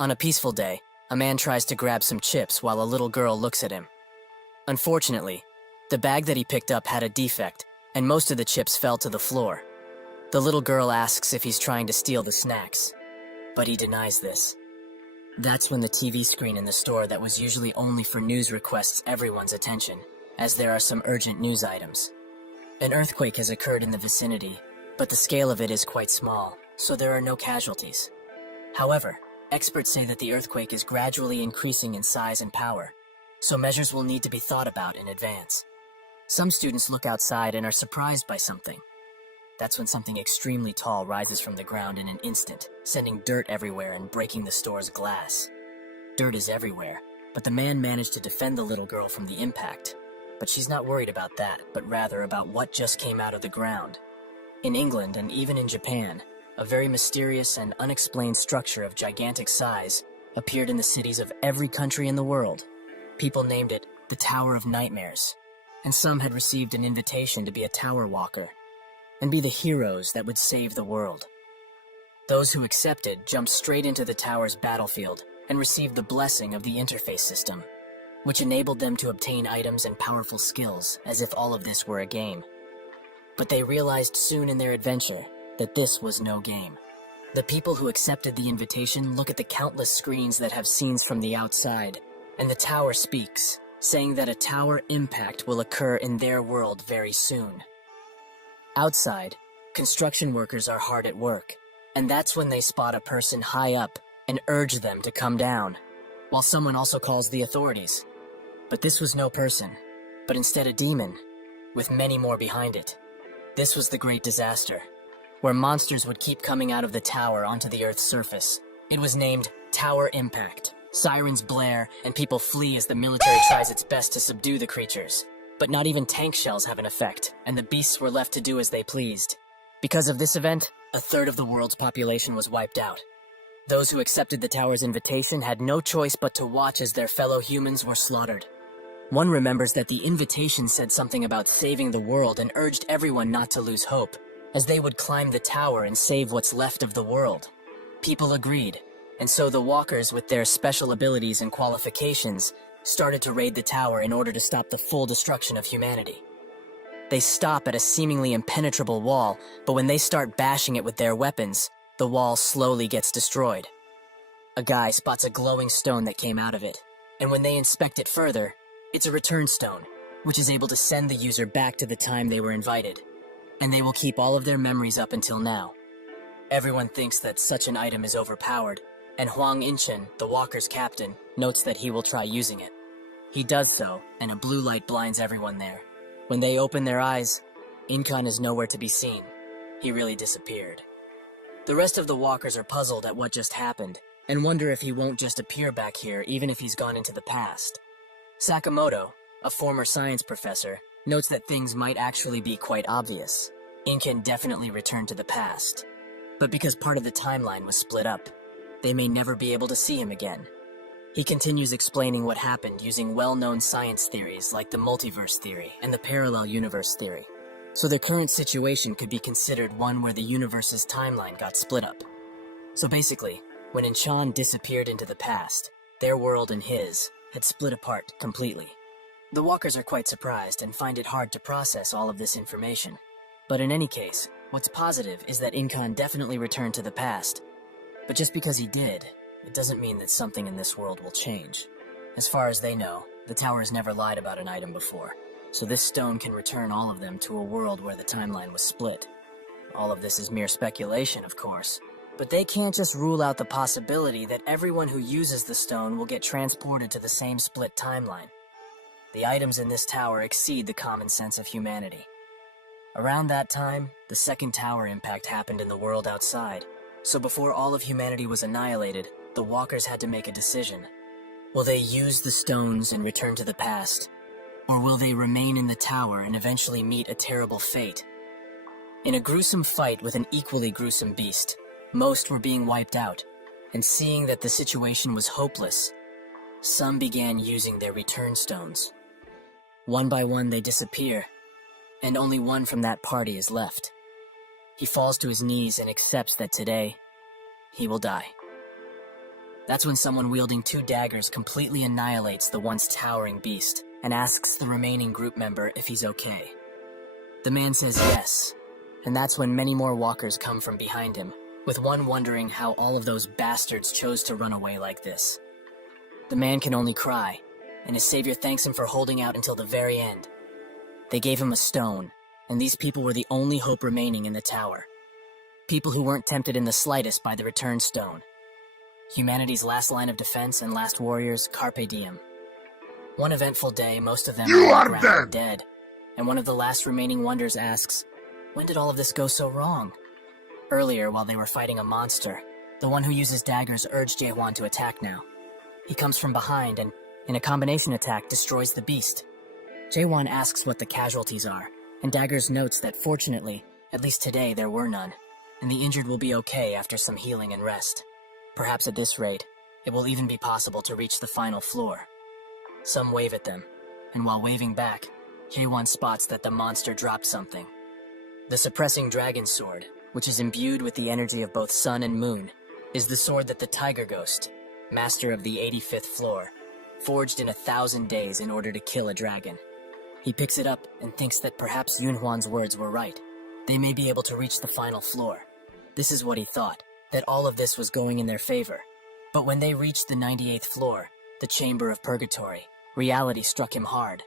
On a peaceful day, a man tries to grab some chips while a little girl looks at him. Unfortunately, the bag that he picked up had a defect, and most of the chips fell to the floor. The little girl asks if he's trying to steal the snacks, but he denies this. That's when the TV screen in the store that was usually only for news requests everyone's attention, as there are some urgent news items. An earthquake has occurred in the vicinity, but the scale of it is quite small, so there are no casualties. However, experts say that the earthquake is gradually increasing in size and power, so measures will need to be thought about in advance. Some students look outside and are surprised by something. That's when something extremely tall rises from the ground in an instant, sending dirt everywhere and breaking the store's glass. Dirt is everywhere, but the man managed to defend the little girl from the impact. But she's not worried about that, but rather about what just came out of the ground. In England and even in Japan, a very mysterious and unexplained structure of gigantic size appeared in the cities of every country in the world. People named it the Tower of Nightmares, and some had received an invitation to be a tower walker and be the heroes that would save the world. Those who accepted jumped straight into the tower's battlefield and received the blessing of the interface system, which enabled them to obtain items and powerful skills as if all of this were a game. But they realized soon in their adventure that this was no game. The people who accepted the invitation look at the countless screens that have scenes from the outside, and the tower speaks, saying that a tower impact will occur in their world very soon. Outside, construction workers are hard at work, and that's when they spot a person high up and urge them to come down, while someone also calls the authorities. But this was no person, but instead a demon, with many more behind it. This was the Great Disaster, where monsters would keep coming out of the tower onto the Earth's surface. It was named Tower Impact. Sirens blare, and people flee as the military tries its best to subdue the creatures. But not even tank shells have an effect, and the beasts were left to do as they pleased. Because of this event, a third of the world's population was wiped out. Those who accepted the tower's invitation had no choice but to watch as their fellow humans were slaughtered. One remembers that the invitation said something about saving the world and urged everyone not to lose hope, as they would climb the tower and save what's left of the world. People agreed, and so the walkers with their special abilities and qualifications started to raid the tower in order to stop the full destruction of humanity. They stop at a seemingly impenetrable wall, but when they start bashing it with their weapons, the wall slowly gets destroyed. A guy spots a glowing stone that came out of it, and when they inspect it further, it's a return stone, which is able to send the user back to the time they were invited, and they will keep all of their memories up until now. Everyone thinks that such an item is overpowered, and Huang Inchen, the walker's captain, notes that he will try using it. He does so, and a blue light blinds everyone there. When they open their eyes, Inkan is nowhere to be seen. He really disappeared. The rest of the walkers are puzzled at what just happened, and wonder if he won't just appear back here even if he's gone into the past. Sakamoto, a former science professor, notes that things might actually be quite obvious. Inkan definitely returned to the past. But because part of the timeline was split up, they may never be able to see him again. He continues explaining what happened using well-known science theories like the multiverse theory and the parallel universe theory. So the current situation could be considered one where the universe's timeline got split up. So basically, when Inchan disappeared into the past, their world and his had split apart completely. The walkers are quite surprised and find it hard to process all of this information. But in any case, what's positive is that Inkan definitely returned to the past. But just because he did, it doesn't mean that something in this world will change. As far as they know, the tower has never lied about an item before, so this stone can return all of them to a world where the timeline was split. All of this is mere speculation, of course, but they can't just rule out the possibility that everyone who uses the stone will get transported to the same split timeline. The items in this tower exceed the common sense of humanity. Around that time, the second tower impact happened in the world outside, so before all of humanity was annihilated, the walkers had to make a decision. Will they use the stones and return to the past? Or will they remain in the tower and eventually meet a terrible fate? In a gruesome fight with an equally gruesome beast, most were being wiped out, and seeing that the situation was hopeless, some began using their return stones. One by one they disappear, and only one from that party is left. He falls to his knees and accepts that today, he will die. That's when someone wielding 2 daggers completely annihilates the once towering beast and asks the remaining group member if he's okay. The man says yes, and that's when many more walkers come from behind him, with one wondering how all of those bastards chose to run away like this. The man can only cry, and his savior thanks him for holding out until the very end. They gave him a stone, and these people were the only hope remaining in the tower. People who weren't tempted in the slightest by the return stone. Humanity's last line of defense and last warriors, Carpe Diem. One eventful day, most of them are dead, and one of the last remaining wonders asks, when did all of this go so wrong? Earlier, while they were fighting a monster, the one who uses daggers urged Jae-hwan to attack now. He comes from behind and, in a combination attack, destroys the beast. Jae-hwan asks what the casualties are, and Daggers notes that fortunately, at least today, there were none, and the injured will be okay after some healing and rest. Perhaps at this rate, it will even be possible to reach the final floor. Some wave at them, and while waving back, Jae-hwan spots that the monster dropped something. The Suppressing Dragon Sword, which is imbued with the energy of both sun and moon, is the sword that the Tiger Ghost, master of the 85th floor, forged in 1,000 days in order to kill a dragon. He picks it up and thinks that perhaps Yunhwan's words were right. They may be able to reach the final floor. This is what he thought, that all of this was going in their favor. But when they reached the 98th floor, the Chamber of Purgatory, reality struck him hard.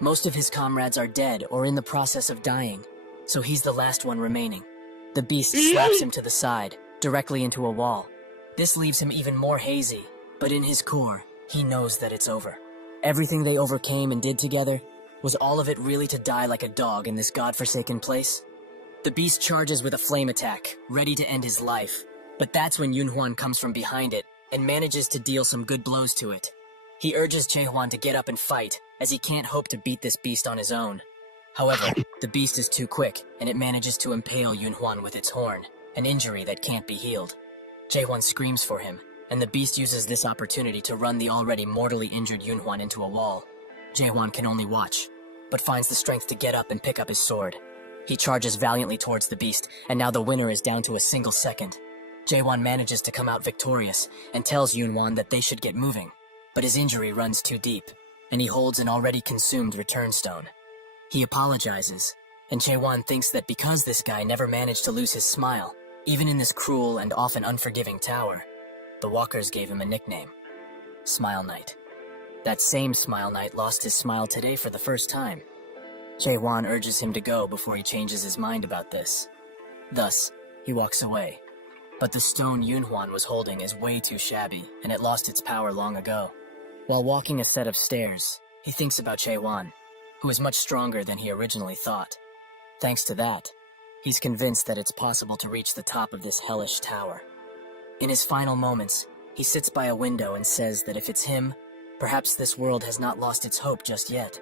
Most of his comrades are dead or in the process of dying, so he's the last one remaining. The beast slaps him to the side, directly into a wall. This leaves him even more hazy, but in his core, he knows that it's over. Everything they overcame and did together, was all of it really to die like a dog in this godforsaken place? The beast charges with a flame attack, ready to end his life. But that's when Yunhwan comes from behind it and manages to deal some good blows to it. He urges Jae-hwan to get up and fight, as he can't hope to beat this beast on his own. However, the beast is too quick, and it manages to impale Yunhwan with its horn, an injury that can't be healed. Jae-hwan screams for him, and the beast uses this opportunity to run the already mortally injured Yunhwan into a wall. Jae-hwan can only watch, but finds the strength to get up and pick up his sword. He charges valiantly towards the beast, and now the winner is down to a single second. Jae-hwan manages to come out victorious, and tells Yunhwan that they should get moving. But his injury runs too deep, and he holds an already consumed return stone. He apologizes, and Jae-hwan thinks that because this guy never managed to lose his smile, even in this cruel and often unforgiving tower, the walkers gave him a nickname, Smile Knight. That same Smile Knight lost his smile today for the first time. Jae-hwan urges him to go before he changes his mind about this. Thus, he walks away. But the stone Yunhwan was holding is way too shabby, and it lost its power long ago. While walking a set of stairs, he thinks about Jae-hwan, who is much stronger than he originally thought. Thanks to that, he's convinced that it's possible to reach the top of this hellish tower. In his final moments, he sits by a window and says that if it's him, perhaps this world has not lost its hope just yet.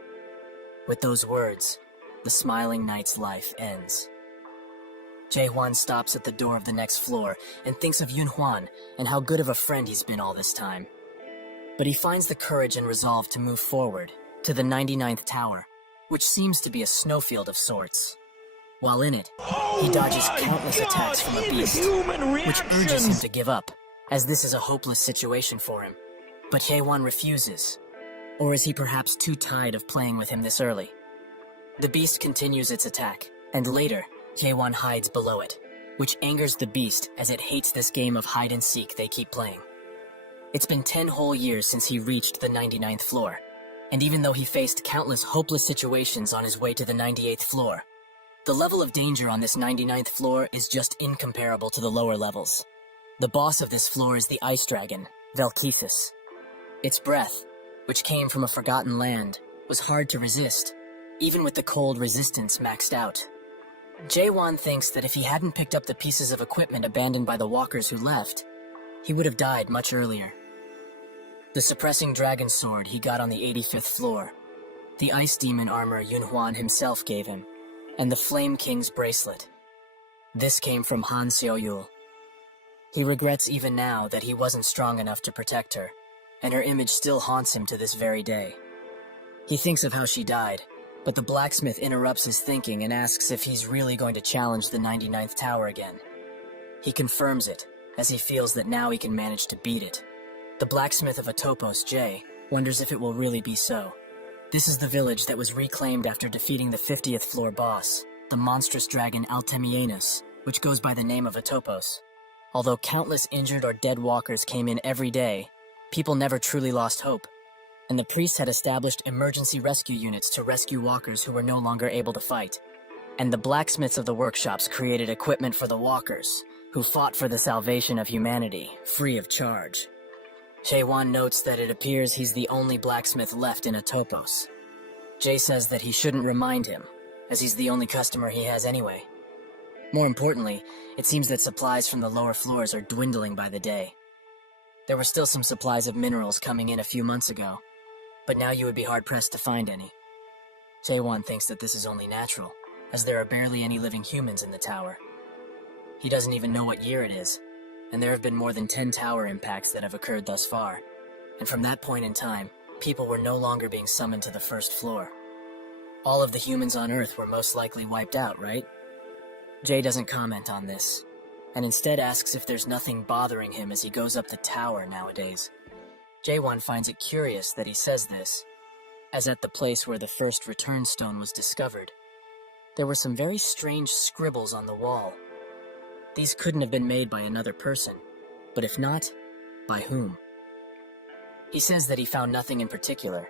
With those words, the smiling knight's life ends. Jae-hwan stops at the door of the next floor and thinks of Yunhwan and how good of a friend he's been all this time. But he finds the courage and resolve to move forward to the 99th tower, which seems to be a snowfield of sorts. While in it, he dodges countless attacks from a beast, which urges him to give up, as this is a hopeless situation for him. But Jae-hwan refuses. Or is he perhaps too tired of playing with him this early? The beast continues its attack, and later, Jae-hwan hides below it, which angers the beast as it hates this game of hide-and-seek they keep playing. It's been 10 whole years since he reached the 99th floor, and even though he faced countless hopeless situations on his way to the 98th floor, the level of danger on this 99th floor is just incomparable to the lower levels. The boss of this floor is the ice dragon, Velkesis. Its breath, which came from a forgotten land, was hard to resist, even with the cold resistance maxed out. Jae-hwan thinks that if he hadn't picked up the pieces of equipment abandoned by the walkers who left, he would have died much earlier. The Suppressing Dragon Sword he got on the 85th floor, the Ice Demon armor Yunhwan himself gave him, and the Flame King's bracelet. This came from Han Seo-yul. He regrets even now that he wasn't strong enough to protect her, and her image still haunts him to this very day. He thinks of how she died, but the blacksmith interrupts his thinking and asks if he's really going to challenge the 99th tower again. He confirms it, as he feels that now he can manage to beat it. The blacksmith of Atopos, Jay, wonders if it will really be so. This is the village that was reclaimed after defeating the 50th floor boss, the monstrous dragon Altemianus, which goes by the name of Atopos. Although countless injured or dead walkers came in every day, people never truly lost hope, and the priests had established emergency rescue units to rescue walkers who were no longer able to fight. And the blacksmiths of the workshops created equipment for the walkers, who fought for the salvation of humanity, free of charge. Jae-won notes that it appears he's the only blacksmith left in Atopos. Jay says that he shouldn't remind him, as he's the only customer he has anyway. More importantly, it seems that supplies from the lower floors are dwindling by the day. There were still some supplies of minerals coming in a few months ago, but now you would be hard-pressed to find any. Jae-won thinks that this is only natural, as there are barely any living humans in the tower. He doesn't even know what year it is, and there have been more than 10 tower impacts that have occurred thus far. And from that point in time, people were no longer being summoned to the first floor. All of the humans on Earth were most likely wiped out, right? Jay doesn't comment on this, and instead asks if there's nothing bothering him as he goes up the tower nowadays. Jae-won finds it curious that he says this, as at the place where the first return stone was discovered, there were some very strange scribbles on the wall. These couldn't have been made by another person, but if not, by whom? He says that he found nothing in particular,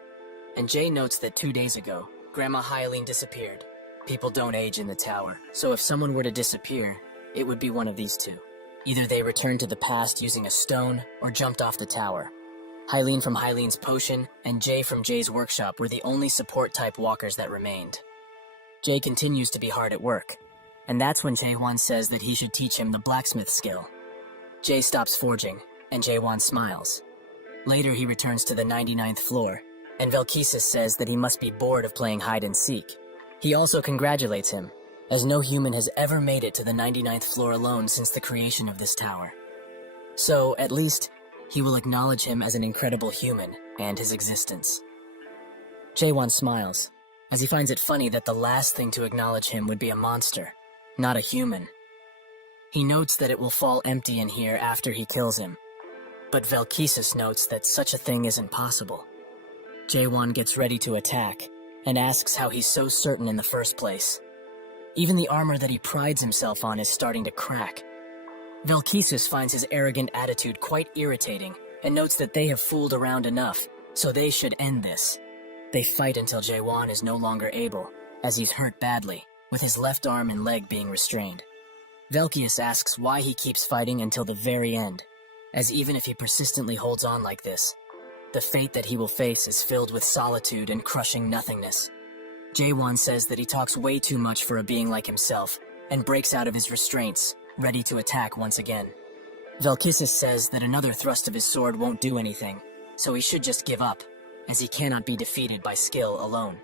and Jay notes that 2 days ago, Grandma Hyline disappeared. People don't age in the tower, so if someone were to disappear, it would be one of these two. Either they returned to the past using a stone, or jumped off the tower. Hyline from Hyline's potion, and Jay from Jay's workshop were the only support-type walkers that remained. Jay continues to be hard at work, and that's when Jae-won says that he should teach him the blacksmith skill. Jay stops forging, and Jae-won smiles. Later he returns to the 99th floor, and Velkesis says that he must be bored of playing hide-and-seek. He also congratulates him, as no human has ever made it to the 99th floor alone since the creation of this tower. So, at least, he will acknowledge him as an incredible human and his existence. Jae-won smiles, as he finds it funny that the last thing to acknowledge him would be a monster, not a human. He notes that it will fall empty in here after he kills him, but Velkesis notes that such a thing isn't possible. Jae-won gets ready to attack, and asks how he's so certain in the first place. Even the armor that he prides himself on is starting to crack. Velkesis finds his arrogant attitude quite irritating, and notes that they have fooled around enough, so they should end this. They fight until Jae-won is no longer able, as he's hurt badly, with his left arm and leg being restrained. Velkesis asks why he keeps fighting until the very end, as even if he persistently holds on like this, the fate that he will face is filled with solitude and crushing nothingness. Jae-won says that he talks way too much for a being like himself, and breaks out of his restraints, ready to attack once again. Velkesis says that another thrust of his sword won't do anything, so he should just give up, as he cannot be defeated by skill alone.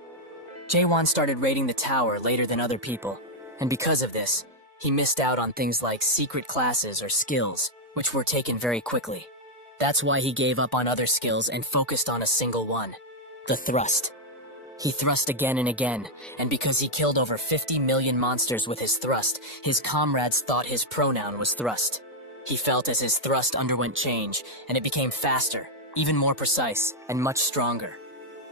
Jae-won started raiding the tower later than other people, and because of this, he missed out on things like secret classes or skills, which were taken very quickly. That's why he gave up on other skills and focused on a single one, the thrust. He thrust again and again, and because he killed over 50 million monsters with his thrust, his comrades thought his pronoun was thrust. He felt as his thrust underwent change, and it became faster, even more precise, and much stronger.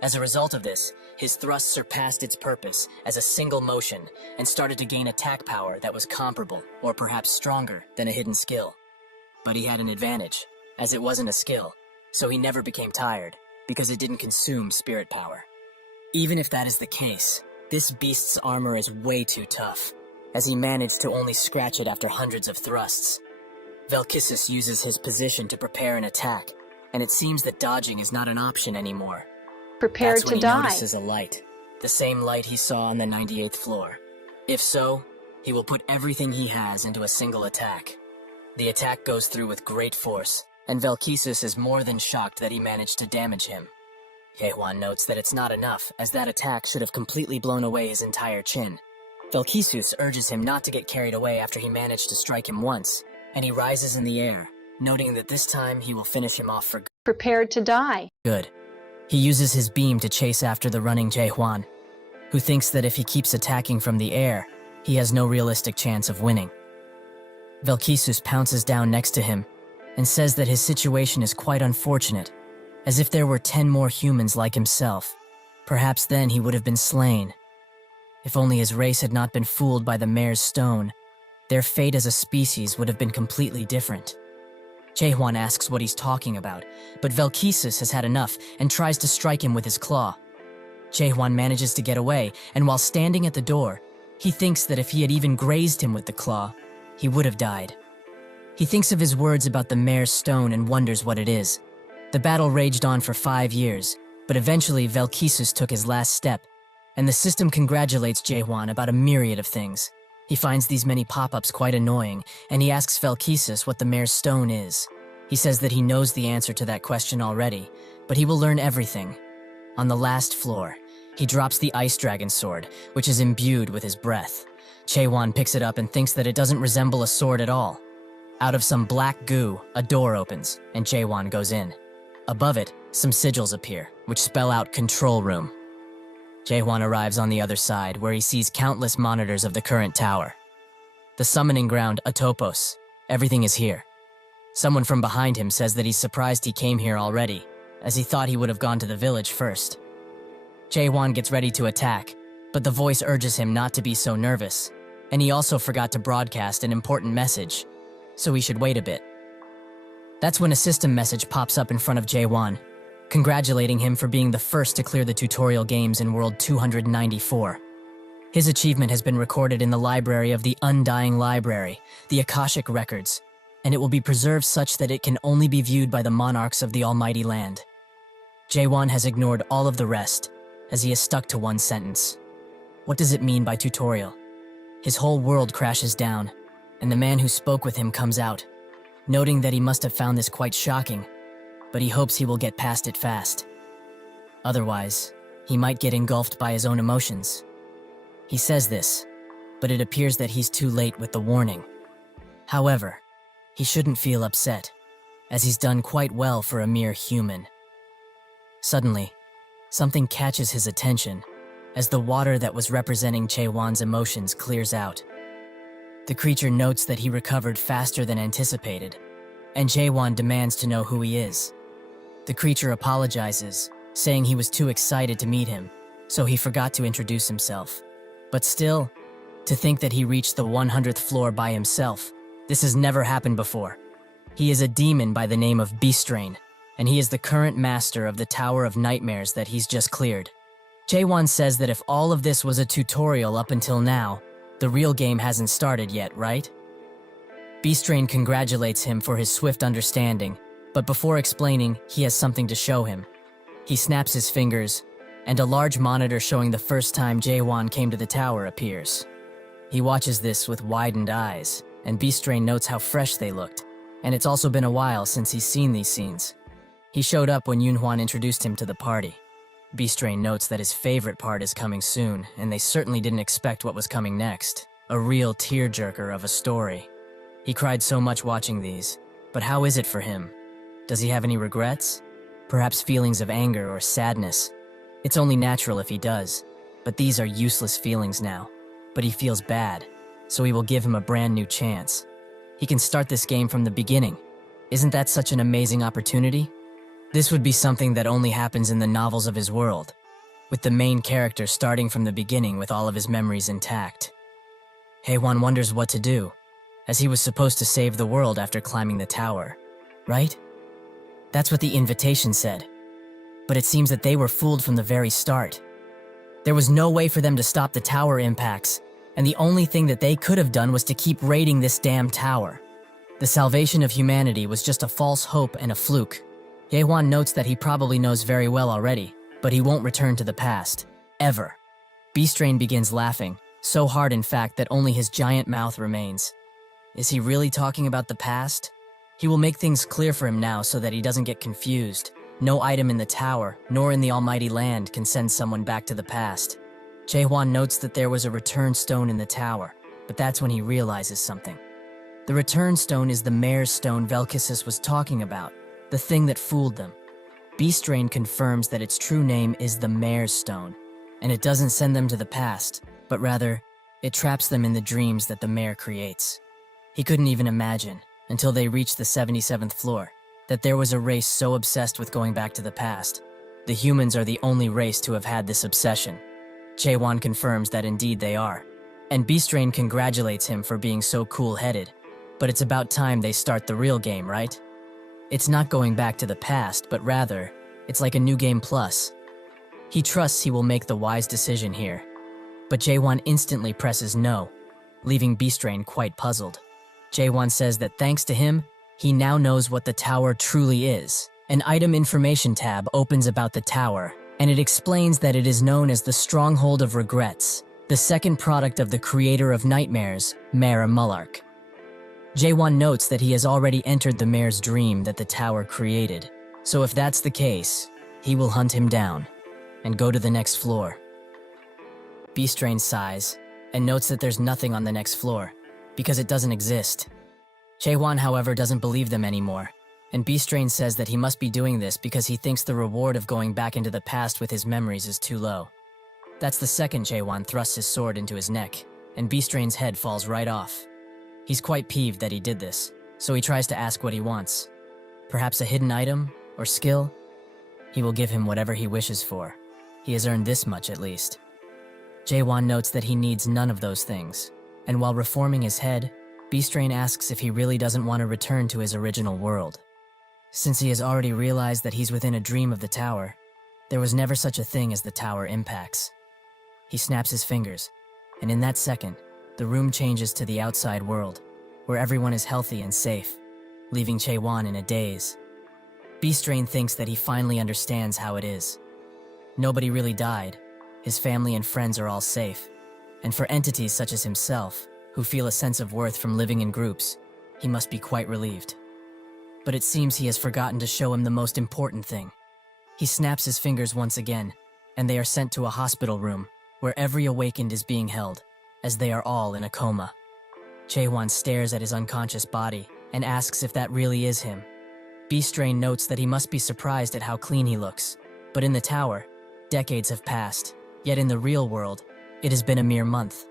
As a result of this, his thrust surpassed its purpose as a single motion and started to gain attack power that was comparable, or perhaps stronger, than a hidden skill. But he had an advantage, as it wasn't a skill, so he never became tired, because it didn't consume spirit power. Even if that is the case, this beast's armor is way too tough, as he managed to only scratch it after hundreds of thrusts. Velkesis uses his position to prepare an attack, and it seems that dodging is not an option anymore. Prepared That's when to he die. notices a light, the same light he saw on the 98th floor. If so, he will put everything he has into a single attack. The attack goes through with great force, and Velkesis is more than shocked that he managed to damage him. Jae-won notes that it's not enough, as that attack should have completely blown away his entire chin. Velkesis urges him not to get carried away after he managed to strike him once, and he rises in the air, noting that this time he will finish him off for Prepared to die. good. He uses his beam to chase after the running Jae-hwan, who thinks that if he keeps attacking from the air, he has no realistic chance of winning. Velkesis pounces down next to him, and says that his situation is quite unfortunate, as if there were 10 more humans like himself. Perhaps then he would have been slain. If only his race had not been fooled by the mare's stone, their fate as a species would have been completely different. Jaehwan asks what he's talking about, but Velkesis has had enough and tries to strike him with his claw. Jaehwan manages to get away, and while standing at the door, he thinks that if he had even grazed him with the claw, he would have died. He thinks of his words about the mare's stone and wonders what it is. The battle raged on for 5 years, but eventually Velkesis took his last step, and the system congratulates Jaehwan about a myriad of things. He finds these many pop-ups quite annoying, and he asks Velkesis what the mare's stone is. He says that he knows the answer to that question already, but he will learn everything. On the last floor, he drops the Ice Dragon sword, which is imbued with his breath. Jaehwan picks it up and thinks that it doesn't resemble a sword at all. Out of some black goo, a door opens, and Jaehwan goes in. Above it, some sigils appear, which spell out Control Room. Jaehwan arrives on the other side, where he sees countless monitors of the current tower. The summoning ground, Atopos. Everything is here. Someone from behind him says that he's surprised he came here already, as he thought he would have gone to the village first. Jaehwan gets ready to attack, but the voice urges him not to be so nervous, and he also forgot to broadcast an important message, so he should wait a bit. That's when a system message pops up in front of Jaehwan, congratulating him for being the first to clear the tutorial games in World 294. His achievement has been recorded in the library of the Undying Library, the Akashic Records, and it will be preserved such that it can only be viewed by the monarchs of the Almighty Land. Jaehwan has ignored all of the rest, as he is stuck to one sentence. What does it mean by tutorial? His whole world crashes down, and the man who spoke with him comes out, noting that he must have found this quite shocking, but he hopes he will get past it fast. Otherwise, he might get engulfed by his own emotions. He says this, but it appears that he's too late with the warning. However, he shouldn't feel upset, as he's done quite well for a mere human. Suddenly, something catches his attention, as the water that was representing Jaehwan's emotions clears out. The creature notes that he recovered faster than anticipated, and Jaehwan demands to know who he is. The creature apologizes, saying he was too excited to meet him, so he forgot to introduce himself. But still, to think that he reached the 100th floor by himself, this has never happened before. He is a demon by the name of Beastrain, and he is the current master of the Tower of Nightmares that he's just cleared. Jaehwan says that if all of this was a tutorial up until now, the real game hasn't started yet, right? Beastrain congratulates him for his swift understanding, but before explaining, he has something to show him. He snaps his fingers, and a large monitor showing the first time Jaehwan came to the tower appears. He watches this with widened eyes, and Beastrain notes how fresh they looked, and it's also been a while since he's seen these scenes. He showed up when Yunhuan introduced him to the party. Beastrain notes that his favorite part is coming soon, and they certainly didn't expect what was coming next. A real tearjerker of a story. He cried so much watching these, but how is it for him? Does he have any regrets? Perhaps feelings of anger or sadness? It's only natural if he does, but these are useless feelings now. But he feels bad, so he will give him a brand new chance. He can start this game from the beginning. Isn't that such an amazing opportunity? This would be something that only happens in the novels of his world, with the main character starting from the beginning with all of his memories intact. Jaehwan wonders what to do, as he was supposed to save the world after climbing the tower, right? That's what the invitation said. But it seems that they were fooled from the very start. There was no way for them to stop the tower impacts, and the only thing that they could have done was to keep raiding this damn tower. The salvation of humanity was just a false hope and a fluke. Jaehwan notes that he probably knows very well already, but he won't return to the past. Ever. Beastrain begins laughing, so hard in fact that only his giant mouth remains. Is he really talking about the past? He will make things clear for him now so that he doesn't get confused. No item in the tower, nor in the Almighty Land, can send someone back to the past. Jaehwan notes that there was a return stone in the tower, but that's when he realizes something. The return stone is the mare's stone Velkesis was talking about, the thing that fooled them. Beastrain confirms that its true name is the mare's stone, and it doesn't send them to the past, but rather, it traps them in the dreams that the mare creates. He couldn't even imagine, until they reached the 77th floor, that there was a race so obsessed with going back to the past. The humans are the only race to have had this obsession. Jaewon confirms that indeed they are, and Beastrain congratulates him for being so cool-headed. But it's about time they start the real game, right? It's not going back to the past, but rather, it's like a new game plus. He trusts he will make the wise decision here. But Jaewon instantly presses no, leaving Beastrain quite puzzled. Jaewon says that thanks to him, he now knows what the tower truly is. An item information tab opens about the tower, and it explains that it is known as the Stronghold of Regrets, the second product of the creator of nightmares, Mayor Mullark. Jaewon notes that he has already entered the mayor's dream that the tower created, so if that's the case, he will hunt him down and go to the next floor. Beastrain sighs and notes that there's nothing on the next floor, because it doesn't exist. Jaewon, however, doesn't believe them anymore, and Beastrain says that he must be doing this because he thinks the reward of going back into the past with his memories is too low. That's the second Jaewon thrusts his sword into his neck, and Beastrain's head falls right off. He's quite peeved that he did this, so he tries to ask what he wants. Perhaps a hidden item or skill? He will give him whatever he wishes for. He has earned this much at least. Jaewon notes that he needs none of those things, and while reforming his head, Beastrain asks if he really doesn't want to return to his original world. Since he has already realized that he's within a dream of the tower, there was never such a thing as the tower impacts. He snaps his fingers, and in that second, the room changes to the outside world, where everyone is healthy and safe, leaving Jaewon in a daze. Beastrain thinks that he finally understands how it is. Nobody really died, his family and friends are all safe, and for entities such as himself, who feel a sense of worth from living in groups, he must be quite relieved. But it seems he has forgotten to show him the most important thing. He snaps his fingers once again, and they are sent to a hospital room, where every awakened is being held, as they are all in a coma. Jaewon stares at his unconscious body and asks if that really is him. Beastrain notes that he must be surprised at how clean he looks, but in the tower, decades have passed, yet in the real world, it has been a mere month.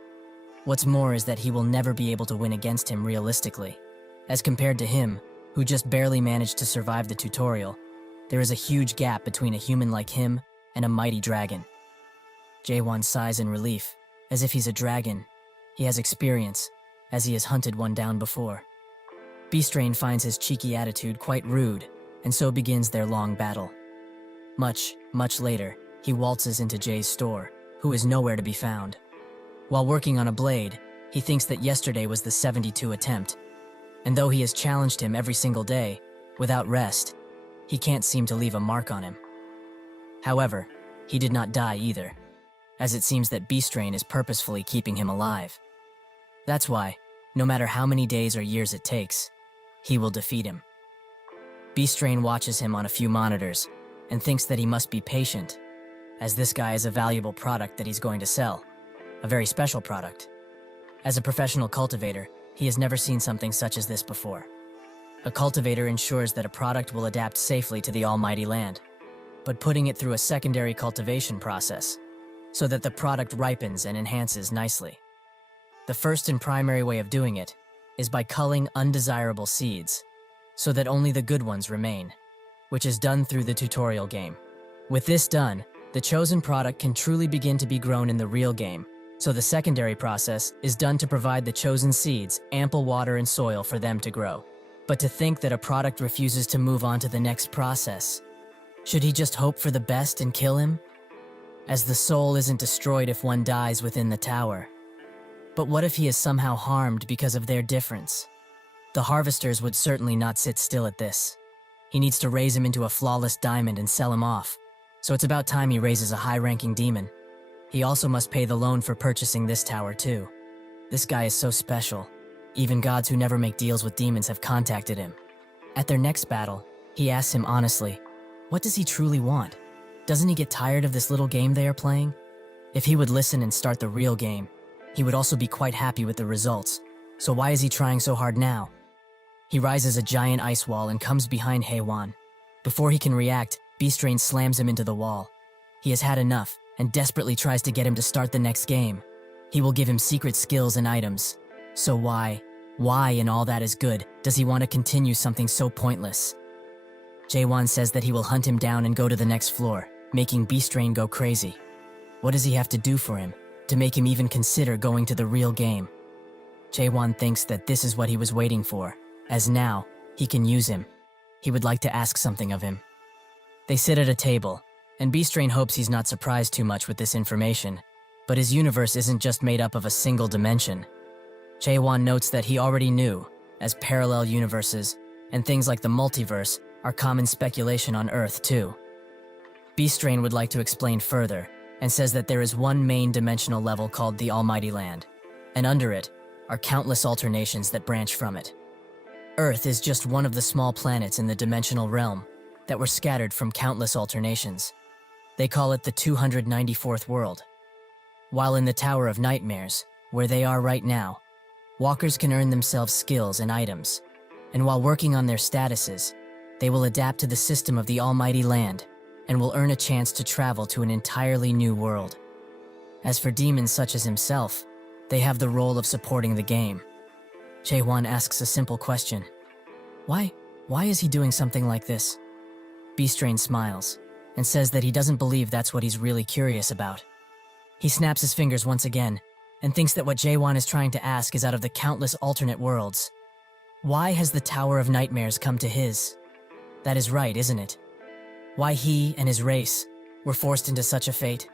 What's more is that he will never be able to win against him realistically. As compared to him, who just barely managed to survive the tutorial, there is a huge gap between a human like him and a mighty dragon. Jaewon sighs in relief, as if he's a dragon. He has experience, as he has hunted one down before. Beastrain finds his cheeky attitude quite rude, and so begins their long battle. Much later, he waltzes into Jay's store, who is nowhere to be found. While working on a blade, he thinks that yesterday was the 72 attempt, and though he has challenged him every single day, without rest, he can't seem to leave a mark on him. However, he did not die either, as it seems that Beastrain is purposefully keeping him alive. That's why, no matter how many days or years it takes, he will defeat him. Beastrain watches him on a few monitors and thinks that he must be patient, as this guy is a valuable product that he's going to sell, a very special product. As a professional cultivator, he has never seen something such as this before. A cultivator ensures that a product will adapt safely to the almighty land, but putting it through a secondary cultivation process, so that the product ripens and enhances nicely. The first and primary way of doing it is by culling undesirable seeds, so that only the good ones remain, which is done through the tutorial game. With this done, the chosen product can truly begin to be grown in the real game, so the secondary process is done to provide the chosen seeds ample water and soil for them to grow. But to think that a product refuses to move on to the next process, should he just hope for the best and kill him? As the soul isn't destroyed if one dies within the tower. But what if he is somehow harmed because of their difference? The harvesters would certainly not sit still at this. He needs to raise him into a flawless diamond and sell him off, so it's about time he raises a high-ranking demon. He also must pay the loan for purchasing this tower too. This guy is so special. Even gods who never make deals with demons have contacted him. At their next battle, he asks him honestly, what does he truly want? Doesn't he get tired of this little game they are playing? If he would listen and start the real game, he would also be quite happy with the results. So why is he trying so hard now? He rises a giant ice wall and comes behind Jaewon. Before he can react, Beastrain slams him into the wall. He has had enough and desperately tries to get him to start the next game. He will give him secret skills and items. So why Why in all that is good does he want to continue something so pointless? Jaewon says that he will hunt him down and go to the next floor, making Beastrain go crazy. What does he have to do for him to make him even consider going to the real game? Jaewon thinks that this is what he was waiting for, as now he can use him. He would like to ask something of him. They sit at a table, and Beastrain hopes he's not surprised too much with this information, but his universe isn't just made up of a single dimension. Jaewon notes that he already knew, as parallel universes and things like the multiverse are common speculation on Earth too. Beastrain would like to explain further, and says that there is one main dimensional level called the Almighty Land, and under it are countless alternations that branch from it. Earth is just one of the small planets in the dimensional realm that were scattered from countless alternations. They call it the 294th world. While in the Tower of Nightmares, where they are right now, walkers can earn themselves skills and items, and while working on their statuses, they will adapt to the system of the Almighty Land and will earn a chance to travel to an entirely new world. As for demons such as himself, they have the role of supporting the game. Jaewon asks a simple question. Why is he doing something like this? Beastrain smiles and says that he doesn't believe that's what he's really curious about. He snaps his fingers once again and thinks that what Jaewon is trying to ask is out of the countless alternate worlds. Why has the Tower of Nightmares come to his? That is right, isn't it? Why he and his race were forced into such a fate?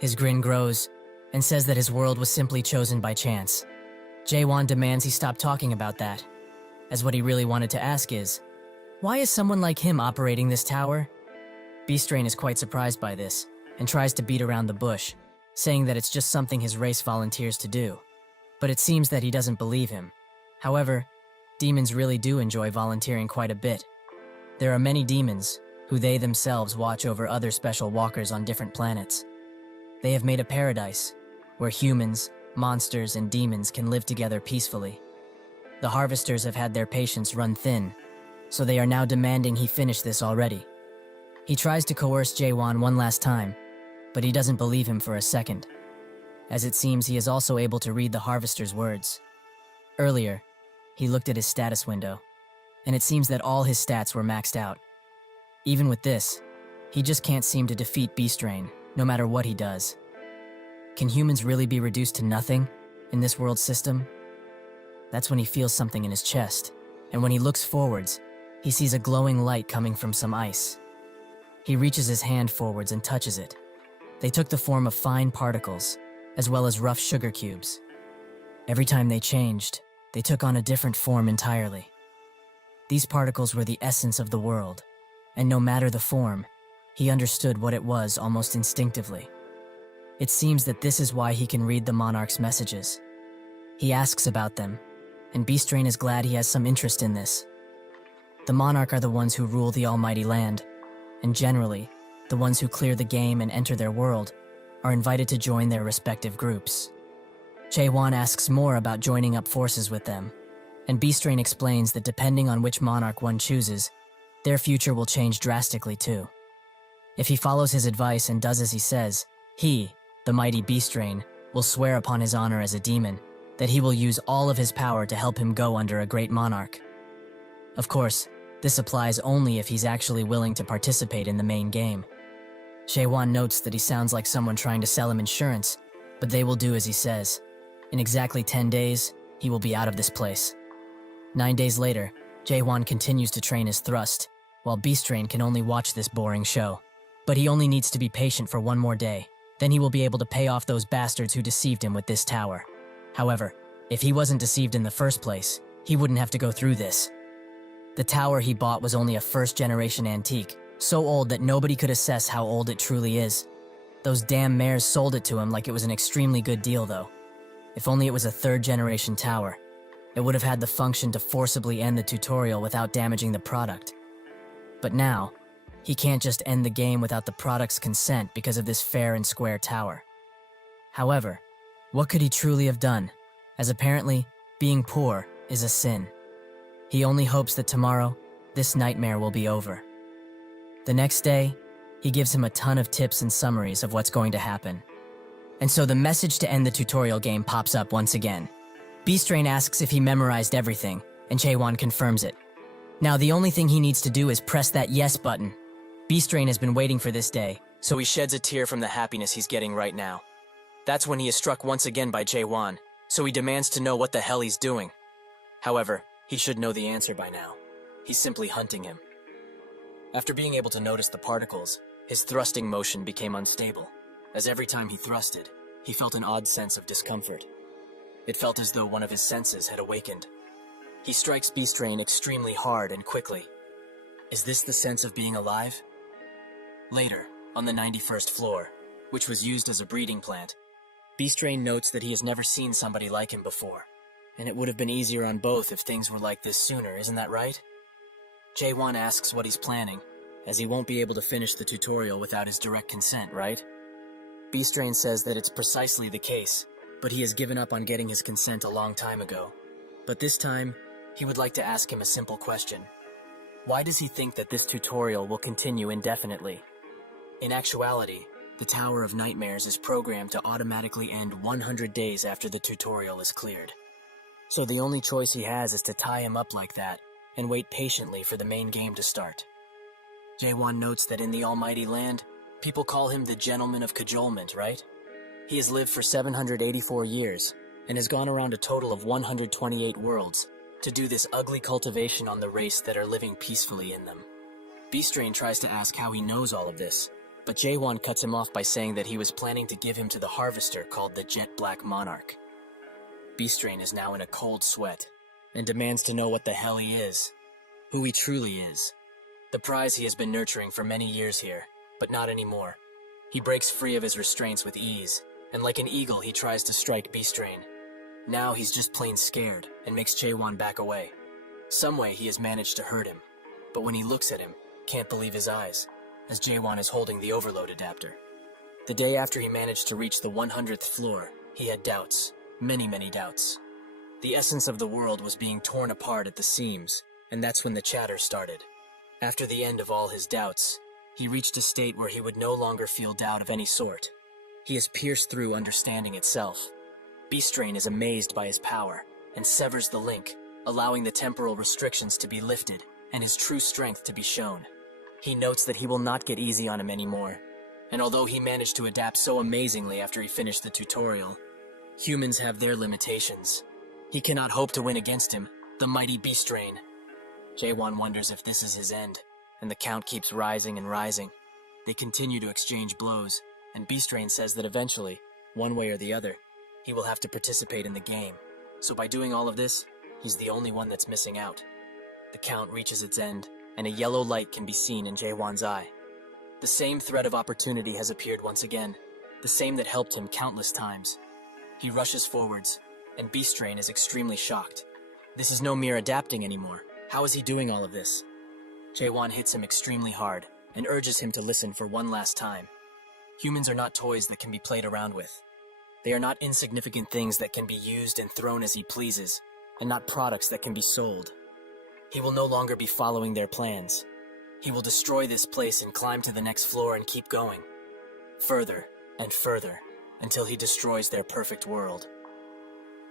His grin grows and says that his world was simply chosen by chance. Jaewon demands he stop talking about that, as what he really wanted to ask is, why is someone like him operating this tower? Beastrain is quite surprised by this and tries to beat around the bush, saying that it's just something his race volunteers to do. But it seems that he doesn't believe him. However, demons really do enjoy volunteering quite a bit. There are many demons who they themselves watch over other special walkers on different planets. They have made a paradise where humans, monsters, and demons can live together peacefully. The harvesters have had their patience run thin, so they are now demanding he finish this already. He tries to coerce Jaewon one last time, but he doesn't believe him for a second, as it seems he is also able to read the harvester's words. Earlier, he looked at his status window, and it seems that all his stats were maxed out. Even with this, he just can't seem to defeat Beastrain, no matter what he does. Can humans really be reduced to nothing in this world system? That's when he feels something in his chest, and when he looks forwards, he sees a glowing light coming from some ice. He reaches his hand forwards and touches it. They took the form of fine particles, as well as rough sugar cubes. Every time they changed, they took on a different form entirely. These particles were the essence of the world, and no matter the form, he understood what it was almost instinctively. It seems that this is why he can read the monarch's messages. He asks about them, and Beastrain is glad he has some interest in this. The monarch are the ones who rule the Almighty Land, and generally, the ones who clear the game and enter their world are invited to join their respective groups. Jaewon asks more about joining up forces with them, and Beastrain explains that depending on which monarch one chooses, their future will change drastically too. If he follows his advice and does as he says, he, the mighty Beastrain, will swear upon his honor as a demon that he will use all of his power to help him go under a great monarch. Of course, this applies only if he's actually willing to participate in the main game. Jaewon notes that he sounds like someone trying to sell him insurance, but they will do as he says. In exactly 10 days, he will be out of this place. 9 days later, Jaewon continues to train his thrust, while Beastrain can only watch this boring show. But he only needs to be patient for one more day. Then he will be able to pay off those bastards who deceived him with this tower. However, if he wasn't deceived in the first place, he wouldn't have to go through this. The tower he bought was only a first-generation antique, so old that nobody could assess how old it truly is. Those damn mares sold it to him like it was an extremely good deal, though. If only it was a third-generation tower, it would have had the function to forcibly end the tutorial without damaging the product. But now, he can't just end the game without the product's consent because of this fair and square tower. However, what could he truly have done, as apparently, being poor is a sin. He only hopes that tomorrow, this nightmare will be over. The next day, he gives him a ton of tips and summaries of what's going to happen. And so the message to end the tutorial game pops up once again. Beastrain asks if he memorized everything, and Jaewon confirms it. Now the only thing he needs to do is press that yes button. Beastrain has been waiting for this day, so he sheds a tear from the happiness he's getting right now. That's when he is struck once again by Jaewon, so he demands to know what the hell he's doing. However, he should know the answer by now. He's simply hunting him. After being able to notice the particles, his thrusting motion became unstable, as every time he thrusted, he felt an odd sense of discomfort. It felt as though one of his senses had awakened. He strikes Beastrain extremely hard and quickly. Is this the sense of being alive? Later, on the 91st floor, which was used as a breeding plant, Beastrain notes that he has never seen somebody like him before, and it would have been easier on both if things were like this sooner, isn't that right? Jaewon asks what he's planning, as he won't be able to finish the tutorial without his direct consent, right? Beastrain says that it's precisely the case, but he has given up on getting his consent a long time ago. But this time, he would like to ask him a simple question. Why does he think that this tutorial will continue indefinitely? In actuality, the Tower of Nightmares is programmed to automatically end 100 days after the tutorial is cleared. So the only choice he has is to tie him up like that and wait patiently for the main game to start. Jaewon notes that in the Almighty Land, people call him the Gentleman of Cajolement, right? He has lived for 784 years and has gone around a total of 128 worlds to do this ugly cultivation on the race that are living peacefully in them. Beastrain tries to ask how he knows all of this, but Jaewon cuts him off by saying that he was planning to give him to the Harvester called the Jet Black Monarch. Beastrain is now in a cold sweat and demands to know what the hell he is, who he truly is. The prize he has been nurturing for many years here, but not anymore. He breaks free of his restraints with ease, and like an eagle he tries to strike Beastrain. Now he's just plain scared and makes Jaewon back away. Some way he has managed to hurt him, but when he looks at him, can't believe his eyes, as Jaewon is holding the overload adapter. The day after he managed to reach the 100th floor, he had doubts, many doubts. The essence of the world was being torn apart at the seams, and that's when the chatter started. After the end of all his doubts, he reached a state where he would no longer feel doubt of any sort. He has pierced through understanding itself. Beastrain is amazed by his power, and severs the link, allowing the temporal restrictions to be lifted, and his true strength to be shown. He notes that he will not get easy on him anymore, and although he managed to adapt so amazingly after he finished the tutorial, humans have their limitations. He cannot hope to win against him, the mighty Beastrain. Jaewon wonders if this is his end, and the count keeps rising and rising. They continue to exchange blows, and Beastrain says that eventually, one way or the other, he will have to participate in the game. So by doing all of this, he's the only one that's missing out. The count reaches its end, and a yellow light can be seen in Jaewon's eye. The same thread of opportunity has appeared once again, the same that helped him countless times. He rushes forwards, and Beastrain is extremely shocked. This is no mere adapting anymore. How is he doing all of this? Jaewon hits him extremely hard, and urges him to listen for one last time. Humans are not toys that can be played around with. They are not insignificant things that can be used and thrown as he pleases, and not products that can be sold. He will no longer be following their plans. He will destroy this place and climb to the next floor and keep going. Further and further, until he destroys their perfect world.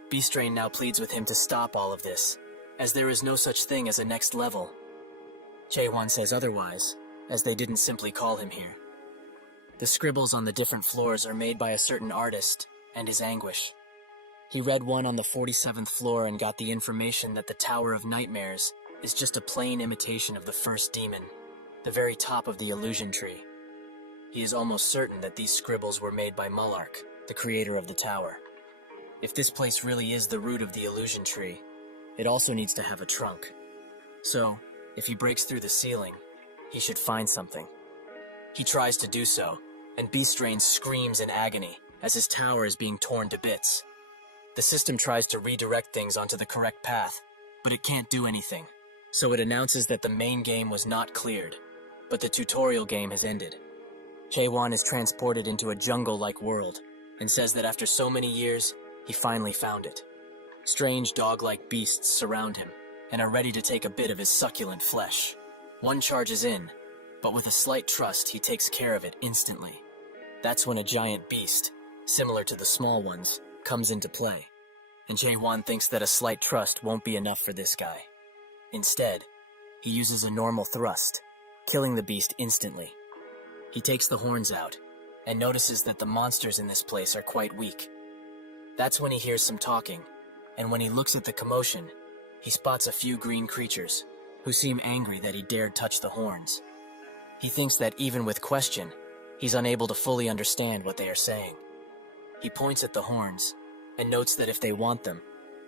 Beastrain now pleads with him to stop all of this, as there is no such thing as a next level. Jaewon says otherwise, as they didn't simply call him here. The scribbles on the different floors are made by a certain artist, and his anguish. He read one on the 47th floor and got the information that the Tower of Nightmares is just a plain imitation of the first demon, the very top of the illusion tree. He is almost certain that these scribbles were made by Mullark, the creator of the tower. If this place really is the root of the illusion tree, it also needs to have a trunk. So, if he breaks through the ceiling, he should find something. He tries to do so, and Beastrain screams in agony as his tower is being torn to bits. The system tries to redirect things onto the correct path, but it can't do anything. So it announces that the main game was not cleared, but the tutorial game has ended. Jaewon is transported into a jungle-like world, and says that after so many years, he finally found it. Strange dog-like beasts surround him, and are ready to take a bit of his succulent flesh. One charges in, but with a slight trust, he takes care of it instantly. That's when a giant beast, similar to the small ones, comes into play, and Jae-won thinks that a slight trust won't be enough for this guy. Instead, he uses a normal thrust, killing the beast instantly. He takes the horns out, and notices that the monsters in this place are quite weak. That's when he hears some talking, and when he looks at the commotion, he spots a few green creatures, who seem angry that he dared touch the horns. He thinks that even with question, he's unable to fully understand what they are saying. He points at the horns, and notes that if they want them,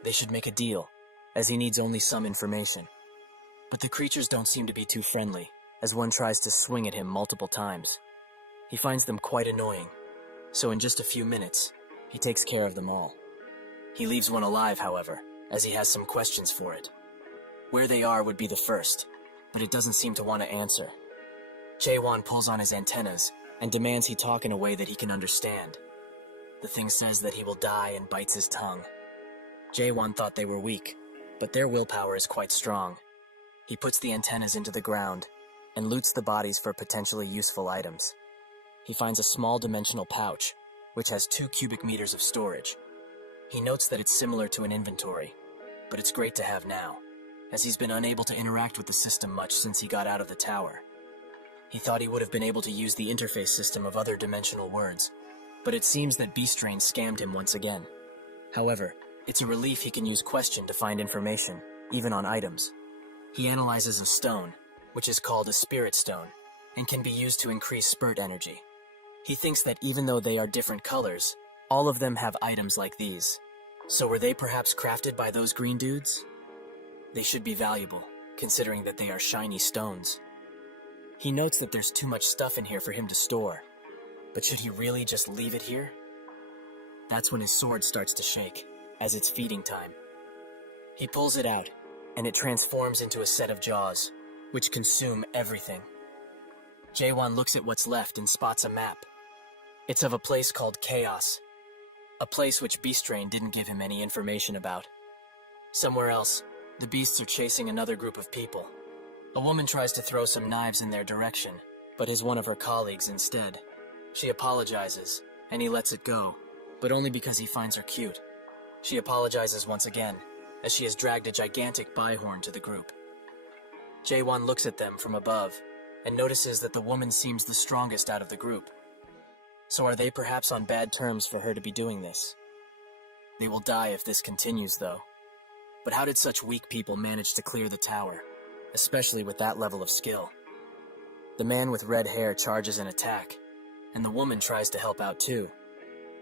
they should make a deal, as he needs only some information. But the creatures don't seem to be too friendly, as one tries to swing at him multiple times. He finds them quite annoying, so in just a few minutes, he takes care of them all. He leaves one alive, however, as he has some questions for it. Where they are would be the first, but it doesn't seem to want to answer. Jae-won pulls on his antennas and demands he talk in a way that he can understand. The thing says that he will die and bites his tongue. Jae-won thought they were weak, but their willpower is quite strong. He puts the antennas into the ground and loots the bodies for potentially useful items. He finds a small dimensional pouch, which has 2 cubic meters of storage. He notes that it's similar to an inventory, but it's great to have now, as he's been unable to interact with the system much since he got out of the tower. He thought he would have been able to use the interface system of other dimensional words, but it seems that Beastrain scammed him once again. However, it's a relief he can use question to find information, even on items. He analyzes a stone, which is called a spirit stone, and can be used to increase spurt energy. He thinks that even though they are different colors, all of them have items like these. So were they perhaps crafted by those green dudes? They should be valuable, considering that they are shiny stones. He notes that there's too much stuff in here for him to store, but should he really just leave it here? That's when his sword starts to shake, as it's feeding time. He pulls it out, and it transforms into a set of jaws, which consume everything. Jae-won looks at what's left and spots a map. It's of a place called Chaos, a place which Beastrain didn't give him any information about. Somewhere else, the beasts are chasing another group of people. A woman tries to throw some knives in their direction, but is one of her colleagues instead. She apologizes, and he lets it go, but only because he finds her cute. She apologizes once again, as she has dragged a gigantic Bihorn to the group. Jae-won looks at them from above, and notices that the woman seems the strongest out of the group. So are they perhaps on bad terms for her to be doing this? They will die if this continues, though. But how did such weak people manage to clear the tower, especially with that level of skill? The man with red hair charges an attack, and the woman tries to help out too,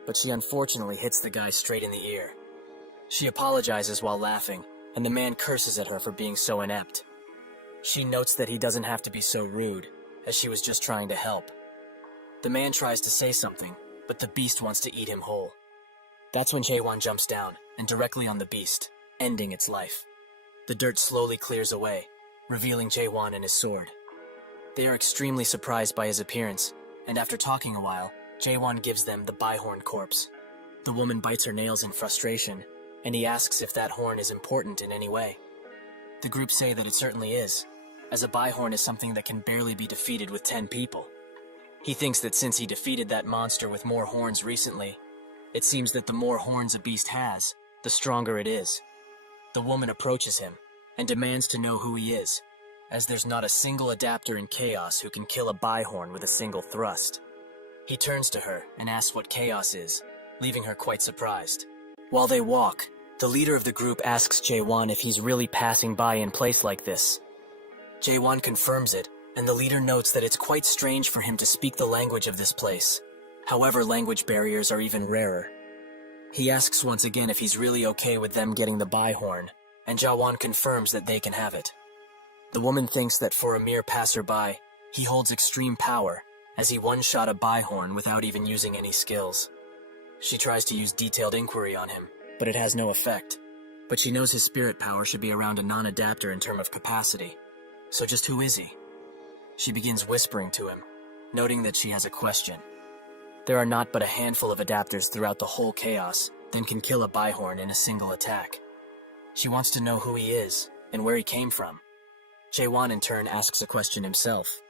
but she unfortunately hits the guy straight in the ear. She apologizes while laughing, and the man curses at her for being so inept. She notes that he doesn't have to be so rude, as she was just trying to help. The man tries to say something, but the beast wants to eat him whole. That's when Jae-won jumps down, and directly on the beast, ending its life. The dirt slowly clears away, revealing Jae-won and his sword. They are extremely surprised by his appearance, and after talking a while, Jae-won gives them the Bihorn corpse. The woman bites her nails in frustration, and he asks if that horn is important in any way. The group say that it certainly is, as a Bihorn is something that can barely be defeated with 10 people. He thinks that since he defeated that monster with more horns recently, it seems that the more horns a beast has, the stronger it is. The woman approaches him and demands to know who he is, as there's not a single adapter in Chaos who can kill a Bihorn with a single thrust. He turns to her and asks what Chaos is, leaving her quite surprised. While they walk, the leader of the group asks Jae-won if he's really passing by in place like this. Jae-won confirms it, and the leader notes that it's quite strange for him to speak the language of this place. However, language barriers are even rarer. He asks once again if he's really okay with them getting the Bihorn, and Jae-won confirms that they can have it. The woman thinks that for a mere passerby, he holds extreme power, as he one-shot a Bihorn without even using any skills. She tries to use detailed inquiry on him, but it has no effect. But she knows his spirit power should be around a non-adapter in terms of capacity. So just who is he? She begins whispering to him, noting that she has a question. There are not but a handful of adapters throughout the whole Chaos that can kill a Bihorn in a single attack. She wants to know who he is and where he came from. Jae-won in turn asks a question himself.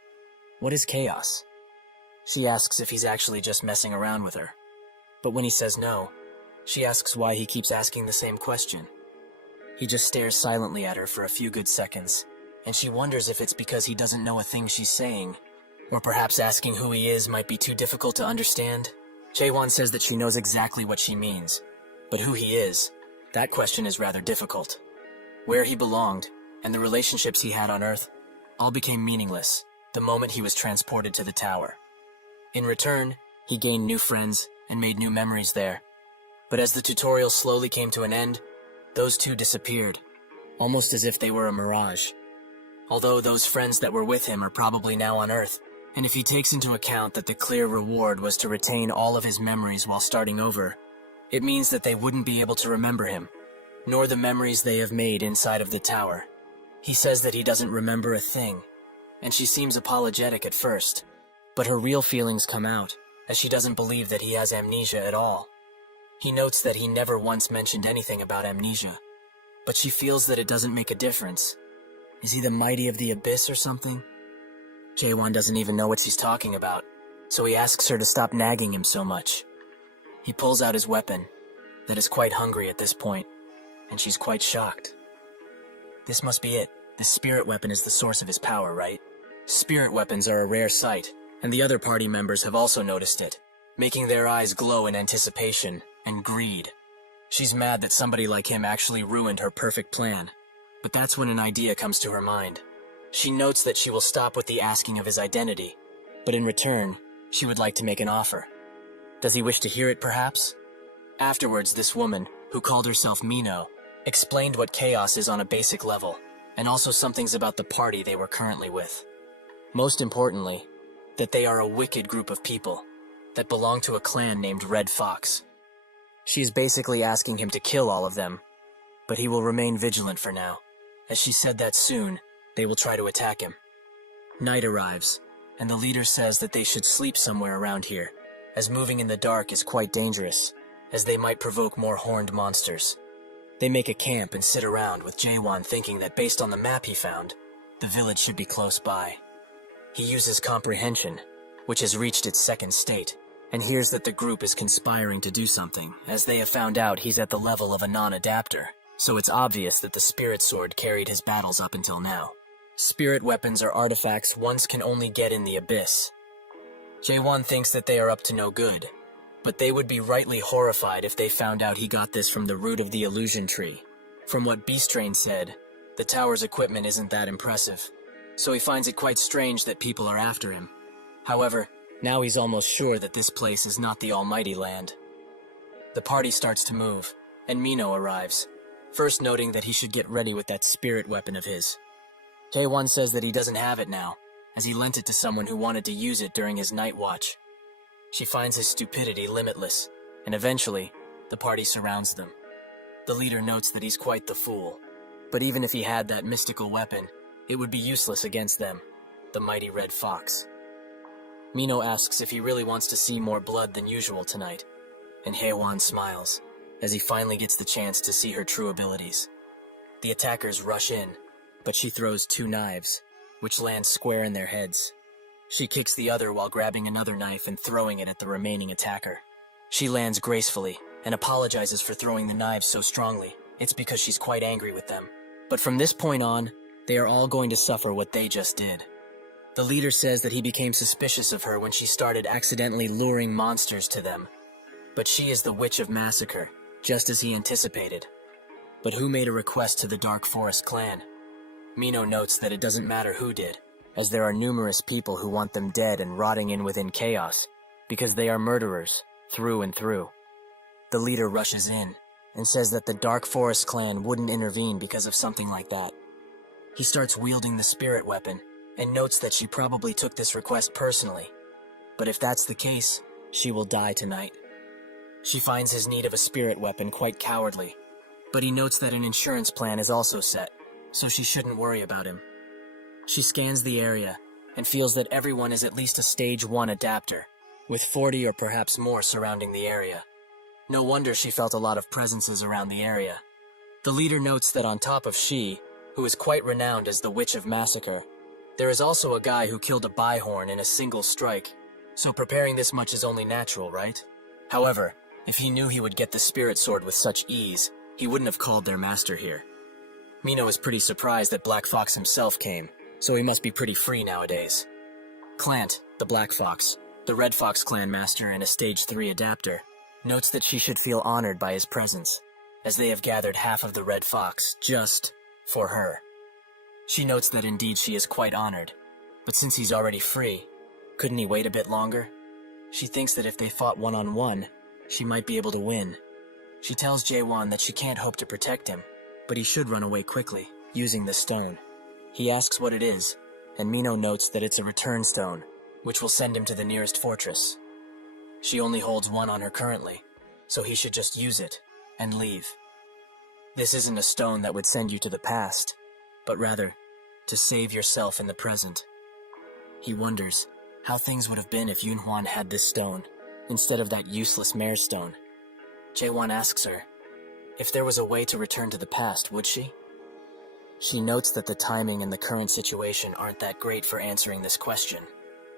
What is Chaos? She asks if he's actually just messing around with her. But when he says no, She asks why he keeps asking the same question. He just stares silently at her for a few good seconds, and she wonders if it's because he doesn't know a thing she's saying, or perhaps asking who he is might be too difficult to understand. Jaewon says that she knows exactly what she means, but who he is, that question is rather difficult. Where he belonged, and the relationships he had on Earth, all became meaningless the moment he was transported to the tower. In return, he gained new friends and made new memories there. But as the tutorial slowly came to an end, those two disappeared, almost as if they were a mirage. Although those friends that were with him are probably now on Earth, and if he takes into account that the clear reward was to retain all of his memories while starting over, it means that they wouldn't be able to remember him, nor the memories they have made inside of the tower. He says that he doesn't remember a thing, and she seems apologetic at first, but her real feelings come out, as she doesn't believe that he has amnesia at all. He notes that he never once mentioned anything about amnesia, but she feels that it doesn't make a difference. Is he the mighty of the abyss or something? Jaewon doesn't even know what she's talking about, so he asks her to stop nagging him so much. He pulls out his weapon, that is quite hungry at this point, and she's quite shocked. This must be it. The spirit weapon is the source of his power, right? Spirit weapons are a rare sight, and the other party members have also noticed it, making their eyes glow in anticipation and greed. She's mad that somebody like him actually ruined her perfect plan, but that's when an idea comes to her mind. She notes that she will stop with the asking of his identity, but in return, she would like to make an offer. Does he wish to hear it, perhaps? Afterwards, this woman, who called herself Mino, explained what chaos is on a basic level, and also some things about the party they were currently with. Most importantly, that they are a wicked group of people that belong to a clan named Red Fox. She is basically asking him to kill all of them, but he will remain vigilant for now, as she said that soon they will try to attack him. Night arrives, and the leader says that they should sleep somewhere around here, as moving in the dark is quite dangerous, as they might provoke more horned monsters. They make a camp and sit around with Jaewon thinking that based on the map he found, the village should be close by. He uses comprehension, which has reached its second state, and hears that the group is conspiring to do something, as they have found out he's at the level of a non-adapter, so it's obvious that the spirit sword carried his battles up until now. Spirit weapons are artifacts one can only get in the abyss. Jaewon thinks that they are up to no good, but they would be rightly horrified if they found out he got this from the root of the illusion tree. From what Beastrain said, the tower's equipment isn't that impressive, so he finds it quite strange that people are after him. However, now he's almost sure that this place is not the almighty land. The party starts to move, and Mino arrives, first noting that he should get ready with that spirit weapon of his. Jaewon says that he doesn't have it now, as he lent it to someone who wanted to use it during his night watch. She finds his stupidity limitless, and eventually, the party surrounds them. The leader notes that he's quite the fool, but even if he had that mystical weapon, it would be useless against them, the mighty Red Fox. Mino asks if he really wants to see more blood than usual tonight, and Haewon smiles, as he finally gets the chance to see her true abilities. The attackers rush in, but she throws 2 knives, which land square in their heads. She kicks the other while grabbing another knife and throwing it at the remaining attacker. She lands gracefully and apologizes for throwing the knives so strongly. It's because she's quite angry with them. But from this point on, they are all going to suffer what they just did. The leader says that he became suspicious of her when she started accidentally luring monsters to them. But she is the Witch of Massacre, just as he anticipated. But who made a request to the Dark Forest clan? Mino notes that it doesn't matter who did, as there are numerous people who want them dead and rotting in within chaos, because they are murderers, through and through. The leader rushes in, and says that the Dark Forest clan wouldn't intervene because of something like that. He starts wielding the spirit weapon, and notes that she probably took this request personally. But if that's the case, she will die tonight. She finds his need of a spirit weapon quite cowardly, but he notes that an insurance plan is also set, so she shouldn't worry about him. She scans the area, and feels that everyone is at least a Stage 1 adapter, with 40 or perhaps more surrounding the area. No wonder she felt a lot of presences around the area. The leader notes that on top of she, who is quite renowned as the Witch of Massacre, there is also a guy who killed a Byhorn in a single strike, so preparing this much is only natural, right? However, If he knew he would get the spirit sword with such ease, he wouldn't have called their master here. Mino is pretty surprised that Black Fox himself came, so he must be pretty free nowadays. Clant, the Black Fox, the Red Fox clan master and a Stage 3 adapter, notes that she should feel honored by his presence, as they have gathered half of the Red Fox just for her. She notes that indeed she is quite honored, but since he's already free, couldn't he wait a bit longer? She thinks that if they fought one-on-one, she might be able to win. She tells Jae-won that she can't hope to protect him, but he should run away quickly, using the stone. He asks what it is, and Mino notes that it's a return stone, which will send him to the nearest fortress. She only holds one on her currently, so he should just use it and leave. This isn't a stone that would send you to the past, but rather to save yourself in the present. He wonders how things would have been if Yunhwan had this stone, instead of that useless mare stone. Jae-won asks her, if there was a way to return to the past, would she? She notes that the timing and the current situation aren't that great for answering this question,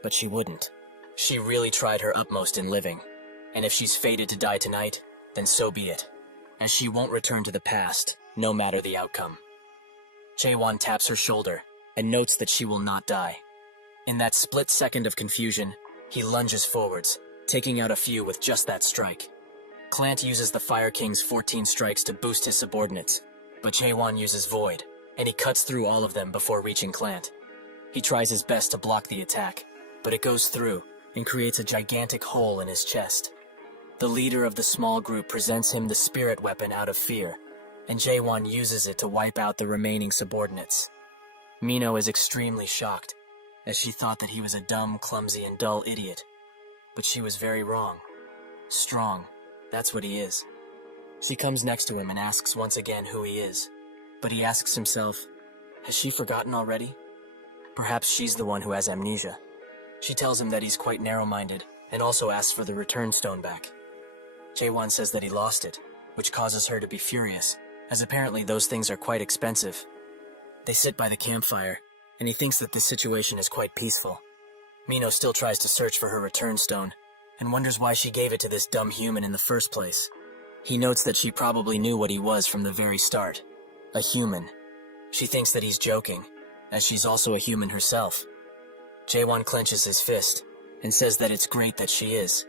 but she wouldn't. She really tried her utmost in living, and if she's fated to die tonight, then so be it, as she won't return to the past, no matter the outcome. Jae-won taps her shoulder and notes that she will not die. In that split second of confusion, he lunges forwards, taking out a few with just that strike. Clant uses the Fire King's 14 strikes to boost his subordinates, but Jae-won uses Void, and he cuts through all of them before reaching Clant. He tries his best to block the attack, but it goes through and creates a gigantic hole in his chest. The leader of the small group presents him the spirit weapon out of fear, and Jae-won uses it to wipe out the remaining subordinates. Mino is extremely shocked, as she thought that he was a dumb, clumsy, and dull idiot. But she was very wrong. Strong, that's what he is. She comes next to him and asks once again who he is, but he asks himself, has she forgotten already? Perhaps she's the one who has amnesia. She tells him that he's quite narrow-minded, and also asks for the return stone back. Jae-won says that he lost it, which causes her to be furious, as apparently those things are quite expensive. They sit by the campfire, and he thinks that this situation is quite peaceful. Mino still tries to search for her return stone, and wonders why she gave it to this dumb human in the first place. He notes that she probably knew what he was from the very start. A human. She thinks that he's joking, as she's also a human herself. Jae-won clenches his fist, and says that it's great that she is.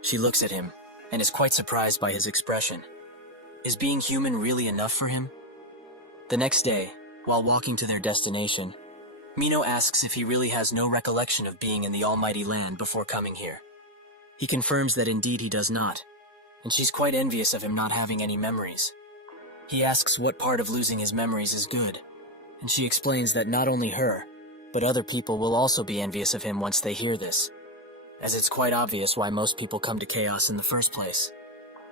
She looks at him, and is quite surprised by his expression. Is being human really enough for him? The next day, while walking to their destination, Mino asks if he really has no recollection of being in the Almighty Land before coming here. He confirms that indeed he does not, and she's quite envious of him not having any memories. He asks what part of losing his memories is good, and she explains that not only her, but other people will also be envious of him once they hear this, as it's quite obvious why most people come to Chaos in the first place.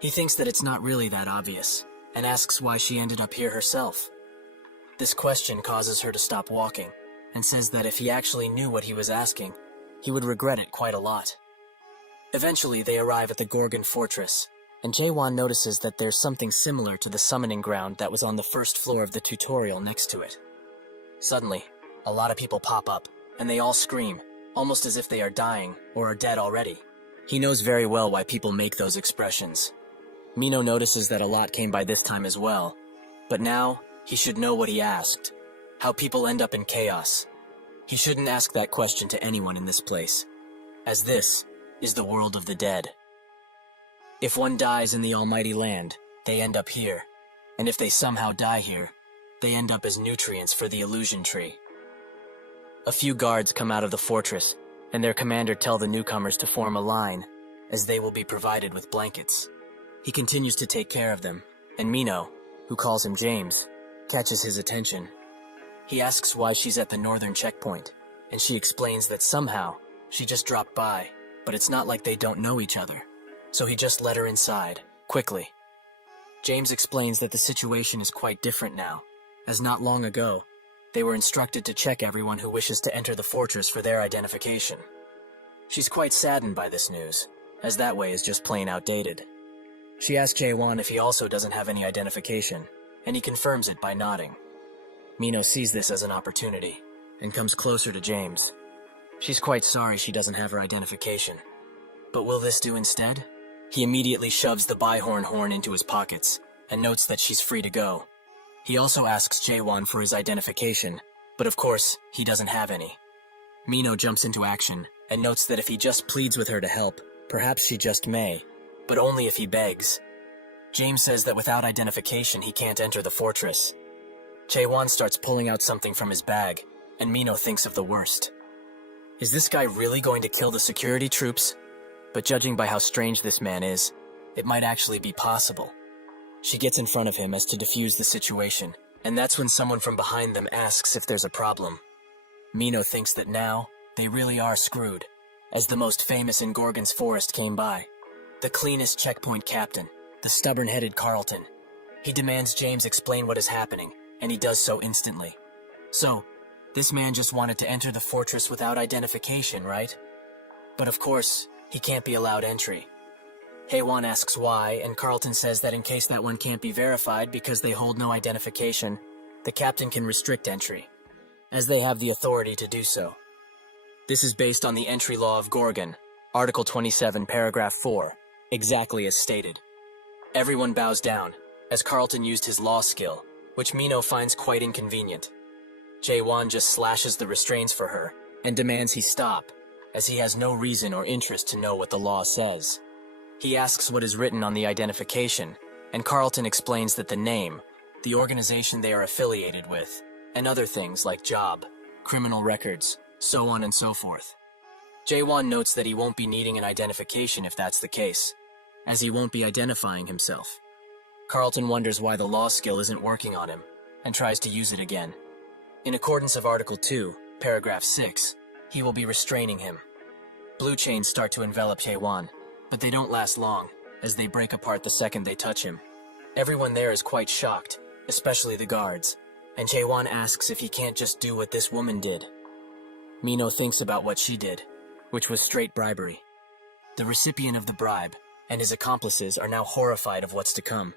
He thinks that it's not really that obvious, and asks why she ended up here herself. This question causes her to stop walking, and says that if he actually knew what he was asking, he would regret it quite a lot. Eventually, they arrive at the Gorgon Fortress, and Jae-won notices that there's something similar to the summoning ground that was on the first floor of the tutorial next to it. Suddenly, a lot of people pop up, and they all scream, almost as if they are dying or are dead already. He knows very well why people make those expressions. Mino notices that a lot came by this time as well, but now he should know what he asked. How people end up in Chaos. He shouldn't ask that question to anyone in this place, as this is the world of the dead. If one dies in the Almighty Land, they end up here, and if they somehow die here, they end up as nutrients for the illusion tree. A few guards come out of the fortress, and their commander tell the newcomers to form a line, as they will be provided with blankets. He continues to take care of them, and Mino, who calls him James, catches his attention. He asks why she's at the northern checkpoint, and she explains that somehow she just dropped by, but it's not like they don't know each other. So he just let her inside, quickly. James explains that the situation is quite different now, as not long ago, they were instructed to check everyone who wishes to enter the fortress for their identification. She's quite saddened by this news, as that way is just plain outdated. She asks Jae-won if he also doesn't have any identification, and he confirms it by nodding. Mino sees this as an opportunity, and comes closer to James. She's quite sorry she doesn't have her identification. But will this do instead? He immediately shoves the Byhorn horn into his pockets and notes that she's free to go. He also asks Jaewon for his identification, but of course, he doesn't have any. Mino jumps into action and notes that if he just pleads with her to help, perhaps she just may, but only if he begs. James says that without identification, he can't enter the fortress. Jaewon starts pulling out something from his bag, and Mino thinks of the worst. Is this guy really going to kill the security troops? But judging by how strange this man is, it might actually be possible. She gets in front of him as to defuse the situation, and that's when someone from behind them asks if there's a problem. Mino thinks that now, they really are screwed, as the most famous in Gorgon's forest came by. The cleanest checkpoint captain, the stubborn-headed Carlton. He demands James explain what is happening, and he does so instantly. So, this man just wanted to enter the fortress without identification, right? But of course, he can't be allowed entry. Haewon asks why, and Carlton says that in case that one can't be verified because they hold no identification, the captain can restrict entry, as they have the authority to do so. This is based on the entry law of Gorgon, Article 27, Paragraph 4, exactly as stated. Everyone bows down, as Carlton used his law skill, which Mino finds quite inconvenient. Jaewon just slashes the restraints for her, and demands he stop, as he has no reason or interest to know what the law says. He asks what is written on the identification, and Carlton explains that the name, the organization they are affiliated with, and other things like job, criminal records, so on and so forth. Jaewon notes that he won't be needing an identification if that's the case, as he won't be identifying himself. Carlton wonders why the law skill isn't working on him, and tries to use it again. In accordance of Article 2, Paragraph 6, he will be restraining him. Blue chains start to envelop Jaewon, but they don't last long, as they break apart the second they touch him. Everyone there is quite shocked, especially the guards, and Jaewon asks if he can't just do what this woman did. Mino thinks about what she did, which was straight bribery. The recipient of the bribe and his accomplices are now horrified of what's to come.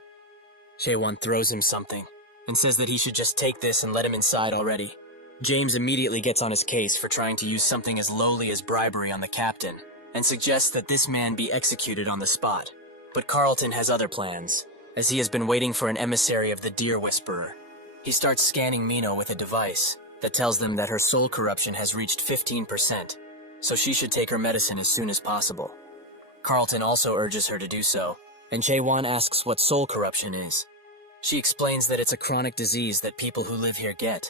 Jaewon throws him something and says that he should just take this and let him inside already. James immediately gets on his case for trying to use something as lowly as bribery on the captain, and suggests that this man be executed on the spot. But Carlton has other plans, as he has been waiting for an emissary of the Deer Whisperer. He starts scanning Mino with a device that tells them that her soul corruption has reached 15%, so she should take her medicine as soon as possible. Carlton also urges her to do so, and Jaewon asks what soul corruption is. She explains that it's a chronic disease that people who live here get.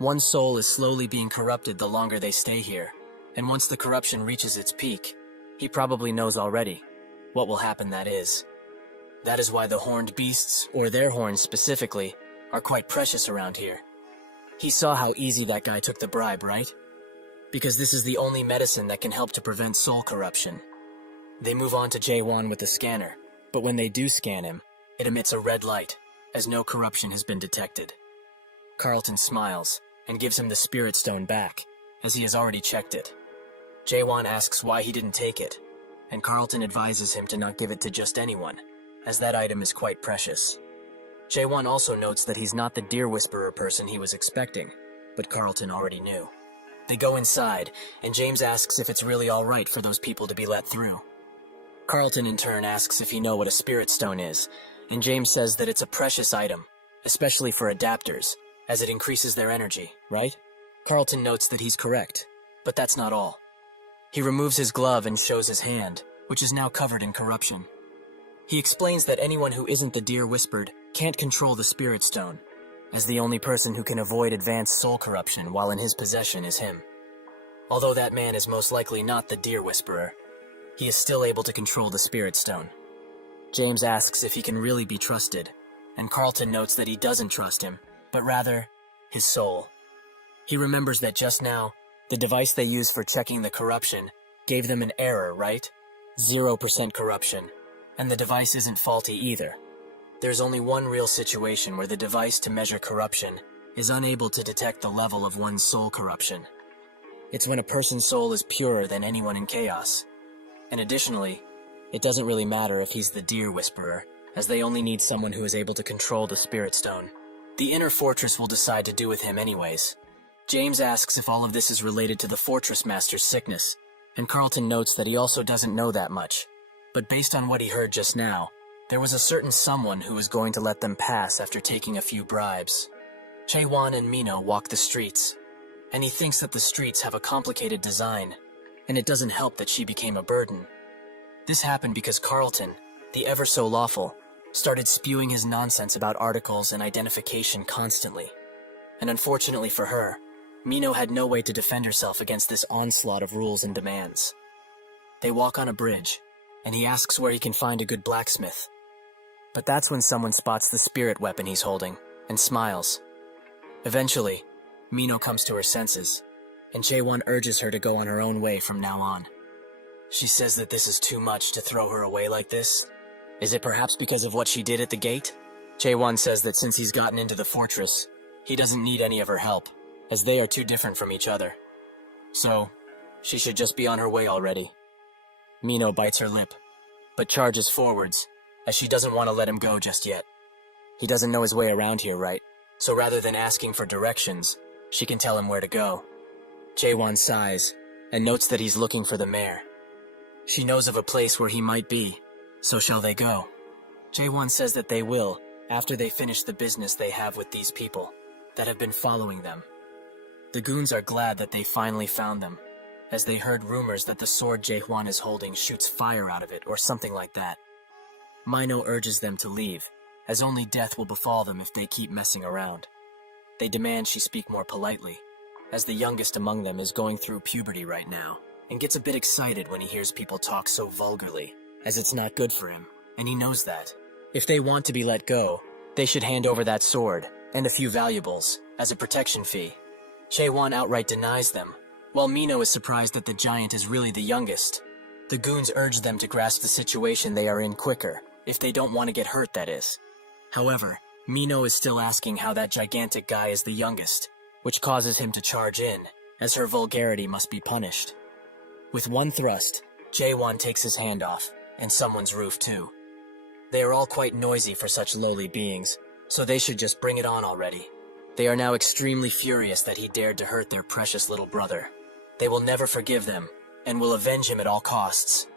One's soul is slowly being corrupted the longer they stay here, and once the corruption reaches its peak, he probably knows already what will happen, that is. That is why the horned beasts, or their horns specifically, are quite precious around here. He saw how easy that guy took the bribe, right? Because this is the only medicine that can help to prevent soul corruption. They move on to Jaewon with the scanner, but when they do scan him, it emits a red light, as no corruption has been detected. Carlton smiles and gives him the spirit stone back, as he has already checked it. Jaewon asks why he didn't take it, and Carlton advises him to not give it to just anyone, as that item is quite precious. Jaewon also notes that he's not the Deer Whisperer person he was expecting, but Carlton already knew. They go inside, and James asks if it's really all right for those people to be let through. Carlton in turn asks if he knows what a spirit stone is, and James says that it's a precious item, especially for adapters, as it increases their energy, right? Carlton notes that he's correct, but that's not all. He removes his glove and shows his hand, which is now covered in corruption. He explains that anyone who isn't the Deer Whispered can't control the Spirit Stone, as the only person who can avoid advanced soul corruption while in his possession is him. Although that man is most likely not the Deer Whisperer, he is still able to control the Spirit Stone. James asks if he can really be trusted, and Carlton notes that he doesn't trust him, but rather, his soul. He remembers that just now, the device they used for checking the corruption gave them an error, right? 0% corruption, and the device isn't faulty either. There's only one real situation where the device to measure corruption is unable to detect the level of one's soul corruption. It's when a person's soul is purer than anyone in chaos. And additionally, it doesn't really matter if he's the Deer Whisperer, as they only need someone who is able to control the Spirit Stone. The inner fortress will decide to do with him anyways. James asks if all of this is related to the Fortress Master's sickness, and Carlton notes that he also doesn't know that much, But based on what he heard just now, there was a certain someone who was going to let them pass after taking a few bribes. Chaewon and Mino walk the streets, and he thinks that the streets have a complicated design, and it doesn't help that she became a burden. This happened because Carlton, the ever-so-lawful, started spewing his nonsense about articles and identification constantly. And unfortunately for her, Mino had no way to defend herself against this onslaught of rules and demands. They walk on a bridge, and he asks where he can find a good blacksmith. But that's when someone spots the spirit weapon he's holding, and smiles. Eventually, Mino comes to her senses, and Chaewon urges her to go on her own way from now on. She says that this is too much to throw her away like this. Is it perhaps because of what she did at the gate? Chaewon says that since he's gotten into the fortress, he doesn't need any of her help, as they are too different from each other. So, she should just be on her way already. Mino bites her lip, but charges forwards, as she doesn't want to let him go just yet. He doesn't know his way around here, right? So rather than asking for directions, she can tell him where to go. Chaewon sighs, and notes that he's looking for the mayor. She knows of a place where he might be, so shall they go? Chaewon says that they will, after they finish the business they have with these people that have been following them. The goons are glad that they finally found them, as they heard rumors that the sword Chaewon is holding shoots fire out of it or something like that. Mino urges them to leave, as only death will befall them if they keep messing around. They demand she speak more politely, as the youngest among them is going through puberty right now, and gets a bit excited when he hears people talk so vulgarly, as it's not good for him, and he knows that. If they want to be let go, they should hand over that sword, and a few valuables, as a protection fee. Chaewon outright denies them, while Mino is surprised that the giant is really the youngest. The goons urge them to grasp the situation they are in quicker, if they don't want to get hurt, that is. However, Mino is still asking how that gigantic guy is the youngest, which causes him to charge in, as her vulgarity must be punished. With one thrust, Chaewon takes his hand off, and someone's roof too. They are all quite noisy for such lowly beings, so they should just bring it on already. They are now extremely furious that he dared to hurt their precious little brother. They will never forgive them, and will avenge him at all costs.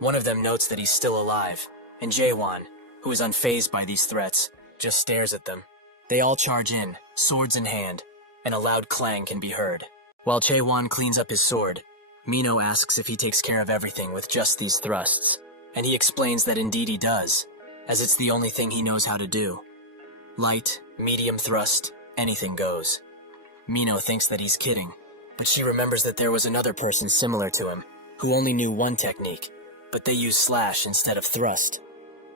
One of them notes that he's still alive, and Chaewon, who is unfazed by these threats, just stares at them. They all charge in, swords in hand, and a loud clang can be heard. While Chaewon cleans up his sword, Mino asks if he takes care of everything with just these thrusts, and he explains that indeed he does, as it's the only thing he knows how to do. Light, medium thrust, anything goes. Mino thinks that he's kidding, but she remembers that there was another person similar to him, who only knew one technique, but they used slash instead of thrust.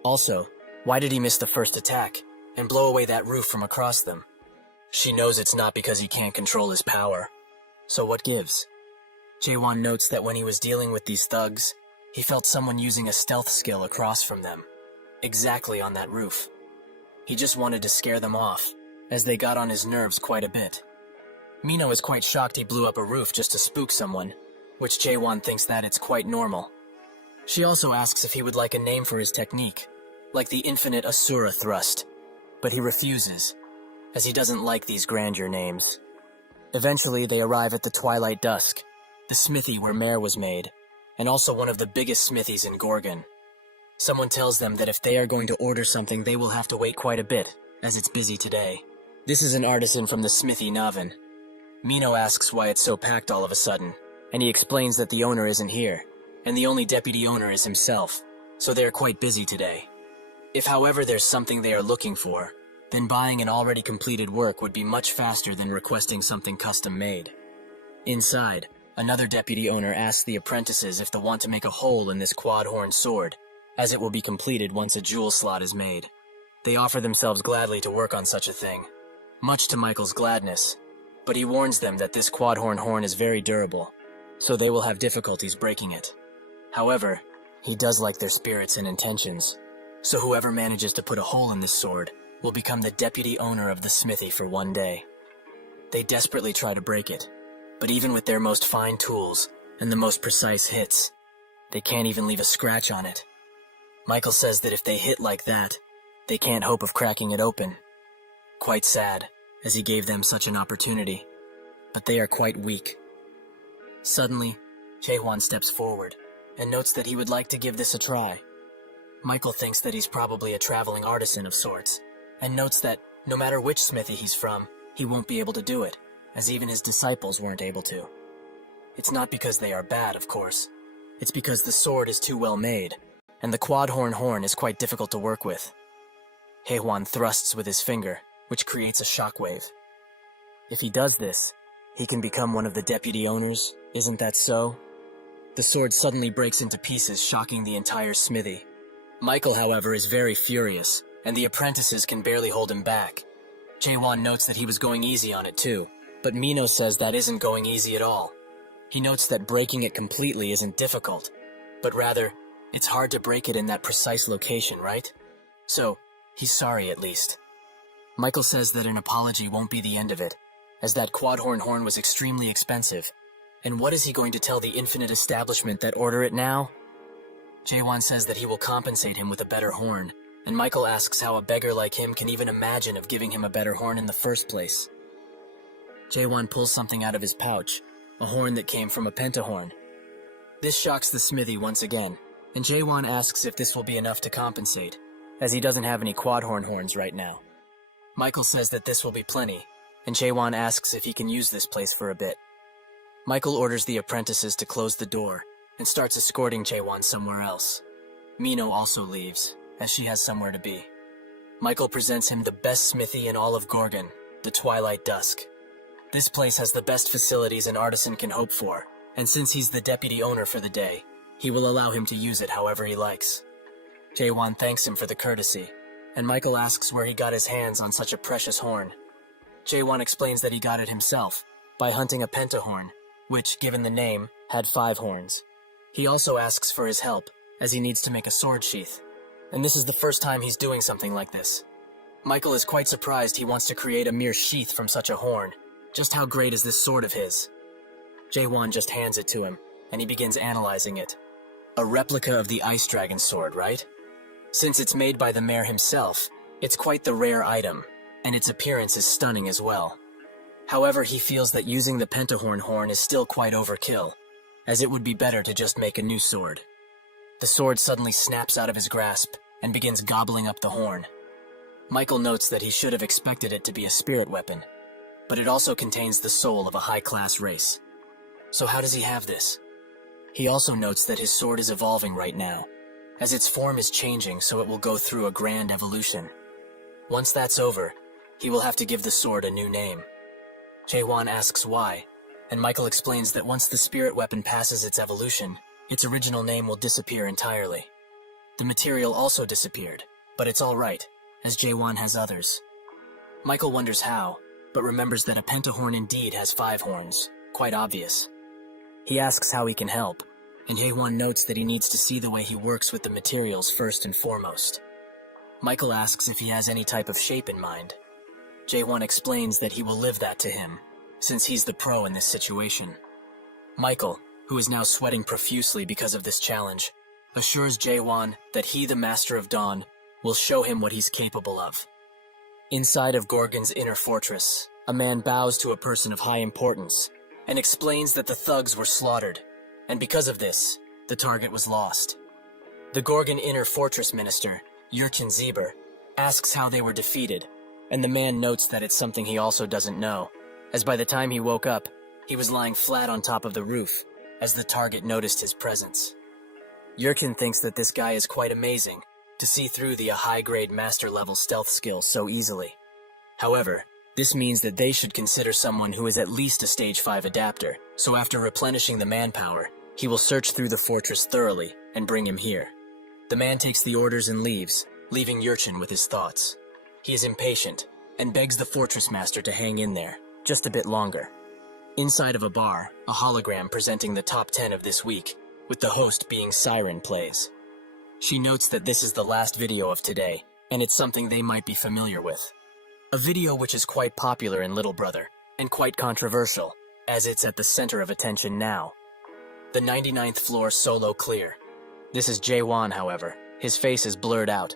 Also, why did he miss the first attack, and blow away that roof from across them? She knows it's not because he can't control his power. So what gives? Chaewon notes that when he was dealing with these thugs, he felt someone using a stealth skill across from them, exactly on that roof. He just wanted to scare them off, as they got on his nerves quite a bit. Mino is quite shocked he blew up a roof just to spook someone, which Chaewon thinks that it's quite normal. She also asks if he would like a name for his technique, like the Infinite Asura Thrust, but he refuses, as he doesn't like these grandeur names. Eventually, they arrive at the Twilight Dusk, the smithy where Mare was made, and also one of the biggest smithies in Gorgon. Someone tells them that if they are going to order something, they will have to wait quite a bit, as it's busy today. This is an artisan from the smithy Navin. Mino asks why it's so packed all of a sudden, and he explains that the owner isn't here, and the only deputy owner is himself, so they are quite busy today. If however there's something they are looking for, then buying an already completed work would be much faster than requesting something custom made. Inside, another deputy owner asks the apprentices if they want to make a hole in this quad-horn sword, as it will be completed once a jewel slot is made. They offer themselves gladly to work on such a thing, much to Michael's gladness, but he warns them that this quad-horn horn is very durable, so they will have difficulties breaking it. However, he does like their spirits and intentions, so whoever manages to put a hole in this sword will become the deputy owner of the smithy for one day. They desperately try to break it, but even with their most fine tools and the most precise hits, they can't even leave a scratch on it. Michael says that if they hit like that, they can't hope of cracking it open. Quite sad, as he gave them such an opportunity, but they are quite weak. Suddenly, Chaewon steps forward, and notes that he would like to give this a try. Michael thinks that he's probably a traveling artisan of sorts, and notes that no matter which smithy he's from, he won't be able to do it, as even his disciples weren't able to. It's not because they are bad, of course. It's because the sword is too well made, and the quad-horn horn is quite difficult to work with. Heiwan thrusts with his finger, which creates a shockwave. If he does this, he can become one of the deputy owners, isn't that so? The sword suddenly breaks into pieces, shocking the entire smithy. Michael, however, is very furious, and the apprentices can barely hold him back. Jaewon notes that he was going easy on it too, but Mino says that isn't going easy at all. He notes that breaking it completely isn't difficult, but rather, it's hard to break it in that precise location, right? So, he's sorry at least. Michael says that an apology won't be the end of it, as that quad-horn horn was extremely expensive. And what is he going to tell the Infinite Establishment that order it now? Jaewon says that he will compensate him with a better horn, and Michael asks how a beggar like him can even imagine of giving him a better horn in the first place. Jaewon pulls something out of his pouch, a horn that came from a pentahorn. This shocks the smithy once again, and Jaewon asks if this will be enough to compensate, as he doesn't have any quad-horn horns right now. Michael says that this will be plenty, and Jaewon asks if he can use this place for a bit. Michael orders the apprentices to close the door, and starts escorting Jaewon somewhere else. Mino also leaves, as she has somewhere to be. Michael presents him the best smithy in all of Gorgon, the Twilight Dusk. This place has the best facilities an artisan can hope for, and since he's the deputy owner for the day, he will allow him to use it however he likes. Jaewon thanks him for the courtesy, and Michael asks where he got his hands on such a precious horn. Jaewon explains that he got it himself, by hunting a pentahorn, which, given the name, had 5 horns. He also asks for his help, as he needs to make a sword sheath, and this is the first time he's doing something like this. Michael is quite surprised he wants to create a mere sheath from such a horn. Just how great is this sword of his? Jaewon just hands it to him, and he begins analyzing it. A replica of the Ice Dragon sword, right? Since it's made by the mayor himself, it's quite the rare item, and its appearance is stunning as well. However, he feels that using the pentahorn horn is still quite overkill, as it would be better to just make a new sword. The sword suddenly snaps out of his grasp and begins gobbling up the horn. Michael notes that he should have expected it to be a spirit weapon, but it also contains the soul of a high-class race. So how does he have this? He also notes that his sword is evolving right now, as its form is changing so it will go through a grand evolution. Once that's over, he will have to give the sword a new name. Jaewon asks why, and Michael explains that once the spirit weapon passes its evolution, its original name will disappear entirely. The material also disappeared, but it's all right, as Jaewon has others. Michael wonders how, but remembers that a pentahorn indeed has 5 horns, quite obvious. He asks how he can help, and Jaewon notes that he needs to see the way he works with the materials first and foremost. Michael asks if he has any type of shape in mind. Jaewon explains that he will live that to him, since he's the pro in this situation. Michael, who is now sweating profusely because of this challenge, assures Jaewon that he, the Master of Dawn, will show him what he's capable of. Inside of Gorgon's inner fortress, a man bows to a person of high importance and explains that the thugs were slaughtered, and because of this, the target was lost. The Gorgon inner fortress minister, Yurchin Zieber, asks how they were defeated, and the man notes that it's something he also doesn't know, as by the time he woke up, he was lying flat on top of the roof, as the target noticed his presence. Yurchin thinks that this guy is quite amazing, to see through the high-grade master-level stealth skill so easily. However, this means that they should consider someone who is at least a Stage 5 adapter, so after replenishing the manpower, he will search through the fortress thoroughly and bring him here. The man takes the orders and leaves, leaving Yurchin with his thoughts. He is impatient, and begs the fortress master to hang in there, just a bit longer. Inside of a bar, a hologram presenting the top 10 of this week, with the host being Siren plays. She notes that this is the last video of today, and it's something they might be familiar with. A video which is quite popular in Little Brother, and quite controversial, as it's at the center of attention now. The 99th floor solo clear. This is Jaewon, however. His face is blurred out.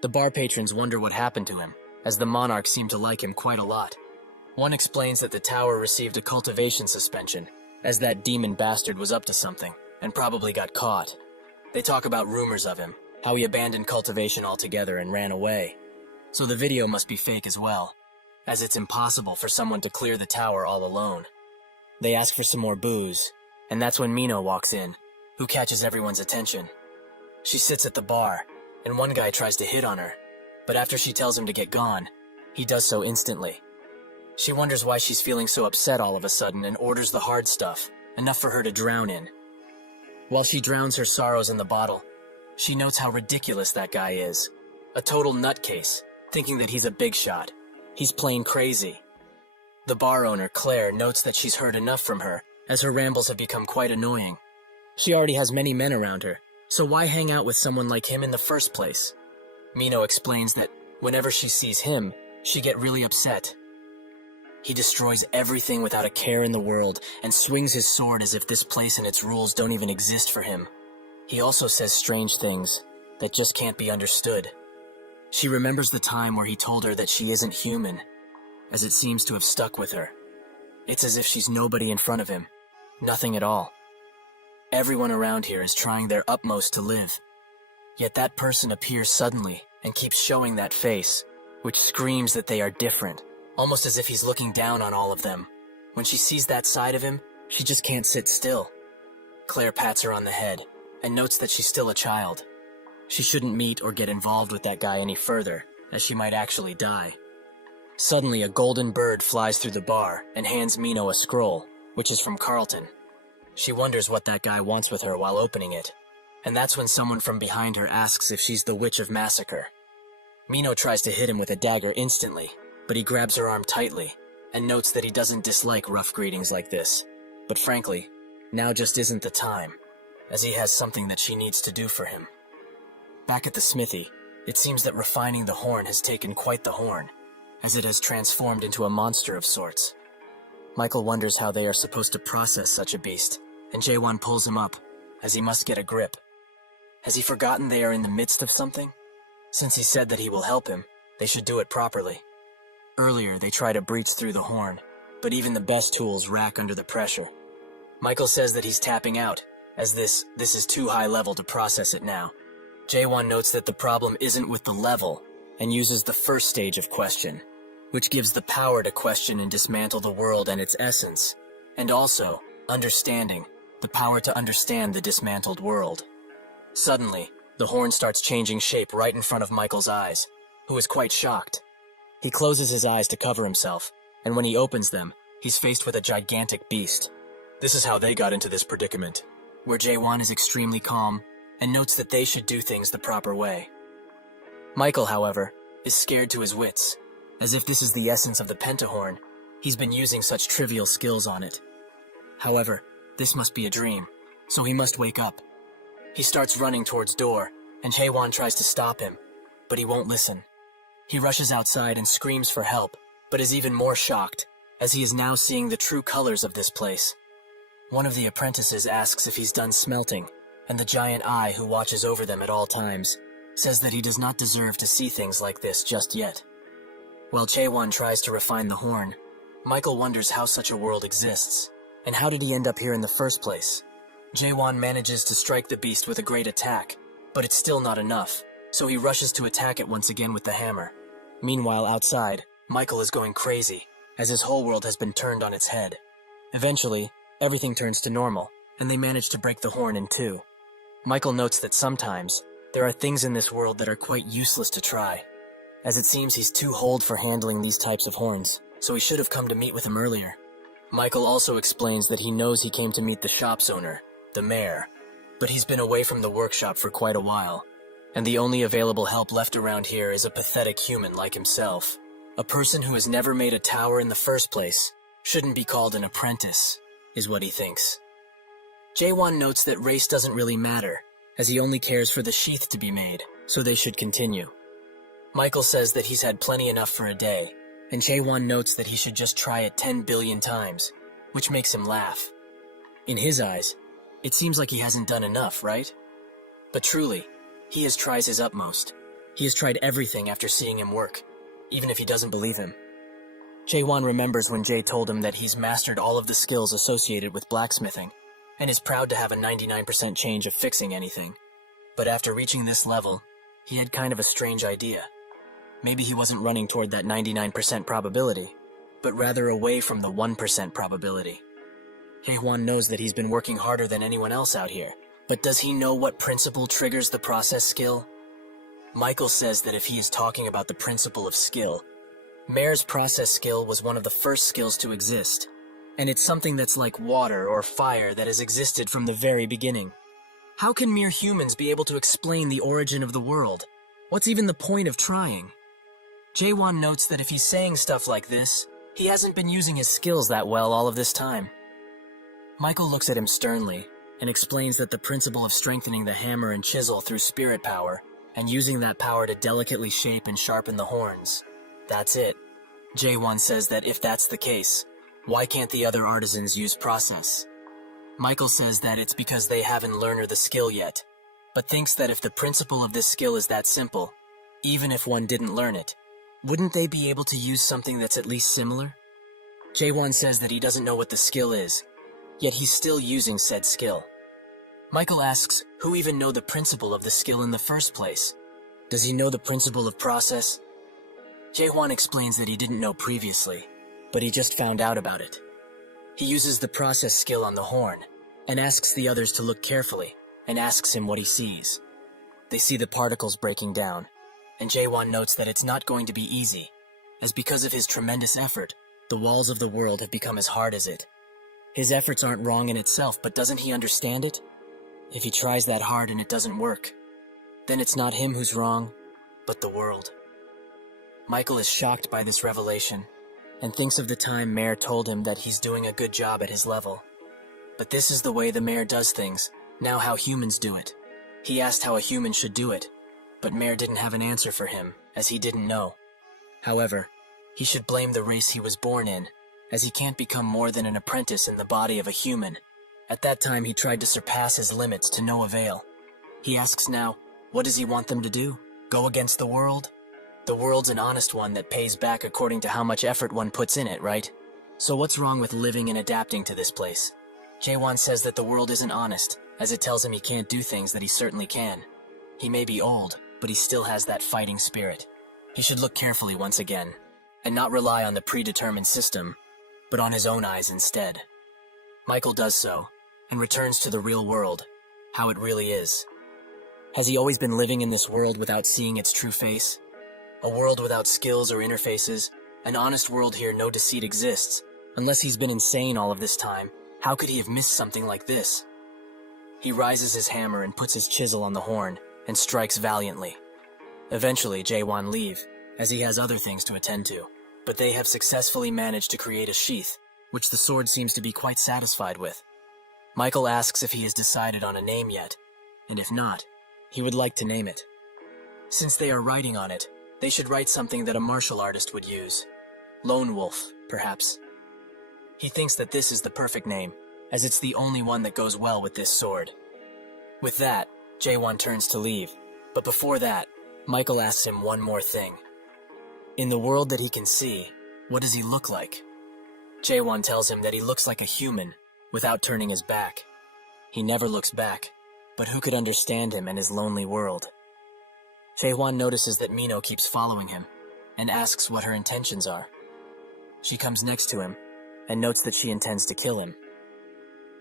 The bar patrons wonder what happened to him, as the monarch seemed to like him quite a lot. One explains that the tower received a cultivation suspension, as that demon bastard was up to something, and probably got caught. They talk about rumors of him, how he abandoned cultivation altogether and ran away. So the video must be fake as well, as it's impossible for someone to clear the tower all alone. They ask for some more booze, and that's when Mino walks in, who catches everyone's attention. She sits at the bar, and one guy tries to hit on her, but after she tells him to get gone, he does so instantly. She wonders why she's feeling so upset all of a sudden and orders the hard stuff, enough for her to drown in. While she drowns her sorrows in the bottle, she notes how ridiculous that guy is. A total nutcase, thinking that he's a big shot. He's plain crazy. The bar owner, Claire, notes that she's heard enough from her, as her rambles have become quite annoying. She already has many men around her, so why hang out with someone like him in the first place? Mino explains that whenever she sees him, she get really upset. He destroys everything without a care in the world and swings his sword as if this place and its rules don't even exist for him. He also says strange things that just can't be understood. She remembers the time where he told her that she isn't human, as it seems to have stuck with her. It's as if she's nobody in front of him, nothing at all. Everyone around here is trying their utmost to live. Yet that person appears suddenly and keeps showing that face, which screams that they are different, almost as if he's looking down on all of them. When she sees that side of him, she just can't sit still. Claire pats her on the head and notes that she's still a child. She shouldn't meet or get involved with that guy any further, as she might actually die. Suddenly, a golden bird flies through the bar and hands Mino a scroll, which is from Carlton. She wonders what that guy wants with her while opening it, and that's when someone from behind her asks if she's the Witch of Massacre. Mino tries to hit him with a dagger instantly, but he grabs her arm tightly and notes that he doesn't dislike rough greetings like this. But frankly, now just isn't the time, as he has something that she needs to do for him. Back at the smithy, it seems that refining the horn has taken quite the horn, as it has transformed into a monster of sorts. Michael wonders how they are supposed to process such a beast, and Jaewon pulls him up, as he must get a grip. Has he forgotten they are in the midst of something? Since he said that he will help him, they should do it properly. Earlier, they try to breach through the horn, but even the best tools rack under the pressure. Michael says that he's tapping out, as this is too high level to process it now. Jaewon notes that the problem isn't with the level, and uses the first stage of question, which gives the power to question and dismantle the world and its essence, and also, understanding, the power to understand the dismantled world. Suddenly, the horn starts changing shape right in front of Michael's eyes, who is quite shocked. He closes his eyes to cover himself, and when he opens them, he's faced with a gigantic beast. This is how they got into this predicament, where Jaewon is extremely calm and notes that they should do things the proper way. Michael, however, is scared to his wits, as if this is the essence of the pentahorn. He's been using such trivial skills on it. However, this must be a dream, so he must wake up. He starts running towards door, and Jaewon tries to stop him, but he won't listen. He rushes outside and screams for help, but is even more shocked, as he is now seeing the true colors of this place. One of the apprentices asks if he's done smelting, and the giant eye who watches over them at all times says that he does not deserve to see things like this just yet. While Jaewon tries to refine the horn, Michael wonders how such a world exists, and how did he end up here in the first place? Jaewon manages to strike the beast with a great attack, but it's still not enough, so he rushes to attack it once again with the hammer. Meanwhile, outside, Michael is going crazy, as his whole world has been turned on its head. Eventually, everything turns to normal, and they manage to break the horn in two. Michael notes that sometimes, there are things in this world that are quite useless to try, as it seems he's too old for handling these types of horns, so he should have come to meet with him earlier. Michael also explains that he knows he came to meet the shop's owner, the mayor, but he's been away from the workshop for quite a while, and the only available help left around here is a pathetic human like himself. A person who has never made a tower in the first place shouldn't be called an apprentice, is what he thinks. Jaewon notes that race doesn't really matter, as he only cares for the sheath to be made, so they should continue. Michael says that he's had plenty enough for a day, and Jaewon notes that he should just try it 10 billion times, which makes him laugh. In his eyes, it seems like he hasn't done enough, right? But truly, he has tried his utmost. He has tried everything after seeing him work, even if he doesn't believe him. Jaewon remembers when Jay told him that he's mastered all of the skills associated with blacksmithing, and is proud to have a 99% chance of fixing anything. But after reaching this level, he had kind of a strange idea. Maybe he wasn't running toward that 99% probability, but rather away from the 1% probability. Hye-Hwan knows that he's been working harder than anyone else out here, but does he know what principle triggers the process skill? Michael says that if he is talking about the principle of skill, Mare's process skill was one of the first skills to exist, and it's something that's like water or fire that has existed from the very beginning. How can mere humans be able to explain the origin of the world? What's even the point of trying? Jae-Won notes that if he's saying stuff like this, he hasn't been using his skills that well all of this time. Michael looks at him sternly and explains that the principle of strengthening the hammer and chisel through spirit power and using that power to delicately shape and sharpen the horns, that's it. Jae-Won says that if that's the case, why can't the other artisans use process? Michael says that it's because they haven't learned the skill yet, but thinks that if the principle of this skill is that simple, even if one didn't learn it, wouldn't they be able to use something that's at least similar? Jae-Won says that he doesn't know what the skill is, yet he's still using said skill. Michael asks who even know the principle of the skill in the first place. Does he know the principle of process? Jae-Hwan explains that he didn't know previously, but he just found out about it. He uses the process skill on the horn, and asks the others to look carefully, and asks him what he sees. They see the particles breaking down, and Jae-Won notes that it's not going to be easy, as because of his tremendous effort, the walls of the world have become as hard as it. His efforts aren't wrong in itself, but doesn't he understand it? If he tries that hard and it doesn't work, then it's not him who's wrong, but the world. Michael is shocked by this revelation, and thinks of the time Mare told him that he's doing a good job at his level. But this is the way the Mare does things, now how humans do it. He asked how a human should do it, but Mare didn't have an answer for him, as he didn't know. However, he should blame the race he was born in, as he can't become more than an apprentice in the body of a human. At that time he tried to surpass his limits to no avail. He asks now, what does he want them to do? Go against the world? The world's an honest one that pays back according to how much effort one puts in it, right? So what's wrong with living and adapting to this place? Jae-Won says that the world isn't honest, as it tells him he can't do things that he certainly can. He may be old, but he still has that fighting spirit. He should look carefully once again, and not rely on the predetermined system, but on his own eyes instead. Michael does so, and returns to the real world, how it really is. Has he always been living in this world without seeing its true face? A world without skills or interfaces, an honest world here no deceit exists. Unless he's been insane all of this time, how could he have missed something like this? He rises his hammer and puts his chisel on the horn, and strikes valiantly. Eventually, Jae-Won leave, as he has other things to attend to, but they have successfully managed to create a sheath, which the sword seems to be quite satisfied with. Michael asks if he has decided on a name yet, and if not, he would like to name it. Since they are writing on it, they should write something that a martial artist would use. Lone Wolf, perhaps. He thinks that this is the perfect name, as it's the only one that goes well with this sword. With that, Jae-Won turns to leave, but before that, Michael asks him one more thing. In the world that he can see, what does he look like? Jae-Won tells him that he looks like a human, without turning his back. He never looks back, but who could understand him and his lonely world? Jae-Won notices that Mino keeps following him, and asks what her intentions are. She comes next to him, and notes that she intends to kill him.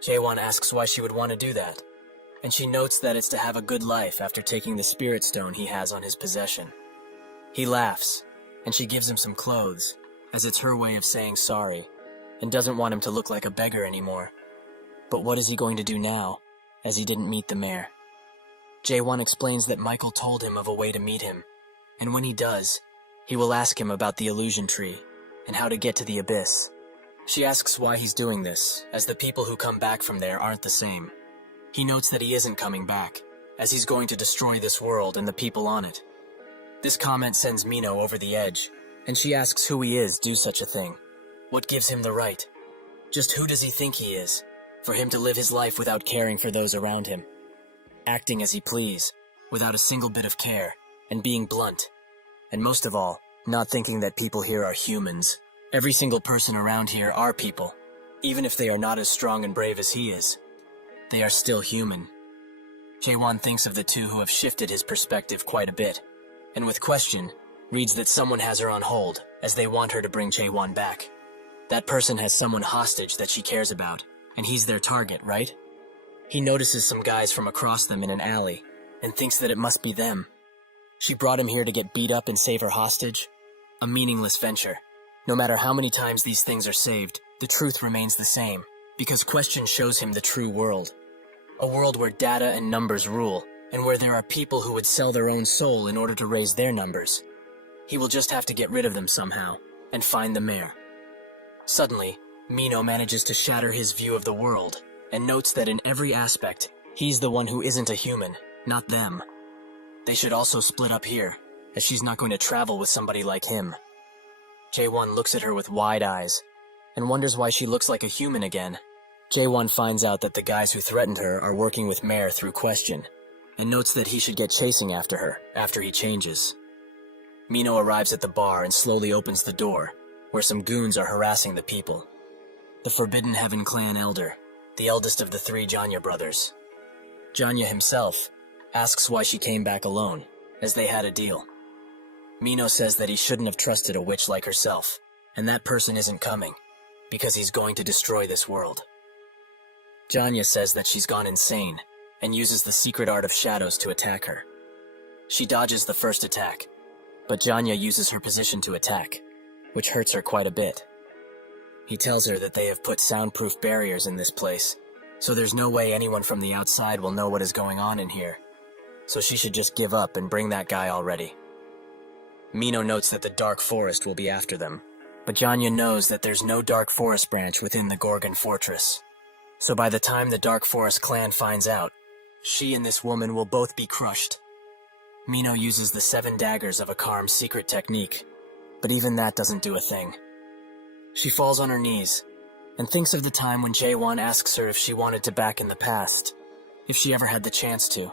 Jae-Won asks why she would want to do that, and she notes that it's to have a good life after taking the spirit stone he has on his possession. He laughs, and she gives him some clothes, as it's her way of saying sorry, and doesn't want him to look like a beggar anymore. But what is he going to do now, as he didn't meet the mayor? Jae-Won explains that Michael told him of a way to meet him, and when he does, he will ask him about the illusion tree, and how to get to the abyss. She asks why he's doing this, as the people who come back from there aren't the same. He notes that he isn't coming back, as he's going to destroy this world and the people on it. This comment sends Mino over the edge, and she asks who he is do such a thing. What gives him the right? Just who does he think he is, for him to live his life without caring for those around him? Acting as he please, without a single bit of care, and being blunt. And most of all, not thinking that people here are humans. Every single person around here are people, even if they are not as strong and brave as he is. They are still human. Jae-won thinks of the two who have shifted his perspective quite a bit, and with question, reads that someone has her on hold as they want her to bring Jae-won back. That person has someone hostage that she cares about, and he's their target, right? He notices some guys from across them in an alley and thinks that it must be them. She brought him here to get beat up and save her hostage? A meaningless venture. No matter how many times these things are saved, the truth remains the same, because question shows him the true world. A world where data and numbers rule, and where there are people who would sell their own soul in order to raise their numbers. He will just have to get rid of them somehow, and find the mayor. Suddenly, Mino manages to shatter his view of the world, and notes that in every aspect, he's the one who isn't a human, not them. They should also split up here, as she's not going to travel with somebody like him. Jae-won looks at her with wide eyes, and wonders why she looks like a human again. Jae-won finds out that the guys who threatened her are working with Mare through question, and notes that he should get chasing after her after he changes. Mino arrives at the bar and slowly opens the door, where some goons are harassing the people. The Forbidden Heaven clan elder, the eldest of the three Janya brothers. Janya himself asks why she came back alone, as they had a deal. Mino says that he shouldn't have trusted a witch like herself, and that person isn't coming, because he's going to destroy this world. Janya says that she's gone insane, and uses the secret art of shadows to attack her. She dodges the first attack, but Janya uses her position to attack, which hurts her quite a bit. He tells her that they have put soundproof barriers in this place, so there's no way anyone from the outside will know what is going on in here. So she should just give up and bring that guy already. Mino notes that the Dark Forest will be after them, but Janya knows that there's no Dark Forest branch within the Gorgon Fortress. So by the time the Dark Forest clan finds out, she and this woman will both be crushed. Mino uses the 7 daggers of Akarm's secret technique, but even that doesn't do a thing. She falls on her knees and thinks of the time when Jae-won asks her if she wanted to back in the past, if she ever had the chance to.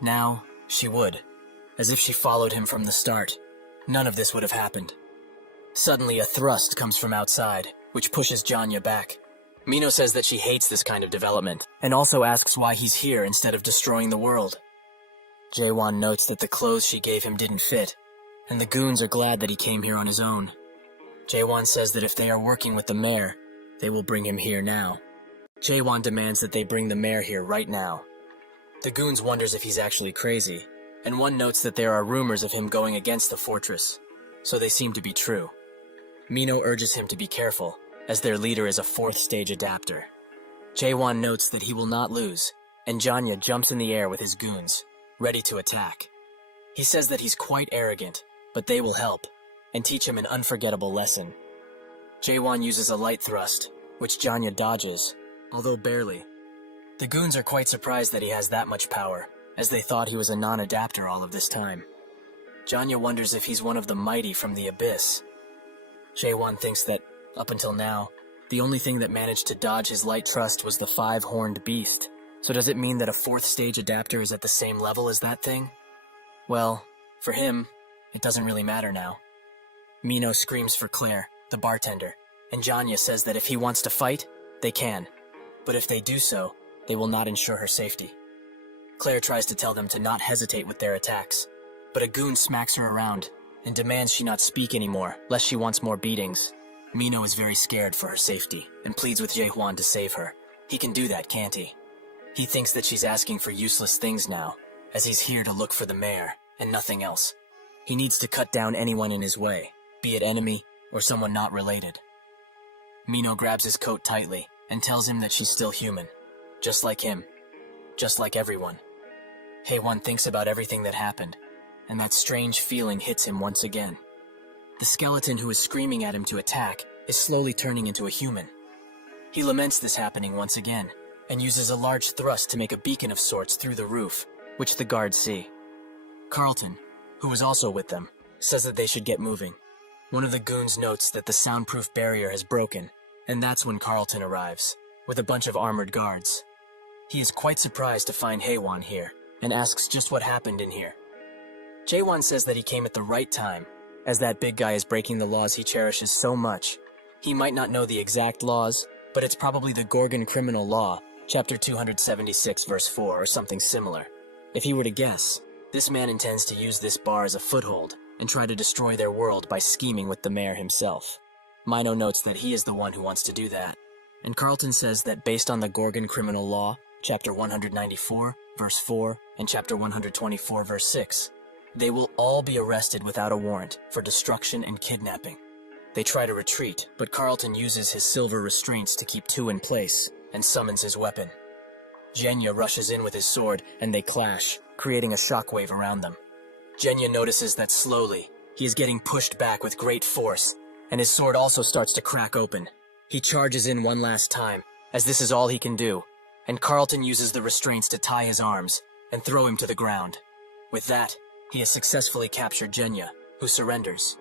Now, she would, as if she followed him from the start. None of this would have happened. Suddenly, a thrust comes from outside, which pushes Janya back. Mino says that she hates this kind of development, and also asks why he's here instead of destroying the world. Jae-won notes that the clothes she gave him didn't fit, and the goons are glad that he came here on his own. Jae-won says that if they are working with the mayor, they will bring him here now. Jae-won demands that they bring the mayor here right now. The goons wonders if he's actually crazy, and one notes that there are rumors of him going against the fortress, so they seem to be true. Mino urges him to be careful, as their leader is a 4th stage adapter. Jae-won notes that he will not lose, and Janya jumps in the air with his goons, ready to attack. He says that he's quite arrogant, but they will help, and teach him an unforgettable lesson. Jae-won uses a light thrust, which Janya dodges, although barely. The goons are quite surprised that he has that much power, as they thought he was a non-adapter all of this time. Janya wonders if he's one of the mighty from the abyss. Jae-won thinks that, up until now, the only thing that managed to dodge his light thrust was the 5-horned beast. So does it mean that a 4th stage adapter is at the same level as that thing? Well, for him, it doesn't really matter now. Mino screams for Claire, the bartender, and Janya says that if he wants to fight, they can. But if they do so, they will not ensure her safety. Claire tries to tell them to not hesitate with their attacks, but a goon smacks her around and demands she not speak anymore, lest she wants more beatings. Mino is very scared for her safety and pleads with Jae-won to save her. He can do that, can't he? He thinks that she's asking for useless things now, as he's here to look for the mayor and nothing else. He needs to cut down anyone in his way, be it enemy or someone not related. Mino grabs his coat tightly and tells him that she's still human, just like him, just like everyone. Haewon thinks about everything that happened, and that strange feeling hits him once again. The skeleton who is screaming at him to attack is slowly turning into a human. He laments this happening once again, and uses a large thrust to make a beacon of sorts through the roof, which the guards see. Carlton, who was also with them, says that they should get moving. One of the goons notes that the soundproof barrier has broken, and that's when Carlton arrives, with a bunch of armored guards. He is quite surprised to find Haewon here, and asks just what happened in here. Jae-won says that he came at the right time, as that big guy is breaking the laws he cherishes so much. He might not know the exact laws, but it's probably the Gorgon criminal law Chapter 276, verse 4, or something similar. If he were to guess, this man intends to use this bar as a foothold and try to destroy their world by scheming with the mayor himself. Mino notes that he is the one who wants to do that, and Carlton says that based on the Gorgon criminal law, chapter 194, verse 4, and chapter 124, verse 6, they will all be arrested without a warrant for destruction and kidnapping. They try to retreat, but Carlton uses his silver restraints to keep two in place and summons his weapon. Genya rushes in with his sword and they clash, creating a shockwave around them. Genya notices that slowly, he is getting pushed back with great force, and his sword also starts to crack open. He charges in one last time, as this is all he can do, and Carlton uses the restraints to tie his arms and throw him to the ground. With that, he has successfully captured Genya, who surrenders.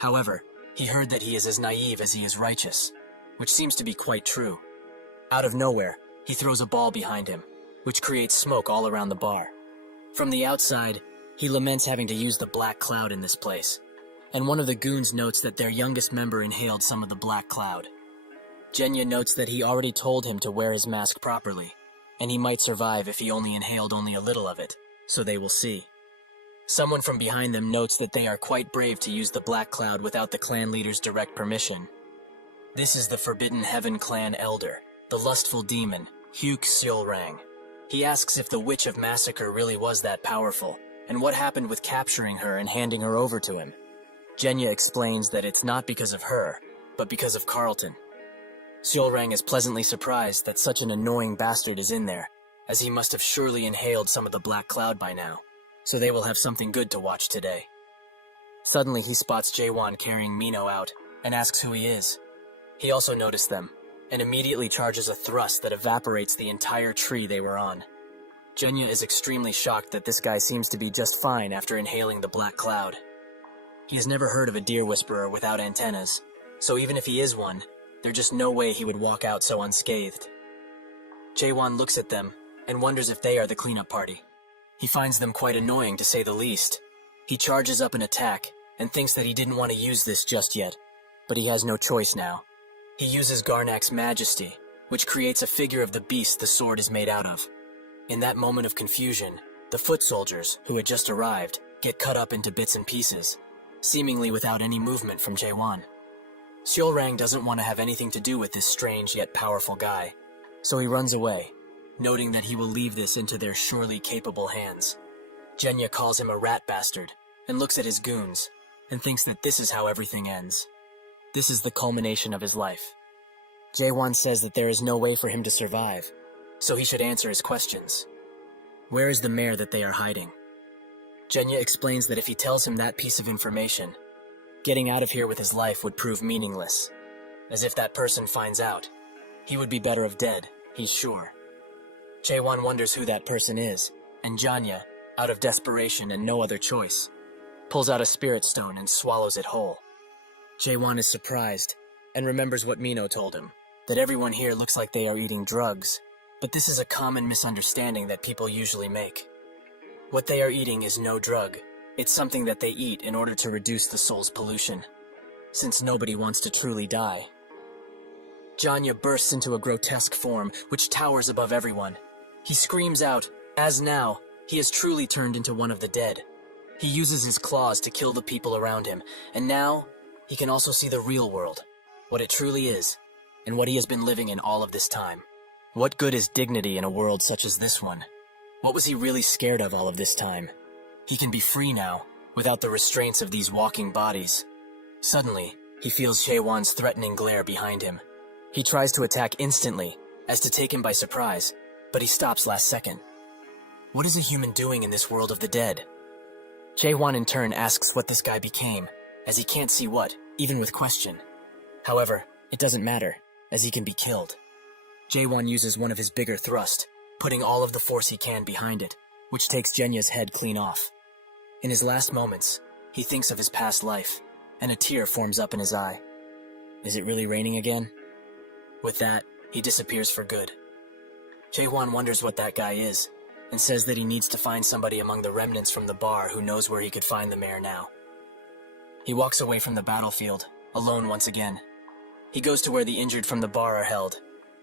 However, he heard that he is as naive as he is righteous, which seems to be quite true. Out of nowhere, he throws a ball behind him, which creates smoke all around the bar. From the outside, he laments having to use the black cloud in this place, and one of the goons notes that their youngest member inhaled some of the black cloud. Genya notes that he already told him to wear his mask properly, and he might survive if he only inhaled only a little of it, so they will see. Someone from behind them notes that they are quite brave to use the black cloud without the clan leader's direct permission. This is the Forbidden Heaven clan elder, the lustful demon, Hyuk Seolrang. He asks if the Witch of Massacre really was that powerful, and what happened with capturing her and handing her over to him. Genya explains that it's not because of her, but because of Carlton. Seolrang is pleasantly surprised that such an annoying bastard is in there, as he must have surely inhaled some of the black cloud by now, so they will have something good to watch today. Suddenly he spots Jaewon carrying Mino out, and asks who he is. He also noticed them, and immediately charges a thrust that evaporates the entire tree they were on. Genya is extremely shocked that this guy seems to be just fine after inhaling the black cloud. He has never heard of a deer whisperer without antennas, so even if he is one, there's just no way he would walk out so unscathed. Jaewon looks at them and wonders if they are the cleanup party. He finds them quite annoying to say the least. He charges up an attack and thinks that he didn't want to use this just yet, but he has no choice now. He uses Garnak's majesty, which creates a figure of the beast the sword is made out of. In that moment of confusion, the foot soldiers, who had just arrived, get cut up into bits and pieces, seemingly without any movement from Jaewon. Seolrang doesn't want to have anything to do with this strange yet powerful guy, so he runs away, noting that he will leave this into their surely capable hands. Genya calls him a rat bastard, and looks at his goons, and thinks that this is how everything ends. This is the culmination of his life. Jaewon says that there is no way for him to survive, so he should answer his questions. Where is the mayor that they are hiding? Genya explains that if he tells him that piece of information, getting out of here with his life would prove meaningless. As if that person finds out, he would be better off dead, he's sure. Jaewon wonders who that person is, and Genya, out of desperation and no other choice, pulls out a spirit stone and swallows it whole. Jaewon is surprised, and remembers what Mino told him, that everyone here looks like they are eating drugs, but this is a common misunderstanding that people usually make. What they are eating is no drug. It's something that they eat in order to reduce the soul's pollution, since nobody wants to truly die. Genya bursts into a grotesque form, which towers above everyone. He screams out, as now, he has truly turned into one of the dead. He uses his claws to kill the people around him, and now, he can also see the real world, what it truly is, and what he has been living in all of this time. What good is dignity in a world such as this one? What was he really scared of all of this time? He can be free now, without the restraints of these walking bodies. Suddenly, he feels Jaewon's threatening glare behind him. He tries to attack instantly, as to take him by surprise, but he stops last second. What is a human doing in this world of the dead? Jaewon in turn asks what this guy became, as he can't see what, even with question. However, it doesn't matter, as he can be killed. Jaewon uses one of his bigger thrusts, putting all of the force he can behind it, which takes Genya's head clean off. In his last moments, he thinks of his past life, and a tear forms up in his eye. Is it really raining again? With that, he disappears for good. Jaewon wonders what that guy is, and says that he needs to find somebody among the remnants from the bar who knows where he could find the mayor now. He walks away from the battlefield, alone once again. He goes to where the injured from the bar are held,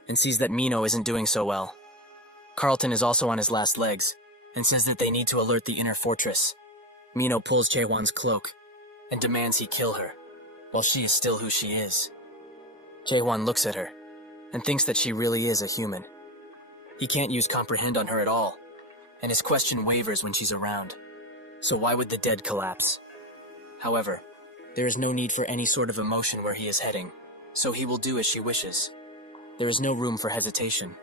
and sees that Mino isn't doing so well. Carlton is also on his last legs and says that they need to alert the inner fortress. Mino pulls Jaewon's cloak and demands he kill her, while she is still who she is. Jaewon looks at her and thinks that she really is a human. He can't use comprehend on her at all, and his question wavers when she's around. So why would the dead collapse? However, there is no need for any sort of emotion where he is heading, so he will do as she wishes. There is no room for hesitation.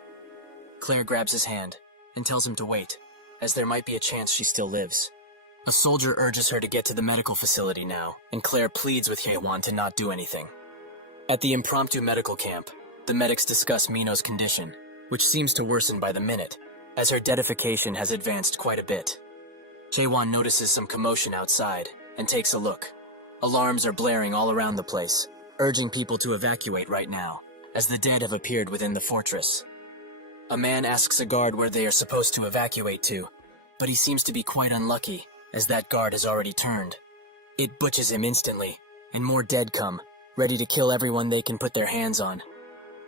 Claire grabs his hand and tells him to wait, as there might be a chance she still lives. A soldier urges her to get to the medical facility now, and Claire pleads with Jaewon to not do anything. At the impromptu medical camp, the medics discuss Mino's condition, which seems to worsen by the minute, as her deadification has advanced quite a bit. Jaewon notices some commotion outside and takes a look. Alarms are blaring all around the place, urging people to evacuate right now, as the dead have appeared within the fortress. A man asks a guard where they are supposed to evacuate to, but he seems to be quite unlucky, as that guard has already turned. It butches him instantly, and more dead come, ready to kill everyone they can put their hands on.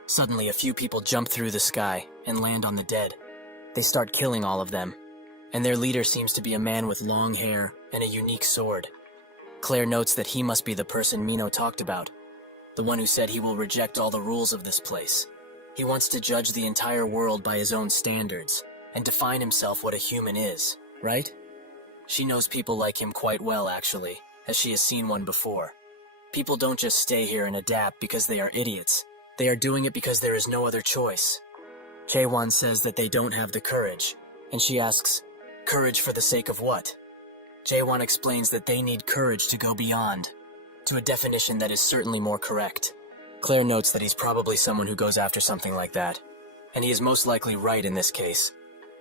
Suddenly, a few people jump through the sky and land on the dead. They start killing all of them, and their leader seems to be a man with long hair and a unique sword. Claire notes that he must be the person Mino talked about, the one who said he will reject all the rules of this place. He wants to judge the entire world by his own standards and define himself what a human is, right? She knows people like him quite well, actually, as she has seen one before. People don't just stay here and adapt because they are idiots. They are doing it because there is no other choice. Jaewon says that they don't have the courage, and she asks, courage for the sake of what? Jaewon explains that they need courage to go beyond, to a definition that is certainly more correct. Claire notes that he's probably someone who goes after something like that, and he is most likely right in this case,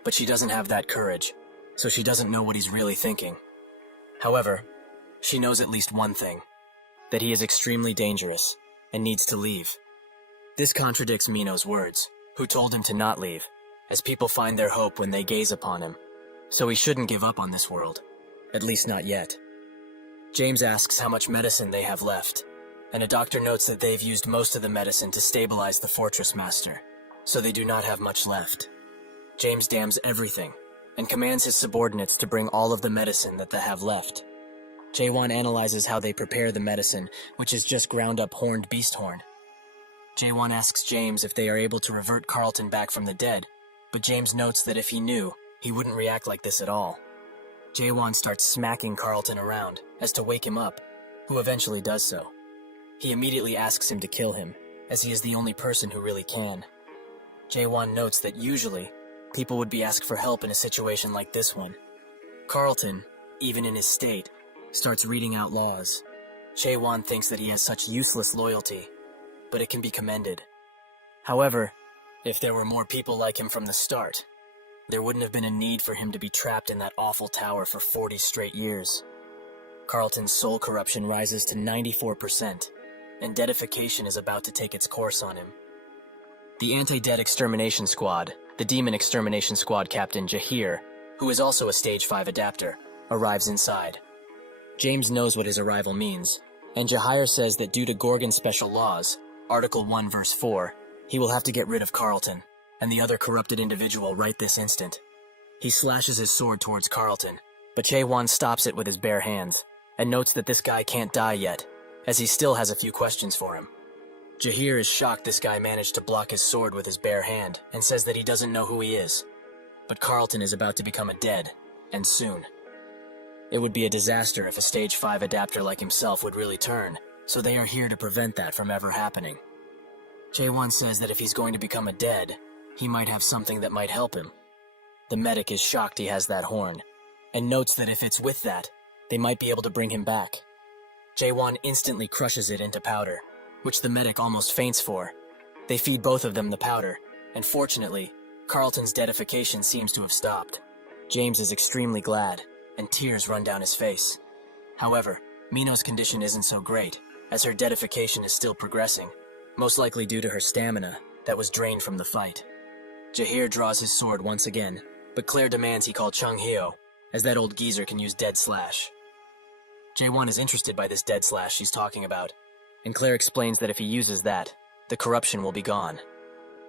but she doesn't have that courage, so she doesn't know what he's really thinking. However, she knows at least one thing, that he is extremely dangerous and needs to leave. This contradicts Mino's words, who told him to not leave, as people find their hope when they gaze upon him, so he shouldn't give up on this world, at least not yet. James asks how much medicine they have left, and a doctor notes that they've used most of the medicine to stabilize the fortress master, so they do not have much left. James damns everything, and commands his subordinates to bring all of the medicine that they have left. Jaewon analyzes how they prepare the medicine, which is just ground up horned beast horn. Jaewon asks James if they are able to revert Carlton back from the dead, but James notes that if he knew, he wouldn't react like this at all. Jaewon starts smacking Carlton around, as to wake him up, who eventually does so. He immediately asks him to kill him, as he is the only person who really can. Jaewon notes that usually, people would be asked for help in a situation like this one. Carlton, even in his state, starts reading out laws. Jaewon thinks that he has such useless loyalty, but it can be commended. However, if there were more people like him from the start, there wouldn't have been a need for him to be trapped in that awful tower for 40 straight years. Carlton's soul corruption rises to 94%, and deadification is about to take its course on him. The anti-dead extermination squad, the demon extermination squad captain Jahir, who is also a stage 5 adapter, arrives inside. James knows what his arrival means, and Jahir says that due to Gorgon's special laws, Article 1 verse 4, he will have to get rid of Carlton and the other corrupted individual right this instant. He slashes his sword towards Carlton, but Jaewon stops it with his bare hands, and notes that this guy can't die yet, as he still has a few questions for him. Jahir is shocked this guy managed to block his sword with his bare hand, and says that he doesn't know who he is. But Carlton is about to become a dead, and soon. It would be a disaster if a stage 5 adapter like himself would really turn, so they are here to prevent that from ever happening. Jaewon says that if he's going to become a dead, he might have something that might help him. The medic is shocked he has that horn, and notes that if it's with that, they might be able to bring him back. Jaewon instantly crushes it into powder, which the medic almost faints for. They feed both of them the powder, and fortunately, Carlton's deadification seems to have stopped. James is extremely glad, and tears run down his face. However, Mino's condition isn't so great, as her deadification is still progressing, most likely due to her stamina that was drained from the fight. Jahir draws his sword once again, but Claire demands he call Chung Hyo, as that old geezer can use Dead Slash. Jaewon is interested by this Dead Slash she's talking about, and Claire explains that if he uses that, the corruption will be gone.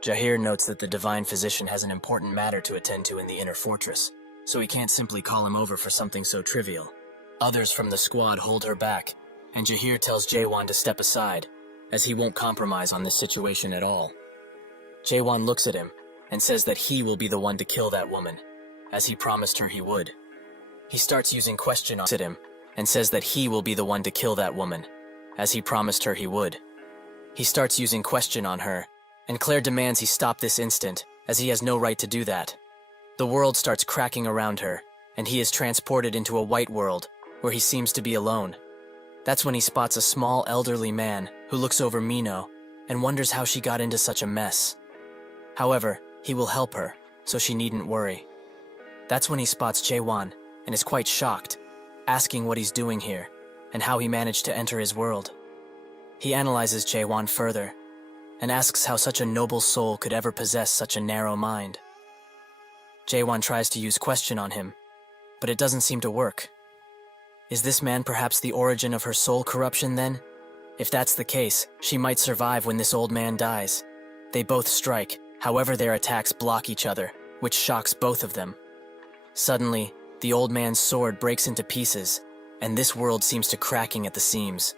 Jahir notes that the Divine Physician has an important matter to attend to in the inner fortress, so he can't simply call him over for something so trivial. Others from the squad hold her back, and Jahir tells Jaewon to step aside, as he won't compromise on this situation at all. Jaewon looks at him and says that he will be the one to kill that woman, as he promised her he would. He starts using question on him and says that he will be the one to kill that woman, as he promised her he would. He starts using question on her, and Claire demands he stop this instant, as he has no right to do that. The world starts cracking around her, and he is transported into a white world, where he seems to be alone. That's when he spots a small elderly man who looks over Mino and wonders how she got into such a mess. However, he will help her, so she needn't worry. That's when he spots Jaewon and is quite shocked, asking what he's doing here and how he managed to enter his world. He analyzes Jaewon further and asks how such a noble soul could ever possess such a narrow mind. Jaewon tries to use question on him, but it doesn't seem to work. Is this man perhaps the origin of her soul corruption then? If that's the case, she might survive when this old man dies. They both strike, however their attacks block each other, which shocks both of them. Suddenly, the old man's sword breaks into pieces, and this world seems to cracking at the seams.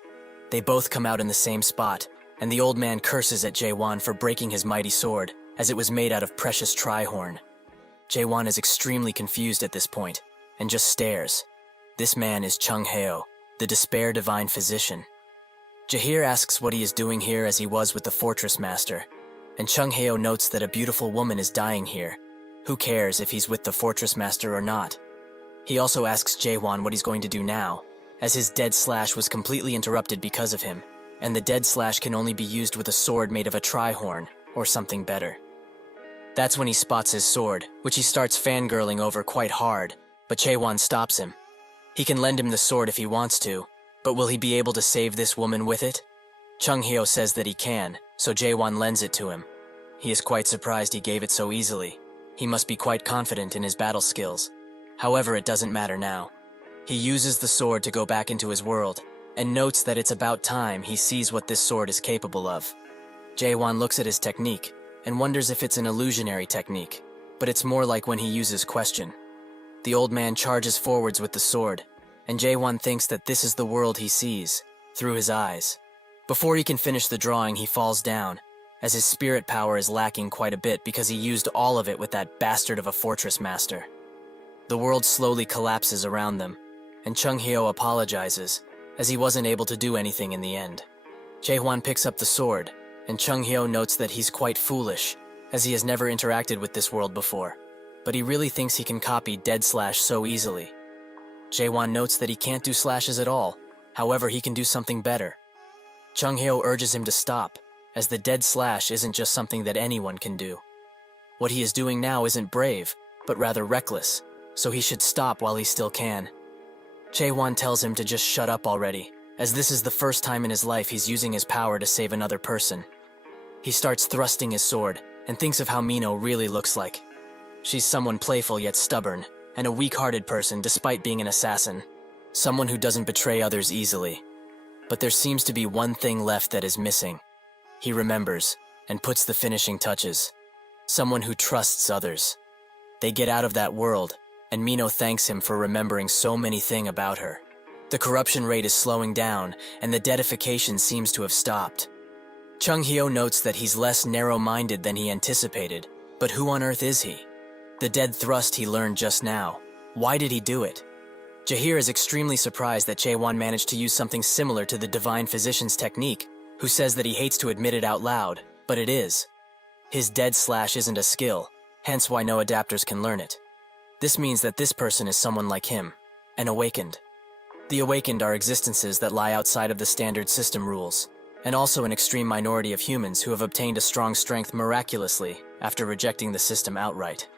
They both come out in the same spot, and the old man curses at Jaewon for breaking his mighty sword, as it was made out of precious tri-horn. Jaewon is extremely confused at this point, and just stares. This man is Chung Heo, the Despair Divine Physician. Jahir asks what he is doing here as he was with the Fortress Master, and Chung Heo notes that a beautiful woman is dying here. Who cares if he's with the Fortress Master or not? He also asks Jaewon what he's going to do now, as his dead slash was completely interrupted because of him, and the dead slash can only be used with a sword made of a tri-horn, or something better. That's when he spots his sword, which he starts fangirling over quite hard, but Jaewon stops him. He can lend him the sword if he wants to, but will he be able to save this woman with it? Chung Heo says that he can, so Jaewon lends it to him. He is quite surprised he gave it so easily. He must be quite confident in his battle skills. However, it doesn't matter now. He uses the sword to go back into his world, and notes that it's about time he sees what this sword is capable of. Jaewon looks at his technique, and wonders if it's an illusionary technique, but it's more like when he uses question. The old man charges forwards with the sword, and Jaewon thinks that this is the world he sees, through his eyes. Before he can finish the drawing, he falls down, as his spirit power is lacking quite a bit because he used all of it with that bastard of a fortress master. The world slowly collapses around them, and Chung Heo apologizes, as he wasn't able to do anything in the end. Jaewon picks up the sword, and Chung Heo notes that he's quite foolish, as he has never interacted with this world before, but he really thinks he can copy Dead Slash so easily. Jaewon notes that he can't do slashes at all, however he can do something better. Chung Heo urges him to stop, as the Dead Slash isn't just something that anyone can do. What he is doing now isn't brave, but rather reckless, so he should stop while he still can. Jaewon tells him to just shut up already, as this is the first time in his life he's using his power to save another person. He starts thrusting his sword, and thinks of how Mino really looks like. She's someone playful yet stubborn, and a weak-hearted person despite being an assassin. Someone who doesn't betray others easily. But there seems to be one thing left that is missing. He remembers, and puts the finishing touches. Someone who trusts others. They get out of that world, and Mino thanks him for remembering so many things about her. The corruption rate is slowing down, and the deadification seems to have stopped. Chung Heo notes that he's less narrow-minded than he anticipated, but who on earth is he? The dead thrust he learned just now. Why did he do it? Jahir is extremely surprised that Jaewon managed to use something similar to the Divine Physician's technique, who says that he hates to admit it out loud, but it is. His Dead Slash isn't a skill, hence why no adapters can learn it. This means that this person is someone like him, an Awakened. The Awakened are existences that lie outside of the standard system rules, and also an extreme minority of humans who have obtained a strong strength miraculously after rejecting the system outright.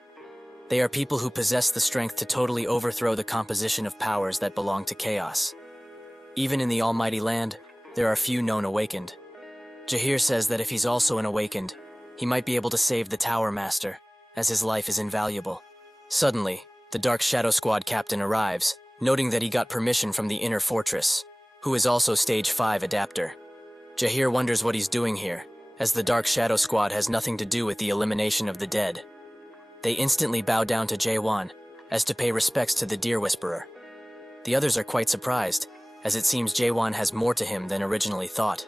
They are people who possess the strength to totally overthrow the composition of powers that belong to chaos. Even in the Almighty Land, there are few known Awakened. Jahir says that if he's also an Awakened, he might be able to save the Tower Master, as his life is invaluable. Suddenly, the Dark Shadow Squad captain arrives, noting that he got permission from the Inner Fortress, who is also Stage 5 adapter. Jahir wonders what he's doing here, as the Dark Shadow Squad has nothing to do with the elimination of the dead. They instantly bow down to Jae-won, as to pay respects to the Deer Whisperer. The others are quite surprised, as it seems Jae-won has more to him than originally thought.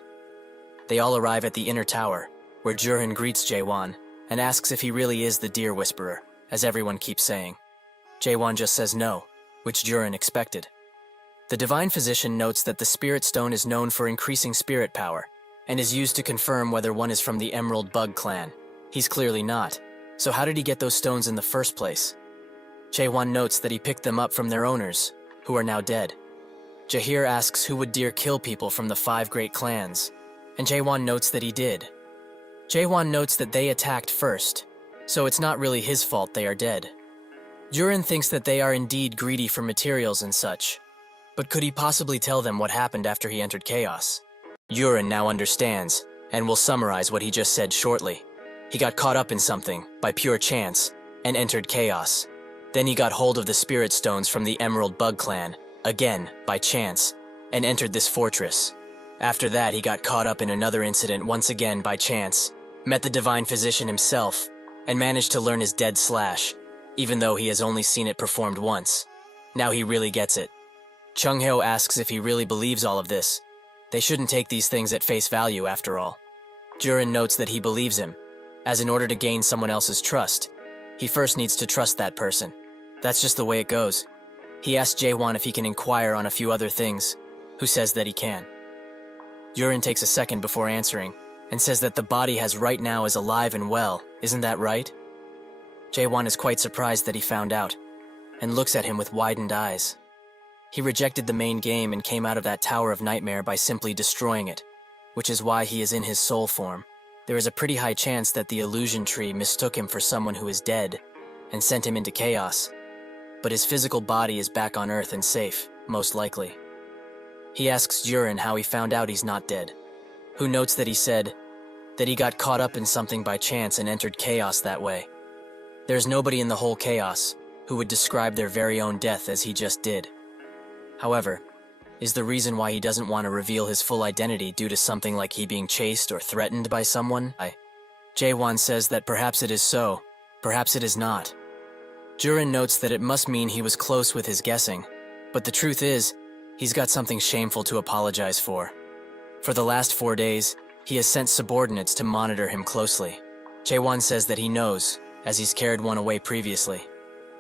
They all arrive at the inner tower, where Jurin greets Jae-won and asks if he really is the Deer Whisperer, as everyone keeps saying. Jae-won just says no, which Jurin expected. The Divine Physician notes that the Spirit Stone is known for increasing spirit power, and is used to confirm whether one is from the Emerald Bug clan. He's clearly not, so how did he get those stones in the first place? Jae-won notes that he picked them up from their owners, who are now dead. Jahir asks who would dare kill people from the 5 great clans, and Jae-won notes that he did. Jae-won notes that they attacked first, so it's not really his fault they are dead. Jurin thinks that they are indeed greedy for materials and such, but could he possibly tell them what happened after he entered Chaos? Jurin now understands, and will summarize what he just said shortly. He got caught up in something, by pure chance, and entered Chaos. Then he got hold of the Spirit Stones from the Emerald Bug clan, again, by chance, and entered this fortress. After that, he got caught up in another incident once again by chance, met the Divine Physician himself, and managed to learn his dead slash, even though he has only seen it performed once. Now he really gets it. Chung Hyo asks if he really believes all of this. They shouldn't take these things at face value after all. Jurin notes that he believes him, as in order to gain someone else's trust, he first needs to trust that person. That's just the way it goes. He asks Jae-won if he can inquire on a few other things, who says that he can. Jurin takes a second before answering, and says that the body has right now is alive and well, isn't that right? Jae-won is quite surprised that he found out, and looks at him with widened eyes. He rejected the main game and came out of that Tower of Nightmare by simply destroying it, which is why he is in his soul form. There is a pretty high chance that the illusion tree mistook him for someone who is dead, and sent him into chaos. But his physical body is back on Earth and safe, most likely. He asks Jurin how he found out he's not dead, who notes that he said that he got caught up in something by chance and entered chaos that way. There's nobody in the whole chaos who would describe their very own death as he just did. However, is the reason why he doesn't want to reveal his full identity due to something like he being chased or threatened by someone? Jae-won says that perhaps it is so, perhaps it is not. Jurin notes that it must mean he was close with his guessing, but the truth is, he's got something shameful to apologize for. For the last 4 days, he has sent subordinates to monitor him closely. Jae-won says that he knows, as he's carried one away previously.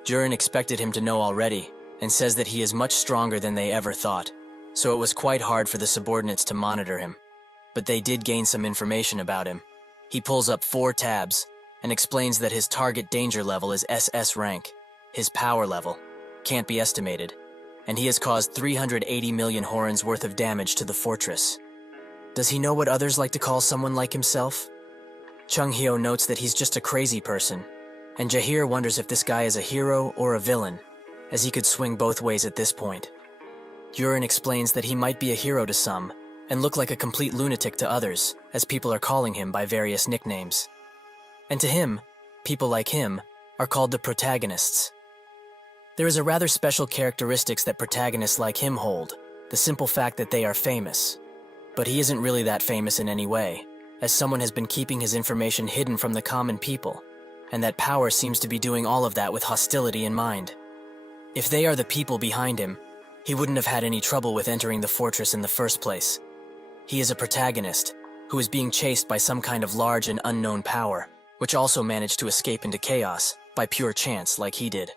Jurin expected him to know already, and says that he is much stronger than they ever thought, so it was quite hard for the subordinates to monitor him. But they did gain some information about him. He pulls up 4 tabs, and explains that his target danger level is SS rank. His power level can't be estimated, and he has caused 380 million horins worth of damage to the fortress. Does he know what others like to call someone like himself? Chung Hyo notes that he's just a crazy person, and Jahir wonders if this guy is a hero or a villain, as he could swing both ways at this point. Jurin explains that he might be a hero to some, and look like a complete lunatic to others, as people are calling him by various nicknames. And to him, people like him are called the protagonists. There is a rather special characteristics that protagonists like him hold, the simple fact that they are famous. But he isn't really that famous in any way, as someone has been keeping his information hidden from the common people, and that power seems to be doing all of that with hostility in mind. If they are the people behind him, he wouldn't have had any trouble with entering the fortress in the first place. He is a protagonist, who is being chased by some kind of large and unknown power, which also managed to escape into chaos by pure chance like he did.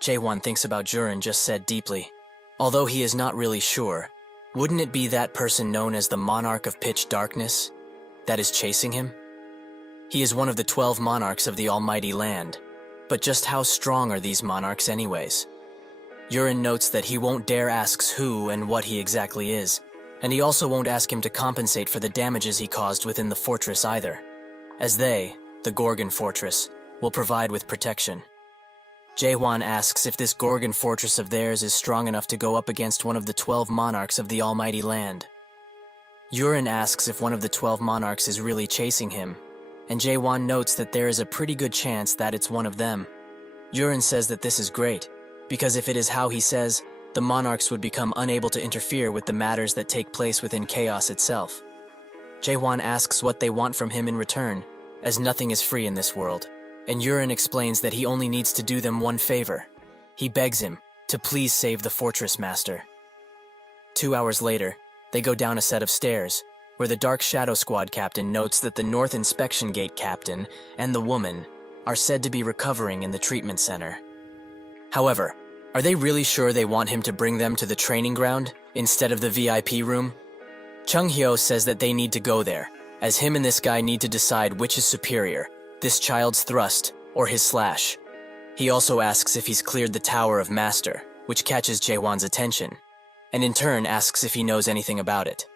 Jae-won thinks about Jurin just said deeply. Although he is not really sure, wouldn't it be that person known as the Monarch of Pitch Darkness that is chasing him? He is one of the 12 monarchs of the Almighty Land, but just how strong are these monarchs anyways? Jurin notes that he won't dare ask who and what he exactly is, and he also won't ask him to compensate for the damages he caused within the fortress either, as they, the Gorgon Fortress, will provide with protection. Jae-won asks if this Gorgon Fortress of theirs is strong enough to go up against one of the 12 monarchs of the Almighty Land. Jurin asks if one of the 12 monarchs is really chasing him, and Jae-won notes that there is a pretty good chance that it's one of them. Jurin says that this is great, because if it is how he says, the monarchs would become unable to interfere with the matters that take place within chaos itself. Jae-hwan asks what they want from him in return, as nothing is free in this world, and Yurin explains that he only needs to do them one favor. He begs him to please save the fortress master. 2 hours later, they go down a set of stairs, where the Dark Shadow Squad captain notes that the North Inspection Gate captain and the woman are said to be recovering in the treatment center. However, are they really sure they want him to bring them to the training ground instead of the VIP room? Chung Hyo says that they need to go there, as him and this guy need to decide which is superior, this child's thrust or his slash. He also asks if he's cleared the Tower of Master, which catches Jae-hwan's attention, and in turn asks if he knows anything about it.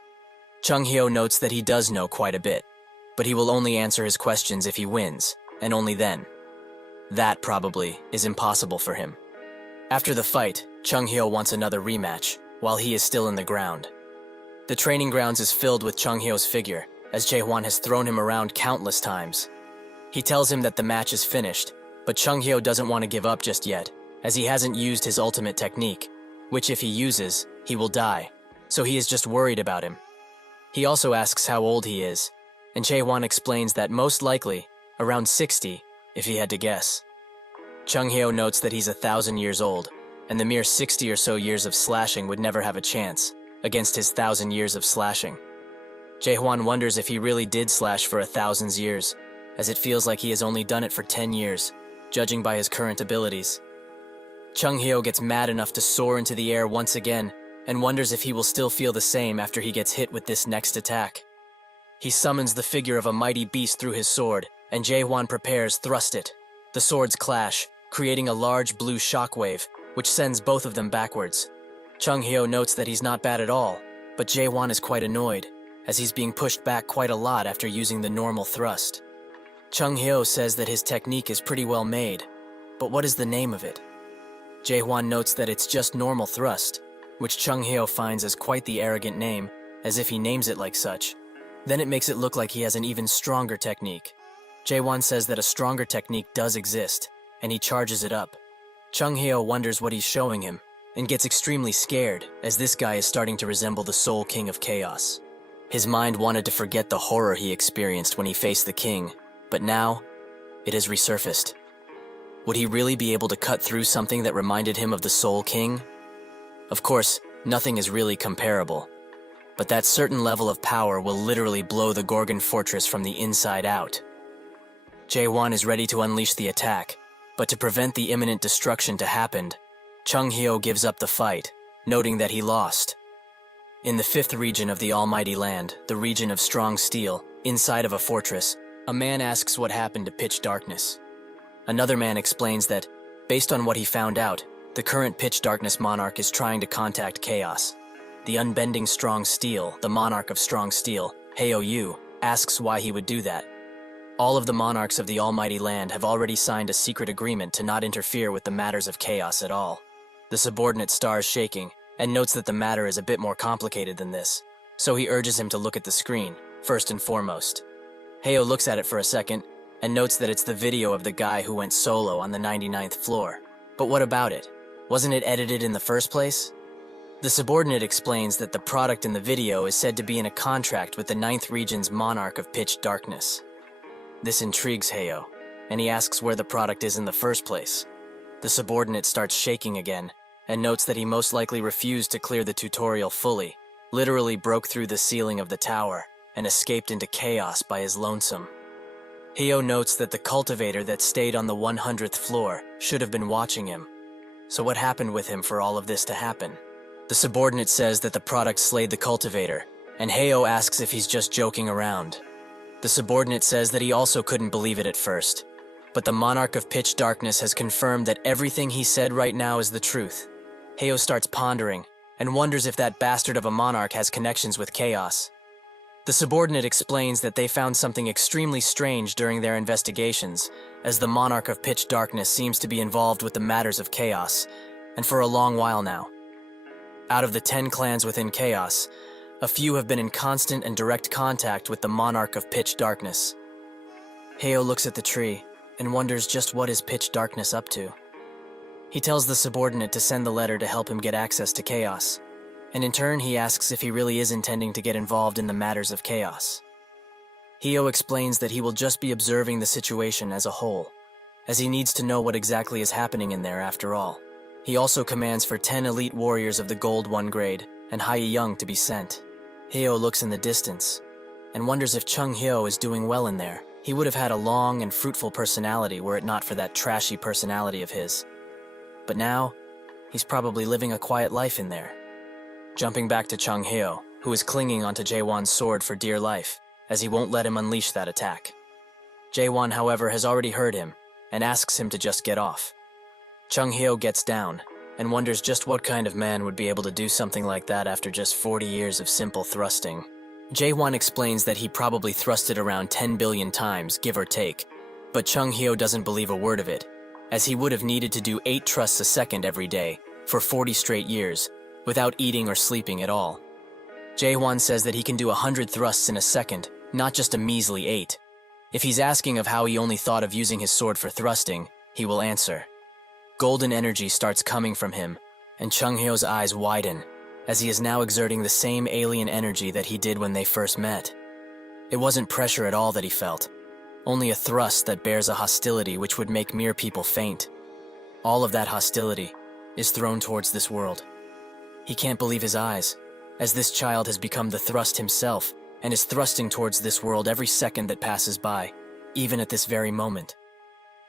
Chung Hyo notes that he does know quite a bit, but he will only answer his questions if he wins, and only then. That probably is impossible for him. After the fight, Chung Hyo wants another rematch, while he is still in the ground. The training grounds is filled with Chung Hyo's figure, as Jae-hwan has thrown him around countless times. He tells him that the match is finished, but Chung Hyo doesn't want to give up just yet, as he hasn't used his ultimate technique, which if he uses, he will die, so he is just worried about him. He also asks how old he is, and Jae-hwan explains that most likely around 60, if he had to guess. Chung Hyo notes that he's 1,000 years old, and the mere 60 or so years of slashing would never have a chance against his 1,000 years of slashing. Jae-hwan wonders if he really did slash for 1,000 years, as it feels like he has only done it for 10 years, judging by his current abilities. Chung Hyo gets mad enough to soar into the air once again, and wonders if he will still feel the same after he gets hit with this next attack. He summons the figure of a mighty beast through his sword, and Jae-hwan prepares thrust it. The swords clash, creating a large blue shockwave, which sends both of them backwards. Chung Hyo notes that he's not bad at all, but Jae-hwan is quite annoyed, as he's being pushed back quite a lot after using the normal thrust. Chung Hyo says that his technique is pretty well made, but what is the name of it? Jae-hwan notes that it's just normal thrust, which Chung Hyo finds as quite the arrogant name, as if he names it like such. Then it makes it look like he has an even stronger technique. Jae-hwan says that a stronger technique does exist, and he charges it up. Chung Hyo wonders what he's showing him, and gets extremely scared, as this guy is starting to resemble the Soul King of Chaos. His mind wanted to forget the horror he experienced when he faced the king, but now, it has resurfaced. Would he really be able to cut through something that reminded him of the Soul King? Of course, nothing is really comparable, but that certain level of power will literally blow the Gorgon Fortress from the inside out. Jae-hwan is ready to unleash the attack, but to prevent the imminent destruction to happen, Chung Hyo gives up the fight, noting that he lost. In the 5th region of the Almighty Land, the region of Strong Steel, inside of a fortress, a man asks what happened to Pitch Darkness. Another man explains that, based on what he found out, the current Pitch Darkness monarch is trying to contact Chaos. The unbending Strong Steel, the monarch of Strong Steel, Heo Yu, asks why he would do that. All of the monarchs of the Almighty Land have already signed a secret agreement to not interfere with the matters of Chaos at all. The subordinate stars shaking, and notes that the matter is a bit more complicated than this, so he urges him to look at the screen, first and foremost. Heo looks at it for a second, and notes that it's the video of the guy who went solo on the 99th floor. But what about it? Wasn't it edited in the first place? The subordinate explains that the product in the video is said to be in a contract with the 9th region's monarch of Pitch Darkness. This intrigues Heo, and he asks where the product is in the first place. The subordinate starts shaking again, and notes that he most likely refused to clear the tutorial fully, literally broke through the ceiling of the tower, and escaped into chaos by his lonesome. Heo notes that the cultivator that stayed on the 100th floor should have been watching him. So what happened with him for all of this to happen? The subordinate says that the product slayed the cultivator, and Heo asks if he's just joking around. The subordinate says that he also couldn't believe it at first, but the monarch of Pitch Darkness has confirmed that everything he said right now is the truth. Heo starts pondering, and wonders if that bastard of a monarch has connections with Chaos. The subordinate explains that they found something extremely strange during their investigations, as the monarch of Pitch Darkness seems to be involved with the matters of Chaos, and for a long while now. Out of the 10 clans within Chaos, a few have been in constant and direct contact with the monarch of Pitch Darkness. Heo looks at the tree, and wonders just what is Pitch Darkness up to. He tells the subordinate to send the letter to help him get access to Chaos, and in turn he asks if he really is intending to get involved in the matters of Chaos. Hio explains that he will just be observing the situation as a whole, as he needs to know what exactly is happening in there after all. He also commands for 10 elite warriors of the Gold 1 grade and Haiyang to be sent. Hio looks in the distance and wonders if Chung Hyo is doing well in there. He would have had a long and fruitful personality were it not for that trashy personality of his. But now, he's probably living a quiet life in there. Jumping back to Chung Hyo, who is clinging onto Jaewon's sword for dear life, as he won't let him unleash that attack. Jaewon, however, has already heard him and asks him to just get off. Chung Hyo gets down and wonders just what kind of man would be able to do something like that after just 40 years of simple thrusting. Jaewon explains that he probably thrusted around 10 billion times, give or take, but Chung Hyo doesn't believe a word of it, as he would have needed to do 8 thrusts a second every day for 40 straight years, without eating or sleeping at all. Jaewon says that he can do 100 thrusts in a second, not just a measly 8. If he's asking of how he only thought of using his sword for thrusting, he will answer. Golden energy starts coming from him, and Chung Hyo's eyes widen, as he is now exerting the same alien energy that he did when they first met. It wasn't pressure at all that he felt, only a thrust that bears a hostility which would make mere people faint. All of that hostility is thrown towards this world. He can't believe his eyes, as this child has become the thrust himself and is thrusting towards this world every second that passes by, even at this very moment.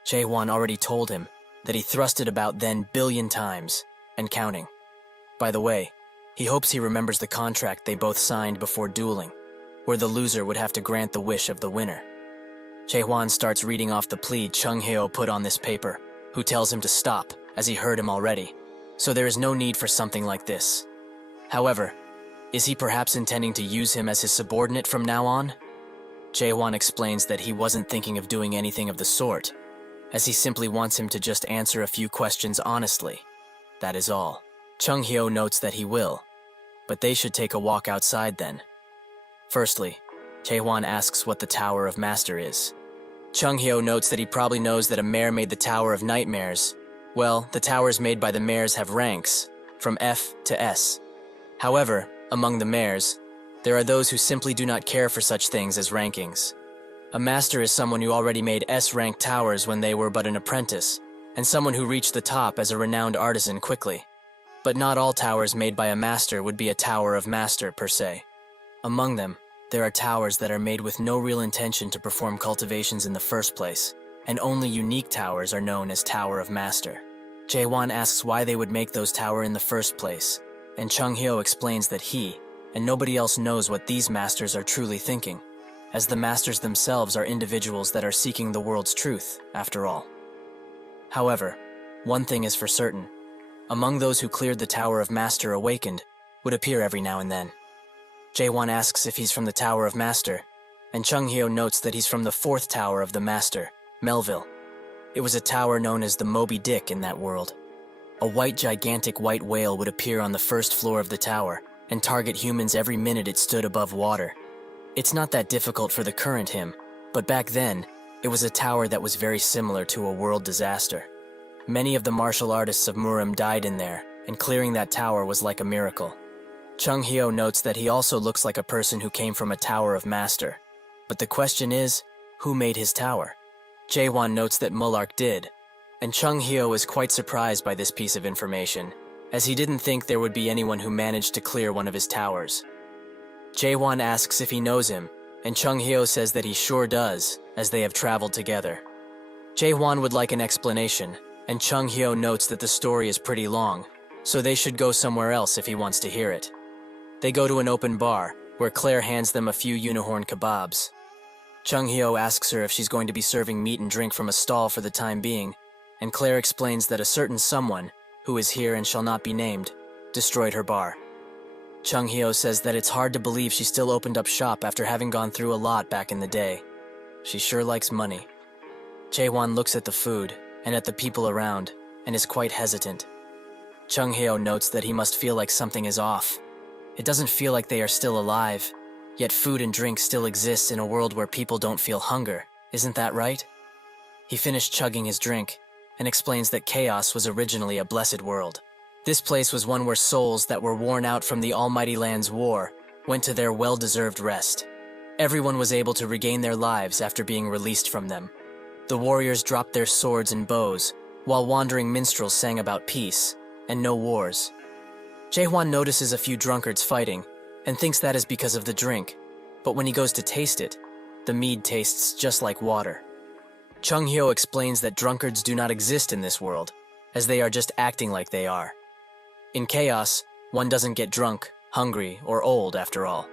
Jaewon already told him that he thrusted about 10 billion times, and counting. By the way, he hopes he remembers the contract they both signed before dueling, where the loser would have to grant the wish of the winner. Jaewon starts reading off the plea Chung Hyo put on this paper, who tells him to stop, as he heard him already, so there is no need for something like this. However, is he perhaps intending to use him as his subordinate from now on? Jaewon explains that he wasn't thinking of doing anything of the sort, as he simply wants him to just answer a few questions honestly. That is all. Chung Hyo notes that he will, but they should take a walk outside then. Firstly, Jaewon asks what the Tower of Master is. Chung Hyo notes that he probably knows that a mayor made the Tower of Nightmares. Well, the towers made by the mayors have ranks, from F to S. However, among the mayors, there are those who simply do not care for such things as rankings. A master is someone who already made S-rank towers when they were but an apprentice, and someone who reached the top as a renowned artisan quickly. But not all towers made by a master would be a Tower of Master per se. Among them, there are towers that are made with no real intention to perform cultivations in the first place, and only unique towers are known as Tower of Master. Jaewon asks why they would make those towers in the first place, and Chung Hyo explains that he, and nobody else knows what these masters are truly thinking, as the masters themselves are individuals that are seeking the world's truth, after all. However, one thing is for certain. Among those who cleared the Tower of Master awakened would appear every now and then. Jaewon asks if he's from the Tower of Master, and Chung Hyo notes that he's from the 4th Tower of the Master, Melville. It was a tower known as the Moby Dick in that world. A gigantic white whale would appear on the 1st floor of the tower and target humans every minute it stood above water. It's not that difficult for the current him, but back then, it was a tower that was very similar to a world disaster. Many of the martial artists of Murim died in there, and clearing that tower was like a miracle. Chung Hyo notes that he also looks like a person who came from a Tower of Master. But the question is, who made his tower? Jaewon notes that Mullark did, and Chung Hyo is quite surprised by this piece of information, as he didn't think there would be anyone who managed to clear one of his towers. Jaewon asks if he knows him, and Chung Hyo says that he sure does, as they have traveled together. Jaewon would like an explanation, and Chung Hyo notes that the story is pretty long, so they should go somewhere else if he wants to hear it. They go to an open bar, where Claire hands them a few unicorn kebabs. Chung Hyo asks her if she's going to be serving meat and drink from a stall for the time being, and Claire explains that a certain someone, who is here and shall not be named, destroyed her bar. Chung Hyo says that it's hard to believe she still opened up shop after having gone through a lot back in the day. She sure likes money. Jaewon looks at the food, and at the people around, and is quite hesitant. Chung Hyo notes that he must feel like something is off. It doesn't feel like they are still alive, yet food and drink still exists in a world where people don't feel hunger, isn't that right? He finished chugging his drink, and explains that Chaos was originally a blessed world. This place was one where souls that were worn out from the Almighty Land's war went to their well-deserved rest. Everyone was able to regain their lives after being released from them. The warriors dropped their swords and bows, while wandering minstrels sang about peace and no wars. Jaehwan notices a few drunkards fighting and thinks that is because of the drink, but when he goes to taste it, the mead tastes just like water. Chung Hyo explains that drunkards do not exist in this world, as they are just acting like they are. In chaos, one doesn't get drunk, hungry, or old after all.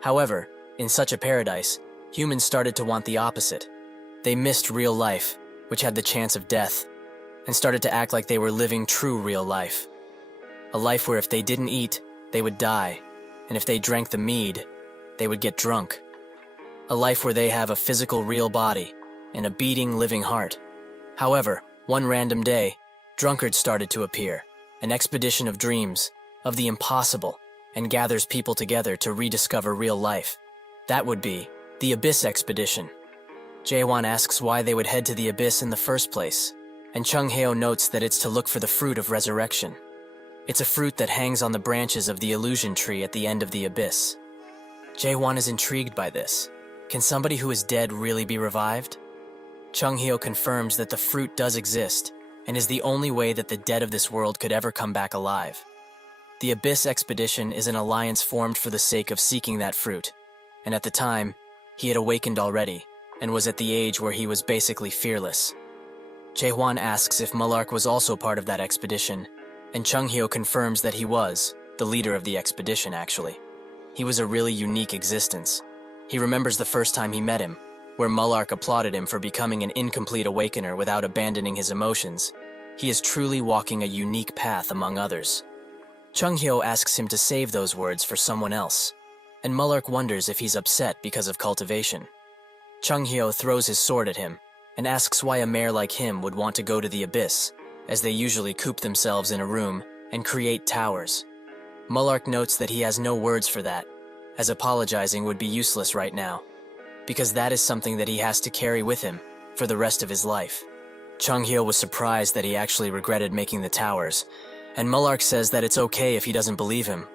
However, in such a paradise, humans started to want the opposite. They missed real life, which had the chance of death, and started to act like they were living true real life. A life where if they didn't eat, they would die, and if they drank the mead, they would get drunk. A life where they have a physical real body and a beating living heart. However, one random day, drunkards started to appear, an expedition of dreams, of the impossible, and gathers people together to rediscover real life. That would be the Abyss Expedition. Jaehwan asks why they would head to the Abyss in the first place, and Chung Hyo notes that it's to look for the fruit of resurrection. It's a fruit that hangs on the branches of the illusion tree at the end of the Abyss. Jaehwan is intrigued by this. Can somebody who is dead really be revived? Chung Hyo confirms that the fruit does exist, and is the only way that the dead of this world could ever come back alive. The Abyss Expedition is an alliance formed for the sake of seeking that fruit, and at the time, he had awakened already, and was at the age where he was basically fearless. Jaehwan asks if Mullark was also part of that expedition, and Chung Hyo confirms that he was, the leader of the expedition actually. He was a really unique existence. He remembers the first time he met him, where Mullark applauded him for becoming an incomplete awakener without abandoning his emotions. He is truly walking a unique path among others. Chung Hyo asks him to save those words for someone else, and Mullark wonders if he's upset because of cultivation. Chung Hyo throws his sword at him and asks why a mayor like him would want to go to the Abyss, as they usually coop themselves in a room and create towers. Mullark notes that he has no words for that, as apologizing would be useless right now, because that is something that he has to carry with him for the rest of his life. Chung Hyo was surprised that he actually regretted making the towers, and Mullark says that it's okay if he doesn't believe him,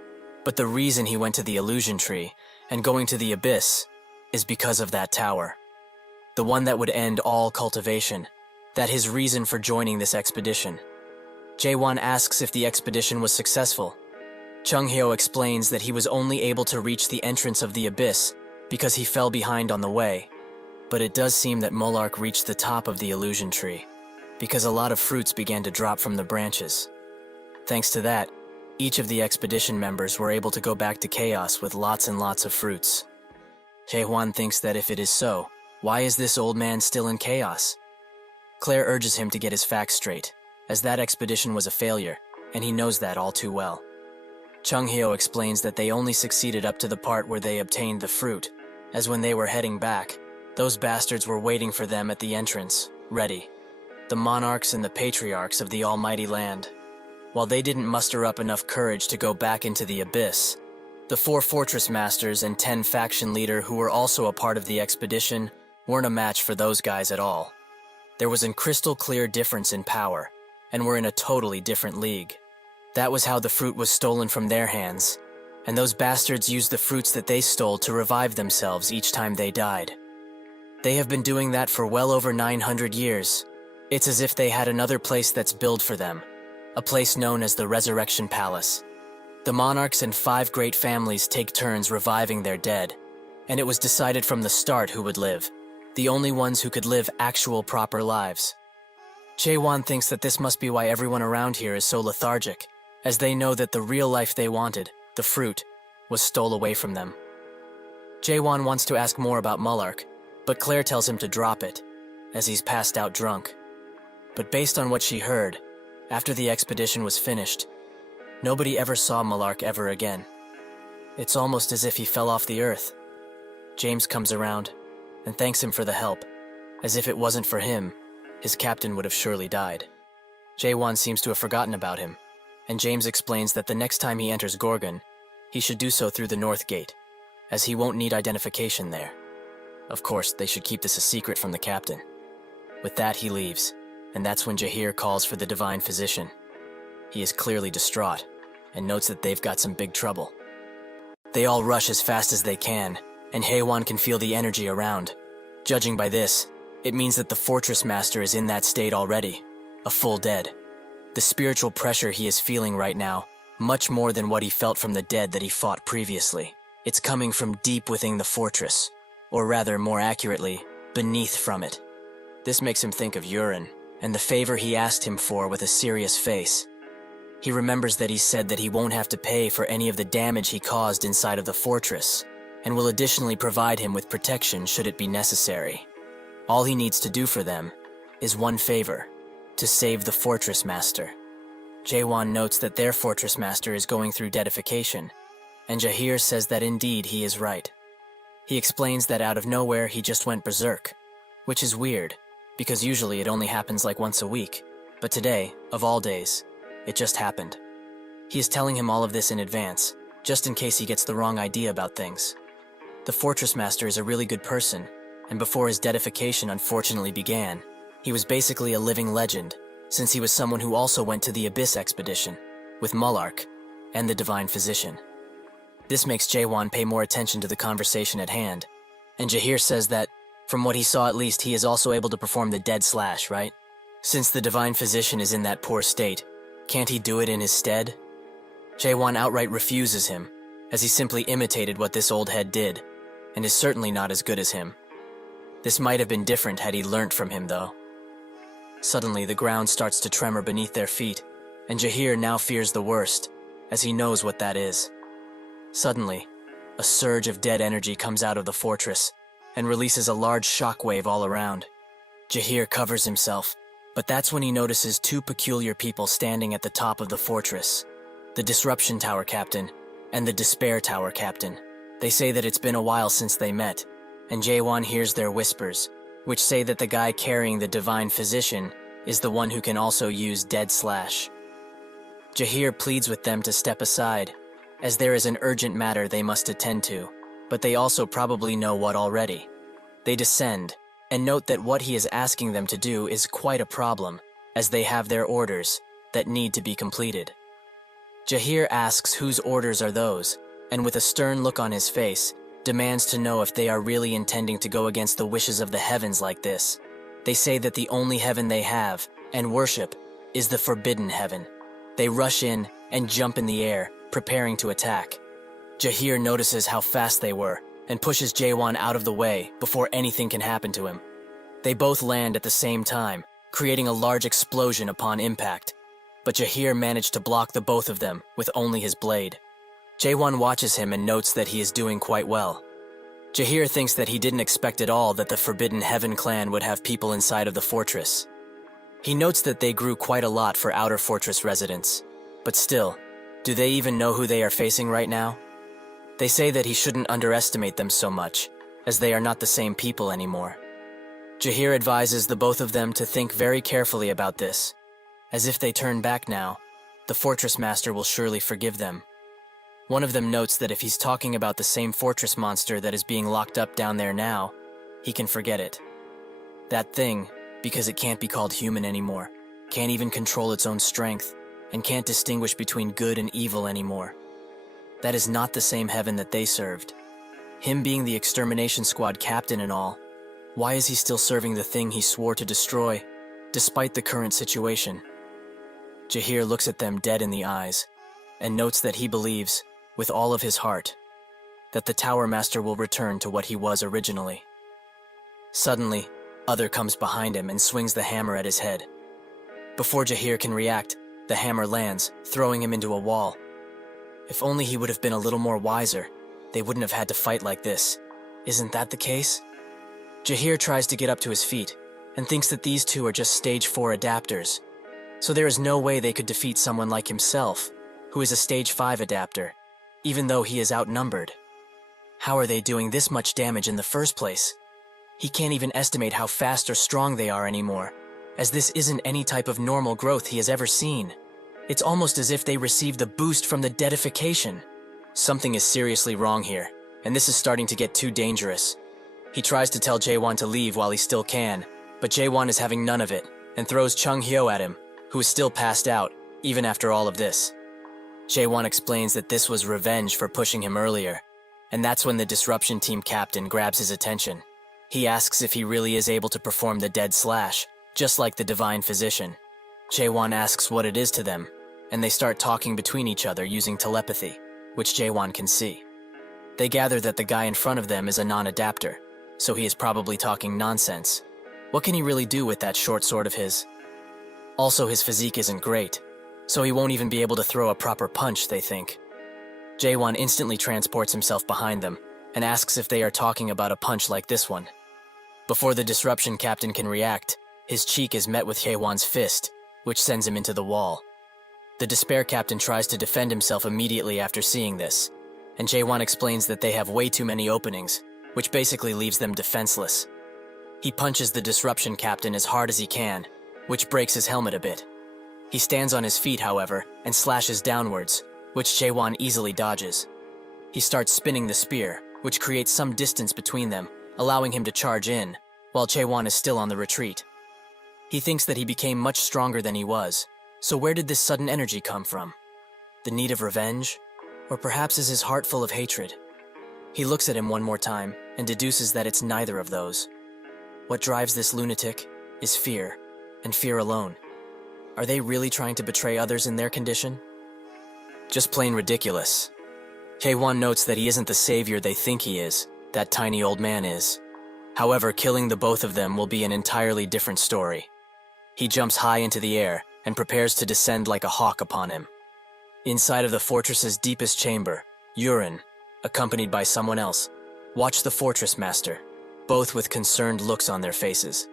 but the reason he went to the illusion tree and going to the Abyss is because of that tower. The one that would end all cultivation, that his reason for joining this expedition. Jaehwan asks if the expedition was successful. Chung Hyo explains that he was only able to reach the entrance of the Abyss because he fell behind on the way. But it does seem that Mullark reached the top of the illusion tree, because a lot of fruits began to drop from the branches. Thanks to that, each of the expedition members were able to go back to chaos with lots and lots of fruits. Jaehwan thinks that if it is so, why is this old man still in chaos? Claire urges him to get his facts straight, as that expedition was a failure, and he knows that all too well. Chung Hyo explains that they only succeeded up to the part where they obtained the fruit, as when they were heading back, those bastards were waiting for them at the entrance, ready. The monarchs and the patriarchs of the almighty land. While they didn't muster up enough courage to go back into the Abyss, the 4 fortress masters and 10 faction leader who were also a part of the expedition weren't a match for those guys at all. There was a crystal clear difference in power, and were in a totally different league. That was how the fruit was stolen from their hands, and those bastards used the fruits that they stole to revive themselves each time they died. They have been doing that for well over 900 years. It's as if they had another place that's built for them, a place known as the Resurrection Palace. The monarchs and 5 great families take turns reviving their dead, and it was decided from the start who would live, the only ones who could live actual proper lives. Jaehwan thinks that this must be why everyone around here is so lethargic, as they know that the real life they wanted, the fruit, was stole away from them. Jaehwan wants to ask more about Mullark, but Claire tells him to drop it, as he's passed out drunk. But based on what she heard, after the expedition was finished, nobody ever saw Mullark ever again. It's almost as if he fell off the earth. James comes around and thanks him for the help, as if it wasn't for him, his captain would have surely died. Jaehwan seems to have forgotten about him, and James explains that the next time he enters Gorgon, he should do so through the North Gate, as he won't need identification there. Of course, they should keep this a secret from the captain. With that, he leaves, and that's when Jahir calls for the Divine Physician. He is clearly distraught, and notes that they've got some big trouble. They all rush as fast as they can, and Haewon can feel the energy around. Judging by this, it means that the Fortress Master is in that state already, a full dead. The spiritual pressure he is feeling right now, much more than what he felt from the dead that he fought previously. It's coming from deep within the fortress, or rather, more accurately, beneath from it. This makes him think of Yurin, and the favor he asked him for with a serious face. He remembers that he said that he won't have to pay for any of the damage he caused inside of the fortress, and will additionally provide him with protection should it be necessary. All he needs to do for them is one favor: to save the Fortress Master. Jaewon notes that their Fortress Master is going through deadification, and Jaheir says that indeed he is right. He explains that out of nowhere he just went berserk, which is weird, because usually it only happens like once a week, but today, of all days, it just happened. He is telling him all of this in advance, just in case he gets the wrong idea about things. The Fortress Master is a really good person, and before his deadification unfortunately began, he was basically a living legend, since he was someone who also went to the Abyss expedition, with Mullark, and the Divine Physician. This makes Jaewon pay more attention to the conversation at hand, and Jaheir says that, from what he saw at least, he is also able to perform the dead slash, right? Since the Divine Physician is in that poor state, can't he do it in his stead? Jaewon outright refuses him, as he simply imitated what this old head did, and is certainly not as good as him. This might have been different had he learnt from him, though. Suddenly, the ground starts to tremor beneath their feet, and Jaheir now fears the worst, as he knows what that is. Suddenly, a surge of dead energy comes out of the fortress, and releases a large shockwave all around. Jaheir covers himself, but that's when he notices two peculiar people standing at the top of the fortress: the Disruption Tower Captain and the Despair Tower Captain. They say that it's been a while since they met, and Jaewon hears their whispers, which say that the guy carrying the Divine Physician is the one who can also use Dead Slash. Jaheir pleads with them to step aside, as there is an urgent matter they must attend to, but they also probably know what already. They descend, and note that what he is asking them to do is quite a problem, as they have their orders that need to be completed. Jaheir asks whose orders are those, and with a stern look on his face, demands to know if they are really intending to go against the wishes of the heavens like this. They say that the only heaven they have, and worship, is the Forbidden Heaven. They rush in and jump in the air, preparing to attack. Jaheir notices how fast they were, and pushes Jaewon out of the way before anything can happen to him. They both land at the same time, creating a large explosion upon impact, but Jaheir managed to block the both of them with only his blade. Jaewon watches him and notes that he is doing quite well. Jaheir thinks that he didn't expect at all that the Forbidden Heaven clan would have people inside of the fortress. He notes that they grew quite a lot for outer fortress residents, but still, do they even know who they are facing right now? They say that he shouldn't underestimate them so much, as they are not the same people anymore. Jaheir advises the both of them to think very carefully about this, as if they turn back now, the Fortress Master will surely forgive them. One of them notes that if he's talking about the same fortress monster that is being locked up down there now, he can forget it. That thing, because it can't be called human anymore, can't even control its own strength, and can't distinguish between good and evil anymore. That is not the same heaven that they served. Him being the extermination squad captain and all, why is he still serving the thing he swore to destroy, despite the current situation? Jaheir looks at them dead in the eyes, and notes that he believes, with all of his heart, that the Tower Master will return to what he was originally. Suddenly, Other comes behind him and swings the hammer at his head. Before Jaheir can react, the hammer lands, throwing him into a wall. If only he would have been a little more wiser, they wouldn't have had to fight like this. Isn't that the case? Jaheir tries to get up to his feet, and thinks that these two are just Stage 4 adapters, so there is no way they could defeat someone like himself, who is a Stage 5 adapter, even though he is outnumbered. How are they doing this much damage in the first place? He can't even estimate how fast or strong they are anymore, as this isn't any type of normal growth he has ever seen. It's almost as if they received the boost from the deadification. Something is seriously wrong here, and this is starting to get too dangerous. He tries to tell Jaewon to leave while he still can, but Jaewon is having none of it, and throws Chung Hyo at him, who is still passed out, even after all of this. Jaewon explains that this was revenge for pushing him earlier, and that's when the disruption team captain grabs his attention. He asks if he really is able to perform the dead slash, just like the divine physician. Jaewon asks what it is to them, and they start talking between each other using telepathy, which Jaewon can see. They gather that the guy in front of them is a non-adapter, so he is probably talking nonsense. What can he really do with that short sword of his? Also, his physique isn't great, so he won't even be able to throw a proper punch, they think. Jaewon instantly transports himself behind them and asks if they are talking about a punch like this one. Before the disruption captain can react, his cheek is met with Jaewon's fist, which sends him into the wall. The despair captain tries to defend himself immediately after seeing this, and Jaewon explains that they have way too many openings, which basically leaves them defenseless. He punches the disruption captain as hard as he can, which breaks his helmet a bit. He stands on his feet, however, and slashes downwards, which Jaewon easily dodges. He starts spinning the spear, which creates some distance between them, allowing him to charge in, while Jaewon is still on the retreat. He thinks that he became much stronger than he was, so where did this sudden energy come from? The need of revenge? Or perhaps is his heart full of hatred? He looks at him one more time and deduces that it's neither of those. What drives this lunatic is fear, and fear alone. Are they really trying to betray others in their condition? Just plain ridiculous. Jaewon notes that he isn't the savior they think he is, that tiny old man is. However, killing the both of them will be an entirely different story. He jumps high into the air and prepares to descend like a hawk upon him. Inside of the fortress's deepest chamber, Yurin, accompanied by someone else, watch the fortress master, both with concerned looks on their faces.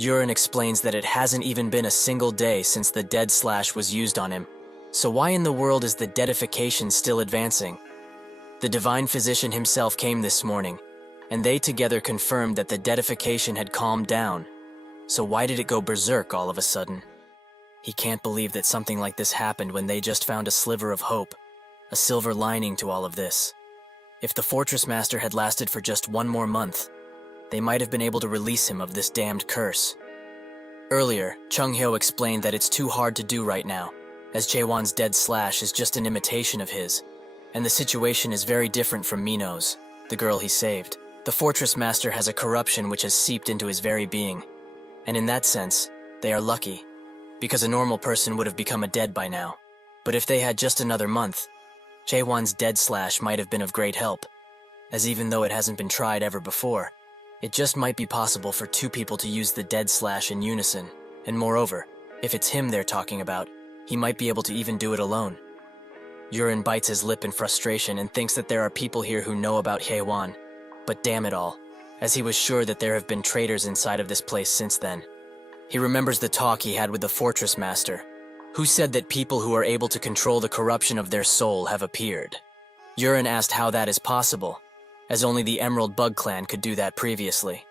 Yurin explains that it hasn't even been a single day since the dead slash was used on him, so why in the world is the deadification still advancing? The divine physician himself came this morning, and they together confirmed that the deadification had calmed down, so why did it go berserk all of a sudden? He can't believe that something like this happened when they just found a sliver of hope, a silver lining to all of this. If the fortress master had lasted for just one more month, they might have been able to release him of this damned curse. Earlier, Chung Hyo explained that it's too hard to do right now, as Jaewon's dead slash is just an imitation of his, and the situation is very different from Mino's, the girl he saved. The fortress master has a corruption which has seeped into his very being, and in that sense, they are lucky, because a normal person would have become a dead by now. But if they had just another month, Jaewon's dead slash might have been of great help, as even though it hasn't been tried ever before, it just might be possible for two people to use the dead slash in unison, and moreover, if it's him they're talking about, he might be able to even do it alone. Yurin bites his lip in frustration and thinks that there are people here who know about Jaewon, but damn it all, as he was sure that there have been traitors inside of this place since then. He remembers the talk he had with the fortress master, who said that people who are able to control the corruption of their soul have appeared. Yurin asked how that is possible, as only the Emerald Bug Clan could do that previously.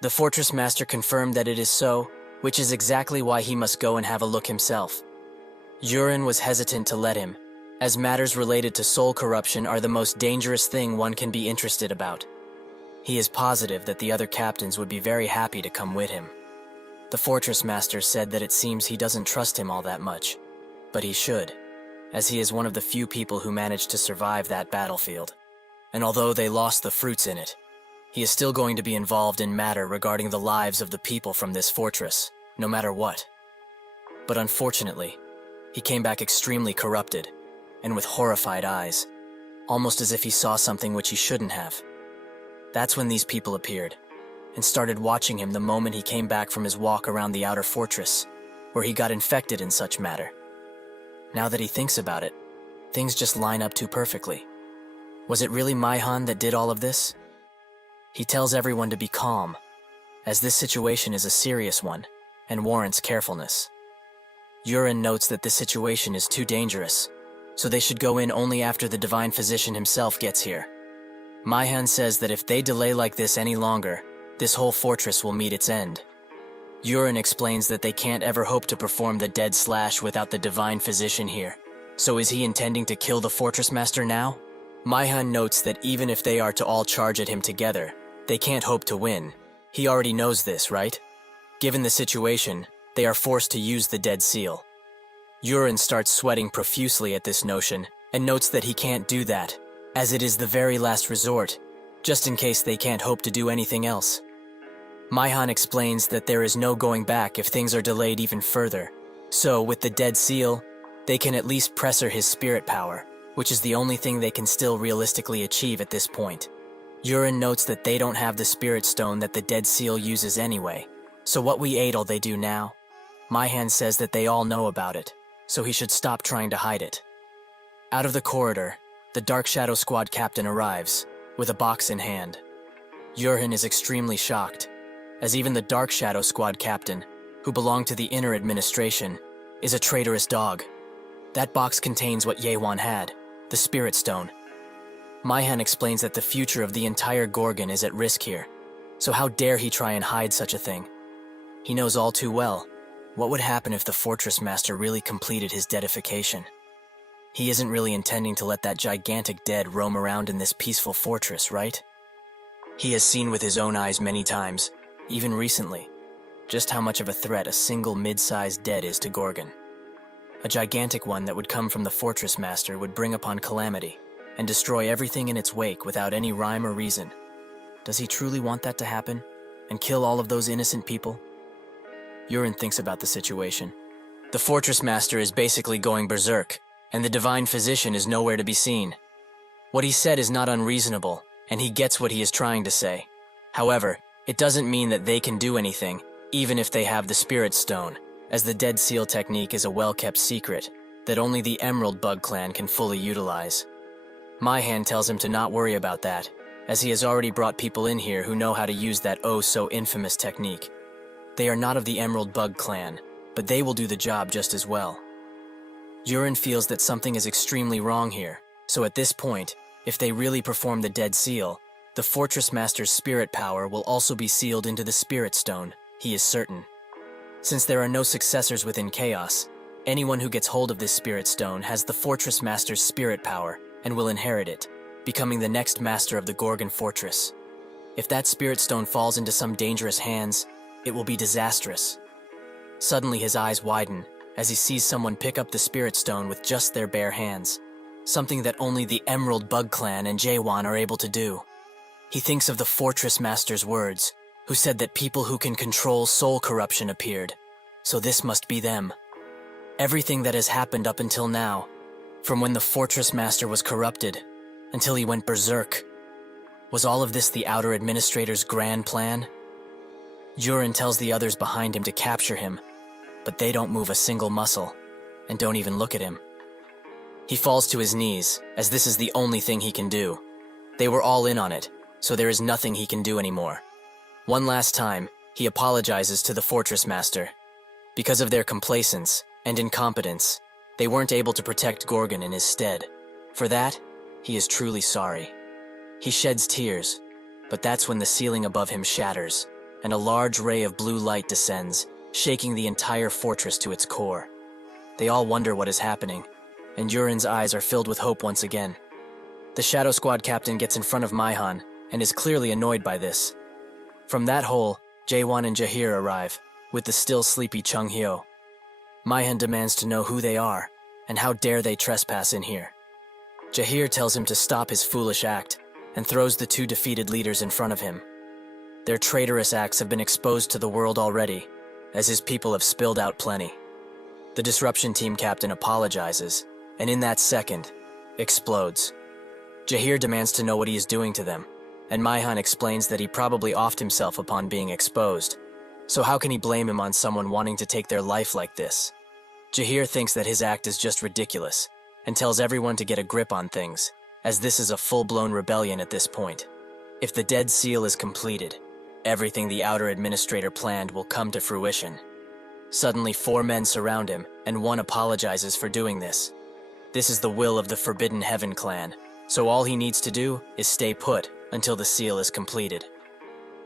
The fortress master confirmed that it is so, which is exactly why he must go and have a look himself. Yurin was hesitant to let him, as matters related to soul corruption are the most dangerous thing one can be interested about. He is positive that the other captains would be very happy to come with him. The fortress master said that it seems he doesn't trust him all that much, but he should, as he is one of the few people who managed to survive that battlefield. And although they lost the fruits in it, he is still going to be involved in matter regarding the lives of the people from this fortress, no matter what. But unfortunately, he came back extremely corrupted, and with horrified eyes, almost as if he saw something which he shouldn't have. That's when these people appeared, and started watching him the moment he came back from his walk around the outer fortress, where he got infected in such matter. Now that he thinks about it, things just line up too perfectly. Was it really Maihan that did all of this? He tells everyone to be calm, as this situation is a serious one, and warrants carefulness. Yurin notes that this situation is too dangerous, so they should go in only after the divine physician himself gets here. Maihan says that if they delay like this any longer, this whole fortress will meet its end. Yurin explains that they can't ever hope to perform the dead slash without the divine physician here. So is he intending to kill the fortress master now? Maihan notes that even if they are to all charge at him together, they can't hope to win. He already knows this, right? Given the situation, they are forced to use the dead seal. Yurin starts sweating profusely at this notion and notes that he can't do that, as it is the very last resort, just in case they can't hope to do anything else. Maihan explains that there is no going back if things are delayed even further, so with the dead seal, they can at least presser his spirit power, which is the only thing they can still realistically achieve at this point. Yurin notes that they don't have the spirit stone that the dead seal uses anyway, so what we ate all they do now? Maihan says that they all know about it, so he should stop trying to hide it. Out of the corridor, the Dark Shadow Squad captain arrives, with a box in hand. Yurin is extremely shocked, as even the Dark Shadow Squad captain, who belonged to the inner administration, is a traitorous dog. That box contains what Yewan had, the Spirit Stone. Maihan explains that the future of the entire Gorgon is at risk here, so how dare he try and hide such a thing? He knows all too well what would happen if the Fortress Master really completed his deadification. He isn't really intending to let that gigantic dead roam around in this peaceful fortress, right? He has seen with his own eyes many times, even recently, just how much of a threat a single mid-sized dead is to Gorgon. A gigantic one that would come from the Fortress Master would bring upon calamity and destroy everything in its wake without any rhyme or reason. Does he truly want that to happen and kill all of those innocent people? Yurin thinks about the situation. The Fortress Master is basically going berserk, and the Divine Physician is nowhere to be seen. What he said is not unreasonable, and he gets what he is trying to say. However, it doesn't mean that they can do anything, even if they have the Spirit Stone, as the Dead Seal technique is a well-kept secret that only the Emerald Bug Clan can fully utilize. Maihan tells him to not worry about that, as he has already brought people in here who know how to use that oh-so-infamous technique. They are not of the Emerald Bug Clan, but they will do the job just as well. Yurin feels that something is extremely wrong here, so at this point, if they really perform the Dead Seal, the Fortress Master's spirit power will also be sealed into the Spirit Stone, he is certain. Since there are no successors within Chaos, anyone who gets hold of this Spirit Stone has the Fortress Master's spirit power and will inherit it, becoming the next master of the Gorgon Fortress. If that Spirit Stone falls into some dangerous hands, it will be disastrous. Suddenly his eyes widen as he sees someone pick up the Spirit Stone with just their bare hands, something that only the Emerald Bug Clan and Yewan are able to do. He thinks of the Fortress Master's words, who said that people who can control soul corruption appeared, so this must be them. Everything that has happened up until now, from when the Fortress Master was corrupted, until he went berserk, was all of this the Outer Administrator's grand plan? Yurin tells the others behind him to capture him, but they don't move a single muscle, and don't even look at him. He falls to his knees, as this is the only thing he can do. They were all in on it, so there is nothing he can do anymore. One last time, he apologizes to the Fortress Master. Because of their complacence and incompetence, they weren't able to protect Gorgon in his stead. For that, he is truly sorry. He sheds tears, but that's when the ceiling above him shatters, and a large ray of blue light descends, shaking the entire fortress to its core. They all wonder what is happening, and Yurin's eyes are filled with hope once again. The Shadow Squad captain gets in front of Maihan, and is clearly annoyed by this. From that hole, Yewan and Jahir arrive, with the still sleepy Chung Hyo. Maihan demands to know who they are, and how dare they trespass in here. Jahir tells him to stop his foolish act, and throws the two defeated leaders in front of him. Their traitorous acts have been exposed to the world already, as his people have spilled out plenty. The Disruption Team captain apologizes, and in that second, explodes. Jahir demands to know what he is doing to them, and Maihan explains that he probably offed himself upon being exposed. So how can he blame him on someone wanting to take their life like this? Jahir thinks that his act is just ridiculous, and tells everyone to get a grip on things, as this is a full-blown rebellion at this point. If the Dead Seal is completed, everything the Outer Administrator planned will come to fruition. Suddenly 4 men surround him, and one apologizes for doing this. This is the will of the Forbidden Heaven clan, so all he needs to do is stay put until the seal is completed.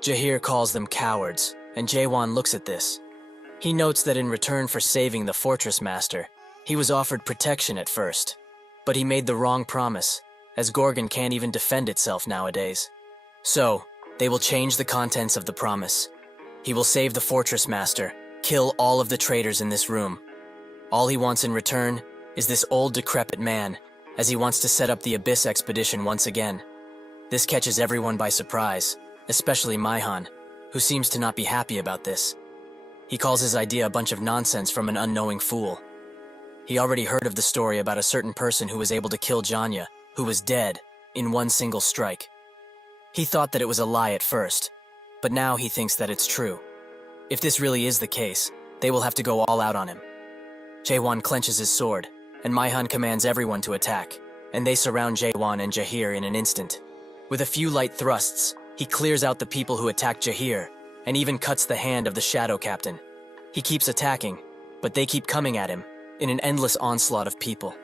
Jahir calls them cowards, and Yewan looks at this. He notes that in return for saving the Fortress Master, he was offered protection at first, but he made the wrong promise, as Gorgon can't even defend itself nowadays. So, they will change the contents of the promise. He will save the Fortress Master, kill all of the traitors in this room. All he wants in return is this old decrepit man, as he wants to set up the Abyss expedition once again. This catches everyone by surprise, especially Maihan, who seems to not be happy about this. He calls his idea a bunch of nonsense from an unknowing fool. He already heard of the story about a certain person who was able to kill Janya, who was dead, in one single strike. He thought that it was a lie at first, but now he thinks that it's true. If this really is the case, they will have to go all out on him. Jae-won clenches his sword, and Maihan commands everyone to attack, and they surround Jae-won and Jahir in an instant. With a few light thrusts, he clears out the people who attacked Jahir, and even cuts the hand of the Shadow Captain. He keeps attacking, but they keep coming at him, in an endless onslaught of people.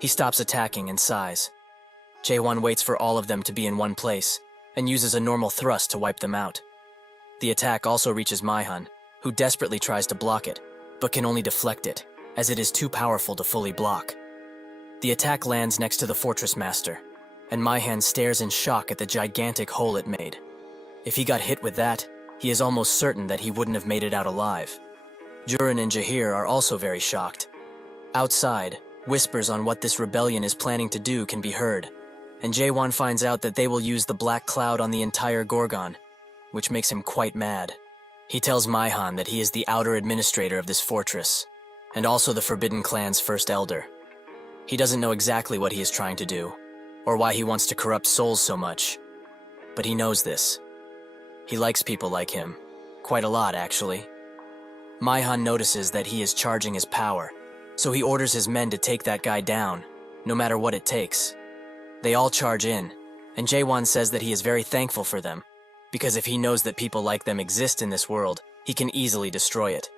He stops attacking and sighs. Jae-won waits for all of them to be in one place, and uses a normal thrust to wipe them out. The attack also reaches Maihan, who desperately tries to block it, but can only deflect it, as it is too powerful to fully block. The attack lands next to the Fortress Master, and Maihan stares in shock at the gigantic hole it made. If he got hit with that, he is almost certain that he wouldn't have made it out alive. Jurin and Jahir are also very shocked. Outside, whispers on what this rebellion is planning to do can be heard, and Jae-won finds out that they will use the black cloud on the entire Gorgon, which makes him quite mad. He tells Maihan that he is the outer administrator of this fortress, and also the Forbidden Clan's first elder. He doesn't know exactly what he is trying to do, or why he wants to corrupt souls so much, but he knows this. He likes people like him, quite a lot actually. Maihan notices that he is charging his power, so he orders his men to take that guy down, no matter what it takes. They all charge in, and Jae-won says that he is very thankful for them, because if he knows that people like them exist in this world, he can easily destroy it.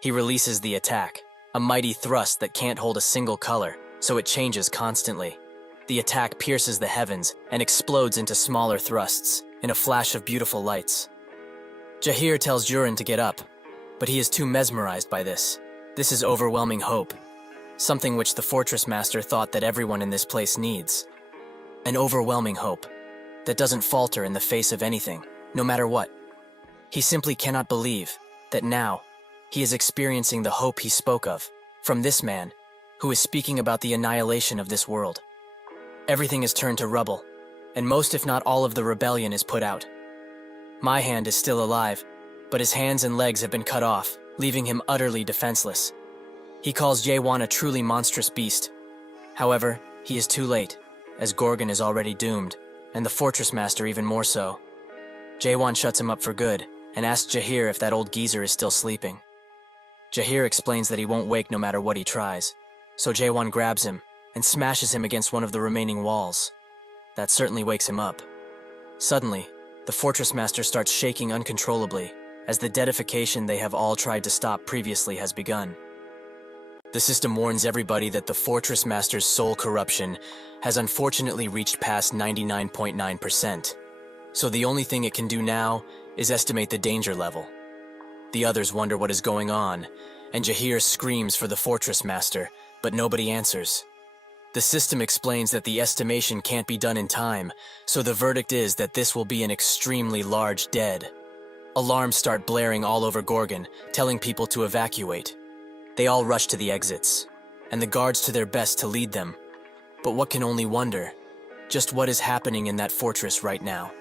He releases the attack, a mighty thrust that can't hold a single color, so it changes constantly. The attack pierces the heavens and explodes into smaller thrusts, in a flash of beautiful lights. Jahir tells Jurin to get up, but he is too mesmerized by this. This is overwhelming hope, something which the Fortress Master thought that everyone in this place needs. An overwhelming hope that doesn't falter in the face of anything, no matter what. He simply cannot believe that now he is experiencing the hope he spoke of from this man who is speaking about the annihilation of this world. Everything is turned to rubble, and most if not all of the rebellion is put out. Maihan is still alive, but his hands and legs have been cut off, leaving him utterly defenseless. He calls Jae-won a truly monstrous beast. However, he is too late, as Gorgon is already doomed, and the Fortress Master even more so. Jae-won shuts him up for good, and asks Jahir if that old geezer is still sleeping. Jahir explains that he won't wake no matter what he tries, so Jae-won grabs him and smashes him against one of the remaining walls. That certainly wakes him up. Suddenly, the Fortress Master starts shaking uncontrollably, as the deadification they have all tried to stop previously has begun. The system warns everybody that the Fortress Master's soul corruption has unfortunately reached past 99.9%, so the only thing it can do now is estimate the danger level. The others wonder what is going on, and Jahir screams for the Fortress Master, but nobody answers. The system explains that the estimation can't be done in time, so the verdict is that this will be an extremely large dead. Alarms start blaring all over Gorgon, telling people to evacuate. They all rush to the exits, and the guards do their best to lead them. But what can only wonder, just what is happening in that fortress right now.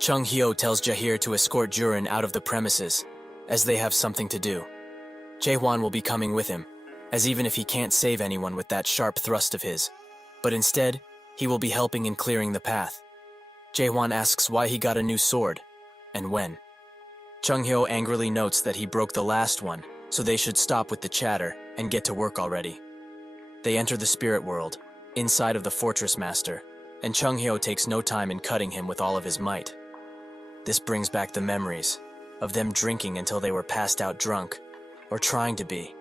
Chung Hyo tells Jahir to escort Jurin out of the premises, as they have something to do. Jae-won will be coming with him, as even if he can't save anyone with that sharp thrust of his, but instead, he will be helping in clearing the path. Jae-won asks why he got a new sword, and when. Chung Hyo angrily notes that he broke the last one, so they should stop with the chatter and get to work already. They enter the spirit world, inside of the Fortress Master, and Chung Hyo takes no time in cutting him with all of his might. This brings back the memories of them drinking until they were passed out drunk, or trying to be,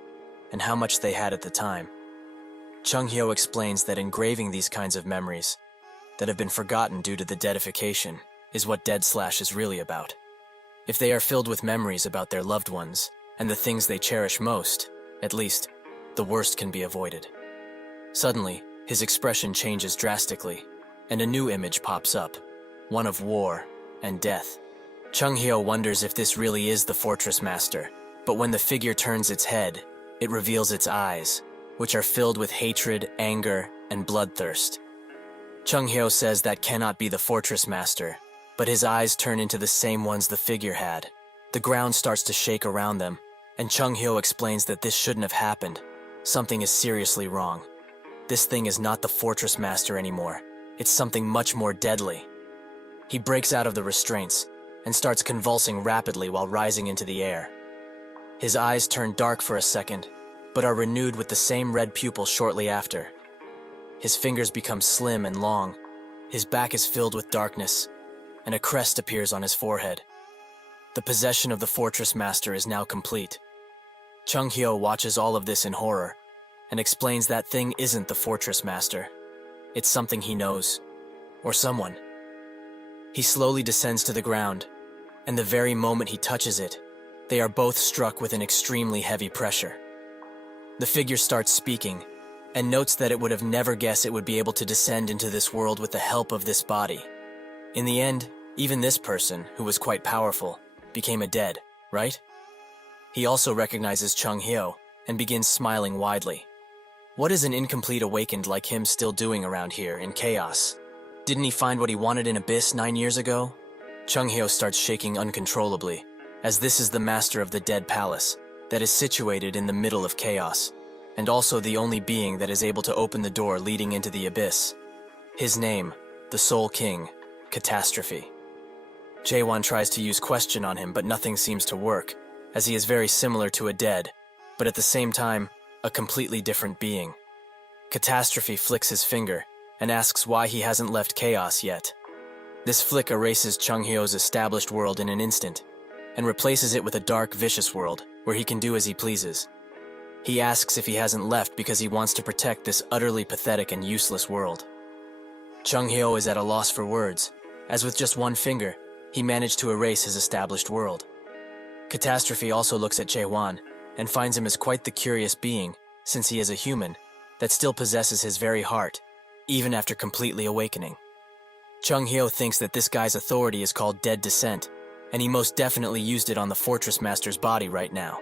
and how much they had at the time. Chung Hyo explains that engraving these kinds of memories that have been forgotten due to the deadification is what Dead Slash is really about. If they are filled with memories about their loved ones and the things they cherish most, at least, the worst can be avoided. Suddenly, his expression changes drastically, and a new image pops up, one of war and death. Chung Hyo wonders if this really is the Fortress Master, but when the figure turns its head, it reveals its eyes, which are filled with hatred, anger, and bloodthirst. Chung Hyo says that cannot be the Fortress Master, but his eyes turn into the same ones the figure had. The ground starts to shake around them, and Chung Hyo explains that this shouldn't have happened. Something is seriously wrong. This thing is not the Fortress Master anymore. It's something much more deadly. He breaks out of the restraints and starts convulsing rapidly while rising into the air. His eyes turn dark for a second, but are renewed with the same red pupil shortly after. His fingers become slim and long. His back is filled with darkness, and a crest appears on his forehead. The possession of the Fortress Master is now complete. Chung Hyo watches all of this in horror and explains that thing isn't the Fortress Master. It's something he knows, or someone. He slowly descends to the ground, and the very moment he touches it, they are both struck with an extremely heavy pressure. The figure starts speaking, and notes that it would have never guessed it would be able to descend into this world with the help of this body. In the end, even this person, who was quite powerful, became a dead, right? He also recognizes Chung Hyo and begins smiling widely. What is an incomplete awakened like him still doing around here in chaos? Didn't he find what he wanted in Abyss 9 years ago? Chung Hyo starts shaking uncontrollably, as this is the master of the Dead Palace that is situated in the middle of chaos, and also the only being that is able to open the door leading into the Abyss. His name, the Soul King, Catastrophe. Jaewon tries to use question on him, but nothing seems to work, as he is very similar to a dead, but at the same time, a completely different being. Catastrophe flicks his finger and asks why he hasn't left chaos yet. This flick erases Chung Hyo's established world in an instant, and replaces it with a dark, vicious world where he can do as he pleases. He asks if he hasn't left because he wants to protect this utterly pathetic and useless world. Chung Hyo is at a loss for words, as with just one finger, he managed to erase his established world. Catastrophe also looks at Jaewon and finds him as quite the curious being, since he is a human, that still possesses his very heart, even after completely awakening. Chung Hyo thinks that this guy's authority is called Dead Descent, and he most definitely used it on the Fortress Master's body right now.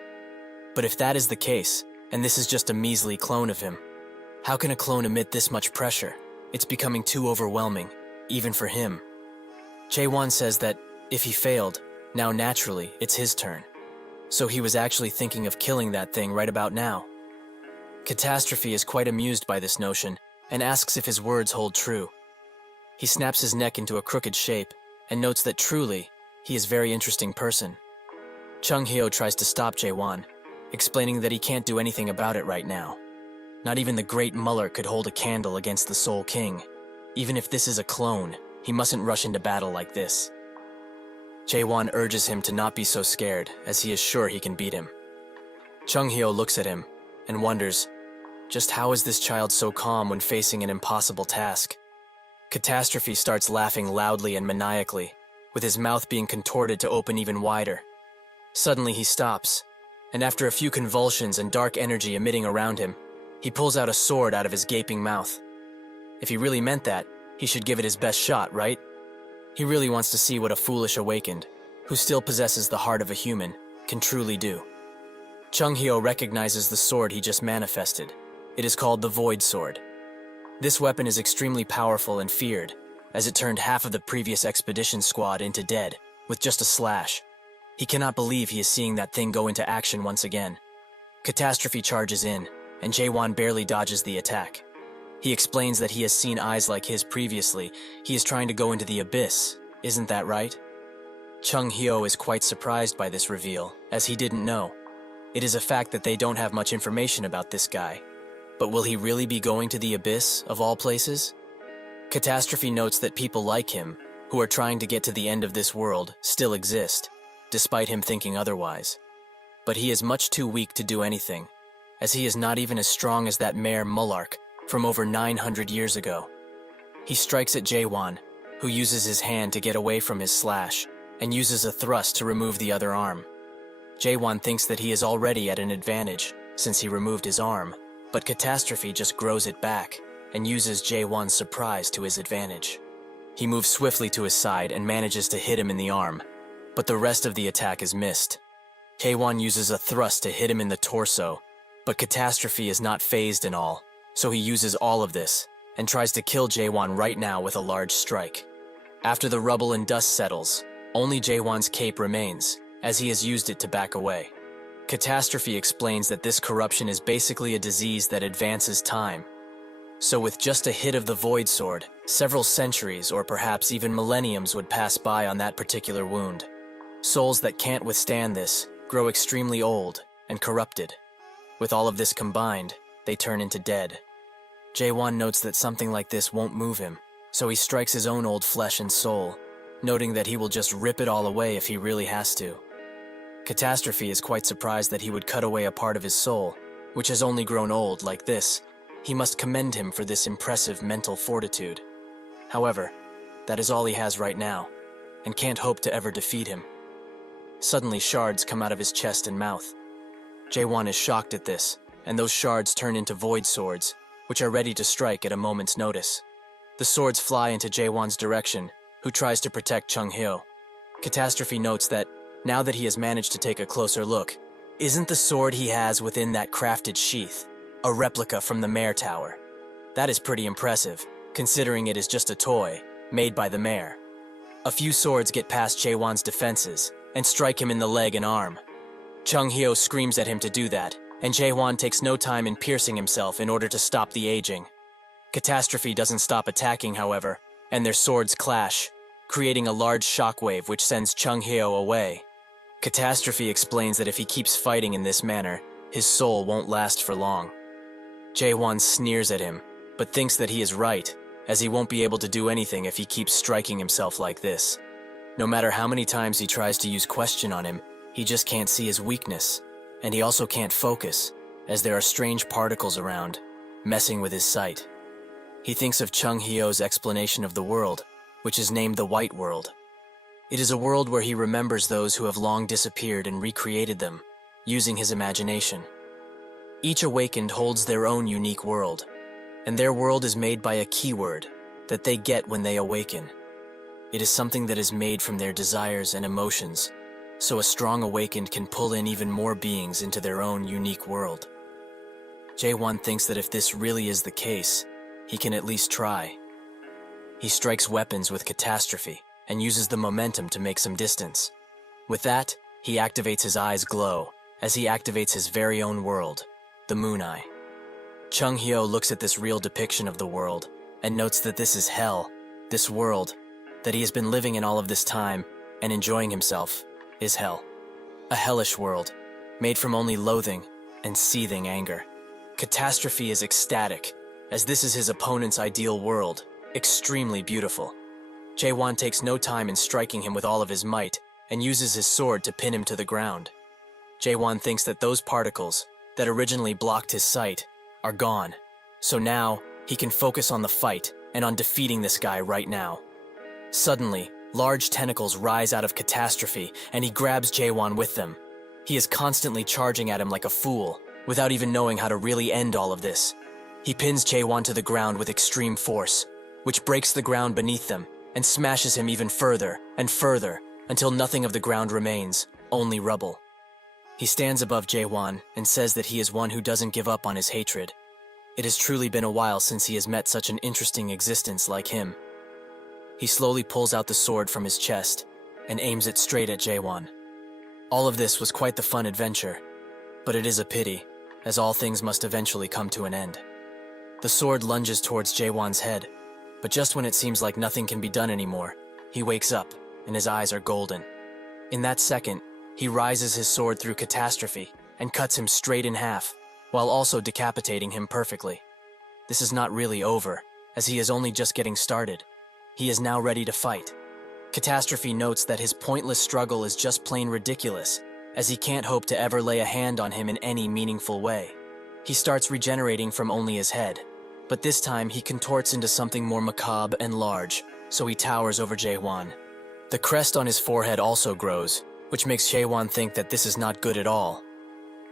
But if that is the case, and this is just a measly clone of him, how can a clone emit this much pressure? It's becoming too overwhelming, even for him. Jaewon says that if he failed, now naturally it's his turn. So he was actually thinking of killing that thing right about now. Catastrophe is quite amused by this notion and asks if his words hold true. He snaps his neck into a crooked shape and notes that truly, he is a very interesting person. Chung Hyo tries to stop Jaewon, explaining that he can't do anything about it right now. Not even the great Muller could hold a candle against the Soul King. Even if this is a clone, he mustn't rush into battle like this. Jaewon urges him to not be so scared, as he is sure he can beat him. Chung Hyo looks at him and wonders, just how is this child so calm when facing an impossible task? Catastrophe starts laughing loudly and maniacally, with his mouth being contorted to open even wider. Suddenly he stops, and after a few convulsions and dark energy emitting around him, he pulls out a sword out of his gaping mouth. If he really meant that, he should give it his best shot, right? He really wants to see what a foolish awakened, who still possesses the heart of a human, can truly do. Chung Hyo recognizes the sword he just manifested. It is called the Void Sword. This weapon is extremely powerful and feared, as it turned half of the previous expedition squad into dead, with just a slash. He cannot believe he is seeing that thing go into action once again. Catastrophe charges in, and Jaewon barely dodges the attack. He explains that he has seen eyes like his previously. He is trying to go into the Abyss, isn't that right? Chung Hyo is quite surprised by this reveal, as he didn't know. It is a fact that they don't have much information about this guy. But will he really be going to the Abyss, of all places? Catastrophe notes that people like him, who are trying to get to the end of this world, still exist, despite him thinking otherwise. But he is much too weak to do anything, as he is not even as strong as that Mayor Mullark from over 900 years ago. He strikes at Jaewon, who uses his hand to get away from his slash, and uses a thrust to remove the other arm. Jaewon thinks that he is already at an advantage, since he removed his arm, but Catastrophe just grows it back, and uses Jaewon's surprise to his advantage. He moves swiftly to his side and manages to hit him in the arm, but the rest of the attack is missed. Jaewon uses a thrust to hit him in the torso, but Catastrophe is not phased in all, so he uses all of this, and tries to kill Jaewon right now with a large strike. After the rubble and dust settles, only Jaewon's cape remains, as he has used it to back away. Catastrophe explains that this corruption is basically a disease that advances time. So with just a hit of the Void Sword, several centuries or perhaps even millenniums would pass by on that particular wound. Souls that can't withstand this grow extremely old and corrupted. With all of this combined, they turn into dead. Jaewon notes that something like this won't move him, so he strikes his own old flesh and soul, noting that he will just rip it all away if he really has to. Catastrophe is quite surprised that he would cut away a part of his soul, which has only grown old like this. He must commend him for this impressive mental fortitude. However, that is all he has right now, and can't hope to ever defeat him. Suddenly shards come out of his chest and mouth. Jaewon is shocked at this, and those shards turn into void swords, which are ready to strike at a moment's notice. The swords fly into Jaewon's direction, who tries to protect Chung Hyo. Catastrophe notes that, now that he has managed to take a closer look, isn't the sword he has within that crafted sheath a replica from the Mayor Tower? That is pretty impressive, considering it is just a toy, made by the mayor. A few swords get past Jaewon's defenses, and strike him in the leg and arm. Chung Hyo screams at him to do that, and Jaewon takes no time in piercing himself in order to stop the aging. Catastrophe doesn't stop attacking, however, and their swords clash, creating a large shockwave which sends Chung Hyo away. Catastrophe explains that if he keeps fighting in this manner, his soul won't last for long. Jaewon sneers at him, but thinks that he is right, as he won't be able to do anything if he keeps striking himself like this. No matter how many times he tries to use question on him, he just can't see his weakness, and he also can't focus, as there are strange particles around, messing with his sight. He thinks of Chung Hyo's explanation of the world, which is named the White World. It is a world where he remembers those who have long disappeared and recreated them, using his imagination. Each awakened holds their own unique world, and their world is made by a keyword that they get when they awaken. It is something that is made from their desires and emotions, so a strong awakened can pull in even more beings into their own unique world. Jaewon thinks that if this really is the case, he can at least try. He strikes weapons with Catastrophe and uses the momentum to make some distance. With that, he activates his eyes glow as he activates his very own world, the Moon Eye. Chung Hyo looks at this real depiction of the world and notes that this is hell, this world, that he has been living in all of this time and enjoying himself, is hell. A hellish world, made from only loathing and seething anger. Catastrophe is ecstatic, as this is his opponent's ideal world, extremely beautiful. Jaewon takes no time in striking him with all of his might and uses his sword to pin him to the ground. Jaewon thinks that those particles that originally blocked his sight are gone, so now he can focus on the fight and on defeating this guy right now. Suddenly, large tentacles rise out of Catastrophe and he grabs Jaewon with them. He is constantly charging at him like a fool, without even knowing how to really end all of this. He pins Jaewon to the ground with extreme force, which breaks the ground beneath them and smashes him even further and further until nothing of the ground remains, only rubble. He stands above Jaewon and says that he is one who doesn't give up on his hatred. It has truly been a while since he has met such an interesting existence like him. He slowly pulls out the sword from his chest and aims it straight at Jaewon. All of this was quite the fun adventure, but it is a pity, as all things must eventually come to an end. The sword lunges towards Jaewon's head, but just when it seems like nothing can be done anymore, he wakes up and his eyes are golden. In that second, he rises his sword through Catastrophe and cuts him straight in half, while also decapitating him perfectly. This is not really over, as he is only just getting started. He is now ready to fight. Catastrophe notes that his pointless struggle is just plain ridiculous, as he can't hope to ever lay a hand on him in any meaningful way. He starts regenerating from only his head, but this time he contorts into something more macabre and large, so he towers over Jaewon. The crest on his forehead also grows, which makes Jaewon think that this is not good at all.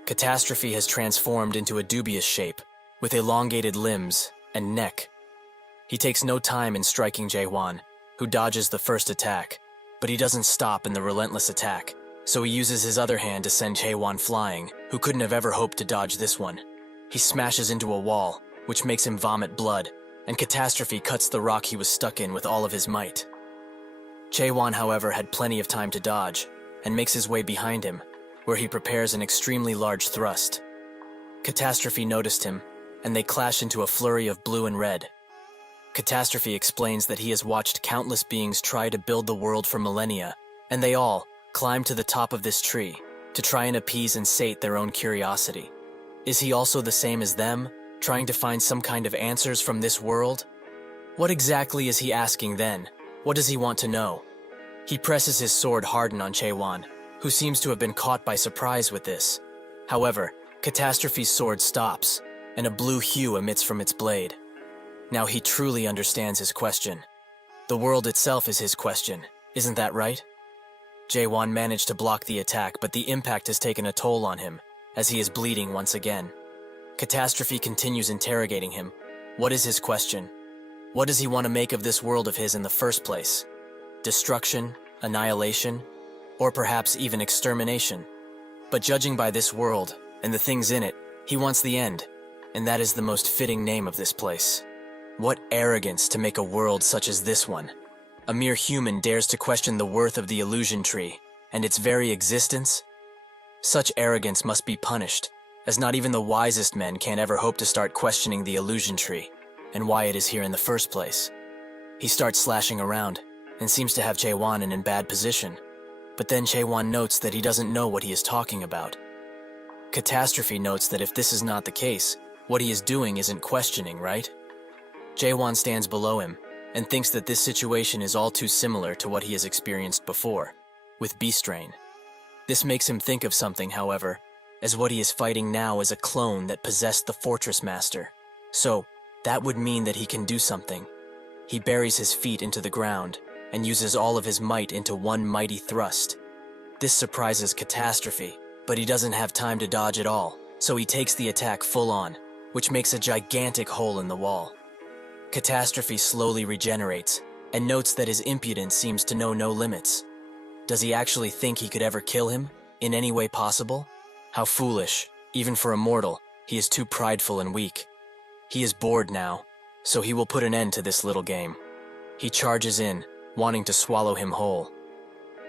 Catastrophe has transformed into a dubious shape, with elongated limbs and neck. He takes no time in striking Jaewon, who dodges the first attack, but he doesn't stop in the relentless attack, so he uses his other hand to send Jaewon flying, who couldn't have ever hoped to dodge this one. He smashes into a wall, which makes him vomit blood, and Catastrophe cuts the rock he was stuck in with all of his might. Chaewon, however, had plenty of time to dodge, and makes his way behind him, where he prepares an extremely large thrust. Catastrophe noticed him, and they clash into a flurry of blue and red. Catastrophe explains that he has watched countless beings try to build the world for millennia, and they all climb to the top of this tree to try and appease and sate their own curiosity. Is he also the same as them, trying to find some kind of answers from this world? What exactly is he asking then? What does he want to know? He presses his sword hardened on Chaewon, who seems to have been caught by surprise with this. However, Catastrophe's sword stops, and a blue hue emits from its blade. Now he truly understands his question. The world itself is his question, isn't that right? Chaewon managed to block the attack, but the impact has taken a toll on him, as he is bleeding once again. Catastrophe continues interrogating him. What is his question? What does he want to make of this world of his in the first place? Destruction, annihilation, or perhaps even extermination? But judging by this world, and the things in it, he wants the end, and that is the most fitting name of this place. What arrogance to make a world such as this one. A mere human dares to question the worth of the illusion tree, and its very existence? Such arrogance must be punished, as not even the wisest men can ever hope to start questioning the illusion tree, and why it is here in the first place. He starts slashing around, and seems to have Chaewon in bad position, but then Chaewon notes that he doesn't know what he is talking about. Catastrophe notes that if this is not the case, what he is doing isn't questioning, right? Chaewon stands below him, and thinks that this situation is all too similar to what he has experienced before, with Beastrain. This makes him think of something, however, as what he is fighting now is a clone that possessed the Fortress Master. So, that would mean that he can do something. He buries his feet into the ground, and uses all of his might into one mighty thrust. This surprises Catastrophe, but he doesn't have time to dodge at all, so he takes the attack full on, which makes a gigantic hole in the wall. Catastrophe slowly regenerates, and notes that his impudence seems to know no limits. Does he actually think he could ever kill him, in any way possible? How foolish, even for a mortal, he is too prideful and weak. He is bored now, so he will put an end to this little game. He charges in, wanting to swallow him whole.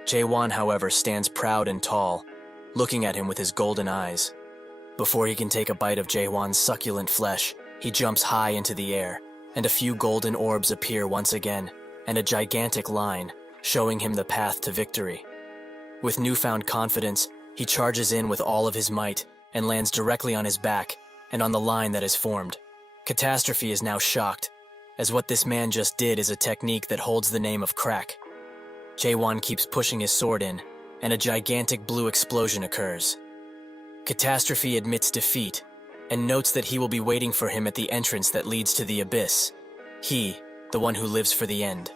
Chaewon, however, stands proud and tall, looking at him with his golden eyes. Before he can take a bite of Chaewon's succulent flesh, he jumps high into the air, and a few golden orbs appear once again, and a gigantic line, showing him the path to victory. With newfound confidence, he charges in with all of his might, and lands directly on his back, and on the line that is formed. Catastrophe is now shocked, as what this man just did is a technique that holds the name of crack. Chaewon keeps pushing his sword in, and a gigantic blue explosion occurs. Catastrophe admits defeat, and notes that he will be waiting for him at the entrance that leads to the abyss. He, the one who lives for the end.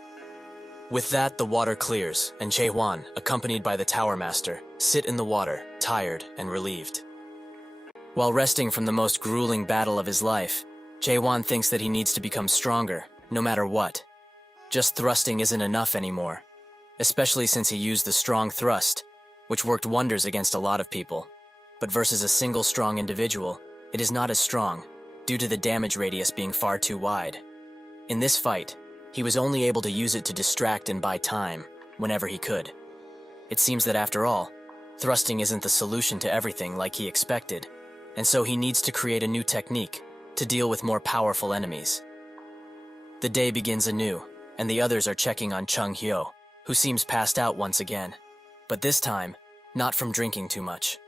With that, the water clears, and Chaewon, accompanied by the Tower Master, sit in the water, tired and relieved. While resting from the most grueling battle of his life, Chaewon thinks that he needs to become stronger, no matter what. Just thrusting isn't enough anymore, especially since he used the strong thrust, which worked wonders against a lot of people. But versus a single strong individual, it is not as strong, due to the damage radius being far too wide. In this fight, he was only able to use it to distract and buy time, whenever he could. It seems that after all, thrusting isn't the solution to everything like he expected, and so he needs to create a new technique to deal with more powerful enemies. The day begins anew, and the others are checking on Chung Hyo, who seems passed out once again, but this time, not from drinking too much.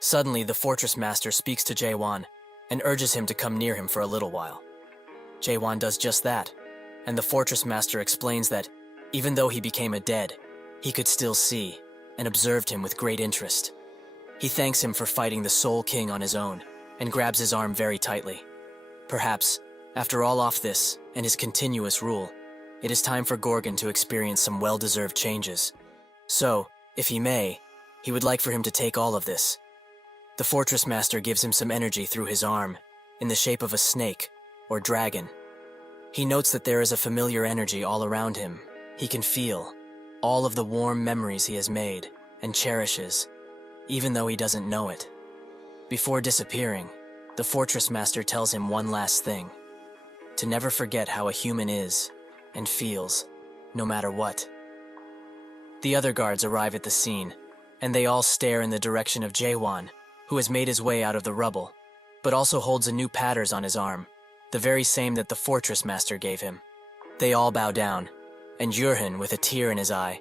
Suddenly, the Fortress Master speaks to Chaewon and urges him to come near him for a little while. Chaewon does just that, and the Fortress Master explains that, even though he became a dead, he could still see, and observed him with great interest. He thanks him for fighting the Soul King on his own, and grabs his arm very tightly. Perhaps, after all of this, and his continuous rule, it is time for Gorgon to experience some well-deserved changes. So, if he may, he would like for him to take all of this. The Fortress Master gives him some energy through his arm, in the shape of a snake, or dragon. He notes that there is a familiar energy all around him. He can feel all of the warm memories he has made, and cherishes, even though he doesn't know it. Before disappearing, the Fortress Master tells him one last thing. to never forget how a human is and feels, no matter what. The other guards arrive at the scene, and they all stare in the direction of Jaewon, who has made his way out of the rubble, but also holds a new paters on his arm, the very same that the Fortress Master gave him. They all bow down, and Yurhin, with a tear in his eye,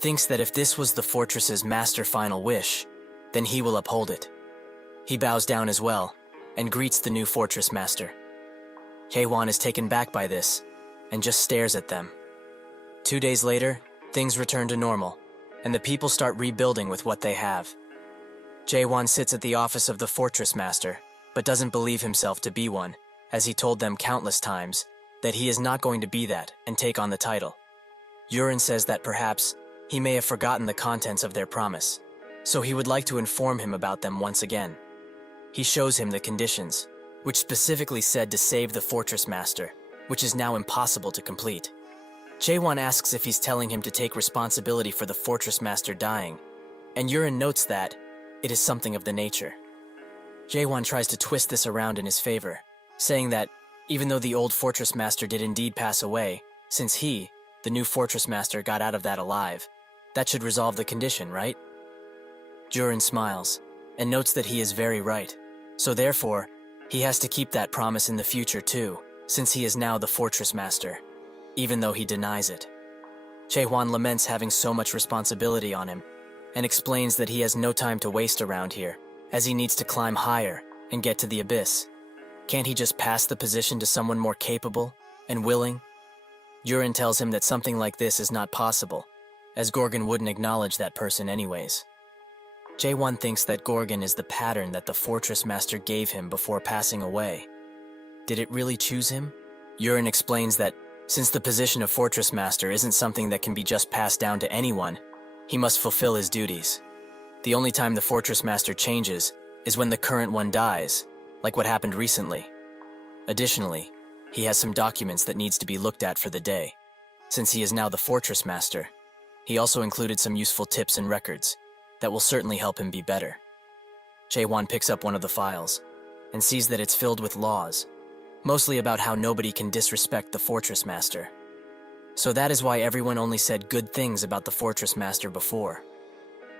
thinks that if this was the fortress's master final wish, then he will uphold it. He bows down as well, and greets the new Fortress Master. Jaewon is taken back by this, and just stares at them. 2 days later, things return to normal, and the people start rebuilding with what they have. Jaewon sits at the office of the Fortress Master, but doesn't believe himself to be one, as he told them countless times that he is not going to be that and take on the title. Yurhin says that perhaps he may have forgotten the contents of their promise, so he would like to inform him about them once again. He shows him the conditions, which specifically said to save the Fortress Master, which is now impossible to complete. Jaewon asks if he's telling him to take responsibility for the Fortress Master dying, and Yurhin notes that it is something of the nature. Jaewon tries to twist this around in his favor, saying that even though the old Fortress Master did indeed pass away, since he, the new Fortress Master, got out of that alive, that should resolve the condition, right? Yurhin smiles, and notes that he is very right, so therefore, he has to keep that promise in the future too, since he is now the Fortress Master, even though he denies it. Jaewon laments having so much responsibility on him, and explains that he has no time to waste around here, as he needs to climb higher and get to the abyss. Can't he just pass the position to someone more capable and willing? Yurhin tells him that something like this is not possible, as Gorgon wouldn't acknowledge that person anyways. Jaewon thinks that Gorgon is the pattern that the Fortress Master gave him before passing away. Did it really choose him? Yurhin explains that since the position of Fortress Master isn't something that can be just passed down to anyone, he must fulfill his duties. The only time the Fortress Master changes is when the current one dies, like what happened recently. Additionally, he has some documents that needs to be looked at for the day. Since he is now the Fortress Master, he also included some useful tips and records that will certainly help him be better. Jaewon picks up one of the files and sees that it's filled with laws, mostly about how nobody can disrespect the Fortress Master. So that is why everyone only said good things about the Fortress Master before.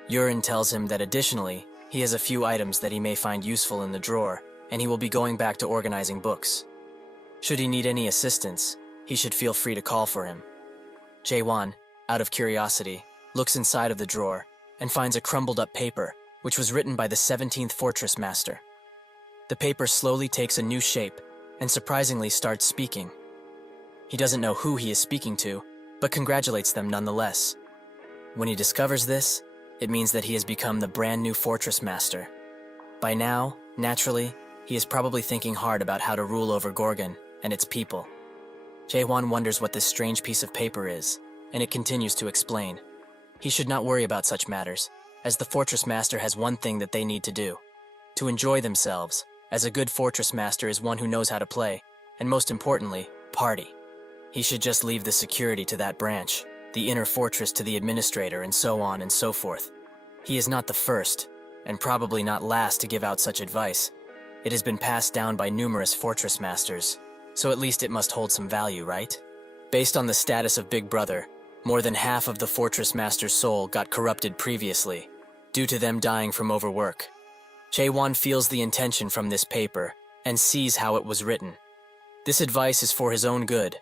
Yurhin tells him that additionally, he has a few items that he may find useful in the drawer, and he will be going back to organizing books. Should he need any assistance, he should feel free to call for him. Jaewon, out of curiosity, looks inside of the drawer and finds a crumbled up paper, which was written by the 17th Fortress Master. The paper slowly takes a new shape and surprisingly starts speaking. He doesn't know who he is speaking to, but congratulates them nonetheless. When he discovers this, it means that he has become the brand new Fortress Master. By now, naturally, he is probably thinking hard about how to rule over Gorgon and its people. Jaewon wonders what this strange piece of paper is, and it continues to explain. He should not worry about such matters, as the Fortress Master has one thing that they need to do: to enjoy themselves, as a good Fortress Master is one who knows how to play, and most importantly, party. He should just leave the security to that branch, the inner fortress to the administrator, and so on and so forth. He is not the first, and probably not last to give out such advice. It has been passed down by numerous Fortress Masters, so at least it must hold some value, right? Based on the status of Big Brother, more than half of the Fortress Master's soul got corrupted previously, due to them dying from overwork. Jaewon feels the intention from this paper, and sees how it was written. This advice is for his own good,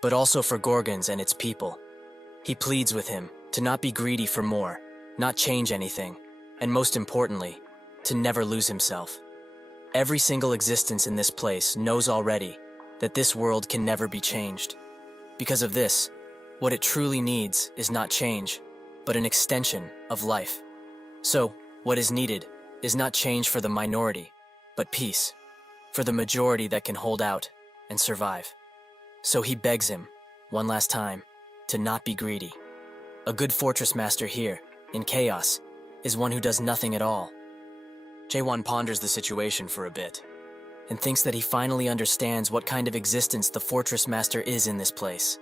but also for Gorgon's and its people. He pleads with him to not be greedy for more, not change anything, and most importantly, to never lose himself. Every single existence in this place knows already that this world can never be changed. Because of this, what it truly needs is not change, but an extension of life. So, what is needed is not change for the minority, but peace, for the majority that can hold out and survive. So he begs him, one last time, to not be greedy. A good Fortress Master here, in Chaos, is one who does nothing at all. Jaewon ponders the situation for a bit, and thinks that he finally understands what kind of existence the Fortress Master is in this place.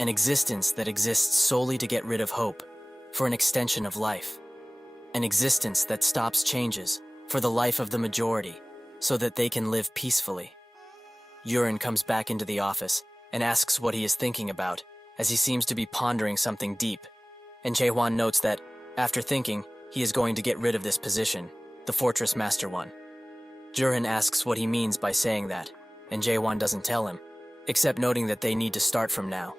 An existence that exists solely to get rid of hope, for an extension of life. An existence that stops changes for the life of the majority, so that they can live peacefully. Yurin comes back into the office and asks what he is thinking about, as he seems to be pondering something deep. And Jae-hwan notes that, after thinking, he is going to get rid of this position, the Fortress Master one. Jurin asks what he means by saying that, and Jae-hwan doesn't tell him, except noting that they need to start from now.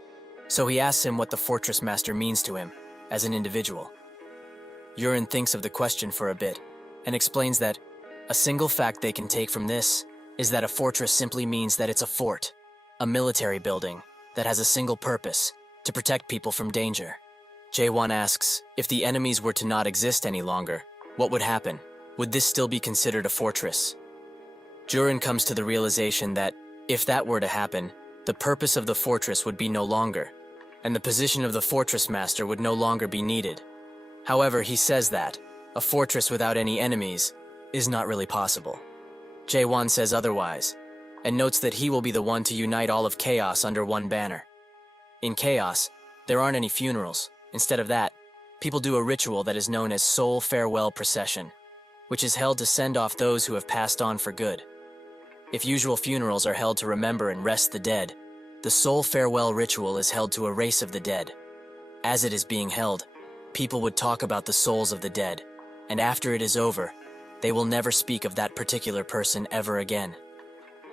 So he asks him what the Fortress Master means to him, as an individual. Yurin thinks of the question for a bit, and explains that a single fact they can take from this is that a fortress simply means that it's a fort, a military building that has a single purpose, to protect people from danger. Jae-hwan asks, if the enemies were to not exist any longer, what would happen? Would this still be considered a fortress? Jurin comes to the realization that, if that were to happen, the purpose of the fortress would be no longer, and the position of the Fortress Master would no longer be needed. However, he says that a fortress without any enemies is not really possible. Jae-hwan says otherwise, and notes that he will be the one to unite all of Chaos under one banner. In Chaos, there aren't any funerals. Instead of that, people do a ritual that is known as Soul Farewell Procession, which is held to send off those who have passed on for good. If usual funerals are held to remember and rest the dead, the Soul Farewell ritual is held to a race of the dead. As it is being held, people would talk about the souls of the dead, and after it is over, they will never speak of that particular person ever again.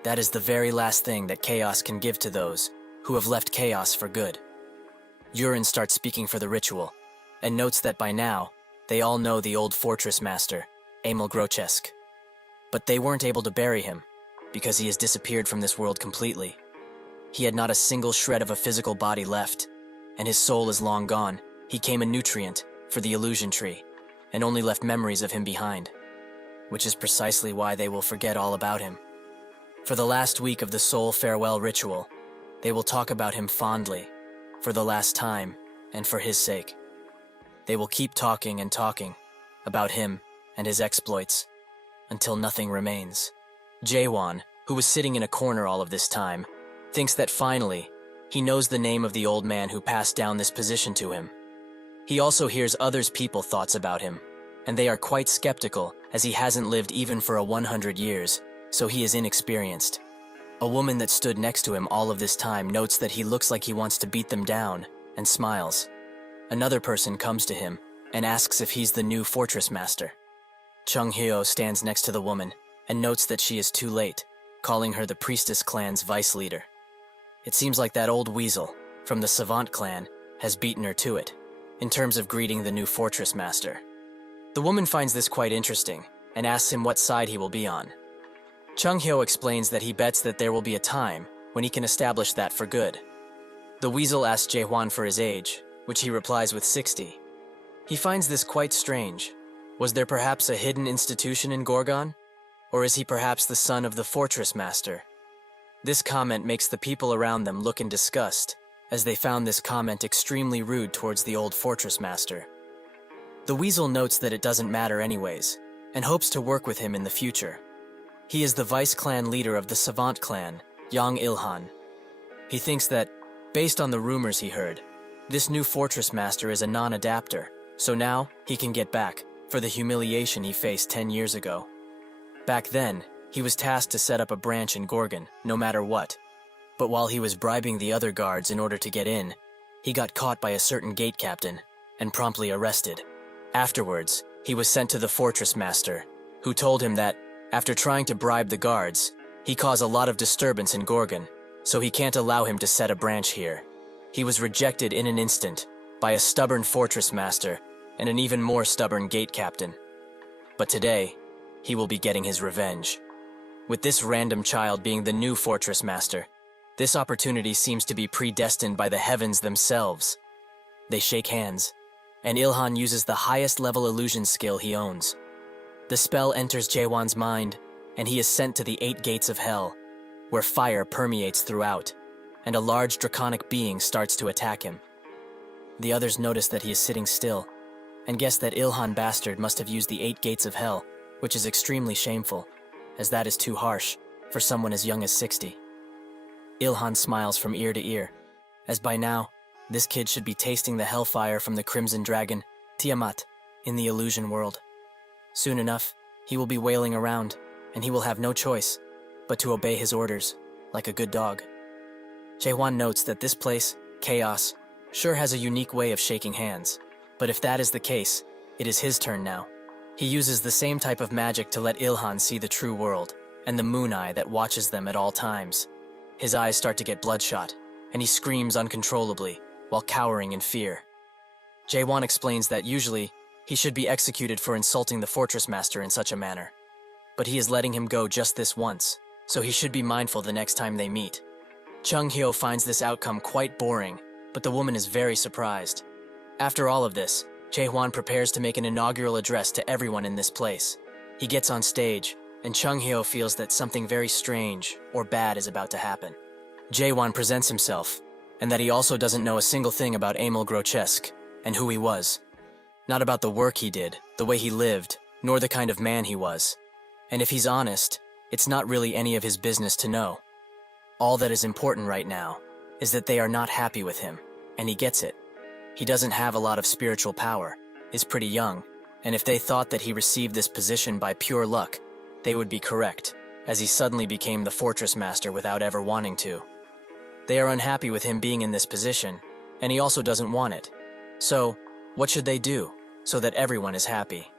That is the very last thing that Chaos can give to those who have left Chaos for good. Yurin starts speaking for the ritual, and notes that by now, they all know the old Fortress Master, Emil Grochesk. But they weren't able to bury him, because he has disappeared from this world completely. He had not a single shred of a physical body left, and his soul is long gone. He came a nutrient for the illusion tree, and only left memories of him behind, which is precisely why they will forget all about him. For the last week of the Soul Farewell ritual, they will talk about him fondly, for the last time, and for his sake. They will keep talking and talking about him and his exploits, until nothing remains. Jae-hwan, who was sitting in a corner all of this time, thinks that finally, he knows the name of the old man who passed down this position to him. He also hears others' people's thoughts about him, and they are quite skeptical as he hasn't lived even for 100 years, so he is inexperienced. A woman that stood next to him all of this time notes that he looks like he wants to beat them down, and smiles. Another person comes to him and asks if he's the new Fortress Master. Chung Hyo stands next to the woman and notes that she is too late, calling her the Priestess Clan's vice leader. It seems like that old weasel from the Savant clan has beaten her to it, in terms of greeting the new Fortress Master. The woman finds this quite interesting and asks him what side he will be on. Chung Hyo explains that he bets that there will be a time when he can establish that for good. The weasel asks Jae-hwan for his age, which he replies with 60. He finds this quite strange. Was there perhaps a hidden institution in Gorgon? Or is he perhaps the son of the Fortress Master? This comment makes the people around them look in disgust, as they found this comment extremely rude towards the old Fortress Master. The weasel notes that it doesn't matter anyways, and hopes to work with him in the future. He is the vice clan leader of the Savant clan, Yang Ilhan. He thinks that, based on the rumors he heard, this new Fortress Master is a non-adapter, so now he can get back for the humiliation he faced 10 years ago. Back then, he was tasked to set up a branch in Gorgon, no matter what. But while he was bribing the other guards in order to get in, he got caught by a certain gate captain and promptly arrested. Afterwards, he was sent to the Fortress Master, who told him that, after trying to bribe the guards, he caused a lot of disturbance in Gorgon, so he can't allow him to set a branch here. He was rejected in an instant by a stubborn Fortress Master and an even more stubborn gate captain. But today, he will be getting his revenge. With this random child being the new Fortress Master, this opportunity seems to be predestined by the heavens themselves. They shake hands, and Ilhan uses the highest level illusion skill he owns. The spell enters Jae-hwan's mind, and he is sent to the 8 gates of hell, where fire permeates throughout, and a large draconic being starts to attack him. The others notice that he is sitting still, and guess that Ilhan bastard must have used the 8 gates of hell, which is extremely shameful, as that is too harsh for someone as young as 60. Ilhan smiles from ear to ear, as by now, this kid should be tasting the hellfire from the Crimson Dragon, Tiamat, in the illusion world. Soon enough, he will be wailing around, and he will have no choice but to obey his orders, like a good dog. Jae-hwan notes that this place, Chaos, sure has a unique way of shaking hands, but if that is the case, it is his turn now. He uses the same type of magic to let Ilhan see the true world, and the moon eye that watches them at all times. His eyes start to get bloodshot, and he screams uncontrollably, while cowering in fear. Jae-hwan explains that usually, he should be executed for insulting the Fortress Master in such a manner. But he is letting him go just this once, so he should be mindful the next time they meet. Chung Hyo finds this outcome quite boring, but the woman is very surprised. After all of this, Jae-hwan prepares to make an inaugural address to everyone in this place. He gets on stage, and Chung Hyo feels that something very strange or bad is about to happen. Jae-hwan presents himself, and that he also doesn't know a single thing about Emil Grochesk and who he was. Not about the work he did, the way he lived, nor the kind of man he was. And if he's honest, it's not really any of his business to know. All that is important right now is that they are not happy with him, and he gets it. He doesn't have a lot of spiritual power, is pretty young, and if they thought that he received this position by pure luck, they would be correct, as he suddenly became the Fortress Master without ever wanting to. They are unhappy with him being in this position, and he also doesn't want it. So, what should they do, so that everyone is happy?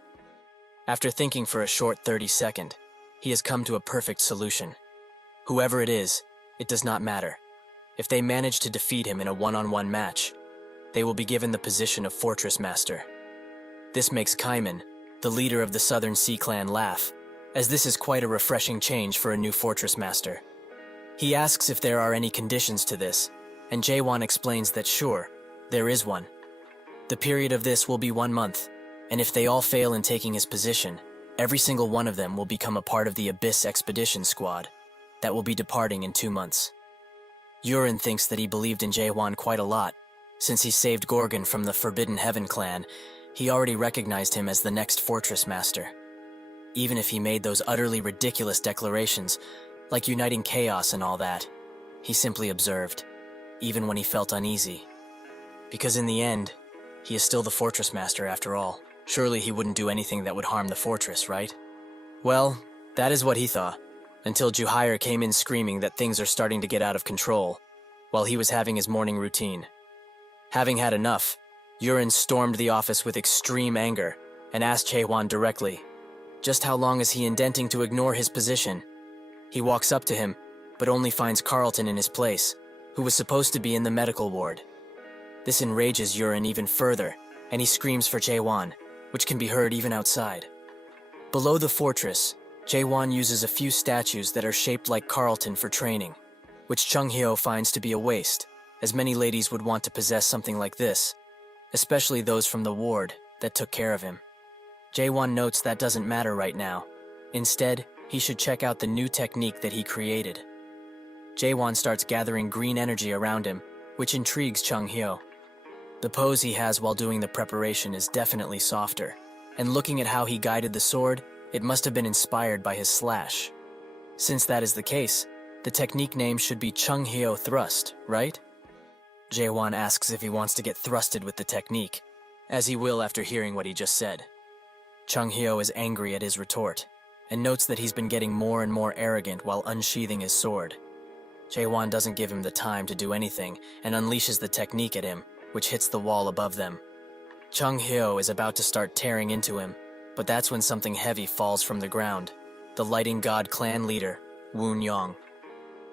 After thinking for a short 30-second, he has come to a perfect solution. Whoever it is, it does not matter. If they manage to defeat him in a one-on-one match, they will be given the position of Fortress Master. This makes Kaiman, the leader of the Southern Sea Clan, laugh, as this is quite a refreshing change for a new Fortress Master. He asks if there are any conditions to this, and Jae-hwan explains that sure, there is one. The period of this will be 1 month, and if they all fail in taking his position, every single one of them will become a part of the Abyss Expedition Squad that will be departing in 2 months. Yurin thinks that he believed in Jae-hwan quite a lot. Since he saved Gorgon from the Forbidden Heaven clan, he already recognized him as the next Fortress Master. Even if he made those utterly ridiculous declarations, like uniting chaos and all that, he simply observed, even when he felt uneasy. Because in the end, he is still the Fortress Master after all. Surely he wouldn't do anything that would harm the fortress, right? Well, that is what he thought, until Juhire came in screaming that things are starting to get out of control, while he was having his morning routine. Having had enough, Yurin stormed the office with extreme anger and asked Jae-hwan directly, just how long is he intending to ignore his position? He walks up to him, but only finds Carlton in his place, who was supposed to be in the medical ward. This enrages Yurin even further, and he screams for Jae-hwan, which can be heard even outside. Below the fortress, Jae-hwan uses a few statues that are shaped like Carlton for training, which Chung Hyo finds to be a waste, as many ladies would want to possess something like this, especially those from the ward that took care of him. Jae-hwan notes that doesn't matter right now. Instead, he should check out the new technique that he created. Jae-hwan starts gathering green energy around him, which intrigues Chung Hyo. The pose he has while doing the preparation is definitely softer, and looking at how he guided the sword, it must have been inspired by his slash. Since that is the case, the technique name should be Chung Hyo Thrust, right? Jae-hwan asks if he wants to get thrusted with the technique, as he will after hearing what he just said. Chung Hyo is angry at his retort, and notes that he's been getting more and more arrogant while unsheathing his sword. Jae-hwan doesn't give him the time to do anything and unleashes the technique at him, which hits the wall above them. Chung Hyo is about to start tearing into him, but that's when something heavy falls from the ground. The Lighting God clan leader, Woon Yong.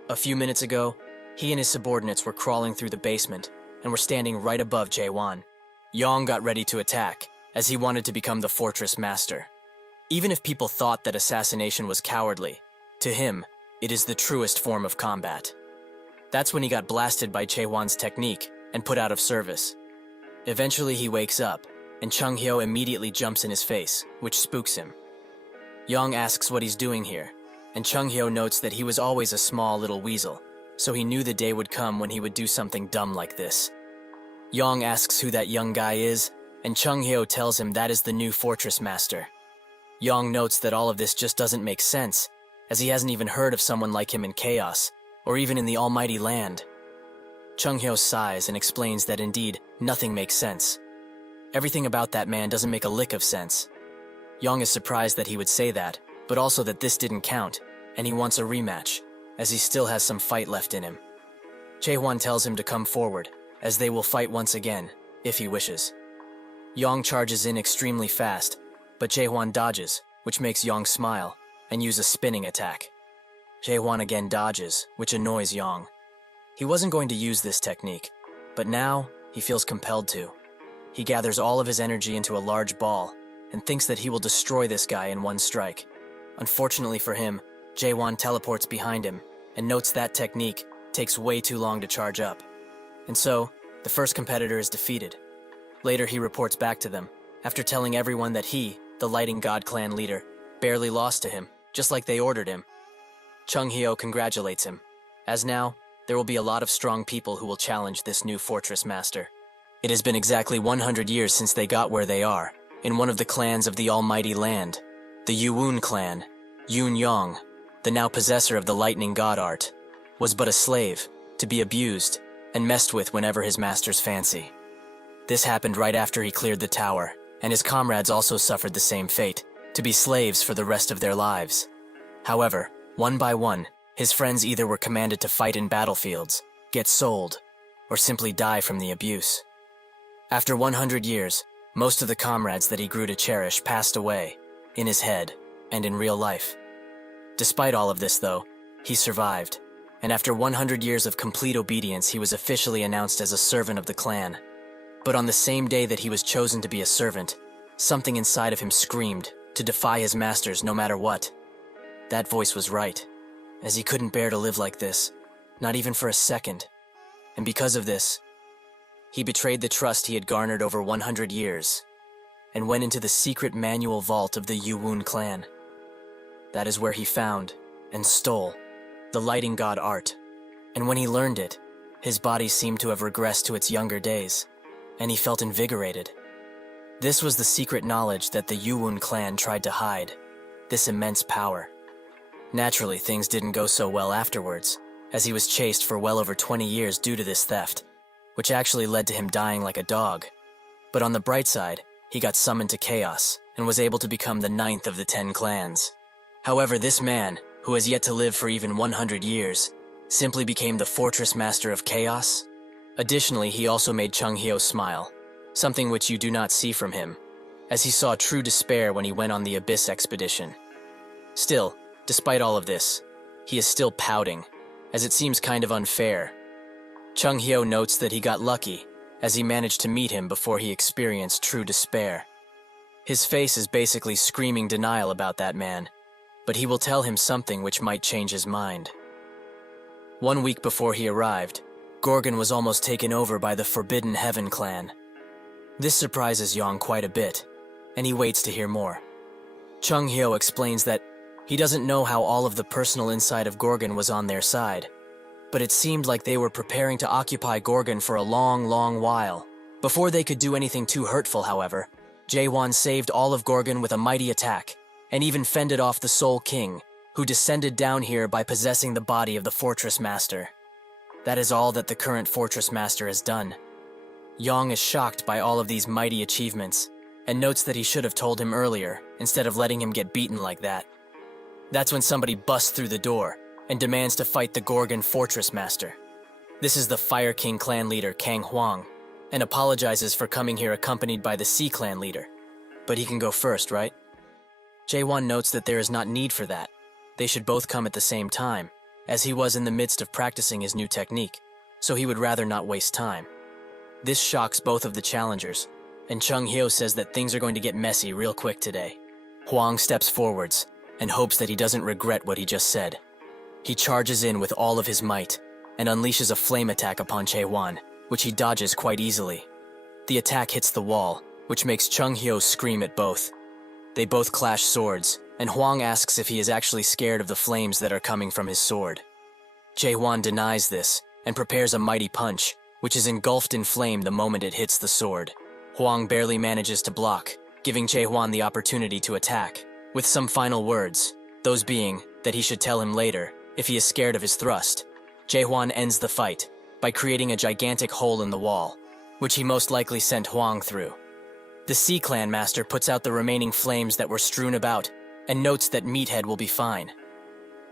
A few minutes ago, he and his subordinates were crawling through the basement and were standing right above Jae-hwan. Yong got ready to attack, as he wanted to become the Fortress Master. Even if people thought that assassination was cowardly, to him, it is the truest form of combat. That's when he got blasted by Jae-hwan's technique and put out of service. Eventually he wakes up, and Chung Hyo immediately jumps in his face, which spooks him. Yong asks what he's doing here, and Chung Hyo notes that he was always a small little weasel, so he knew the day would come when he would do something dumb like this. Yong asks who that young guy is, and Chung Hyo tells him that is the new Fortress Master. Yong notes that all of this just doesn't make sense, as he hasn't even heard of someone like him in Chaos, or even in the Almighty Land. Chung Hyo sighs and explains that indeed, nothing makes sense. Everything about that man doesn't make a lick of sense. Yong is surprised that he would say that, but also that this didn't count, and he wants a rematch. as he still has some fight left in him. Jae-hwan tells him to come forward, as they will fight once again, if he wishes. Yong charges in extremely fast, but Jae-hwan dodges, which makes Yong smile, and use a spinning attack. Jae-hwan again dodges, which annoys Yong. He wasn't going to use this technique, but now he feels compelled to. He gathers all of his energy into a large ball, and thinks that he will destroy this guy in one strike. Unfortunately for him, Jae-hwan teleports behind him, and notes that technique takes way too long to charge up. And so, the first competitor is defeated. Later he reports back to them, after telling everyone that he, the Lighting God clan leader, barely lost to him, just like they ordered him. Chung Hyo congratulates him, as now, there will be a lot of strong people who will challenge this new fortress master. It has been exactly 100 years since they got where they are, in one of the clans of the Almighty Land. The Yuwoon clan, Yoon Yong, the now possessor of the Lightning God art, was but a slave, to be abused and messed with whenever his master's fancy. This happened right after he cleared the tower, and his comrades also suffered the same fate, to be slaves for the rest of their lives. However, one by one, his friends either were commanded to fight in battlefields, get sold, or simply die from the abuse. After 100 years, most of the comrades that he grew to cherish passed away, in his head and in real life. Despite all of this, though, he survived, and after 100 years of complete obedience, he was officially announced as a servant of the clan. But on the same day that he was chosen to be a servant, something inside of him screamed to defy his masters no matter what. That voice was right, as he couldn't bear to live like this, not even for a second. And because of this, he betrayed the trust he had garnered over 100 years, and went into the secret manual vault of the Yuwoon clan. That is where he found and stole the Lighting God art, and when he learned it, his body seemed to have regressed to its younger days, and he felt invigorated. This was the secret knowledge that the Yuwoon clan tried to hide, this immense power. Naturally, things didn't go so well afterwards, as he was chased for well over 20 years due to this theft, which actually led to him dying like a dog. But on the bright side, he got summoned to Chaos, and was able to become the 9th of the 10 clans. However, this man, who has yet to live for even 100 years, simply became the Fortress Master of Chaos. Additionally, he also made Chung Hyo smile, something which you do not see from him, as he saw true despair when he went on the Abyss expedition. Still, despite all of this, he is still pouting, as it seems kind of unfair. Chung Hyo notes that he got lucky, as he managed to meet him before he experienced true despair. His face is basically screaming denial about that man, but he will tell him something which might change his mind. 1 week before he arrived, Gorgon was almost taken over by the Forbidden Heaven clan. This surprises Yong quite a bit, and he waits to hear more. Chung Hyo explains that he doesn't know how all of the personal insight of Gorgon was on their side, but it seemed like they were preparing to occupy Gorgon for a long, long while. Before they could do anything too hurtful, however, Jae-hwan saved all of Gorgon with a mighty attack, and even fended off the Soul King, who descended down here by possessing the body of the Fortress Master. That is all that the current Fortress Master has done. Yong is shocked by all of these mighty achievements, and notes that he should have told him earlier, instead of letting him get beaten like that. That's when somebody busts through the door, and demands to fight the Gorgon Fortress Master. This is the Fire King clan leader Kang Hwang, and apologizes for coming here accompanied by the Sea clan leader. But he can go first, right? Jae-hwan notes that there is not need for that. They should both come at the same time, as he was in the midst of practicing his new technique, so he would rather not waste time. This shocks both of the challengers, and Chung Hyo says that things are going to get messy real quick today. Hwang steps forwards, and hopes that he doesn't regret what he just said. He charges in with all of his might, and unleashes a flame attack upon Jae-hwan, which he dodges quite easily. The attack hits the wall, which makes Chung Hyo scream at both. They both clash swords, and Hwang asks if he is actually scared of the flames that are coming from his sword. Jae-hwan denies this, and prepares a mighty punch, which is engulfed in flame the moment it hits the sword. Hwang barely manages to block, giving Jae-hwan the opportunity to attack, with some final words, those being that he should tell him later if he is scared of his thrust. Jae-hwan ends the fight by creating a gigantic hole in the wall, which he most likely sent Hwang through. The Sea Clan master puts out the remaining flames that were strewn about, and notes that Meathead will be fine.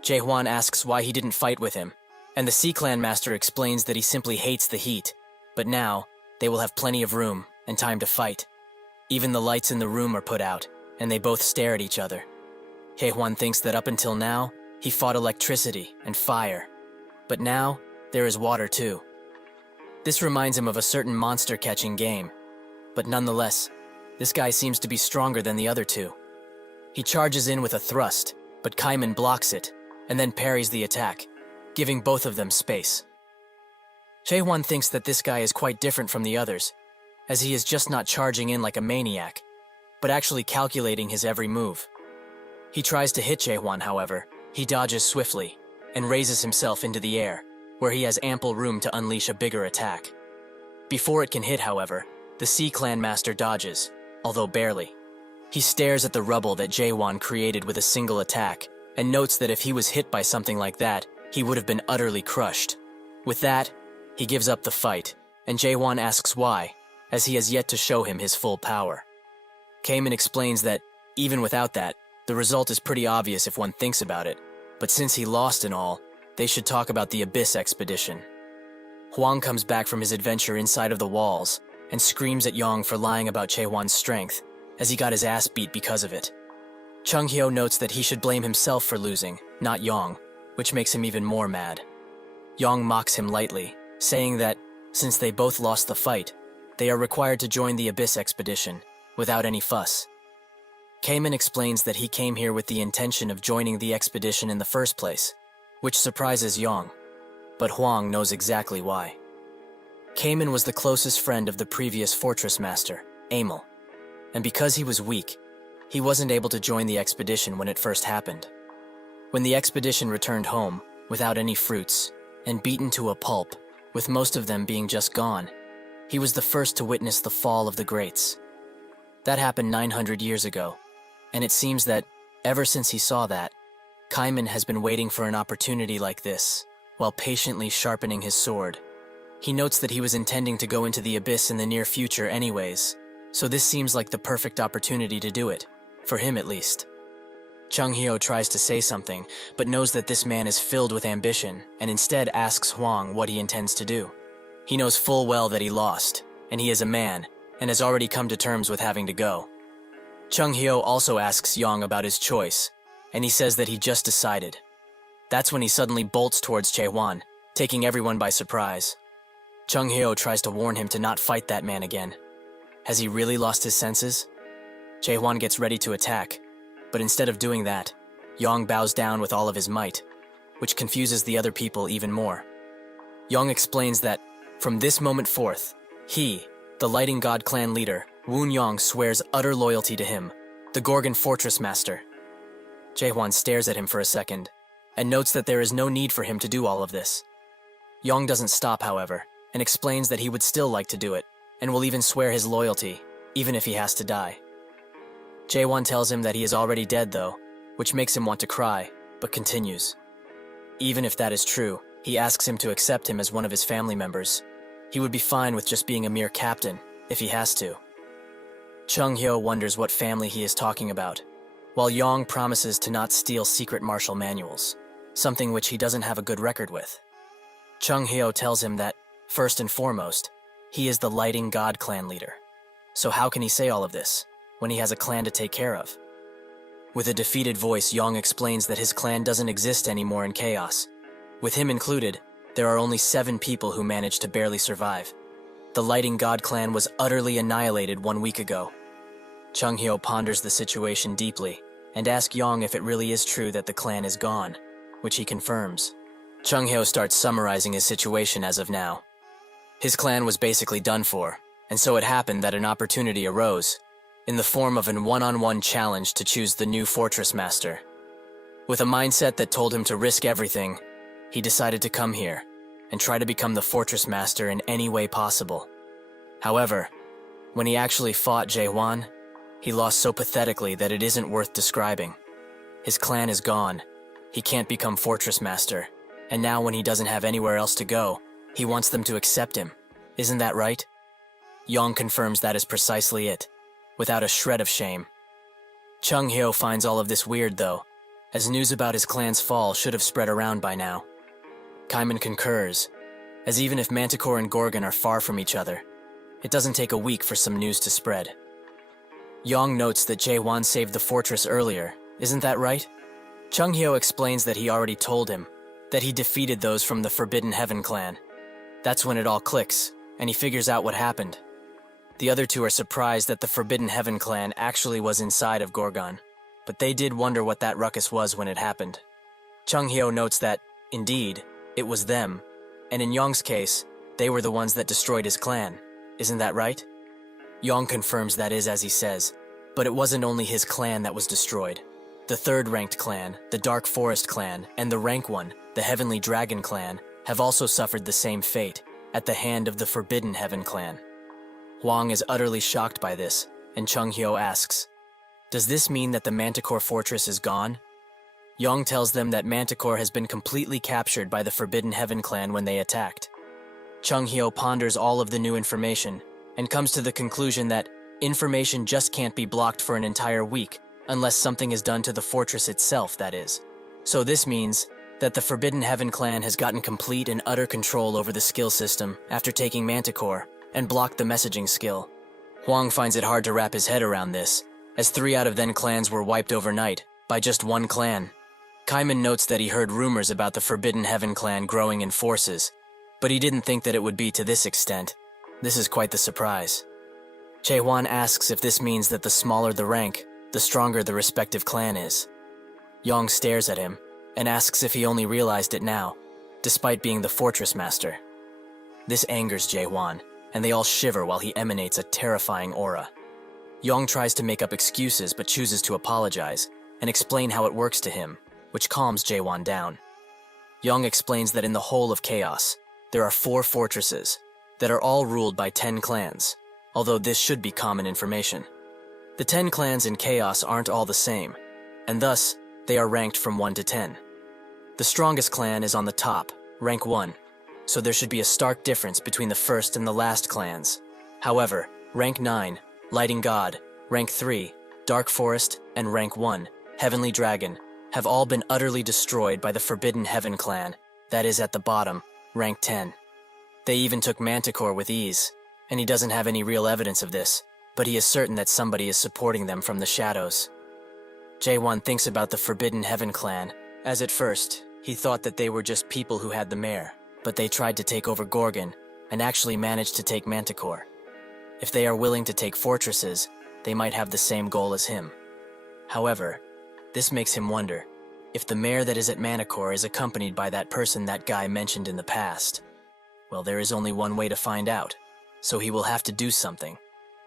Jae-hwan asks why he didn't fight with him, and the Sea Clan master explains that he simply hates the heat, but now they will have plenty of room and time to fight. Even the lights in the room are put out, and they both stare at each other. Jae-hwan thinks that up until now, he fought electricity and fire, but now there is water too. This reminds him of a certain monster-catching game, but nonetheless, this guy seems to be stronger than the other two. He charges in with a thrust, but Kaiman blocks it, and then parries the attack, giving both of them space. Jae-hwan thinks that this guy is quite different from the others, as he is just not charging in like a maniac, but actually calculating his every move. He tries to hit Jae-hwan, however. He dodges swiftly, and raises himself into the air, where he has ample room to unleash a bigger attack. Before it can hit, however, the Sea Clan master dodges, although barely. He stares at the rubble that Jae-hwan created with a single attack, and notes that if he was hit by something like that, he would have been utterly crushed. With that, he gives up the fight, and Jae-hwan asks why, as he has yet to show him his full power. Kaiman explains that, even without that, the result is pretty obvious if one thinks about it, but since he lost and all, they should talk about the Abyss expedition. Hwang comes back from his adventure inside of the walls, and screams at Yong for lying about Jae-hwan's strength, as he got his ass beat because of it. Chung-hyo notes that he should blame himself for losing, not Yong, which makes him even more mad. Yong mocks him lightly, saying that, since they both lost the fight, they are required to join the Abyss expedition, without any fuss. Kaiman explains that he came here with the intention of joining the expedition in the first place, which surprises Yong, but Hwang knows exactly why. Kaiman was the closest friend of the previous fortress master, Amel, and because he was weak, he wasn't able to join the expedition when it first happened. When the expedition returned home, without any fruits, and beaten to a pulp, with most of them being just gone, he was the first to witness the fall of the greats. That happened 900 years ago, and it seems that, ever since he saw that, Kaiman has been waiting for an opportunity like this, while patiently sharpening his sword. He notes that he was intending to go into the Abyss in the near future anyways, so this seems like the perfect opportunity to do it, for him at least. Chung-hyo tries to say something, but knows that this man is filled with ambition, and instead asks Hwang what he intends to do. He knows full well that he lost, and he is a man, and has already come to terms with having to go. Chung-hyo also asks Yong about his choice, and he says that he just decided. That's when he suddenly bolts towards Jae-hwan, taking everyone by surprise. Chung-hyo tries to warn him to not fight that man again. Has he really lost his senses? Jae-hwan gets ready to attack, but instead of doing that, Yong bows down with all of his might, which confuses the other people even more. Yong explains that, from this moment forth, he, the Lighting God clan leader, Woon Yong, swears utter loyalty to him, the Gorgon Fortress Master. Jae-hwan stares at him for a second, and notes that there is no need for him to do all of this. Yong doesn't stop, however, and explains that he would still like to do it, and will even swear his loyalty, even if he has to die. Jae-hwan tells him that he is already dead though, which makes him want to cry, but continues. Even if that is true, he asks him to accept him as one of his family members. He would be fine with just being a mere captain, if he has to. Chung-hyo wonders what family he is talking about, while Yong promises to not steal secret martial manuals, something which he doesn't have a good record with. Chung-hyo tells him that, first and foremost, he is the Lighting God clan leader. So how can he say all of this, when he has a clan to take care of? With a defeated voice, Yong explains that his clan doesn't exist anymore in chaos. With him included, there are only 7 people who managed to barely survive. The Lighting God clan was utterly annihilated 1 week ago. Chung-hyo ponders the situation deeply, and asks Yong if it really is true that the clan is gone, which he confirms. Chung-hyo starts summarizing his situation as of now. His clan was basically done for, and so it happened that an opportunity arose, in the form of an one-on-one challenge to choose the new fortress master. With a mindset that told him to risk everything, he decided to come here, and try to become the fortress master in any way possible. However, when he actually fought Jae-hwan, he lost so pathetically that it isn't worth describing. His clan is gone, he can't become fortress master, and now when he doesn't have anywhere else to go, he wants them to accept him. Isn't that right? Yong confirms that is precisely it, without a shred of shame. Chung-hyo finds all of this weird though, as news about his clan's fall should have spread around by now. Kaiman concurs, as even if Manticore and Gorgon are far from each other, it doesn't take a week for some news to spread. Yong notes that Jae-won saved the fortress earlier, isn't that right? Chung-hyo explains that he already told him, that he defeated those from the Forbidden Heaven clan. That's when it all clicks, and he figures out what happened. The other two are surprised that the Forbidden Heaven clan actually was inside of Gorgon, but they did wonder what that ruckus was when it happened. Chung-hyo notes that, indeed, it was them, and in Yong's case, they were the ones that destroyed his clan. Isn't that right? Yong confirms that is as he says, but it wasn't only his clan that was destroyed. The third-ranked clan, the Dark Forest clan, and the rank one, the Heavenly Dragon clan, have also suffered the same fate, at the hand of the Forbidden Heaven clan. Hwang is utterly shocked by this, and Chung-hyo asks, "Does this mean that the Manticore fortress is gone?" Yong tells them that Manticore has been completely captured by the Forbidden Heaven clan when they attacked. Chung-hyo ponders all of the new information, and comes to the conclusion that information just can't be blocked for an entire week, unless something is done to the fortress itself, that is. So this means that the Forbidden Heaven clan has gotten complete and utter control over the skill system after taking Manticore, and blocked the messaging skill. Hwang finds it hard to wrap his head around this, as 3 out of then clans were wiped overnight, by just one clan. Kaiman notes that he heard rumors about the Forbidden Heaven clan growing in forces, but he didn't think that it would be to this extent. This is quite the surprise. Jae-won asks if this means that the smaller the rank, the stronger the respective clan is. Yong stares at him, and asks if he only realized it now, despite being the fortress master. This angers Jae-won, and they all shiver while he emanates a terrifying aura. Yong tries to make up excuses but chooses to apologize, and explain how it works to him, which calms Jae-won down. Yong explains that in the whole of Chaos, there are 4 fortresses, that are all ruled by 10 clans, although this should be common information. The 10 clans in Chaos aren't all the same, and thus, they are ranked from 1 to 10. The strongest clan is on the top, rank 1, so there should be a stark difference between the first and the last clans. However, rank 9, Lighting God, rank 3, Dark Forest, and rank 1, Heavenly Dragon, have all been utterly destroyed by the Forbidden Heaven clan, that is at the bottom, rank 10. They even took Manticore with ease, and he doesn't have any real evidence of this, but he is certain that somebody is supporting them from the shadows. Jae-won thinks about the Forbidden Heaven clan, as at first, he thought that they were just people who had the mare, but they tried to take over Gorgon, and actually managed to take Manticore. If they are willing to take fortresses, they might have the same goal as him. However, this makes him wonder if the mare that is at Manticore is accompanied by that person that guy mentioned in the past. Well, there is only one way to find out, so he will have to do something.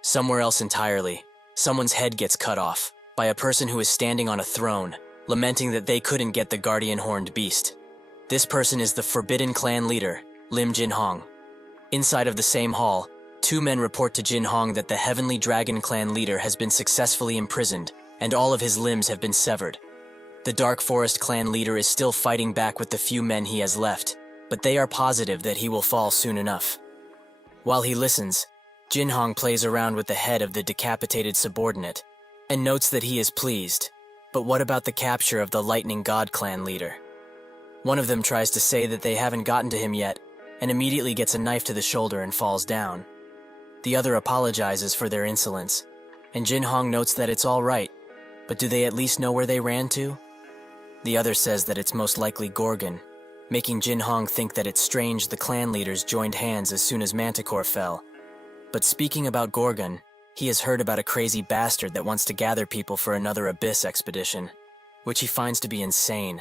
Somewhere else entirely, someone's head gets cut off by a person who is standing on a throne, lamenting that they couldn't get the guardian horned beast. This person is the Forbidden Clan leader, Lim Jin-hong. Inside of the same hall, 2 men report to Jin-hong that the Heavenly Dragon clan leader has been successfully imprisoned, and all of his limbs have been severed. The Dark Forest clan leader is still fighting back with the few men he has left, but they are positive that he will fall soon enough. While he listens, Jin-hong plays around with the head of the decapitated subordinate, and notes that he is pleased. But what about the capture of the Lightning God clan leader? One of them tries to say that they haven't gotten to him yet, and immediately gets a knife to the shoulder and falls down. The other apologizes for their insolence, and Jin-hong notes that it's all right, but do they at least know where they ran to? The other says that it's most likely Gorgon, making Jin-hong think that it's strange the clan leaders joined hands as soon as Manticore fell. But speaking about Gorgon, he has heard about a crazy bastard that wants to gather people for another Abyss expedition, which he finds to be insane.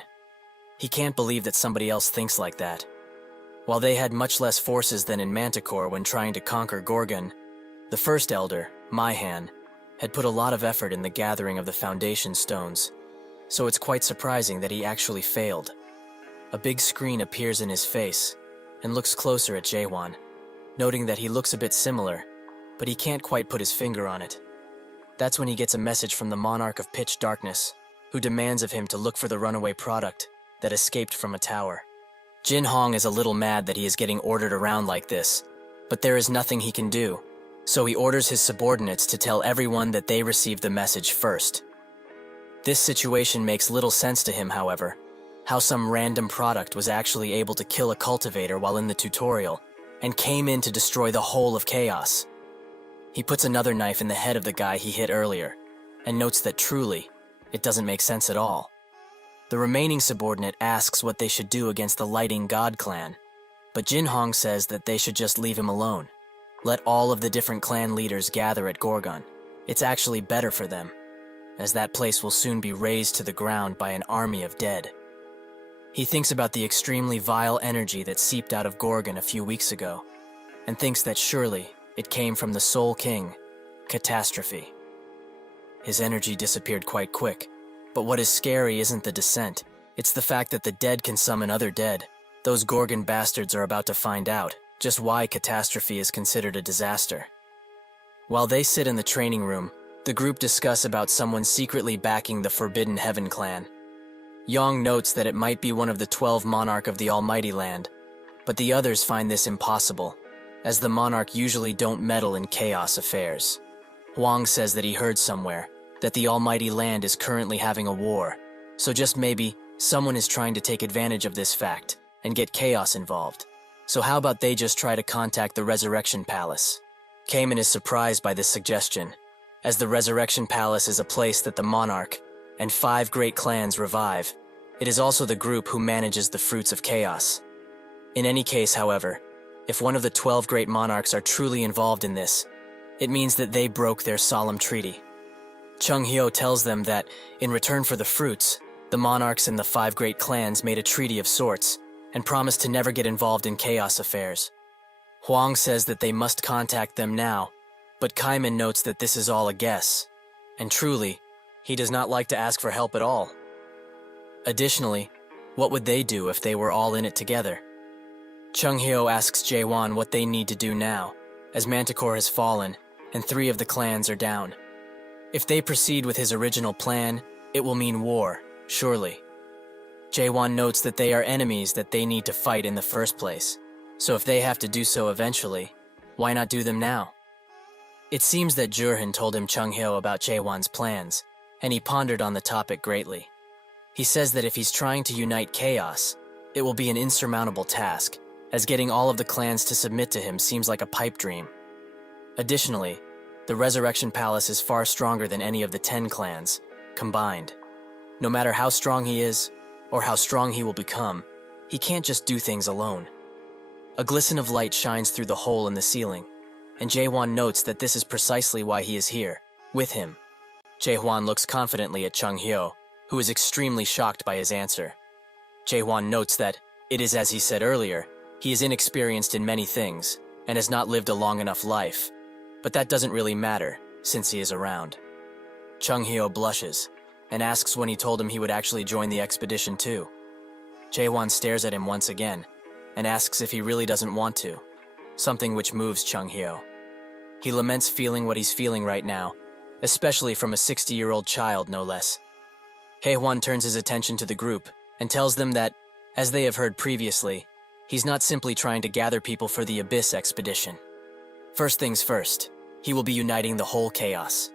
He can't believe that somebody else thinks like that. While they had much less forces than in Manticore when trying to conquer Gorgon, the first elder, Maihan, had put a lot of effort in the gathering of the foundation stones, so it's quite surprising that he actually failed. A big screen appears in his face, and looks closer at Jae-won, noting that he looks a bit similar, but he can't quite put his finger on it. That's when he gets a message from the Monarch of Pitch Darkness, who demands of him to look for the runaway product that escaped from a tower. Jin-hong is a little mad that he is getting ordered around like this, but there is nothing he can do, so he orders his subordinates to tell everyone that they received the message first. This situation makes little sense to him, however. How some random product was actually able to kill a cultivator while in the tutorial, and came in to destroy the whole of Chaos. He puts another knife in the head of the guy he hit earlier, and notes that truly, it doesn't make sense at all. The remaining subordinate asks what they should do against the Lighting God clan, but Jin Hong says that they should just leave him alone. Let all of the different clan leaders gather at Gorgon. It's actually better for them, as that place will soon be razed to the ground by an army of dead. He thinks about the extremely vile energy that seeped out of Gorgon a few weeks ago, and thinks that surely it came from the Soul King, Catastrophe. His energy disappeared quite quick, but what is scary isn't the descent, it's the fact that the dead can summon other dead. Those Gorgon bastards are about to find out just why Catastrophe is considered a disaster. While they sit in the training room, the group discuss about someone secretly backing the Forbidden Heaven clan. Yong notes that it might be one of the 12 Monarch of the Almighty Land, but the others find this impossible, as the Monarch usually don't meddle in chaos affairs. Huang says that he heard somewhere that the Almighty Land is currently having a war, so just maybe someone is trying to take advantage of this fact and get chaos involved. So how about they just try to contact the Resurrection Palace? Cayman is surprised by this suggestion, as the Resurrection Palace is a place that the Monarch and 5 great clans revive. It is also the group who manages the fruits of chaos. In any case, however, if one of the 12 great monarchs are truly involved in this, it means that they broke their solemn treaty. Chung Hyo tells them that, in return for the fruits, the monarchs and the 5 great clans made a treaty of sorts, and promised to never get involved in chaos affairs. Huang says that they must contact them now, but Kaiman notes that this is all a guess, and truly, he does not like to ask for help at all. Additionally, what would they do if they were all in it together? Chung Hyo asks Jaewon what they need to do now, as Manticore has fallen, and 3 of the clans are down. If they proceed with his original plan, it will mean war, surely. Jaewon notes that they are enemies that they need to fight in the first place, so if they have to do so eventually, why not do them now? It seems that Jurhan told him Chung Hyo about Jaewon's plans, and he pondered on the topic greatly. He says that if he's trying to unite chaos, it will be an insurmountable task, as getting all of the clans to submit to him seems like a pipe dream. Additionally, the Resurrection Palace is far stronger than any of the 10 clans, combined. No matter how strong he is, or how strong he will become, he can't just do things alone. A glisten of light shines through the hole in the ceiling, and Jaewon notes that this is precisely why he is here, with him. Jaewon looks confidently at Chung Hyo, who is extremely shocked by his answer. Jaewon notes that, it is as he said earlier, he is inexperienced in many things, and has not lived a long enough life, but that doesn't really matter, since he is around. Chung Hyo blushes, and asks when he told him he would actually join the expedition too. Jaewon stares at him once again, and asks if he really doesn't want to, something which moves Chung Hyo. He laments feeling what he's feeling right now, especially from a 60-year-old child, no less. Haewon turns his attention to the group, and tells them that, as they have heard previously, he's not simply trying to gather people for the Abyss expedition. First things first, he will be uniting the whole chaos.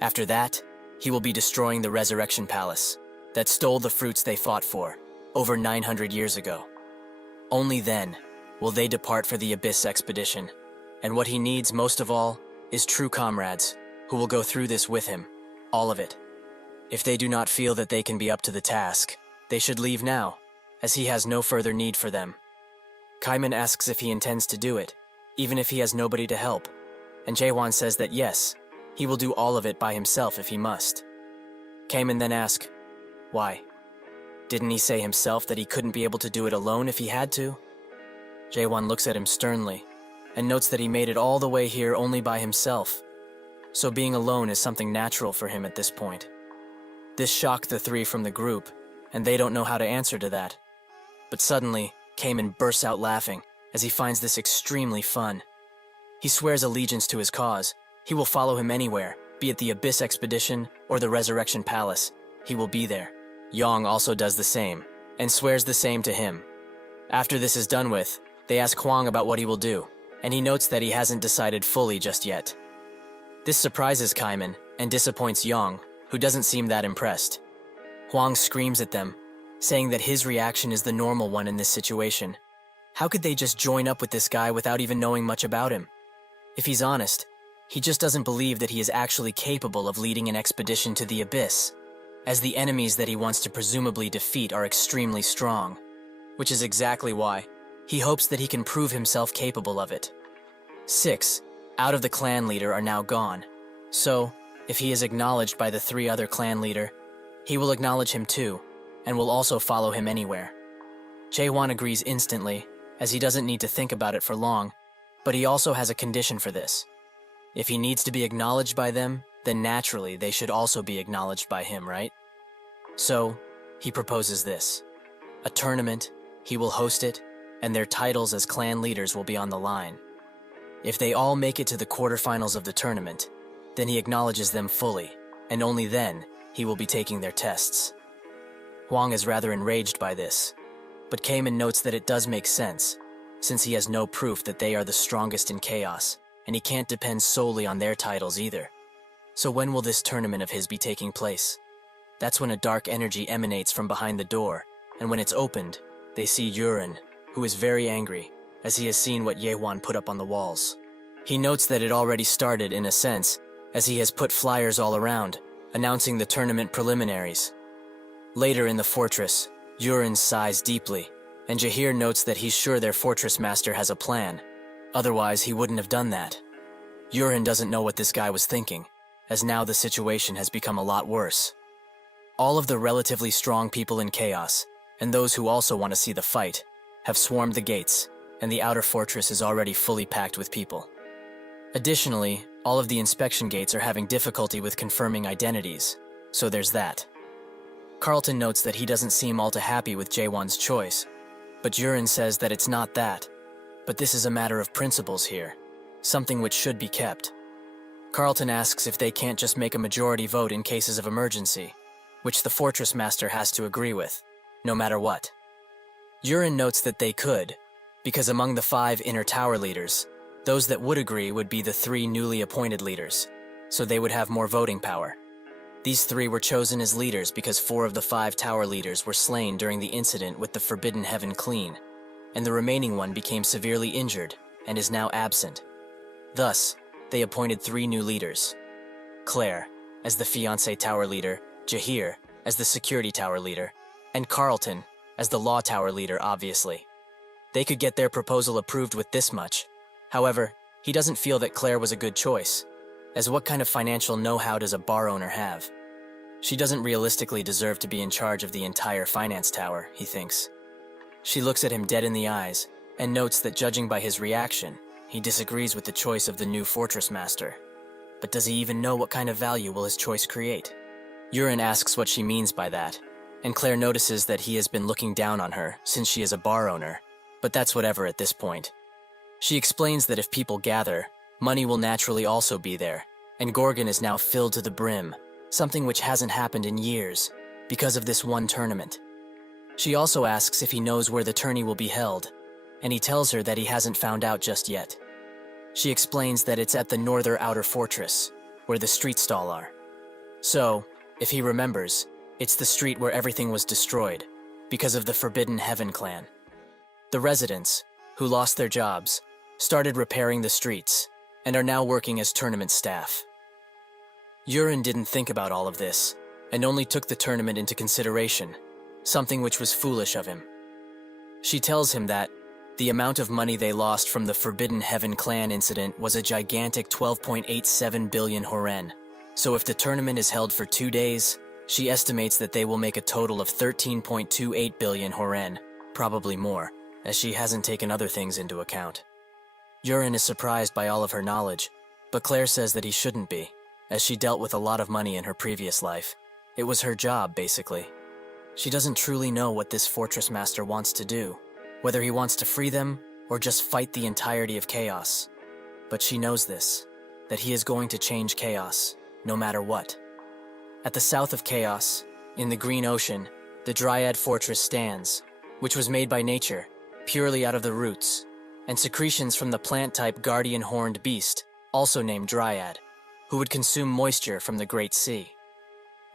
After that, he will be destroying the Resurrection Palace that stole the fruits they fought for over 900 years ago. Only then will they depart for the Abyss expedition, and what he needs most of all is true comrades who will go through this with him, all of it. If they do not feel that they can be up to the task, they should leave now, as he has no further need for them. Kaiman asks if he intends to do it, even if he has nobody to help, and Jaewon says that yes, he will do all of it by himself if he must. Kaiman then asks, why? Didn't he say himself that he couldn't be able to do it alone if he had to? Jaewon looks at him sternly, and notes that he made it all the way here only by himself, so being alone is something natural for him at this point. This shocked the 3 from the group, and they don't know how to answer to that. But suddenly, Kaiman bursts out laughing, as he finds this extremely fun. He swears allegiance to his cause. He will follow him anywhere, be it the Abyss expedition or the Resurrection Palace. He will be there. Yong also does the same, and swears the same to him. After this is done with, they ask Huang about what he will do, and he notes that he hasn't decided fully just yet. This surprises Kaiman, and disappoints Yong, who doesn't seem that impressed. Huang screams at them, saying that his reaction is the normal one in this situation. How could they just join up with this guy without even knowing much about him? If he's honest, he just doesn't believe that he is actually capable of leading an expedition to the abyss, as the enemies that he wants to presumably defeat are extremely strong, which is exactly why he hopes that he can prove himself capable of it. 6 out of the clan leader are now gone, so if he is acknowledged by the 3 other clan leader, he will acknowledge him too, and will also follow him anywhere. Jae-won agrees instantly, as he doesn't need to think about it for long, but he also has a condition for this. If he needs to be acknowledged by them, then naturally they should also be acknowledged by him, right? So, he proposes this. A tournament, he will host it, and their titles as clan leaders will be on the line. If they all make it to the quarterfinals of the tournament, then he acknowledges them fully, and only then he will be taking their tests. Huang is rather enraged by this, but Kamen notes that it does make sense, since he has no proof that they are the strongest in chaos, and he can't depend solely on their titles either. So when will this tournament of his be taking place? That's when a dark energy emanates from behind the door, and when it's opened, they see Yurin, who is very angry, as he has seen what Jae-won put up on the walls. He notes that it already started in a sense, as he has put flyers all around, announcing the tournament preliminaries. Later in the fortress, Yurin sighs deeply, and Jahir notes that he's sure their fortress master has a plan. Otherwise, he wouldn't have done that. Yurin doesn't know what this guy was thinking, as now the situation has become a lot worse. All of the relatively strong people in Chaos, and those who also want to see the fight, have swarmed the gates, and the outer fortress is already fully packed with people. Additionally, all of the inspection gates are having difficulty with confirming identities, so there's that. Carlton notes that he doesn't seem all too happy with Jae-won's choice, but Yurin says that it's not that, but this is a matter of principles here, something which should be kept. Carlton asks if they can't just make a majority vote in cases of emergency, which the fortress master has to agree with, no matter what. Yurin notes that they could, because among the 5 inner tower leaders, those that would agree would be the 3 newly appointed leaders, so they would have more voting power. These 3 were chosen as leaders because 4 of the 5 tower leaders were slain during the incident with the Forbidden Heaven Clean, and the remaining one became severely injured and is now absent. Thus, they appointed 3 new leaders. Claire, as the fiancé tower leader, Jahir, as the security tower leader, and Carlton, as the law tower leader, obviously. They could get their proposal approved with this much. However, he doesn't feel that Claire was a good choice, as what kind of financial know-how does a bar owner have? She doesn't realistically deserve to be in charge of the entire finance tower, he thinks. She looks at him dead in the eyes, and notes that judging by his reaction, he disagrees with the choice of the new fortress master. But does he even know what kind of value will his choice create? Yurin asks what she means by that, and Claire notices that he has been looking down on her since she is a bar owner, but that's whatever at this point. She explains that if people gather, money will naturally also be there, and Gorgon is now filled to the brim, something which hasn't happened in years, because of this one tournament. She also asks if he knows where the tourney will be held, and he tells her that he hasn't found out just yet. She explains that it's at the northern outer fortress, where the street stall are. So, if he remembers, it's the street where everything was destroyed, because of the Forbidden Heaven clan. The residents, who lost their jobs, started repairing the streets, and are now working as tournament staff. Yurin didn't think about all of this, and only took the tournament into consideration, something which was foolish of him. She tells him that the amount of money they lost from the Forbidden Heaven clan incident was a gigantic 12.87 billion horen, so if the tournament is held for 2 days, she estimates that they will make a total of 13.28 billion horen, probably more, as she hasn't taken other things into account. Yurin is surprised by all of her knowledge, but Claire says that he shouldn't be, as she dealt with a lot of money in her previous life. It was her job, basically. She doesn't truly know what this fortress master wants to do, whether he wants to free them or just fight the entirety of Chaos. But she knows this, that he is going to change Chaos, no matter what. At the south of Chaos, in the Green Ocean, the Dryad Fortress stands, which was made by nature, purely out of the roots, and secretions from the plant-type guardian horned beast, also named Dryad, who would consume moisture from the Great Sea.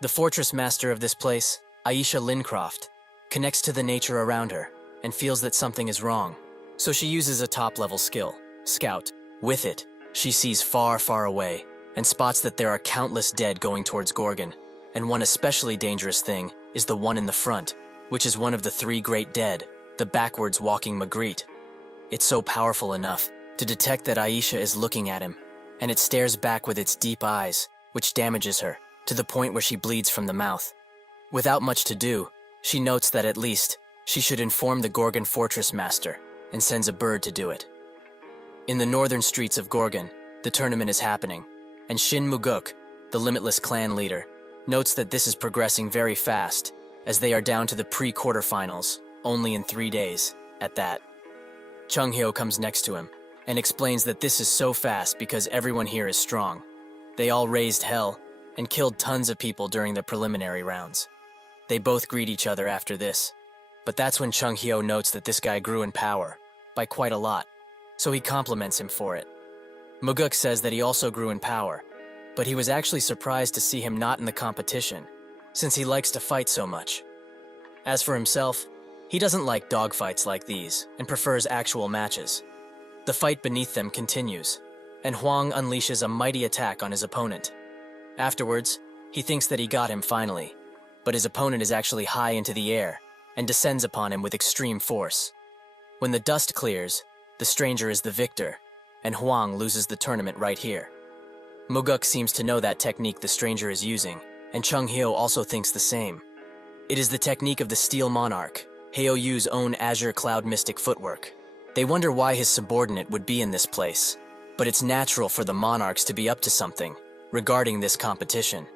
The fortress master of this place, Aisha Lincroft, connects to the nature around her and feels that something is wrong. So she uses a top-level skill, Scout. With it, she sees far, far away and spots that there are countless dead going towards Gorgon. And one especially dangerous thing is the one in the front, which is one of the three great dead, the backwards walking Magritte. It's so powerful enough to detect that Aisha is looking at him, and it stares back with its deep eyes, which damages her to the point where she bleeds from the mouth. Without much to do, she notes that at least she should inform the Gorgon fortress master and sends a bird to do it. In the northern streets of Gorgon, the tournament is happening, and Shin Muguk, the Limitless clan leader, notes that this is progressing very fast, as they are down to the pre-quarterfinals, only in 3 days, at that. Chung Hyo comes next to him, and explains that this is so fast because everyone here is strong. They all raised hell, and killed tons of people during the preliminary rounds. They both greet each other after this, but that's when Chung Hyo notes that this guy grew in power, by quite a lot, so he compliments him for it. Muguk says that he also grew in power, but he was actually surprised to see him not in the competition, since he likes to fight so much. As for himself, he doesn't like dogfights like these, and prefers actual matches. The fight beneath them continues, and Huang unleashes a mighty attack on his opponent. Afterwards, he thinks that he got him finally, but his opponent is actually high into the air, and descends upon him with extreme force. When the dust clears, the stranger is the victor, and Huang loses the tournament right here. Muguk seems to know that technique the stranger is using, and Chung Hyo also thinks the same. It is the technique of the Steel Monarch, Heo Yu's own Azure Cloud Mystic footwork. They wonder why his subordinate would be in this place, but it's natural for the monarchs to be up to something regarding this competition.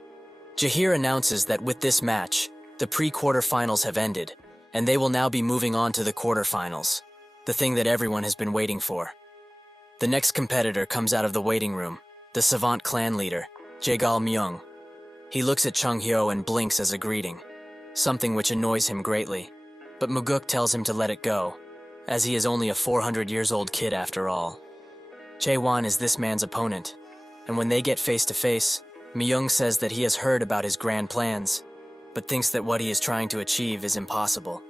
Jahir announces that with this match, the pre-quarterfinals have ended, and they will now be moving on to the quarterfinals, the thing that everyone has been waiting for. The next competitor comes out of the waiting room, the Savant clan leader, Jaegal Myung. He looks at Chung Hyo and blinks as a greeting, something which annoys him greatly, but Muguk tells him to let it go, as he is only a 400 years old kid after all. Jae-won is this man's opponent, and when they get face to face, Myung says that he has heard about his grand plans, but thinks that what he is trying to achieve is impossible.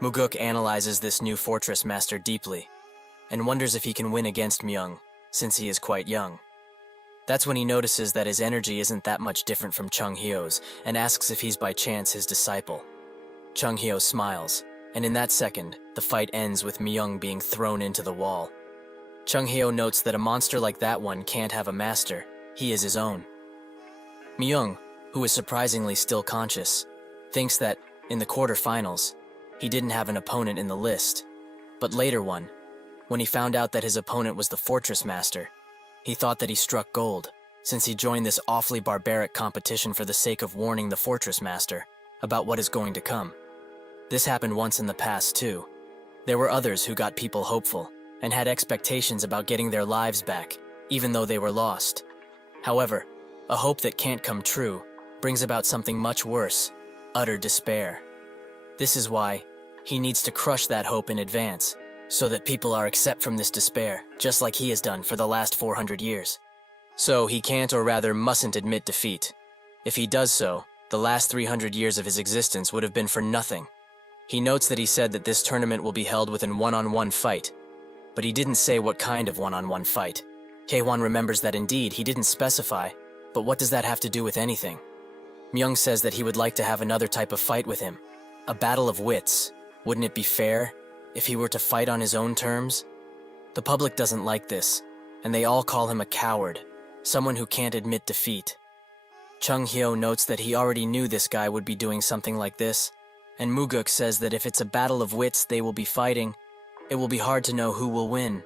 Muguk analyzes this new fortress master deeply, and wonders if he can win against Myung, since he is quite young. That's when he notices that his energy isn't that much different from Chung Hyo's, and asks if he's by chance his disciple. Chung Hyo smiles, and in that second, the fight ends with Myung being thrown into the wall. Chung Hyo notes that a monster like that one can't have a master, he is his own. Myung, who is surprisingly still conscious, thinks that, in the quarterfinals, he didn't have an opponent in the list, but later one, when he found out that his opponent was the fortress master, he thought that he struck gold, since he joined this awfully barbaric competition for the sake of warning the fortress master about what is going to come. This happened once in the past too. There were others who got people hopeful, and had expectations about getting their lives back, even though they were lost. However, a hope that can't come true brings about something much worse, utter despair. This is why he needs to crush that hope in advance, so that people are accept from this despair, just like he has done for the last 400 years. So he can't, or rather mustn't, admit defeat. If he does so, the last 300 years of his existence would have been for nothing. He notes that he said that this tournament will be held within one-on-one fight, but he didn't say what kind of one-on-one fight. Taewon remembers that indeed he didn't specify, but what does that have to do with anything? Myung says that he would like to have another type of fight with him, a battle of wits. Wouldn't it be fair if he were to fight on his own terms? The public doesn't like this, and they all call him a coward, someone who can't admit defeat. Chung Hyo notes that he already knew this guy would be doing something like this, and Muguk says that if it's a battle of wits they will be fighting, it will be hard to know who will win.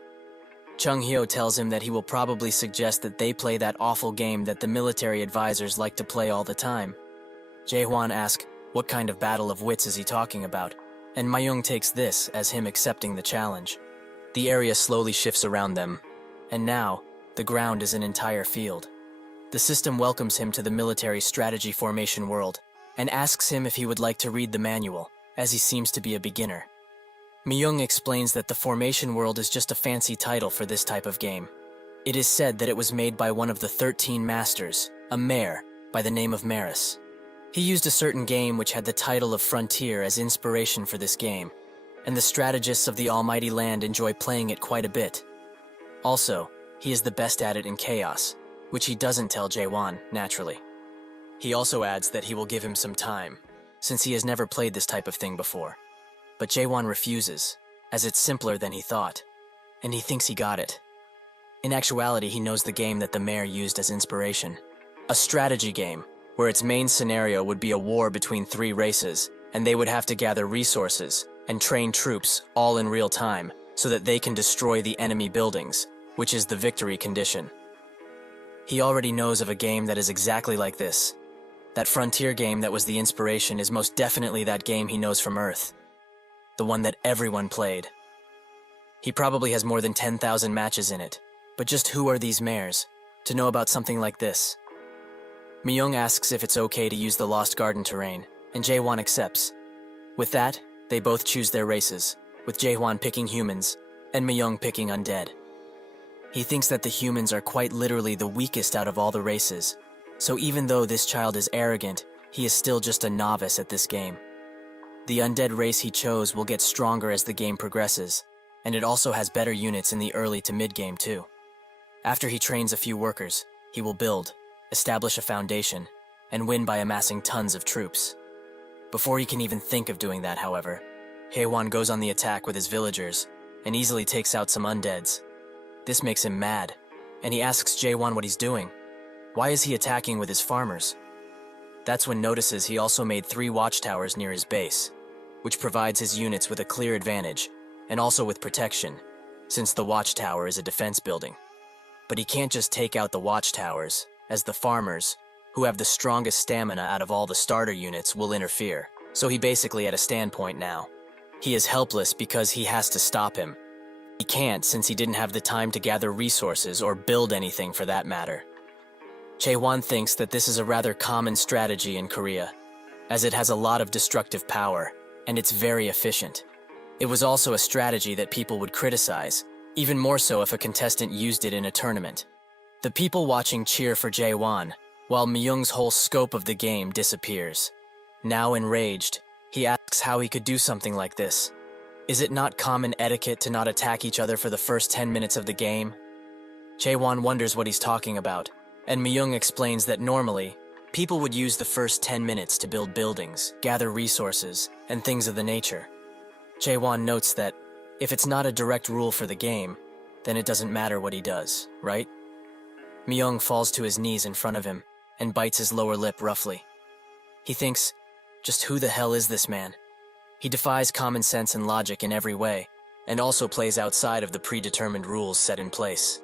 Chung Hyo tells him that he will probably suggest that they play that awful game that the military advisors like to play all the time. Jae-hwan asks what kind of battle of wits is he talking about, and Myung takes this as him accepting the challenge. The area slowly shifts around them, and now, the ground is an entire field. The system welcomes him to the military strategy formation world, and asks him if he would like to read the manual, as he seems to be a beginner. Myung explains that the formation world is just a fancy title for this type of game. It is said that it was made by one of the 13 masters, a mayor by the name of Maris. He used a certain game which had the title of Frontier as inspiration for this game, and the strategists of the Almighty Land enjoy playing it quite a bit. Also, he is the best at it in Chaos, which he doesn't tell Jaewon, naturally. He also adds that he will give him some time, since he has never played this type of thing before. But Jaewon refuses, as it's simpler than he thought, and he thinks he got it. In actuality, he knows the game that the mayor used as inspiration. A strategy game, where its main scenario would be a war between three races, and they would have to gather resources and train troops all in real time so that they can destroy the enemy buildings, which is the victory condition. He already knows of a game that is exactly like this. That Frontier game that was the inspiration is most definitely that game he knows from Earth. The one that everyone played. He probably has more than 10,000 matches in it, but just who are these mayors to know about something like this? Myung asks if it's okay to use the Lost Garden terrain, and Jaewon accepts. With that, they both choose their races, with Jaewon picking humans, and Myung picking undead. He thinks that the humans are quite literally the weakest out of all the races, so even though this child is arrogant, he is still just a novice at this game. The undead race he chose will get stronger as the game progresses, and it also has better units in the early to mid-game too. After he trains a few workers, he will build, establish a foundation, and win by amassing tons of troops. Before he can even think of doing that, however, Haewon goes on the attack with his villagers and easily takes out some undeads. This makes him mad, and he asks Jaewon what he's doing. Why is he attacking with his farmers? That's when notices he also made 3 watchtowers near his base, which provides his units with a clear advantage, and also with protection, since the watchtower is a defense building. But he can't just take out the watchtowers, as the farmers, who have the strongest stamina out of all the starter units, will interfere. So he basically at a standpoint now. He is helpless because he has to stop him. He can't since he didn't have the time to gather resources or build anything for that matter. Jaewon thinks that this is a rather common strategy in Korea, as it has a lot of destructive power, and it's very efficient. It was also a strategy that people would criticize, even more so if a contestant used it in a tournament. The people watching cheer for Jaewon, while Myung's whole scope of the game disappears. Now enraged, he asks how he could do something like this. Is it not common etiquette to not attack each other for the first 10 minutes of the game? Jaewon wonders what he's talking about, and Myung explains that normally, people would use the first 10 minutes to build buildings, gather resources, and things of the nature. Jaewon notes that if it's not a direct rule for the game, then it doesn't matter what he does, right? Myung falls to his knees in front of him and bites his lower lip roughly. He thinks, just who the hell is this man? He defies common sense and logic in every way, and also plays outside of the predetermined rules set in place.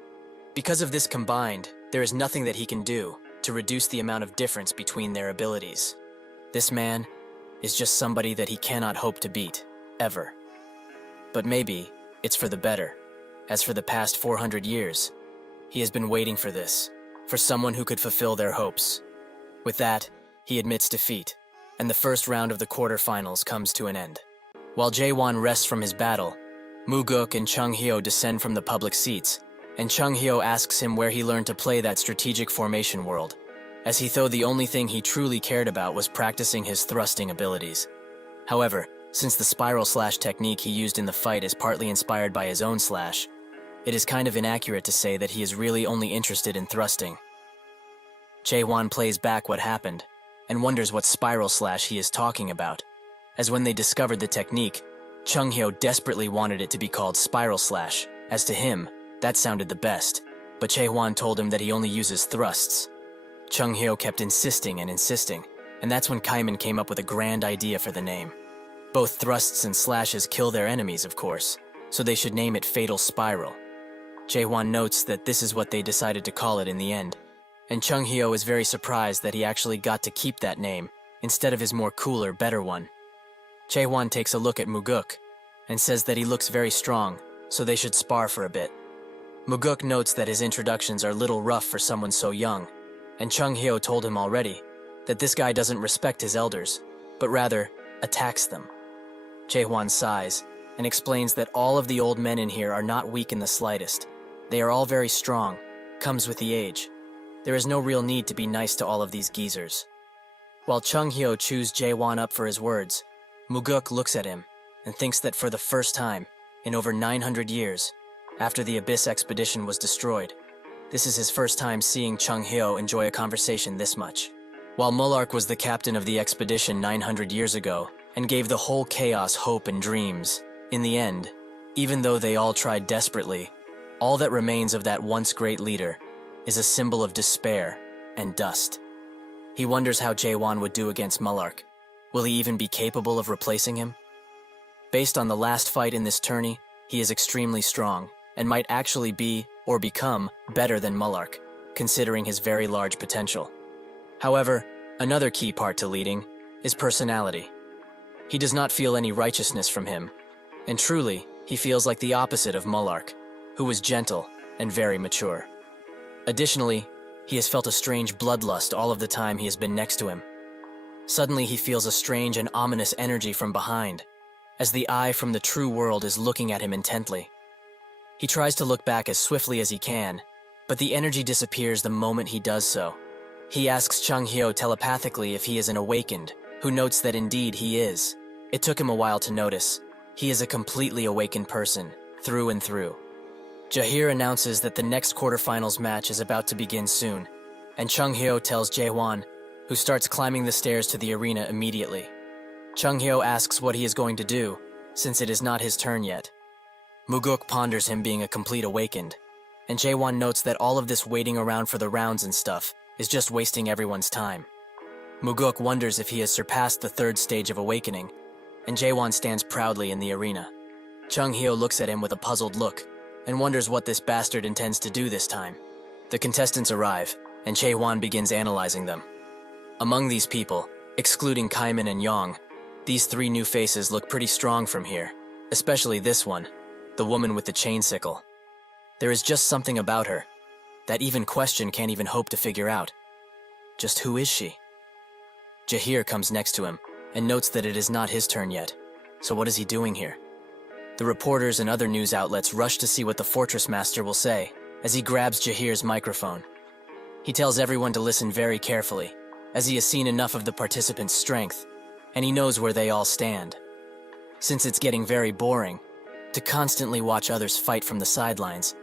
Because of this combined, there is nothing that he can do to reduce the amount of difference between their abilities. This man is just somebody that he cannot hope to beat, ever. But maybe it's for the better, as for the past 400 years, he has been waiting for this, for someone who could fulfill their hopes. With that, he admits defeat, and the first round of the quarterfinals comes to an end. While Jaewon rests from his battle, Muguk and Chung Hyo descend from the public seats, and Chung Hyo asks him where he learned to play that strategic formation world, as he thought the only thing he truly cared about was practicing his thrusting abilities. However, since the spiral slash technique he used in the fight is partly inspired by his own slash, it is kind of inaccurate to say that he is really only interested in thrusting. Jaewon plays back what happened, and wonders what spiral slash he is talking about, as when they discovered the technique, Chung Hyo desperately wanted it to be called spiral slash, as to him, that sounded the best, but Jaewon told him that he only uses thrusts. Chung Hyo kept insisting and insisting, and that's when Kaiman came up with a grand idea for the name. Both thrusts and slashes kill their enemies, of course, so they should name it Fatal Spiral. Jaewon notes that this is what they decided to call it in the end, and Chung Hyo is very surprised that he actually got to keep that name instead of his more cooler, better one. Jaewon takes a look at Muguk and says that he looks very strong, so they should spar for a bit. Muguk notes that his introductions are a little rough for someone so young, and Chung Hyo told him already that this guy doesn't respect his elders, but rather attacks them. Jaewon sighs and explains that all of the old men in here are not weak in the slightest. They are all very strong, comes with the age. There is no real need to be nice to all of these geezers. While Chung Hyo chews Jae-won up for his words, Muguk looks at him and thinks that for the first time in over 900 years, after the Abyss expedition was destroyed, this is his first time seeing Chung Hyo enjoy a conversation this much. While Mullark was the captain of the expedition 900 years ago and gave the whole chaos hope and dreams, in the end, even though they all tried desperately, all that remains of that once great leader is a symbol of despair and dust. He wonders how Jae-won would do against Mullark. Will he even be capable of replacing him? Based on the last fight in this tourney, he is extremely strong and might actually be or become better than Mullark, considering his very large potential. However, another key part to leading is personality. He does not feel any righteousness from him, and truly, he feels like the opposite of Mullark, who was gentle and very mature. Additionally, he has felt a strange bloodlust all of the time he has been next to him. Suddenly he feels a strange and ominous energy from behind, as the eye from the true world is looking at him intently. He tries to look back as swiftly as he can, but the energy disappears the moment he does so. He asks Chung Hyo telepathically if he is an awakened, who notes that indeed he is. It took him a while to notice. He is a completely awakened person, through and through. Jahir announces that the next quarterfinals match is about to begin soon, and Chung Hyo tells Jae-won, who starts climbing the stairs to the arena immediately. Chung Hyo asks what he is going to do, since it is not his turn yet. Muguk ponders him being a complete awakened, and Jae-won notes that all of this waiting around for the rounds and stuff is just wasting everyone's time. Muguk wonders if he has surpassed the third stage of awakening, and Jae-won stands proudly in the arena. Chung Hyo looks at him with a puzzled look, and wonders what this bastard intends to do this time. The contestants arrive, and Jae-won begins analyzing them. Among these people, excluding Kaiman and Yong, these three new faces look pretty strong from here, especially this one, the woman with the chain sickle. There is just something about her that even Question can't even hope to figure out. Just who is she? Jahir comes next to him and notes that it is not his turn yet, so what is he doing here? The reporters and other news outlets rush to see what the Fortress Master will say as he grabs Jahir's microphone. He tells everyone to listen very carefully, as he has seen enough of the participants' strength, and he knows where they all stand. Since it's getting very boring to constantly watch others fight from the sidelines,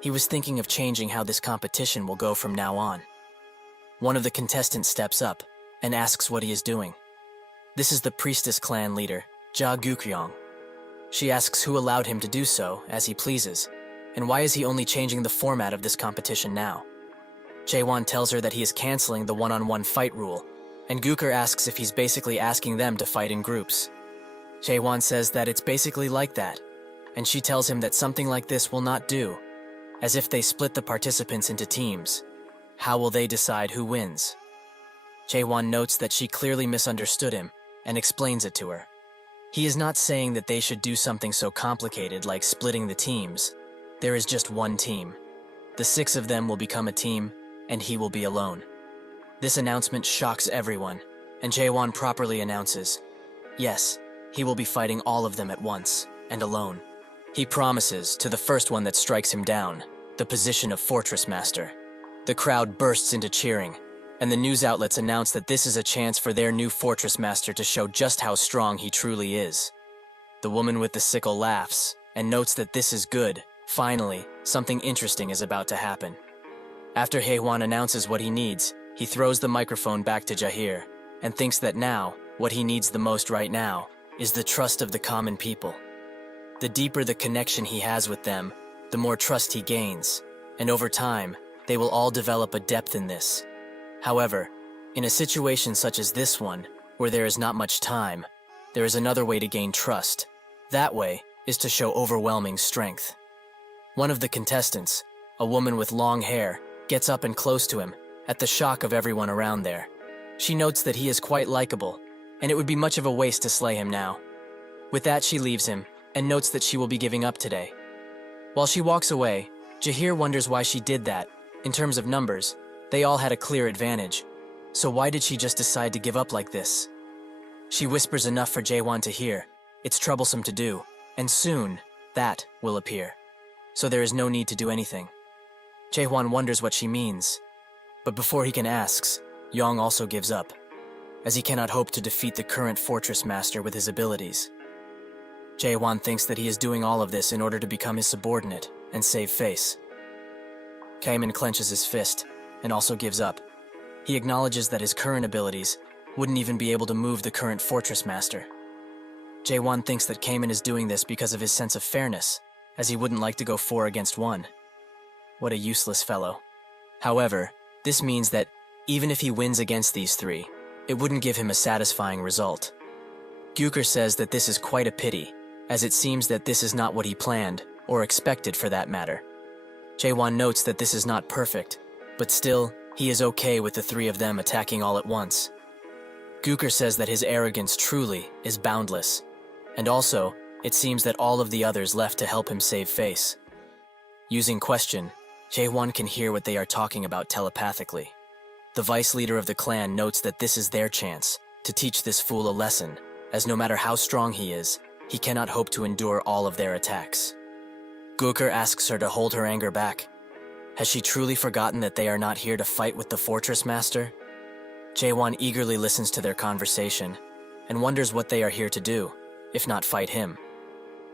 he was thinking of changing how this competition will go from now on. One of the contestants steps up and asks what he is doing. This is the Priestess clan leader, Ja Gukryong. She asks who allowed him to do so, as he pleases, and why is he only changing the format of this competition now? Jae-won tells her that he is canceling the one-on-one fight rule, and Guker asks if he's basically asking them to fight in groups. Jae-won says that it's basically like that, and she tells him that something like this will not do, as if they split the participants into teams. How will they decide who wins? Jae-won notes that she clearly misunderstood him and explains it to her. He is not saying that they should do something so complicated like splitting the teams. There is just one team. The 6 of them will become a team, and he will be alone. This announcement shocks everyone, and Jae-won properly announces, yes, he will be fighting all of them at once, and alone. He promises, to the first one that strikes him down, the position of Fortress Master. The crowd bursts into cheering, and the news outlets announce that this is a chance for their new Fortress Master to show just how strong he truly is. The woman with the sickle laughs, and notes that this is good. Finally, something interesting is about to happen. After Haewon announces what he needs, he throws the microphone back to Jahir, and thinks that now, what he needs the most right now, is the trust of the common people. The deeper the connection he has with them, the more trust he gains, and over time, they will all develop a depth in this. However, in a situation such as this one, where there is not much time, there is another way to gain trust. That way is to show overwhelming strength. One of the contestants, a woman with long hair, gets up and close to him, at the shock of everyone around there. She notes that he is quite likable, and it would be much of a waste to slay him now. With that, she leaves him, and notes that she will be giving up today. While she walks away, Jahir wonders why she did that. In terms of numbers, they all had a clear advantage. So why did she just decide to give up like this? She whispers enough for Jae-won to hear. It's troublesome to do, and soon, that will appear. So there is no need to do anything. Jae-won wonders what she means. But before he can ask, Yong also gives up. as he cannot hope to defeat the current Fortress Master with his abilities. Jae-won thinks that he is doing all of this in order to become his subordinate and save face. Kaemin clenches his fist and also gives up. He acknowledges that his current abilities wouldn't even be able to move the current Fortress Master. Jae-won thinks that Kaemin is doing this because of his sense of fairness, as he wouldn't like to go 4 against 1. What a useless fellow. However, this means that even if he wins against these 3, it wouldn't give him a satisfying result. Gyuker says that this is quite a pity, as it seems that this is not what he planned, or expected for that matter. Jae-won notes that this is not perfect, but still, he is okay with the 3 of them attacking all at once. Gyuker says that his arrogance truly is boundless, and also, it seems that all of the others left to help him save face. Using question, Jae-won can hear what they are talking about telepathically. The vice leader of the clan notes that this is their chance to teach this fool a lesson, as no matter how strong he is, he cannot hope to endure all of their attacks. Gyuker asks her to hold her anger back. Has she truly forgotten that they are not here to fight with the Fortress Master? Jae-won eagerly listens to their conversation and wonders what they are here to do, if not fight him.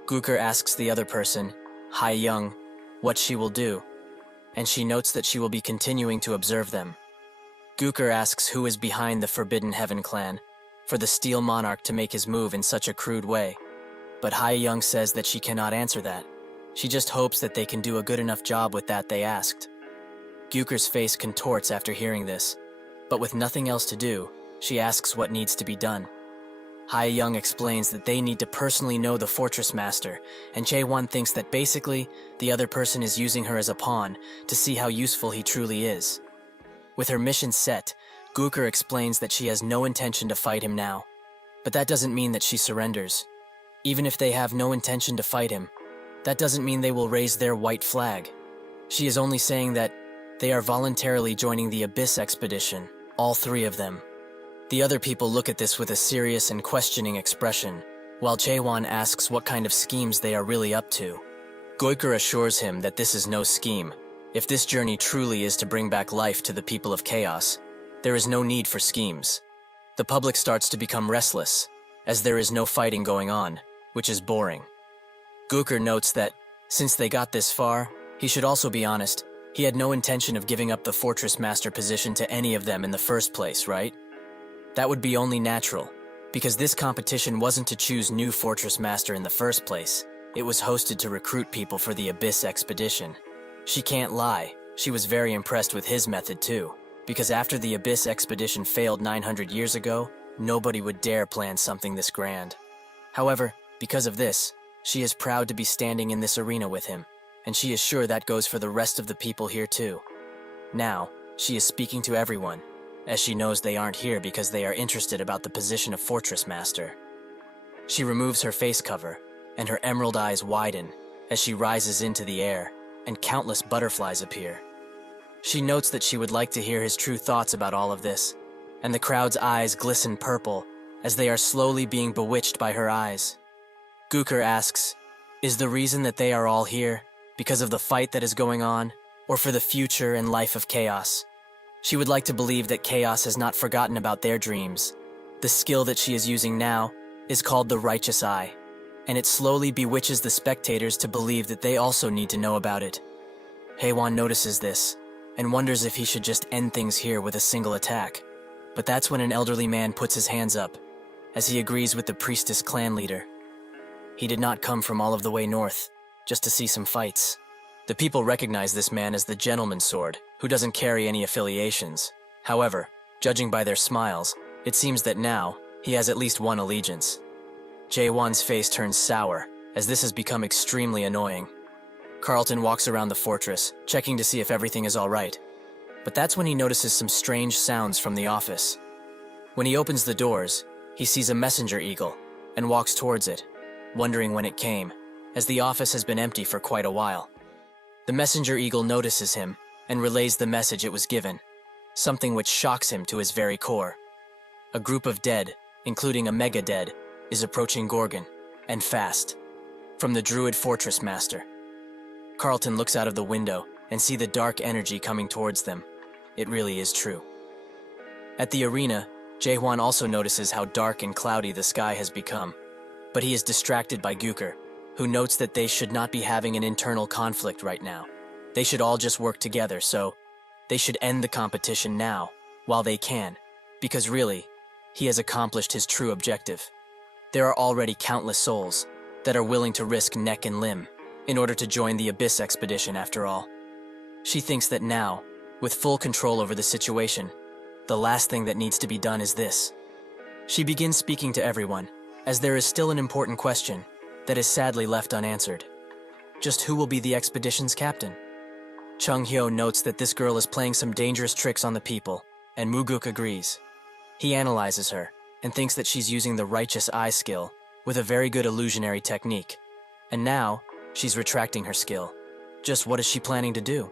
Gyuker asks the other person, Hae-young, what she will do, and she notes that she will be continuing to observe them. Gyuker asks who is behind the Forbidden Heaven clan for the Steel Monarch to make his move in such a crude way, but Hae-young says that she cannot answer that. She just hopes that they can do a good enough job with that they asked. Gyuker's face contorts after hearing this, but with nothing else to do, she asks what needs to be done. Hae-young explains that they need to personally know the Fortress Master, and Jae-won thinks that basically, the other person is using her as a pawn to see how useful he truly is. With her mission set, Gyuker explains that she has no intention to fight him now, but that doesn't mean that she surrenders. Even if they have no intention to fight him, that doesn't mean they will raise their white flag. She is only saying that they are voluntarily joining the Abyss expedition, all 3 of them. The other people look at this with a serious and questioning expression, while Jae-won asks what kind of schemes they are really up to. Gyuker assures him that this is no scheme. If this journey truly is to bring back life to the people of Chaos, there is no need for schemes. The public starts to become restless, as there is no fighting going on, which is boring. Gyuker notes that, since they got this far, he should also be honest, he had no intention of giving up the Fortress Master position to any of them in the first place, right? That would be only natural, because this competition wasn't to choose new Fortress Master in the first place. It was hosted to recruit people for the Abyss expedition. She can't lie, she was very impressed with his method too, because after the Abyss expedition failed 900 years ago, nobody would dare plan something this grand. However, because of this, she is proud to be standing in this arena with him, and she is sure that goes for the rest of the people here too. Now, she is speaking to everyone, as she knows they aren't here because they are interested about the position of Fortress Master. She removes her face cover, and her emerald eyes widen as she rises into the air, and countless butterflies appear. She notes that she would like to hear his true thoughts about all of this, and the crowd's eyes glisten purple as they are slowly being bewitched by her eyes. Gyuker asks, is the reason that they are all here because of the fight that is going on, or for the future and life of Chaos? She would like to believe that Chaos has not forgotten about their dreams. The skill that she is using now is called the Righteous Eye, and it slowly bewitches the spectators to believe that they also need to know about it. Hae-won notices this, and wonders if he should just end things here with a single attack. But that's when an elderly man puts his hands up, as he agrees with the priestess clan leader. He did not come from all of the way north, just to see some fights. The people recognize this man as the Gentleman's Sword, who doesn't carry any affiliations. However, judging by their smiles, it seems that now, he has at least one allegiance. Jae-won's face turns sour, as this has become extremely annoying. Carlton walks around the fortress, checking to see if everything is alright. But that's when he notices some strange sounds from the office. When he opens the doors, he sees a messenger eagle, and walks towards it, wondering when it came, as the office has been empty for quite a while. The messenger eagle notices him, and relays the message it was given, something which shocks him to his very core. A group of dead, including a mega dead, is approaching Gorgon, and fast, from the Druid Fortress Master. Carlton looks out of the window and see the dark energy coming towards them. It really is true. At the arena, Jaehwan also notices how dark and cloudy the sky has become, but he is distracted by Gooker, who notes that they should not be having an internal conflict right now. They should all just work together, so they should end the competition now, while they can, because really, he has accomplished his true objective. There are already countless souls that are willing to risk neck and limb in order to join the Abyss expedition after all. She thinks that now, with full control over the situation, the last thing that needs to be done is this. She begins speaking to everyone, as there is still an important question that is sadly left unanswered. Just who will be the expedition's captain? Chung Hyo notes that this girl is playing some dangerous tricks on the people, and Muguk agrees. He analyzes her and thinks that she's using the righteous eye skill with a very good illusionary technique. And now, she's retracting her skill. Just what is she planning to do?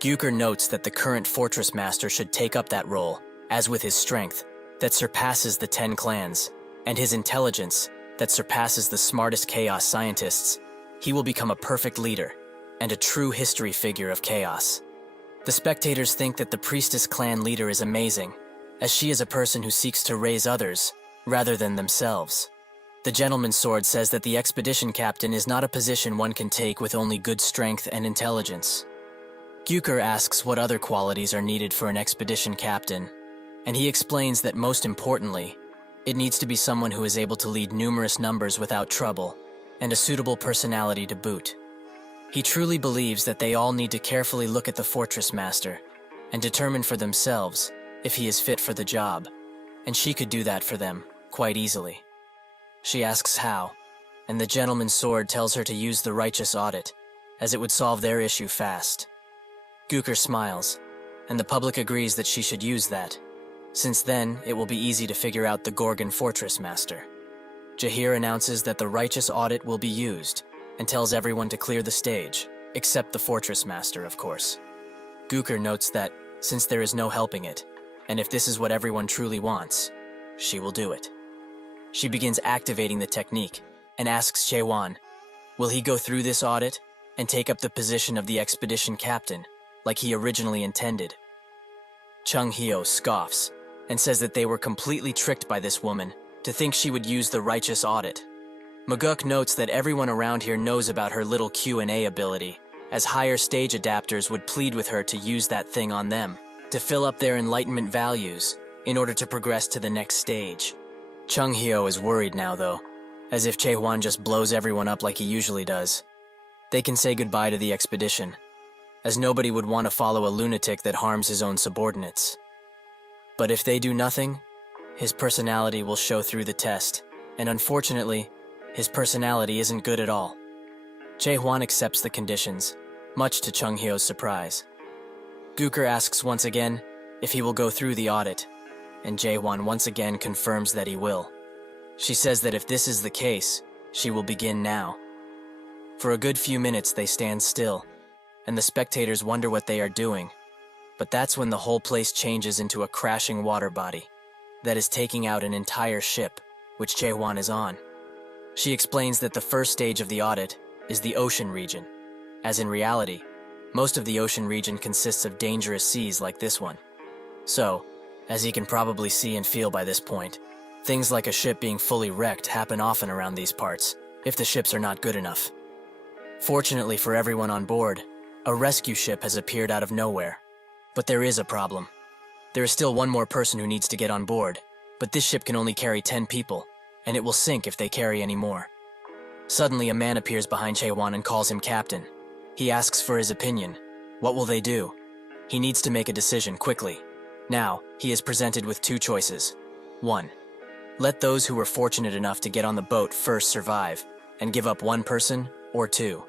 Gyuker notes that the current Fortress Master should take up that role, as with his strength, that surpasses the 10 clans, and his intelligence, that surpasses the smartest chaos scientists, he will become a perfect leader, and a true history figure of chaos. The spectators think that the Priestess clan leader is amazing, as she is a person who seeks to raise others, rather than themselves. The Gentleman's Sword says that the expedition captain is not a position one can take with only good strength and intelligence. Gyuker asks what other qualities are needed for an expedition captain, and he explains that most importantly, it needs to be someone who is able to lead numerous numbers without trouble, and a suitable personality to boot. He truly believes that they all need to carefully look at the Fortress Master, and determine for themselves if he is fit for the job, and she could do that for them, quite easily. She asks how, and the Gentleman's Sword tells her to use the Righteous Audit, as it would solve their issue fast. Gooker smiles, and the public agrees that she should use that, since then it will be easy to figure out the Gorgon Fortress Master. Jahir announces that the Righteous Audit will be used, and tells everyone to clear the stage, except the Fortress Master, of course. Gooker notes that, since there is no helping it, and if this is what everyone truly wants, she will do it. She begins activating the technique, and asks Jaehwan, will he go through this audit, and take up the position of the expedition captain, like he originally intended? Chung Hyo scoffs, and says that they were completely tricked by this woman to think she would use the Righteous Audit. Maguk notes that everyone around here knows about her little Q&A ability, as higher stage adapters would plead with her to use that thing on them, to fill up their enlightenment values, in order to progress to the next stage. Chung Hyo is worried now though, as if Jaehwan just blows everyone up like he usually does. They can say goodbye to the expedition, as nobody would want to follow a lunatic that harms his own subordinates. But if they do nothing, his personality will show through the test, and unfortunately, his personality isn't good at all. Jaehwan accepts the conditions, much to Chung Hyo's surprise. Gooker asks once again if he will go through the audit, and Jaehwan once again confirms that he will. She says that if this is the case, she will begin now. For a good few minutes they stand still, and the spectators wonder what they are doing, but that's when the whole place changes into a crashing water body that is taking out an entire ship, which Jaehwan is on. She explains that the first stage of the audit is the ocean region, as in reality, most of the ocean region consists of dangerous seas like this one. So, as you can probably see and feel by this point, things like a ship being fully wrecked happen often around these parts, if the ships are not good enough. Fortunately for everyone on board, a rescue ship has appeared out of nowhere. But there is a problem. There is still one more person who needs to get on board, but this ship can only carry 10 people, and it will sink if they carry any more. Suddenly a man appears behind Jaehwan and calls him captain. He asks for his opinion. What will they do? He needs to make a decision quickly. Now, he is presented with two choices. 1. Let those who were fortunate enough to get on the boat first survive, and give up one person, or 2.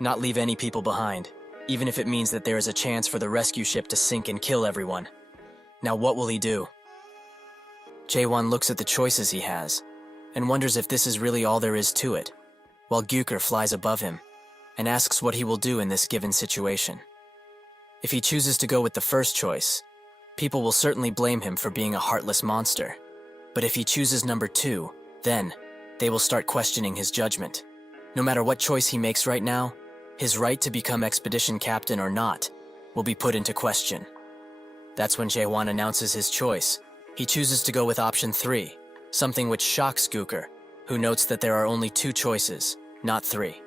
Not leave any people behind, even if it means that there is a chance for the rescue ship to sink and kill everyone. Now what will he do? Jaehwan looks at the choices he has, and wonders if this is really all there is to it, while Gyuker flies above him, and asks what he will do in this given situation. If he chooses to go with the first choice, people will certainly blame him for being a heartless monster. But if he chooses number 2, then they will start questioning his judgment. No matter what choice he makes right now, his right to become expedition captain or not will be put into question. That's when Jaehwan announces his choice, He chooses to go with option 3, something which shocks Gooker, who notes that there are only 2 choices, not 3.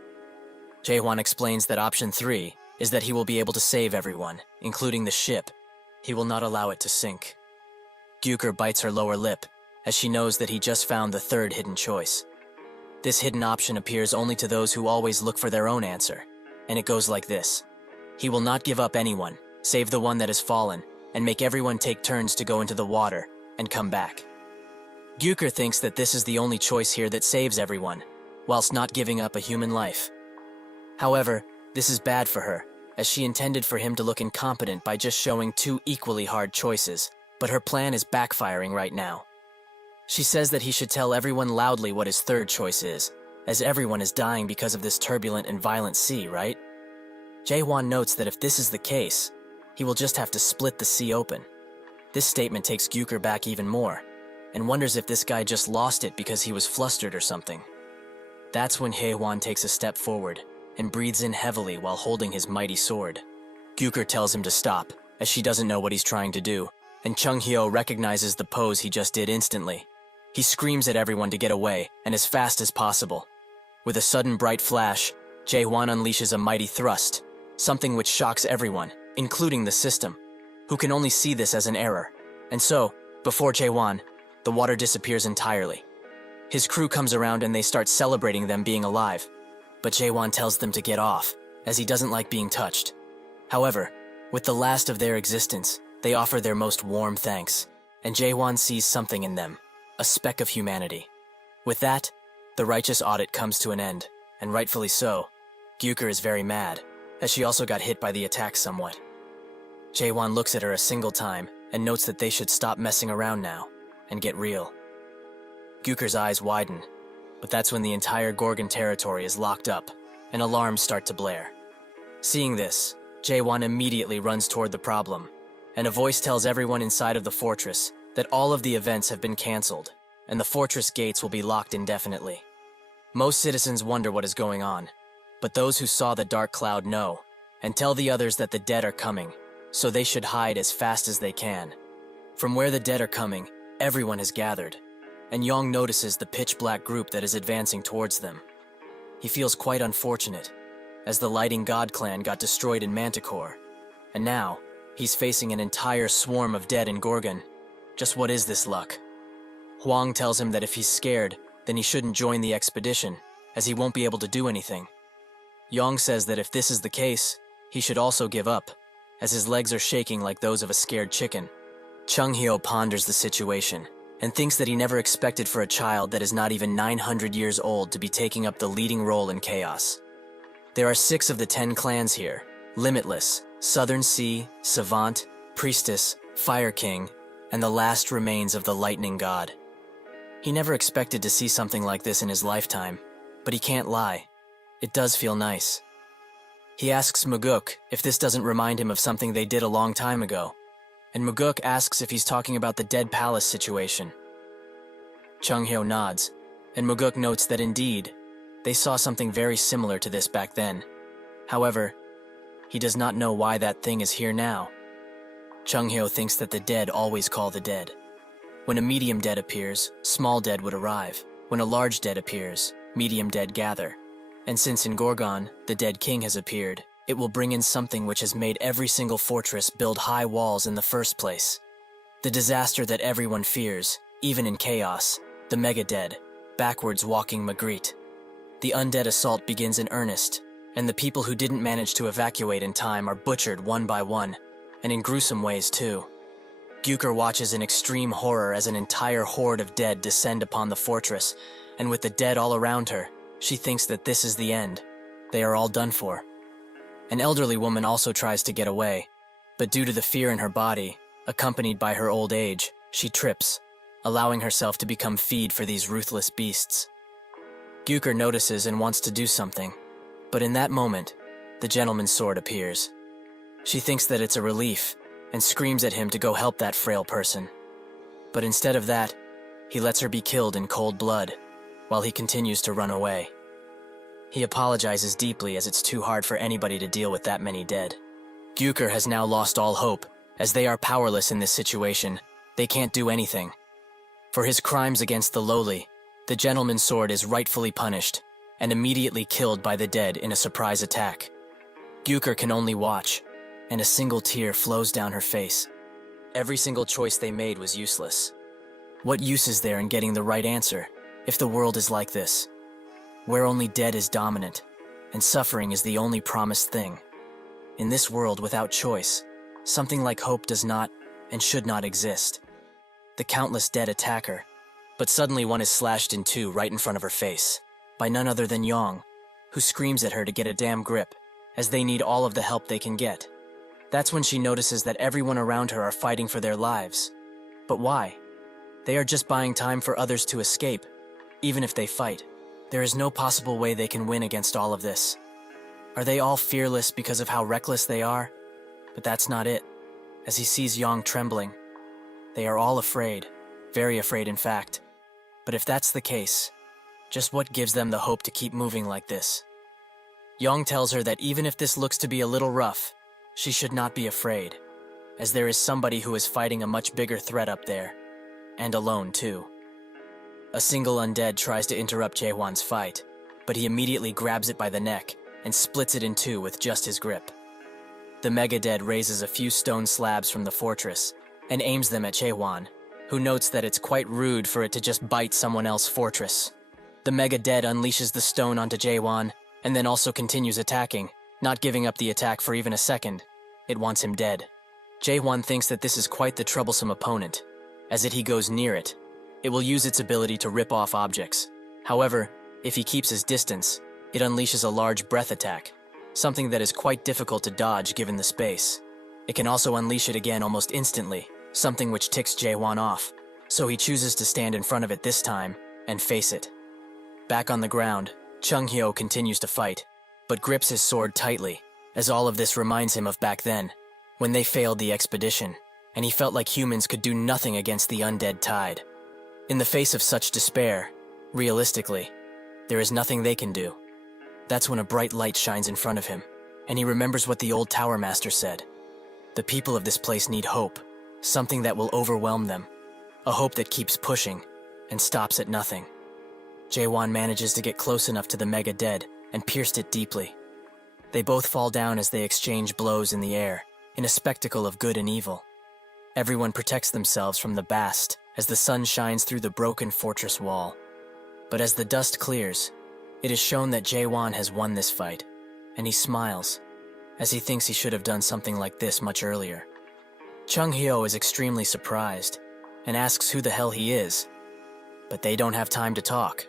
Jae-hwan explains that option 3 is that he will be able to save everyone, including the ship. He will not allow it to sink. Gooker bites her lower lip, as she knows that he just found the 3rd hidden choice. This hidden option appears only to those who always look for their own answer, and it goes like this. He will not give up anyone, save the one that has fallen, and make everyone take turns to go into the water and come back. Gooker thinks that this is the only choice here that saves everyone, whilst not giving up a human life. However, this is bad for her, as she intended for him to look incompetent by just showing 2 equally hard choices, but her plan is backfiring right now. She says that he should tell everyone loudly what his 3rd choice is, as everyone is dying because of this turbulent and violent sea, right? Jae-hwan notes that if this is the case, he will just have to split the sea open. This statement takes Gooker back even more, and wonders if this guy just lost it because he was flustered or something. That's when Jae-hwan takes a step forward and breathes in heavily while holding his mighty sword. Gooker tells him to stop, as she doesn't know what he's trying to do, and Chung Hyo recognizes the pose he just did instantly. He screams at everyone to get away, and as fast as possible. With a sudden bright flash, Jae-hwan unleashes a mighty thrust, something which shocks everyone, including the system, who can only see this as an error. And so, before Jae-hwan, the water disappears entirely. His crew comes around and they start celebrating them being alive, but Jae-hwan tells them to get off, as he doesn't like being touched. However, with the last of their existence, they offer their most warm thanks, and Jae-hwan sees something in them, a speck of humanity. With that, the righteous audit comes to an end, and rightfully so. Gooker is very mad, as she also got hit by the attack somewhat. Jae-hwan looks at her a single time and notes that they should stop messing around now and get real. Gooker's eyes widen, but that's when the entire Gorgon territory is locked up and alarms start to blare. Seeing this, Jae-hwan immediately runs toward the problem, and a voice tells everyone inside of the fortress that all of the events have been cancelled and the fortress gates will be locked indefinitely. Most citizens wonder what is going on, but those who saw the dark cloud know and tell the others that the dead are coming, so they should hide as fast as they can. From where the dead are coming, everyone has gathered, and Yong notices the pitch-black group that is advancing towards them. He feels quite unfortunate, as the Lighting God clan got destroyed in Manticore, and now he's facing an entire swarm of dead in Gorgon. Just what is this luck? Hwang tells him that if he's scared, then he shouldn't join the expedition, as he won't be able to do anything. Yong says that if this is the case, he should also give up, as his legs are shaking like those of a scared chicken. Chung Hyo ponders the situation, and thinks that he never expected for a child that is not even 900 years old to be taking up the leading role in chaos. There are 6 of the 10 clans here: Limitless, Southern Sea, Savant, Priestess, Fire King, and the last remains of the Lightning God. He never expected to see something like this in his lifetime, but he can't lie. It does feel nice. He asks Muguk if this doesn't remind him of something they did a long time ago, and Muguk asks if he's talking about the Dead Palace situation. Chung Hyo nods, and Muguk notes that indeed, they saw something very similar to this back then. However, he does not know why that thing is here now. Chung Hyo thinks that the dead always call the dead. When a medium dead appears, small dead would arrive. When a large dead appears, medium dead gather. And since in Gorgon, the dead king has appeared, it will bring in something which has made every single fortress build high walls in the first place. The disaster that everyone fears, even in chaos, the mega-dead, backwards walking Magritte. The undead assault begins in earnest, and the people who didn't manage to evacuate in time are butchered one by one, and in gruesome ways too. Gooker watches in extreme horror as an entire horde of dead descend upon the fortress, and with the dead all around her, she thinks that this is the end. They are all done for. An elderly woman also tries to get away, but due to the fear in her body, accompanied by her old age, she trips, allowing herself to become feed for these ruthless beasts. Gooker notices and wants to do something, but in that moment, the gentleman's sword appears. She thinks that it's a relief, and screams at him to go help that frail person. But instead of that, he lets her be killed in cold blood, while he continues to run away. He apologizes deeply as it's too hard for anybody to deal with that many dead. Gooker has now lost all hope, as they are powerless in this situation. They can't do anything. For his crimes against the lowly, the gentleman's sword is rightfully punished and immediately killed by the dead in a surprise attack. Gyukur can only watch, and a single tear flows down her face. Every single choice they made was useless. What use is there in getting the right answer if the world is like this, where only dead is dominant and suffering is the only promised thing? In this world without choice, something like hope does not and should not exist. The countless dead attack her, but suddenly one is slashed in two right in front of her face, by none other than Yong, who screams at her to get a damn grip, as they need all of the help they can get. That's when she notices that everyone around her are fighting for their lives. But why? They are just buying time for others to escape, even if they fight. There is no possible way they can win against all of this. Are they all fearless because of how reckless they are? But that's not it. As he sees Yong trembling, they are all afraid, very afraid in fact. But if that's the case, just what gives them the hope to keep moving like this? Yong tells her that even if this looks to be a little rough, she should not be afraid, as there is somebody who is fighting a much bigger threat up there, and alone too. A single undead tries to interrupt Jaehwan's fight, but he immediately grabs it by the neck and splits it in two with just his grip. The Mega-Dead raises a few stone slabs from the fortress and aims them at Jaehwan, who notes that it's quite rude for it to just bite someone else's fortress. The Mega-Dead unleashes the stone onto Jaehwan and then also continues attacking, not giving up the attack for even a second. It wants him dead. Jaehwan thinks that this is quite the troublesome opponent, as he goes near it, it will use its ability to rip off objects. However, if he keeps his distance, it unleashes a large breath attack, something that is quite difficult to dodge given the space. It can also unleash it again almost instantly, something which ticks Jaehwan off, so he chooses to stand in front of it this time and face it. Back on the ground, Chung Hyo continues to fight, but grips his sword tightly, as all of this reminds him of back then, when they failed the expedition, and he felt like humans could do nothing against the undead tide. In the face of such despair, realistically, there is nothing they can do. That's when a bright light shines in front of him, and he remembers what the old Tower Master said. The people of this place need hope, something that will overwhelm them, a hope that keeps pushing and stops at nothing. Jaehwan manages to get close enough to the Mega-Dead and pierced it deeply. They both fall down as they exchange blows in the air, in a spectacle of good and evil. Everyone protects themselves from the blast as the sun shines through the broken fortress wall. But as the dust clears, it is shown that Jaehwan has won this fight, and he smiles, as he thinks he should have done something like this much earlier. Chung Hyo is extremely surprised, and asks who the hell he is. But they don't have time to talk,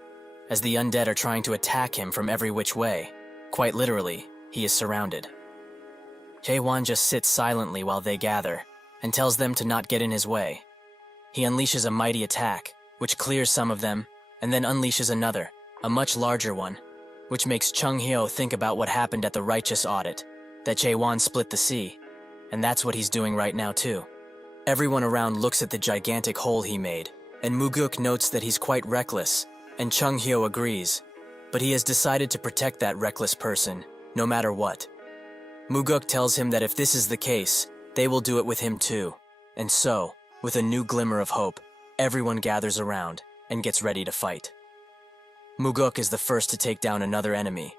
as the undead are trying to attack him from every which way. Quite literally, he is surrounded. Jaehwan just sits silently while they gather, and tells them to not get in his way. He unleashes a mighty attack, which clears some of them, and then unleashes another, a much larger one, which makes Chung Hyo think about what happened at the Righteous Audit, that Jaehwan split the sea, and that's what he's doing right now too. Everyone around looks at the gigantic hole he made, and Muguk notes that he's quite reckless, and Chung Hyo agrees, but he has decided to protect that reckless person, no matter what. Muguk tells him that if this is the case, they will do it with him too, and so, with a new glimmer of hope, everyone gathers around and gets ready to fight. Muguk is the first to take down another enemy,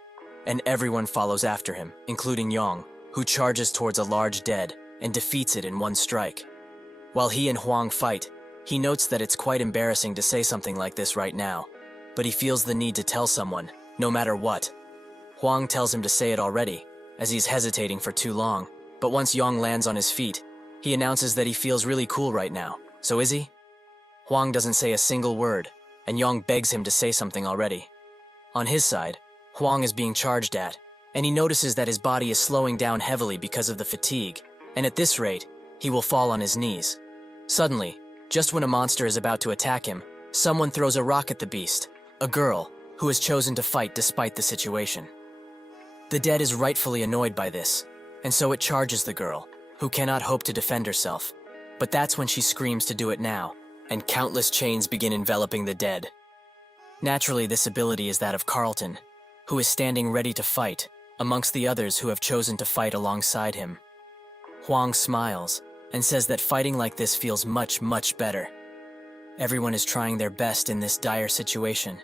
and everyone follows after him, including Yong, who charges towards a large dead and defeats it in one strike. While he and Huang fight, he notes that it's quite embarrassing to say something like this right now, but he feels the need to tell someone, no matter what. Huang tells him to say it already, as he's hesitating for too long, but once Yong lands on his feet, he announces that he feels really cool right now. So is he? Huang doesn't say a single word, and Yong begs him to say something already. On his side, Huang is being charged at, and he notices that his body is slowing down heavily because of the fatigue, and at this rate, he will fall on his knees. Suddenly, just when a monster is about to attack him, someone throws a rock at the beast, a girl, who has chosen to fight despite the situation. The dead is rightfully annoyed by this, and so it charges the girl, who cannot hope to defend herself. But that's when she screams to do it now, and countless chains begin enveloping the dead. Naturally, this ability is that of Carlton, who is standing ready to fight, amongst the others who have chosen to fight alongside him. Huang smiles, and says that fighting like this feels much, much better. Everyone is trying their best in this dire situation,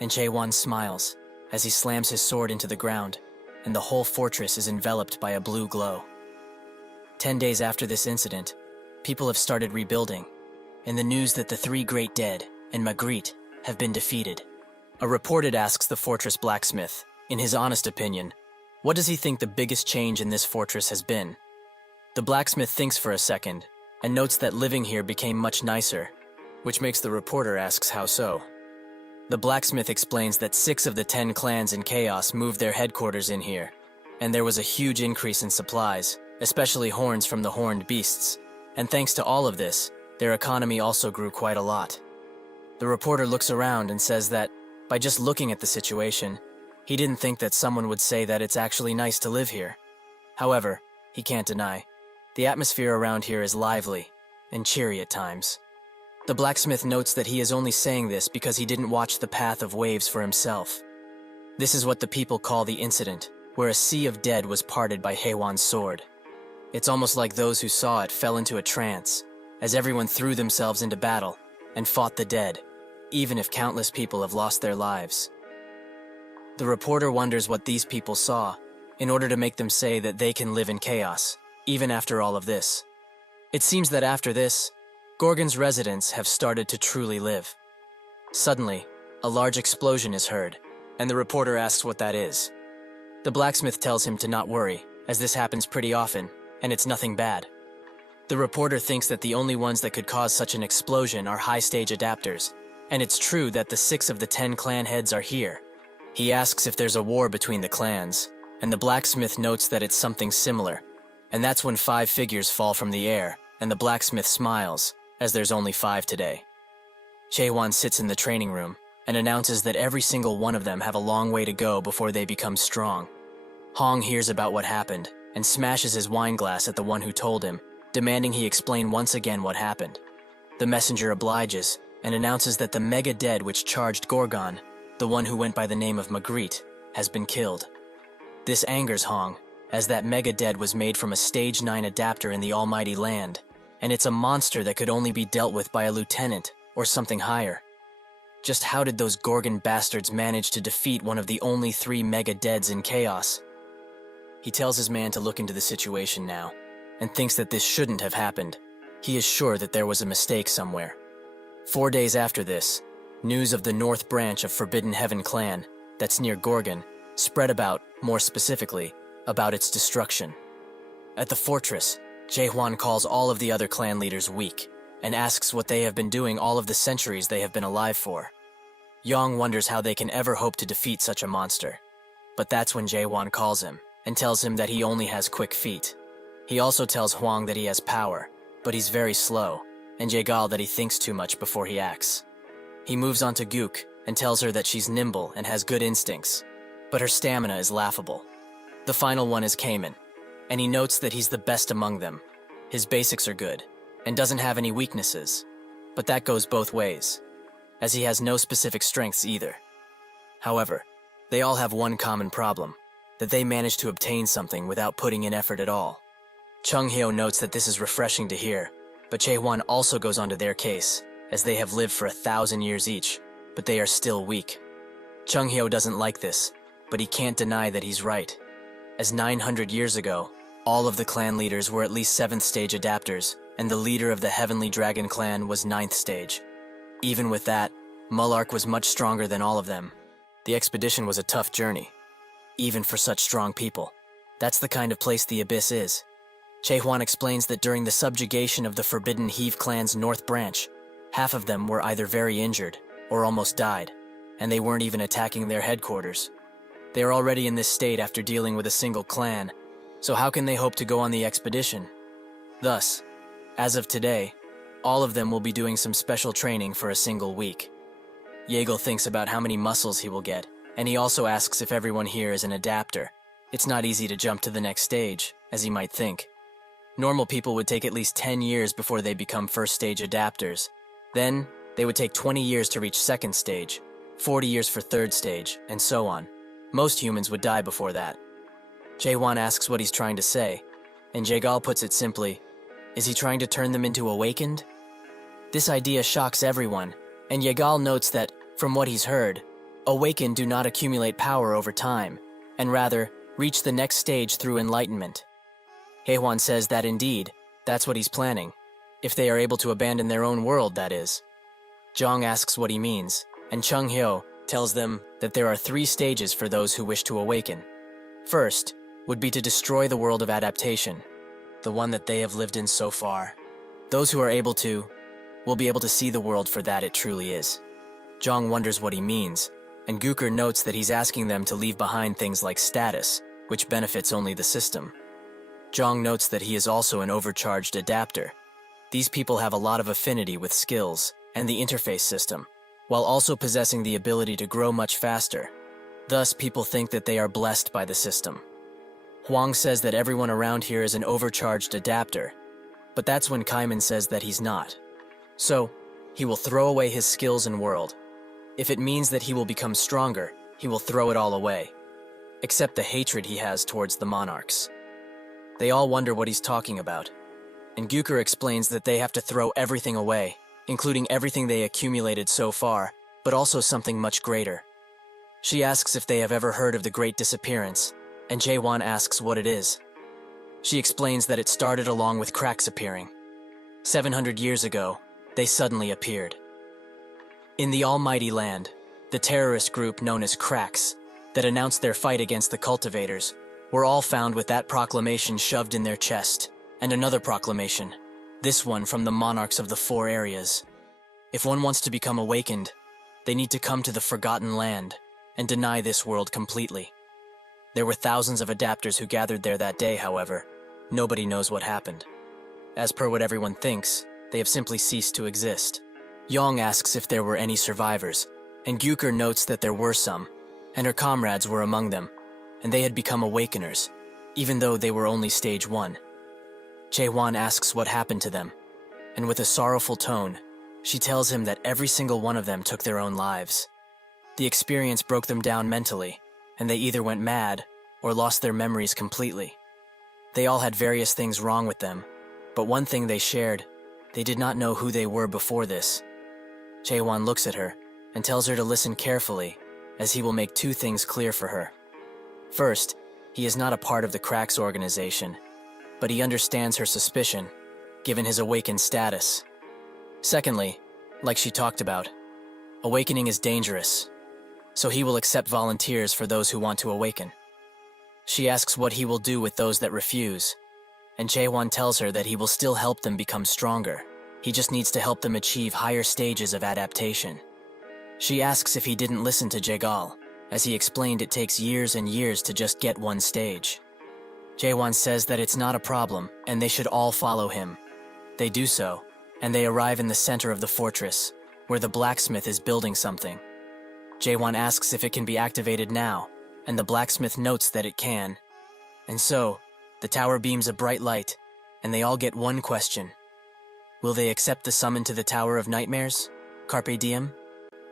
and Jae-won smiles as he slams his sword into the ground, and the whole fortress is enveloped by a blue glow. 10 days after this incident, people have started rebuilding, and the news that the three great dead and Magritte have been defeated. A reporter asks the fortress blacksmith, in his honest opinion, what does he think the biggest change in this fortress has been? The blacksmith thinks for a second, and notes that living here became much nicer, which makes the reporter asks how so. The blacksmith explains that 6 of the 10 clans in Chaos moved their headquarters in here, and there was a huge increase in supplies, especially horns from the horned beasts, and thanks to all of this, their economy also grew quite a lot. The reporter looks around and says that, by just looking at the situation, he didn't think that someone would say that it's actually nice to live here. However, he can't deny, the atmosphere around here is lively and cheery at times. The blacksmith notes that he is only saying this because he didn't watch the path of waves for himself. This is what the people call the incident, where a sea of dead was parted by Haewon's sword. It's almost like those who saw it fell into a trance, as everyone threw themselves into battle and fought the dead, even if countless people have lost their lives. The reporter wonders what these people saw, in order to make them say that they can live in chaos, even after all of this. It seems that after this, Gorgon's residents have started to truly live. Suddenly, a large explosion is heard, and the reporter asks what that is. The blacksmith tells him to not worry, as this happens pretty often, and it's nothing bad. The reporter thinks that the only ones that could cause such an explosion are high-stage adapters, and it's true that the 6 of the 10 clan heads are here. He asks if there's a war between the clans, and the blacksmith notes that it's something similar, and that's when 5 figures fall from the air, and the blacksmith smiles, as there's only 5 today. Jae-won sits in the training room, and announces that every single one of them have a long way to go before they become strong. Hong hears about what happened, and smashes his wine glass at the one who told him, demanding he explain once again what happened. The messenger obliges, and announces that the mega dead which charged Gorgon, the one who went by the name of Magritte, has been killed. This angers Hong, as that mega dead was made from a stage 9 adapter in the almighty land, and it's a monster that could only be dealt with by a lieutenant or something higher. Just how did those Gorgon bastards manage to defeat one of the only 3 mega deads in Chaos? He tells his man to look into the situation now, and thinks that this shouldn't have happened. He is sure that there was a mistake somewhere. 4 days after this, news of the North Branch of Forbidden Heaven clan, that's near Gorgon, spread about, more specifically, about its destruction. At the fortress, Jae-hwan calls all of the other clan leaders weak, and asks what they have been doing all of the centuries they have been alive for. Yong wonders how they can ever hope to defeat such a monster. But that's when Jae-hwan calls him, and tells him that he only has quick feet. He also tells Hwang that he has power, but he's very slow, and Jaegal that he thinks too much before he acts. He moves on to Gook, and tells her that she's nimble and has good instincts, but her stamina is laughable. The final one is Cayman, and he notes that he's the best among them. His basics are good, and doesn't have any weaknesses, but that goes both ways, as he has no specific strengths either. However, they all have one common problem, that they manage to obtain something without putting in effort at all. Chung Hyo notes that this is refreshing to hear, but Jae-hwan also goes on to their case, as they have lived for 1,000 years each, but they are still weak. Chung Hyo doesn't like this, but he can't deny that he's right, as 900 years ago, all of the clan leaders were at least 7th stage adapters, and the leader of the Heavenly Dragon clan was 9th stage. Even with that, Mullark was much stronger than all of them. The expedition was a tough journey, even for such strong people. That's the kind of place the Abyss is. Jae-hwan explains that during the subjugation of the Forbidden Heave clan's North Branch, half of them were either very injured or almost died, and they weren't even attacking their headquarters. They are already in this state after dealing with a single clan, so how can they hope to go on the expedition? Thus, as of today, all of them will be doing some special training for a single week. Yeagle thinks about how many muscles he will get, and he also asks if everyone here is an adapter. It's not easy to jump to the next stage, as he might think. Normal people would take at least 10 years before they become first stage adapters. Then, they would take 20 years to reach second stage, 40 years for third stage, and so on. Most humans would die before that. Jae-hwan asks what he's trying to say, and Jaegal puts it simply, Is he trying to turn them into awakened? This idea shocks everyone, and Yagal notes that, from what he's heard, awakened do not accumulate power over time, and rather, reach the next stage through enlightenment. Haewon says that indeed, that's what he's planning, if they are able to abandon their own world, that is. Jong asks what he means, and Chung Hyo tells them that there are 3 stages for those who wish to awaken. First, would be to destroy the world of adaptation, the one that they have lived in so far. Those who are able to, will be able to see the world for that it truly is. Jong wonders what he means, and Gooker notes that he's asking them to leave behind things like status, which benefits only the system. Jong notes that he is also an overcharged adapter. These people have a lot of affinity with skills and the interface system, while also possessing the ability to grow much faster. Thus, people think that they are blessed by the system. Hwang says that everyone around here is an overcharged adapter, but that's when Kaiman says that he's not. So, he will throw away his skills and world. If it means that he will become stronger, he will throw it all away, except the hatred he has towards the monarchs. They all wonder what he's talking about, and Gooker explains that they have to throw everything away, including everything they accumulated so far, but also something much greater. She asks if they have ever heard of the Great Disappearance, and Jaewon asks what it is. She explains that it started along with cracks appearing. 700 years ago, they suddenly appeared. In the Almighty Land, the terrorist group known as Cracks, that announced their fight against the cultivators, were all found with that proclamation shoved in their chest, and another proclamation, this one from the monarchs of the 4 areas. If one wants to become awakened, they need to come to the Forgotten Land and deny this world completely. There were thousands of adapters who gathered there that day, however. Nobody knows what happened. As per what everyone thinks, they have simply ceased to exist. Yong asks if there were any survivors, and Gooker notes that there were some, and her comrades were among them, and they had become awakeners, even though they were only stage 1. Jaewon asks what happened to them, and with a sorrowful tone, she tells him that every single one of them took their own lives. The experience broke them down mentally, and they either went mad or lost their memories completely. They all had various things wrong with them, but one thing they shared, they did not know who they were before this. Jaewon looks at her and tells her to listen carefully, as he will make 2 things clear for her. First, he is not a part of the Cracks organization, but he understands her suspicion, given his awakened status. Secondly, like she talked about, awakening is dangerous, so he will accept volunteers for those who want to awaken. She asks what he will do with those that refuse, and Jaewon tells her that he will still help them become stronger. He just needs to help them achieve higher stages of adaptation. She asks if he didn't listen to Jaegal, as he explained it takes years and years to just get 1 stage. Jaewon says that it's not a problem, and they should all follow him. They do so, and they arrive in the center of the fortress, where the blacksmith is building something. Jaewon asks if it can be activated now, and the blacksmith notes that it can. And so, the tower beams a bright light, and they all get one question. Will they accept the summon to the Tower of Nightmares? Carpe Diem?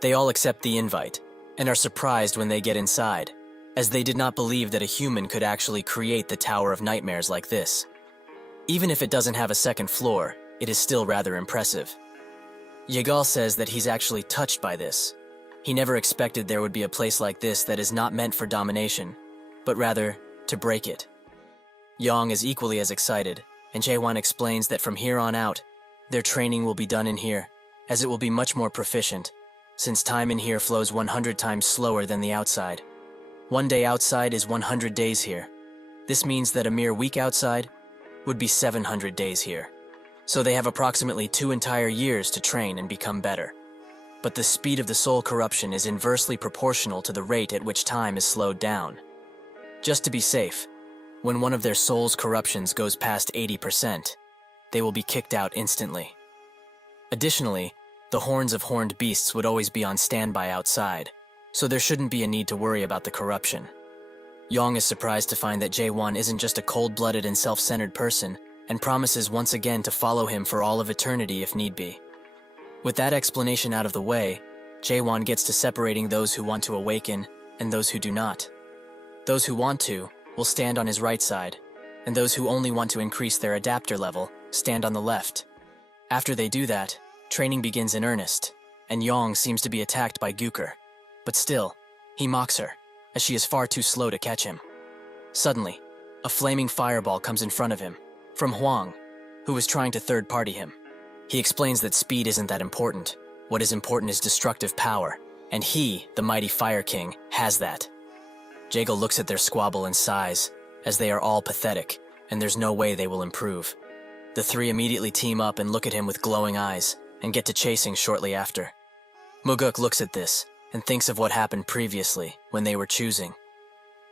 They all accept the invite, and are surprised when they get inside, as they did not believe that a human could actually create the Tower of Nightmares like this. Even if it doesn't have a 2nd floor, it is still rather impressive. Yagal says that he's actually touched by this. He never expected there would be a place like this that is not meant for domination, but rather, to break it. Yong is equally as excited, and Jaewon explains that from here on out, their training will be done in here, as it will be much more proficient, since time in here flows 100 times slower than the outside. 1 day outside is 100 days here. This means that a mere week outside would be 700 days here. So they have approximately 2 entire years to train and become better. But the speed of the soul corruption is inversely proportional to the rate at which time is slowed down. Just to be safe, when one of their soul's corruptions goes past 80%, they will be kicked out instantly. Additionally, the horns of horned beasts would always be on standby outside, so there shouldn't be a need to worry about the corruption. Yong is surprised to find that Jaewon isn't just a cold-blooded and self-centered person, and promises once again to follow him for all of eternity if need be. With that explanation out of the way, Jaewon gets to separating those who want to awaken and those who do not. Those who want to will stand on his right side, and those who only want to increase their adapter level stand on the left. After they do that, training begins in earnest, and Yong seems to be attacked by Gyuker. But still, he mocks her, as she is far too slow to catch him. Suddenly, a flaming fireball comes in front of him, from Huang, who is trying to third-party him. He explains that speed isn't that important. What is important is destructive power, and he, the mighty Fire King, has that. Jago looks at their squabble and sighs, as they are all pathetic, and there's no way they will improve. The three immediately team up and look at him with glowing eyes, and get to chasing shortly after. Muguk looks at this, and thinks of what happened previously, when they were choosing.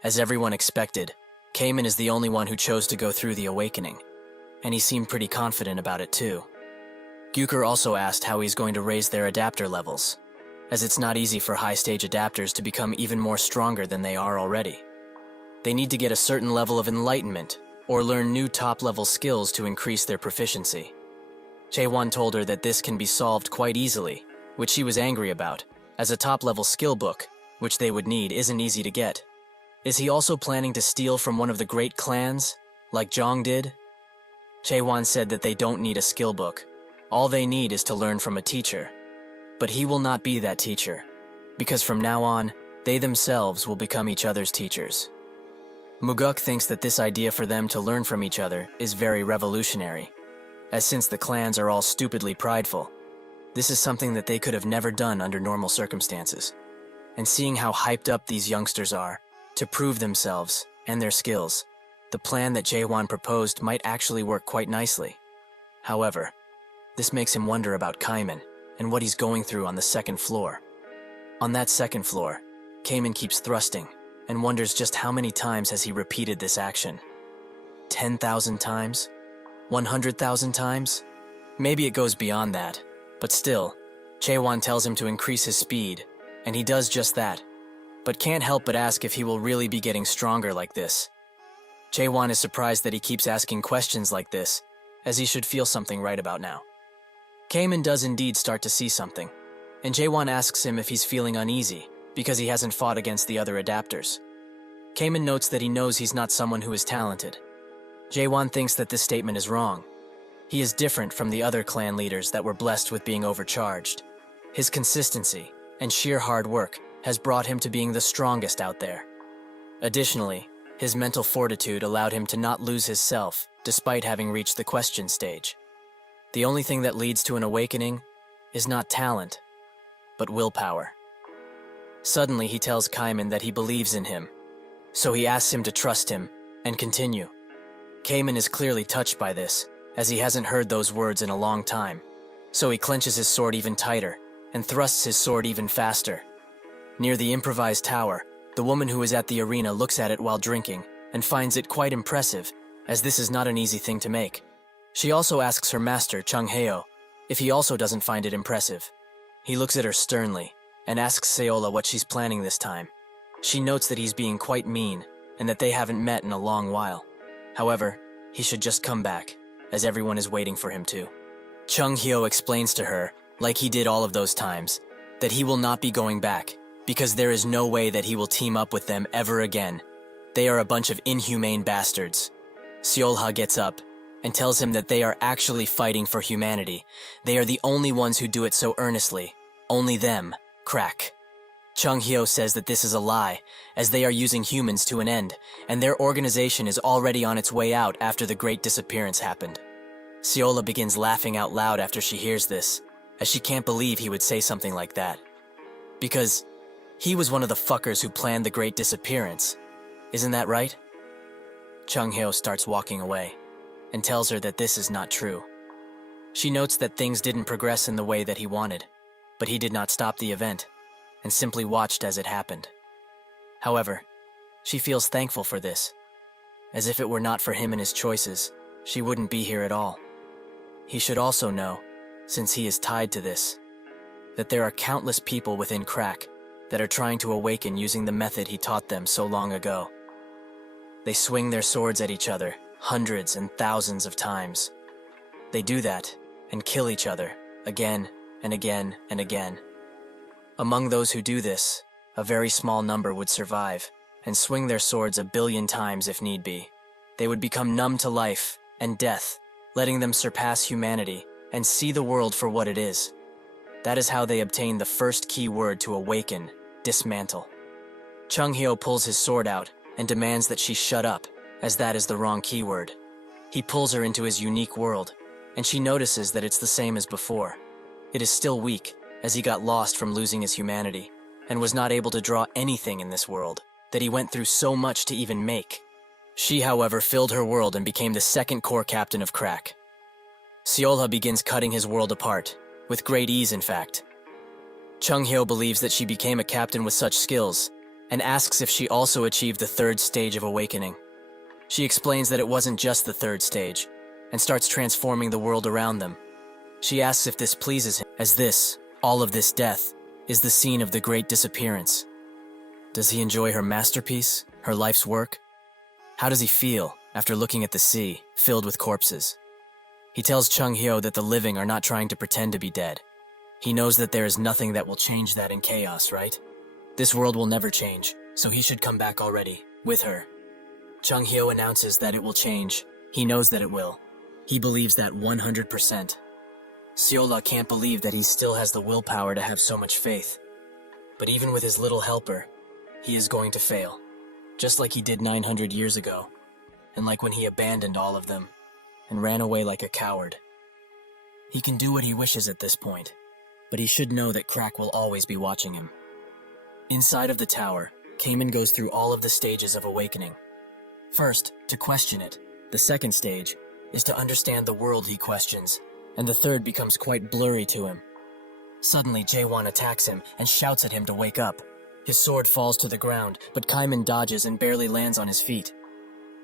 As everyone expected, Cayman is the only one who chose to go through the awakening, and he seemed pretty confident about it too. Gyuker also asked how he's going to raise their adapter levels, as it's not easy for high-stage adapters to become even more stronger than they are already. They need to get a certain level of enlightenment, or learn new top-level skills to increase their proficiency. Chaewon told her that this can be solved quite easily, which she was angry about, as a top-level skill book, which they would need, isn't easy to get. Is he also planning to steal from one of the great clans, like Zhang did? Chaewon said that they don't need a skill book. All they need is to learn from a teacher. But he will not be that teacher, because from now on, they themselves will become each other's teachers. Muguk thinks that this idea for them to learn from each other is very revolutionary, as since the clans are all stupidly prideful, this is something that they could have never done under normal circumstances. And seeing how hyped up these youngsters are, to prove themselves and their skills, the plan that Jaewon proposed might actually work quite nicely. However, this makes him wonder about Cayman and what he's going through on the second floor. On that second floor, Cayman keeps thrusting and wonders just how many times has he repeated this action. 10,000 times? 100,000 times? Maybe it goes beyond that, but still, Chaewon tells him to increase his speed, and he does just that, but can't help but ask if he will really be getting stronger like this. Chaewon is surprised that he keeps asking questions like this, as he should feel something right about now. Cayman does indeed start to see something, and Jaewon asks him if he's feeling uneasy because he hasn't fought against the other adapters. Cayman notes that he knows he's not someone who is talented. Jaewon thinks that this statement is wrong. He is different from the other clan leaders that were blessed with being overcharged. His consistency and sheer hard work has brought him to being the strongest out there. Additionally, his mental fortitude allowed him to not lose his self despite having reached the question stage. The only thing that leads to an awakening is not talent, but willpower. Suddenly, he tells Cayman that he believes in him, so he asks him to trust him and continue. Cayman is clearly touched by this, as he hasn't heard those words in a long time, so he clenches his sword even tighter and thrusts his sword even faster. Near the improvised tower, the woman who is at the arena looks at it while drinking and finds it quite impressive, as this is not an easy thing to make. She also asks her master, Chung Heo, if he also doesn't find it impressive. He looks at her sternly and asks Seola what she's planning this time. She notes that he's being quite mean and that they haven't met in a long while. However, he should just come back, as everyone is waiting for him to. Chung Heo explains to her, like he did all of those times, that he will not be going back, because there is no way that he will team up with them ever again. They are a bunch of inhumane bastards. Seolha gets up and tells him that they are actually fighting for humanity. They are the only ones who do it so earnestly. Only them. Crack. Chung Hyo says that this is a lie, as they are using humans to an end, and their organization is already on its way out after the Great Disappearance happened. Seola begins laughing out loud after she hears this, as she can't believe he would say something like that. Because he was one of the fuckers who planned the Great Disappearance. Isn't that right? Chung Hyo starts walking away, and tells her that this is not true. She notes that things didn't progress in the way that he wanted, but he did not stop the event, and simply watched as it happened. However, she feels thankful for this, as if it were not for him and his choices, she wouldn't be here at all. He should also know, since he is tied to this, that there are countless people within Crack that are trying to awaken using the method he taught them so long ago. They swing their swords at each other hundreds and thousands of times. They do that and kill each other again and again and again. Among those who do this, a very small number would survive and swing their swords 1 billion times if need be. They would become numb to life and death letting them surpass humanity and see the world for what it is. That is how they obtain the first key word to awaken, dismantle. Chung Hyo pulls his sword out and demands that she shut up, as that is the wrong keyword. He pulls her into his unique world, and she notices that it's the same as before. It is still weak, as he got lost from losing his humanity, and was not able to draw anything in this world that he went through so much to even make. She, however, filled her world and became the second core captain of Crack. Seolha begins cutting his world apart, with great ease in fact. Chung Hyo believes that she became a captain with such skills, and asks if she also achieved the third stage of awakening. She explains that it wasn't just the third stage, and starts transforming the world around them. She asks if this pleases him, as this, all of this death, is the scene of the great disappearance. Does he enjoy her masterpiece, her life's work? How does he feel after looking at the sea, filled with corpses? He tells Chung Hyo that the living are not trying to pretend to be dead. He knows that there is nothing that will change that in chaos, right? This world will never change, so he should come back already, with her. Chung Hyo announces that it will change. He knows that it will. He believes that 100%. Seolha can't believe that he still has the willpower to have so much faith. But even with his little helper, he is going to fail. Just like he did 900 years ago, and like when he abandoned all of them, and ran away like a coward. He can do what he wishes at this point, but he should know that Crack will always be watching him. Inside of the tower, Kamen goes through all of the stages of awakening. First, to question it. The second stage is to understand the world he questions, and the third becomes quite blurry to him. Suddenly, Jaewon attacks him and shouts at him to wake up. His sword falls to the ground, but Kaiman dodges and barely lands on his feet.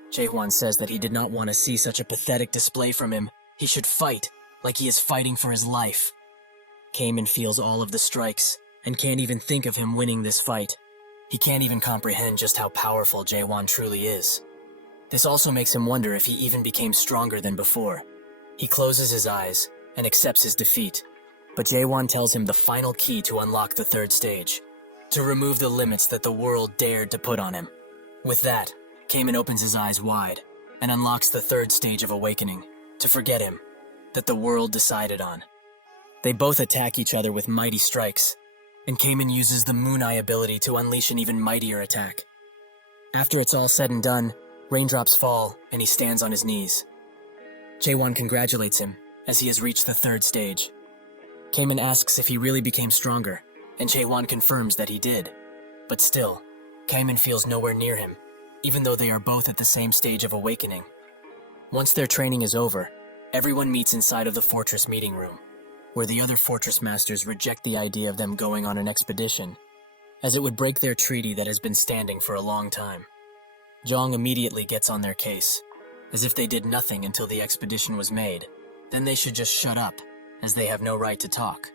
Jaewon says that he did not want to see such a pathetic display from him. He should fight, like he is fighting for his life. Kamen feels all of the strikes, and can't even think of him winning this fight. He can't even comprehend just how powerful Jaewon truly is. This also makes him wonder if he even became stronger than before. He closes his eyes and accepts his defeat, but Jaewon tells him the final key to unlock the third stage, to remove the limits that the world dared to put on him. With that, Kamen opens his eyes wide and unlocks the third stage of awakening, to forget him, that the world decided on. They both attack each other with mighty strikes, and Kamen uses the Moon Eye ability to unleash an even mightier attack. After it's all said and done, raindrops fall and he stands on his knees. Jaewon congratulates him as he has reached the third stage. Kamen asks if he really became stronger, and Jaewon confirms that he did. But still, Kamen feels nowhere near him, even though they are both at the same stage of awakening. Once their training is over, everyone meets inside of the fortress meeting room, where the other fortress masters reject the idea of them going on an expedition, as it would break their treaty that has been standing for a long time. Jong immediately gets on their case, as if they did nothing until the expedition was made. Then they should just shut up, as they have no right to talk.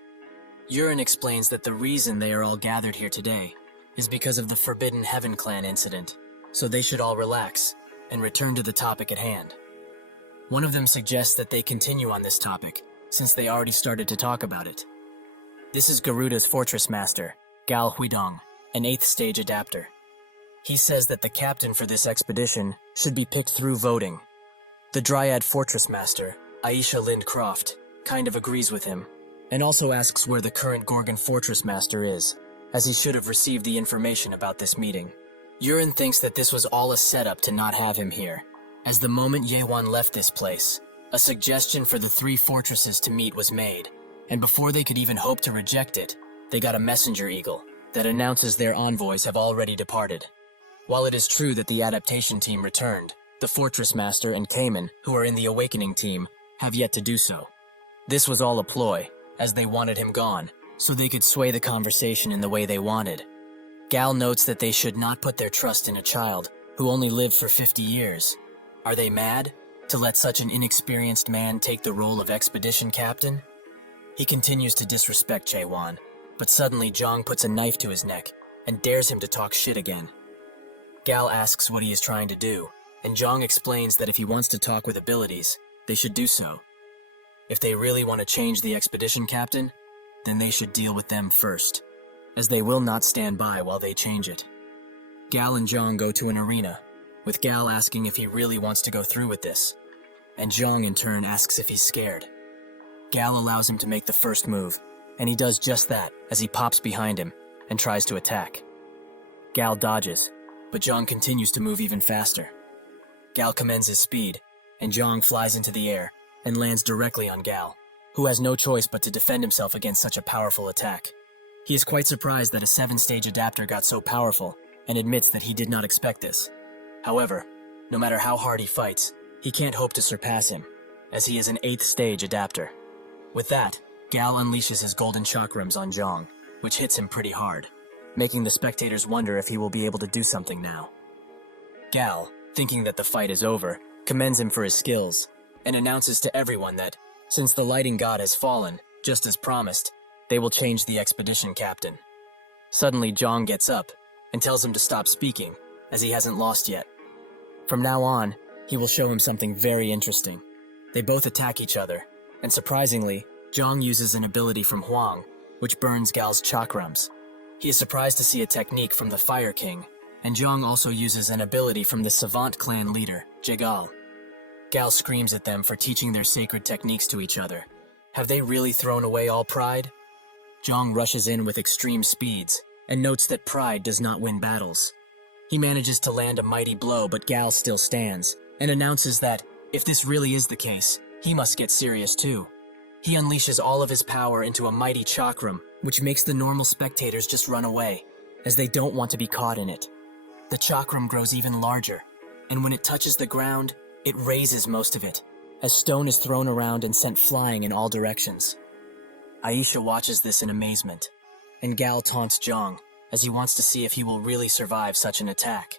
Yurin explains that the reason they are all gathered here today is because of the Forbidden Heaven Clan incident, so they should all relax and return to the topic at hand. One of them suggests that they continue on this topic, since they already started to talk about it. This is Garuda's fortress master, Gal Huidong, an 8th stage adapter. He says that the captain for this expedition should be picked through voting. The Dryad fortress master, Aisha Lind Croft, kind of agrees with him, and also asks where the current Gorgon fortress master is, as he should have received the information about this meeting. Yurin thinks that this was all a setup to not have him here, as the moment Jaewon left this place, a suggestion for the 3 fortresses to meet was made, and before they could even hope to reject it, they got a messenger eagle that announces their envoys have already departed. While it is true that the adaptation team returned, the fortress master and Kamen, who are in the awakening team, have yet to do so. This was all a ploy, as they wanted him gone, so they could sway the conversation in the way they wanted. Gal notes that they should not put their trust in a child who only lived for 50 years. Are they mad to let such an inexperienced man take the role of expedition captain? He continues to disrespect Jaewon, but suddenly Jong puts a knife to his neck and dares him to talk shit again. Gal asks what he is trying to do, and Jong explains that if he wants to talk with abilities, they should do so. If they really want to change the expedition captain, then they should deal with them first, as they will not stand by while they change it. Gal and Jong go to an arena, with Gal asking if he really wants to go through with this. and Zhang in turn asks if he's scared. Gal allows him to make the first move, and he does just that as he pops behind him and tries to attack. Gal dodges, but Zhang continues to move even faster. Gal commends his speed, and Zhang flies into the air and lands directly on Gal, who has no choice but to defend himself against such a powerful attack. He is quite surprised that a 7-stage adapter got so powerful and admits that he did not expect this. However, no matter how hard he fights, he can't hope to surpass him, as he is an 8th stage adapter. With that, Gal unleashes his golden chakrams on Zhang, which hits him pretty hard, making the spectators wonder if he will be able to do something now. Gal, thinking that the fight is over, commends him for his skills, and announces to everyone that, since the lighting god has fallen, just as promised, they will change the expedition captain. Suddenly, Zhang gets up and tells him to stop speaking, as he hasn't lost yet. From now on, he will show him something very interesting. They both attack each other, and surprisingly, Zhang uses an ability from Huang, which burns Gal's chakrams. He is surprised to see a technique from the Fire King, and Zhang also uses an ability from the Savant clan leader, Jegal. Gal screams at them for teaching their sacred techniques to each other. Have they really thrown away all pride? Zhang rushes in with extreme speeds, and notes that pride does not win battles. He manages to land a mighty blow, but Gal still stands, and announces that, if this really is the case, he must get serious too. He unleashes all of his power into a mighty chakram, which makes the normal spectators just run away, as they don't want to be caught in it. The chakram grows even larger, and when it touches the ground, it raises most of it, as stone is thrown around and sent flying in all directions. Aisha watches this in amazement, and Gal taunts Zhang, as he wants to see if he will really survive such an attack.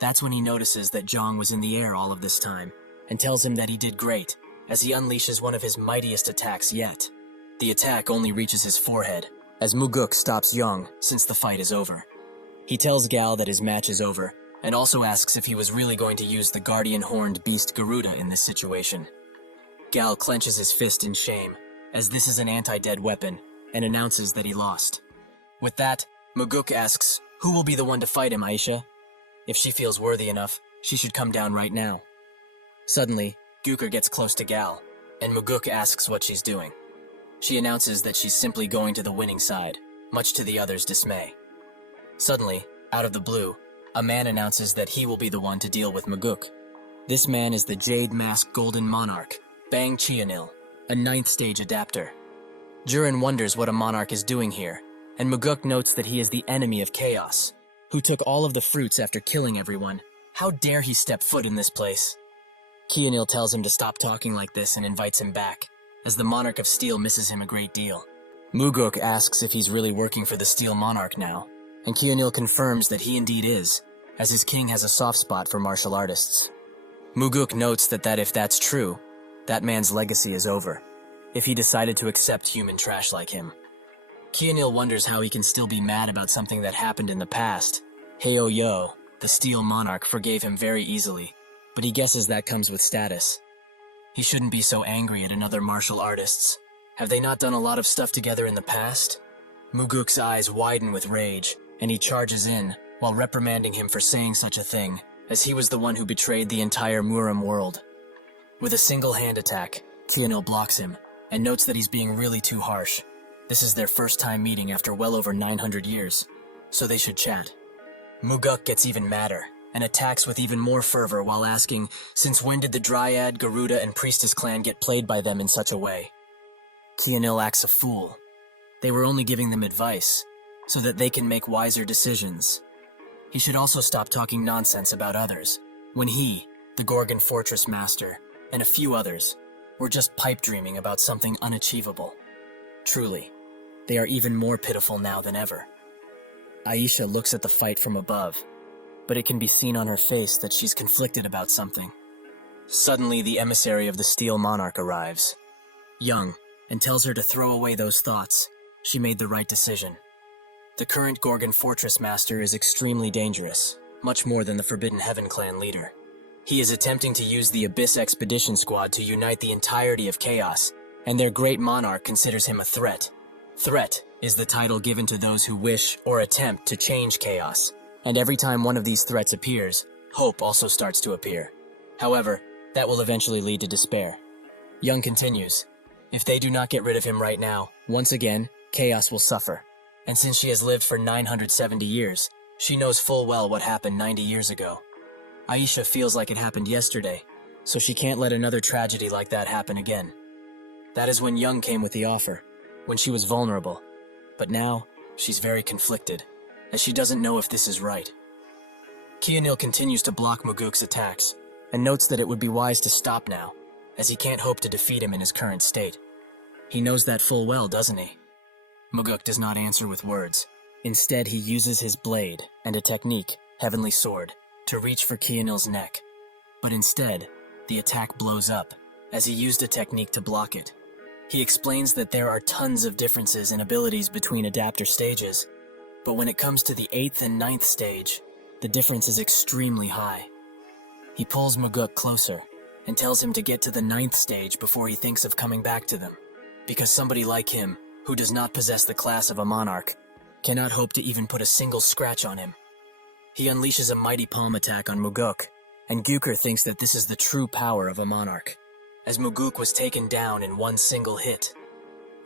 That's when he notices that Zhang was in the air all of this time, and tells him that he did great, as he unleashes one of his mightiest attacks yet. The attack only reaches his forehead, as Muguk stops Zhang since the fight is over. He tells Gal that his match is over, and also asks if he was really going to use the guardian horned beast Garuda in this situation. Gal clenches his fist in shame, as this is an anti-dead weapon, and announces that he lost. With that, Muguk asks, who will be the one to fight him, Aisha? If she feels worthy enough, she should come down right now. Suddenly, Guker gets close to Gal, and Muguk asks what she's doing. She announces that she's simply going to the winning side, much to the others' dismay. Suddenly, out of the blue, a man announces that he will be the one to deal with Muguk. This man is the Jade-masked Golden Monarch, Bang Chianil, a 9th stage adapter. Jurin wonders what a monarch is doing here, and Muguk notes that he is the enemy of Chaos, who took all of the fruits after killing everyone. How dare he step foot in this place? Chianil tells him to stop talking like this and invites him back, as the Monarch of Steel misses him a great deal. Muguk asks if he's really working for the Steel Monarch now, and Chianil confirms that he indeed is, as his king has a soft spot for martial artists. Muguk notes that if that's true, that man's legacy is over, if he decided to accept human trash like him. Chianil wonders how he can still be mad about something that happened in the past. Heo Yo, the Steel Monarch, forgave him very easily, but he guesses that comes with status. He shouldn't be so angry at another martial artists. Have they not done a lot of stuff together in the past? Muguk's eyes widen with rage, and he charges in, while reprimanding him for saying such a thing, as he was the one who betrayed the entire Muram world. With a single hand attack, Chianil blocks him, and notes that he's being really too harsh. This is their first time meeting after well over 900 years, so they should chat. Muguk gets even madder, and attacks with even more fervor while asking, since when did the Dryad, Garuda, and Priestess clan get played by them in such a way? Chianil acts a fool. They were only giving them advice, so that they can make wiser decisions. He should also stop talking nonsense about others, when he, the Gorgon Fortress Master, and a few others, were just pipe dreaming about something unachievable. Truly, they are even more pitiful now than ever. Aisha looks at the fight from above, but it can be seen on her face that she's conflicted about something. Suddenly, the emissary of the Steel Monarch arrives, young, and tells her to throw away those thoughts. She made the right decision. The current Gorgon Fortress Master is extremely dangerous, much more than the Forbidden Heaven clan leader. He is attempting to use the Abyss Expedition Squad to unite the entirety of Chaos, and their great monarch considers him a threat. Threat is the title given to those who wish or attempt to change Chaos, and every time one of these threats appears, hope also starts to appear. However, That will eventually lead to despair. Young continues, if they do not get rid of him right now, once again, chaos will suffer. And since she has lived for 970 years, she knows full well what happened 90 years ago. Aisha feels like it happened yesterday, so she can't let another tragedy like that happen again. That is when Young came with the offer, when she was vulnerable. But now, she's very conflicted, as she doesn't know if this is right. Kionil continues to block Muguk's attacks, and notes that it would be wise to stop now, as he can't hope to defeat him in his current state. He knows that full well, doesn't he? Muguk does not answer with words. Instead, he uses his blade and a technique, Heavenly Sword, to reach for Kionil's neck. But instead, the attack blows up, as he used a technique to block it. He explains that there are tons of differences in abilities between adapter stages, but when it comes to the 8th and 9th stage, the difference is extremely high. He pulls Muguk closer and tells him to get to the 9th stage before he thinks of coming back to them, because somebody like him, who does not possess the class of a monarch, cannot hope to even put a single scratch on him. He unleashes a mighty palm attack on Muguk, and Gyukur thinks that this is the true power of a monarch, as Muguk was taken down in one single hit.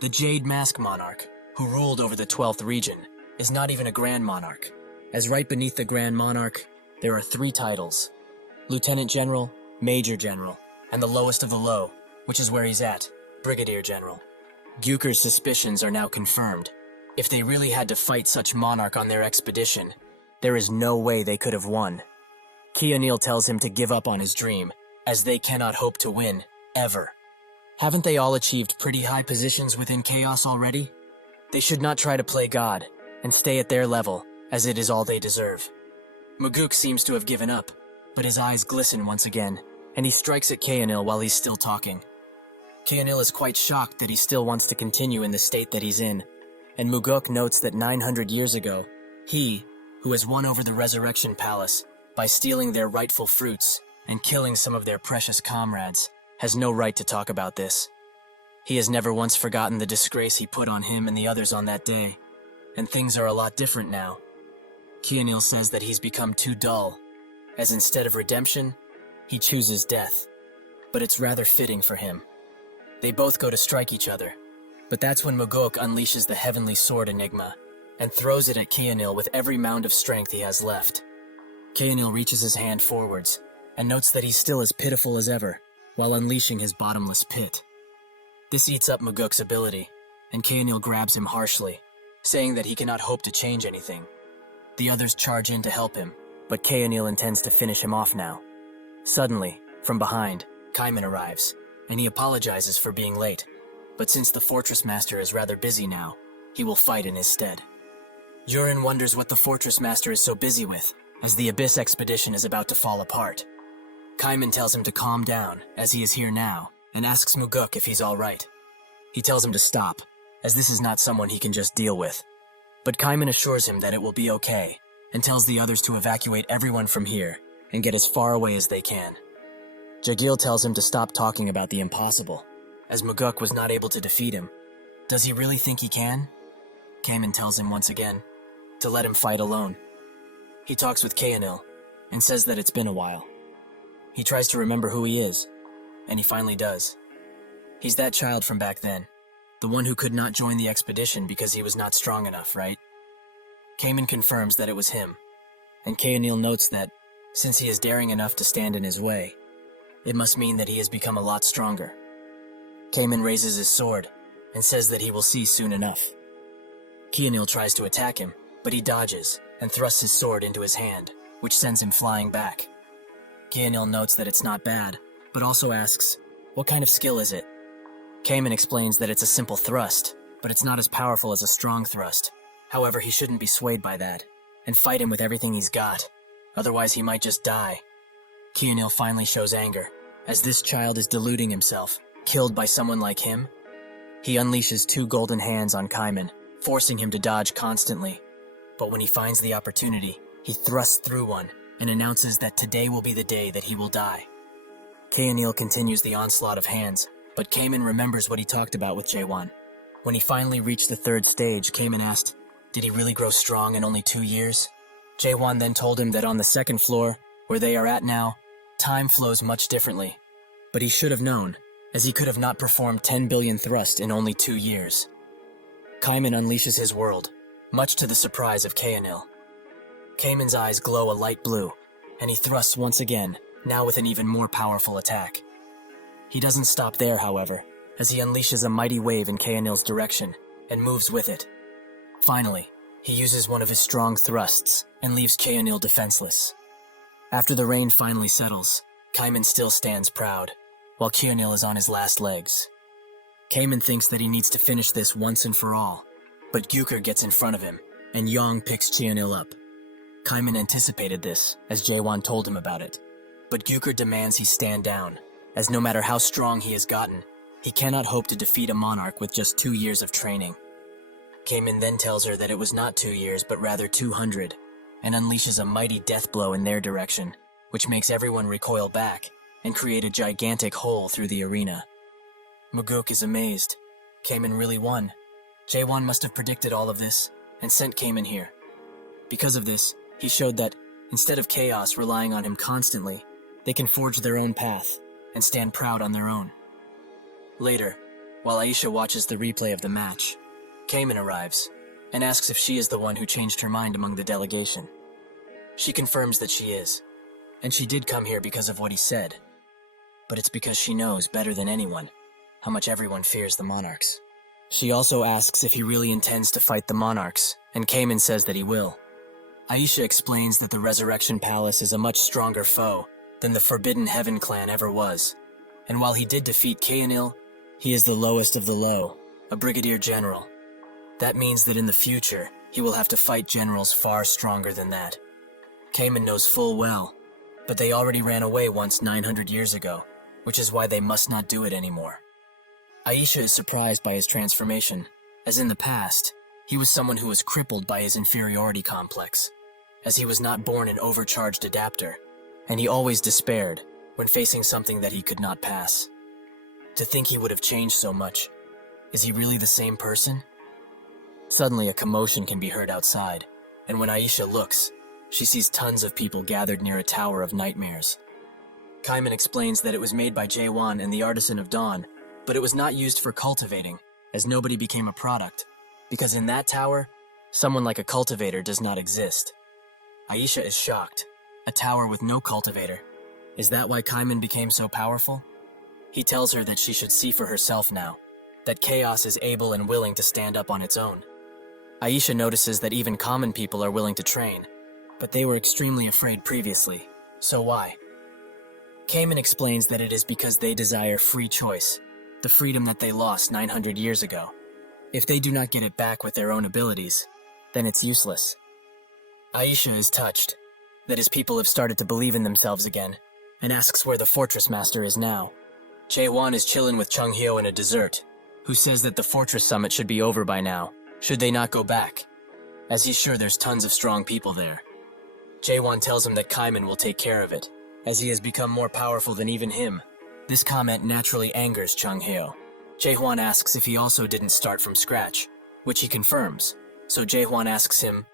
The Jade Mask Monarch, who ruled over the 12th region, is not even a Grand Monarch, as right beneath the Grand Monarch, there are 3 titles: Lieutenant General, Major General, and the lowest of the low, which is where he's at, Brigadier General. Gyukur's suspicions are now confirmed. If they really had to fight such monarch on their expedition, there is no way they could have won. Kionil tells him to give up on his dream, as they cannot hope to win, ever. Haven't they all achieved pretty high positions within Chaos already? They should not try to play God, and stay at their level, as it is all they deserve. Muguk seems to have given up, but his eyes glisten once again, and he strikes at Kionil while he's still talking. Kionil is quite shocked that he still wants to continue in the state that he's in, and Muguk notes that 900 years ago, he, who has won over the Resurrection Palace by stealing their rightful fruits and killing some of their precious comrades, has no right to talk about this. He has never once forgotten the disgrace he put on him and the others on that day, and things are a lot different now. Kionil says that he's become too dull, as instead of redemption, he chooses death. But it's rather fitting for him. They both go to strike each other, but that's when Muguk unleashes the Heavenly Sword Enigma and throws it at Kionil with every mound of strength he has left. Kionil reaches his hand forwards and notes that he's still as pitiful as ever, while unleashing his bottomless pit. This eats up Muguk's ability, and Kionil grabs him harshly, saying that he cannot hope to change anything. The others charge in to help him, but Kionil intends to finish him off now. Suddenly, from behind, Kaiman arrives, and he apologizes for being late, but since the Fortress Master is rather busy now, he will fight in his stead. Yurin wonders what the Fortress Master is so busy with, as the Abyss expedition is about to fall apart. Kaiman tells him to calm down, as he is here now, and asks Muguk if he's alright. He tells him to stop, as this is not someone he can just deal with. But Kaiman assures him that it will be okay, and tells the others to evacuate everyone from here, and get as far away as they can. Jagil tells him to stop talking about the impossible, as Muguk was not able to defeat him. Does he really think he can? Kaiman tells him once again to let him fight alone. He talks with Kionil, and says that it's been a while. He tries to remember who he is, and he finally does. He's that child from back then, the one who could not join the expedition because he was not strong enough, right? Kaiman confirms that it was him, and Kionil notes that, since he is daring enough to stand in his way, it must mean that he has become a lot stronger. Kaiman raises his sword, and says that he will see soon enough. Kionil tries to attack him, but he dodges, and thrusts his sword into his hand, which sends him flying back. Kionil notes that it's not bad, but also asks, what kind of skill is it? Kaiman explains that it's a simple thrust, but it's not as powerful as a strong thrust. However, he shouldn't be swayed by that, and fight him with everything he's got. Otherwise, he might just die. Kionil finally shows anger, as this child is deluding himself, killed by someone like him. He unleashes 2 golden hands on Kaiman, forcing him to dodge constantly. But when he finds the opportunity, he thrusts through one, and announces that today will be the day that he will die. Kionil continues the onslaught of hands, but Kaiman remembers what he talked about with Jaewon. When he finally reached the 3rd stage, Kaiman asked, did he really grow strong in only 2 years? Jaewon then told him that on the 2nd floor, where they are at now, time flows much differently, But he should have known, as he could have not performed 10 billion thrusts in only 2 years. Kaiman unleashes his world, much to the surprise of Kaenil. Kaiman's eyes glow a light blue, and he thrusts once again, now with an even more powerful attack. He doesn't stop there, however, as he unleashes a mighty wave in Kaenil's direction and moves with it. Finally, he uses one of his strong thrusts and leaves Kaenil defenseless. After the rain finally settles, Kaiman still stands proud, while Kaenil is on his last legs. Kaiman thinks that he needs to finish this once and for all, but Gyukur gets in front of him, and Yong picks Kaenil up. Kaiman anticipated this, as Jaewon told him about it, but Gyukur demands he stand down, as no matter how strong he has gotten, he cannot hope to defeat a monarch with just 2 years of training. Kaiman then tells her that it was not 2 years, but rather 200, and unleashes a mighty death blow in their direction, which makes everyone recoil back and create a gigantic hole through the arena. Muguk is amazed. Kaiman really won. Jaewon must have predicted all of this and sent Kaiman here. Because of this, he showed that, instead of chaos relying on him constantly, they can forge their own path and stand proud on their own. Later, while Aisha watches the replay of the match, Kaiman arrives and asks if she is the one who changed her mind among the delegation. She confirms that she is, and she did come here because of what he said. But it's because she knows better than anyone how much everyone fears the monarchs. She also asks if he really intends to fight the monarchs, and Kaiman says that he will. Aisha explains that the Resurrection Palace is a much stronger foe than the Forbidden Heaven clan ever was, and while he did defeat Kaenil, he is the lowest of the low, a brigadier general. That means that in the future, he will have to fight generals far stronger than that. Kaiman knows full well, but they already ran away once 900 years ago, which is why they must not do it anymore. Aisha is surprised by his transformation, as in the past, he was someone who was crippled by his inferiority complex, as he was not born an overcharged adapter, and he always despaired when facing something that he could not pass. To think he would have changed so much, is he really the same person? Suddenly a commotion can be heard outside, and when Aisha looks, she sees tons of people gathered near a tower of nightmares. Kaiman explains that it was made by Jaewon and the Artisan of Dawn, but it was not used for cultivating, as nobody became a product, because in that tower, someone like a cultivator does not exist. Aisha is shocked. A tower with no cultivator. Is that why Kaiman became so powerful? He tells her that she should see for herself now, that chaos is able and willing to stand up on its own. Aisha notices that even common people are willing to train, but they were extremely afraid previously, so why? Kaiman explains that it is because they desire free choice, the freedom that they lost 900 years ago. If they do not get it back with their own abilities, then it's useless. Aisha is touched that his people have started to believe in themselves again, and asks where the Fortress Master is now. Jaewon is chilling with Chung Hyo in a dessert, who says that the Fortress Summit should be over by now, should they not go back, as he's sure there's tons of strong people there. Jaewon tells him that Kaiman will take care of it, as he has become more powerful than even him. This comment naturally angers Chung Hyo. Jaewon asks if he also didn't start from scratch, which he confirms, so Jaewon asks him,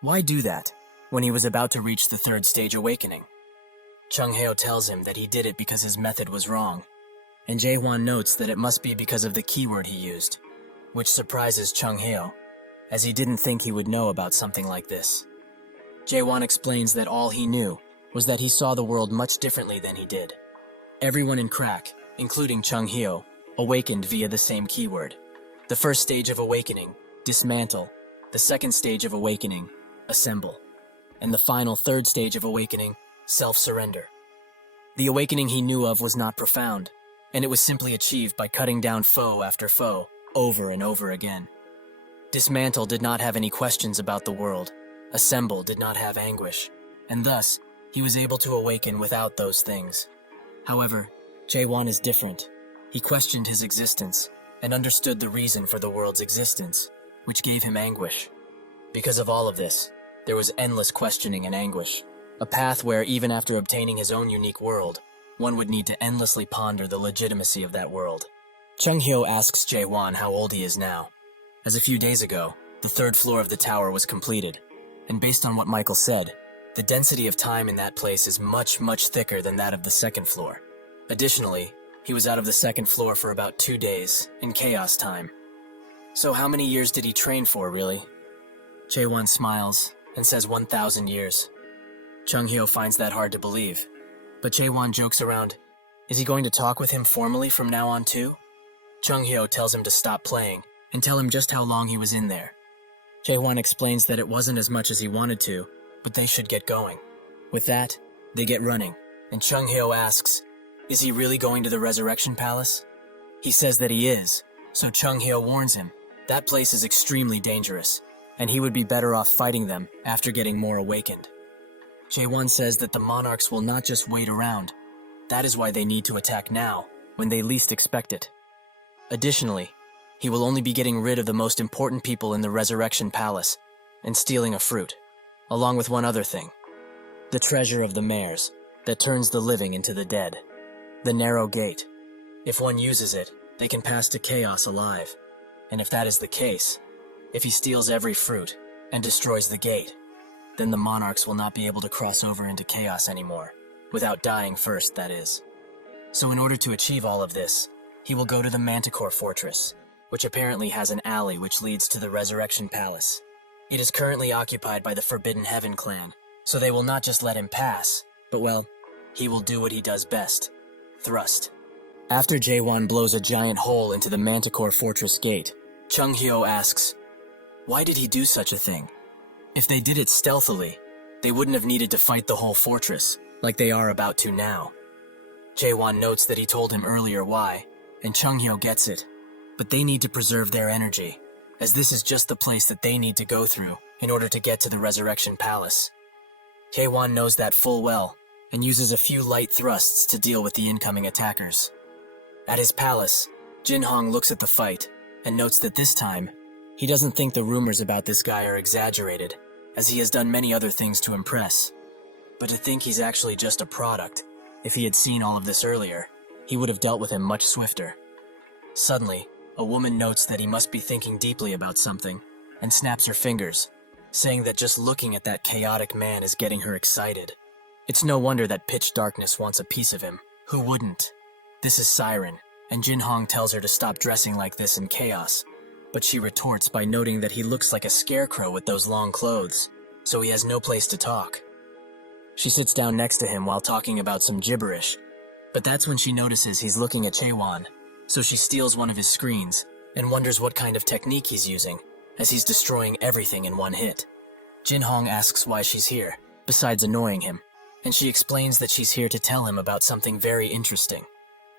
why do that, when he was about to reach the 3rd stage awakening? Chung Hyo tells him that he did it because his method was wrong, and Jaewon notes that it must be because of the keyword he used, which surprises Chung Hyo, as he didn't think he would know about something like this. Jaewon explains that all he knew was that he saw the world much differently than he did. Everyone in Crack, including Chung Hyo, awakened via the same keyword. The 1st stage of awakening, dismantle. The 2nd stage of awakening, assemble. And the final 3rd stage of awakening, self-surrender. The awakening he knew of was not profound, and it was simply achieved by cutting down foe after foe, over and over again. Dismantle did not have any questions about the world. Assemble did not have anguish, and thus, he was able to awaken without those things. However, Jaewon is different. He questioned his existence, and understood the reason for the world's existence, which gave him anguish. Because of all of this, there was endless questioning and anguish, a path where even after obtaining his own unique world, one would need to endlessly ponder the legitimacy of that world. Chung Hyo asks Jaewon how old he is now, as a few days ago, the 3rd floor of the tower was completed, and based on what Michael said, the density of time in that place is much, much thicker than that of the 2nd floor. Additionally, He was out of the second floor for about 2 days, in chaos time. So how many years did he train for, really? Jae-won smiles and says 1,000 years. Chung-hyo finds that hard to believe, but Jae-won jokes around. Is he going to talk with him formally from now on too? Chung-hyo tells him to stop playing and tell him just how long he was in there. Jae-won explains that it wasn't as much as he wanted to, but they should get going. With that, they get running, and Chung-hyo asks, is he really going to the Resurrection Palace? He says that he is, so Chung-hyo warns him. That place is extremely dangerous, and he would be better off fighting them after getting more awakened. Jae-won says that the monarchs will not just wait around. That is why they need to attack now, when they least expect it. Additionally, he will only be getting rid of the most important people in the Resurrection Palace and stealing a fruit, along with one other thing. The treasure of the mares that turns the living into the dead. The narrow gate. If one uses it, they can pass to chaos alive. And if that is the case, if he steals every fruit and destroys the gate, then the monarchs will not be able to cross over into chaos anymore, without dying first, that is. So in order to achieve all of this, he will go to the Manticore Fortress, which apparently has an alley which leads to the Resurrection Palace. It is currently occupied by the Forbidden Heaven clan, so they will not just let him pass, but well, he will do what he does best. Thrust. After Jae-won blows a giant hole into the Manticore Fortress gate, Chung-hyo asks, why did he do such a thing? If they did it stealthily, they wouldn't have needed to fight the whole fortress, like they are about to now. Jae-won notes that he told him earlier why, and Chung-hyo gets it, but they need to preserve their energy, as this is just the place that they need to go through in order to get to the Resurrection Palace. Jae-won knows that full well, and uses a few light thrusts to deal with the incoming attackers. At his palace, Jin-hong looks at the fight and notes that this time, he doesn't think the rumors about this guy are exaggerated, as he has done many other things to impress. But to think he's actually just a product, if he had seen all of this earlier, he would have dealt with him much swifter. Suddenly, a woman notes that he must be thinking deeply about something, and snaps her fingers, saying that just looking at that chaotic man is getting her excited. It's no wonder that pitch darkness wants a piece of him. Who wouldn't? This is Siren, and Jin-hong tells her to stop dressing like this in chaos, but she retorts by noting that he looks like a scarecrow with those long clothes, so he has no place to talk. She sits down next to him while talking about some gibberish, but that's when she notices he's looking at Jae-won, so she steals one of his screens and wonders what kind of technique he's using, as he's destroying everything in one hit. Jin-hong asks why she's here, besides annoying him, and she explains that she's here to tell him about something very interesting.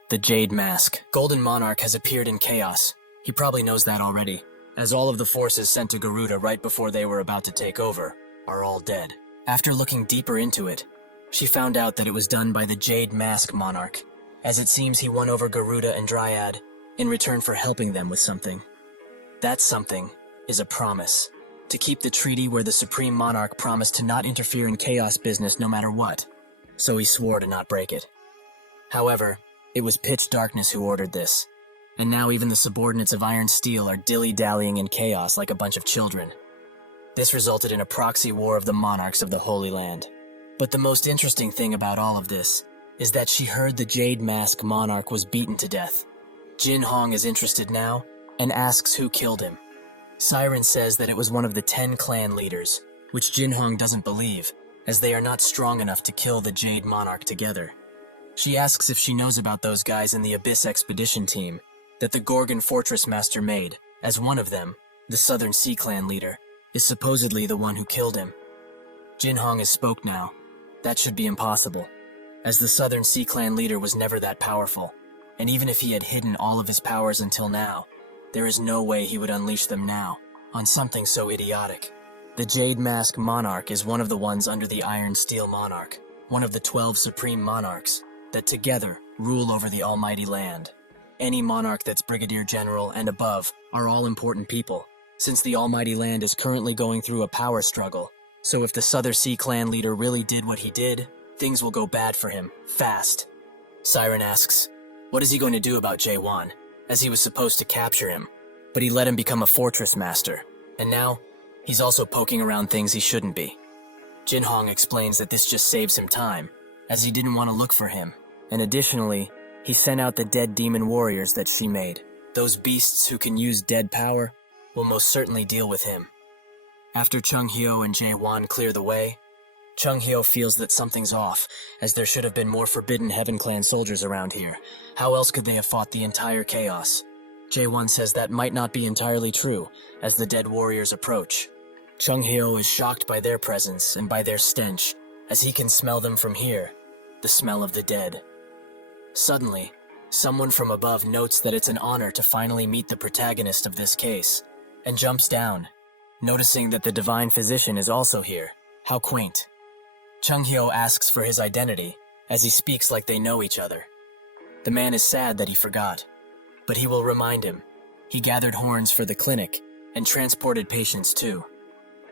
The Jade Mask. Golden Monarch has appeared in chaos. He probably knows that already, as all of the forces sent to Garuda right before they were about to take over are all dead. After looking deeper into it, she found out that it was done by the Jade Mask Monarch, as it seems he won over Garuda and Dryad in return for helping them with something. That something is a promise. To keep the treaty where the Supreme Monarch promised to not interfere in chaos business no matter what, so he swore to not break it. However, it was Pitch Darkness who ordered this, and now even the subordinates of Iron Steel are dilly-dallying in chaos like a bunch of children. This resulted in a proxy war of the monarchs of the Holy Land. But the most interesting thing about all of this is that she heard the Jade Mask Monarch was beaten to death. Jin-hong is interested now and asks who killed him. Siren says that it was one of the 10 clan leaders, which Jin-hong doesn't believe, as they are not strong enough to kill the Jade Monarch together. She asks if she knows about those guys in the Abyss Expedition team that the Gorgon Fortress Master made, as one of them, the Southern Sea Clan leader, is supposedly the one who killed him. Jin-hong has spoke now. That should be impossible, as the Southern Sea Clan leader was never that powerful, and even if he had hidden all of his powers until now, there is no way he would unleash them now, on something so idiotic. The Jade Mask Monarch is one of the ones under the Iron Steel Monarch, one of the 12 Supreme Monarchs, that together rule over the Almighty Land. Any monarch that's Brigadier General and above are all important people, since the Almighty Land is currently going through a power struggle. So if the Southern Sea Clan leader really did what he did, things will go bad for him, fast. Siren asks, what is he going to do about Jae-won, as he was supposed to capture him, but he let him become a fortress master, and now he's also poking around things he shouldn't be. Jin-hong explains that this just saves him time, as he didn't want to look for him, and additionally, he sent out the dead demon warriors that she made. Those beasts who can use dead power will most certainly deal with him. After Chung Hyo and Jae Won clear the way, Chung Hyo feels that something's off, as there should have been more Forbidden Heaven Clan soldiers around here. How else could they have fought the entire chaos? Jae Won says that might not be entirely true, as the dead warriors approach. Chung Hyo is shocked by their presence and by their stench, as he can smell them from here, the smell of the dead. Suddenly, someone from above notes that it's an honor to finally meet the protagonist of this case, and jumps down, noticing that the divine physician is also here. How quaint. Chung Hyo asks for his identity, as he speaks like they know each other. The man is sad that he forgot, but he will remind him. He gathered horns for the clinic, and transported patients too.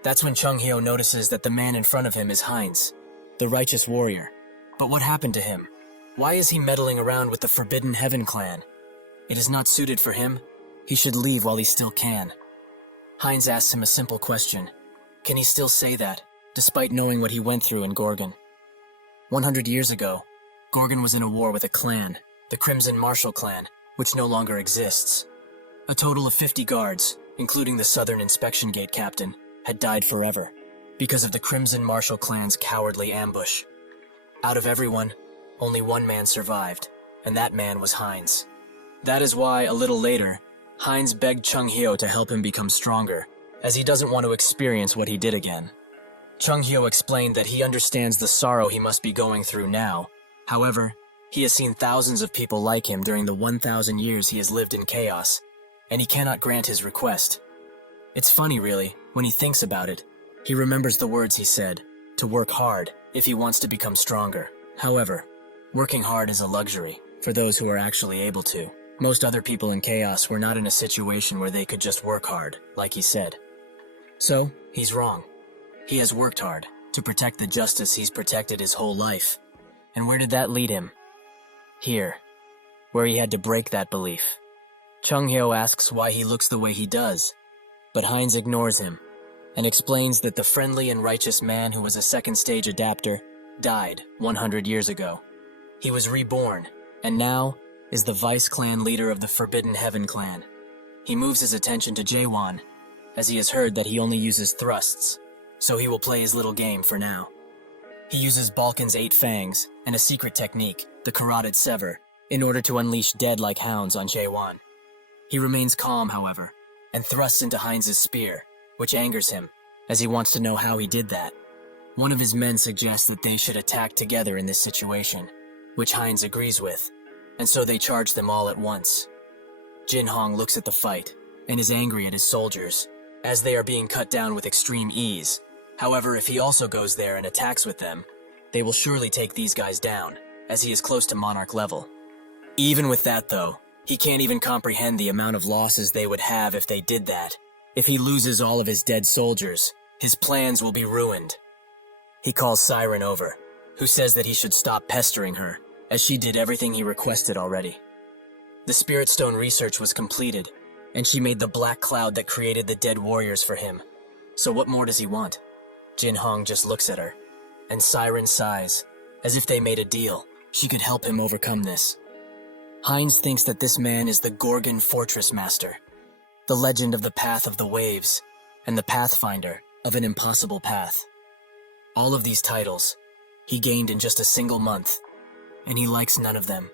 That's when Chung Hyo notices that the man in front of him is Heinz, the righteous warrior. But what happened to him? Why is he meddling around with the Forbidden Heaven Clan? It is not suited for him. He should leave while he still can. Heinz asks him a simple question. Can he still say that, despite knowing what he went through in Gorgon? 100 years ago, Gorgon was in a war with a clan, the Crimson Marshal Clan, which no longer exists. A total of 50 guards, including the Southern Inspection Gate captain, had died forever, because of the Crimson Marshal Clan's cowardly ambush. Out of everyone, only one man survived, and that man was Heinz. That is why, a little later, Heinz begged Chung Hyo to help him become stronger, as he doesn't want to experience what he did again. Chung Hyo explained that he understands the sorrow he must be going through now. However, he has seen thousands of people like him during the 1,000 years he has lived in chaos, and he cannot grant his request. It's funny, really, when he thinks about it. He remembers the words he said, to work hard if he wants to become stronger. However, working hard is a luxury for those who are actually able to. Most other people in chaos were not in a situation where they could just work hard, like he said. So, he's wrong. He has worked hard to protect the justice he's protected his whole life. And where did that lead him? Here, where he had to break that belief. Chung Hyo asks why he looks the way he does, but Heinz ignores him and explains that the friendly and righteous man who was a second stage adapter died 100 years ago. He was reborn, and now is the Vice Clan leader of the Forbidden Heaven Clan. He moves his attention to Jae Won, as he has heard that he only uses thrusts, so he will play his little game for now. He uses Balkan's 8 fangs and a secret technique, the Carotid Sever, in order to unleash dead like hounds on Jae Won. He remains calm, however, and thrusts into Heinz's spear, which angers him, as he wants to know how he did that. One of his men suggests that they should attack together in this situation, which Heinz agrees with, and so they charge them all at once. Jin Hong looks at the fight, and is angry at his soldiers, as they are being cut down with extreme ease. However, if he also goes there and attacks with them, they will surely take these guys down, as he is close to Monarch level. Even with that though, he can't even comprehend the amount of losses they would have if they did that. If he loses all of his dead soldiers, his plans will be ruined. He calls Siren over, who says that he should stop pestering her, as she did everything he requested already. The Spirit Stone research was completed, and she made the black cloud that created the dead warriors for him. So what more does he want? Jin Hong just looks at her, and Siren sighs, as if they made a deal. She could help him overcome this. Heinz thinks that this man is the Gorgon Fortress Master, the legend of the Path of the Waves, and the Pathfinder of an impossible path. All of these titles he gained in just a single month, and he likes none of them.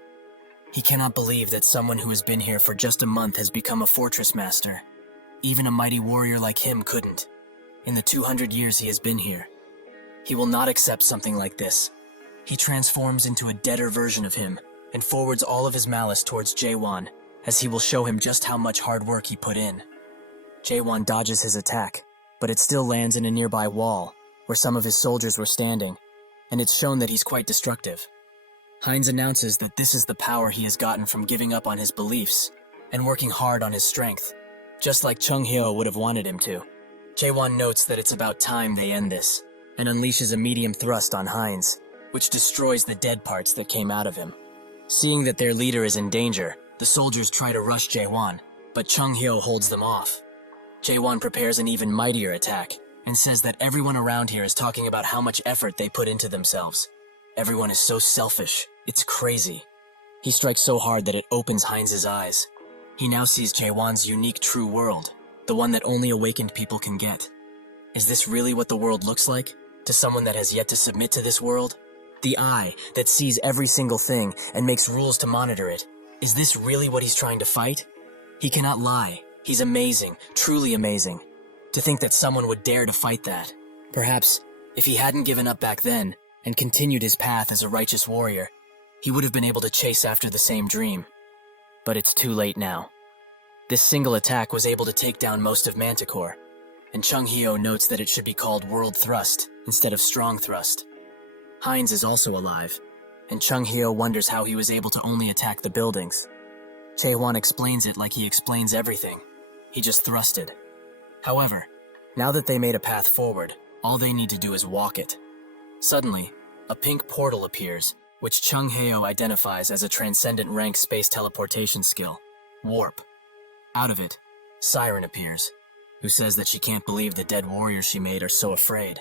He cannot believe that someone who has been here for just a month has become a Fortress Master. Even a mighty warrior like him couldn't, in the 200 years he has been here. He will not accept something like this. He transforms into a deader version of him, and forwards all of his malice towards Jae Won, as he will show him just how much hard work he put in. Jae Won dodges his attack, but it still lands in a nearby wall, where some of his soldiers were standing, and it's shown that he's quite destructive. Heinz announces that this is the power he has gotten from giving up on his beliefs, and working hard on his strength, just like Chung Hyo would have wanted him to. Jae Won notes that it's about time they end this, and unleashes a medium thrust on Heinz, which destroys the dead parts that came out of him. Seeing that their leader is in danger, the soldiers try to rush Jae Won, but Chung Hyo holds them off. Jae Won prepares an even mightier attack, and says that everyone around here is talking about how much effort they put into themselves. Everyone is so selfish, it's crazy. He strikes so hard that it opens Heinz's eyes. He now sees Jaewon's unique true world, the one that only awakened people can get. Is this really what the world looks like, to someone that has yet to submit to this world? The eye that sees every single thing and makes rules to monitor it. Is this really what he's trying to fight? He cannot lie. He's amazing, truly amazing. To think that someone would dare to fight that. Perhaps, if he hadn't given up back then and continued his path as a righteous warrior, he would have been able to chase after the same dream. But it's too late now. This single attack was able to take down most of Manticore, and Chung Hyo notes that it should be called World Thrust instead of Strong Thrust. Heinz is also alive, and Chung Hyo wonders how he was able to only attack the buildings. Chaewon explains it like he explains everything. He just thrusted. However, now that they made a path forward, all they need to do is walk it. Suddenly, a pink portal appears, which Chung Hyo identifies as a transcendent rank space teleportation skill, Warp. Out of it, Siren appears, who says that she can't believe the dead warriors she made are so afraid.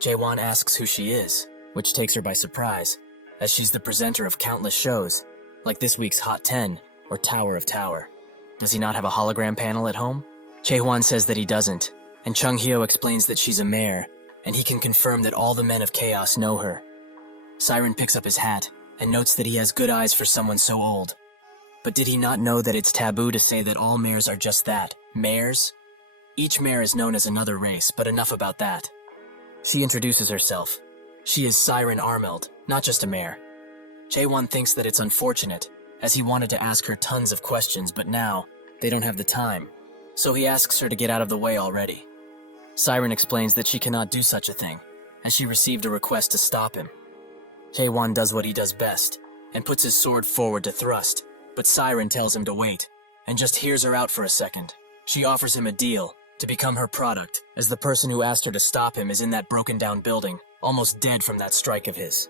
Jaewon asks who she is, which takes her by surprise, as she's the presenter of countless shows, like this week's Hot 10 or Tower of Tower. Does he not have a hologram panel at home? Chaewon says that he doesn't, and Chung Hyo explains that she's a mare, and he can confirm that all the men of Chaos know her. Siren picks up his hat and notes that he has good eyes for someone so old. But did he not know that it's taboo to say that all mares are just that, mares? Each mare is known as another race, but enough about that. She introduces herself. She is Siren Armeld, not just a mare. Jaewon thinks that it's unfortunate, as he wanted to ask her tons of questions, but now, they don't have the time. So he asks her to get out of the way already. Siren explains that she cannot do such a thing, as she received a request to stop him. Jaewon does what he does best, and puts his sword forward to thrust, but Siren tells him to wait, and just hears her out for a second. She offers him a deal, to become her product, as the person who asked her to stop him is in that broken down building, almost dead from that strike of his.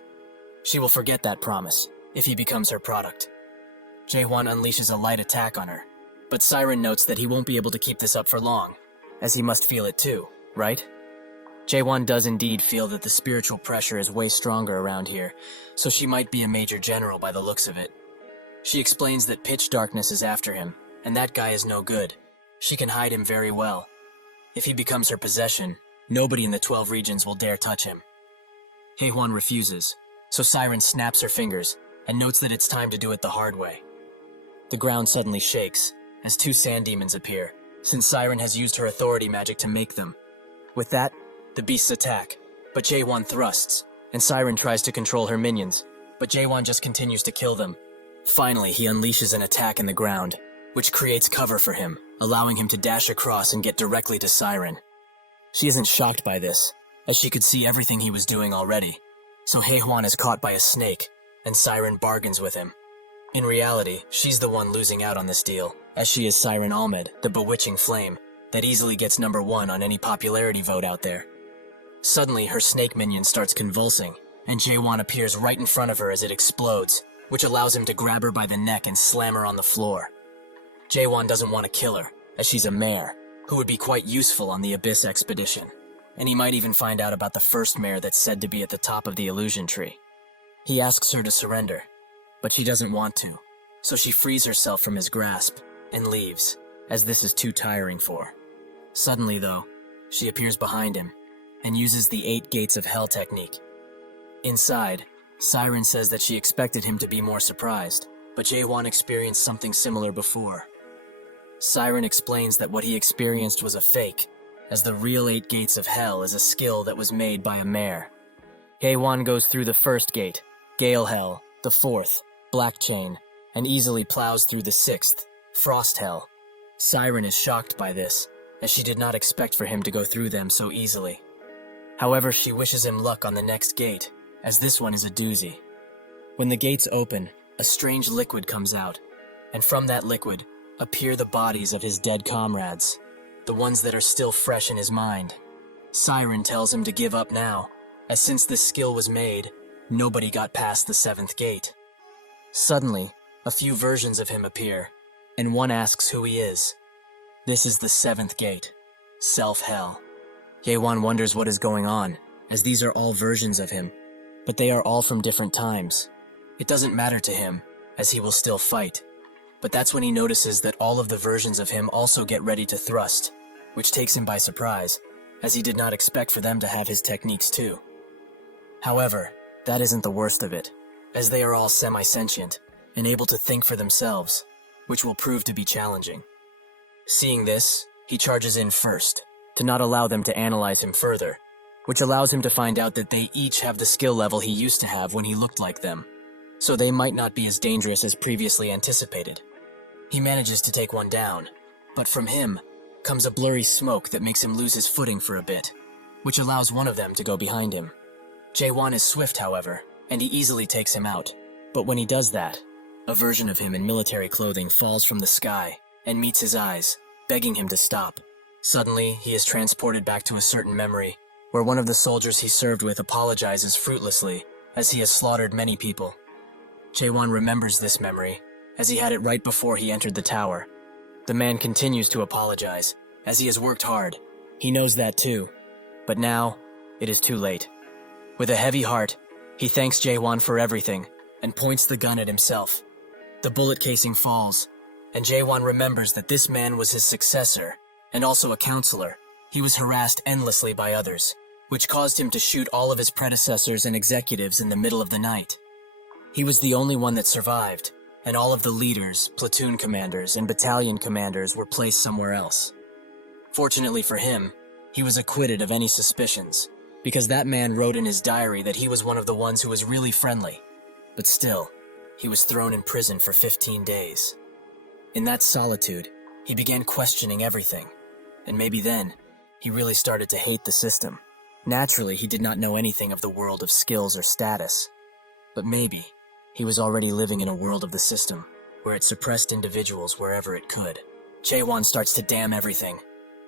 She will forget that promise, if he becomes her product. Jaewon unleashes a light attack on her, but Siren notes that he won't be able to keep this up for long, as he must feel it too, right? Jaewon does indeed feel that the spiritual pressure is way stronger around here, so she might be a major general by the looks of it. She explains that pitch darkness is after him, and that guy is no good. She can hide him very well. If he becomes her possession, nobody in the 12 regions will dare touch him. Haewon refuses, so Siren snaps her fingers and notes that it's time to do it the hard way. The ground suddenly shakes as 2 sand demons appear, since Siren has used her authority magic to make them. With that, the beasts attack, but Jaewon thrusts, and Siren tries to control her minions, but Jaewon just continues to kill them. Finally, he unleashes an attack in the ground, which creates cover for him, allowing him to dash across and get directly to Siren. She isn't shocked by this, as she could see everything he was doing already, so Haewon is caught by a snake, and Siren bargains with him. In reality, she's the one losing out on this deal, as she is Siren Almed, the bewitching flame, that easily gets number 1 on any popularity vote out there. Suddenly, her snake minion starts convulsing, and Jaewon appears right in front of her as it explodes, which allows him to grab her by the neck and slam her on the floor. Jaewon doesn't want to kill her, as she's a mare, who would be quite useful on the Abyss expedition, and he might even find out about the first mare that's said to be at the top of the illusion tree. He asks her to surrender, but she doesn't want to, so she frees herself from his grasp and leaves, as this is too tiring for. Suddenly, though, she appears behind him and uses the 8 Gates of Hell technique. Inside, Siren says that she expected him to be more surprised, but Jaewon experienced something similar before. Siren explains that what he experienced was a fake, as the real 8 Gates of Hell is a skill that was made by a mare. Jaewon goes through the first gate, Gale Hell, the 4th, Black Chain, and easily plows through the 6th, Frost Hell. Siren is shocked by this, as she did not expect for him to go through them so easily. However, she wishes him luck on the next gate, as this one is a doozy. When the gates open, a strange liquid comes out, and from that liquid appear the bodies of his dead comrades, the ones that are still fresh in his mind. Siren tells him to give up now, as since this skill was made, nobody got past the 7th gate. Suddenly, a few versions of him appear, and one asks who he is. This is the 7th gate, Self-Hell. Jaewon wonders what is going on, as these are all versions of him, but they are all from different times. It doesn't matter to him, as he will still fight. But that's when he notices that all of the versions of him also get ready to thrust, which takes him by surprise, as he did not expect for them to have his techniques too. However, that isn't the worst of it, as they are all semi-sentient and able to think for themselves, which will prove to be challenging. Seeing this, he charges in first, to not allow them to analyze him further, which allows him to find out that they each have the skill level he used to have when he looked like them, so they might not be as dangerous as previously anticipated. He manages to take one down, but from him comes a blurry smoke that makes him lose his footing for a bit, which allows one of them to go behind him. Jae-won is swift, however, and he easily takes him out, but when he does that, a version of him in military clothing falls from the sky and meets his eyes, begging him to stop. Suddenly, he is transported back to a certain memory, where one of the soldiers he served with apologizes fruitlessly, as he has slaughtered many people. Jae-won remembers this memory, as he had it right before he entered the tower. The man continues to apologize, as he has worked hard. He knows that too, but now, it is too late. With a heavy heart, he thanks Jae-won for everything, and points the gun at himself. The bullet casing falls, and Jae-won remembers that this man was his successor, and also a counselor. He was harassed endlessly by others, which caused him to shoot all of his predecessors and executives in the middle of the night. He was the only one that survived, and all of the leaders, platoon commanders, and battalion commanders were placed somewhere else. Fortunately for him, he was acquitted of any suspicions, because that man wrote in his diary that he was one of the ones who was really friendly. But still, he was thrown in prison for 15 days. In that solitude, he began questioning everything, and maybe then, he really started to hate the system. Naturally, he did not know anything of the world of skills or status, but maybe he was already living in a world of the system, where it suppressed individuals wherever it could. Jae-won starts to damn everything,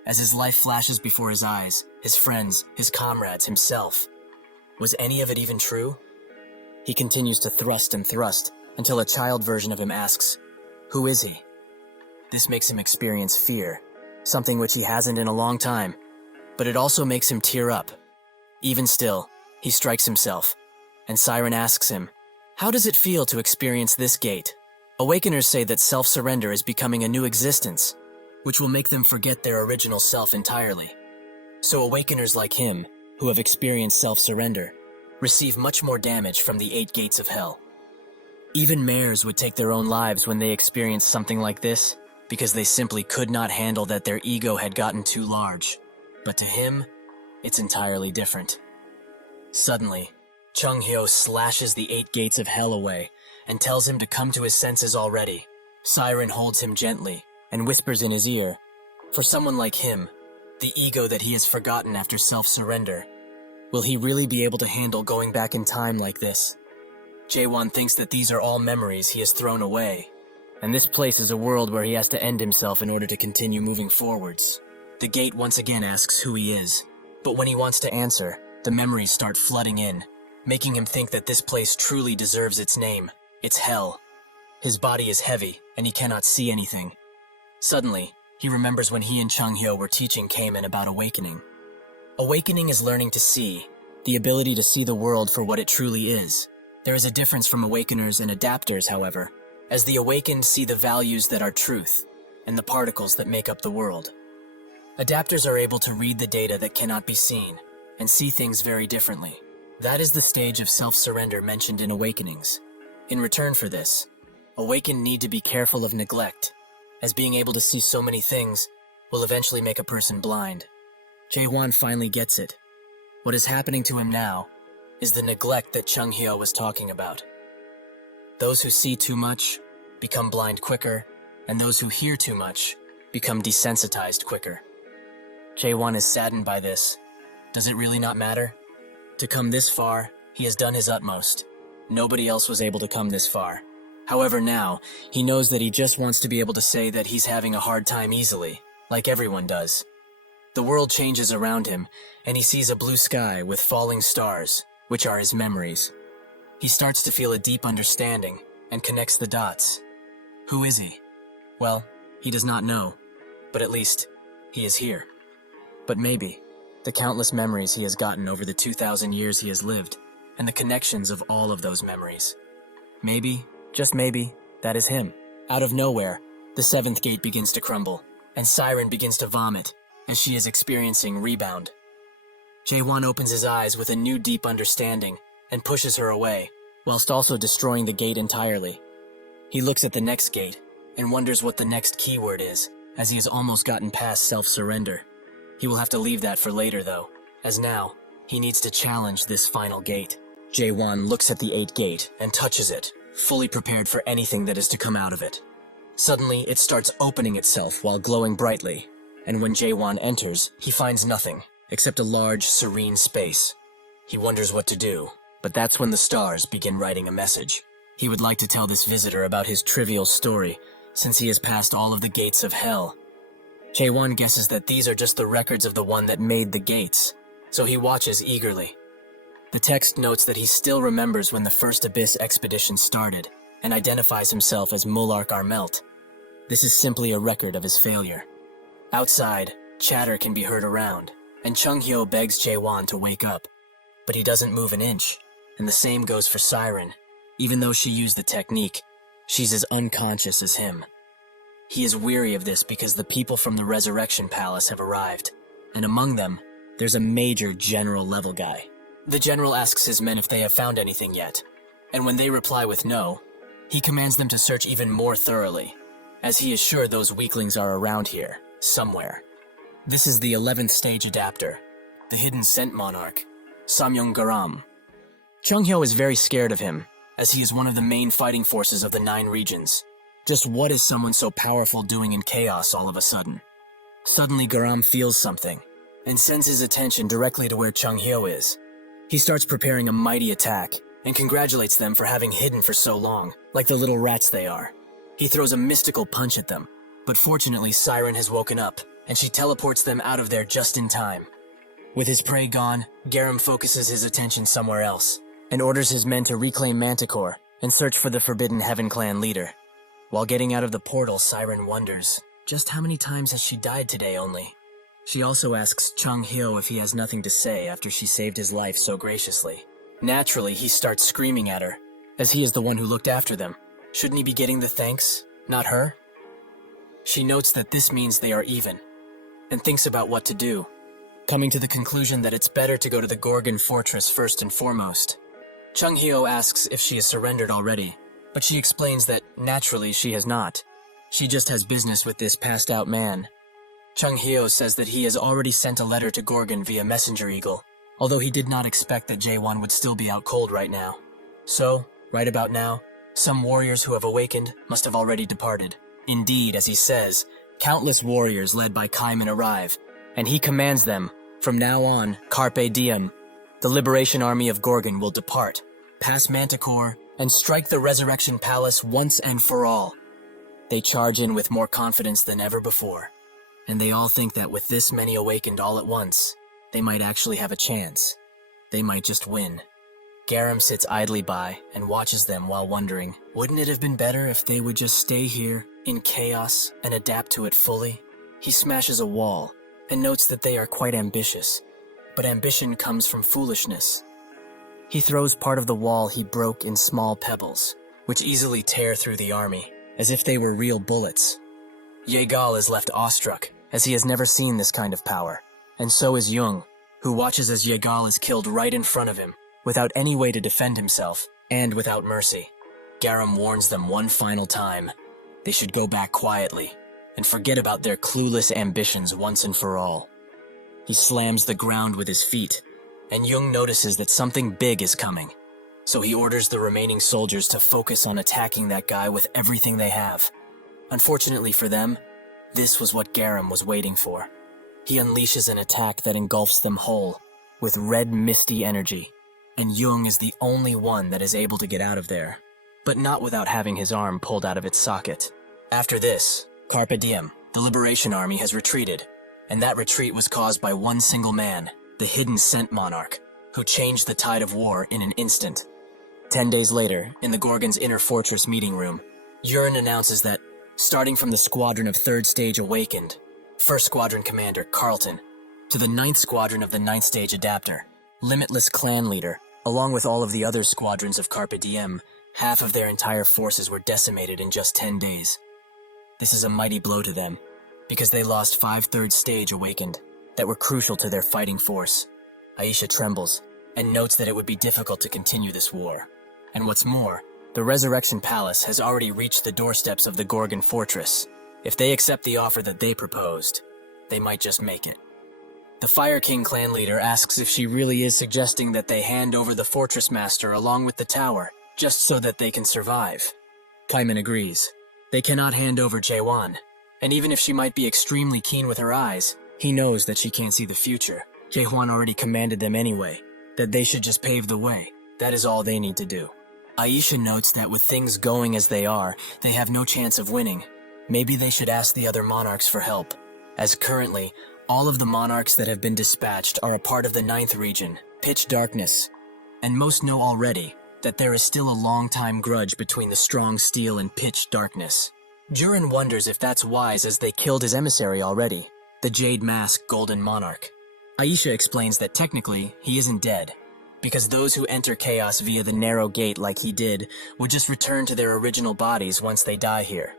as his life flashes before his eyes, his friends, his comrades, himself. Was any of it even true? He continues to thrust and thrust, until a child version of him asks, "Who is he?" This makes him experience fear, something which he hasn't in a long time, but it also makes him tear up. Even still, he strikes himself, and Siren asks him, "How does it feel to experience this gate?" Awakeners say that self-surrender is becoming a new existence, which will make them forget their original self entirely. So awakeners like him, who have experienced self-surrender, receive much more damage from the 8 gates of hell. Even mayors would take their own lives when they experienced something like this, because they simply could not handle that their ego had gotten too large. But to him, it's entirely different. Suddenly, Chung Hyo slashes the 8 gates of hell away and tells him to come to his senses already. Siren holds him gently and whispers in his ear, "For someone like him, the ego that he has forgotten after self-surrender, will he really be able to handle going back in time like this?" Jae-won thinks that these are all memories he has thrown away, and this place is a world where he has to end himself in order to continue moving forwards. The gate once again asks who he is, but when he wants to answer, the memories start flooding in, making him think that this place truly deserves its name. It's hell. His body is heavy, and he cannot see anything. Suddenly, he remembers when he and Chung Hyo were teaching Kamen about awakening. Awakening is learning to see, the ability to see the world for what it truly is. There is a difference from awakeners and adapters, however, as the awakened see the values that are truth, and the particles that make up the world. Adapters are able to read the data that cannot be seen, and see things very differently. That is the stage of self-surrender mentioned in Awakenings. In return for this, awakened need to be careful of neglect, as being able to see so many things will eventually make a person blind. Jae-won finally gets it. What is happening to him now is the neglect that Chung Hyo was talking about. Those who see too much become blind quicker, and those who hear too much become desensitized quicker. Jae-won is saddened by this. Does it really not matter? To come this far, he has done his utmost. Nobody else was able to come this far. However, now, he knows that he just wants to be able to say that he's having a hard time easily, like everyone does. The world changes around him, and he sees a blue sky with falling stars, which are his memories. He starts to feel a deep understanding, and connects the dots. Who is he? Well, he does not know, but at least, he is here. But maybe, the countless memories he has gotten over the 2,000 years he has lived, and the connections of all of those memories. Maybe, just maybe, that is him. Out of nowhere, the seventh gate begins to crumble, and Siren begins to vomit as she is experiencing rebound. Jaewon opens his eyes with a new deep understanding and pushes her away, whilst also destroying the gate entirely. He looks at the next gate and wonders what the next keyword is, as he has almost gotten past self-surrender. He will have to leave that for later though, as now, he needs to challenge this final gate. Jaewon looks at the 8th gate and touches it, fully prepared for anything that is to come out of it. Suddenly, it starts opening itself while glowing brightly, and when Jaewon enters, he finds nothing except a large, serene space. He wonders what to do, but that's when the stars begin writing a message. He would like to tell this visitor about his trivial story, since he has passed all of the gates of hell. Jaewon guesses that these are just the records of the one that made the gates, so he watches eagerly. The text notes that he still remembers when the first Abyss expedition started, and identifies himself as Mulark Armelt. This is simply a record of his failure. Outside, chatter can be heard around, and Chung Hyo begs Jaewon to wake up, but he doesn't move an inch, and the same goes for Siren. Even though she used the technique, she's as unconscious as him. He is weary of this because the people from the Resurrection Palace have arrived, and among them, there's a major general-level guy. The general asks his men if they have found anything yet, and when they reply with no, he commands them to search even more thoroughly, as he is sure those weaklings are around here, somewhere. This is the 11th stage adapter, the hidden scent monarch, Samyong Garam. Chung Hyo is very scared of him, as he is one of the main fighting forces of the 9 regions. Just what is someone so powerful doing in chaos all of a sudden? Suddenly Garam feels something, and sends his attention directly to where Chung Hyo is. He starts preparing a mighty attack, and congratulates them for having hidden for so long, like the little rats they are. He throws a mystical punch at them, but fortunately Siren has woken up, and she teleports them out of there just in time. With his prey gone, Garam focuses his attention somewhere else, and orders his men to reclaim Manticore and search for the Forbidden Heaven Clan leader. While getting out of the portal, Siren wonders, just how many times has she died today only? She also asks Chung Hyo if he has nothing to say after she saved his life so graciously. Naturally, he starts screaming at her, as he is the one who looked after them. Shouldn't he be getting the thanks, not her? She notes that this means they are even, and thinks about what to do, coming to the conclusion that it's better to go to the Gorgon Fortress first and foremost. Chung Hyo asks if she has surrendered already, but she explains that naturally she has not. She just has business with this passed-out man. Chung Hyo says that he has already sent a letter to Gorgon via Messenger Eagle, although he did not expect that Jaewon would still be out cold right now. So, right about now, some warriors who have awakened must have already departed. Indeed, as he says, countless warriors led by Kaiman arrive, and he commands them, from now on, Carpe Diem. The Liberation Army of Gorgon will depart, pass Manticore, and strike the Resurrection Palace once and for all. They charge in with more confidence than ever before, and they all think that with this many awakened all at once, they might actually have a chance. They might just win. Garam sits idly by and watches them while wondering, wouldn't it have been better if they would just stay here, in chaos, and adapt to it fully? He smashes a wall, and notes that they are quite ambitious, but ambition comes from foolishness. He throws part of the wall he broke in small pebbles, which easily tear through the army, as if they were real bullets. Yegal is left awestruck, as he has never seen this kind of power, and so is Jung, who watches as Yegal is killed right in front of him, without any way to defend himself, and without mercy. Garam warns them one final time. They should go back quietly, and forget about their clueless ambitions once and for all. He slams the ground with his feet, and Jung notices that something big is coming, so he orders the remaining soldiers to focus on attacking that guy with everything they have. Unfortunately for them, this was what Garam was waiting for. He unleashes an attack that engulfs them whole, with red misty energy, and Jung is the only one that is able to get out of there, but not without having his arm pulled out of its socket. After this, Carpe Diem, the Liberation Army has retreated, and that retreat was caused by one single man, the hidden scent monarch, who changed the tide of war in an instant. 10 days later, in the Gorgon's inner fortress meeting room, Yurin announces that, starting from the squadron of 3rd stage awakened, 1st Squadron Commander Carlton, to the 9th Squadron of the 9th stage adapter, Limitless Clan Leader, along with all of the other squadrons of Carpe Diem, Half of their entire forces were decimated in just 10 days. This is a mighty blow to them, because they lost 5/3 stage awakened that were crucial to their fighting force. Aisha trembles and notes that it would be difficult to continue this war. And what's more, the Resurrection Palace has already reached the doorsteps of the Gorgon Fortress. If they accept the offer that they proposed, they might just make it. The Fire King clan leader asks if she really is suggesting that they hand over the Fortress Master along with the tower, just so that they can survive. Kaiman agrees. They cannot hand over Jaewon, and even if she might be extremely keen with her eyes, he knows that she can't see the future. Jaewon already commanded them anyway, that they should just pave the way. That is all they need to do. Aisha notes that with things going as they are, they have no chance of winning. Maybe they should ask the other monarchs for help, as currently, all of the monarchs that have been dispatched are a part of the 9th region, Pitch Darkness, and most know already that there is still a long-time grudge between the Strong Steel and Pitch Darkness. Jurin wonders if that's wise as they killed his emissary already, the Jade Mask Golden Monarch. Aisha explains that technically, he isn't dead, because those who enter Chaos via the narrow gate like he did would just return to their original bodies once they die here.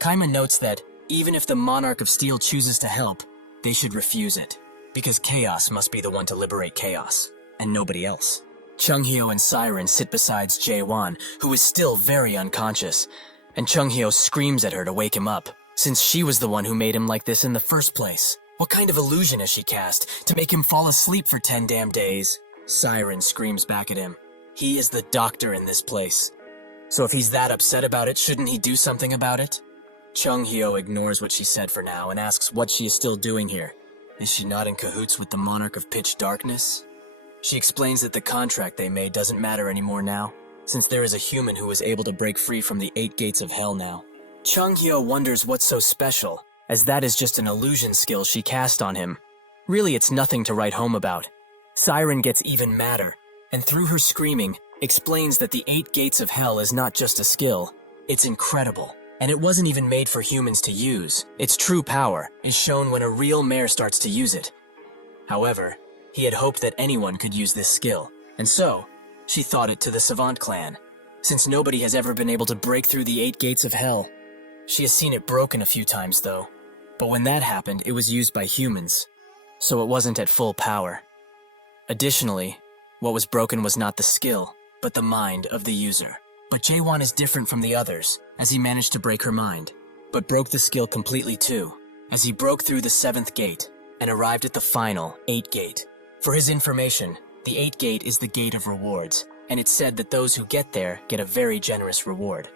Kaiman notes that even if the Monarch of Steel chooses to help, they should refuse it, because Chaos must be the one to liberate Chaos, and nobody else. Chunghyo and Siren sit beside Jaewon, who is still very unconscious, and Chunghyo screams at her to wake him up, since she was the one who made him like this in the first place. What kind of illusion has she cast to make him fall asleep for 10 damn days? Siren screams back at him. He is the doctor in this place. So if he's that upset about it, shouldn't he do something about it? Chunghyo ignores what she said for now and asks what she is still doing here. Is she not in cahoots with the Monarch of Pitch Darkness? She explains that the contract they made doesn't matter anymore now, since there is a human who is able to break free from the 8 gates of hell now. Chunghyo wonders what's so special, as that is just an illusion skill she cast on him. Really, it's nothing to write home about. Siren gets even madder, and through her screaming, explains that the 8 gates of hell is not just a skill, it's incredible. And it wasn't even made for humans to use. Its true power is shown when a real mare starts to use it. However, he had hoped that anyone could use this skill, and so, she thought it to the Savant clan, since nobody has ever been able to break through the 8 gates of hell. She has seen it broken a few times though, but when that happened, it was used by humans, so it wasn't at full power. Additionally, what was broken was not the skill, but the mind of the user. But Jaewon is different from the others, as he managed to break her mind, but broke the skill completely too, as he broke through the 7th gate and arrived at the final 8 gate. For his information, the 8 gate is the gate of rewards, and it's said that those who get there get a very generous reward.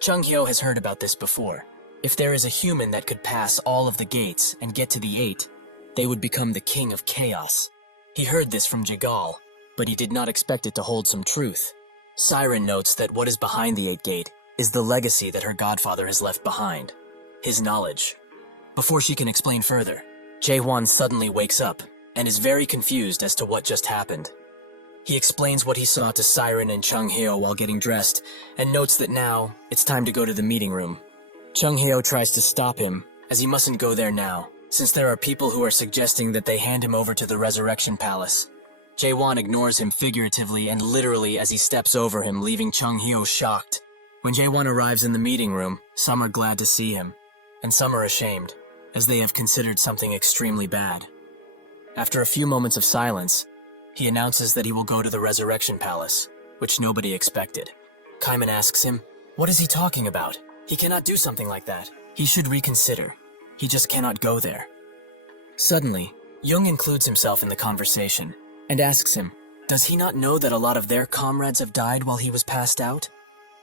Chunghyo has heard about this before. If there is a human that could pass all of the gates and get to the 8, they would become the king of chaos. He heard this from Jagal, but he did not expect it to hold some truth. Siren notes that what is behind the 8 gate is the legacy that her godfather has left behind, his knowledge. Before she can explain further, Jaewon suddenly wakes up and is very confused as to what just happened. He explains what he saw to Siren and Chunghyo while getting dressed, and notes that now it's time to go to the meeting room. Chunghyo tries to stop him, as he mustn't go there now, since there are people who are suggesting that they hand him over to the Resurrection Palace. Jaewon ignores him figuratively and literally as he steps over him, leaving Chunghyo shocked. When Jaewon arrives in the meeting room, some are glad to see him, and some are ashamed, as they have considered something extremely bad. After a few moments of silence, he announces that he will go to the Resurrection Palace, which nobody expected. Kaiman asks him, what is he talking about? He cannot do something like that. He should reconsider. He just cannot go there. Suddenly, Jung includes himself in the conversation and asks him, does he not know that a lot of their comrades have died while he was passed out?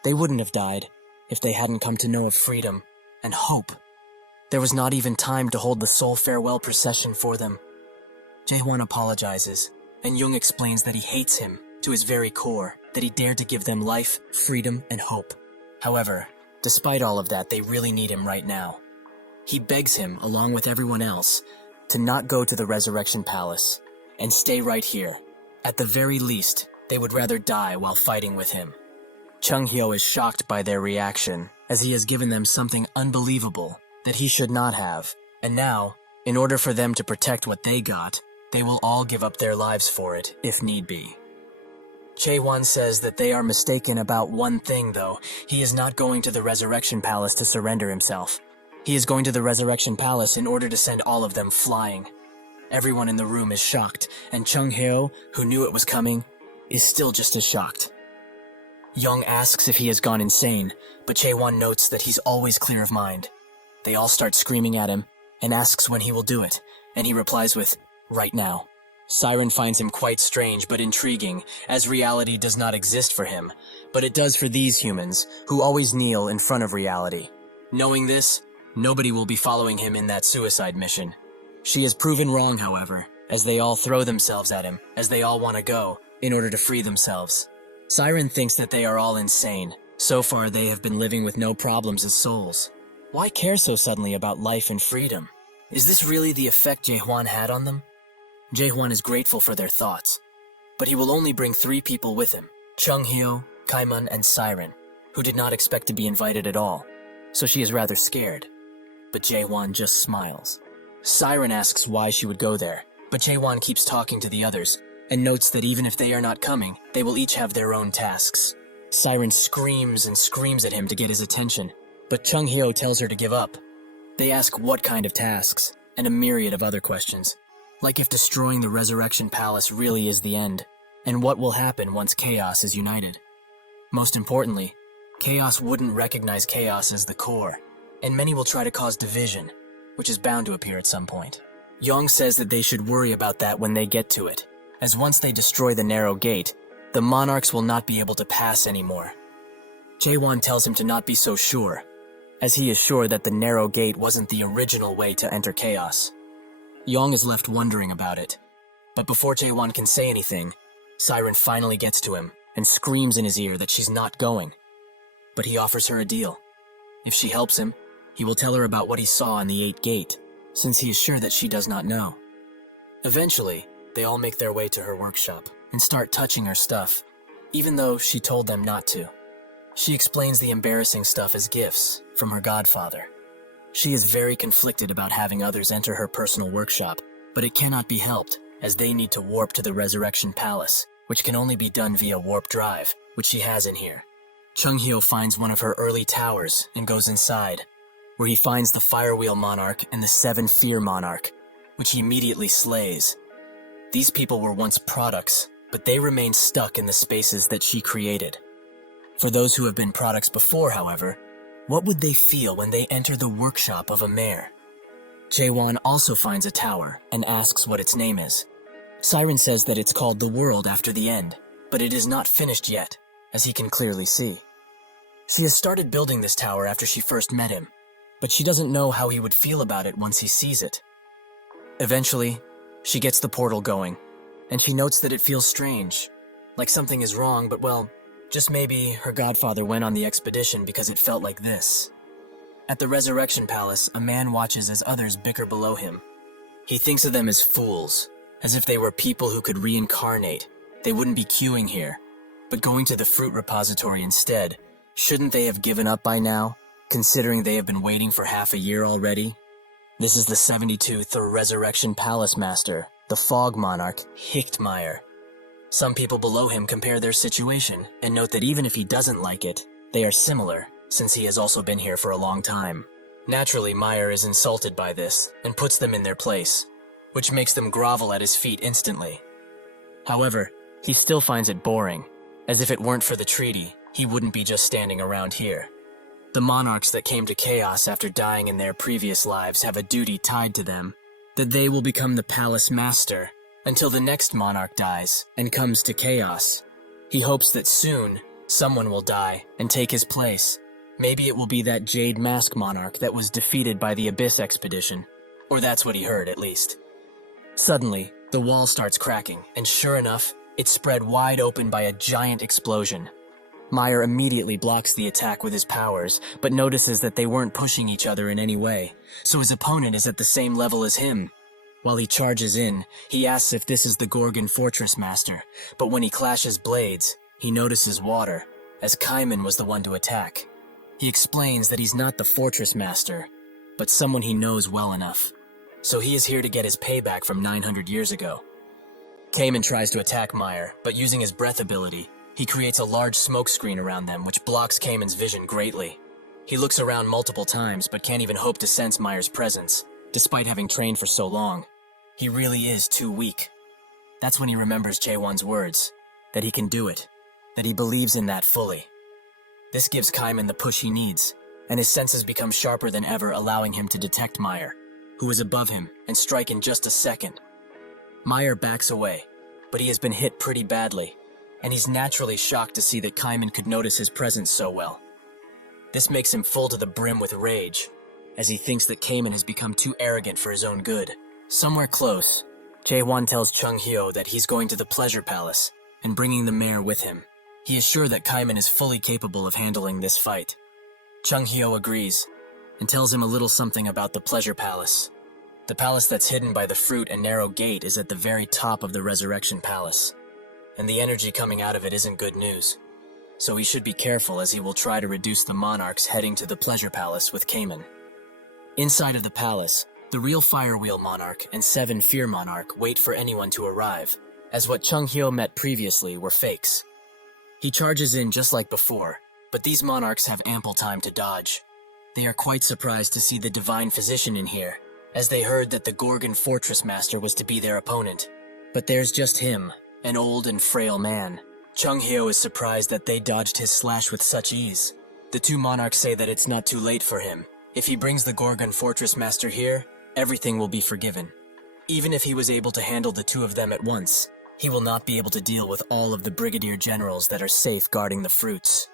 They wouldn't have died if they hadn't come to know of freedom and hope. There was not even time to hold the soul farewell procession for them. Jaewon apologizes, and Jung explains that he hates him to his very core, that he dared to give them life, freedom, and hope. However, despite all of that, they really need him right now. He begs him, along with everyone else, to not go to the Resurrection Palace and stay right here. At the very least, they would rather die while fighting with him. Chunghyo is shocked by their reaction, as he has given them something unbelievable that he should not have, and now, in order for them to protect what they got, they will all give up their lives for it, if need be. Chaewon says that they are mistaken about one thing, though. He is not going to the Resurrection Palace to surrender himself. He is going to the Resurrection Palace in order to send all of them flying. Everyone in the room is shocked, and Chung Hyo, who knew it was coming, is still just as shocked. Young asks if he has gone insane, but Chaewon notes that he's always clear of mind. They all start screaming at him, and asks when he will do it, and he replies with, "Right now." Siren finds him quite strange but intriguing, as reality does not exist for him, but it does for these humans, who always kneel in front of reality. Knowing this, nobody will be following him in that suicide mission. She is proven wrong, however, as they all throw themselves at him, as they all want to go, in order to free themselves. Siren thinks that they are all insane. So far, they have been living with no problems as souls. Why care so suddenly about life and freedom? Is this really the effect Jaehwan had on them? Jaehwan is grateful for their thoughts, but he will only bring 3 people with him, Chung Hyo, Kaiman, and Siren, who did not expect to be invited at all, so she is rather scared. But Jaehwan just smiles. Siren asks why she would go there, but Jaehwan keeps talking to the others, and notes that even if they are not coming, they will each have their own tasks. Siren screams and screams at him to get his attention, but Chung Hyo tells her to give up. They ask what kind of tasks, and a myriad of other questions, like if destroying the Resurrection Palace really is the end, and what will happen once Chaos is united. Most importantly, Chaos wouldn't recognize Chaos as the core, and many will try to cause division, which is bound to appear at some point. Yong says that they should worry about that when they get to it, as once they destroy the narrow gate, the monarchs will not be able to pass anymore. Jaehwan tells him to not be so sure, as he is sure that the narrow gate wasn't the original way to enter Chaos. Yong is left wondering about it, but before Jaehwan can say anything, Siren finally gets to him and screams in his ear that she's not going. But he offers her a deal. If she helps him, he will tell her about what he saw in the 8th gate, since he is sure that she does not know. Eventually, they all make their way to her workshop and start touching her stuff, even though she told them not to. She explains the embarrassing stuff as gifts from her godfather. She is very conflicted about having others enter her personal workshop, but it cannot be helped, as they need to warp to the Resurrection Palace, which can only be done via warp drive, which she has in here. Chung Hyo finds one of her early towers and goes inside, where he finds the Firewheel Monarch and the 7 Fear Monarch, which he immediately slays. These people were once products, but they remain stuck in the spaces that she created. For those who have been products before, however, what would they feel when they enter the workshop of a mayor? Jaehwan also finds a tower and asks what its name is. Siren says that it's called the World after the end, but it is not finished yet, as he can clearly see. She has started building this tower after she first met him, but she doesn't know how he would feel about it once he sees it. Eventually, she gets the portal going, and she notes that it feels strange, like something is wrong, but well, just maybe her godfather went on the expedition because it felt like this. At the Resurrection Palace, a man watches as others bicker below him. He thinks of them as fools, as if they were people who could reincarnate. They wouldn't be queuing here, but going to the fruit repository instead. Shouldn't they have given up by now, considering they have been waiting for half a year already? This is the 72th or Resurrection Palace Master, the Fog Monarch, Hichtmeyer. Some people below him compare their situation and note that even if he doesn't like it, they are similar, since he has also been here for a long time. Naturally, Meyer is insulted by this and puts them in their place, which makes them grovel at his feet instantly. However, he still finds it boring, as if it weren't for the treaty, he wouldn't be just standing around here. The monarchs that came to Chaos after dying in their previous lives have a duty tied to them, that they will become the Palace Master until the next monarch dies and comes to Chaos. He hopes that soon, someone will die and take his place. Maybe it will be that Jade Mask Monarch that was defeated by the Abyss Expedition. Or that's what he heard, at least. Suddenly, the wall starts cracking, and sure enough, it's spread wide open by a giant explosion. Meyer immediately blocks the attack with his powers, but notices that they weren't pushing each other in any way, so his opponent is at the same level as him. While he charges in, he asks if this is the Gorgon Fortress Master, but when he clashes blades, he notices water, as Kaiman was the one to attack. He explains that he's not the Fortress Master, but someone he knows well enough, so he is here to get his payback from 900 years ago. Cayman tries to attack Meyer, but using his breath ability, he creates a large smoke screen around them which blocks Cayman's vision greatly. He looks around multiple times but can't even hope to sense Meyer's presence, despite having trained for so long. He really is too weak. That's when he remembers Jaewon's words, that he can do it, that he believes in that fully. This gives Cayman the push he needs, and his senses become sharper than ever, allowing him to detect Meyer, who is above him, and strike in just a second. Meyer backs away, but he has been hit pretty badly, and he's naturally shocked to see that Cayman could notice his presence so well. This makes him full to the brim with rage, as he thinks that Cayman has become too arrogant for his own good. Somewhere close, Jaewon tells Chung Hyo that he's going to the Pleasure Palace and bringing the mayor with him. He is sure that Cayman is fully capable of handling this fight. Chung Hyo agrees and tells him a little something about the Pleasure Palace. The palace that's hidden by the fruit and narrow gate is at the very top of the Resurrection Palace, and the energy coming out of it isn't good news. So he should be careful, as he will try to reduce the monarchs heading to the Pleasure Palace with Cayman. Inside of the palace, the real Firewheel Monarch and 7 Fear Monarch wait for anyone to arrive, as what Chung Hyo met previously were fakes. He charges in just like before, but these monarchs have ample time to dodge. They are quite surprised to see the Divine Physician in here, as they heard that the Gorgon Fortress Master was to be their opponent. But there's just him, an old and frail man. Chung Hyo is surprised that they dodged his slash with such ease. The 2 monarchs say that it's not too late for him. If he brings the Gorgon Fortress Master here, everything will be forgiven. Even if he was able to handle the 2 of them at once, he will not be able to deal with all of the brigadier generals that are safeguarding the fruits.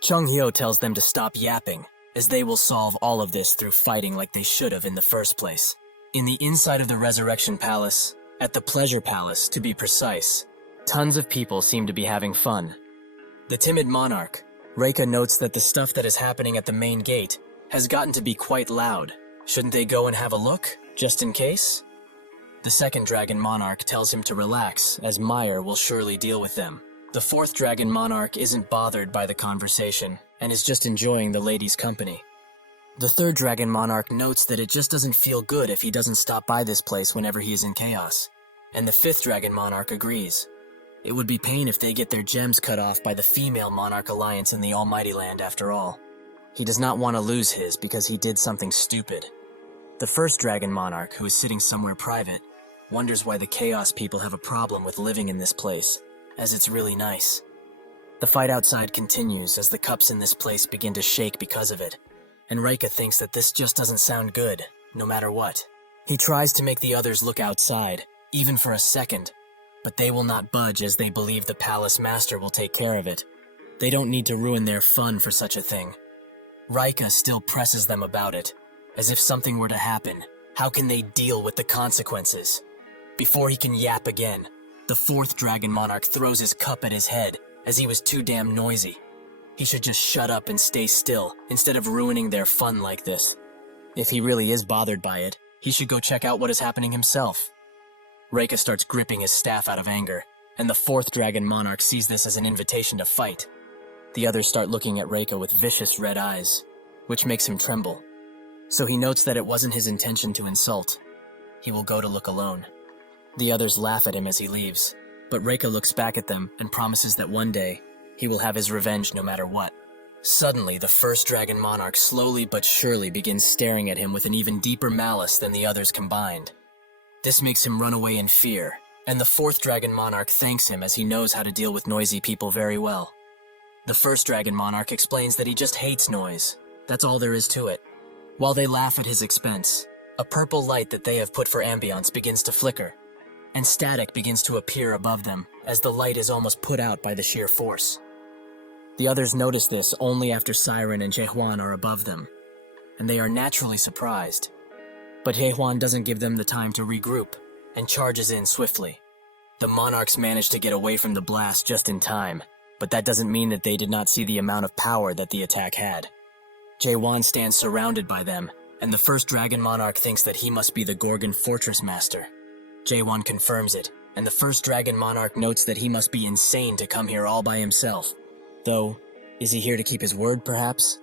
Chung Hyo tells them to stop yapping, as they will solve all of this through fighting like they should have in the first place. In the inside of the Resurrection Palace, at the Pleasure Palace to be precise, tons of people seem to be having fun. The timid monarch, Reika, notes that the stuff that is happening at the main gate has gotten to be quite loud. Shouldn't they go and have a look, just in case? The second Dragon Monarch tells him to relax, as Meyer will surely deal with them. The 4th Dragon Monarch isn't bothered by the conversation, and is just enjoying the lady's company. The 3rd Dragon Monarch notes that it just doesn't feel good if he doesn't stop by this place whenever he is in chaos, and the 5th Dragon Monarch agrees. It would be pain if they get their gems cut off by the Female Monarch Alliance in the Almighty Land after all. He does not want to lose his because he did something stupid. The 1st Dragon Monarch, who is sitting somewhere private, wonders why the Chaos people have a problem with living in this place, as it's really nice. The fight outside continues as the cups in this place begin to shake because of it, and Reika thinks that this just doesn't sound good, no matter what. He tries to make the others look outside, even for a second, but they will not budge as they believe the Palace Master will take care of it. They don't need to ruin their fun for such a thing. Reika still presses them about it, as if something were to happen. How can they deal with the consequences? Before he can yap again, the 4th Dragon Monarch throws his cup at his head, as he was too damn noisy. He should just shut up and stay still, instead of ruining their fun like this. If he really is bothered by it, he should go check out what is happening himself. Reika starts gripping his staff out of anger, and the 4th Dragon Monarch sees this as an invitation to fight. The others start looking at Reika with vicious red eyes, which makes him tremble. So he notes that it wasn't his intention to insult. He will go to look alone. The others laugh at him as he leaves, but Reika looks back at them and promises that one day, he will have his revenge no matter what. Suddenly, the 1st Dragon Monarch slowly but surely begins staring at him with an even deeper malice than the others combined. This makes him run away in fear, and the 4th Dragon Monarch thanks him as he knows how to deal with noisy people very well. The 1st Dragon Monarch explains that he just hates noise. That's all there is to it. While they laugh at his expense, a purple light that they have put for ambience begins to flicker, and static begins to appear above them as the light is almost put out by the sheer force. The others notice this only after Siren and Jaehwan are above them, and they are naturally surprised. But Jaehwan doesn't give them the time to regroup, and charges in swiftly. The monarchs manage to get away from the blast just in time, but that doesn't mean that they did not see the amount of power that the attack had. Jaehwan stands surrounded by them, and the 1st Dragon Monarch thinks that he must be the Gorgon Fortress Master. Jaehwan confirms it, and the 1st Dragon Monarch notes that he must be insane to come here all by himself. Though, is he here to keep his word, perhaps?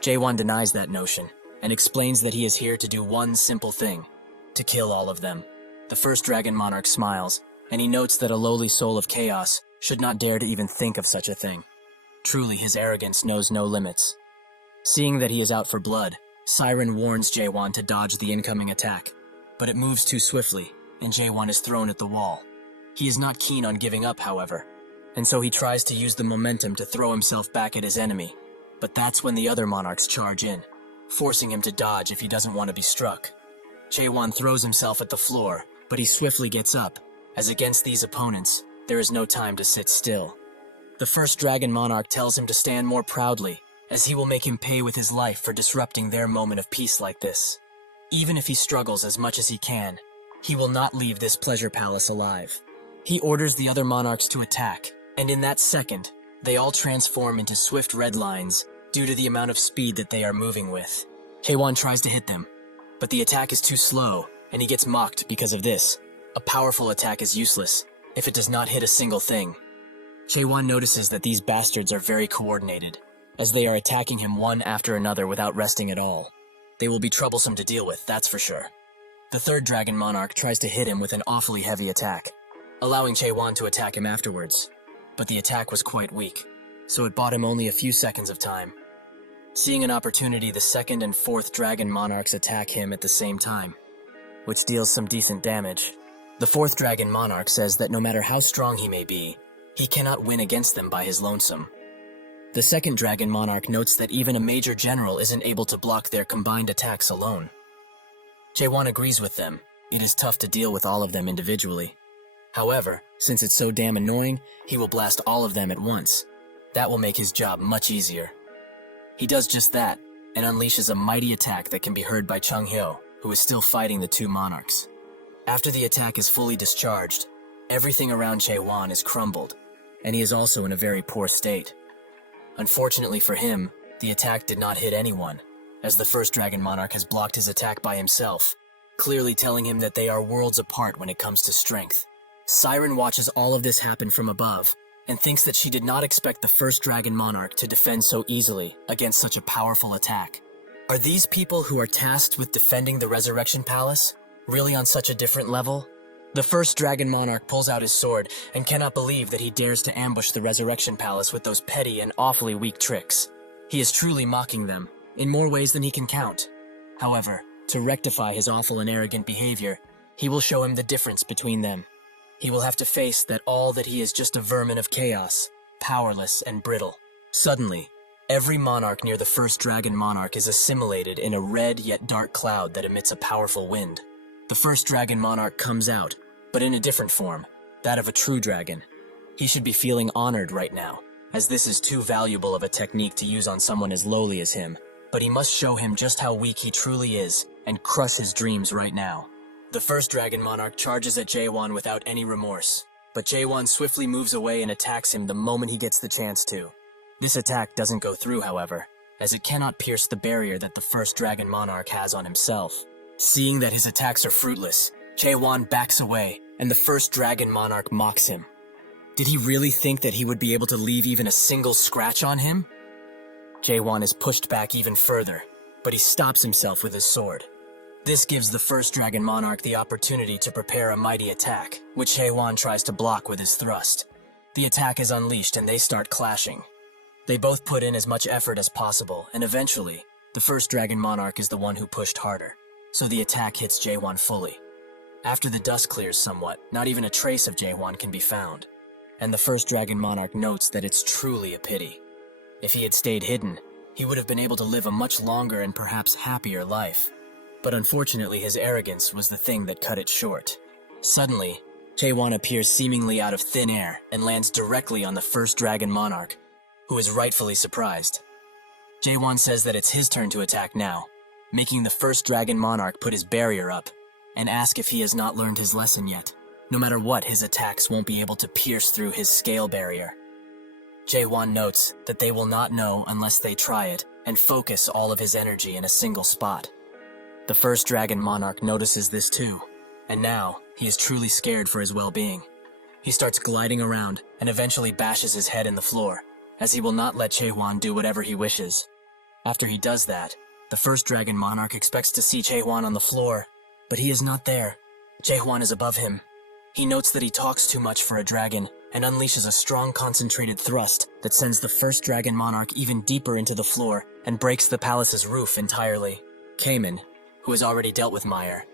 Jaehwan denies that notion, and explains that he is here to do one simple thing: to kill all of them. The 1st Dragon Monarch smiles, and he notes that a lowly soul of chaos should not dare to even think of such a thing. Truly, his arrogance knows no limits. Seeing that he is out for blood, Siren warns Jaewon to dodge the incoming attack, but it moves too swiftly, and Jaewon is thrown at the wall. He is not keen on giving up, however, and so he tries to use the momentum to throw himself back at his enemy, but that's when the other monarchs charge in, forcing him to dodge if he doesn't want to be struck. Jaewon throws himself at the floor, but he swiftly gets up, as against these opponents, there is no time to sit still. The first Dragon Monarch tells him to stand more proudly, as he will make him pay with his life for disrupting their moment of peace like this. Even if he struggles as much as he can, he will not leave this pleasure palace alive. He orders the other monarchs to attack, and in that second, they all transform into swift red lines due to the amount of speed that they are moving with. Jaewon tries to hit them, but the attack is too slow, and he gets mocked because of this. A powerful attack is useless if it does not hit a single thing. Jaewon notices that these bastards are very coordinated, as they are attacking him one after another without resting at all. They will be troublesome to deal with, that's for sure. The third Dragon Monarch tries to hit him with an awfully heavy attack, allowing Jaewon to attack him afterwards. But the attack was quite weak, so it bought him only a few seconds of time. Seeing an opportunity, the second and fourth Dragon Monarchs attack him at the same time, which deals some decent damage. The fourth Dragon Monarch says that no matter how strong he may be, he cannot win against them by his lonesome. The second Dragon Monarch notes that even a major general isn't able to block their combined attacks alone. Jaewon agrees with them. It is tough to deal with all of them individually. However, since it's so damn annoying, he will blast all of them at once. That will make his job much easier. He does just that, and unleashes a mighty attack that can be heard by Chung Hyo, who is still fighting the two monarchs. After the attack is fully discharged, everything around Jaewon is crumbled, and he is also in a very poor state. Unfortunately for him, the attack did not hit anyone, as the first Dragon Monarch has blocked his attack by himself, clearly telling him that they are worlds apart when it comes to strength. Siren watches all of this happen from above, and thinks that she did not expect the first Dragon Monarch to defend so easily against such a powerful attack. Are these people who are tasked with defending the Resurrection Palace really on such a different level? The first Dragon Monarch pulls out his sword and cannot believe that he dares to ambush the Resurrection Palace with those petty and awfully weak tricks. He is truly mocking them, in more ways than he can count. However, to rectify his awful and arrogant behavior, he will show him the difference between them. He will have to face that all that he is just a vermin of chaos, powerless and brittle. Suddenly, every monarch near the first Dragon Monarch is assimilated in a red yet dark cloud that emits a powerful wind. The first Dragon Monarch comes out, but in a different form, that of a true dragon. He should be feeling honored right now, as this is too valuable of a technique to use on someone as lowly as him. But he must show him just how weak he truly is, and crush his dreams right now. The first Dragon Monarch charges at Jaewon without any remorse, but Jaewon swiftly moves away and attacks him the moment he gets the chance to. This attack doesn't go through, however, as it cannot pierce the barrier that the first Dragon Monarch has on himself. Seeing that his attacks are fruitless, Jaewon backs away, and the first Dragon Monarch mocks him. Did he really think that he would be able to leave even a single scratch on him? Jaewon is pushed back even further, but he stops himself with his sword. This gives the first Dragon Monarch the opportunity to prepare a mighty attack, which Jaewon tries to block with his thrust. The attack is unleashed and they start clashing. They both put in as much effort as possible, and eventually, the first Dragon Monarch is the one who pushed harder, so the attack hits Jaewon fully. After the dust clears somewhat, not even a trace of Jaewon can be found, and the first Dragon Monarch notes that it's truly a pity. If he had stayed hidden, he would have been able to live a much longer and perhaps happier life. But unfortunately, his arrogance was the thing that cut it short. Suddenly, Jaewon appears seemingly out of thin air and lands directly on the first Dragon Monarch, who is rightfully surprised. Jaewon says that it's his turn to attack now, making the first Dragon Monarch put his barrier up and ask if he has not learned his lesson yet. No matter what, his attacks won't be able to pierce through his scale barrier. Jaewon notes that they will not know unless they try it and focus all of his energy in a single spot. The first Dragon Monarch notices this too, and now he is truly scared for his well-being. He starts gliding around and eventually bashes his head in the floor, as he will not let Jaewon do whatever he wishes. After he does that, the first Dragon Monarch expects to see Jaewon on the floor, but he is not there. Jaewon is above him. He notes that he talks too much for a dragon and unleashes a strong concentrated thrust that sends the first dragon monarch even deeper into the floor and breaks the palace's roof entirely. Cayman, who has already dealt with Meyer,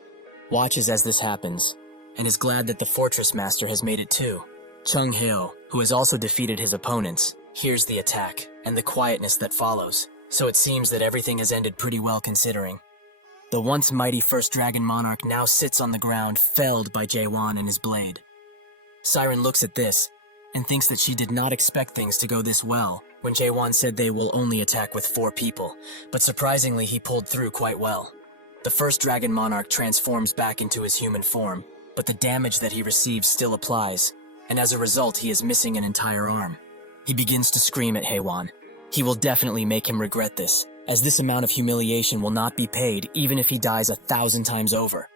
watches as this happens and is glad that the fortress master has made it too. Chung Hyo, who has also defeated his opponents, hears the attack and the quietness that follows, so it seems that everything has ended pretty well considering. The once mighty first dragon monarch now sits on the ground, felled by Jae-won and his blade. Siren looks at this and thinks that she did not expect things to go this well when Jae-won said they will only attack with 4 people, but surprisingly he pulled through quite well. The first dragon monarch transforms back into his human form, but the damage that he receives still applies, and as a result he is missing an entire arm. He begins to scream at Haewon. He will definitely make him regret this, as this amount of humiliation will not be paid even if he dies 1,000 times over.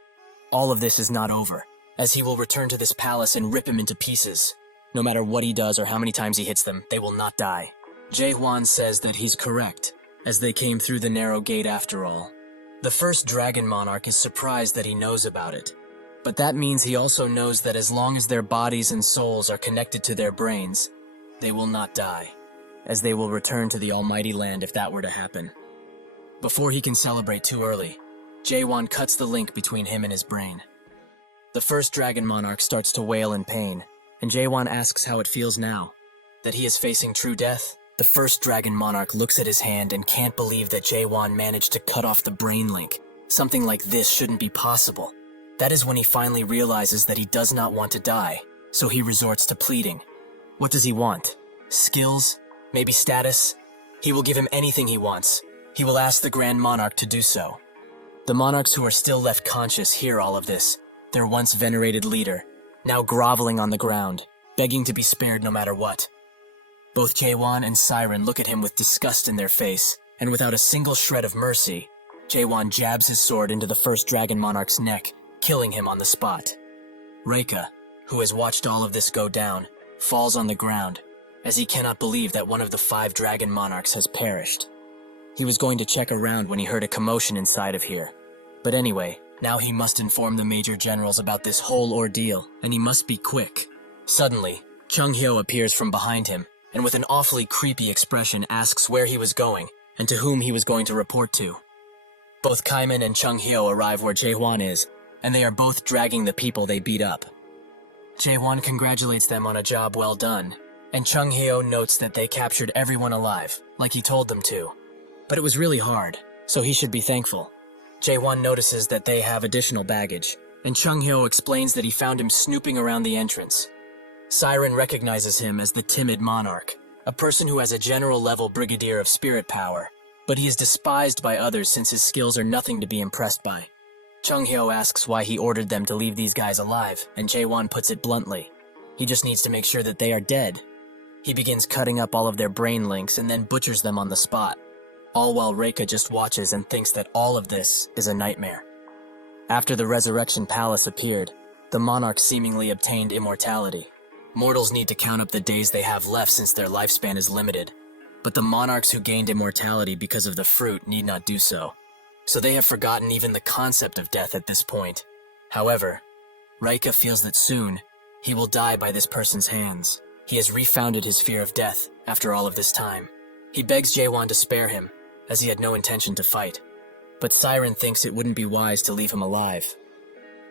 All of this is not over, as he will return to this palace and rip him into pieces. No matter what he does or how many times he hits them, they will not die. Jae-won says that he's correct, as they came through the narrow gate after all. The first dragon monarch is surprised that he knows about it, but that means he also knows that as long as their bodies and souls are connected to their brains, they will not die, as they will return to the almighty land if that were to happen. Before he can celebrate too early, Jae-won cuts the link between him and his brain. The first dragon monarch starts to wail in pain, and Jae-won asks how it feels now, that he is facing true death. The first dragon monarch looks at his hand and can't believe that Jae-won managed to cut off the brain link. Something like this shouldn't be possible. That is when he finally realizes that he does not want to die, so he resorts to pleading. What does he want? Skills? Maybe status? He will give him anything he wants. He will ask the Grand Monarch to do so. The monarchs who are still left conscious hear all of this, their once venerated leader, now groveling on the ground, begging to be spared no matter what. Both Jae-won and Siren look at him with disgust in their face, and without a single shred of mercy, Jae-won jabs his sword into the first dragon monarch's neck, killing him on the spot. Reika, who has watched all of this go down, falls on the ground, as he cannot believe that one of the 5 dragon monarchs has perished. He was going to check around when he heard a commotion inside of here. But anyway, now he must inform the major generals about this whole ordeal, and he must be quick. Suddenly, Chung Hyo appears from behind him, and with an awfully creepy expression asks where he was going, and to whom he was going to report to. Both Kaiman and Chung Hyo arrive where Jae-won is, and they are both dragging the people they beat up. Jae-won congratulates them on a job well done, and Chung Hyo notes that they captured everyone alive, like he told them to. But it was really hard, so he should be thankful. Jae-won notices that they have additional baggage, and Chung Hyo explains that he found him snooping around the entrance. Siren recognizes him as the timid monarch, a person who has a general-level brigadier of spirit power, but he is despised by others since his skills are nothing to be impressed by. Chung Hyo asks why he ordered them to leave these guys alive, and Jae-won puts it bluntly. He just needs to make sure that they are dead. He begins cutting up all of their brain links and then butchers them on the spot, all while Reika just watches and thinks that all of this is a nightmare. After the Resurrection Palace appeared, the monarchs seemingly obtained immortality. Mortals need to count up the days they have left since their lifespan is limited, but the monarchs who gained immortality because of the fruit need not do so. So they have forgotten even the concept of death at this point. However, Reika feels that soon, he will die by this person's hands. He has refounded his fear of death after all of this time. He begs Jae-won to spare him, as he had no intention to fight. But Siren thinks it wouldn't be wise to leave him alive.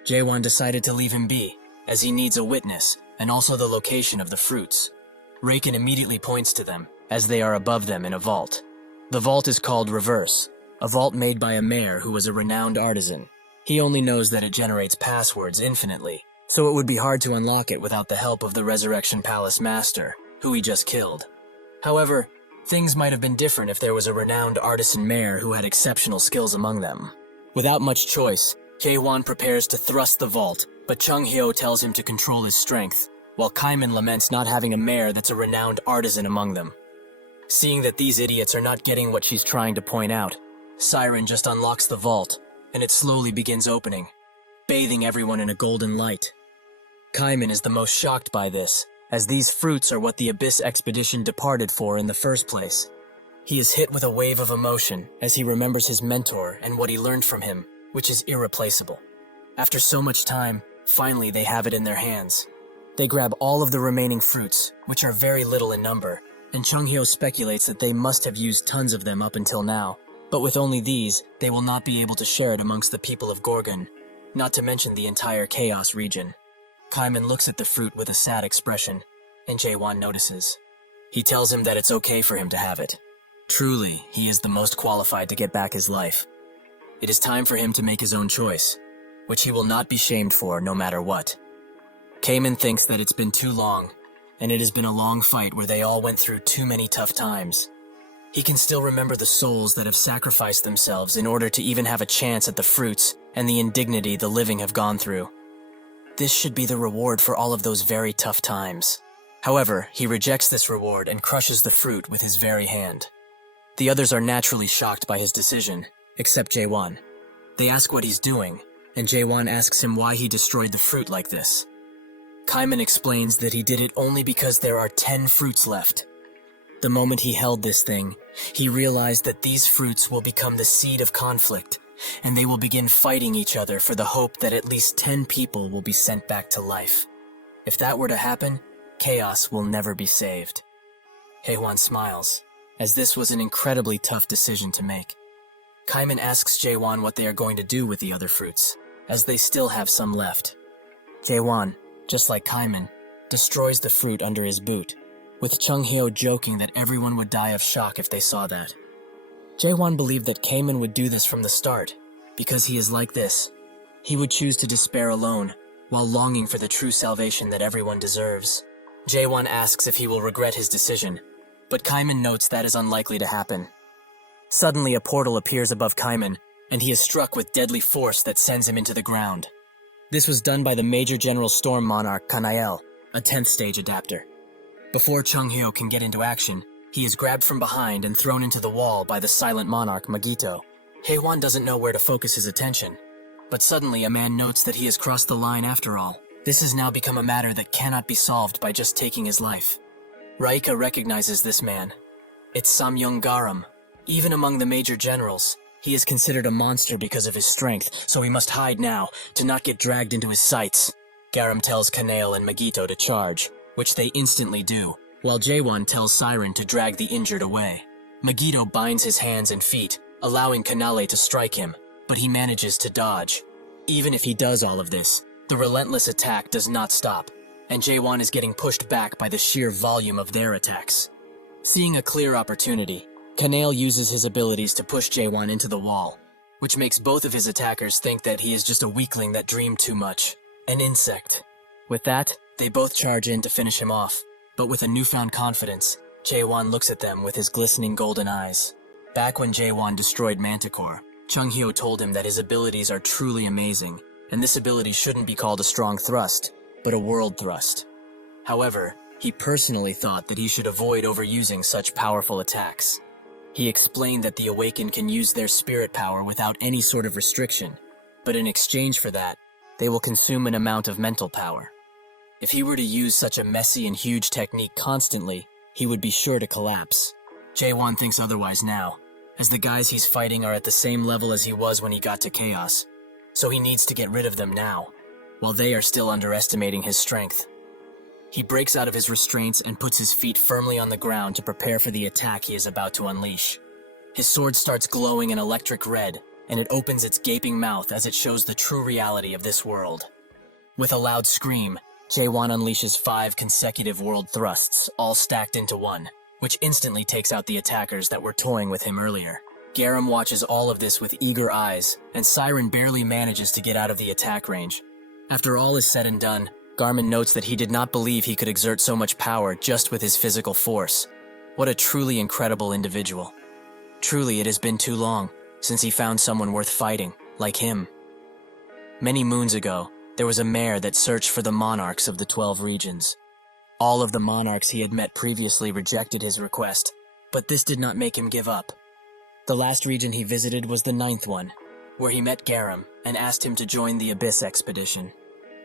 Jae-won decided to leave him be, as he needs a witness, and also the location of the fruits. Reiken immediately points to them, as they are above them in a vault. The vault is called Reverse, a vault made by a mayor who was a renowned artisan. He only knows that it generates passwords infinitely, so it would be hard to unlock it without the help of the Resurrection Palace Master, who he just killed. However, things might have been different if there was a renowned artisan mayor who had exceptional skills among them. Without much choice, Jae-won prepares to thrust the vault, but Chung Hyo tells him to control his strength, while Kaiman laments not having a mayor that's a renowned artisan among them. Seeing that these idiots are not getting what she's trying to point out, Siren just unlocks the vault, and it slowly begins opening, bathing everyone in a golden light. Kaiman is the most shocked by this, as these fruits are what the Abyss Expedition departed for in the first place. He is hit with a wave of emotion as he remembers his mentor and what he learned from him, which is irreplaceable. After so much time, Finally, they have it in their hands. They grab all of the remaining fruits, which are very little in number, and Chunghyo speculates that they must have used tons of them up until now. But with only these, they will not be able to share it amongst the people of Gorgon, not to mention the entire Chaos region. Kaiman looks at the fruit with a sad expression, and Jaewon notices. He tells him that it's okay for him to have it. Truly, he is the most qualified to get back his life. It is time for him to make his own choice, which he will not be shamed for no matter what. Kaiman thinks that it's been too long, and it has been a long fight where they all went through too many tough times. He can still remember the souls that have sacrificed themselves in order to even have a chance at the fruits and the indignity the living have gone through. This should be the reward for all of those very tough times. However, he rejects this reward and crushes the fruit with his very hand. The others are naturally shocked by his decision, except Jaewon. They ask what he's doing, and Jaewon asks him why he destroyed the fruit like this. Kaiman explains that he did it only because there are 10 fruits left. The moment he held this thing, he realized that these fruits will become the seed of conflict, and they will begin fighting each other for the hope that at least 10 people will be sent back to life. If that were to happen, chaos will never be saved. Haewon smiles, as this was an incredibly tough decision to make. Kaiman asks Jaewon what they are going to do with the other fruits, as they still have some left. Jaewon, just like Kaiman, destroys the fruit under his boot, with Chunghyo joking that everyone would die of shock if they saw that. Jaewon believed that Kaiman would do this from the start, because he is like this. He would choose to despair alone, while longing for the true salvation that everyone deserves. Jaewon asks if he will regret his decision, but Kaiman notes that is unlikely to happen. Suddenly a portal appears above Kaiman, and he is struck with deadly force that sends him into the ground. This was done by the Major General Storm Monarch Kanael, a 10th stage adapter. Before Chunghyo can get into action, he is grabbed from behind and thrown into the wall by the silent monarch Magito. Haewon doesn't know where to focus his attention, but suddenly a man notes that he has crossed the line after all. This has now become a matter that cannot be solved by just taking his life. Raika recognizes this man. It's Samyong Garam. Even among the major generals, he is considered a monster because of his strength, so he must hide now to not get dragged into his sights. Garam tells Kanael and Magito to charge, which they instantly do, while Jaewon tells Siren to drag the injured away. Magito binds his hands and feet, allowing Kanale to strike him, but he manages to dodge. Even if he does all of this, the relentless attack does not stop, and Jaewon is getting pushed back by the sheer volume of their attacks. Seeing a clear opportunity, Kanael uses his abilities to push Jaewon into the wall, which makes both of his attackers think that he is just a weakling that dreamed too much, an insect. With that, they both charge in to finish him off, but with a newfound confidence, Jaewon looks at them with his glistening golden eyes. Back when Jaewon destroyed Manticore, Chunghyo told him that his abilities are truly amazing, and this ability shouldn't be called a strong thrust, but a world thrust. However, he personally thought that he should avoid overusing such powerful attacks. He explained that the Awakened can use their spirit power without any sort of restriction, but in exchange for that, they will consume an amount of mental power. If he were to use such a messy and huge technique constantly, he would be sure to collapse. Jaewon thinks otherwise now, as the guys he's fighting are at the same level as he was when he got to Chaos, so he needs to get rid of them now, while they are still underestimating his strength. He breaks out of his restraints and puts his feet firmly on the ground to prepare for the attack he is about to unleash. His sword starts glowing an electric red, and it opens its gaping mouth as it shows the true reality of this world. With a loud scream, Jaewon unleashes 5 consecutive world thrusts, all stacked into one, which instantly takes out the attackers that were toying with him earlier. Garam watches all of this with eager eyes, and Siren barely manages to get out of the attack range. After all is said and done, Garmin notes that he did not believe he could exert so much power just with his physical force. What a truly incredible individual. Truly, it has been too long since he found someone worth fighting, like him. Many moons ago, there was a mare that searched for the monarchs of the 12 regions. All of the monarchs he had met previously rejected his request, but this did not make him give up. The last region he visited was the 9th one, where he met Garam and asked him to join the Abyss expedition.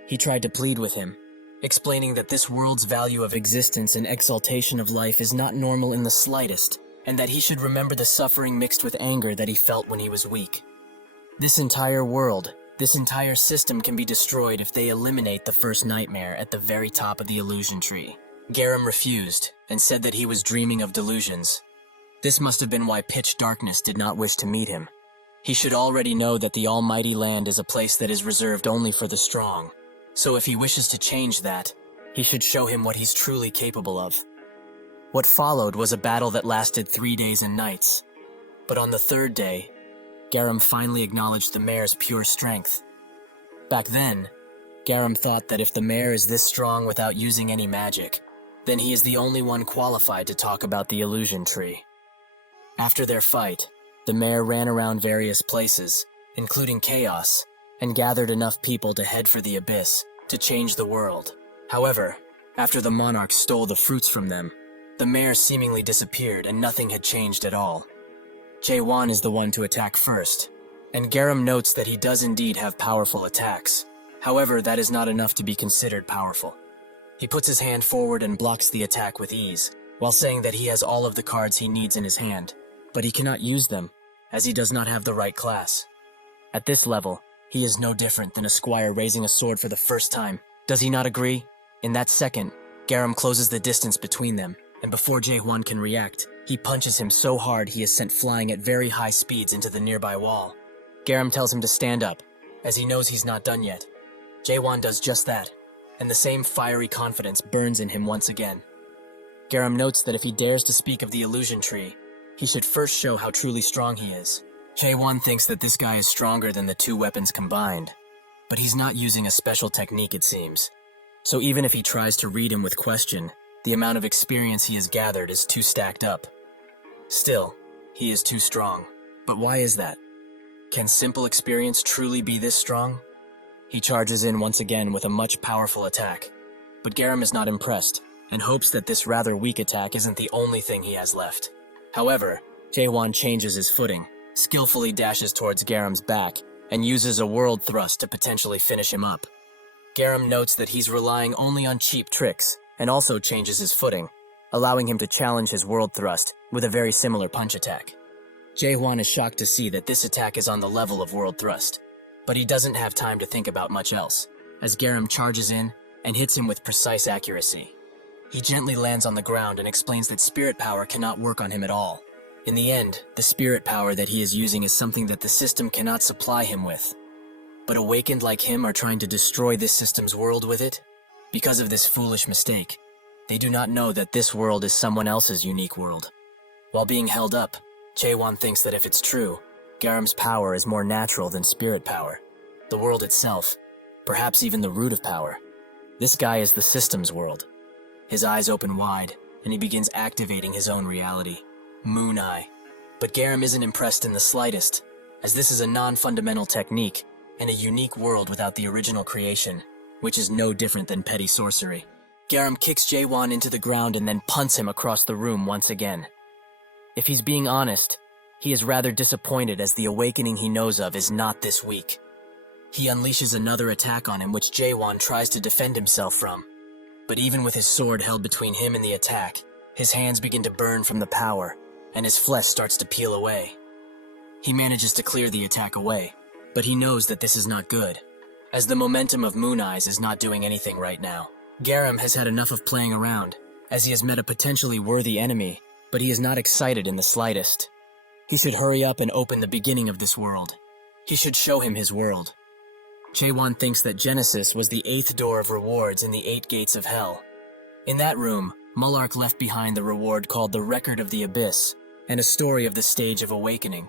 He tried to plead with him, explaining that this world's value of existence and exaltation of life is not normal in the slightest, and that he should remember the suffering mixed with anger that he felt when he was weak. This entire world, This entire system can be destroyed if they eliminate the first nightmare at the very top of the illusion tree. Garam refused and said that he was dreaming of delusions. This must have been why Pitch Darkness did not wish to meet him. He should already know that the Almighty Land is a place that is reserved only for the strong. So if he wishes to change that, he should show him what he's truly capable of. What followed was a battle that lasted 3 days and nights. But on the third day, Garam finally acknowledged the mare's pure strength. Back then, Garam thought that if the mare is this strong without using any magic, then he is the only one qualified to talk about the illusion tree. After their fight, the mare ran around various places, including Chaos, and gathered enough people to head for the abyss to change the world. However, after the monarch stole the fruits from them, the mare seemingly disappeared and nothing had changed at all. Jae-won is the one to attack first, and Garam notes that he does indeed have powerful attacks. However, that is not enough to be considered powerful. He puts his hand forward and blocks the attack with ease, while saying that he has all of the cards he needs in his hand, but he cannot use them, as he does not have the right class. At this level, he is no different than a squire raising a sword for the first time. Does he not agree? In that second, Garam closes the distance between them, and before Jae-won can react, he punches him so hard he is sent flying at very high speeds into the nearby wall. Garam tells him to stand up, as he knows he's not done yet. Jae-won does just that, and the same fiery confidence burns in him once again. Garam notes that if he dares to speak of the illusion tree, he should first show how truly strong he is. Jae-won thinks that this guy is stronger than the two weapons combined, but he's not using a special technique, it seems. So even if he tries to read him with question, the amount of experience he has gathered is too stacked up. Still, he is too strong. But why is that? Can simple experience truly be this strong? He charges in once again with a much powerful attack, but Garam is not impressed, and hopes that this rather weak attack isn't the only thing he has left. However, Jae-won changes his footing, skillfully dashes towards Garam's back, and uses a world thrust to potentially finish him up. Garam notes that he's relying only on cheap tricks, and also changes his footing, allowing him to challenge his world thrust with a very similar punch attack. Jae-won is shocked to see that this attack is on the level of world thrust, but he doesn't have time to think about much else, as Garam charges in and hits him with precise accuracy. He gently lands on the ground and explains that spirit power cannot work on him at all. In the end, the spirit power that he is using is something that the system cannot supply him with. But awakened like him are trying to destroy this system's world with it. Because of this foolish mistake, they do not know that this world is someone else's unique world. While being held up, Jae-won thinks that if it's true, Garam's power is more natural than spirit power. The world itself, perhaps even the root of power. This guy is the system's world. His eyes open wide, and he begins activating his own reality. Moon Eye. But Garam isn't impressed in the slightest, as this is a non-fundamental technique, and a unique world without the original creation, which is no different than petty sorcery. Garam kicks Jae-won into the ground and then punts him across the room once again. If he's being honest, he is rather disappointed as the awakening he knows of is not this weak. He unleashes another attack on him which Jae-won tries to defend himself from. But even with his sword held between him and the attack, his hands begin to burn from the power, and his flesh starts to peel away. He manages to clear the attack away, but he knows that this is not good, as the momentum of Moon Eyes is not doing anything right now. Garam has had enough of playing around, as he has met a potentially worthy enemy, but he is not excited in the slightest. He should hurry up and open the beginning of this world. He should show him his world. Jae-won thinks that Genesis was the 8th door of rewards in the 8 gates of hell. In that room, Mullark left behind the reward called the Record of the Abyss, and a story of the stage of awakening.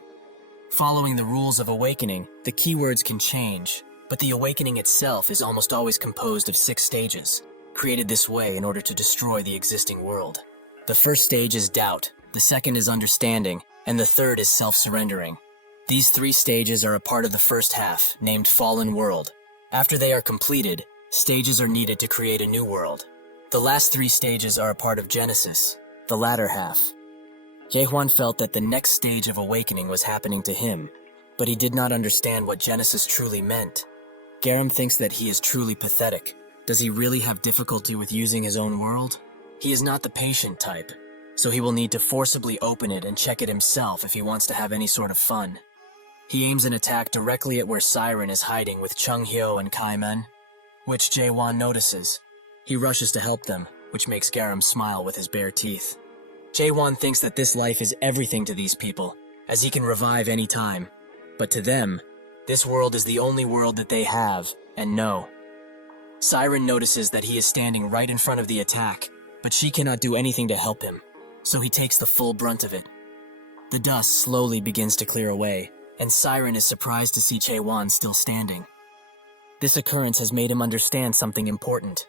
Following the rules of awakening, the keywords can change, but the awakening itself is almost always composed of 6 stages, created this way in order to destroy the existing world. The first stage is doubt, the second is understanding, and the third is self-surrendering. These 3 stages are a part of the first half, named Fallen World. After they are completed, stages are needed to create a new world. The last 3 stages are a part of Genesis, the latter half. Jae-won felt that the next stage of awakening was happening to him, but he did not understand what Genesis truly meant. Garam thinks that he is truly pathetic. Does he really have difficulty with using his own world? He is not the patient type, so he will need to forcibly open it and check it himself if he wants to have any sort of fun. He aims an attack directly at where Siren is hiding with Chung Hyo and Kai Men, which Jae-won notices. He rushes to help them, which makes Garam smile with his bare teeth. Jae-won thinks that this life is everything to these people, as he can revive any time. But to them, this world is the only world that they have and know. Siren notices that he is standing right in front of the attack, but she cannot do anything to help him, so he takes the full brunt of it. The dust slowly begins to clear away, and Siren is surprised to see Jae-won still standing. This occurrence has made him understand something important.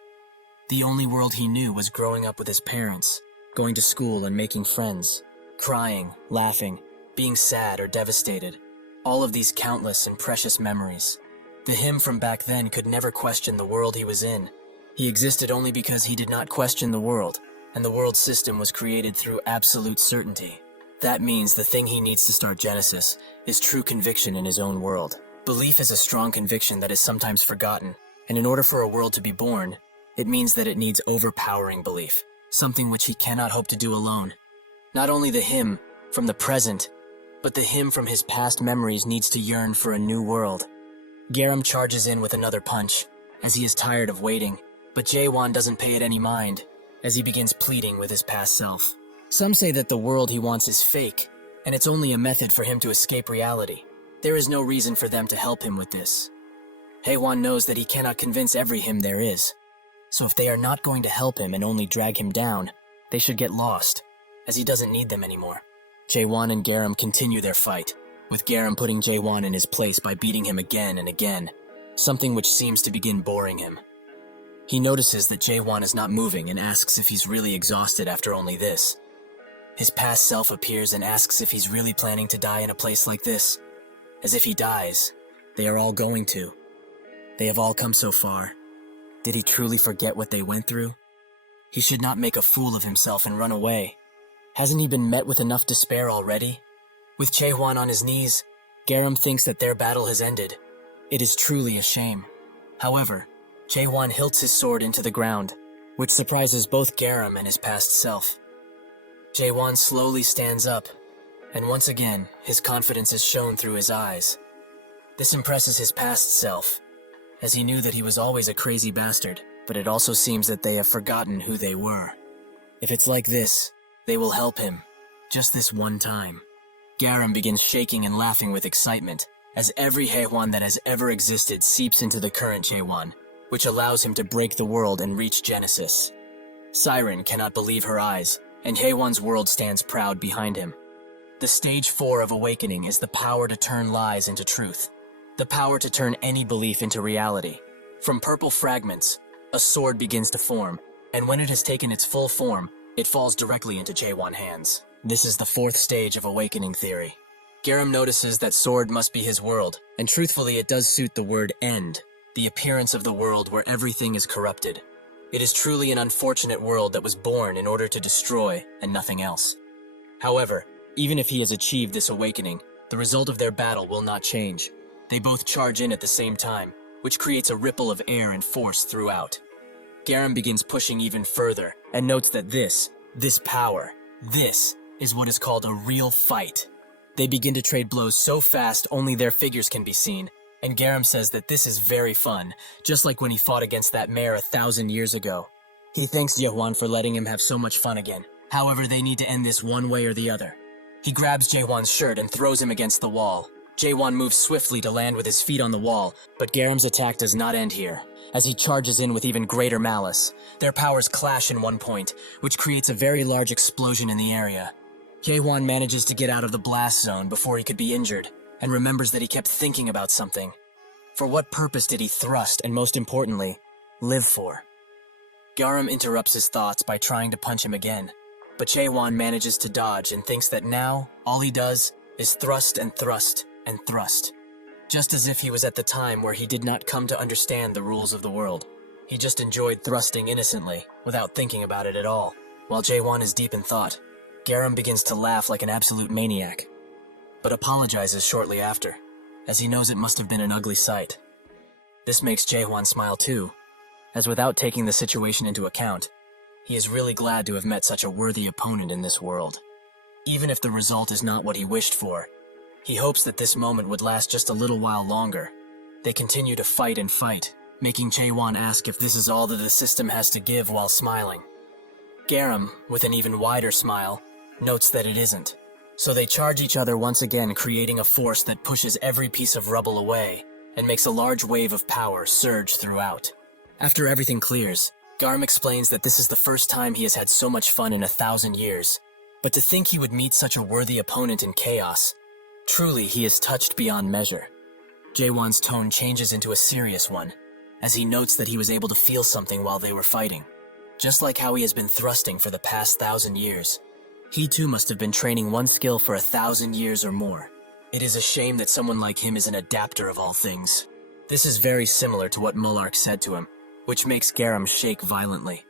The only world he knew was growing up with his parents, going to school and making friends, crying, laughing, being sad or devastated. All of these countless and precious memories. The him from back then could never question the world he was in. He existed only because he did not question the world, and the world system was created through absolute certainty. That means the thing he needs to start Genesis is true conviction in his own world. Belief is a strong conviction that is sometimes forgotten, and in order for a world to be born, it means that it needs overpowering belief, something which he cannot hope to do alone. Not only the him from the present, but the him from his past memories needs to yearn for a new world. Garam charges in with another punch, as he is tired of waiting, but Jae-won doesn't pay it any mind, as he begins pleading with his past self. Some say that the world he wants is fake, and it's only a method for him to escape reality. There is no reason for them to help him with this. Haewon knows that he cannot convince every him there is, so if they are not going to help him and only drag him down, they should get lost, as he doesn't need them anymore. Jae-won and Garam continue their fight, with Garam putting Jae-won in his place by beating him again and again, something which seems to begin boring him. He notices that Jae-won is not moving and asks if he's really exhausted after only this. His past self appears and asks if he's really planning to die in a place like this. As if he dies, they are all going to. They have all come so far. Did he truly forget what they went through? He should not make a fool of himself and run away. Hasn't he been met with enough despair already? With Jae-won on his knees, Garam thinks that their battle has ended. It is truly a shame. However, Jae-won hilts his sword into the ground, which surprises both Garam and his past self. Jae-won slowly stands up, and once again, his confidence is shown through his eyes. This impresses his past self, as he knew that he was always a crazy bastard, but it also seems that they have forgotten who they were. If it's like this, they will help him, just this one time. Garam begins shaking and laughing with excitement, as every Haewon that has ever existed seeps into the current Jae-won, which allows him to break the world and reach Genesis. Siren cannot believe her eyes, and Haewon's world stands proud behind him. The stage 4 of awakening is the power to turn lies into truth, the power to turn any belief into reality. From purple fragments, a sword begins to form, and when it has taken its full form, it falls directly into Jae-won's hands. This is the 4th stage of awakening theory. Garam notices that sword must be his world, and truthfully it does suit the word end, the appearance of the world where everything is corrupted. It is truly an unfortunate world that was born in order to destroy and nothing else. However, even if he has achieved this awakening, the result of their battle will not change. They both charge in at the same time, which creates a ripple of air and force throughout. Garam begins pushing even further, and notes that this power, this is what is called a real fight. They begin to trade blows so fast only their figures can be seen, and Garam says that this is very fun, just like when he fought against that mare 1,000 years ago. He thanks Jae-won for letting him have so much fun again. However, they need to end this one way or the other. He grabs Jae-won's shirt and throws him against the wall. Jae-won moves swiftly to land with his feet on the wall, but Garam's attack does not end here, as he charges in with even greater malice. Their powers clash in one point, which creates a very large explosion in the area. Jae-won manages to get out of the blast zone before he could be injured, and remembers that he kept thinking about something. For what purpose did he thrust, and most importantly, live for? Garam interrupts his thoughts by trying to punch him again, but Jae-won manages to dodge and thinks that now, all he does is thrust and thrust and thrust. Just as if he was at the time where he did not come to understand the rules of the world. He just enjoyed thrusting innocently, without thinking about it at all. While Jae-won is deep in thought, Garam begins to laugh like an absolute maniac, but apologizes shortly after, as he knows it must have been an ugly sight. This makes Jae-won smile too, as without taking the situation into account, he is really glad to have met such a worthy opponent in this world. Even if the result is not what he wished for, He hopes that this moment would last just a little while longer. They continue to fight and fight, making Jaewon ask if this is all that the system has to give while smiling. Garam, with an even wider smile, notes that it isn't. So they charge each other once again, creating a force that pushes every piece of rubble away and makes a large wave of power surge throughout. After everything clears, Garam explains that this is the first time he has had so much fun in 1,000 years. But to think he would meet such a worthy opponent in chaos, truly he is touched beyond measure. Jaewon's tone changes into a serious one, as he notes that he was able to feel something while they were fighting, just like how he has been thrusting for the past 1,000 years. He too must have been training one skill for 1,000 years or more. It is a shame that someone like him is an adapter of all things. This is very similar to what Mullark said to him, which makes Garam shake violently.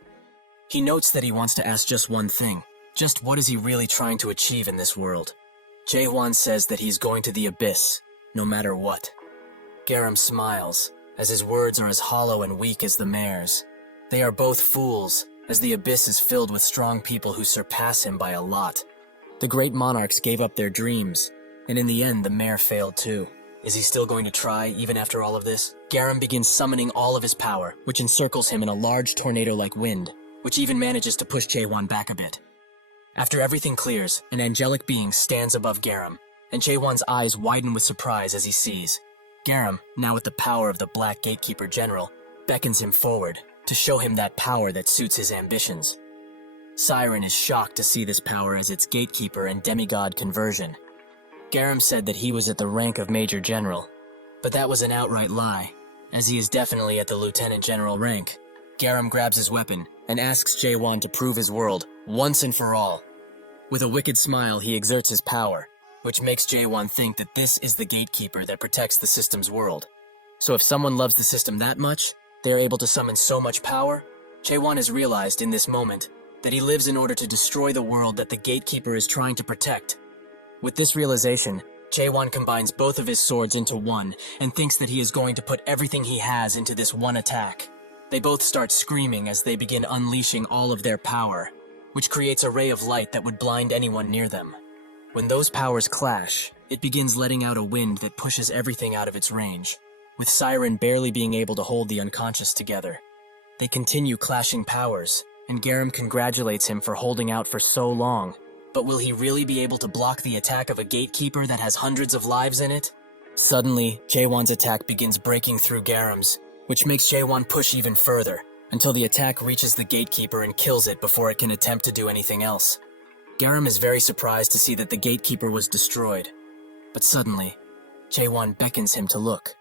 He notes that he wants to ask just one thing. Just what is he really trying to achieve in this world? Jaewon says that he's going to the abyss, no matter what. Garam smiles, as his words are as hollow and weak as the mayor's. They are both fools, as the abyss is filled with strong people who surpass him by a lot. The great monarchs gave up their dreams, and in the end the mayor failed too. Is he still going to try, even after all of this? Garam begins summoning all of his power, which encircles him in a large tornado-like wind, which even manages to push Jaewon back a bit. After everything clears, an angelic being stands above Garam, and Jaewon's eyes widen with surprise as he sees. Garam, now with the power of the Black Gatekeeper General, beckons him forward to show him that power that suits his ambitions. Siren is shocked to see this power as its gatekeeper and demigod conversion. Garam said that he was at the rank of Major General, but that was an outright lie, as he is definitely at the Lieutenant General rank. Garam grabs his weapon and asks Jaewon to prove his world, once and for all. With a wicked smile, he exerts his power, which makes Jaewon think that this is the gatekeeper that protects the system's world. So if someone loves the system that much, they are able to summon so much power? Jaewon has realized in this moment that he lives in order to destroy the world that the gatekeeper is trying to protect. With this realization, Jaewon combines both of his swords into one and thinks that he is going to put everything he has into this one attack. They both start screaming as they begin unleashing all of their power, which creates a ray of light that would blind anyone near them. When those powers clash, it begins letting out a wind that pushes everything out of its range, with Siren barely being able to hold the unconscious together. They continue clashing powers, and Garam congratulates him for holding out for so long. But will he really be able to block the attack of a gatekeeper that has hundreds of lives in it? Suddenly, Jaewon's attack begins breaking through Garam's, which makes Jaewon push even further, until the attack reaches the gatekeeper and kills it before it can attempt to do anything else. Garam is very surprised to see that the gatekeeper was destroyed, but suddenly, Jaewon beckons him to look.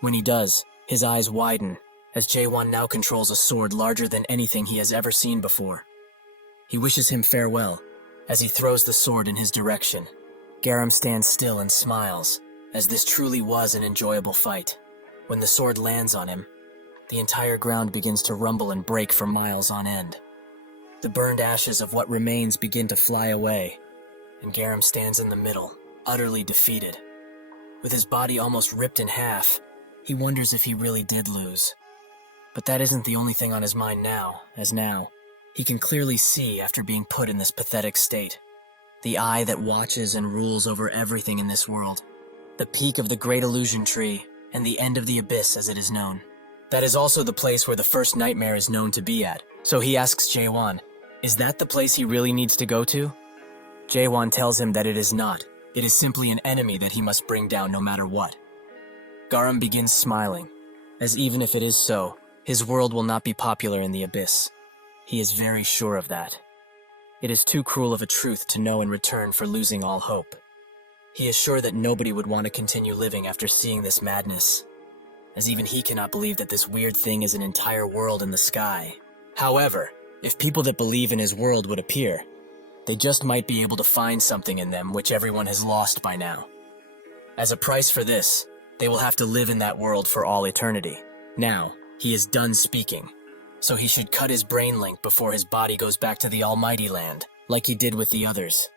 When he does, his eyes widen, as Jaewon now controls a sword larger than anything he has ever seen before. He wishes him farewell, as he throws the sword in his direction. Garam stands still and smiles, as this truly was an enjoyable fight. When the sword lands on him, the entire ground begins to rumble and break for miles on end. The burned ashes of what remains begin to fly away, and Garam stands in the middle, utterly defeated. With his body almost ripped in half, he wonders if he really did lose. But that isn't the only thing on his mind now, as now, he can clearly see after being put in this pathetic state. The eye that watches and rules over everything in this world. The peak of the Great Illusion Tree, and the end of the abyss as it is known. That is also the place where the first nightmare is known to be at. So he asks Jaewon, is that the place he really needs to go to? Jaewon tells him that it is not. It is simply an enemy that he must bring down no matter what. Garam begins smiling, as even if it is so, his world will not be popular in the abyss. He is very sure of that. It is too cruel of a truth to know in return for losing all hope. He is sure that nobody would want to continue living after seeing this madness, as even he cannot believe that this weird thing is an entire world in the sky. However, if people that believe in his world would appear, they just might be able to find something in them which everyone has lost by now. As a price for this, they will have to live in that world for all eternity. Now, he is done speaking, so he should cut his brain link before his body goes back to the Almighty Land, like he did with the others.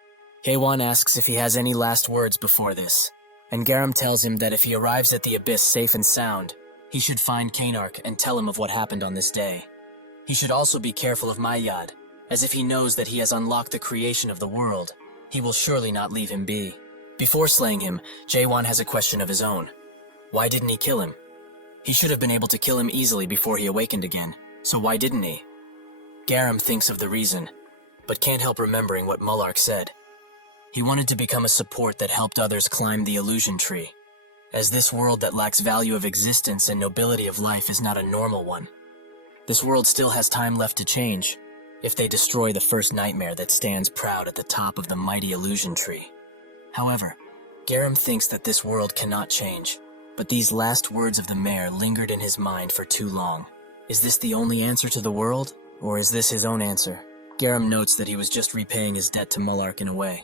Jaewon asks if he has any last words before this, and Garam tells him that if he arrives at the abyss safe and sound, he should find Cainarch and tell him of what happened on this day. He should also be careful of Maiyad, as if he knows that he has unlocked the creation of the world, he will surely not leave him be. Before slaying him, Jae-won has a question of his own. Why didn't he kill him? He should have been able to kill him easily before he awakened again, so why didn't he? Garam thinks of the reason, but can't help remembering what Mullark said. He wanted to become a support that helped others climb the illusion tree, as this world that lacks value of existence and nobility of life is not a normal one. This world still has time left to change, if they destroy the first nightmare that stands proud at the top of the mighty illusion tree. However, Garam thinks that this world cannot change, but these last words of the mayor lingered in his mind for too long. Is this the only answer to the world, or is this his own answer? Garam notes that he was just repaying his debt to Mullark in a way.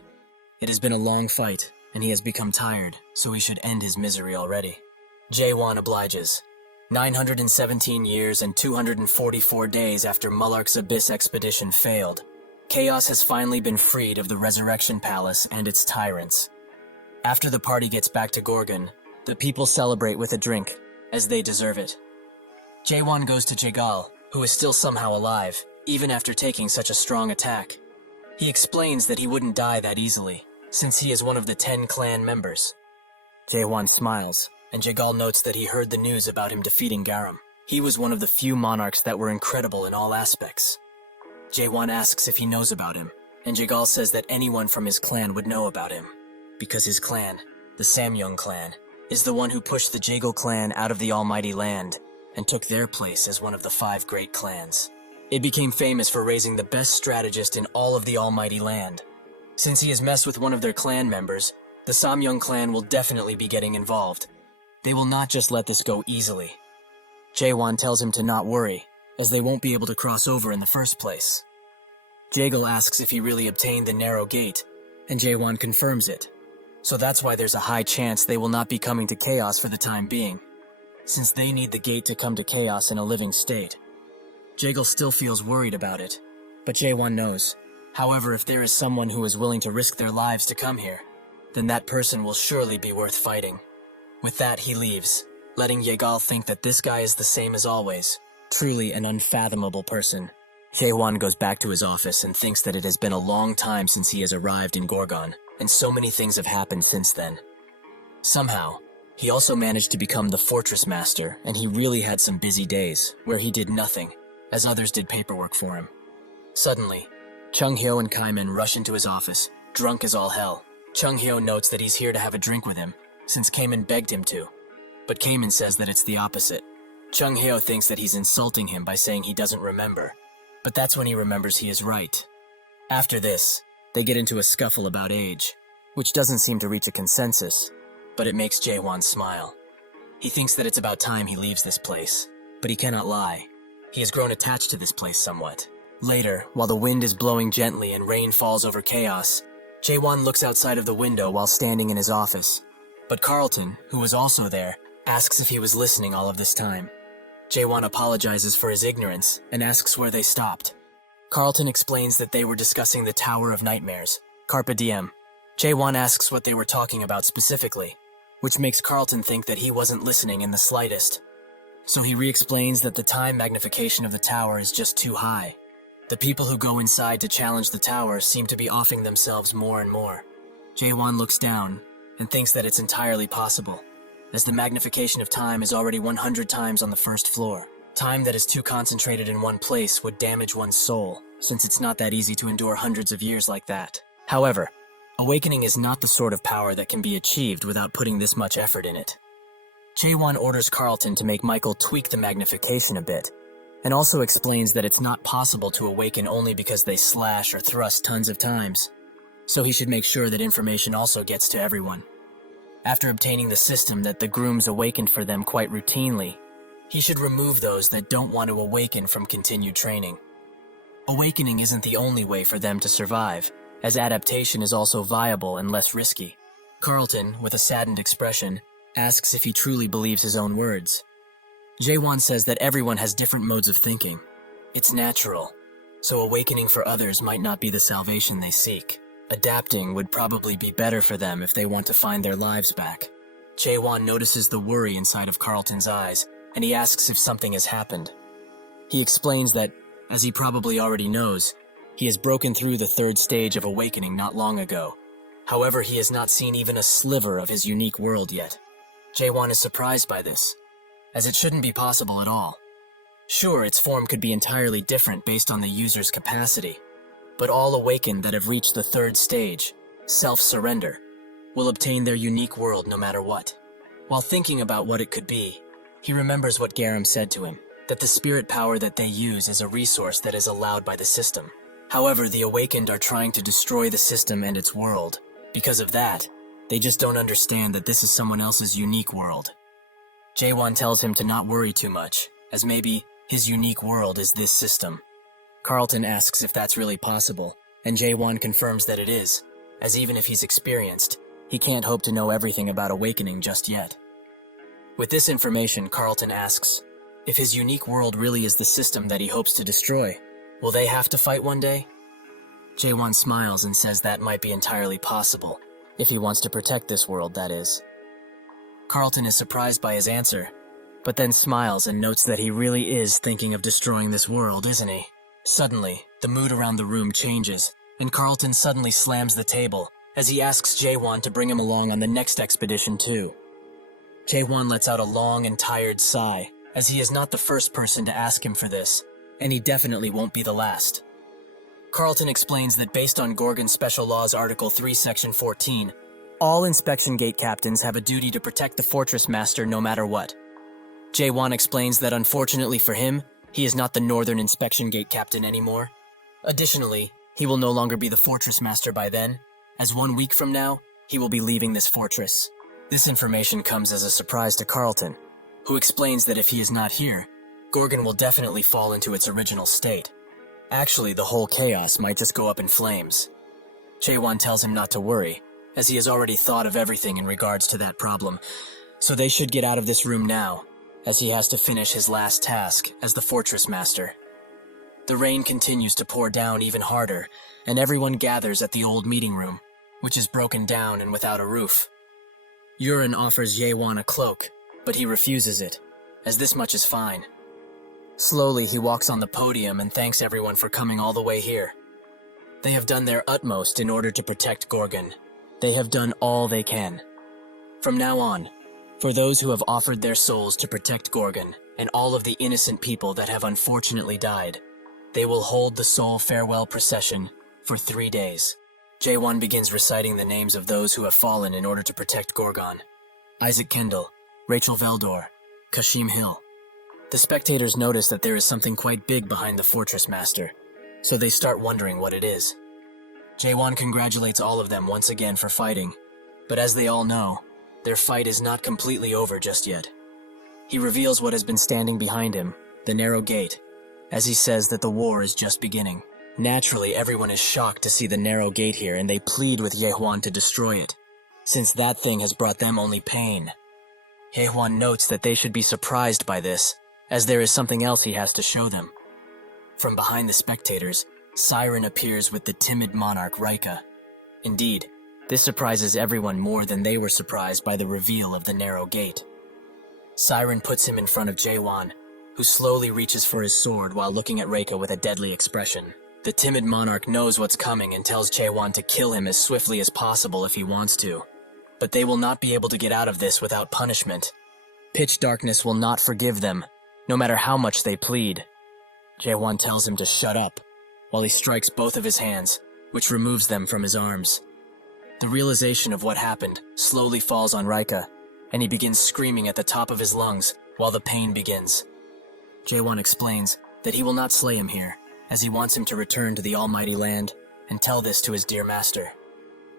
It has been a long fight, and he has become tired, so he should end his misery already. Jae-won obliges. 917 years and 244 days after Mullark's Abyss expedition failed, Chaos has finally been freed of the Resurrection Palace and its tyrants. After the party gets back to Gorgon, the people celebrate with a drink, as they deserve it. Jae-won goes to Jaegal, who is still somehow alive, even after taking such a strong attack. He explains that he wouldn't die that easily, since he is one of the 10 clan members. Jae-won smiles, and Jaegal notes that he heard the news about him defeating Garam. He was one of the few monarchs that were incredible in all aspects. Jae-won asks if he knows about him, and Jaegal says that anyone from his clan would know about him, because his clan, the Samyung clan, is the one who pushed the Jaegal clan out of the Almighty Land and took their place as one of the 5 great clans. It became famous for raising the best strategist in all of the Almighty Land. Since he has messed with one of their clan members, the Samyung clan will definitely be getting involved. They will not just let this go easily. Jae-won tells him to not worry, as they won't be able to cross over in the first place. Jaegal asks if he really obtained the narrow gate, and Jae-won confirms it. So that's why there's a high chance they will not be coming to Chaos for the time being, since they need the gate to come to Chaos in a living state. Jaegal still feels worried about it, but Jae-won knows. However, if there is someone who is willing to risk their lives to come here, then that person will surely be worth fighting. With that, he leaves, letting Jaegal think that this guy is the same as always, truly an unfathomable person. Jae-won goes back to his office and thinks that it has been a long time since he has arrived in Gorgon, and so many things have happened since then. Somehow, he also managed to become the Fortress Master, and he really had some busy days, where he did nothing, as others did paperwork for him. Suddenly, Chung-hyo and Kaiman rush into his office, drunk as all hell. Chung-hyo notes that he's here to have a drink with him, since Kaiman begged him to, but Kaiman says that it's the opposite. Chung-hyo thinks that he's insulting him by saying he doesn't remember, but that's when he remembers he is right. After this, they get into a scuffle about age, which doesn't seem to reach a consensus, but it makes Jae-won smile. He thinks that it's about time he leaves this place, but he cannot lie. He has grown attached to this place somewhat. Later, while the wind is blowing gently and rain falls over Chaos, Jae-won looks outside of the window while standing in his office. But Carlton, who was also there, asks if he was listening all of this time. Jae-won apologizes for his ignorance and asks where they stopped. Carlton explains that they were discussing the Tower of Nightmares, Carpe Diem. Jae-won asks what they were talking about specifically, which makes Carlton think that he wasn't listening in the slightest. So he re-explains that the time magnification of the tower is just too high. The people who go inside to challenge the tower seem to be offing themselves more and more. Jae-won looks down and thinks that it's entirely possible, as the magnification of time is already 100 times on the first floor. Time that is too concentrated in one place would damage one's soul, since it's not that easy to endure hundreds of years like that. However, awakening is not the sort of power that can be achieved without putting this much effort in it. Jae-won orders Carlton to make Michael tweak the magnification a bit, and also explains that it's not possible to awaken only because they slash or thrust tons of times, so he should make sure that information also gets to everyone. After obtaining the system that the grooms awakened for them quite routinely, he should remove those that don't want to awaken from continued training. Awakening isn't the only way for them to survive, as adaptation is also viable and less risky. Carlton, with a saddened expression, asks if he truly believes his own words. Jae-won says that everyone has different modes of thinking. It's natural, so awakening for others might not be the salvation they seek. Adapting would probably be better for them if they want to find their lives back. Jae-won notices the worry inside of Carlton's eyes, and he asks if something has happened. He explains that, as he probably already knows, he has broken through the 3rd stage of awakening not long ago, However, he has not seen even a sliver of his unique world yet. Jaewon is surprised by this, as it shouldn't be possible at all. Sure, its form could be entirely different based on the user's capacity, but all awakened that have reached the third stage, self-surrender, will obtain their unique world no matter what. While thinking about what it could be, he remembers what Garam said to him, that the spirit power that they use is a resource that is allowed by the system. However, the awakened are trying to destroy the system and its world. Because of that, they just don't understand that this is someone else's unique world. Jaewon tells him to not worry too much, as maybe his unique world is this system. Carlton asks if that's really possible, and Jaewon confirms that it is, as even if he's experienced, he can't hope to know everything about awakening just yet. With this information, Carlton asks, if his unique world really is the system that he hopes to destroy, will they have to fight one day? Jaewon smiles and says that might be entirely possible, if he wants to protect this world, that is. Carlton is surprised by his answer, but then smiles and notes that he really is thinking of destroying this world, isn't he? Suddenly, the mood around the room changes, and Carlton suddenly slams the table as he asks Jaewon to bring him along on the next expedition too. Jaewon lets out a long and tired sigh, as he is not the first person to ask him for this, and he definitely won't be the last. Carlton explains that based on Gorgon Special Laws Article 3, Section 14, all inspection gate captains have a duty to protect the Fortress Master no matter what. Jaewon explains that unfortunately for him, he is not the Northern Inspection Gate Captain anymore. Additionally, he will no longer be the Fortress Master by then, as 1 week from now, he will be leaving this fortress. This information comes as a surprise to Carlton, who explains that if he is not here, Gorgon will definitely fall into its original state. Actually, the whole chaos might just go up in flames. Jaewon tells him not to worry, as he has already thought of everything in regards to that problem, so they should get out of this room now, as he has to finish his last task as the Fortress Master. The rain continues to pour down even harder, and everyone gathers at the old meeting room, which is broken down and without a roof. Yurin offers Jaewon a cloak, but he refuses it, as this much is fine. Slowly, he walks on the podium and thanks everyone for coming all the way here. They have done their utmost in order to protect Gorgon. They have done all they can. From now on, for those who have offered their souls to protect Gorgon and all of the innocent people that have unfortunately died, they will hold the soul farewell procession for 3 days. Jaewon begins reciting the names of those who have fallen in order to protect Gorgon. Isaac Kendall, Rachel Veldor, Kashim Hill. The spectators notice that there is something quite big behind the Fortress Master, so they start wondering what it is. Jaewon congratulates all of them once again for fighting, but as they all know, their fight is not completely over just yet. He reveals what has been standing behind him, the narrow gate, as he says that the war is just beginning. Naturally, everyone is shocked to see the narrow gate here, and they plead with Jaewon to destroy it, since that thing has brought them only pain. Jaewon notes that they should be surprised by this, as there is something else he has to show them. From behind the spectators, Siren appears with the timid monarch Rika. Indeed, this surprises everyone more than they were surprised by the reveal of the narrow gate. Siren puts him in front of Jaewon, who slowly reaches for his sword while looking at Rika with a deadly expression. The timid monarch knows what's coming and tells Jaewon to kill him as swiftly as possible if he wants to. But they will not be able to get out of this without punishment. Pitch darkness will not forgive them, no matter how much they plead. Jaewon tells him to shut up, while he strikes both of his hands, which removes them from his arms. The realization of what happened slowly falls on Rika, and he begins screaming at the top of his lungs while the pain begins. Jaewon explains that he will not slay him here, as he wants him to return to the Almighty Land and tell this to his dear master.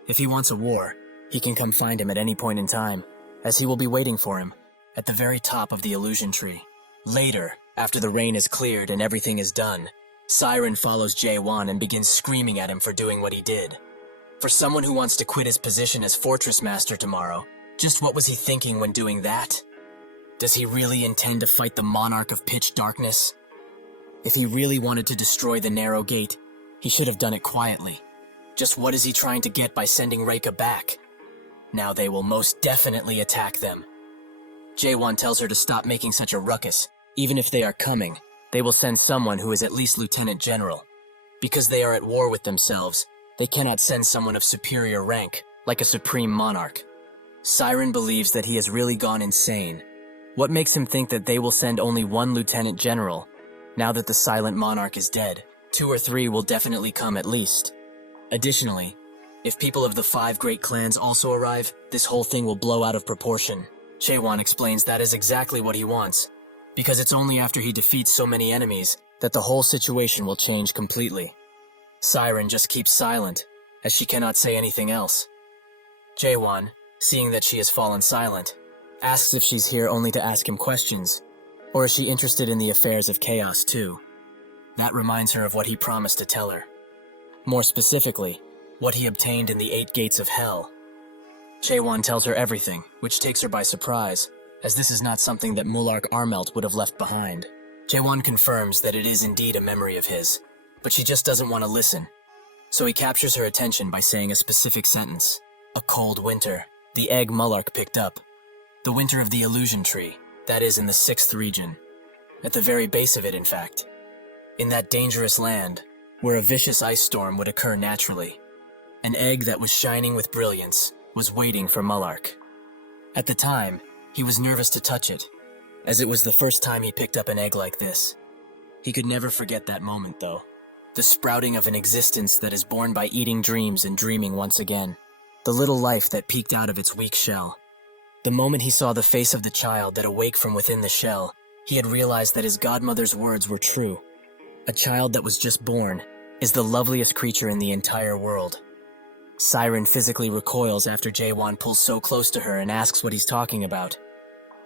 If he wants a war, he can come find him at any point in time, as he will be waiting for him at the very top of the illusion tree. Later, after the rain is cleared and everything is done, Siren follows Jaewon and begins screaming at him for doing what he did. For someone who wants to quit his position as Fortress Master tomorrow, just what was he thinking when doing that? Does he really intend to fight the Monarch of Pitch Darkness? If he really wanted to destroy the Narrow Gate, he should have done it quietly. Just what is he trying to get by sending Rika back? Now they will most definitely attack them. Jaewon tells her to stop making such a ruckus. Even if they are coming, they will send someone who is at least Lieutenant General. Because they are at war with themselves, they cannot send someone of superior rank, like a supreme monarch. Siren believes that he has really gone insane. What makes him think that they will send only one lieutenant general? Now that the silent monarch is dead, 2 or 3 will definitely come at least. Additionally, if people of the 5 great clans also arrive, this whole thing will blow out of proportion. Chaewon explains that is exactly what he wants, because it's only after he defeats so many enemies that the whole situation will change completely. Siren just keeps silent, as she cannot say anything else. Chaewon, seeing that she has fallen silent, asks if she's here only to ask him questions, or is she interested in the affairs of Chaos too? That reminds her of what he promised to tell her. More specifically, what he obtained in the 8 gates of hell. Chaewon tells her everything, which takes her by surprise, as this is not something that Mulark Armelt would have left behind. Chaewon confirms that it is indeed a memory of his, but she just doesn't want to listen. So he captures her attention by saying a specific sentence. A cold winter, the egg Mulark picked up. The winter of the illusion tree, that is in the 6th region. At the very base of it, in fact. In that dangerous land, where a vicious ice storm would occur naturally. An egg that was shining with brilliance was waiting for Mulark. At the time, he was nervous to touch it, as it was the first time he picked up an egg like this. He could never forget that moment, though. The sprouting of an existence that is born by eating dreams and dreaming once again. The little life that peeked out of its weak shell. The moment he saw the face of the child that awoke from within the shell, he had realized that his godmother's words were true. A child that was just born is the loveliest creature in the entire world. Siren physically recoils after Chaewon pulls so close to her and asks what he's talking about.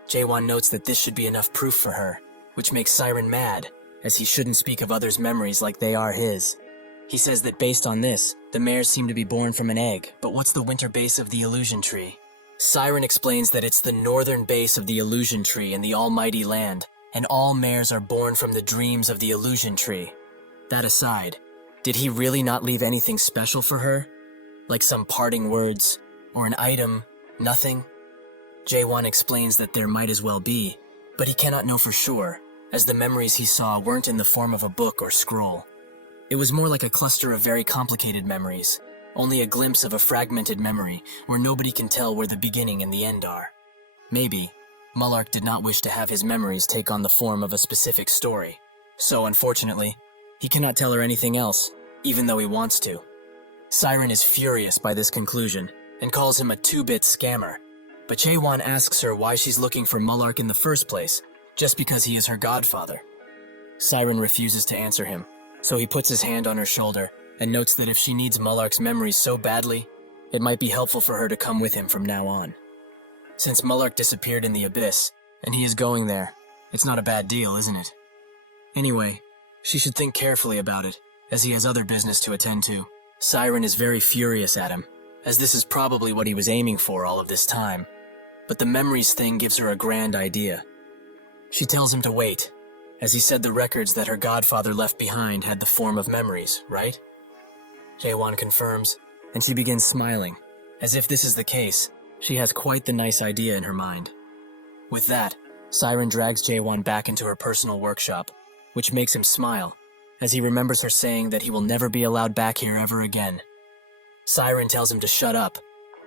Chaewon notes that this should be enough proof for her, which makes Siren mad, as he shouldn't speak of others' memories like they are his. He says that based on this, the mares seem to be born from an egg, but what's the winter base of the illusion tree? Siren explains that it's the northern base of the illusion tree in the almighty land, and all mares are born from the dreams of the illusion tree. That aside, did he really not leave anything special for her? Like some parting words, or an item, nothing? Chaewon explains that there might as well be, but he cannot know for sure, as the memories he saw weren't in the form of a book or scroll. It was more like a cluster of very complicated memories, only a glimpse of a fragmented memory where nobody can tell where the beginning and the end are. Maybe, Mulark did not wish to have his memories take on the form of a specific story, so unfortunately, he cannot tell her anything else, even though he wants to. Siren is furious by this conclusion, and calls him a 2-bit scammer, but Chaewon asks her why she's looking for Mulark in the first place, just because he is her godfather. Siren refuses to answer him, so he puts his hand on her shoulder and notes that if she needs Mulark's memories so badly, it might be helpful for her to come with him from now on. Since Mulark disappeared in the abyss, and he is going there, it's not a bad deal, isn't it? Anyway, she should think carefully about it, as he has other business to attend to. Siren is very furious at him, as this is probably what he was aiming for all of this time, but the memories thing gives her a grand idea. She tells him to wait, as he said the records that her godfather left behind had the form of memories, right? Chaewon confirms, and she begins smiling. As if this is the case, she has quite the nice idea in her mind. With that, Siren drags Chaewon back into her personal workshop, which makes him smile, as he remembers her saying that he will never be allowed back here ever again. Siren tells him to shut up,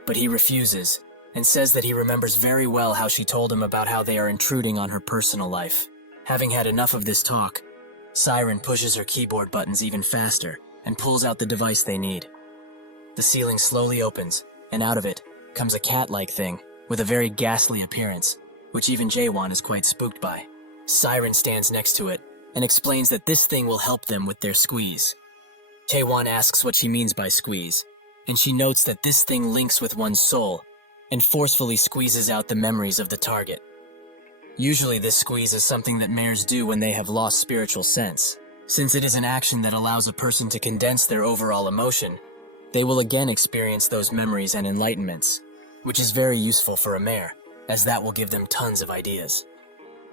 but he refuses, and says that he remembers very well how she told him about how they are intruding on her personal life. Having had enough of this talk, Siren pushes her keyboard buttons even faster and pulls out the device they need. The ceiling slowly opens, and out of it comes a cat-like thing with a very ghastly appearance, which even Chaewon is quite spooked by. Siren stands next to it and explains that this thing will help them with their squeeze. Chaewon asks what she means by squeeze, and she notes that this thing links with one's soul and forcefully squeezes out the memories of the target. Usually this squeeze is something that mares do when they have lost spiritual sense. Since it is an action that allows a person to condense their overall emotion, they will again experience those memories and enlightenments, which is very useful for a mare, as that will give them tons of ideas.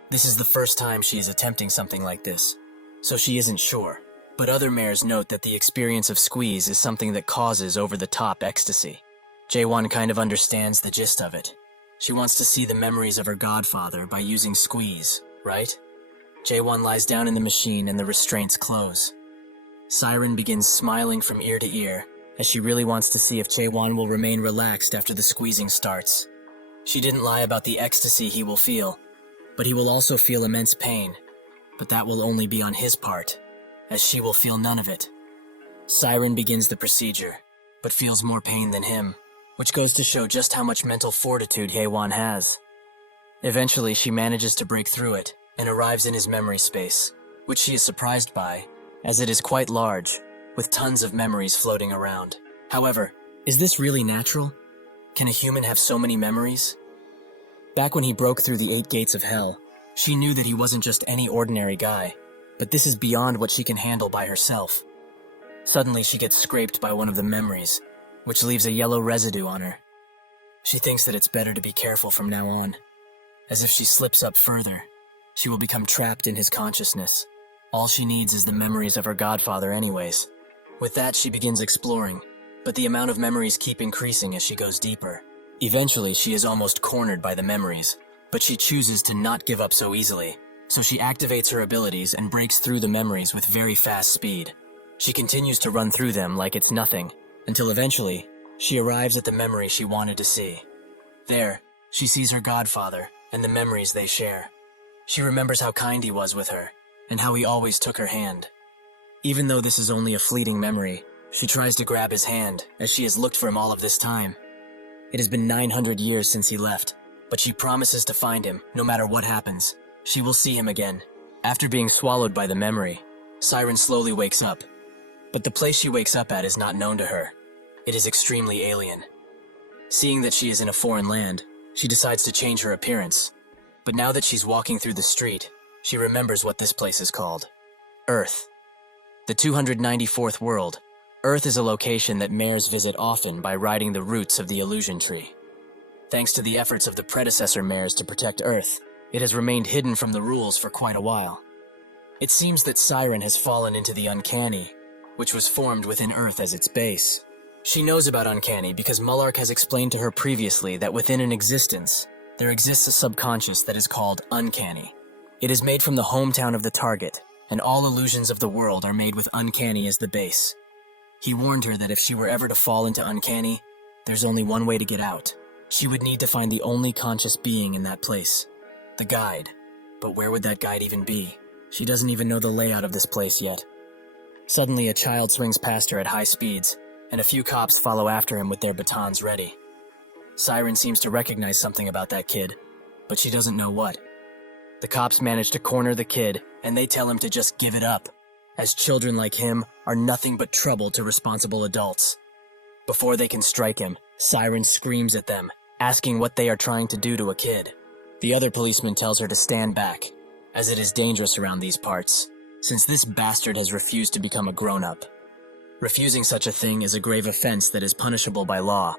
This is the first time she is attempting something like this, so she isn't sure, but other mares note that the experience of squeeze is something that causes over-the-top ecstasy. Chaewon kind of understands the gist of it. She wants to see the memories of her godfather by using squeeze, right? Chaewon lies down in the machine and the restraints close. Siren begins smiling from ear to ear as she really wants to see if Chaewon will remain relaxed after the squeezing starts. She didn't lie about the ecstasy he will feel, but he will also feel immense pain. But that will only be on his part, as she will feel none of it. Siren begins the procedure, but feels more pain than him, which goes to show just how much mental fortitude Haewon has. Eventually, she manages to break through it and arrives in his memory space, which she is surprised by, as it is quite large, with tons of memories floating around. However, is this really natural? Can a human have so many memories? Back when he broke through the 8 gates of hell, she knew that he wasn't just any ordinary guy, but this is beyond what she can handle by herself. Suddenly, she gets scraped by one of the memories, which leaves a yellow residue on her. She thinks that it's better to be careful from now on, as if she slips up further, she will become trapped in his consciousness. All she needs is the memories of her godfather anyways. With that, she begins exploring, but the amount of memories keep increasing as she goes deeper. Eventually, she is almost cornered by the memories, but she chooses to not give up so easily, so she activates her abilities and breaks through the memories with very fast speed. She continues to run through them like it's nothing, until eventually, she arrives at the memory she wanted to see. There, she sees her godfather and the memories they share. She remembers how kind he was with her, and how he always took her hand. Even though this is only a fleeting memory, she tries to grab his hand, as she has looked for him all of this time. It has been 900 years since he left, but she promises to find him, no matter what happens. She will see him again. After being swallowed by the memory, Siren slowly wakes up. But the place she wakes up at is not known to her. It is extremely alien. Seeing that she is in a foreign land, she decides to change her appearance. But now that she's walking through the street, she remembers what this place is called. Earth. The 294th world. Earth is a location that mayors visit often by riding the roots of the illusion tree. Thanks to the efforts of the predecessor mayors to protect Earth, it has remained hidden from the rules for quite a while. It seems that Siren has fallen into the uncanny, which was formed within Earth as its base. She knows about uncanny because Mullark has explained to her previously that within an existence, there exists a subconscious that is called uncanny. It is made from the hometown of the target, and all illusions of the world are made with uncanny as the base. He warned her that if she were ever to fall into uncanny, there's only one way to get out. She would need to find the only conscious being in that place, the guide. But where would that guide even be? She doesn't even know the layout of this place yet. Suddenly, a child swings past her at high speeds, and a few cops follow after him with their batons ready. Siren seems to recognize something about that kid, but she doesn't know what. The cops manage to corner the kid, and they tell him to just give it up, as children like him are nothing but trouble to responsible adults. Before they can strike him, Siren screams at them, asking what they are trying to do to a kid. The other policeman tells her to stand back, as it is dangerous around these parts, since this bastard has refused to become a grown-up. Refusing such a thing is a grave offense that is punishable by law,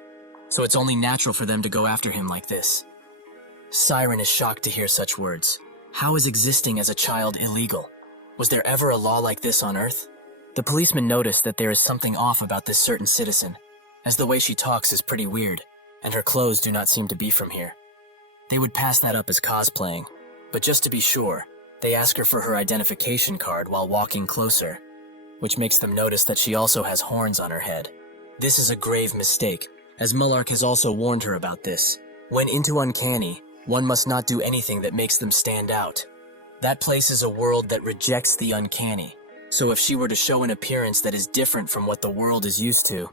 so it's only natural for them to go after him like this. Siren is shocked to hear such words. How is existing as a child illegal? Was there ever a law like this on Earth? The policeman noticed that there is something off about this certain citizen, as the way she talks is pretty weird, and her clothes do not seem to be from here. They would pass that up as cosplaying, but just to be sure, they ask her for her identification card while walking closer, which makes them notice that she also has horns on her head. This is a grave mistake, as Mullark has also warned her about this. When into uncanny, one must not do anything that makes them stand out. That place is a world that rejects the uncanny, so if she were to show an appearance that is different from what the world is used to,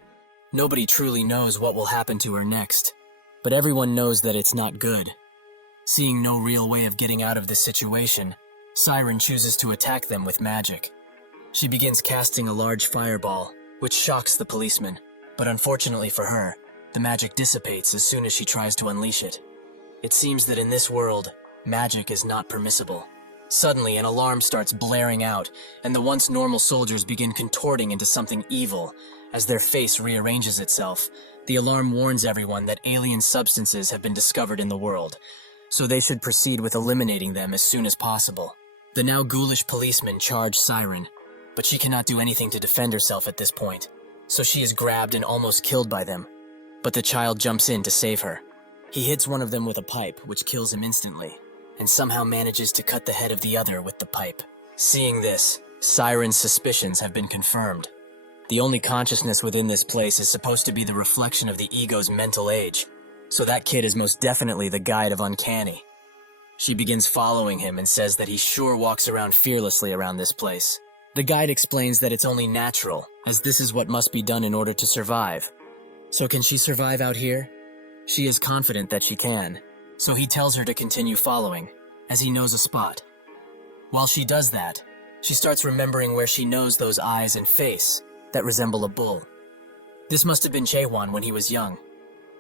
nobody truly knows what will happen to her next. But everyone knows that it's not good. Seeing no real way of getting out of this situation, Siren chooses to attack them with magic. She begins casting a large fireball, which shocks the policeman, but unfortunately for her, the magic dissipates as soon as she tries to unleash it. It seems that in this world, magic is not permissible. Suddenly, an alarm starts blaring out, and the once normal soldiers begin contorting into something evil. As their face rearranges itself, the alarm warns everyone that alien substances have been discovered in the world, so they should proceed with eliminating them as soon as possible. The now ghoulish policemen charge Siren, but she cannot do anything to defend herself at this point, so she is grabbed and almost killed by them. But the child jumps in to save her. He hits one of them with a pipe, which kills him instantly, and somehow manages to cut the head of the other with the pipe. Seeing this, Siren's suspicions have been confirmed. The only consciousness within this place is supposed to be the reflection of the ego's mental age, so that kid is most definitely the guide of Uncanny. She begins following him and says that he sure walks around fearlessly around this place. The guide explains that it's only natural, as this is what must be done in order to survive. So can she survive out here? She is confident that she can, so he tells her to continue following, as he knows a spot. While she does that, she starts remembering where she knows those eyes and face that resemble a bull. This must have been Jaewon when he was young.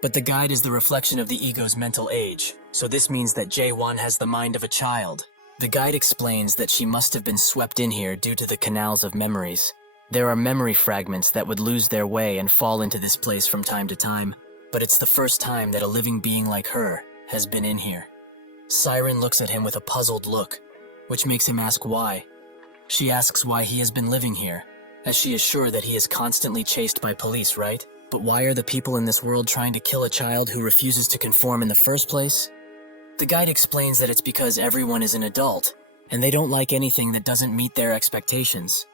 But the guide is the reflection of the ego's mental age, so this means that Jaewon has the mind of a child. The guide explains that she must have been swept in here due to the canals of memories. There are memory fragments that would lose their way and fall into this place from time to time, but it's the first time that a living being like her has been in here. Siren looks at him with a puzzled look, which makes him ask why. She asks why he has been living here, as she is sure that he is constantly chased by police, right? But why are the people in this world trying to kill a child who refuses to conform in the first place? The guide explains that it's because everyone is an adult, and they don't like anything that doesn't meet their expectations.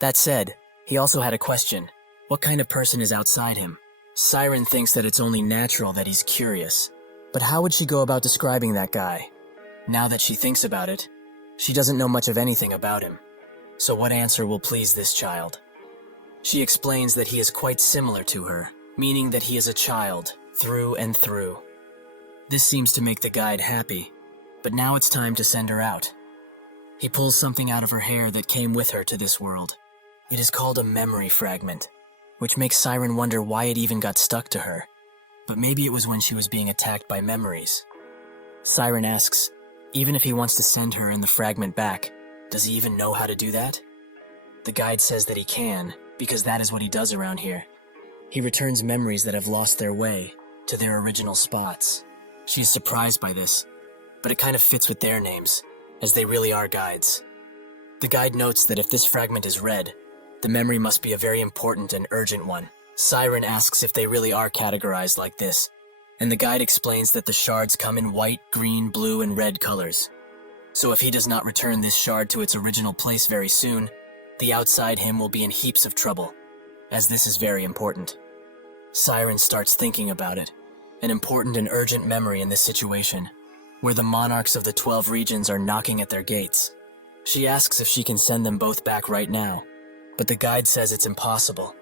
That said, he also had a question. What kind of person is outside him? Siren thinks that it's only natural that he's curious. But how would she go about describing that guy? Now that she thinks about it, she doesn't know much of anything about him. So what answer will please this child? She explains that he is quite similar to her, meaning that he is a child, through and through. This seems to make the guide happy, but now it's time to send her out. He pulls something out of her hair that came with her to this world. It is called a memory fragment, which makes Siren wonder why it even got stuck to her. But maybe it was when she was being attacked by memories. Siren asks, even if he wants to send her and the fragment back, does he even know how to do that? The guide says that he can, because that is what he does around here. He returns memories that have lost their way to their original spots. She is surprised by this, but it kind of fits with their names, as they really are guides. The guide notes that if this fragment is read, the memory must be a very important and urgent one. Siren asks if they really are categorized like this, and the guide explains that the shards come in white, green, blue, and red colors. So if he does not return this shard to its original place very soon, the outside him will be in heaps of trouble, as this is very important. Siren starts thinking about it, an important and urgent memory in this situation, where the monarchs of the 12 regions are knocking at their gates. She asks if she can send them both back right now, but the guide says it's impossible,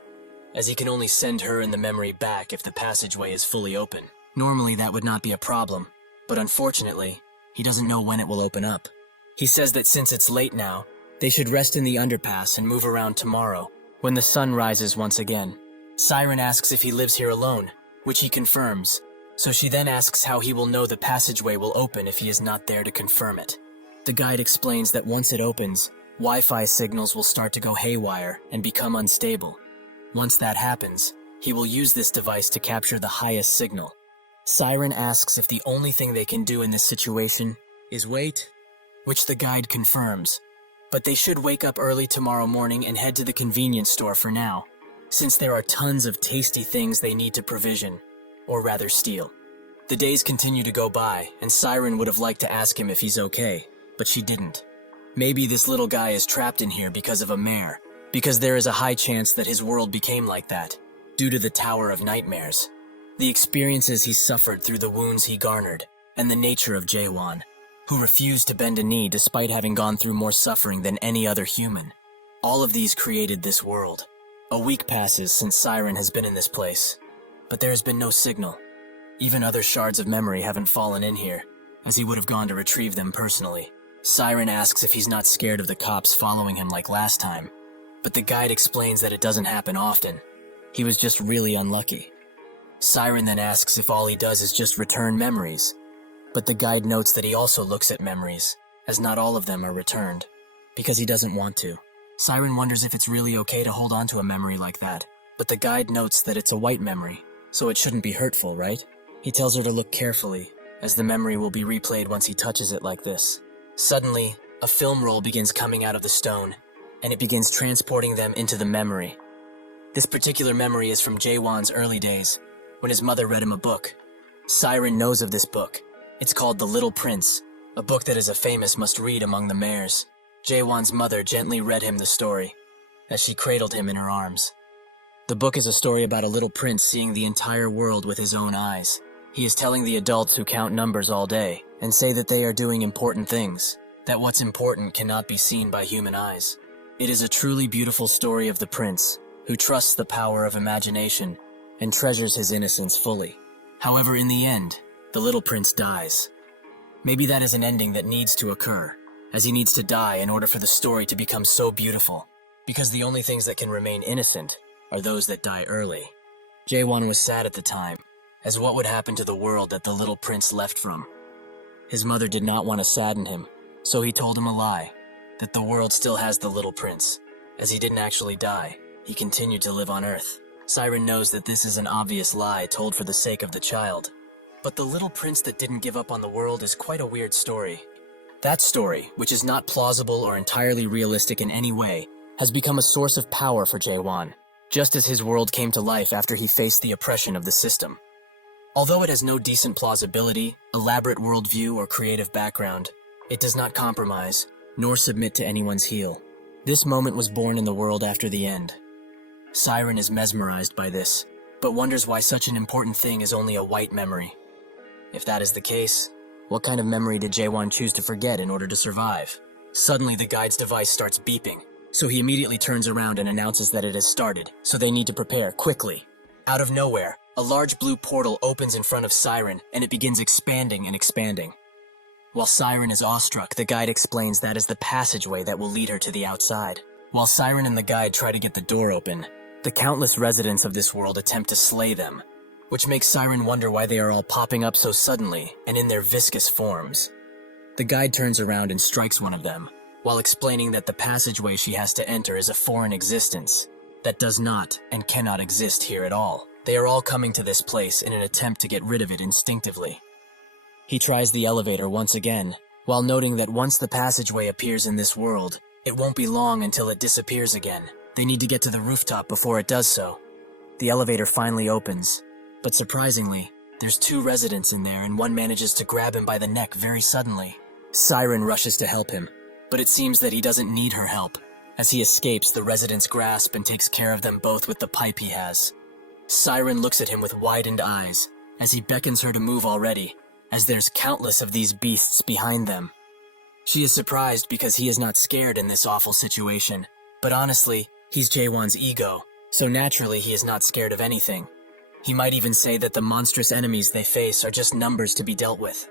as he can only send her and the memory back if the passageway is fully open. Normally that would not be a problem, but unfortunately, he doesn't know when it will open up. He says that since it's late now, they should rest in the underpass and move around tomorrow, when the sun rises once again. Siren asks if he lives here alone, which he confirms, so she then asks how he will know the passageway will open if he is not there to confirm it. The guide explains that once it opens, Wi-Fi signals will start to go haywire and become unstable. Once that happens, he will use this device to capture the highest signal. Siren asks if the only thing they can do in this situation is wait, which the guide confirms. But they should wake up early tomorrow morning and head to the convenience store for now, since there are tons of tasty things they need to provision, or rather steal. The days continue to go by, and Siren would have liked to ask him if he's okay, but she didn't. Maybe this little guy is trapped in here because of a mare, because there is a high chance that his world became like that, due to the Tower of Nightmares. The experiences he suffered through the wounds he garnered, and the nature of Jaewon, who refused to bend a knee despite having gone through more suffering than any other human. All of these created this world. A week passes since Siren has been in this place, but there has been no signal. Even other shards of memory haven't fallen in here, as he would have gone to retrieve them personally. Siren asks if he's not scared of the cops following him like last time, but the guide explains that it doesn't happen often. He was just really unlucky. Siren then asks if all he does is just return memories, but the guide notes that he also looks at memories, as not all of them are returned, because he doesn't want to. Siren wonders if it's really okay to hold on to a memory like that, but the guide notes that it's a white memory, so it shouldn't be hurtful, right? He tells her to look carefully, as the memory will be replayed once he touches it like this. Suddenly, a film roll begins coming out of the stone, and it begins transporting them into the memory. This particular memory is from Jaewon's early days, when his mother read him a book. Siren knows of this book. It's called The Little Prince, a book that is a famous must-read among the mares. Jaewon's mother gently read him the story, as she cradled him in her arms. The book is a story about a little prince seeing the entire world with his own eyes. He is telling the adults who count numbers all day and say that they are doing important things, that what's important cannot be seen by human eyes. It is a truly beautiful story of the prince, who trusts the power of imagination and treasures his innocence fully. However, in the end, the little prince dies. Maybe that is an ending that needs to occur, as he needs to die in order for the story to become so beautiful, because the only things that can remain innocent are those that die early. Jaewon was sad at the time, as what would happen to the world that the little prince left from. His mother did not want to sadden him, so he told him a lie, that the world still has the little prince. As he didn't actually die, he continued to live on Earth. Siren knows that this is an obvious lie told for the sake of the child. But the little prince that didn't give up on the world is quite a weird story. That story, which is not plausible or entirely realistic in any way, has become a source of power for Jaewon, just as his world came to life after he faced the oppression of the system. Although it has no decent plausibility, elaborate worldview, or creative background, it does not compromise, nor submit to anyone's heel. This moment was born in the world after the end. Siren is mesmerized by this, but wonders why such an important thing is only a white memory. If that is the case, what kind of memory did Jaewon choose to forget in order to survive? Suddenly, the guide's device starts beeping, so he immediately turns around and announces that it has started, so they need to prepare quickly. Out of nowhere, a large blue portal opens in front of Siren, and it begins expanding and expanding. While Siren is awestruck, the guide explains that is the passageway that will lead her to the outside. While Siren and the guide try to get the door open, the countless residents of this world attempt to slay them, which makes Siren wonder why they are all popping up so suddenly and in their viscous forms. The guide turns around and strikes one of them, while explaining that the passageway she has to enter is a foreign existence that does not and cannot exist here at all. They are all coming to this place in an attempt to get rid of it instinctively. He tries the elevator once again, while noting that once the passageway appears in this world, it won't be long until it disappears again. They need to get to the rooftop before it does so. The elevator finally opens, but surprisingly, there's two residents in there and one manages to grab him by the neck very suddenly. Siren rushes to help him, but it seems that he doesn't need her help. As he escapes, the residents grasp and takes care of them both with the pipe he has. Siren looks at him with widened eyes as he beckons her to move already, as there's countless of these beasts behind them. She is surprised because he is not scared in this awful situation, but honestly, he's Jaewon's ego, so naturally he is not scared of anything. He might even say that the monstrous enemies they face are just numbers to be dealt with.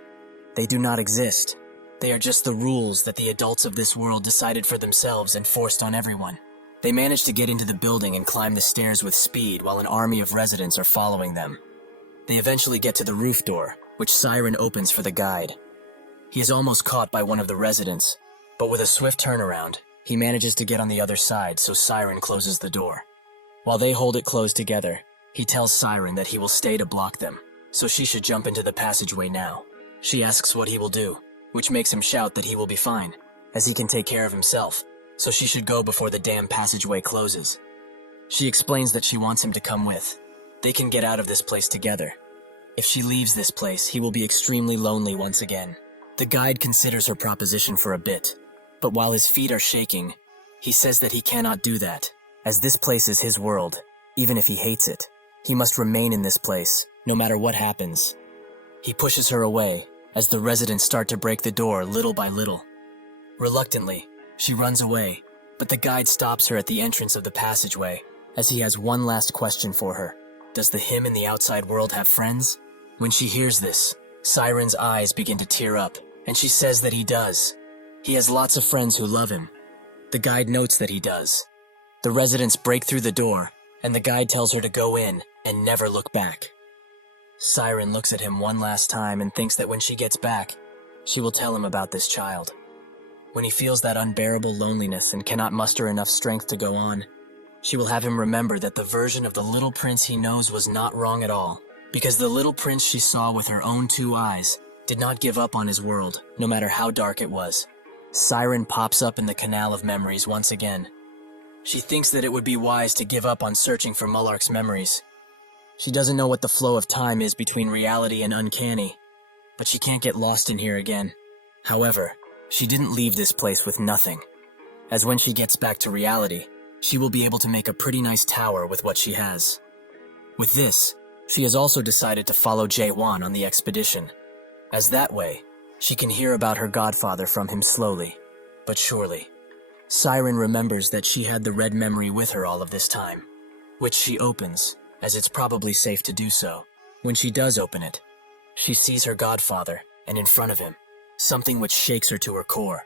They do not exist. They are just the rules that the adults of this world decided for themselves and forced on everyone. They manage to get into the building and climb the stairs with speed while an army of residents are following them. They eventually get to the roof door, which Siren opens for the guide. He is almost caught by one of the residents, but with a swift turnaround, he manages to get on the other side, so Siren closes the door. While they hold it closed together, he tells Siren that he will stay to block them, so she should jump into the passageway now. She asks what he will do, which makes him shout that he will be fine, as he can take care of himself, so she should go before the damn passageway closes. She explains that she wants him to come with. They can get out of this place together. If she leaves this place, he will be extremely lonely once again. The guide considers her proposition for a bit, but while his feet are shaking, he says that he cannot do that, as this place is his world, even if he hates it. He must remain in this place, no matter what happens. He pushes her away, as the residents start to break the door little by little. Reluctantly, she runs away, but the guide stops her at the entrance of the passageway, as he has one last question for her. Does the him in the outside world have friends? When she hears this, Siren's eyes begin to tear up, and she says that he does. He has lots of friends who love him. The guide notes that he does. The residents break through the door, and the guide tells her to go in and never look back. Siren looks at him one last time and thinks that when she gets back, she will tell him about this child. When he feels that unbearable loneliness and cannot muster enough strength to go on, she will have him remember that the version of the little prince he knows was not wrong at all, because the little prince she saw with her own two eyes did not give up on his world, no matter how dark it was. Siren pops up in the canal of memories once again. She thinks that it would be wise to give up on searching for Mullark's memories. She doesn't know what the flow of time is between reality and uncanny, but she can't get lost in here again. However, she didn't leave this place with nothing, as when she gets back to reality, she will be able to make a pretty nice tower with what she has. With this, she has also decided to follow Jae-won on the expedition, as that way, she can hear about her godfather from him slowly, but surely. Siren remembers that she had the red memory with her all of this time, which she opens, as it's probably safe to do so. When she does open it, she sees her godfather, and in front of him, something which shakes her to her core.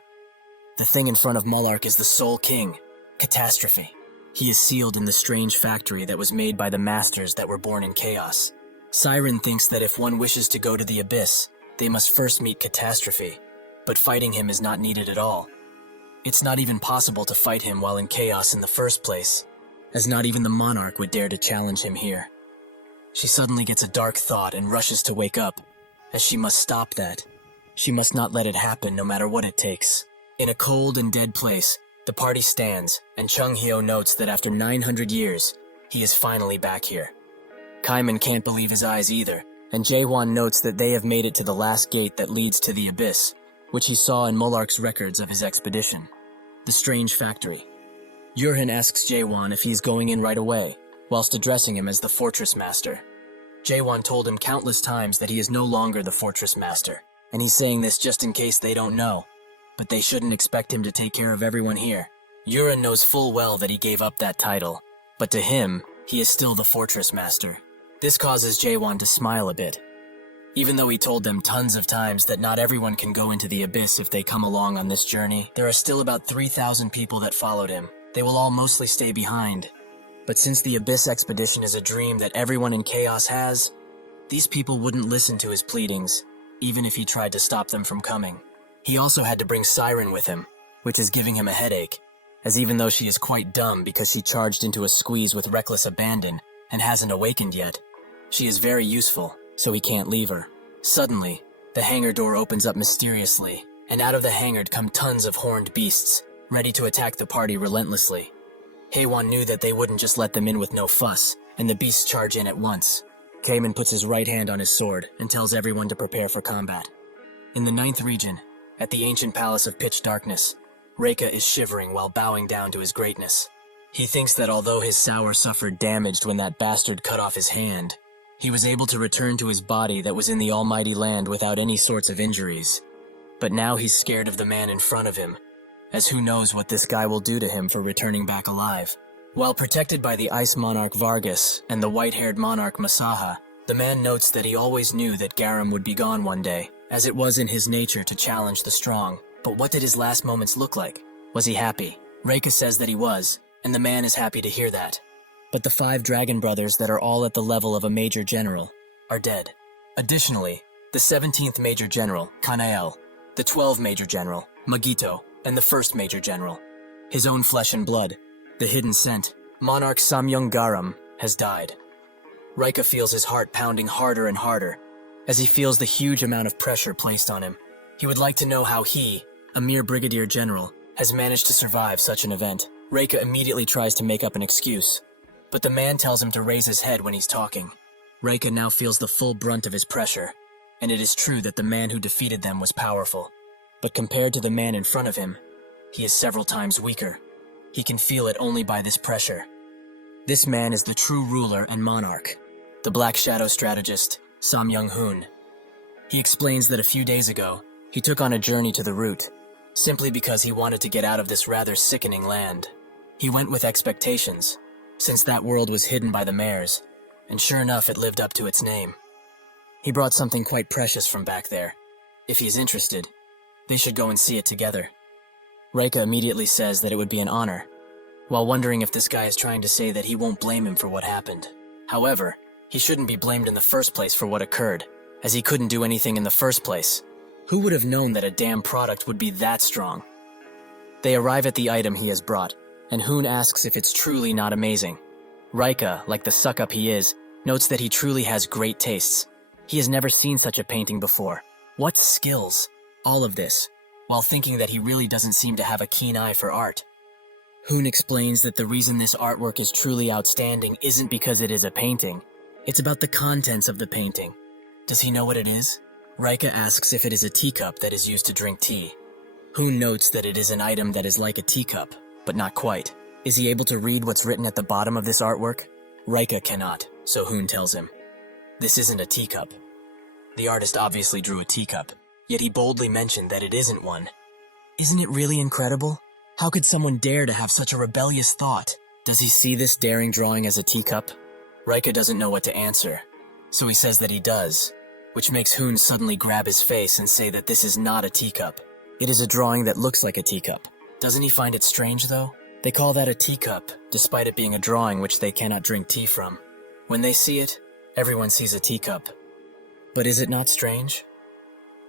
The thing in front of Mullark is the Soul King, Catastrophe. He is sealed in the strange factory that was made by the masters that were born in chaos. Siren thinks that if one wishes to go to the abyss, they must first meet Catastrophe, but fighting him is not needed at all. It's not even possible to fight him while in chaos in the first place, as not even the monarch would dare to challenge him here. She suddenly gets a dark thought and rushes to wake up, as she must stop that. She must not let it happen no matter what it takes. In a cold and dead place, the party stands, and Chung Hyo notes that after 900 years, he is finally back here. Kaiman can't believe his eyes either, and Jae-won notes that they have made it to the last gate that leads to the abyss, which he saw in Mullark's records of his expedition. The strange factory. Yurhan asks Jae-won if he's going in right away, whilst addressing him as the Fortress Master. Jae-won told him countless times that he is no longer the Fortress Master, and he's saying this just in case they don't know, but they shouldn't expect him to take care of everyone here. Yurhan knows full well that he gave up that title, but to him, he is still the Fortress Master. This causes Jae-won to smile a bit. Even though he told them tons of times that not everyone can go into the abyss if they come along on this journey, there are still about 3,000 people that followed him. They will all mostly stay behind. But since the Abyss Expedition is a dream that everyone in Chaos has, these people wouldn't listen to his pleadings, even if he tried to stop them from coming. He also had to bring Siren with him, which is giving him a headache, as even though she is quite dumb because she charged into a squeeze with reckless abandon and hasn't awakened yet, she is very useful, so he can't leave her. Suddenly, the hangar door opens up mysteriously, and out of the hangar come tons of horned beasts, ready to attack the party relentlessly. Haewon knew that they wouldn't just let them in with no fuss, and the beasts charge in at once. Kaiman puts his right hand on his sword and tells everyone to prepare for combat. In the 9th region, at the ancient palace of pitch darkness, Reika is shivering while bowing down to his greatness. He thinks that although his sour suffered damage when that bastard cut off his hand, he was able to return to his body that was in the almighty land without any sorts of injuries. But now he's scared of the man in front of him, as who knows what this guy will do to him for returning back alive. While protected by the Ice Monarch Vargas and the white-haired Monarch Masaha, the man notes that he always knew that Garam would be gone one day, as it was in his nature to challenge the strong. But what did his last moments look like? Was he happy? Reika says that he was, and the man is happy to hear that. But the 5 dragon brothers that are all at the level of a major general are dead. Additionally, the 17th major general, Kanael, the 12th major general, Magito, and the 1st major general, his own flesh and blood, the hidden scent, Monarch Samyung Garam, has died. Reika feels his heart pounding harder and harder as he feels the huge amount of pressure placed on him. He would like to know how he, a mere brigadier general, has managed to survive such an event. Reika immediately tries to make up an excuse, but the man tells him to raise his head when he's talking. Reika now feels the full brunt of his pressure, and it is true that the man who defeated them was powerful. But compared to the man in front of him, he is several times weaker. He can feel it only by this pressure. This man is the true ruler and monarch, the Black Shadow strategist, Sam Young-hoon. He explains that a few days ago, he took on a journey to the route, simply because he wanted to get out of this rather sickening land. He went with expectations, since that world was hidden by the mares, and sure enough it lived up to its name. He brought something quite precious from back there. If he's interested, they should go and see it together. Reika immediately says that it would be an honor, while wondering if this guy is trying to say that he won't blame him for what happened. However, he shouldn't be blamed in the first place for what occurred, as he couldn't do anything in the first place. Who would have known that a damn product would be that strong? They arrive at the item he has brought, and Hoon asks if it's truly not amazing. Reika, like the suck-up he is, notes that he truly has great tastes. He has never seen such a painting before. What skills! All of this, while thinking that he really doesn't seem to have a keen eye for art. Hoon explains that the reason this artwork is truly outstanding isn't because it is a painting. It's about the contents of the painting. Does he know what it is? Reika asks if it is a teacup that is used to drink tea. Hoon notes that it is an item that is like a teacup, but not quite. Is he able to read what's written at the bottom of this artwork? Rika cannot, so Hoon tells him, "This isn't a teacup." The artist obviously drew a teacup, yet he boldly mentioned that it isn't one. Isn't it really incredible? How could someone dare to have such a rebellious thought? Does he see this daring drawing as a teacup? Rika doesn't know what to answer, so he says that he does, which makes Hoon suddenly grab his face and say that this is not a teacup. It is a drawing that looks like a teacup. Doesn't he find it strange, though? They call that a teacup, despite it being a drawing which they cannot drink tea from. When they see it, everyone sees a teacup. But is it not strange?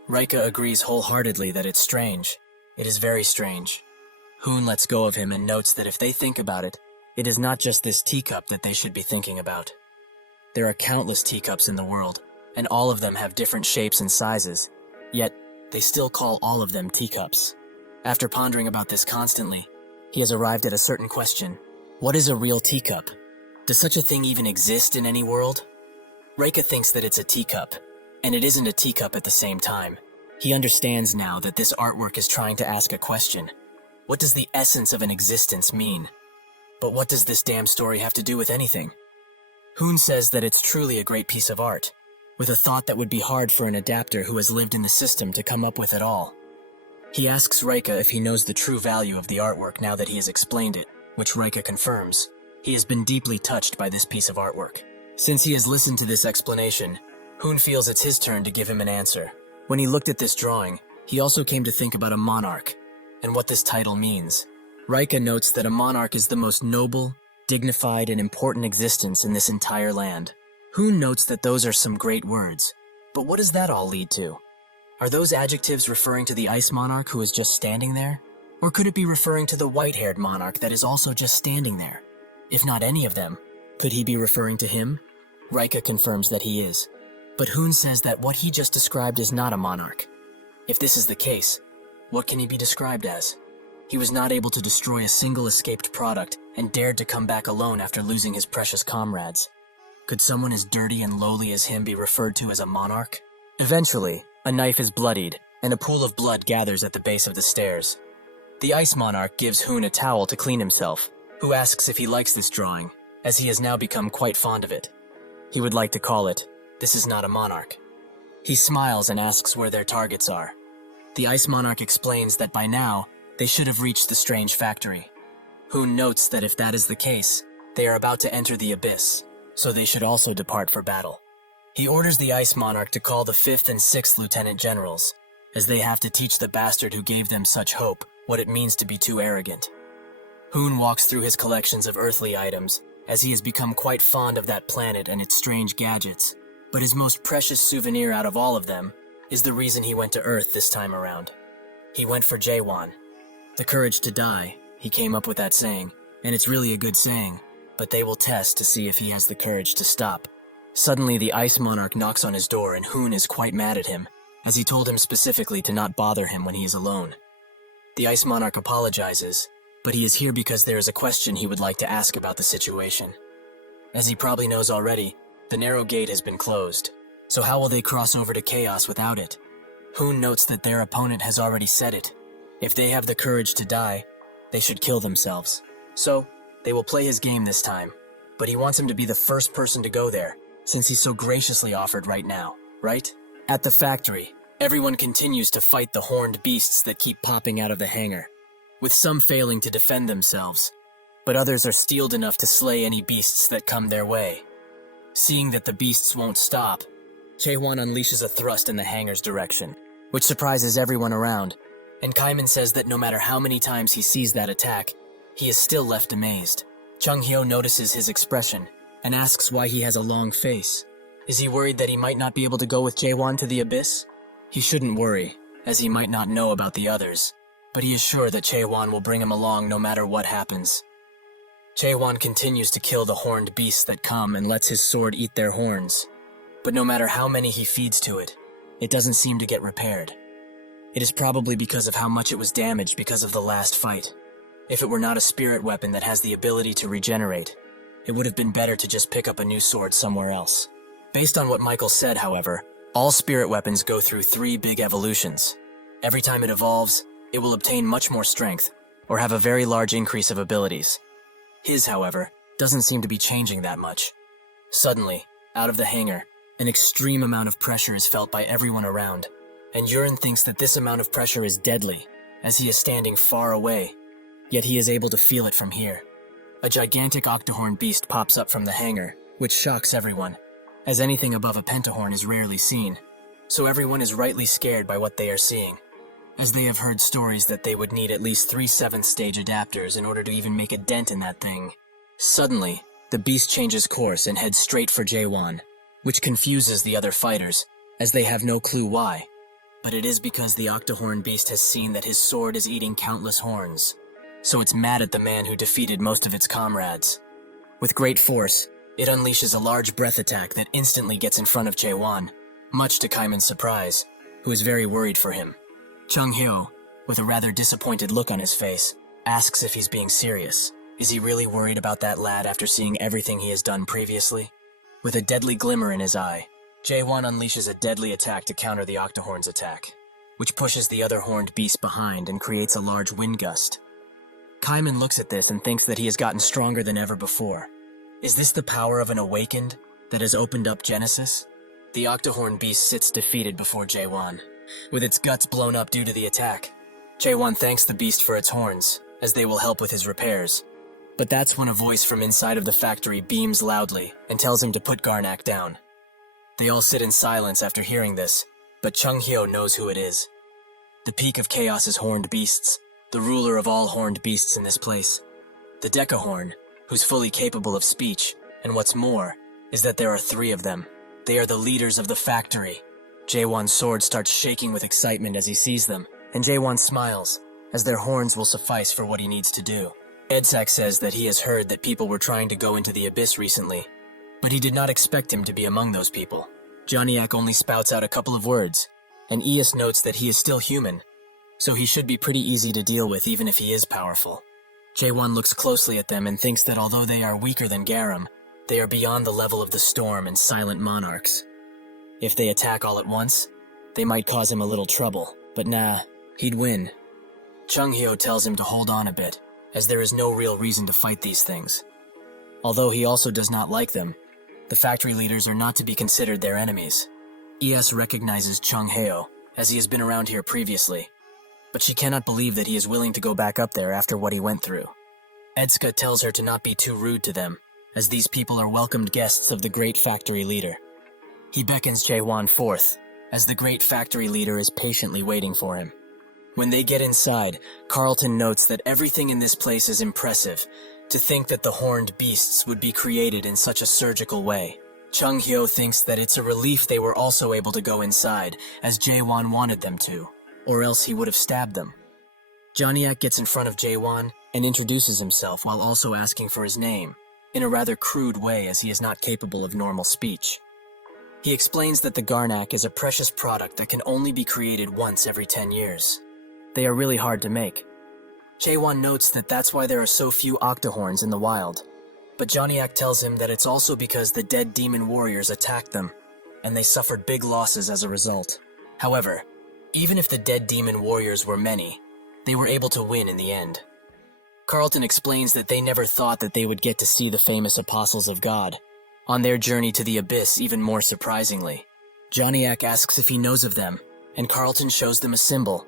Rika agrees wholeheartedly that it's strange. It is very strange. Hoon lets go of him and notes that if they think about it, it is not just this teacup that they should be thinking about. There are countless teacups in the world, and all of them have different shapes and sizes, yet they still call all of them teacups. After pondering about this constantly, he has arrived at a certain question. What is a real teacup? Does such a thing even exist in any world? Rika thinks that it's a teacup, and it isn't a teacup at the same time. He understands now that this artwork is trying to ask a question. What does the essence of an existence mean? But what does this damn story have to do with anything? Hoon says that it's truly a great piece of art, with a thought that would be hard for an adapter who has lived in the system to come up with at all. He asks Rika if he knows the true value of the artwork now that he has explained it, which Rika confirms. He has been deeply touched by this piece of artwork. Since he has listened to this explanation, Hoon feels it's his turn to give him an answer. When he looked at this drawing, he also came to think about a monarch, and what this title means. Rika notes that a monarch is the most noble, dignified, and important existence in this entire land. Hoon notes that those are some great words, but what does that all lead to? Are those adjectives referring to the ice monarch who is just standing there? Or could it be referring to the white-haired monarch that is also just standing there? If not any of them, could he be referring to him? Rika confirms that he is, but Hoon says that what he just described is not a monarch. If this is the case, what can he be described as? He was not able to destroy a single escaped product and dared to come back alone after losing his precious comrades. Could someone as dirty and lowly as him be referred to as a monarch? Eventually, a knife is bloodied, and a pool of blood gathers at the base of the stairs. The ice monarch gives Hoon a towel to clean himself, who asks if he likes this drawing, as he has now become quite fond of it. He would like to call it, "This is not a monarch." He smiles and asks where their targets are. The ice monarch explains that by now, they should have reached the strange factory. Hoon notes that if that is the case, they are about to enter the abyss, so they should also depart for battle. He orders the ice monarch to call the 5th and 6th lieutenant generals, as they have to teach the bastard who gave them such hope what it means to be too arrogant. Hoon walks through his collections of earthly items, as he has become quite fond of that planet and its strange gadgets, but his most precious souvenir out of all of them is the reason he went to Earth this time around. He went for Jaewon. The courage to die, he came up with that saying, and it's really a good saying, but they will test to see if he has the courage to stop. Suddenly the ice monarch knocks on his door and Hoon is quite mad at him, as he told him specifically to not bother him when he is alone. The ice monarch apologizes, but he is here because there is a question he would like to ask about the situation. As he probably knows already, the narrow gate has been closed, so how will they cross over to Chaos without it? Hoon notes that their opponent has already said it. If they have the courage to die, they should kill themselves. So, they will play his game this time, but he wants him to be the first person to go there, since he's so graciously offered right now, right? At the factory, everyone continues to fight the horned beasts that keep popping out of the hangar, with some failing to defend themselves, but others are steeled enough to slay any beasts that come their way. Seeing that the beasts won't stop, Chaewon unleashes a thrust in the hangar's direction, which surprises everyone around, and Kaiman says that no matter how many times he sees that attack, he is still left amazed. Chung Hyo notices his expression and asks why he has a long face. Is he worried that he might not be able to go with Jaewon to the abyss? He shouldn't worry, as he might not know about the others, but he is sure that Chaewon will bring him along no matter what happens. Chaewon continues to kill the horned beasts that come and lets his sword eat their horns, but no matter how many he feeds to it, it doesn't seem to get repaired. It is probably because of how much it was damaged because of the last fight. If it were not a spirit weapon that has the ability to regenerate, it would have been better to just pick up a new sword somewhere else. Based on what Michael said, however, all spirit weapons go through 3 big evolutions. Every time it evolves, it will obtain much more strength, or have a very large increase of abilities. His, however, doesn't seem to be changing that much. Suddenly, out of the hangar, an extreme amount of pressure is felt by everyone around, and Yurin thinks that this amount of pressure is deadly, as he is standing far away, yet he is able to feel it from here. A gigantic octohorn beast pops up from the hangar, which shocks everyone, as anything above a pentahorn is rarely seen, so everyone is rightly scared by what they are seeing, as they have heard stories that they would need at least 3 7th stage adapters in order to even make a dent in that thing. Suddenly, the beast changes course and heads straight for Jaewon, which confuses the other fighters, as they have no clue why. But it is because the octohorn beast has seen that his sword is eating countless horns, so it's mad at the man who defeated most of its comrades. With great force, it unleashes a large breath attack that instantly gets in front of Jaewon, much to Kaiman's surprise, who is very worried for him. Chung Hyo, with a rather disappointed look on his face, asks if he's being serious. Is he really worried about that lad after seeing everything he has done previously? With a deadly glimmer in his eye, Jaewon unleashes a deadly attack to counter the octohorn's attack, which pushes the other horned beast behind and creates a large wind gust. Kaiman looks at this and thinks that he has gotten stronger than ever before. Is this the power of an awakened that has opened up Genesis? The octohorn beast sits defeated before Jaewon, with its guts blown up due to the attack. Jaewon thanks the beast for its horns, as they will help with his repairs. But that's when a voice from inside of the factory beams loudly and tells him to put Garnak down. They all sit in silence after hearing this, but Chung Hyo knows who it is. The peak of Chaos's horned beasts, the ruler of all horned beasts in this place. The Decahorn, who's fully capable of speech, and what's more, is that there are 3 of them. They are the leaders of the factory. Jaewon's sword starts shaking with excitement as he sees them, and Jaewon smiles, as their horns will suffice for what he needs to do. Edsak says that he has heard that people were trying to go into the abyss recently, but he did not expect him to be among those people. Johnyak only spouts out a couple of words, and Ias notes that he is still human, so he should be pretty easy to deal with even if he is powerful. Jaewon looks closely at them and thinks that although they are weaker than Garam, they are beyond the level of the Storm and Silent Monarchs. If they attack all at once, they might cause him a little trouble, but nah, he'd win. Chung Hyo tells him to hold on a bit, as there is no real reason to fight these things. Although he also does not like them, the factory leaders are not to be considered their enemies. Ias recognizes Chung Hyo, as he has been around here previously, but she cannot believe that he is willing to go back up there after what he went through. Edska tells her to not be too rude to them, as these people are welcomed guests of the great factory leader. He beckons Jaewon forth, as the great factory leader is patiently waiting for him. When they get inside, Carlton notes that everything in this place is impressive. To think that the horned beasts would be created in such a surgical way. Chung Hyo thinks that it's a relief they were also able to go inside, as Jaewon wanted them to, or else he would have stabbed them. Johnyak gets in front of Jaewon and introduces himself while also asking for his name, in a rather crude way as he is not capable of normal speech. He explains that the Garnak is a precious product that can only be created once every 10 years. They are really hard to make. Jaewon notes that that's why there are so few octohorns in the wild, but Johnyak tells him that it's also because the dead demon warriors attacked them, and they suffered big losses as a result. However, even if the dead demon warriors were many, they were able to win in the end. Carlton explains that they never thought that they would get to see the famous Apostles of God, on their journey to the Abyss even more surprisingly. Johnyak asks if he knows of them, and Carlton shows them a symbol,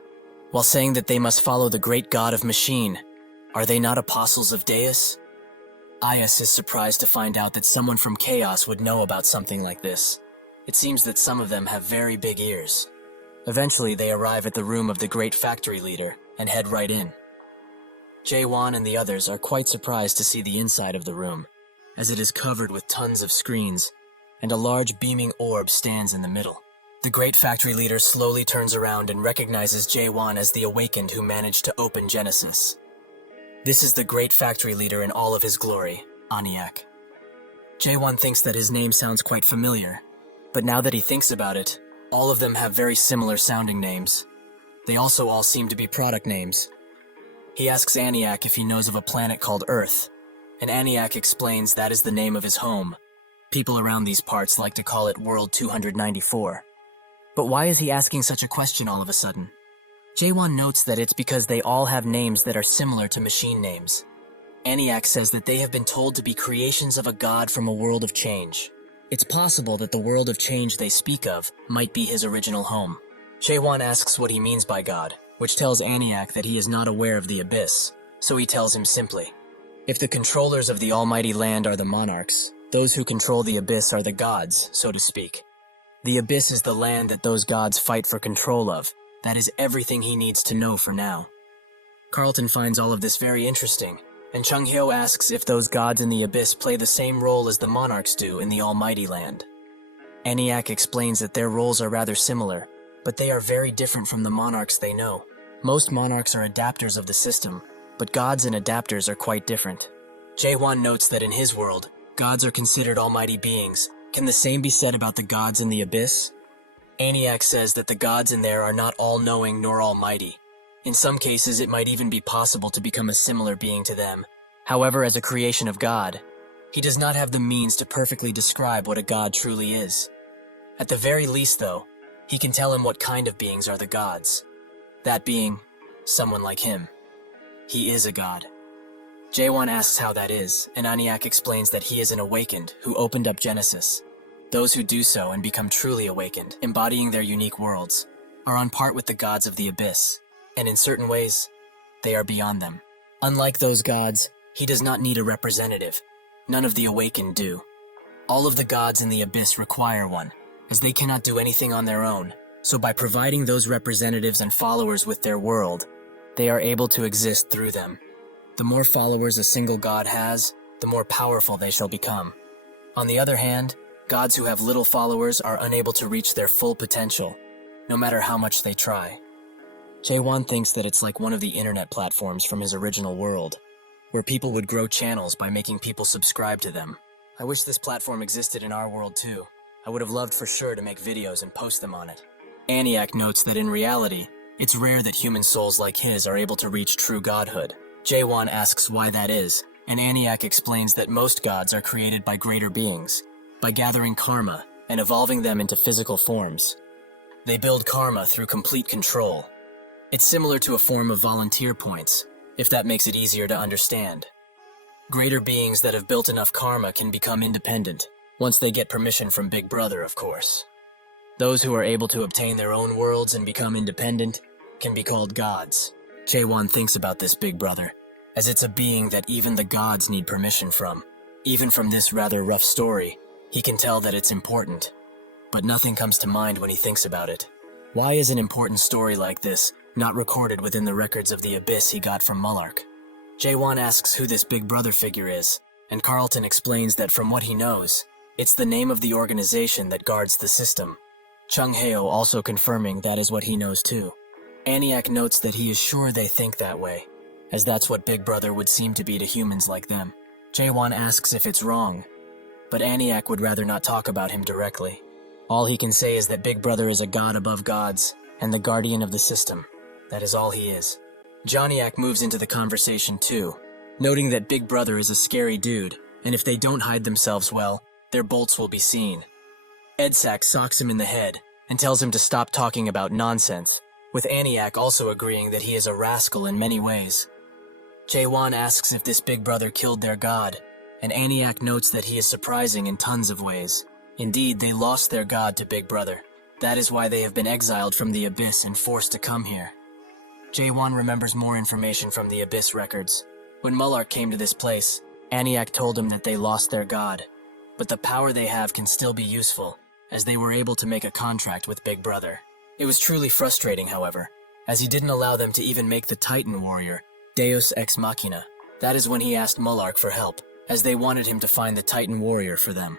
while saying that they must follow the great god of Machine. Are they not apostles of Deus? Ias is surprised to find out that someone from Chaos would know about something like this. It seems that some of them have very big ears. Eventually, they arrive at the room of the great factory leader and head right in. Jaewon and the others are quite surprised to see the inside of the room, as it is covered with tons of screens, and a large beaming orb stands in the middle. The great factory leader slowly turns around and recognizes Jaewon as the awakened who managed to open Genesis. This is the great factory leader in all of his glory, Aniak. Jaewon thinks that his name sounds quite familiar, but now that he thinks about it, all of them have very similar sounding names. They also all seem to be product names. He asks Aniak if he knows of a planet called Earth, and Aniak explains that is the name of his home. People around these parts like to call it World 294. But why is he asking such a question all of a sudden? Jaewon notes that it's because they all have names that are similar to machine names. Aniak says that they have been told to be creations of a god from a world of change. It's possible that the world of change they speak of might be his original home. Jaewon asks what he means by God, which tells Aniak that he is not aware of the Abyss, so he tells him simply, if the controllers of the almighty land are the monarchs, those who control the Abyss are the gods, so to speak. The Abyss is the land that those gods fight for control of. That is everything he needs to know for now. Carlton finds all of this very interesting, and Chung Hyo asks if those gods in the Abyss play the same role as the monarchs do in the almighty land. Aniak explains that their roles are rather similar, but they are very different from the monarchs they know. Most monarchs are adapters of the system, but gods and adapters are quite different. Jaewon notes that in his world, gods are considered almighty beings. Can the same be said about the gods in the Abyss? Aniak says that the gods in there are not all-knowing nor almighty. In some cases, it might even be possible to become a similar being to them. However, as a creation of God, he does not have the means to perfectly describe what a god truly is. At the very least, though, he can tell him what kind of beings are the gods. That being, someone like him. He is a god. Jaewon asks how that is, and Aniak explains that he is an awakened who opened up Genesis. Those who do so and become truly awakened, embodying their unique worlds, are on par with the gods of the Abyss, and in certain ways, they are beyond them. Unlike those gods, he does not need a representative. None of the awakened do. All of the gods in the Abyss require one, as they cannot do anything on their own, so by providing those representatives and followers with their world, they are able to exist through them. The more followers a single god has, the more powerful they shall become. On the other hand, gods who have little followers are unable to reach their full potential, no matter how much they try. Jaewon thinks that it's like one of the internet platforms from his original world, where people would grow channels by making people subscribe to them. I wish this platform existed in our world too. I would have loved for sure to make videos and post them on it. Aniak notes that in reality, it's rare that human souls like his are able to reach true godhood. Jaewon asks why that is, and Aniak explains that most gods are created by greater beings, by gathering karma and evolving them into physical forms. They build karma through complete control. It's similar to a form of volunteer points, if that makes it easier to understand. Greater beings that have built enough karma can become independent, once they get permission from Big Brother, of course. Those who are able to obtain their own worlds and become independent can be called gods. Jaewon thinks about this Big Brother, as it's a being that even the gods need permission from. Even from this rather rough story, he can tell that it's important. But nothing comes to mind when he thinks about it. Why is an important story like this not recorded within the records of the Abyss he got from Mullark? Jaewon asks who this Big Brother figure is, and Carlton explains that from what he knows, it's the name of the organization that guards the system. Chung Hyo also confirming that is what he knows too. Aniak notes that he is sure they think that way, as that's what Big Brother would seem to be to humans like them. Jaewon asks if it's wrong, but Aniak would rather not talk about him directly. All he can say is that Big Brother is a god above gods, and the guardian of the system. That is all he is. Johnniak moves into the conversation too, noting that Big Brother is a scary dude, and if they don't hide themselves well, their bolts will be seen. Edsak socks him in the head, and tells him to stop talking about nonsense, with Aniak also agreeing that he is a rascal in many ways. Jaewon asks if this Big Brother killed their god, and Aniak notes that he is surprising in tons of ways. Indeed, they lost their god to Big Brother. That is why they have been exiled from the Abyss and forced to come here. Jaewon remembers more information from the Abyss records. When Mullark came to this place, Aniak told him that they lost their god, but the power they have can still be useful, as they were able to make a contract with Big Brother. It was truly frustrating, however, as he didn't allow them to even make the Titan warrior, Deus Ex Machina. That is when he asked Mullark for help, as they wanted him to find the Titan warrior for them.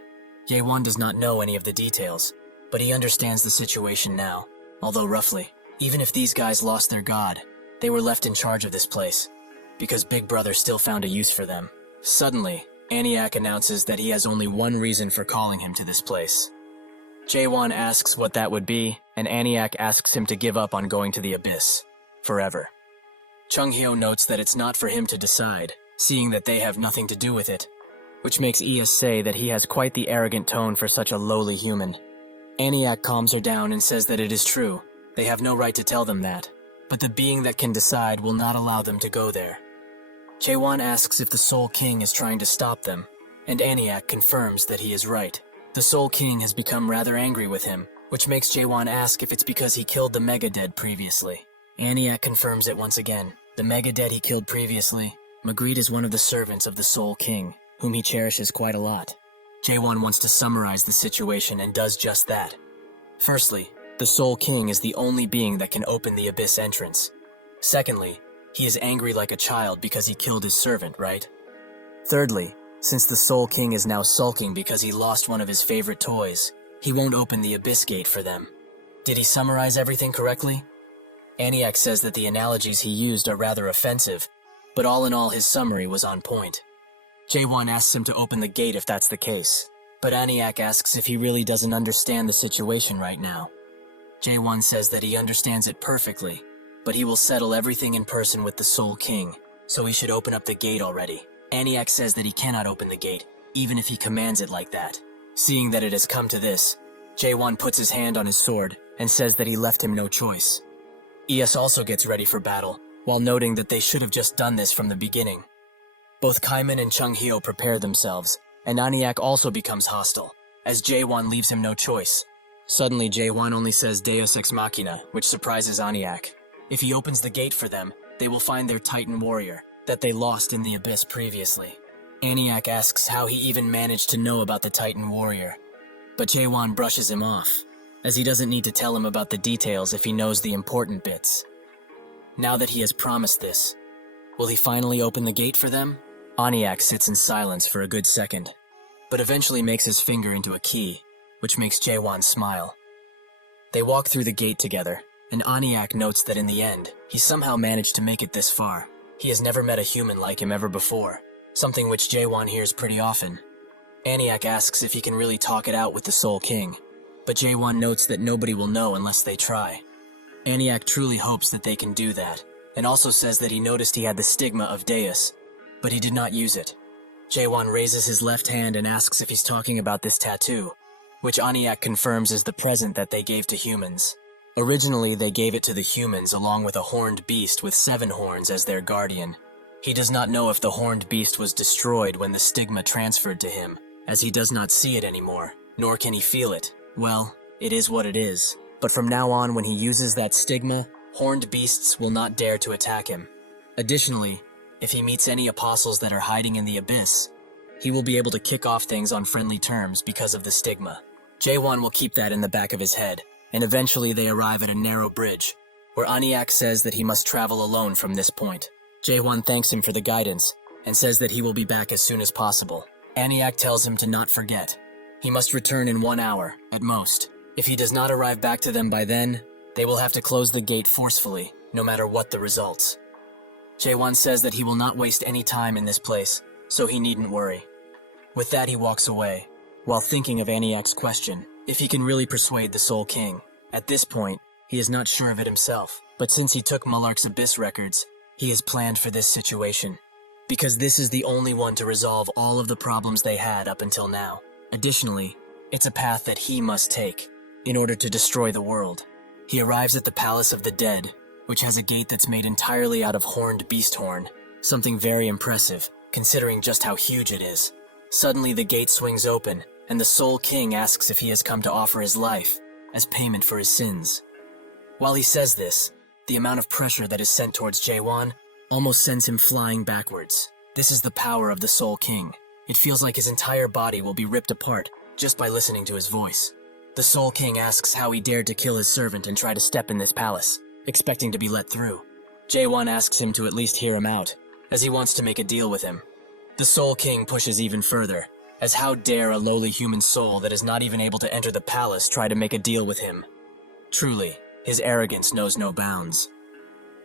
Jaewon does not know any of the details, but he understands the situation now, although roughly. Even if these guys lost their god, they were left in charge of this place, because Big Brother still found a use for them. Suddenly, Aniak announces that he has only one reason for calling him to this place. Jaewon asks what that would be, and Aniak asks him to give up on going to the Abyss, forever. Chung Hyo notes that it's not for him to decide, seeing that they have nothing to do with it, which makes Ias say that he has quite the arrogant tone for such a lowly human. Aniak calms her down and says that it is true. They have no right to tell them that, but the being that can decide will not allow them to go there. Jaewon asks if the Soul King is trying to stop them, and Aniak confirms that he is right. The Soul King has become rather angry with him, which makes Jaewon ask if it's because he killed the Megadead previously. Aniak confirms it once again. The Megadead he killed previously, Magritte is one of the servants of the Soul King, whom he cherishes quite a lot. Jaewon wants to summarize the situation and does just that. Firstly, the Soul King is the only being that can open the Abyss entrance. Secondly, he is angry like a child because he killed his servant, right? Thirdly, since the Soul King is now sulking because he lost one of his favorite toys, he won't open the Abyss Gate for them. Did he summarize everything correctly? Aniak says that the analogies he used are rather offensive, but all in all his summary was on point. Jaewon asks him to open the gate if that's the case, but Aniak asks if he really doesn't understand the situation right now. Jaewon says that he understands it perfectly, but he will settle everything in person with the Soul King, so he should open up the gate already. Aniak says that he cannot open the gate, even if he commands it like that. Seeing that it has come to this, Jaewon puts his hand on his sword and says that he left him no choice. ES also gets ready for battle, while noting that they should have just done this from the beginning. Both Kaiman and Chung Hyo prepare themselves, and Aniak also becomes hostile, as Jaewon leaves him no choice. Suddenly, Jaewon only says Deus Ex Machina, which surprises Aniak. If he opens the gate for them, they will find their Titan warrior, that they lost in the Abyss previously. Aniak asks how he even managed to know about the Titan warrior, but Jaewon brushes him off, as he doesn't need to tell him about the details if he knows the important bits. Now that he has promised this, will he finally open the gate for them? Aniak sits in silence for a good second, but eventually makes his finger into a key, which makes Jaewon smile. They walk through the gate together, and Aniak notes that in the end, he somehow managed to make it this far. He has never met a human like him ever before, something which Jaewon hears pretty often. Aniak asks if he can really talk it out with the Soul King, but Jaewon notes that nobody will know unless they try. Aniak truly hopes that they can do that, and also says that he noticed he had the stigma of Deus, but he did not use it. Jaewon raises his left hand and asks if he's talking about this tattoo, which Aniak confirms is the present that they gave to humans. Originally, they gave it to the humans along with a horned beast with 7 horns as their guardian. He does not know if the horned beast was destroyed when the stigma transferred to him, as he does not see it anymore, nor can he feel it. Well, it is what it is. But from now on, when he uses that stigma, horned beasts will not dare to attack him. Additionally, if he meets any apostles that are hiding in the Abyss, he will be able to kick off things on friendly terms because of the stigma. Jaewon will keep that in the back of his head, and eventually they arrive at a narrow bridge, where Aniak says that he must travel alone from this point. Jaewon thanks him for the guidance, and says that he will be back as soon as possible. Aniak tells him to not forget. He must return in 1 hour, at most. If he does not arrive back to them by then, they will have to close the gate forcefully, no matter what the results. Jaewon says that he will not waste any time in this place, so he needn't worry. With that, he walks away, while thinking of Aniak's question, if he can really persuade the Soul King. At this point, he is not sure of it himself, but since he took Malark's Abyss records, he has planned for this situation, because this is the only one to resolve all of the problems they had up until now. Additionally, it's a path that he must take, in order to destroy the world. He arrives at the Palace of the Dead, which has a gate that's made entirely out of horned beast horn, something very impressive, considering just how huge it is. Suddenly the gate swings open, and the Soul King asks if he has come to offer his life, as payment for his sins. While he says this, the amount of pressure that is sent towards Jaewon almost sends him flying backwards. This is the power of the Soul King. It feels like his entire body will be ripped apart just by listening to his voice. The Soul King asks how he dared to kill his servant and try to step in this palace, expecting to be let through. Jaewon asks him to at least hear him out, as he wants to make a deal with him. The Soul King pushes even further, as how dare a lowly human soul that is not even able to enter the palace try to make a deal with him. Truly, his arrogance knows no bounds.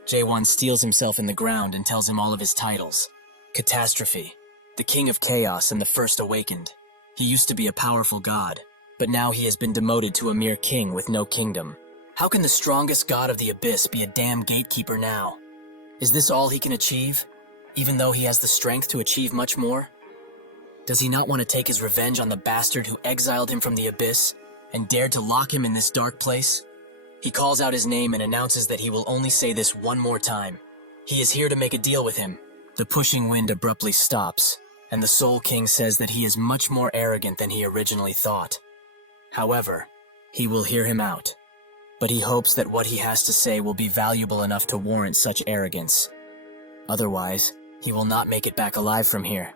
Jaewon steals himself in the ground and tells him all of his titles. Catastrophe, the King of Chaos and the First Awakened. He used to be a powerful god, but now he has been demoted to a mere king with no kingdom. How can the strongest god of the Abyss be a damn gatekeeper now? Is this all he can achieve, even though he has the strength to achieve much more? Does he not want to take his revenge on the bastard who exiled him from the Abyss and dared to lock him in this dark place? He calls out his name and announces that he will only say this one more time. He is here to make a deal with him, The pushing wind abruptly stops, and the Soul King says that he is much more arrogant than he originally thought. However, he will hear him out, but he hopes that what he has to say will be valuable enough to warrant such arrogance. Otherwise, he will not make it back alive from here.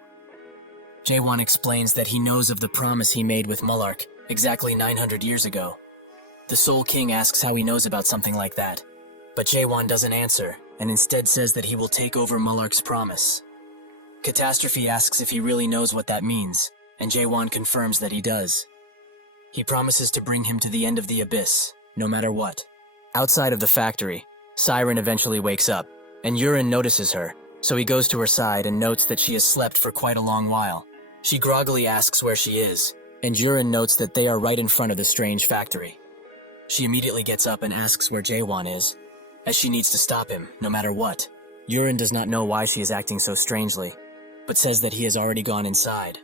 Jaewon explains that he knows of the promise he made with Mullark exactly 900 years ago. The Soul King asks how he knows about something like that, but Jaewon doesn't answer, and instead says that he will take over Mullark's promise. Catastrophe asks if he really knows what that means, and Jaewon confirms that he does. He promises to bring him to the end of the abyss, no matter what. Outside of the factory, Siren eventually wakes up, and Yurin notices her, so he goes to her side and notes that she has slept for quite a long while. She groggily asks where she is, and Yurin notes that they are right in front of the strange factory. She immediately gets up and asks where Jaewon is, as she needs to stop him, no matter what. Yurin does not know why she is acting so strangely, but says that he has already gone inside.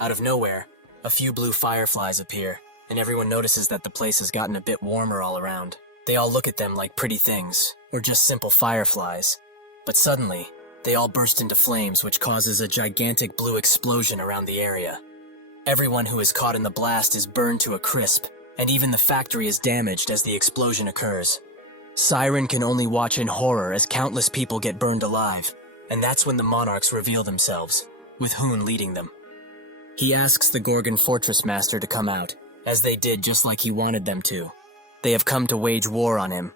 Out of nowhere, a few blue fireflies appear, and everyone notices that the place has gotten a bit warmer all around. They all look at them like pretty things, or just simple fireflies. But suddenly, they all burst into flames, which causes a gigantic blue explosion around the area. Everyone who is caught in the blast is burned to a crisp, and even the factory is damaged as the explosion occurs. Siren can only watch in horror as countless people get burned alive, and that's when the monarchs reveal themselves, with Hoon leading them. He asks the Gorgon Fortress Master to come out, as they did just like he wanted them to. They have come to wage war on him.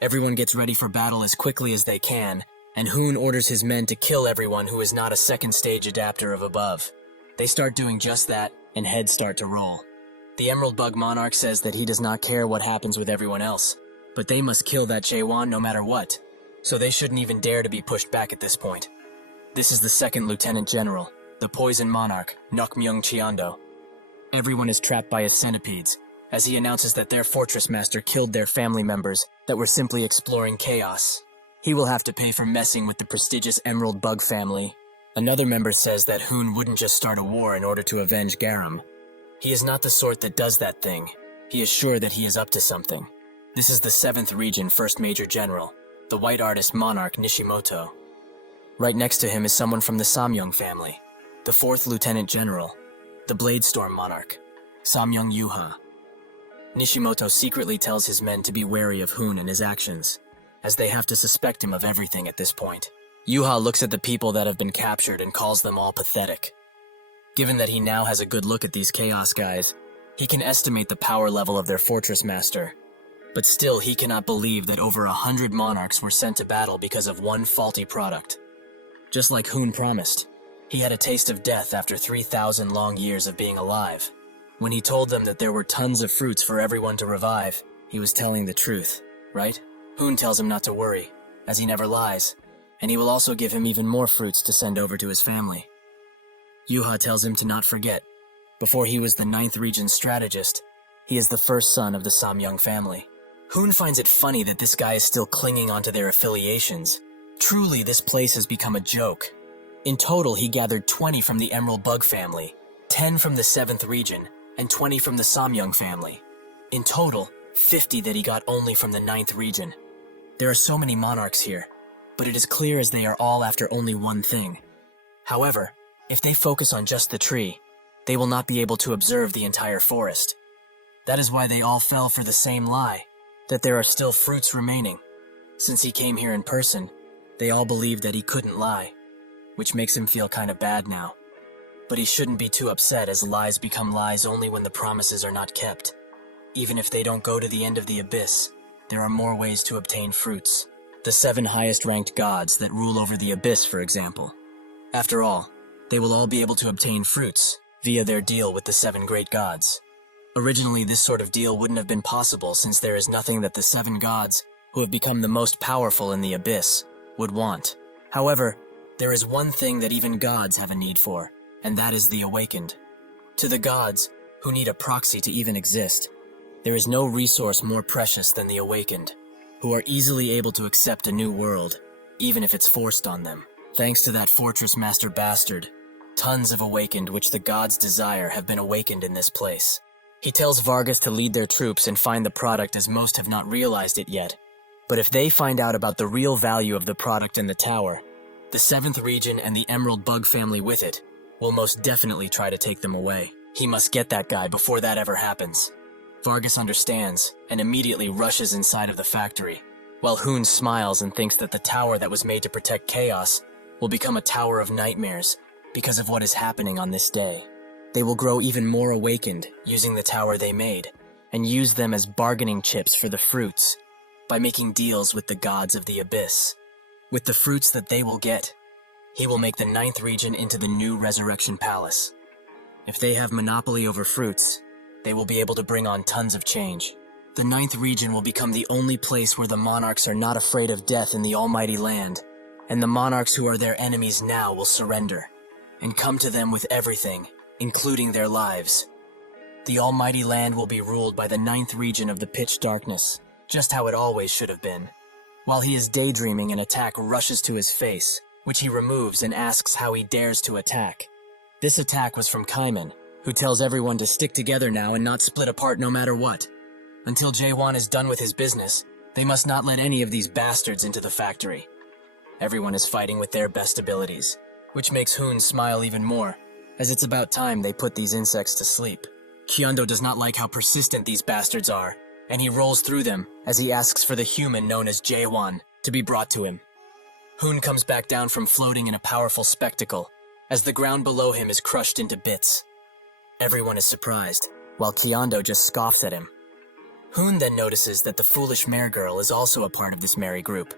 Everyone gets ready for battle as quickly as they can, and Hoon orders his men to kill everyone who is not a second stage adapter of above. They start doing just that, and heads start to roll. The Emerald Bug Monarch says that he does not care what happens with everyone else, but they must kill that Jaewon no matter what, so they shouldn't even dare to be pushed back at this point. This is the second Lieutenant General, the Poison Monarch, Nokmyung Cheondo. Everyone is trapped by his centipedes, as he announces that their fortress master killed their family members that were simply exploring chaos. He will have to pay for messing with the prestigious Emerald Bug family. Another member says that Hoon wouldn't just start a war in order to avenge Garam. He is not the sort that does that thing. He is sure that he is up to something. This is the 7th Region First Major General, the White Artist Monarch Nishimoto. Right next to him is someone from the Samyung family, the 4th Lieutenant General, the Bladestorm Monarch, Samyung Yuha. Nishimoto secretly tells his men to be wary of Hoon and his actions, as they have to suspect him of everything at this point. Yuha looks at the people that have been captured and calls them all pathetic. Given that he now has a good look at these Chaos guys, he can estimate the power level of their fortress master. But still, he cannot believe that over 100 monarchs were sent to battle because of one faulty product. Just like Hoon promised, he had a taste of death after 3,000 long years of being alive. When he told them that there were tons of fruits for everyone to revive, he was telling the truth, right? Hoon tells him not to worry, as he never lies, and he will also give him even more fruits to send over to his family. Yuha tells him to not forget. Before he was the 9th Region strategist, he is the first son of the Samyung family. Hoon finds it funny that this guy is still clinging onto their affiliations. Truly, this place has become a joke. In total, he gathered 20 from the Emerald Bug family, 10 from the 7th Region, and 20 from the Samyung family. In total, 50 that he got only from the 9th Region. There are so many monarchs here, but it is clear as they are all after only one thing. However, if they focus on just the tree, they will not be able to observe the entire forest. That is why they all fell for the same lie, that there are still fruits remaining. Since he came here in person, they all believed that he couldn't lie, which makes him feel kind of bad now. But he shouldn't be too upset, as lies become lies only when the promises are not kept. Even if they don't go to the end of the abyss, there are more ways to obtain fruits. The 7 highest ranked gods that rule over the abyss, for example. After all, they will all be able to obtain fruits via their deal with the 7 great gods. Originally, this sort of deal wouldn't have been possible, since there is nothing that the 7 gods, who have become the most powerful in the abyss, would want. However, there is one thing that even gods have a need for, and that is the awakened. To the gods, who need a proxy to even exist, there is no resource more precious than the awakened, who are easily able to accept a new world, even if it's forced on them. Thanks to that Fortress Master bastard, tons of awakened which the gods desire have been awakened in this place. He tells Vargas to lead their troops and find the product, as most have not realized it yet. But if they find out about the real value of the product in the tower, The 7th region and the Emerald Bug family with it will most definitely try to take them away. He must get that guy before that ever happens. Vargas understands and immediately rushes inside of the factory, while Hoon smiles and thinks that the tower that was made to protect Chaos will become a tower of nightmares because of what is happening on this day. They will grow even more awakened using the tower they made and use them as bargaining chips for the fruits by making deals with the gods of the abyss. With the fruits that they will get, he will make the 9th region into the new Resurrection Palace. If they have monopoly over fruits, they will be able to bring on tons of change. The 9th region will become the only place where the monarchs are not afraid of death in the almighty land, and the monarchs who are their enemies now will surrender and come to them with everything, including their lives. The almighty land will be ruled by the 9th region of the pitch darkness, just how it always should have been. While he is daydreaming, an attack rushes to his face, which he removes and asks how he dares to attack. This attack was from Kaiman, who tells everyone to stick together now and not split apart no matter what. Until Jaewon is done with his business, they must not let any of these bastards into the factory. Everyone is fighting with their best abilities, which makes Hoon smile even more, as it's about time they put these insects to sleep. Kyondo does not like how persistent these bastards are, and he rolls through them as he asks for the human known as Jaewon to be brought to him. Hoon comes back down from floating in a powerful spectacle, as the ground below him is crushed into bits. Everyone is surprised, while Kyondo just scoffs at him. Hoon then notices that the foolish mare girl is also a part of this merry group,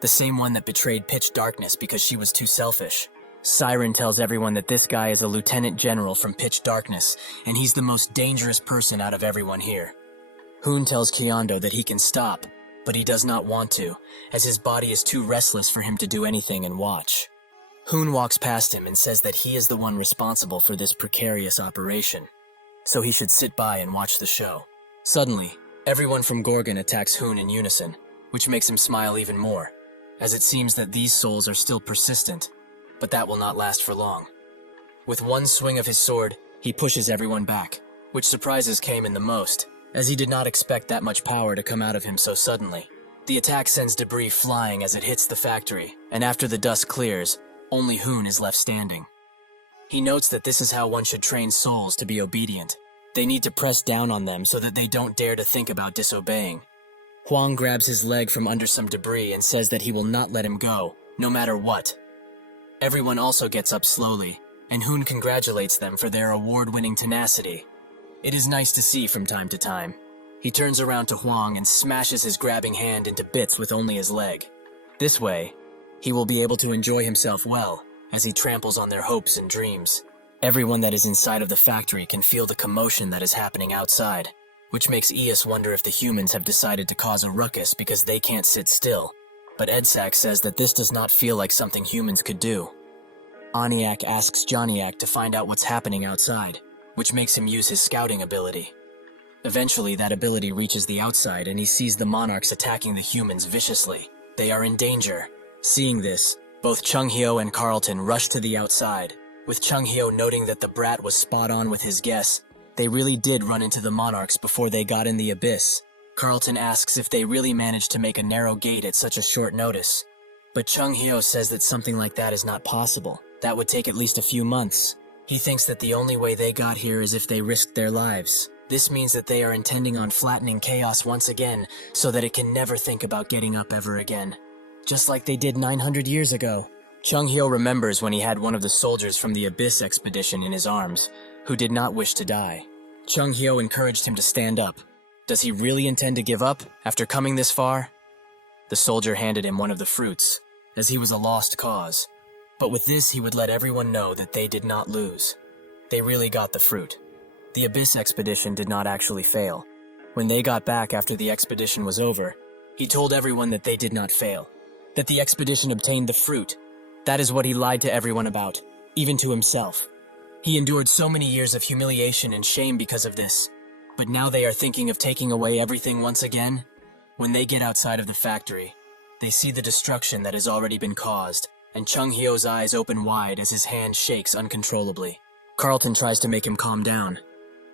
the same one that betrayed Pitch Darkness because she was too selfish. Siren tells everyone that this guy is a lieutenant general from Pitch Darkness, and he's the most dangerous person out of everyone here. Hoon tells Kyondo that he can stop, but he does not want to, as his body is too restless for him to do anything and watch. Hoon walks past him and says that he is the one responsible for this precarious operation, so he should sit by and watch the show. Suddenly, everyone from Gorgon attacks Hoon in unison, which makes him smile even more, as it seems that these souls are still persistent, but that will not last for long. With one swing of his sword, he pushes everyone back, which surprises Kaiman the most, as he did not expect that much power to come out of him so suddenly. The attack sends debris flying as it hits the factory, and after the dust clears, only Hoon is left standing. He notes that this is how one should train souls to be obedient. They need to press down on them so that they don't dare to think about disobeying. Huang grabs his leg from under some debris and says that he will not let him go, no matter what. Everyone also gets up slowly, and Hoon congratulates them for their award-winning tenacity. It is nice to see from time to time. He turns around to Huang and smashes his grabbing hand into bits with only his leg. This way, he will be able to enjoy himself well, as he tramples on their hopes and dreams. Everyone that is inside of the factory can feel the commotion that is happening outside, which makes Eus wonder if the humans have decided to cause a ruckus because they can't sit still. But Edsak says that this does not feel like something humans could do. Aniak asks Johnniak to find out what's happening outside, which makes him use his scouting ability. Eventually, that ability reaches the outside and he sees the monarchs attacking the humans viciously. They are in danger. Seeing this, both Chung-hyo and Carlton rush to the outside, with Chung-hyo noting that the brat was spot on with his guess. They really did run into the monarchs before they got in the abyss. Carlton asks if they really managed to make a narrow gate at such a short notice. But Chung-hyo says that something like that is not possible. That would take at least a few months. He thinks that the only way they got here is if they risked their lives. This means that they are intending on flattening Chaos once again, so that it can never think about getting up ever again. Just like they did 900 years ago. Chung-hyo remembers when he had one of the soldiers from the Abyss expedition in his arms, who did not wish to die. Chung-hyo encouraged him to stand up. Does he really intend to give up after coming this far? The soldier handed him one of the fruits, as he was a lost cause. But with this, he would let everyone know that they did not lose. They really got the fruit. The Abyss expedition did not actually fail. When they got back after the expedition was over, he told everyone that they did not fail, that the expedition obtained the fruit. That is what he lied to everyone about, even to himself. He endured so many years of humiliation and shame because of this, but now they are thinking of taking away everything once again. When they get outside of the factory, they see the destruction that has already been caused, and Chung-hyo's eyes open wide as his hand shakes uncontrollably. Carlton tries to make him calm down,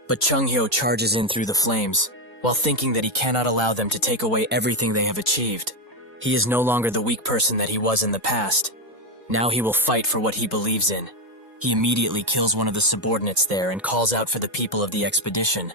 but Chung-hyo charges in through the flames, while thinking that he cannot allow them to take away everything they have achieved. He is no longer the weak person that he was in the past. Now he will fight for what he believes in. He immediately kills one of the subordinates there and calls out for the people of the expedition.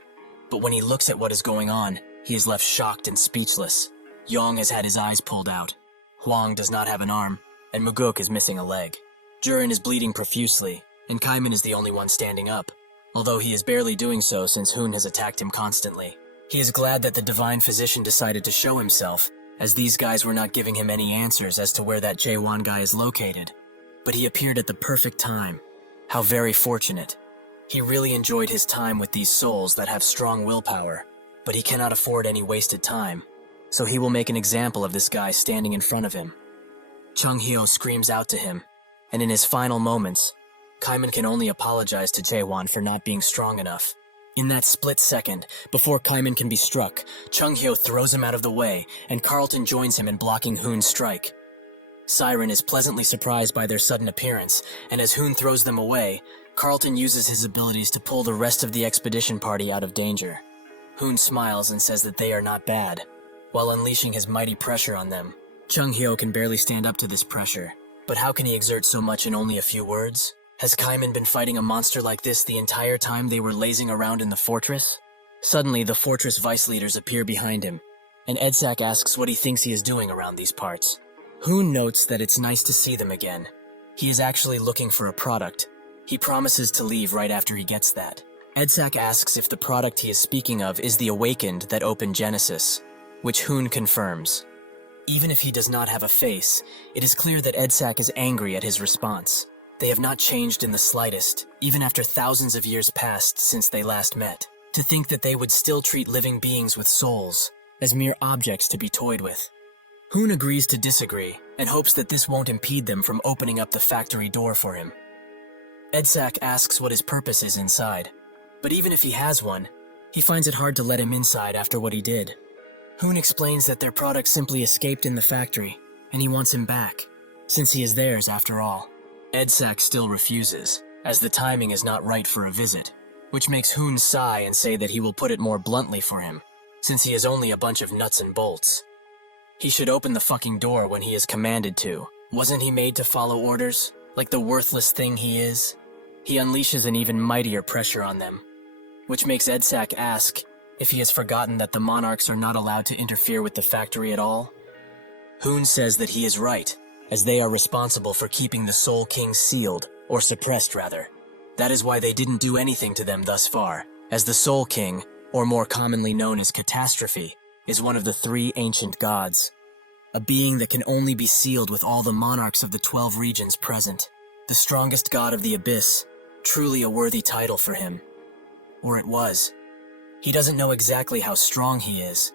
But when he looks at what is going on, he is left shocked and speechless. Yong has had his eyes pulled out. Huang does not have an arm, and Muguk is missing a leg. Jurin is bleeding profusely, and Kaiman is the only one standing up, although he is barely doing so since Hun has attacked him constantly. He is glad that the divine physician decided to show himself, as these guys were not giving him any answers as to where that Jaewon guy is located. But he appeared at the perfect time. How very fortunate. He really enjoyed his time with these souls that have strong willpower, but he cannot afford any wasted time, so he will make an example of this guy standing in front of him. Chung Hyo screams out to him, and in his final moments, Kaiman can only apologize to Jaewon for not being strong enough. In that split second, before Kaiman can be struck, Chung Hyo throws him out of the way, and Carlton joins him in blocking Hoon's strike. Siren is pleasantly surprised by their sudden appearance, and as Hoon throws them away, Carlton uses his abilities to pull the rest of the expedition party out of danger. Hoon smiles and says that they are not bad, while unleashing his mighty pressure on them. Chung Hyo can barely stand up to this pressure, but how can he exert so much in only a few words? Has Kaiman been fighting a monster like this the entire time they were lazing around in the fortress? Suddenly, the fortress vice leaders appear behind him, and Edsak asks what he thinks he is doing around these parts. Hoon notes that it's nice to see them again. He is actually looking for a product. He promises to leave right after he gets that. Edsak asks if the product he is speaking of is the Awakened that opened Genesis, which Hoon confirms. Even if he does not have a face, it is clear that Edsak is angry at his response. They have not changed in the slightest, even after thousands of years passed since they last met. To think that they would still treat living beings with souls as mere objects to be toyed with. Hoon agrees to disagree and hopes that this won't impede them from opening up the factory door for him. Edsak asks what his purpose is inside, but even if he has one, he finds it hard to let him inside after what he did. Hoon explains that their product simply escaped in the factory, and he wants him back, since he is theirs after all. Edsak still refuses, as the timing is not right for a visit, which makes Hoon sigh and say that he will put it more bluntly for him, since he is only a bunch of nuts and bolts. He should open the fucking door when he is commanded to. Wasn't he made to follow orders, like the worthless thing he is? He unleashes an even mightier pressure on them, which makes Edsak ask if he has forgotten that the monarchs are not allowed to interfere with the factory at all. Hoon says that he is right, as they are responsible for keeping the Soul King sealed, or suppressed rather. That is why they didn't do anything to them thus far, as the Soul King, or more commonly known as Catastrophe, is one of the 3 ancient gods. A being that can only be sealed with all the monarchs of the 12 regions present. The strongest god of the abyss, truly a worthy title for him. Or it was. He doesn't know exactly how strong he is,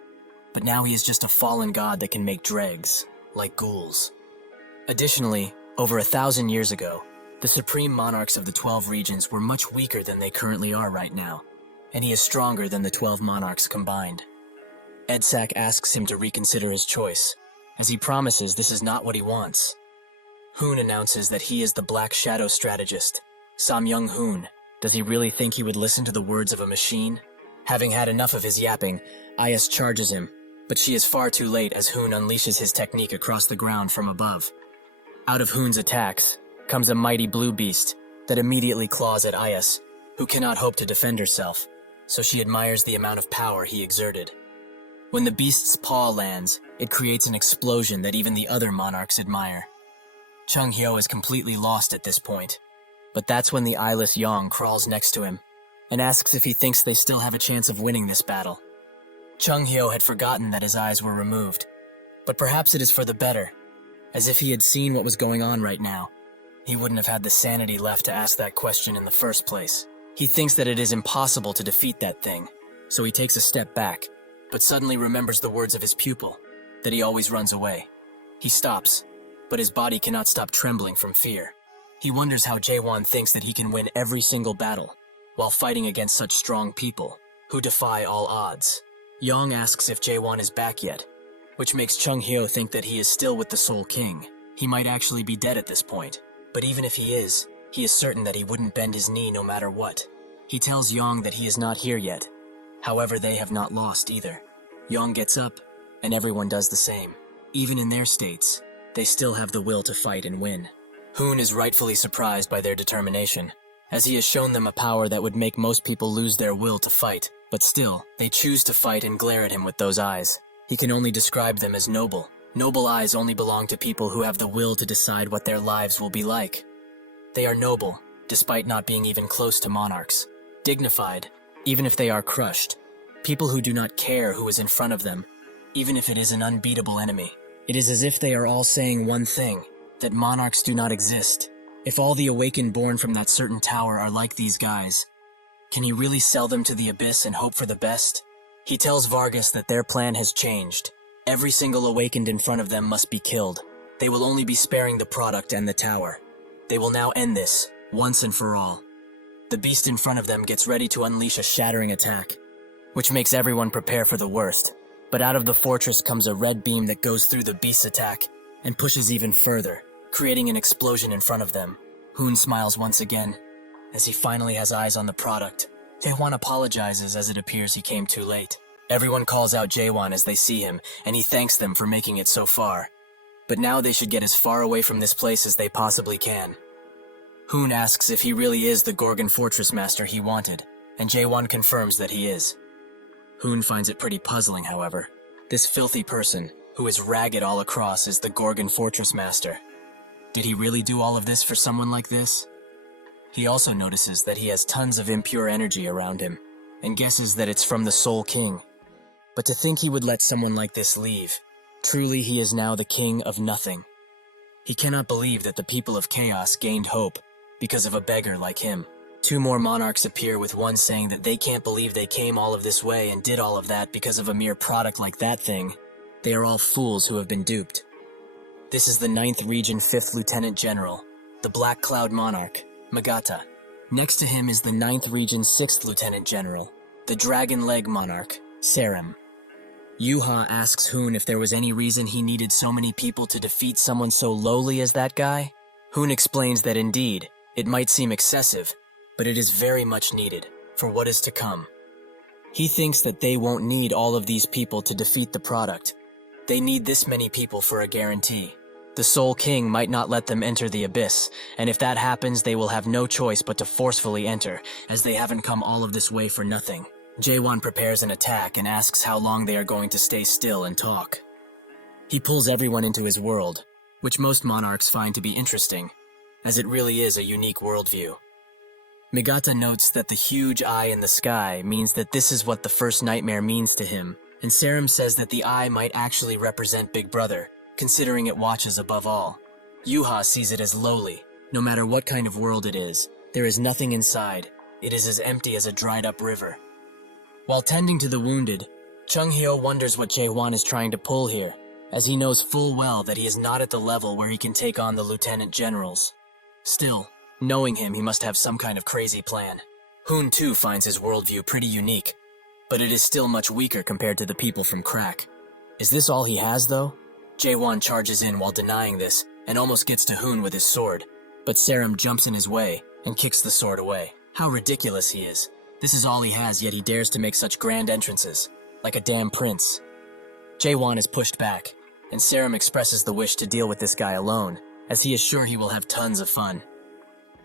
but now he is just a fallen god that can make dregs, like ghouls. Additionally, over 1,000 years ago, the supreme monarchs of the 12 regions were much weaker than they currently are right now, and he is stronger than the 12 monarchs combined. Edsak asks him to reconsider his choice, as he promises this is not what he wants. Hoon announces that he is the Black Shadow strategist, Samyung Hoon. Does he really think he would listen to the words of a machine? Having had enough of his yapping, Ayas charges him, but she is far too late as Hoon unleashes his technique across the ground from above. Out of Hoon's attacks comes a mighty blue beast that immediately claws at Ayas, who cannot hope to defend herself, so she admires the amount of power he exerted. When the beast's paw lands, it creates an explosion that even the other monarchs admire. Chung Hyo is completely lost at this point, but that's when the eyeless Yong crawls next to him and asks if he thinks they still have a chance of winning this battle. Chung Hyo had forgotten that his eyes were removed, but perhaps it is for the better, as if he had seen what was going on right now. He wouldn't have had the sanity left to ask that question in the first place. He thinks that it is impossible to defeat that thing, so he takes a step back, but suddenly remembers the words of his pupil, that he always runs away. He stops, but his body cannot stop trembling from fear. He wonders how Jaewon thinks that he can win every single battle, while fighting against such strong people, who defy all odds. Yong asks if Jaewon is back yet, which makes Chung Hyo think that he is still with the Soul King. He might actually be dead at this point, but even if he is certain that he wouldn't bend his knee no matter what. He tells Yong that he is not here yet. However, they have not lost either. Yong gets up, and everyone does the same. Even in their states, they still have the will to fight and win. Hoon is rightfully surprised by their determination, as he has shown them a power that would make most people lose their will to fight. But still, they choose to fight and glare at him with those eyes. He can only describe them as noble. Noble eyes only belong to people who have the will to decide what their lives will be like. They are noble, despite not being even close to monarchs. Dignified, even if they are crushed. People who do not care who is in front of them, even if it is an unbeatable enemy. It is as if they are all saying one thing, that monarchs do not exist. If all the awakened born from that certain tower are like these guys, can he really sell them to the abyss and hope for the best? He tells Vargas that their plan has changed. Every single awakened in front of them must be killed. They will only be sparing the product and the tower. They will now end this, once and for all. The beast in front of them gets ready to unleash a shattering attack, which makes everyone prepare for the worst. But out of the fortress comes a red beam that goes through the beast's attack and pushes even further, creating an explosion in front of them. Hoon smiles once again, as he finally has eyes on the product. Jaewon apologizes as it appears he came too late. Everyone calls out Jaewon as they see him, and he thanks them for making it so far. But now they should get as far away from this place as they possibly can. Hoon asks if he really is the Gorgon Fortress Master he wanted, and Jaewon confirms that he is. Hoon finds it pretty puzzling, however. This filthy person, who is ragged all across, is the Gorgon Fortress Master. Did he really do all of this for someone like this? He also notices that he has tons of impure energy around him, and guesses that it's from the Soul King. But to think he would let someone like this leave, truly he is now the king of nothing. He cannot believe that the people of Chaos gained hope because of a beggar like him. Two more monarchs appear, with one saying that they can't believe they came all of this way and did all of that because of a mere product like that thing. They are all fools who have been duped. This is the 9th Region 5th Lieutenant General, the Black Cloud Monarch, Magata. Next to him is the 9th Region 6th Lieutenant General, the Dragon Leg Monarch, Sarem. Yuha asks Hoon if there was any reason he needed so many people to defeat someone so lowly as that guy. Hoon explains that indeed, it might seem excessive, but it is very much needed for what is to come. He thinks that they won't need all of these people to defeat the product. They need this many people for a guarantee. The Soul King might not let them enter the abyss, and if that happens, they will have no choice but to forcefully enter, as they haven't come all of this way for nothing. Jaewon prepares an attack and asks how long they are going to stay still and talk. He pulls everyone into his world, which most monarchs find to be interesting, as it really is a unique worldview. Migata notes that the huge eye in the sky means that this is what the first nightmare means to him, and Sarem says that the eye might actually represent Big Brother, considering it watches above all. Yuha sees it as lowly. No matter what kind of world it is, there is nothing inside. It is as empty as a dried-up river. While tending to the wounded, Chung Hyo wonders what Jaewon is trying to pull here, as he knows full well that he is not at the level where he can take on the lieutenant generals. Still, knowing him, he must have some kind of crazy plan. Hoon too finds his worldview pretty unique, but it is still much weaker compared to the people from Crack. Is this all he has, though? Jaewon charges in while denying this, and almost gets to Hoon with his sword, but Sarem jumps in his way and kicks the sword away. How ridiculous he is. This is all he has, yet he dares to make such grand entrances, like a damn prince. Jaewon is pushed back, and Sarem expresses the wish to deal with this guy alone, as he is sure he will have tons of fun.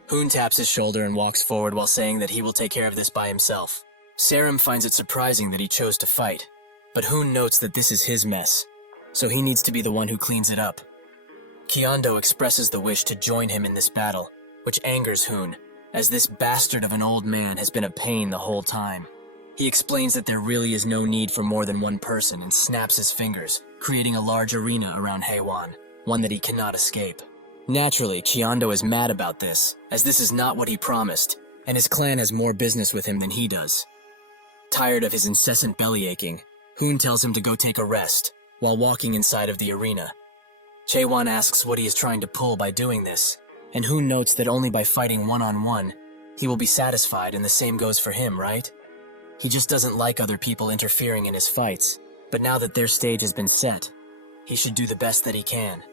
Hoon taps his shoulder and walks forward while saying that he will take care of this by himself. Sarem finds it surprising that he chose to fight, but Hoon notes that this is his mess, so he needs to be the one who cleans it up. Kyondo expresses the wish to join him in this battle, which angers Hoon, as this bastard of an old man has been a pain the whole time. He explains that there really is no need for more than one person and snaps his fingers, creating a large arena around Haewon, one that he cannot escape. Naturally, Kyondo is mad about this, as this is not what he promised, and his clan has more business with him than he does. Tired of his incessant bellyaching, Hoon tells him to go take a rest, while walking inside of the arena. Jaewon asks what he is trying to pull by doing this, and Hoon notes that only by fighting one-on-one, he will be satisfied, and the same goes for him, right? He just doesn't like other people interfering in his fights, but now that their stage has been set, he should do the best that he can,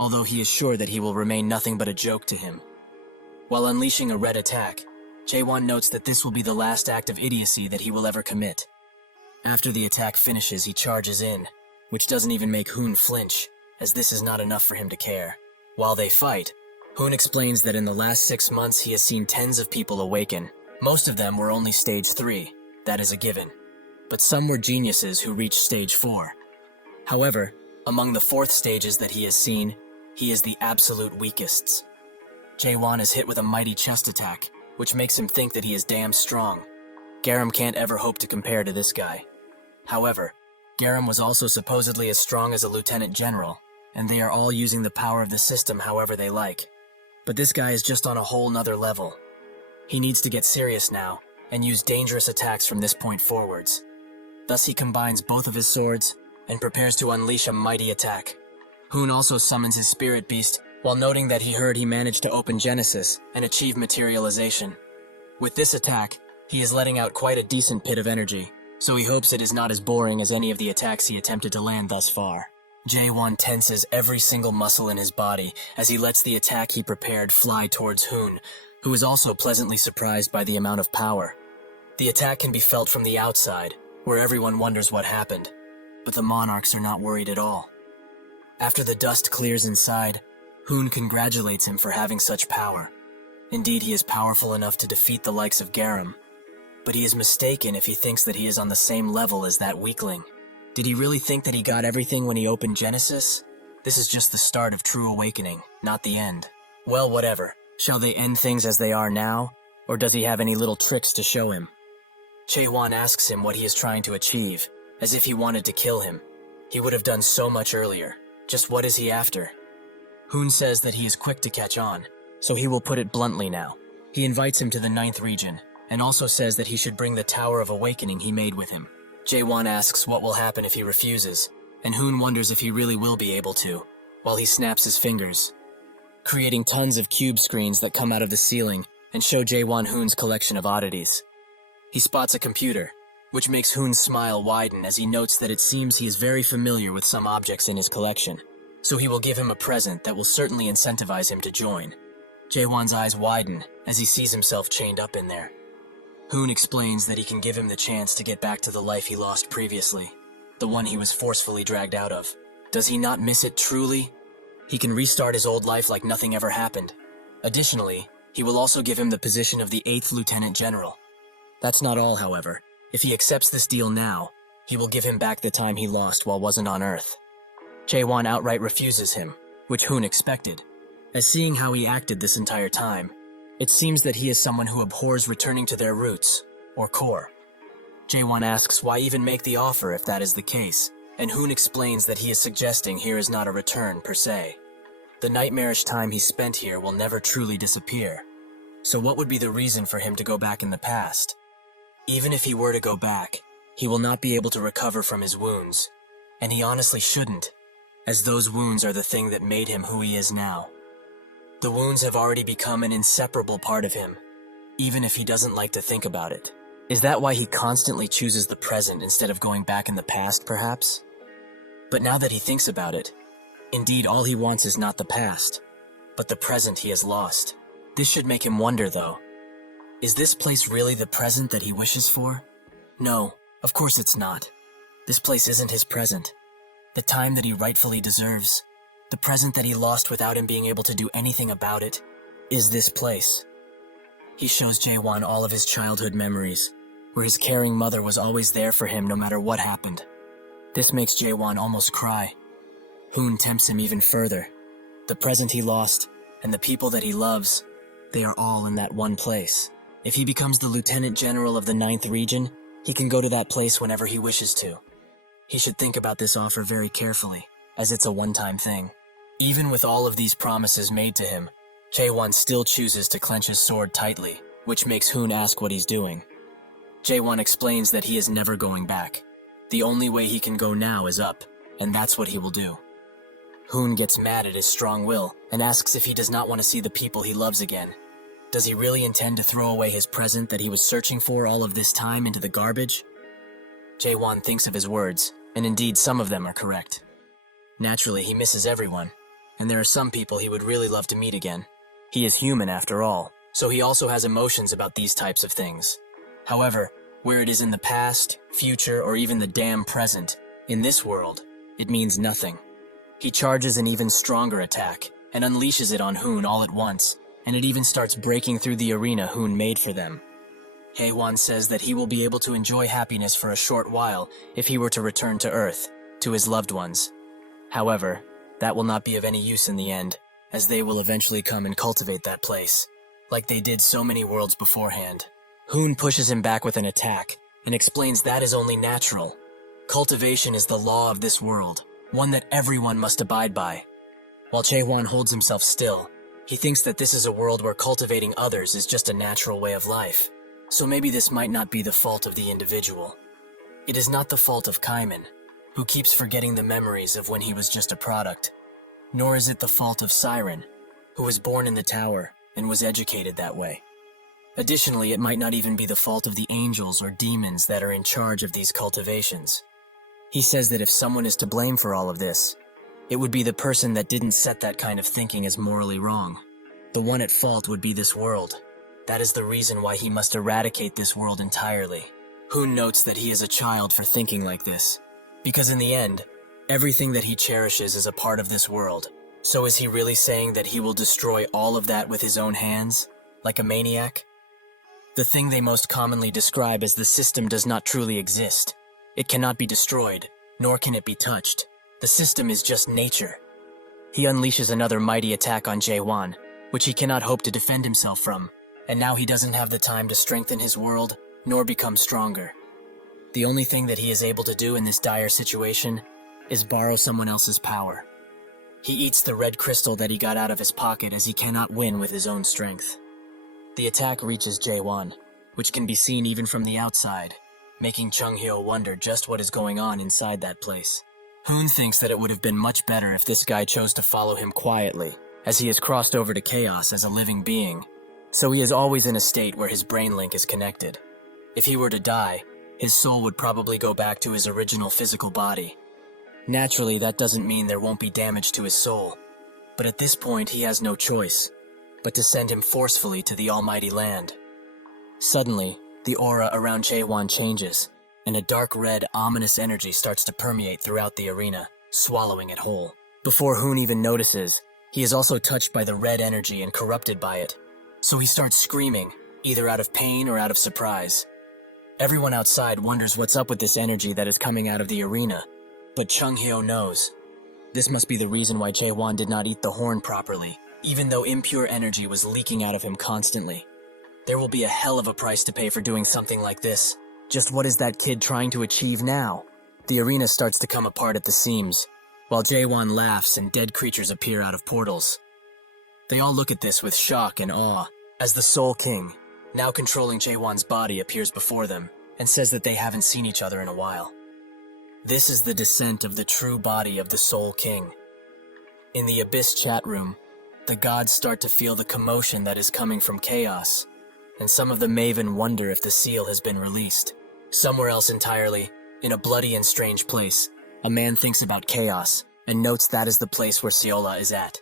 although he is sure that he will remain nothing but a joke to him. While unleashing a red attack, Jaewon notes that this will be the last act of idiocy that he will ever commit. After the attack finishes, he charges in, which doesn't even make Hoon flinch, as this is not enough for him to care. While they fight, Hoon explains that in the last 6 months he has seen tens of people awaken. Most of them were only stage 3, that is a given. But some were geniuses who reached stage 4. However, among the 4th stages that he has seen, he is the absolute weakest. Jae-won is hit with a mighty chest attack, which makes him think that he is damn strong. Garam can't ever hope to compare to this guy. However, Garam was also supposedly as strong as a lieutenant general, and they are all using the power of the system however they like. But this guy is just on a whole nother level. He needs to get serious now, and use dangerous attacks from this point forwards. Thus he combines both of his swords, and prepares to unleash a mighty attack. Hoon also summons his spirit beast, while noting that he heard he managed to open Genesis and achieve materialization. With this attack, he is letting out quite a decent pit of energy, so he hopes it is not as boring as any of the attacks he attempted to land thus far. Jae-won tenses every single muscle in his body as he lets the attack he prepared fly towards Hoon, who is also pleasantly surprised by the amount of power. The attack can be felt from the outside, where everyone wonders what happened, but the monarchs are not worried at all. After the dust clears inside, Hoon congratulates him for having such power. Indeed, he is powerful enough to defeat the likes of Garam, but he is mistaken if he thinks that he is on the same level as that weakling. Did he really think that he got everything when he opened Genesis? This is just the start of true awakening, not the end. Well, whatever. Shall they end things as they are now, or does he have any little tricks to show him? Jae-won asks him what he is trying to achieve, as if he wanted to kill him. He would have done so much earlier. Just what is he after? Hoon says that he is quick to catch on, so he will put it bluntly now. He invites him to the 9th region, and also says that he should bring the Tower of Awakening he made with him. Jae-won asks what will happen if he refuses, and Hoon wonders if he really will be able to, while he snaps his fingers, creating tons of cube screens that come out of the ceiling and show Jae-won Hoon's collection of oddities. He spots a computer, which makes Hoon's smile widen as he notes that it seems he is very familiar with some objects in his collection, so he will give him a present that will certainly incentivize him to join. Jae-won's eyes widen as he sees himself chained up in there. Hoon explains that he can give him the chance to get back to the life he lost previously, the one he was forcefully dragged out of. Does he not miss it truly? He can restart his old life like nothing ever happened. Additionally, he will also give him the position of the 8th Lieutenant General. That's not all, however. If he accepts this deal now, he will give him back the time he lost while wasn't on Earth. Jae-won outright refuses him, which Hoon expected, as seeing how he acted this entire time, it seems that he is someone who abhors returning to their roots, or core. Jae-won asks why even make the offer if that is the case, and Hoon explains that he is suggesting here is not a return per se. The nightmarish time he spent here will never truly disappear, so what would be the reason for him to go back in the past? Even if he were to go back, he will not be able to recover from his wounds, and he honestly shouldn't, as those wounds are the thing that made him who he is now. The wounds have already become an inseparable part of him, even if he doesn't like to think about it. Is that why he constantly chooses the present instead of going back in the past, perhaps? But now that he thinks about it, indeed all he wants is not the past, but the present he has lost. This should make him wonder, though. Is this place really the present that he wishes for? No, of course it's not. This place isn't his present. The time that he rightfully deserves, the present that he lost without him being able to do anything about it, is this place. He shows Jae-won all of his childhood memories, where his caring mother was always there for him no matter what happened. This makes Jae-won almost cry. Hoon tempts him even further. The present he lost, and the people that he loves, they are all in that one place. If he becomes the Lieutenant General of the 9th region, he can go to that place whenever he wishes to. He should think about this offer very carefully, as it's a one-time thing. Even with all of these promises made to him, Jae-won still chooses to clench his sword tightly, which makes Hoon ask what he's doing. Jae-won explains that he is never going back. The only way he can go now is up, and that's what he will do. Hoon gets mad at his strong will and asks if he does not want to see the people he loves again. Does he really intend to throw away his present that he was searching for all of this time into the garbage? Jae-won thinks of his words, and indeed some of them are correct. Naturally, he misses everyone, and there are some people he would really love to meet again. He is human after all, so he also has emotions about these types of things. However, where it is in the past, future, or even the damn present, in this world, it means nothing. He charges an even stronger attack, and unleashes it on Hoon all at once, and it even starts breaking through the arena Hoon made for them. Haewon says that he will be able to enjoy happiness for a short while if he were to return to Earth, to his loved ones. However, that will not be of any use in the end, as they will eventually come and cultivate that place, like they did so many worlds beforehand. Hoon pushes him back with an attack, and explains that is only natural. Cultivation is the law of this world, one that everyone must abide by. While Chaewon holds himself still, he thinks that this is a world where cultivating others is just a natural way of life. So maybe this might not be the fault of the individual. It is not the fault of Kaiman, who keeps forgetting the memories of when he was just a product. Nor is it the fault of Siren, who was born in the tower and was educated that way. Additionally, it might not even be the fault of the angels or demons that are in charge of these cultivations. He says that if someone is to blame for all of this, it would be the person that didn't set that kind of thinking as morally wrong. The one at fault would be this world. That is the reason why he must eradicate this world entirely. Hoon notes that he is a child for thinking like this, because in the end, everything that he cherishes is a part of this world. So is he really saying that he will destroy all of that with his own hands, like a maniac? The thing they most commonly describe as the system does not truly exist. It cannot be destroyed, nor can it be touched. The system is just nature. He unleashes another mighty attack on Jaewon, which he cannot hope to defend himself from, and now he doesn't have the time to strengthen his world, nor become stronger. The only thing that he is able to do in this dire situation is borrow someone else's power. He eats the red crystal that he got out of his pocket as he cannot win with his own strength. The attack reaches Jaewon, which can be seen even from the outside, making Chung-hyo wonder just what is going on inside that place. Hoon thinks that it would have been much better if this guy chose to follow him quietly, as he has crossed over to Chaos as a living being, so he is always in a state where his brain link is connected. If he were to die, his soul would probably go back to his original physical body. Naturally, that doesn't mean there won't be damage to his soul, but at this point he has no choice but to send him forcefully to the Almighty Land. Suddenly, the aura around Chaewon changes, and a dark red, ominous energy starts to permeate throughout the arena, swallowing it whole. Before Hoon even notices, he is also touched by the red energy and corrupted by it, so he starts screaming, either out of pain or out of surprise. Everyone outside wonders what's up with this energy that is coming out of the arena, but Chung-hyo knows. This must be the reason why Chaewon did not eat the horn properly, even though impure energy was leaking out of him constantly. There will be a hell of a price to pay for doing something like this. Just what is that kid trying to achieve now? The arena starts to come apart at the seams, while Jaewon laughs and dead creatures appear out of portals. They all look at this with shock and awe, as the Soul King, now controlling Jaewon's body, appears before them, and says that they haven't seen each other in a while. This is the descent of the true body of the Soul King. In the Abyss chat room, the gods start to feel the commotion that is coming from Chaos, and some of the Maven wonder if the seal has been released. Somewhere else entirely, in a bloody and strange place, a man thinks about Chaos, and notes that is the place where Seola is at.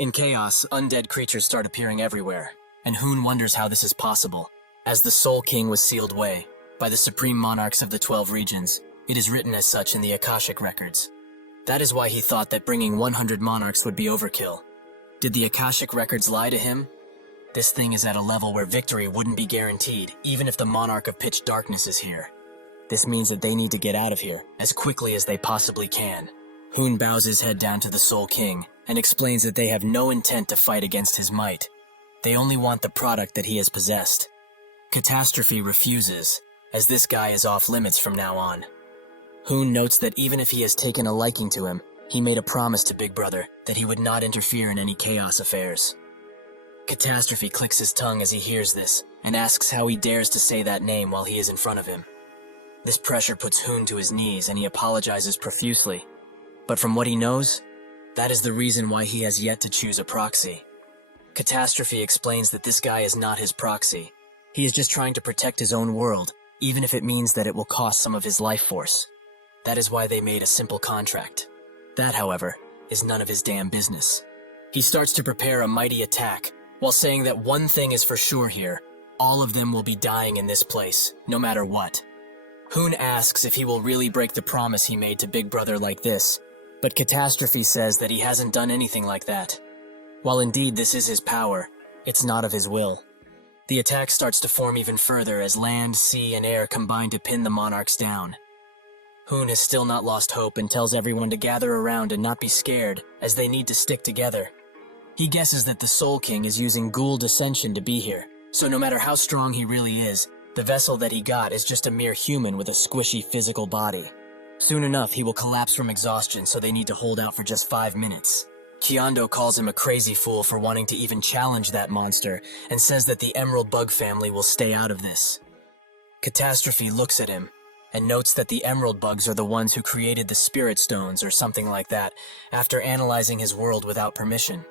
In Chaos, undead creatures start appearing everywhere, and Hoon wonders how this is possible. As the Soul King was sealed away by the Supreme Monarchs of the 12 regions, it is written as such in the Akashic records. That is why he thought that bringing 100 monarchs would be overkill. Did the Akashic records lie to him? This thing is at a level where victory wouldn't be guaranteed, even if the Monarch of Pitch Darkness is here. This means that they need to get out of here as quickly as they possibly can. Hoon bows his head down to the Soul King and explains that they have no intent to fight against his might. They only want the product that he has possessed. Catastrophe refuses, as this guy is off limits from now on. Hoon notes that even if he has taken a liking to him, he made a promise to Big Brother that he would not interfere in any Chaos affairs. Catastrophe clicks his tongue as he hears this, and asks how he dares to say that name while he is in front of him. This pressure puts Hoon to his knees and he apologizes profusely. But from what he knows, that is the reason why he has yet to choose a proxy. Catastrophe explains that this guy is not his proxy. He is just trying to protect his own world, even if it means that it will cost some of his life force. That is why they made a simple contract. That, however, is none of his damn business. He starts to prepare a mighty attack, while saying that one thing is for sure here: all of them will be dying in this place, no matter what. Hoon asks if he will really break the promise he made to Big Brother like this, but Catastrophe says that he hasn't done anything like that. While indeed this is his power, it's not of his will. The attack starts to form even further as land, sea, and air combine to pin the monarchs down. Hoon has still not lost hope and tells everyone to gather around and not be scared, as they need to stick together. He guesses that the Soul King is using Ghoul Dissension to be here, so no matter how strong he really is, the vessel that he got is just a mere human with a squishy physical body. Soon enough, he will collapse from exhaustion, so they need to hold out for just 5 minutes. Kyondo calls him a crazy fool for wanting to even challenge that monster, and says that the Emerald Bug family will stay out of this. Catastrophe looks at him, and notes that the Emerald Bugs are the ones who created the Spirit Stones or something like that, after analyzing his world without permission.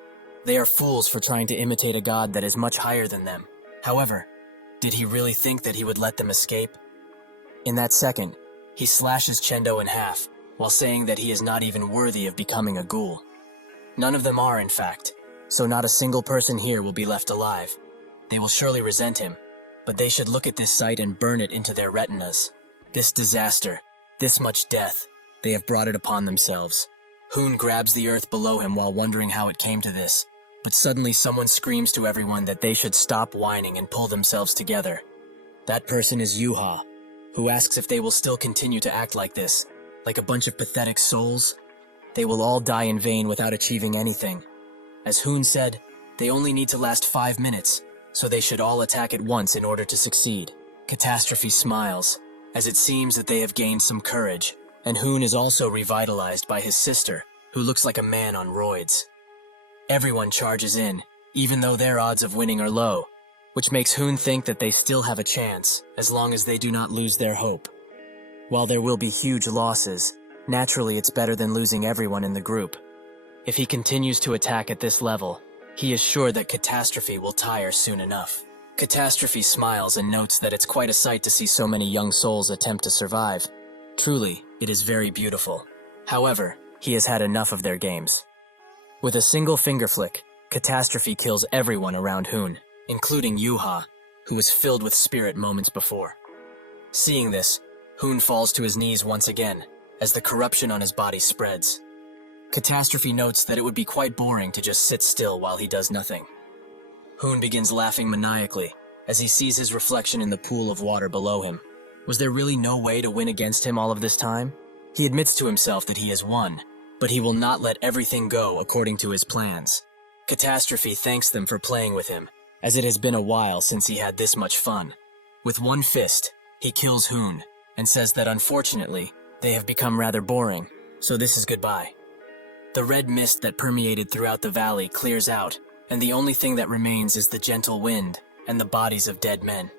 They are fools for trying to imitate a god that is much higher than them. However, did he really think that he would let them escape? In that second, he slashes Chendo in half, while saying that he is not even worthy of becoming a ghoul. None of them are, in fact, so not a single person here will be left alive. They will surely resent him, but they should look at this sight and burn it into their retinas. This disaster, this much death, they have brought it upon themselves. Hoon grabs the earth below him while wondering how it came to this, but suddenly someone screams to everyone that they should stop whining and pull themselves together. That person is Yuha, who asks if they will still continue to act like this, like a bunch of pathetic souls. They will all die in vain without achieving anything. As Hoon said, they only need to last 5 minutes, so they should all attack at once in order to succeed. Catastrophe smiles, as it seems that they have gained some courage, and Hoon is also revitalized by his sister, who looks like a man on roids. Everyone charges in, even though their odds of winning are low, which makes Hoon think that they still have a chance, as long as they do not lose their hope. While there will be huge losses, naturally it's better than losing everyone in the group. If he continues to attack at this level, he is sure that Catastrophe will tire soon enough. Catastrophe smiles and notes that it's quite a sight to see so many young souls attempt to survive. Truly, it is very beautiful. However, he has had enough of their games. With a single finger flick, Catastrophe kills everyone around Hoon, including Yuha, who was filled with spirit moments before. Seeing this, Hoon falls to his knees once again, as the corruption on his body spreads. Catastrophe notes that it would be quite boring to just sit still while he does nothing. Hoon begins laughing maniacally, as he sees his reflection in the pool of water below him. Was there really no way to win against him all of this time? He admits to himself that he has won, but he will not let everything go according to his plans. Catastrophe thanks them for playing with him, as it has been a while since he had this much fun. With one fist, he kills Hoon, and says that unfortunately, they have become rather boring, so this is goodbye. The red mist that permeated throughout the valley clears out, and the only thing that remains is the gentle wind and the bodies of dead men.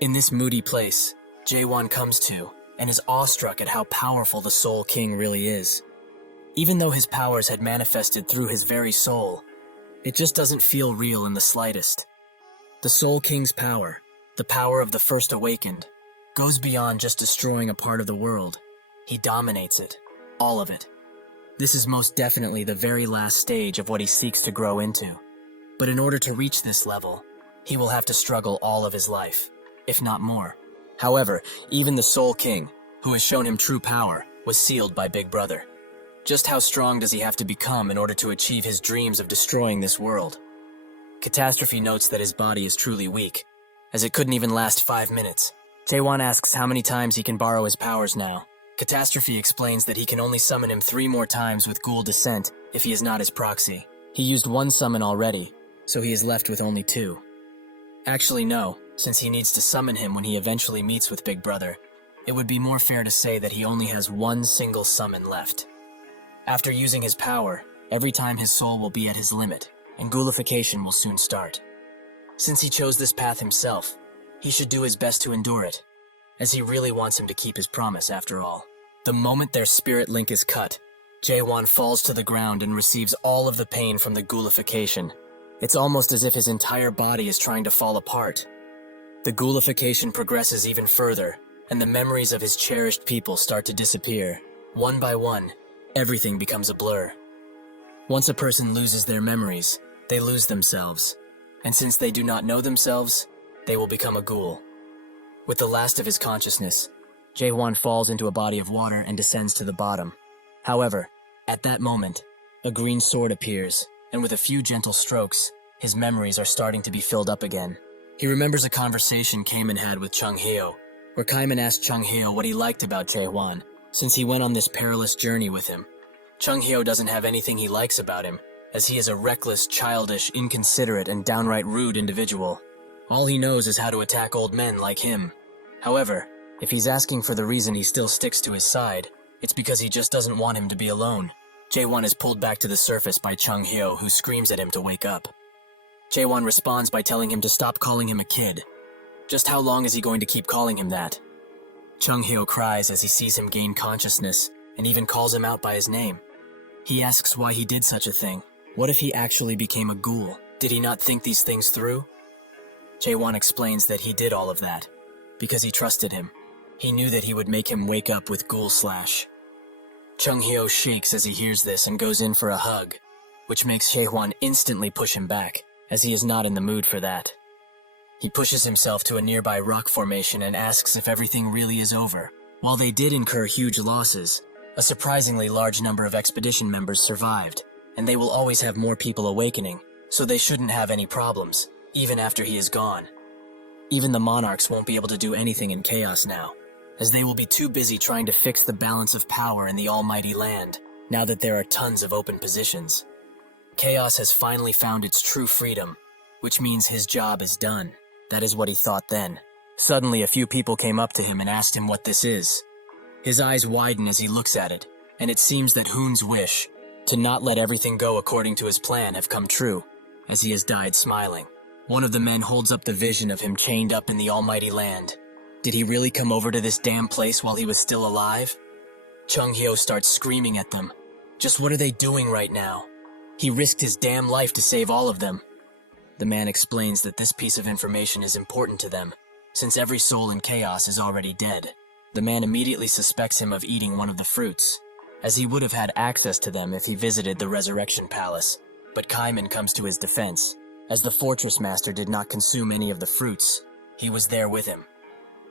In this moody place, Jaewon comes to, and is awestruck at how powerful the Soul King really is. Even though his powers had manifested through his very soul, it just doesn't feel real in the slightest. The Soul King's power, the power of the First Awakened, goes beyond just destroying a part of the world. He dominates it, all of it. This is most definitely the very last stage of what he seeks to grow into. But in order to reach this level, he will have to struggle all of his life, if not more. However, even the Soul King, who has shown him true power, was sealed by Big Brother. Just how strong does he have to become in order to achieve his dreams of destroying this world? Catastrophe notes that his body is truly weak, as it couldn't even last 5 minutes. Jaewon asks how many times he can borrow his powers now. Catastrophe explains that he can only summon him 3 more times with Ghoul Descent if he is not his proxy. He used 1 summon already, so he is left with only 2. Actually no, since he needs to summon him when he eventually meets with Big Brother, it would be more fair to say that he only has 1 single summon left. After using his power, every time his soul will be at his limit, and ghoulification will soon start. Since he chose this path himself, he should do his best to endure it, as he really wants him to keep his promise after all. The moment their spirit link is cut, Jaewon falls to the ground and receives all of the pain from the ghoulification. It's almost as if his entire body is trying to fall apart. The ghoulification progresses even further, and the memories of his cherished people start to disappear. One by one, everything becomes a blur. Once a person loses their memories, they lose themselves. And since they do not know themselves, they will become a ghoul. With the last of his consciousness, Jaewon falls into a body of water and descends to the bottom. However, at that moment, a green sword appears, and with a few gentle strokes, his memories are starting to be filled up again. He remembers a conversation Kaiman had with Chung Hyo, where Kaiman asked Chung Hyo what he liked about Jae-hwan, since he went on this perilous journey with him. Chung Hyo doesn't have anything he likes about him, as he is a reckless, childish, inconsiderate, and downright rude individual. All he knows is how to attack old men like him. However, if he's asking for the reason he still sticks to his side, it's because he just doesn't want him to be alone. Jae-won is pulled back to the surface by Chung Hyo, who screams at him to wake up. Jae-won responds by telling him to stop calling him a kid. Just how long is he going to keep calling him that? Chung Hyo cries as he sees him gain consciousness, and even calls him out by his name. He asks why he did such a thing. What if he actually became a ghoul? Did he not think these things through? Jae-won explains that he did all of that because he trusted him. He knew that he would make him wake up with Ghoul Slash. Chung Hyo shakes as he hears this and goes in for a hug, which makes Jae-won instantly push him back, as he is not in the mood for that. He pushes himself to a nearby rock formation and asks if everything really is over. While they did incur huge losses, a surprisingly large number of expedition members survived, and they will always have more people awakening, so they shouldn't have any problems, even after he is gone. Even the monarchs won't be able to do anything in chaos now, as they will be too busy trying to fix the balance of power in the almighty land, now that there are tons of open positions. Chaos has finally found its true freedom, which means his job is done. That is what he thought then. Suddenly, a few people came up to him and asked him what this is. His eyes widen as he looks at it, and it seems that Hoon's wish to not let everything go according to his plan have come true, as he has died smiling. One of the men holds up the vision of him chained up in the almighty land. Did he really come over to this damn place while he was still alive? Chung Hyo starts screaming at them. Just what are they doing right now? He risked his damn life to save all of them. The man explains that this piece of information is important to them, since every soul in chaos is already dead. The man immediately suspects him of eating one of the fruits, as he would have had access to them if he visited the Resurrection Palace. But Kaiman comes to his defense, as the Fortress Master did not consume any of the fruits. He was there with him.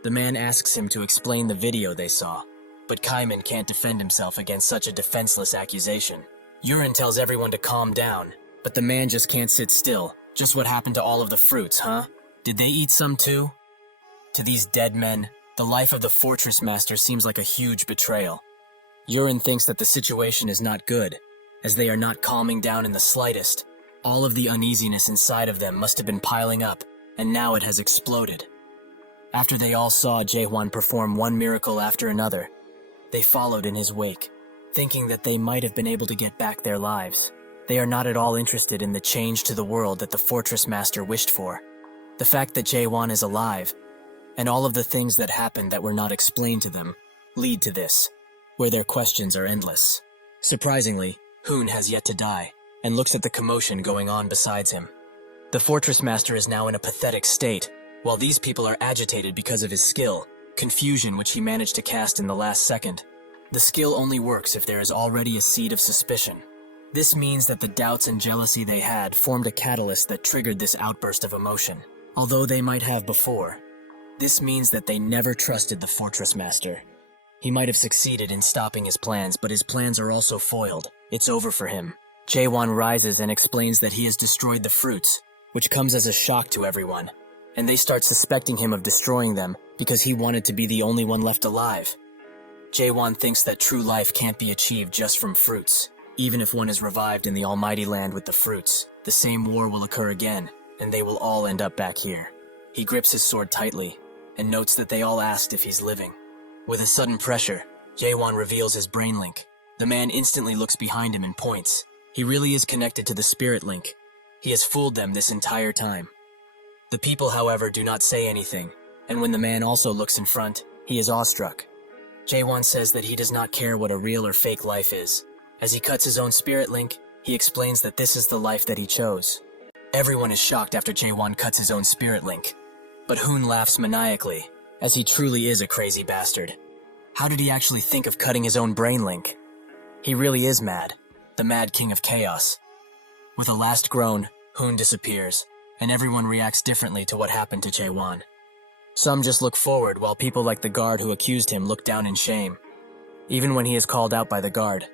The man asks him to explain the video they saw, but Kaiman can't defend himself against such a defenseless accusation. Yurin tells everyone to calm down, but the man just can't sit still. Just what happened to all of the fruits, huh? Did they eat some too? To these dead men, the life of the Fortress Master seems like a huge betrayal. Yurin thinks that the situation is not good, as they are not calming down in the slightest. All of the uneasiness inside of them must have been piling up, and now it has exploded. After they all saw Jae-hwan perform one miracle after another, they followed in his wake, thinking that they might have been able to get back their lives. They are not at all interested in the change to the world that the Fortress Master wished for. The fact that Jae-hwan is alive, and all of the things that happened that were not explained to them, lead to this, where their questions are endless. Surprisingly, Hoon has yet to die, and looks at the commotion going on besides him. The Fortress Master is now in a pathetic state, while these people are agitated because of his skill, confusion which he managed to cast in the last second. The skill only works if there is already a seed of suspicion. This means that the doubts and jealousy they had formed a catalyst that triggered this outburst of emotion, although they might have before. This means that they never trusted the Fortress Master. He might have succeeded in stopping his plans, but his plans are also foiled. It's over for him. Jae-won rises and explains that he has destroyed the fruits, which comes as a shock to everyone, and they start suspecting him of destroying them because he wanted to be the only one left alive. Jae-won thinks that true life can't be achieved just from fruits. Even if one is revived in the almighty land with the fruits, the same war will occur again, and they will all end up back here. He grips his sword tightly, and notes that they all asked if he's living. With a sudden pressure, Jae-won reveals his brain link. The man instantly looks behind him and points. He really is connected to the spirit link. He has fooled them this entire time. The people, however, do not say anything, and when the man also looks in front, he is awestruck. Jae-won says that he does not care what a real or fake life is. As he cuts his own spirit link, he explains that this is the life that he chose. Everyone is shocked after Jae-won cuts his own spirit link, but Hoon laughs maniacally, as he truly is a crazy bastard. How did he actually think of cutting his own brain link? He really is mad, the Mad King of Chaos. With a last groan, Hoon disappears, and everyone reacts differently to what happened to Jae-won. Some just look forward, while people like the guard who accused him look down in shame. Even when he is called out by the guard,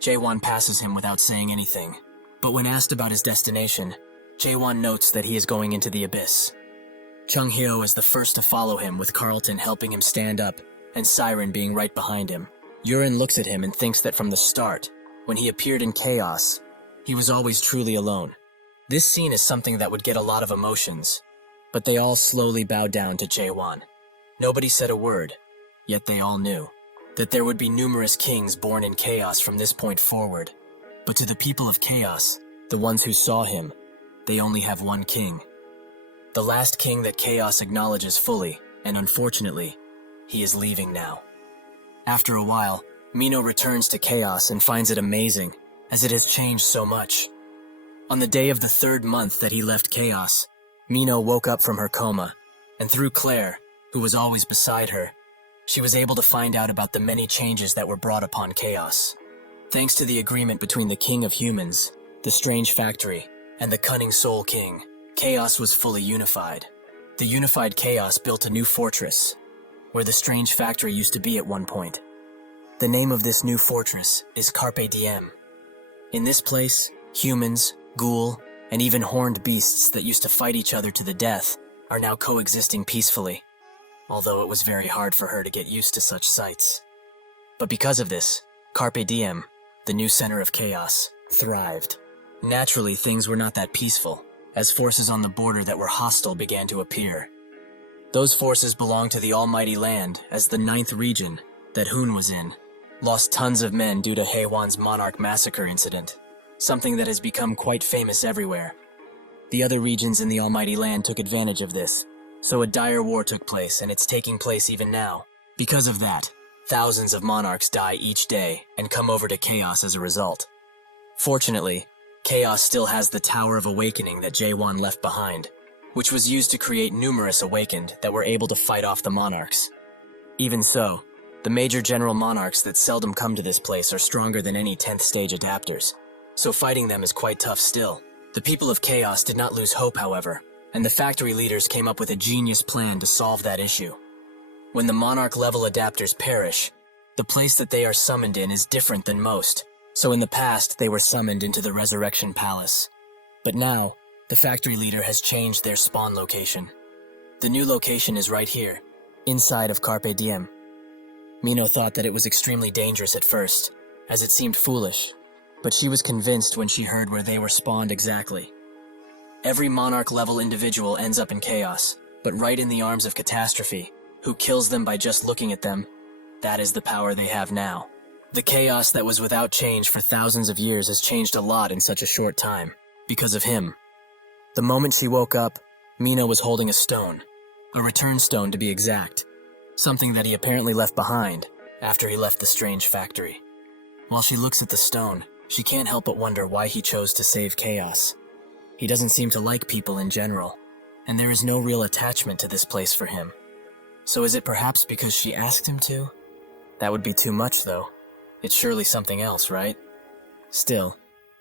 Jae-won passes him without saying anything. But when asked about his destination, Jae-won notes that he is going into the abyss. Chung Hyo is the first to follow him, with Carlton helping him stand up and Siren being right behind him. Yurin looks at him and thinks that from the start, when he appeared in Chaos, he was always truly alone. This scene is something that would get a lot of emotions, but they all slowly bowed down to Jae-won. Nobody said a word, yet they all knew that there would be numerous kings born in Chaos from this point forward. But to the people of Chaos, the ones who saw him, they only have one king. The last king that Chaos acknowledges fully, and unfortunately, he is leaving now. After a while, Mino returns to Chaos and finds it amazing, as it has changed so much. On the day of the 3rd month that he left Chaos, Mino woke up from her coma, and through Claire, who was always beside her, she was able to find out about the many changes that were brought upon Chaos. Thanks to the agreement between the King of Humans, the Strange Factory, and the Cunning Soul King, Chaos was fully unified. The unified Chaos built a new fortress, where the Strange Factory used to be at one point. The name of this new fortress is Carpe Diem. In this place, humans, ghoul, and even horned beasts that used to fight each other to the death are now coexisting peacefully, although it was very hard for her to get used to such sights. But because of this, Carpe Diem, the new center of Chaos, thrived. Naturally, things were not that peaceful, as forces on the border that were hostile began to appear. Those forces belonged to the Almighty Land, as the 9th region, that Hoon was in, lost tons of men due to Haewon's Monarch Massacre incident, something that has become quite famous everywhere. The other regions in the Almighty Land took advantage of this, so a dire war took place, and it's taking place even now. Because of that, thousands of monarchs die each day and come over to Chaos as a result. Fortunately, Chaos still has the Tower of Awakening that Jae-won left behind, which was used to create numerous Awakened that were able to fight off the monarchs. Even so, the major general monarchs that seldom come to this place are stronger than any 10th stage adapters, so fighting them is quite tough still. The people of Chaos did not lose hope, however, and the factory leaders came up with a genius plan to solve that issue. When the monarch-level adapters perish, the place that they are summoned in is different than most, so in the past they were summoned into the Resurrection Palace. But now, the factory leader has changed their spawn location. The new location is right here, inside of Carpe Diem. Mino thought that it was extremely dangerous at first, as it seemed foolish, but she was convinced when she heard where they were spawned exactly. Every monarch-level individual ends up in Chaos, but right in the arms of Catastrophe, who kills them by just looking at them. That is the power they have now. The Chaos that was without change for thousands of years has changed a lot in such a short time, because of him. The moment she woke up, Mino was holding a stone, a return stone to be exact, something that he apparently left behind after he left the Strange Factory. While she looks at the stone, she can't help but wonder why he chose to save Chaos. He doesn't seem to like people in general, and there is no real attachment to this place for him. So is it perhaps because she asked him to? That would be too much, though. It's surely something else, right? Still,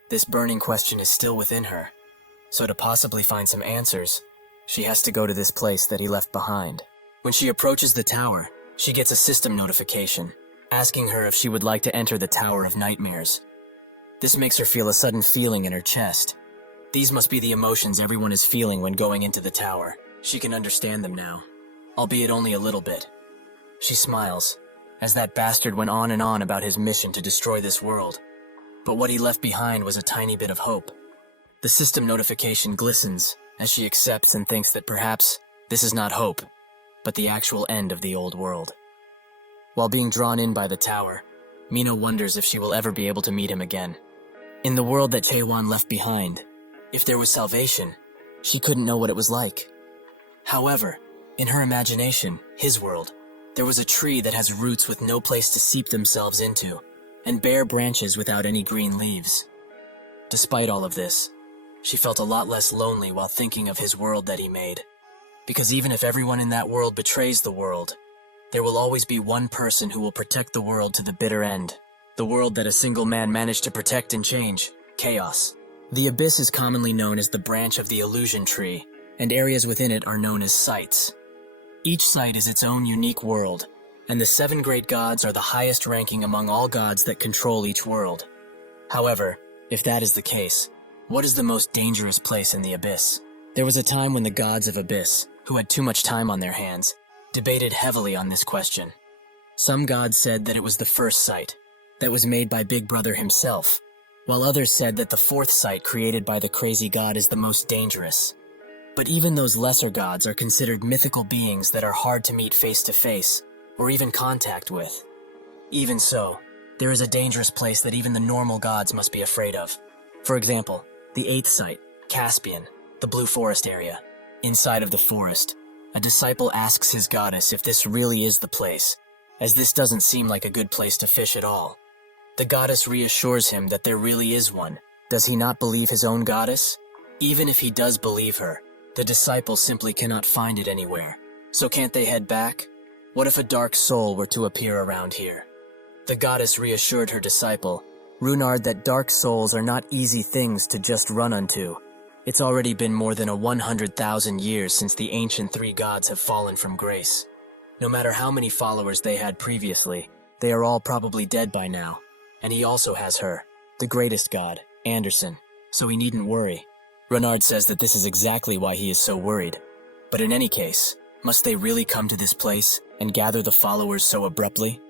this burning question is still within her, so to possibly find some answers, she has to go to this place that he left behind. When she approaches the tower, she gets a system notification, asking her if she would like to enter the Tower of Nightmares. This makes her feel a sudden feeling in her chest. These must be the emotions everyone is feeling when going into the tower. She can understand them now, albeit only a little bit. She smiles, as that bastard went on and on about his mission to destroy this world. But what he left behind was a tiny bit of hope. The system notification glistens as she accepts and thinks that perhaps this is not hope, but the actual end of the old world. While being drawn in by the tower, Mino wonders if she will ever be able to meet him again. In the world that Jae-won left behind, if there was salvation, she couldn't know what it was like. However, in her imagination, his world, there was a tree that has roots with no place to seep themselves into, and bare branches without any green leaves. Despite all of this, she felt a lot less lonely while thinking of his world that he made. Because even if everyone in that world betrays the world, there will always be one person who will protect the world to the bitter end. The world that a single man managed to protect and change, Chaos. The Abyss is commonly known as the branch of the illusion tree, and areas within it are known as sites. Each site is its own unique world, and the 7 great gods are the highest ranking among all gods that control each world. However, if that is the case, What is the most dangerous place in the Abyss? There was a time when the gods of Abyss, who had too much time on their hands, debated heavily on this question. Some gods said that it was the first site, that was made by Big Brother himself, while others said that the fourth site created by the crazy god is the most dangerous. But even those lesser gods are considered mythical beings that are hard to meet face to face, or even contact with. Even so, there is a dangerous place that even the normal gods must be afraid of. For example, the eighth site, Caspian, the Blue Forest area. Inside of the forest, a disciple asks his goddess if this really is the place, as this doesn't seem like a good place to fish at all. The goddess reassures him that there really is one. Does he not believe his own goddess? Even if he does believe her, the disciple simply cannot find it anywhere. So can't they head back? What if a dark soul were to appear around here? The goddess reassured her disciple, Runard, that dark souls are not easy things to just run unto. It's already been more than 100,000 years since the ancient three gods have fallen from grace. No matter how many followers they had previously, they are all probably dead by now. And he also has her, the greatest god, Anderson, so he needn't worry. Runard says that this is exactly why he is so worried. But in any case, must they really come to this place and gather the followers so abruptly?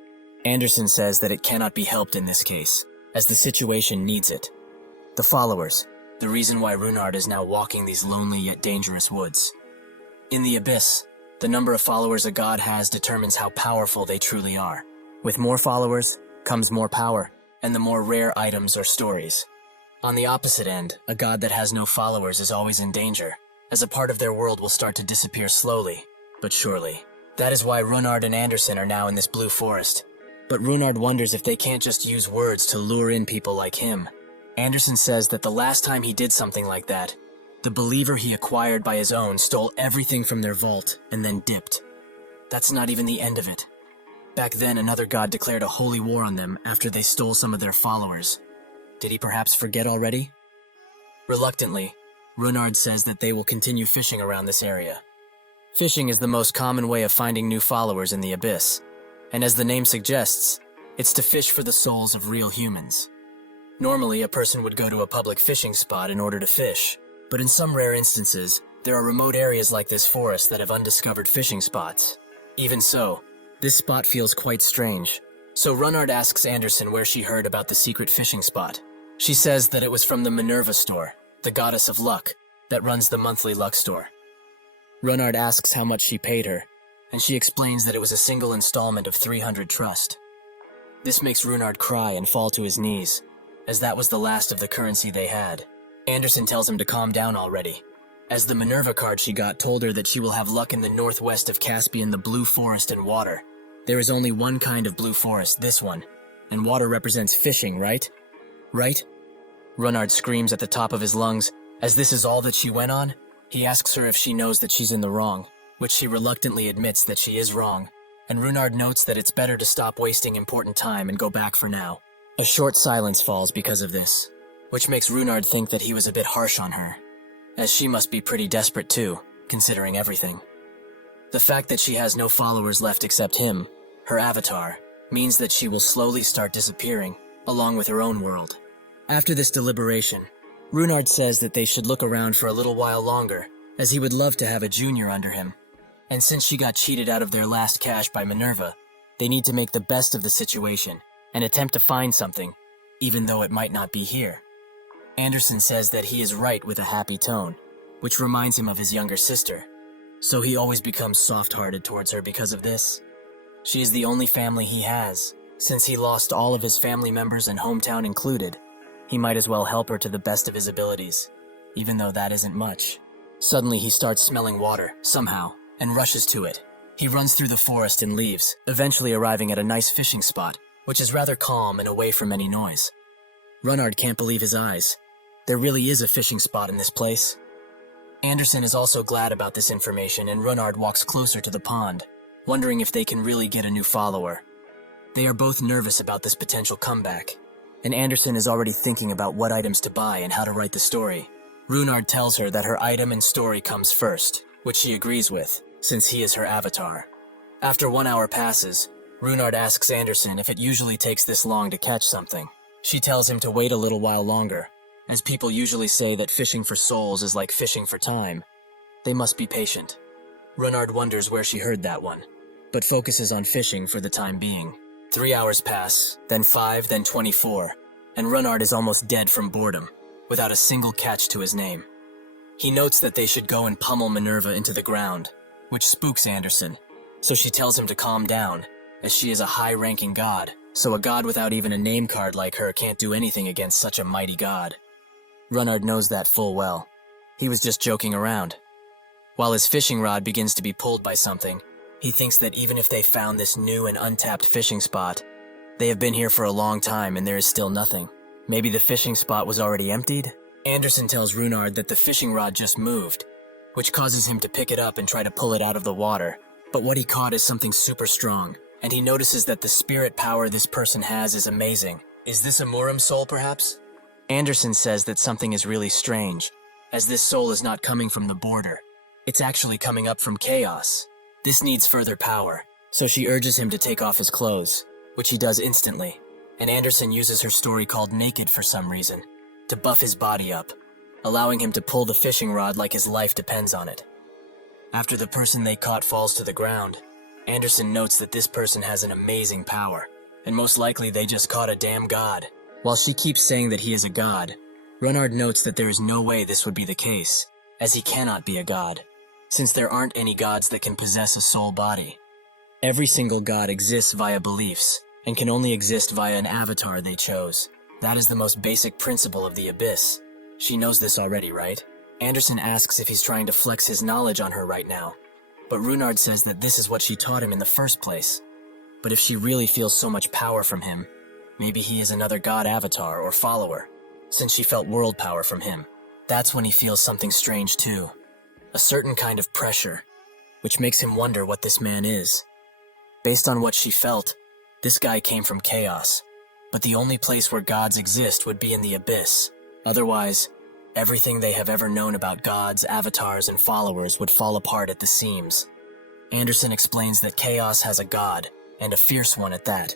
Anderson says that it cannot be helped in this case, as the situation needs it. The followers, the reason why Runard is now walking these lonely yet dangerous woods. In the Abyss, the number of followers a god has determines how powerful they truly are. With more followers comes more power, and the more rare items or stories. On the opposite end, a god that has no followers is always in danger, as a part of their world will start to disappear slowly, but surely. That is why Runard and Anderson are now in this Blue Forest. But Runard wonders if they can't just use words to lure in people like him. Anderson says that the last time he did something like that, the believer he acquired by his own stole everything from their vault and then dipped. That's not even the end of it. Back then, another god declared a holy war on them after they stole some of their followers. Did he perhaps forget already? Reluctantly, Runard says that they will continue fishing around this area. Fishing is the most common way of finding new followers in the Abyss, and as the name suggests, it's to fish for the souls of real humans. Normally, a person would go to a public fishing spot in order to fish, but in some rare instances, there are remote areas like this forest that have undiscovered fishing spots. Even so, this spot feels quite strange, so Runard asks Anderson where she heard about the secret fishing spot. She says that it was from the Minerva store, the goddess of luck, that runs the monthly luck store. Runard asks how much she paid her, and she explains that it was a single installment of 300 trust. This makes Runard cry and fall to his knees, as that was the last of the currency they had. Anderson tells him to calm down already, as the Minerva card she got told her that she will have luck in the northwest of Caspian, the Blue Forest and water. There is only one kind of blue forest, this one, and water represents fishing, right? Right? Runard screams at the top of his lungs, as this is all that she went on. He asks her if she knows that she's in the wrong, which she reluctantly admits that she is wrong, and Runard notes that it's better to stop wasting important time and go back for now. A short silence falls because of this, which makes Runard think that he was a bit harsh on her, as she must be pretty desperate too, considering everything. The fact that she has no followers left except him, her avatar, means that she will slowly start disappearing, along with her own world. After this deliberation, Runard says that they should look around for a little while longer, as he would love to have a junior under him. And since she got cheated out of their last cash by Minerva, they need to make the best of the situation and attempt to find something, even though it might not be here. Anderson says that he is right with a happy tone, which reminds him of his younger sister, so he always becomes soft-hearted towards her because of this. She is the only family he has. Since he lost all of his family members and hometown included, he might as well help her to the best of his abilities, even though that isn't much. Suddenly he starts smelling water, somehow, and rushes to it. He runs through the forest and leaves, eventually arriving at a nice fishing spot, which is rather calm and away from any noise. Runard can't believe his eyes. There really is a fishing spot in this place. Anderson is also glad about this information, and Runard walks closer to the pond, wondering if they can really get a new follower. They are both nervous about this potential comeback, and Anderson is already thinking about what items to buy and how to write the story. Runard tells her that her item and story comes first, which she agrees with, since he is her avatar. After 1 hour passes, Runard asks Anderson if it usually takes this long to catch something. She tells him to wait a little while longer, As people usually say that fishing for souls is like fishing for time, they must be patient. Runard wonders where she heard that one, but focuses on fishing for the time being. 3 hours pass, then 5, then 24, and Runard is almost dead from boredom, without a single catch to his name. He notes that they should go and pummel Minerva into the ground, which spooks Anderson, so she tells him to calm down, as she is a high-ranking god, so a god without even a name card like her can't do anything against such a mighty god. Runard knows that full well. He was just joking around. While his fishing rod begins to be pulled by something, he thinks that even if they found this new and untapped fishing spot, they have been here for a long time and there is still nothing. Maybe the fishing spot was already emptied? Anderson tells Runard that the fishing rod just moved, which causes him to pick it up and try to pull it out of the water. But what he caught is something super strong, and he notices that the spirit power this person has is amazing. Is this a Muram soul, perhaps? Anderson says that something is really strange, as this soul is not coming from the border. It's actually coming up from chaos. This needs further power, so she urges him to take off his clothes, which he does instantly, and Anderson uses her story called Naked for some reason, to buff his body up, allowing him to pull the fishing rod like his life depends on it. After the person they caught falls to the ground, Anderson notes that this person has an amazing power, and most likely they just caught a damn god. While she keeps saying that he is a god, Runard notes that there is no way this would be the case, as he cannot be a god, since there aren't any gods that can possess a soul body. Every single god exists via beliefs, and can only exist via an avatar they chose. That is the most basic principle of the Abyss. She knows this already, right? Anderson asks if he's trying to flex his knowledge on her right now, but Runard says that this is what she taught him in the first place. But if she really feels so much power from him, maybe he is another god avatar or follower, since she felt world power from him. That's when he feels something strange too. A certain kind of pressure, which makes him wonder what this man is. Based on what she felt, this guy came from chaos, but the only place where gods exist would be in the Abyss. Otherwise, everything they have ever known about gods, avatars, and followers would fall apart at the seams. Anderson explains that Chaos has a god, and a fierce one at that,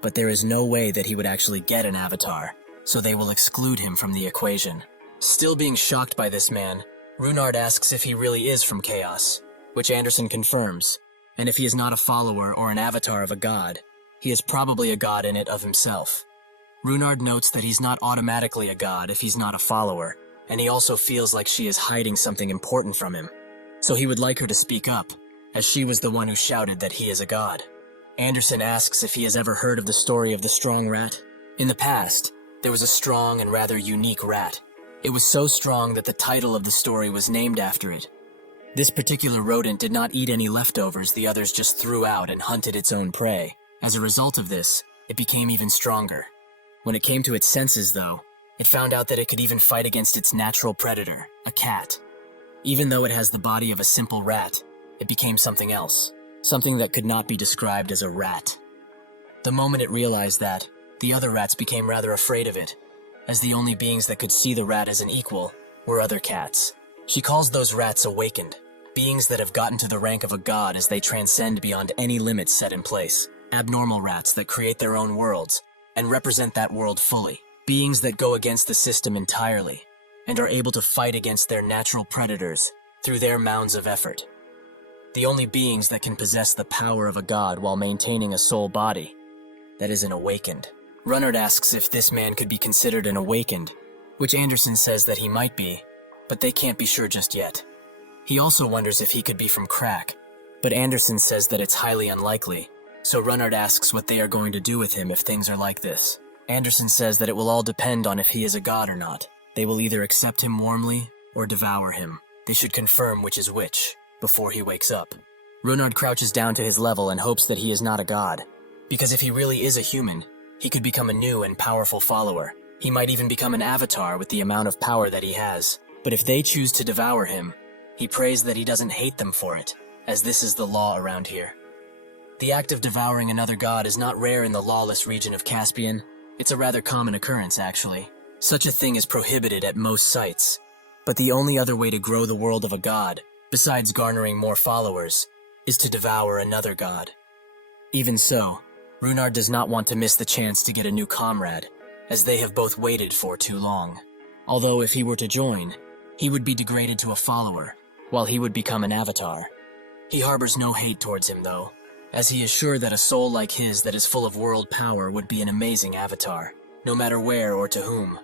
but there is no way that he would actually get an avatar, so they will exclude him from the equation. Still being shocked by this man, Runard asks if he really is from Chaos, which Anderson confirms, and if he is not a follower or an avatar of a god, he is probably a god in it of himself. Runard notes that he's not automatically a god if he's not a follower, and he also feels like she is hiding something important from him, so he would like her to speak up, as she was the one who shouted that he is a god. Anderson asks if he has ever heard of the story of the strong rat. In the past, there was a strong and rather unique rat. It was so strong that the title of the story was named after it. This particular rodent did not eat any leftovers the others just threw out and hunted its own prey. As a result of this, it became even stronger. When it came to its senses, though, it found out that it could even fight against its natural predator, a cat. Even though it has the body of a simple rat, it became something else, something that could not be described as a rat. The moment it realized that, the other rats became rather afraid of it, as the only beings that could see the rat as an equal were other cats. She calls those rats awakened, beings that have gotten to the rank of a god as they transcend beyond any limits set in place. Abnormal rats that create their own worlds and represent that world fully. Beings that go against the system entirely and are able to fight against their natural predators through their mounds of effort. The only beings that can possess the power of a god while maintaining a soul body that is an awakened. Runard asks if this man could be considered an awakened, which Anderson says that he might be, but they can't be sure just yet. He also wonders if he could be from Crack, but Anderson says that it's highly unlikely, so Runard asks what they are going to do with him if things are like this. Anderson says that it will all depend on if he is a god or not. They will either accept him warmly or devour him. They should confirm which is which before he wakes up. Runard crouches down to his level and hopes that he is not a god, because if he really is a human, he could become a new and powerful follower. He might even become an avatar with the amount of power that he has. But if they choose to devour him, he prays that he doesn't hate them for it, as this is the law around here. The act of devouring another god is not rare in the lawless region of Caspian. It's a rather common occurrence, actually. Such a thing is prohibited at most sites. But the only other way to grow the world of a god, besides garnering more followers, is to devour another god. Even so, Runard does not want to miss the chance to get a new comrade, as they have both waited for too long. Although if he were to join, he would be degraded to a follower, while he would become an avatar. He harbors no hate towards him, though, as he is sure that a soul like his that is full of world power would be an amazing avatar, no matter where or to whom.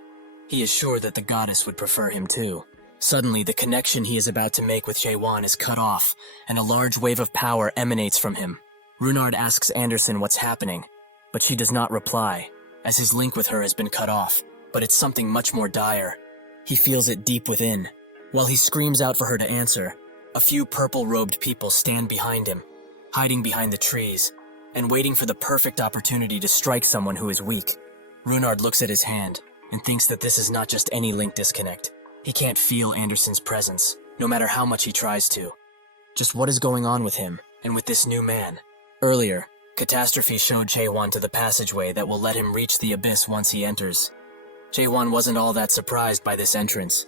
He is sure that the goddess would prefer him too. Suddenly, the connection he is about to make with Jae-won is cut off, and a large wave of power emanates from him. Runard asks Anderson what's happening, but she does not reply, as his link with her has been cut off, but it's something much more dire. He feels it deep within. While he screams out for her to answer, a few purple-robed people stand behind him, hiding behind the trees, and waiting for the perfect opportunity to strike someone who is weak. Runard looks at his hand, and thinks that this is not just any link disconnect. He can't feel Anderson's presence, no matter how much he tries to. Just what is going on with him, and with this new man? Earlier, Catastrophe showed Jae-won to the passageway that will let him reach the abyss once he enters. Jae-won wasn't all that surprised by this entrance,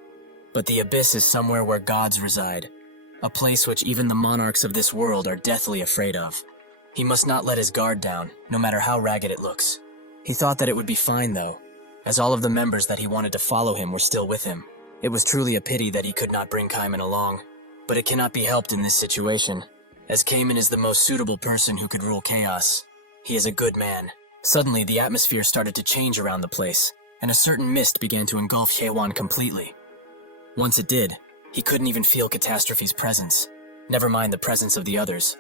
but the abyss is somewhere where gods reside, a place which even the monarchs of this world are deathly afraid of. He must not let his guard down, no matter how ragged it looks. He thought that it would be fine, though, as all of the members that he wanted to follow him were still with him. It was truly a pity that he could not bring Kaiman along, but it cannot be helped in this situation, as Kaiman is the most suitable person who could rule chaos. He is a good man. Suddenly, the atmosphere started to change around the place, and a certain mist began to engulf Jae-won completely. Once it did, he couldn't even feel Catastrophe's presence, never mind the presence of the others.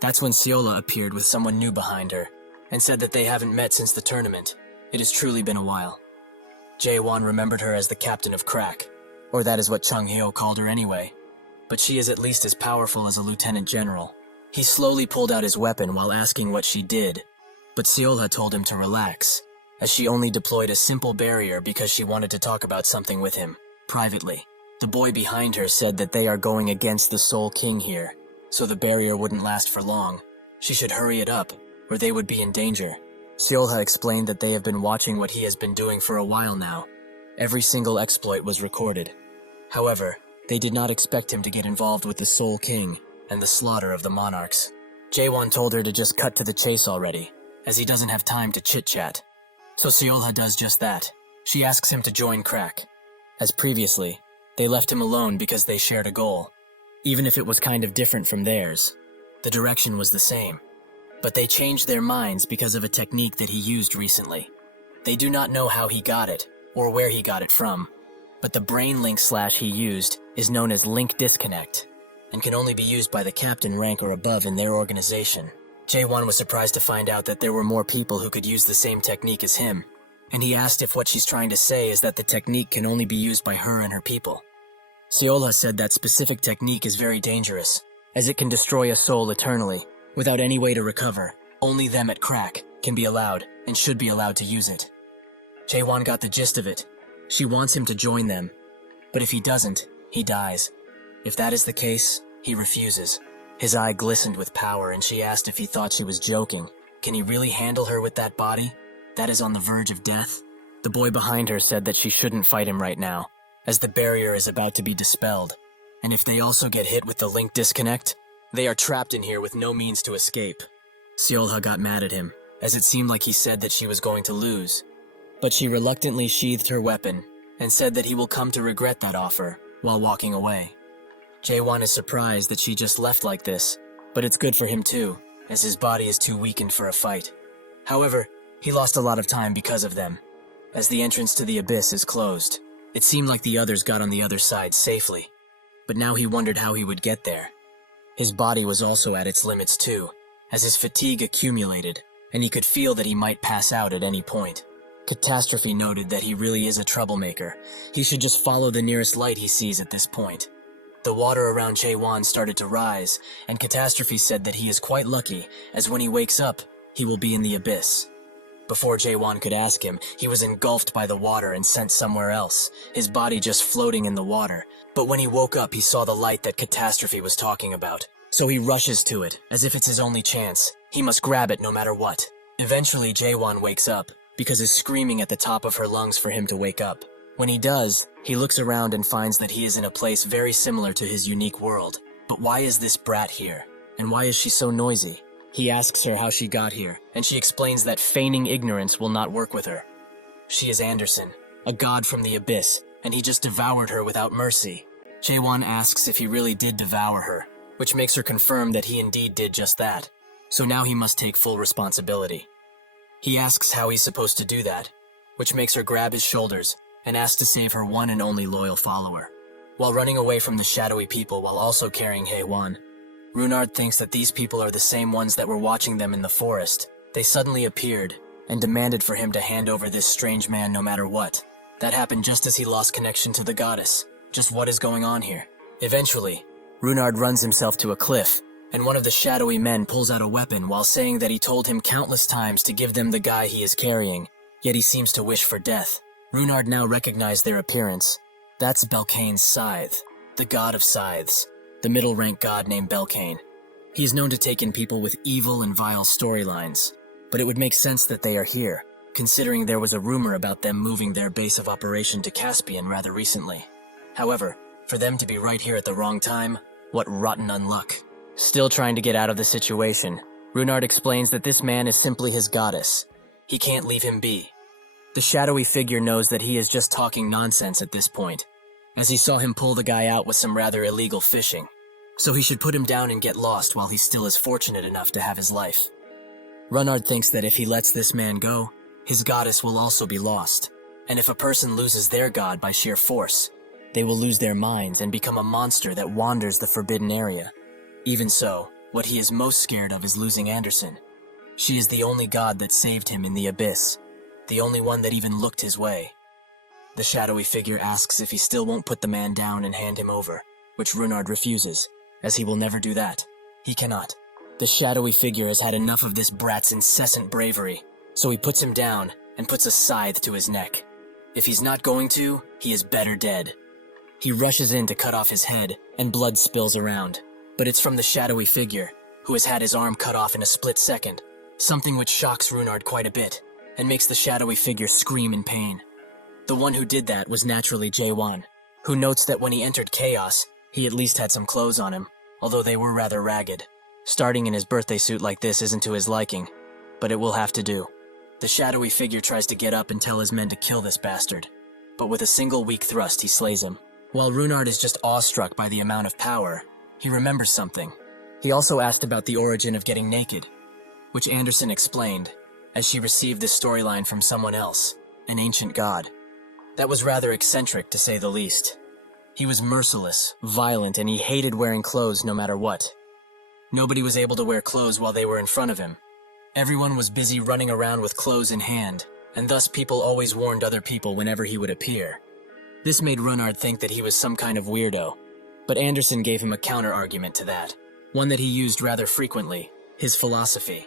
That's when Seola appeared with someone new behind her, and said that they haven't met since the tournament. It has truly been a while. Jae-won remembered her as the captain of Crack, or that is what Chung Hyo called her anyway, but she is at least as powerful as a lieutenant general. He slowly pulled out his weapon while asking what she did, but Seola told him to relax, as she only deployed a simple barrier because she wanted to talk about something with him, privately. The boy behind her said that they are going against the Soul King here, so the barrier wouldn't last for long. She should hurry it up, or they would be in danger. Seolha explained that they have been watching what he has been doing for a while now. Every single exploit was recorded. However, they did not expect him to get involved with the Soul King and the slaughter of the monarchs. Jae-won told her to just cut to the chase already, as he doesn't have time to chit-chat. So Seolha does just that. She asks him to join Crack. As previously, they left him alone because they shared a goal. Even if it was kind of different from theirs, the direction was the same. But they changed their minds because of a technique that he used recently. They do not know how he got it, or where he got it from, but the brain link slash he used is known as Link Disconnect, and can only be used by the captain rank or above in their organization. Jae-won was surprised to find out that there were more people who could use the same technique as him, and he asked if what she's trying to say is that the technique can only be used by her and her people. Seola said that specific technique is very dangerous, as it can destroy a soul eternally, without any way to recover. Only them at Crack can be allowed, and should be allowed to use it. Jae-won got the gist of it. She wants him to join them, but if he doesn't, he dies. If that is the case, he refuses. His eye glistened with power, and she asked if he thought she was joking. Can he really handle her with that body? That is on the verge of death? The boy behind her said that she shouldn't fight him right now, as the barrier is about to be dispelled, and if they also get hit with the Link Disconnect, they are trapped in here with no means to escape. Seolha got mad at him, as it seemed like he said that she was going to lose. But she reluctantly sheathed her weapon, and said that he will come to regret that offer, while walking away. Jae-won is surprised that she just left like this, but it's good for him too, as his body is too weakened for a fight. However, he lost a lot of time because of them, as the entrance to the abyss is closed. It seemed like the others got on the other side safely, but now he wondered how he would get there. His body was also at its limits too, as his fatigue accumulated, and he could feel that he might pass out at any point. Catastrophe noted that he really is a troublemaker. He should just follow the nearest light he sees at this point. The water around Jae-won started to rise, and Catastrophe said that he is quite lucky, as when he wakes up, he will be in the abyss. Before Jae-won could ask him, he was engulfed by the water and sent somewhere else, his body just floating in the water. But when he woke up, he saw the light that Catastrophe was talking about. So he rushes to it, as if it's his only chance. He must grab it no matter what. Eventually, Jae-won wakes up, because is screaming at the top of her lungs for him to wake up. When he does, he looks around and finds that he is in a place very similar to his unique world. But why is this brat here? And why is she so noisy? He asks her how she got here, and she explains that feigning ignorance will not work with her. She is Anderson, a god from the abyss, and he just devoured her without mercy. Jaewon asks if he really did devour her, which makes her confirm that he indeed did just that. So now he must take full responsibility. He asks how he's supposed to do that, which makes her grab his shoulders and ask to save her one and only loyal follower. While running away from the shadowy people while also carrying Haewon, Runard thinks that these people are the same ones that were watching them in the forest. They suddenly appeared and demanded for him to hand over this strange man no matter what. That happened just as he lost connection to the goddess. Just what is going on here? Eventually, Runard runs himself to a cliff, and one of the shadowy men pulls out a weapon while saying that he told him countless times to give them the guy he is carrying, yet he seems to wish for death. Runard now recognized their appearance. That's Belkane's scythe, the god of scythes, the middle-rank god named Belkane. He is known to take in people with evil and vile storylines, but it would make sense that they are here, considering there was a rumor about them moving their base of operation to Caspian rather recently. However, for them to be right here at the wrong time, what rotten unluck. Still trying to get out of the situation, Runard explains that this man is simply his goddess. He can't leave him be. The shadowy figure knows that he is just talking nonsense at this point, as he saw him pull the guy out with some rather illegal fishing. So he should put him down and get lost while he still is fortunate enough to have his life. Runard thinks that if he lets this man go, his goddess will also be lost. And if a person loses their god by sheer force, they will lose their minds and become a monster that wanders the forbidden area. Even so, what he is most scared of is losing Anderson. She is the only god that saved him in the abyss, the only one that even looked his way. The shadowy figure asks if he still won't put the man down and hand him over, which Runard refuses, as he will never do that. He cannot. The shadowy figure has had enough of this brat's incessant bravery, so he puts him down and puts a scythe to his neck. If he's not going to, he is better dead. He rushes in to cut off his head, and blood spills around. But it's from the shadowy figure, who has had his arm cut off in a split second, something which shocks Runard quite a bit, and makes the shadowy figure scream in pain. The one who did that was naturally Jaewon, who notes that when he entered Chaos, he at least had some clothes on him, although they were rather ragged. Starting in his birthday suit like this isn't to his liking, but it will have to do. The shadowy figure tries to get up and tell his men to kill this bastard, but with a single weak thrust he slays him. While Runard is just awestruck by the amount of power, he remembers something. He also asked about the origin of getting naked, which Anderson explained, as she received this storyline from someone else, an ancient god. That was rather eccentric, to say the least. He was merciless, violent, and he hated wearing clothes no matter what. Nobody was able to wear clothes while they were in front of him. Everyone was busy running around with clothes in hand, and thus people always warned other people whenever he would appear. This made Runard think that he was some kind of weirdo, but Anderson gave him a counter-argument to that, one that he used rather frequently, his philosophy.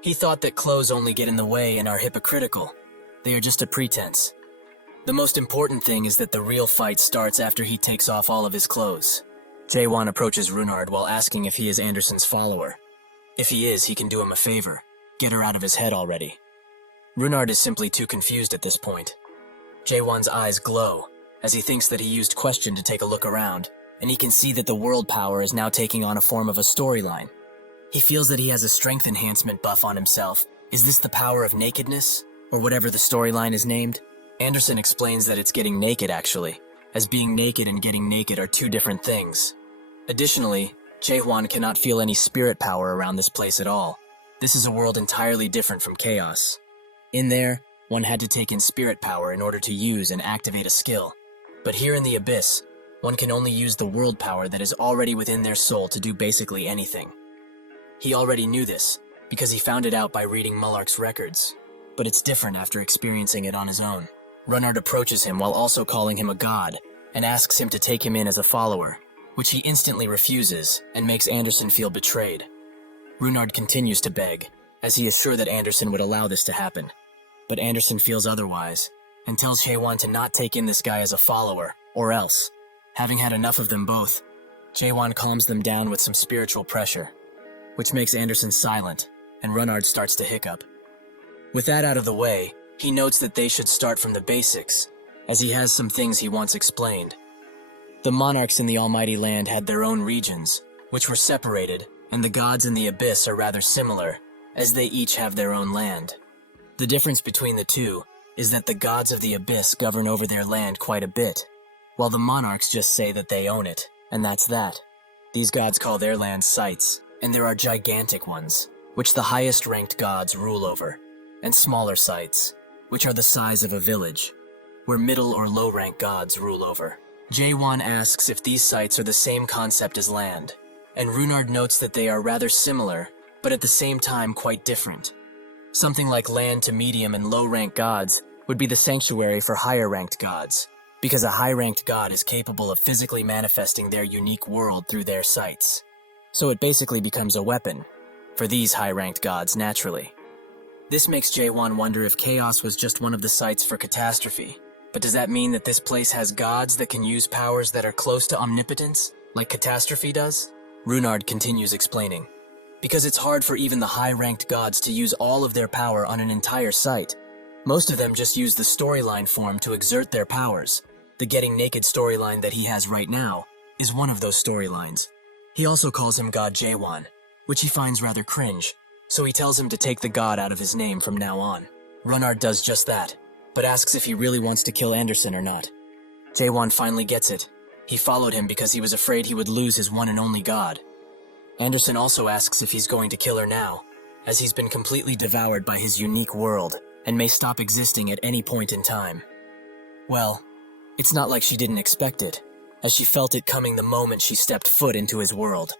He thought that clothes only get in the way and are hypocritical. They are just a pretense. The most important thing is that the real fight starts after he takes off all of his clothes. Jaewon approaches Runard while asking if he is Anderson's follower. If he is, he can do him a favor. Get her out of his head already. Runard is simply too confused at this point. Jaewon's eyes glow, as he thinks that he used question to take a look around, and he can see that the world power is now taking on a form of a storyline. He feels that he has a strength enhancement buff on himself. Is this the power of nakedness? Or whatever the storyline is named? Anderson explains that it's getting naked actually, as being naked and getting naked are two different things. Additionally, Jaewon cannot feel any spirit power around this place at all. This is a world entirely different from Chaos. In there, one had to take in spirit power in order to use and activate a skill. But here in the Abyss, one can only use the world power that is already within their soul to do basically anything. He already knew this, because he found it out by reading Mullark's records. But it's different after experiencing it on his own. Runard approaches him while also calling him a god, and asks him to take him in as a follower, which he instantly refuses and makes Anderson feel betrayed. Runard continues to beg, as he is sure that Anderson would allow this to happen. But Anderson feels otherwise, and tells Jaewon to not take in this guy as a follower, or else. Having had enough of them both, Jaewon calms them down with some spiritual pressure, which makes Anderson silent, and Runard starts to hiccup. With that out of the way, he notes that they should start from the basics, as he has some things he wants explained. The monarchs in the Almighty Land had their own regions, which were separated, and the gods in the Abyss are rather similar, as they each have their own land. The difference between the two is that the gods of the abyss govern over their land quite a bit, while the monarchs just say that they own it, and that's that. These gods call their lands sites, and there are gigantic ones, which the highest-ranked gods rule over, and smaller sites, which are the size of a village, where middle or low-ranked gods rule over. Jaewon asks if these sites are the same concept as land, and Runard notes that they are rather similar, but at the same time quite different. Something like land to medium and low-ranked gods would be the sanctuary for higher-ranked gods, because a high-ranked god is capable of physically manifesting their unique world through their sites. So it basically becomes a weapon for these high-ranked gods naturally. This makes Jaewon wonder if Chaos was just one of the sites for catastrophe. But does that mean that this place has gods that can use powers that are close to omnipotence, like Catastrophe does? Runard continues explaining. Because it's hard for even the high-ranked gods to use all of their power on an entire site. Most of them just use the storyline form to exert their powers. The Getting Naked storyline that he has right now is one of those storylines. He also calls him God Jaewon, which he finds rather cringe, so he tells him to take the god out of his name from now on. Runard does just that, but asks if he really wants to kill Anderson or not. Jaewon finally gets it. He followed him because he was afraid he would lose his one and only god. Anderson also asks if he's going to kill her now, as he's been completely devoured by his unique world and may stop existing at any point in time. Well, it's not like she didn't expect it, as she felt it coming the moment she stepped foot into his world.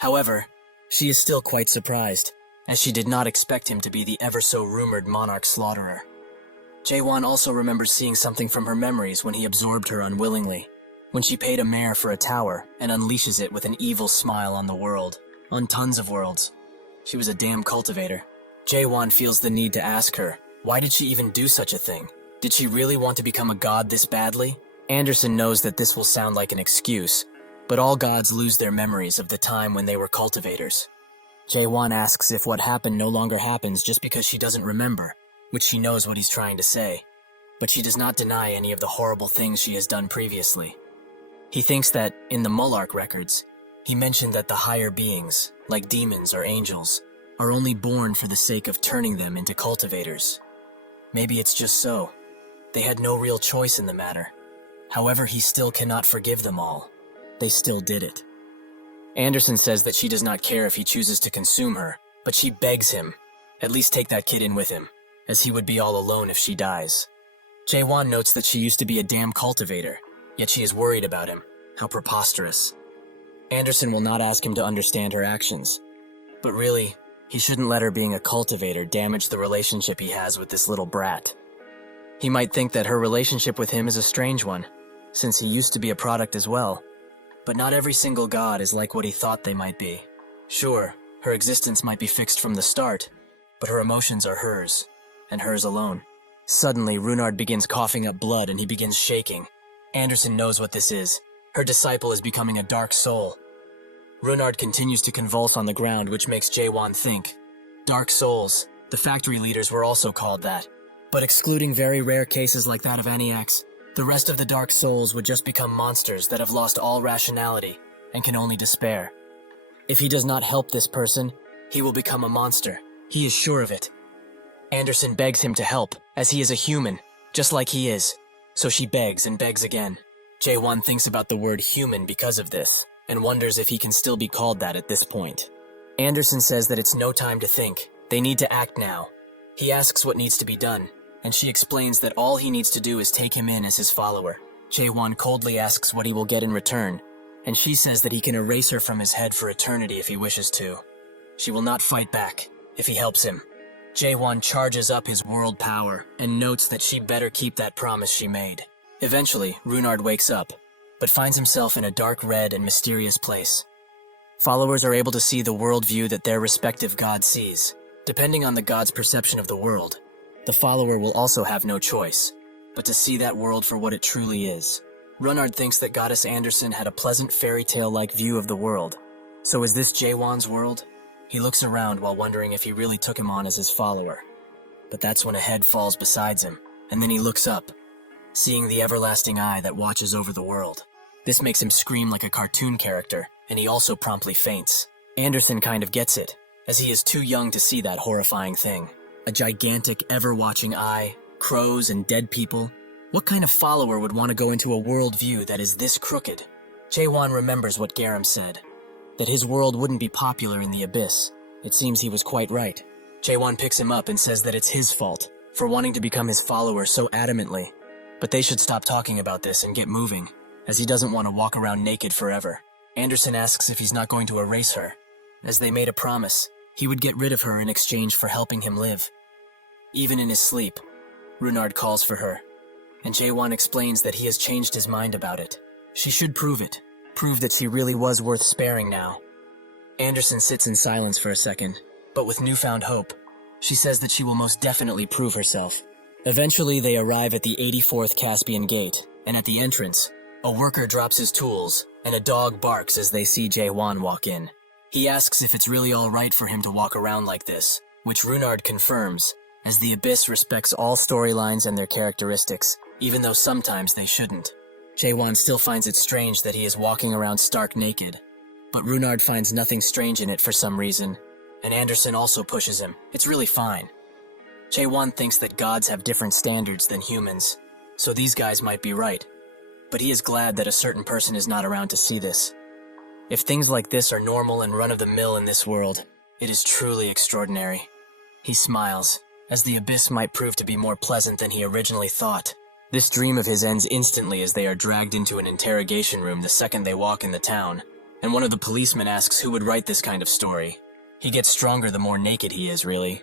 However, she is still quite surprised, as she did not expect him to be the ever-so-rumored monarch slaughterer. Jaewon also remembers seeing something from her memories when he absorbed her unwillingly, when she paid a mare for a tower and unleashes it with an evil smile on the world, on tons of worlds. She was a damn cultivator. Jaewon feels the need to ask her, why did she even do such a thing? Did she really want to become a god this badly? Anderson knows that this will sound like an excuse, but all gods lose their memories of the time when they were cultivators. Jaewon asks if what happened no longer happens just because she doesn't remember, which she knows what he's trying to say, but she does not deny any of the horrible things she has done previously. He thinks that, in the Mullark records, he mentioned that the higher beings, like demons or angels, are only born for the sake of turning them into cultivators. Maybe it's just so. They had no real choice in the matter. However, he still cannot forgive them all. They still did it. Anderson says that she does not care if he chooses to consume her, but she begs him, at least take that kid in with him, as he would be all alone if she dies. Jaewon notes that she used to be a damn cultivator, yet she is worried about him. How preposterous. Anderson will not ask him to understand her actions, but really, he shouldn't let her being a cultivator damage the relationship he has with this little brat. He might think that her relationship with him is a strange one, since he used to be a product as well. But not every single god is like what he thought they might be. Sure, her existence might be fixed from the start, but her emotions are hers, and hers alone. Suddenly, Runard begins coughing up blood and he begins shaking. Anderson knows what this is. Her disciple is becoming a dark soul. Runard continues to convulse on the ground, which makes Jaewon think. Dark souls, the factory leaders were also called that. But excluding very rare cases like that of Aniax, the rest of the Dark Souls would just become monsters that have lost all rationality and can only despair. If he does not help this person, he will become a monster. He is sure of it. Anderson begs him to help, as he is a human, just like he is. So she begs and begs again. Jaewon thinks about the word human because of this, and wonders if he can still be called that at this point. Anderson says that it's no time to think. They need to act now. He asks what needs to be done, and she explains that all he needs to do is take him in as his follower. Jaewon coldly asks what he will get in return, and she says that he can erase her from his head for eternity if he wishes to. She will not fight back if he helps him. Jaewon charges up his world power and notes that she better keep that promise she made. Eventually, Runard wakes up, but finds himself in a dark red and mysterious place. Followers are able to see the worldview that their respective god sees. Depending on the god's perception of the world, the follower will also have no choice, but to see that world for what it truly is. Runard thinks that Goddess Anderson had a pleasant fairy tale-like view of the world. So is this Jaewon's world? He looks around while wondering if he really took him on as his follower. But that's when a head falls beside him, and then he looks up, seeing the everlasting eye that watches over the world. This makes him scream like a cartoon character, and he also promptly faints. Anderson kind of gets it, as he is too young to see that horrifying thing. A gigantic, ever-watching eye, crows and dead people. What kind of follower would want to go into a worldview that is this crooked? Jaewon remembers what Garam said, that his world wouldn't be popular in the abyss. It seems he was quite right. Jaewon picks him up and says that it's his fault for wanting to become his follower so adamantly. But they should stop talking about this and get moving, as he doesn't want to walk around naked forever. Anderson asks if he's not going to erase her, as they made a promise. He would get rid of her in exchange for helping him live. Even in his sleep, Runard calls for her, and Jaewon explains that he has changed his mind about it. She should prove it, prove that she really was worth sparing now. Anderson sits in silence for a second, but with newfound hope, she says that she will most definitely prove herself. Eventually, they arrive at the 84th Caspian Gate, and at the entrance, a worker drops his tools, and a dog barks as they see Jaewon walk in. He asks if it's really all right for him to walk around like this, which Runard confirms, as the Abyss respects all storylines and their characteristics, even though sometimes they shouldn't. Jaewon still finds it strange that he is walking around stark naked, but Runard finds nothing strange in it for some reason, and Anderson also pushes him. It's really fine. Jaewon thinks that gods have different standards than humans, so these guys might be right, but he is glad that a certain person is not around to see this. If things like this are normal and run-of-the-mill in this world, it is truly extraordinary. He smiles, as the Abyss might prove to be more pleasant than he originally thought. This dream of his ends instantly as they are dragged into an interrogation room the second they walk in the town, and one of the policemen asks who would write this kind of story. He gets stronger the more naked he is, really.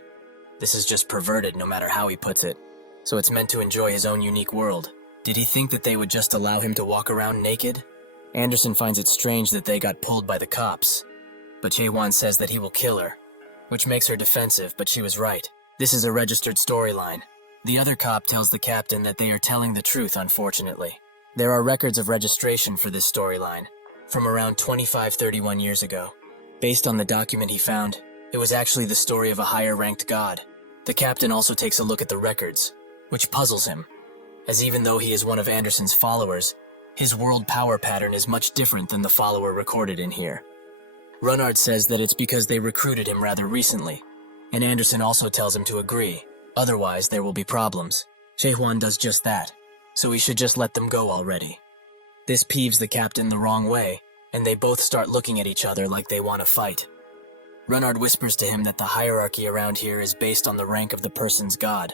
This is just perverted no matter how he puts it, so it's meant to enjoy his own unique world. Did he think that they would just allow him to walk around naked? Anderson finds it strange that they got pulled by the cops, but Jaewon says that he will kill her, which makes her defensive, but she was right. This is a registered storyline. The other cop tells the captain that they are telling the truth, unfortunately. There are records of registration for this storyline, from around 25-31 years ago. Based on the document he found, it was actually the story of a higher-ranked god. The captain also takes a look at the records, which puzzles him, as even though he is one of Anderson's followers, his world power pattern is much different than the follower recorded in here. Runard says that it's because they recruited him rather recently, and Anderson also tells him to agree, otherwise there will be problems. Jaewon does just that, so he should just let them go already. This peeves the captain the wrong way, and they both start looking at each other like they want to fight. Runard whispers to him that the hierarchy around here is based on the rank of the person's god,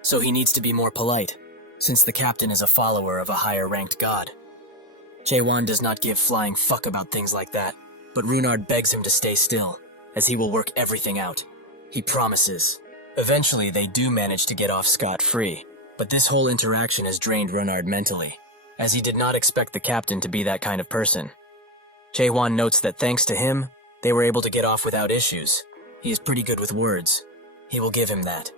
so he needs to be more polite, since the captain is a follower of a higher-ranked god. Jaewon does not give flying fuck about things like that, but Runard begs him to stay still, as he will work everything out. He promises. Eventually, they do manage to get off scot-free, but this whole interaction has drained Runard mentally, as he did not expect the captain to be that kind of person. Jaewon notes that thanks to him, they were able to get off without issues. He is pretty good with words. He will give him that.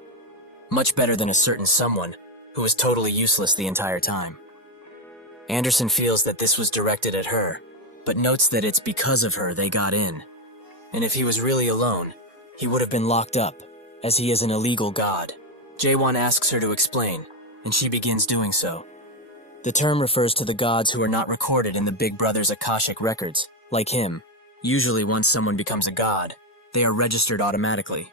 Much better than a certain someone who was totally useless the entire time. Anderson feels that this was directed at her, but notes that it's because of her they got in. And if he was really alone, he would have been locked up, as he is an illegal god. Jaewon asks her to explain, and she begins doing so. The term refers to the gods who are not recorded in the Big Brother's Akashic records, like him. Usually once someone becomes a god, they are registered automatically.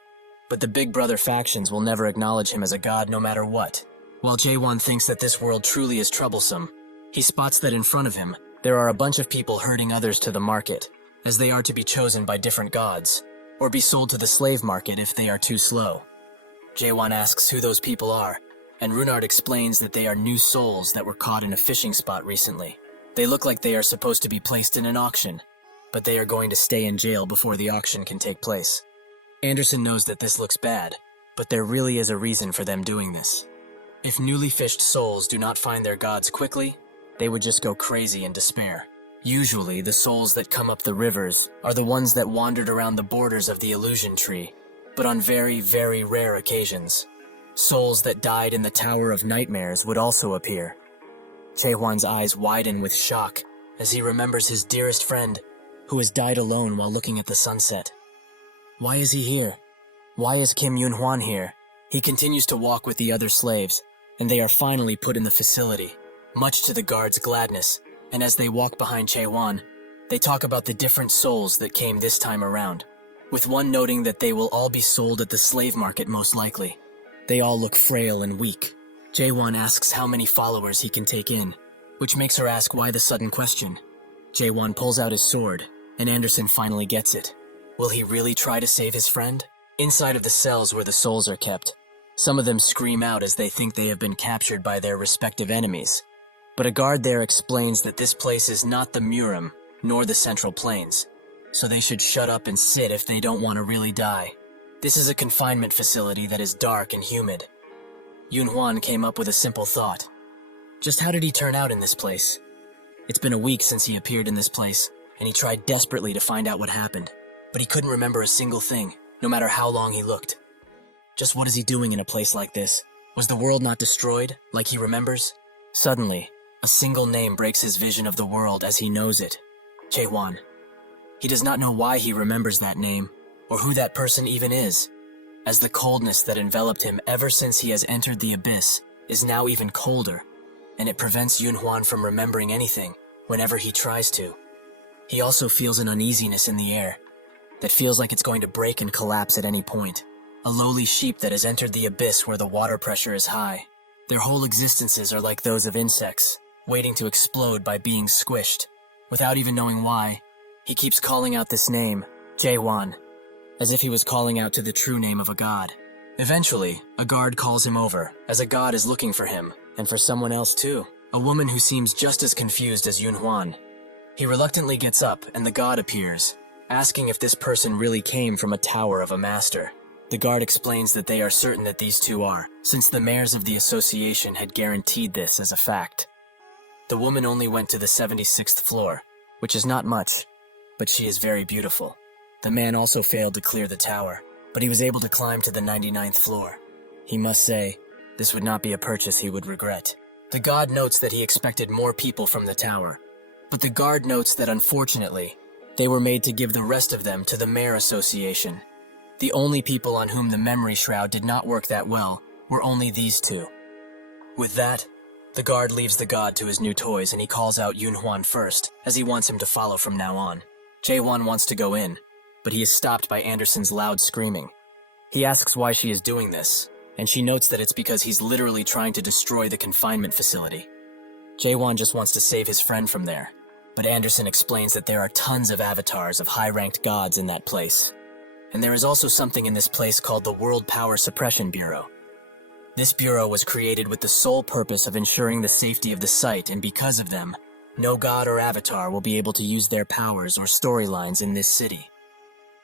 But the Big Brother factions will never acknowledge him as a god no matter what. While Jaewon thinks that this world truly is troublesome, he spots that in front of him, there are a bunch of people herding others to the market, as they are to be chosen by different gods, or be sold to the slave market if they are too slow. Jaewon asks who those people are, and Runard explains that they are new souls that were caught in a fishing spot recently. They look like they are supposed to be placed in an auction, but they are going to stay in jail before the auction can take place. Anderson knows that this looks bad, but there really is a reason for them doing this. If newly fished souls do not find their gods quickly, they would just go crazy in despair. Usually, the souls that come up the rivers are the ones that wandered around the borders of the illusion tree, but on very, very rare occasions, souls that died in the Tower of Nightmares would also appear. Jaewon's eyes widen with shock as he remembers his dearest friend, who has died alone while looking at the sunset. Why is he here? Why is Kim Yoon-hwan here? He continues to walk with the other slaves, and they are finally put in the facility, much to the guards' gladness, and as they walk behind Jaewon, they talk about the different souls that came this time around, with one noting that they will all be sold at the slave market most likely. They all look frail and weak, Jaewon asks how many followers he can take in, which makes her ask why the sudden question. Jaewon pulls out his sword, and Anderson finally gets it. Will he really try to save his friend? Inside of the cells where the souls are kept, some of them scream out as they think they have been captured by their respective enemies. But a guard there explains that this place is not the Murim, nor the Central Plains, so they should shut up and sit if they don't want to really die. This is a confinement facility that is dark and humid. Yoon-hwan came up with a simple thought. Just how did he turn out in this place? It's been a week since he appeared in this place, and he tried desperately to find out what happened, but he couldn't remember a single thing, no matter how long he looked. Just what is he doing in a place like this? Was the world not destroyed, like he remembers? Suddenly, a single name breaks his vision of the world as he knows it. Jaewon. He does not know why he remembers that name, or who that person even is, as the coldness that enveloped him ever since he has entered the abyss is now even colder, and it prevents Yoon-hwan from remembering anything whenever he tries to. He also feels an uneasiness in the air that feels like it's going to break and collapse at any point. A lowly sheep that has entered the abyss where the water pressure is high. Their whole existences are like those of insects, waiting to explode by being squished. Without even knowing why, he keeps calling out this name, Jaewon, as if he was calling out to the true name of a god. Eventually, a guard calls him over, as a god is looking for him, and for someone else too, a woman who seems just as confused as Yoon-hwan. He reluctantly gets up, and the god appears, asking if this person really came from a tower of a master. The guard explains that they are certain that these two are, since the mayors of the association had guaranteed this as a fact. The woman only went to the 76th floor, which is not much, but she is very beautiful. The man also failed to clear the tower, but he was able to climb to the 99th floor. He must say, this would not be a purchase he would regret. The god notes that he expected more people from the tower, but the guard notes that unfortunately, they were made to give the rest of them to the Mayor Association. The only people on whom the memory shroud did not work that well were only these two. With that, the guard leaves the god to his new toys and he calls out Yoon-hwan first, as he wants him to follow from now on. Jaewon wants to go in, but he is stopped by Anderson's loud screaming. He asks why she is doing this, and she notes that it's because he's literally trying to destroy the confinement facility. Jaewon just wants to save his friend from there, but Anderson explains that there are tons of avatars of high-ranked gods in that place. And there is also something in this place called the World Power Suppression Bureau. This bureau was created with the sole purpose of ensuring the safety of the site, and because of them, no god or avatar will be able to use their powers or storylines in this city.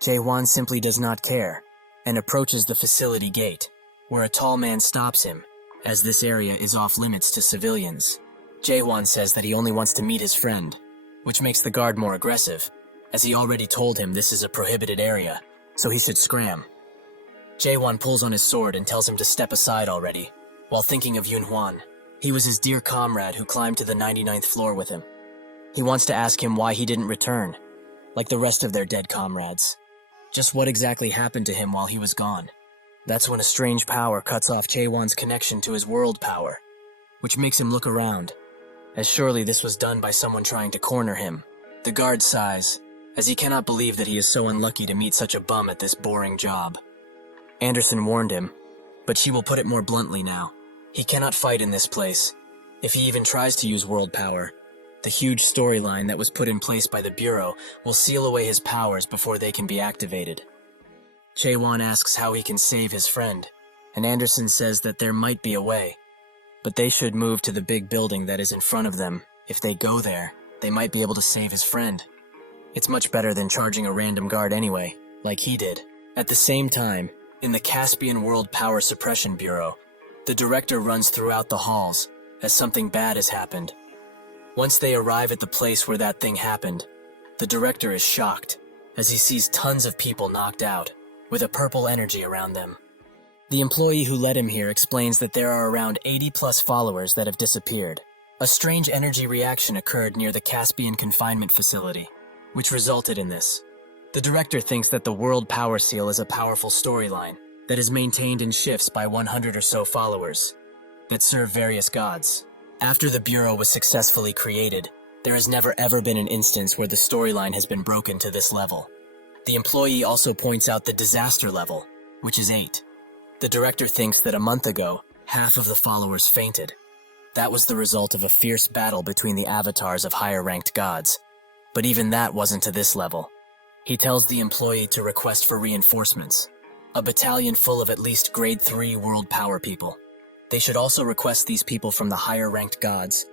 Jaewon simply does not care, and approaches the facility gate, where a tall man stops him, as this area is off limits to civilians. Jaewon says that he only wants to meet his friend, which makes the guard more aggressive, as he already told him this is a prohibited area, so he should scram. Jaewon pulls on his sword and tells him to step aside already, while thinking of Yoon-hwan. He was his dear comrade who climbed to the 99th floor with him. He wants to ask him why he didn't return, like the rest of their dead comrades. Just what exactly happened to him while he was gone. That's when a strange power cuts off Jaewon's connection to his world power, which makes him look around, as surely this was done by someone trying to corner him. The guard sighs, as he cannot believe that he is so unlucky to meet such a bum at this boring job. Anderson warned him, but she will put it more bluntly now. He cannot fight in this place. If he even tries to use world power, the huge storyline that was put in place by the Bureau will seal away his powers before they can be activated. Jaewon asks how he can save his friend, and Anderson says that there might be a way, but they should move to the big building that is in front of them. If they go there, they might be able to save his friend. It's much better than charging a random guard anyway, like he did. At the same time, in the Caspian World Power Suppression Bureau, the director runs throughout the halls, as something bad has happened. Once they arrive at the place where that thing happened, the director is shocked, as he sees tons of people knocked out, with a purple energy around them. The employee who led him here explains that there are around 80+ followers that have disappeared. A strange energy reaction occurred near the Caspian confinement facility, which resulted in this. The director thinks that the World Power Seal is a powerful storyline that is maintained in shifts by 100 or so followers that serve various gods. After the Bureau was successfully created, there has never ever been an instance where the storyline has been broken to this level. The employee also points out the disaster level, which is 8. The director thinks that a month ago, half of the followers fainted. That was the result of a fierce battle between the avatars of higher-ranked gods. But even that wasn't to this level. He tells the employee to request for reinforcements. A battalion full of at least grade 3 world power people. They should also request these people from the higher-ranked gods.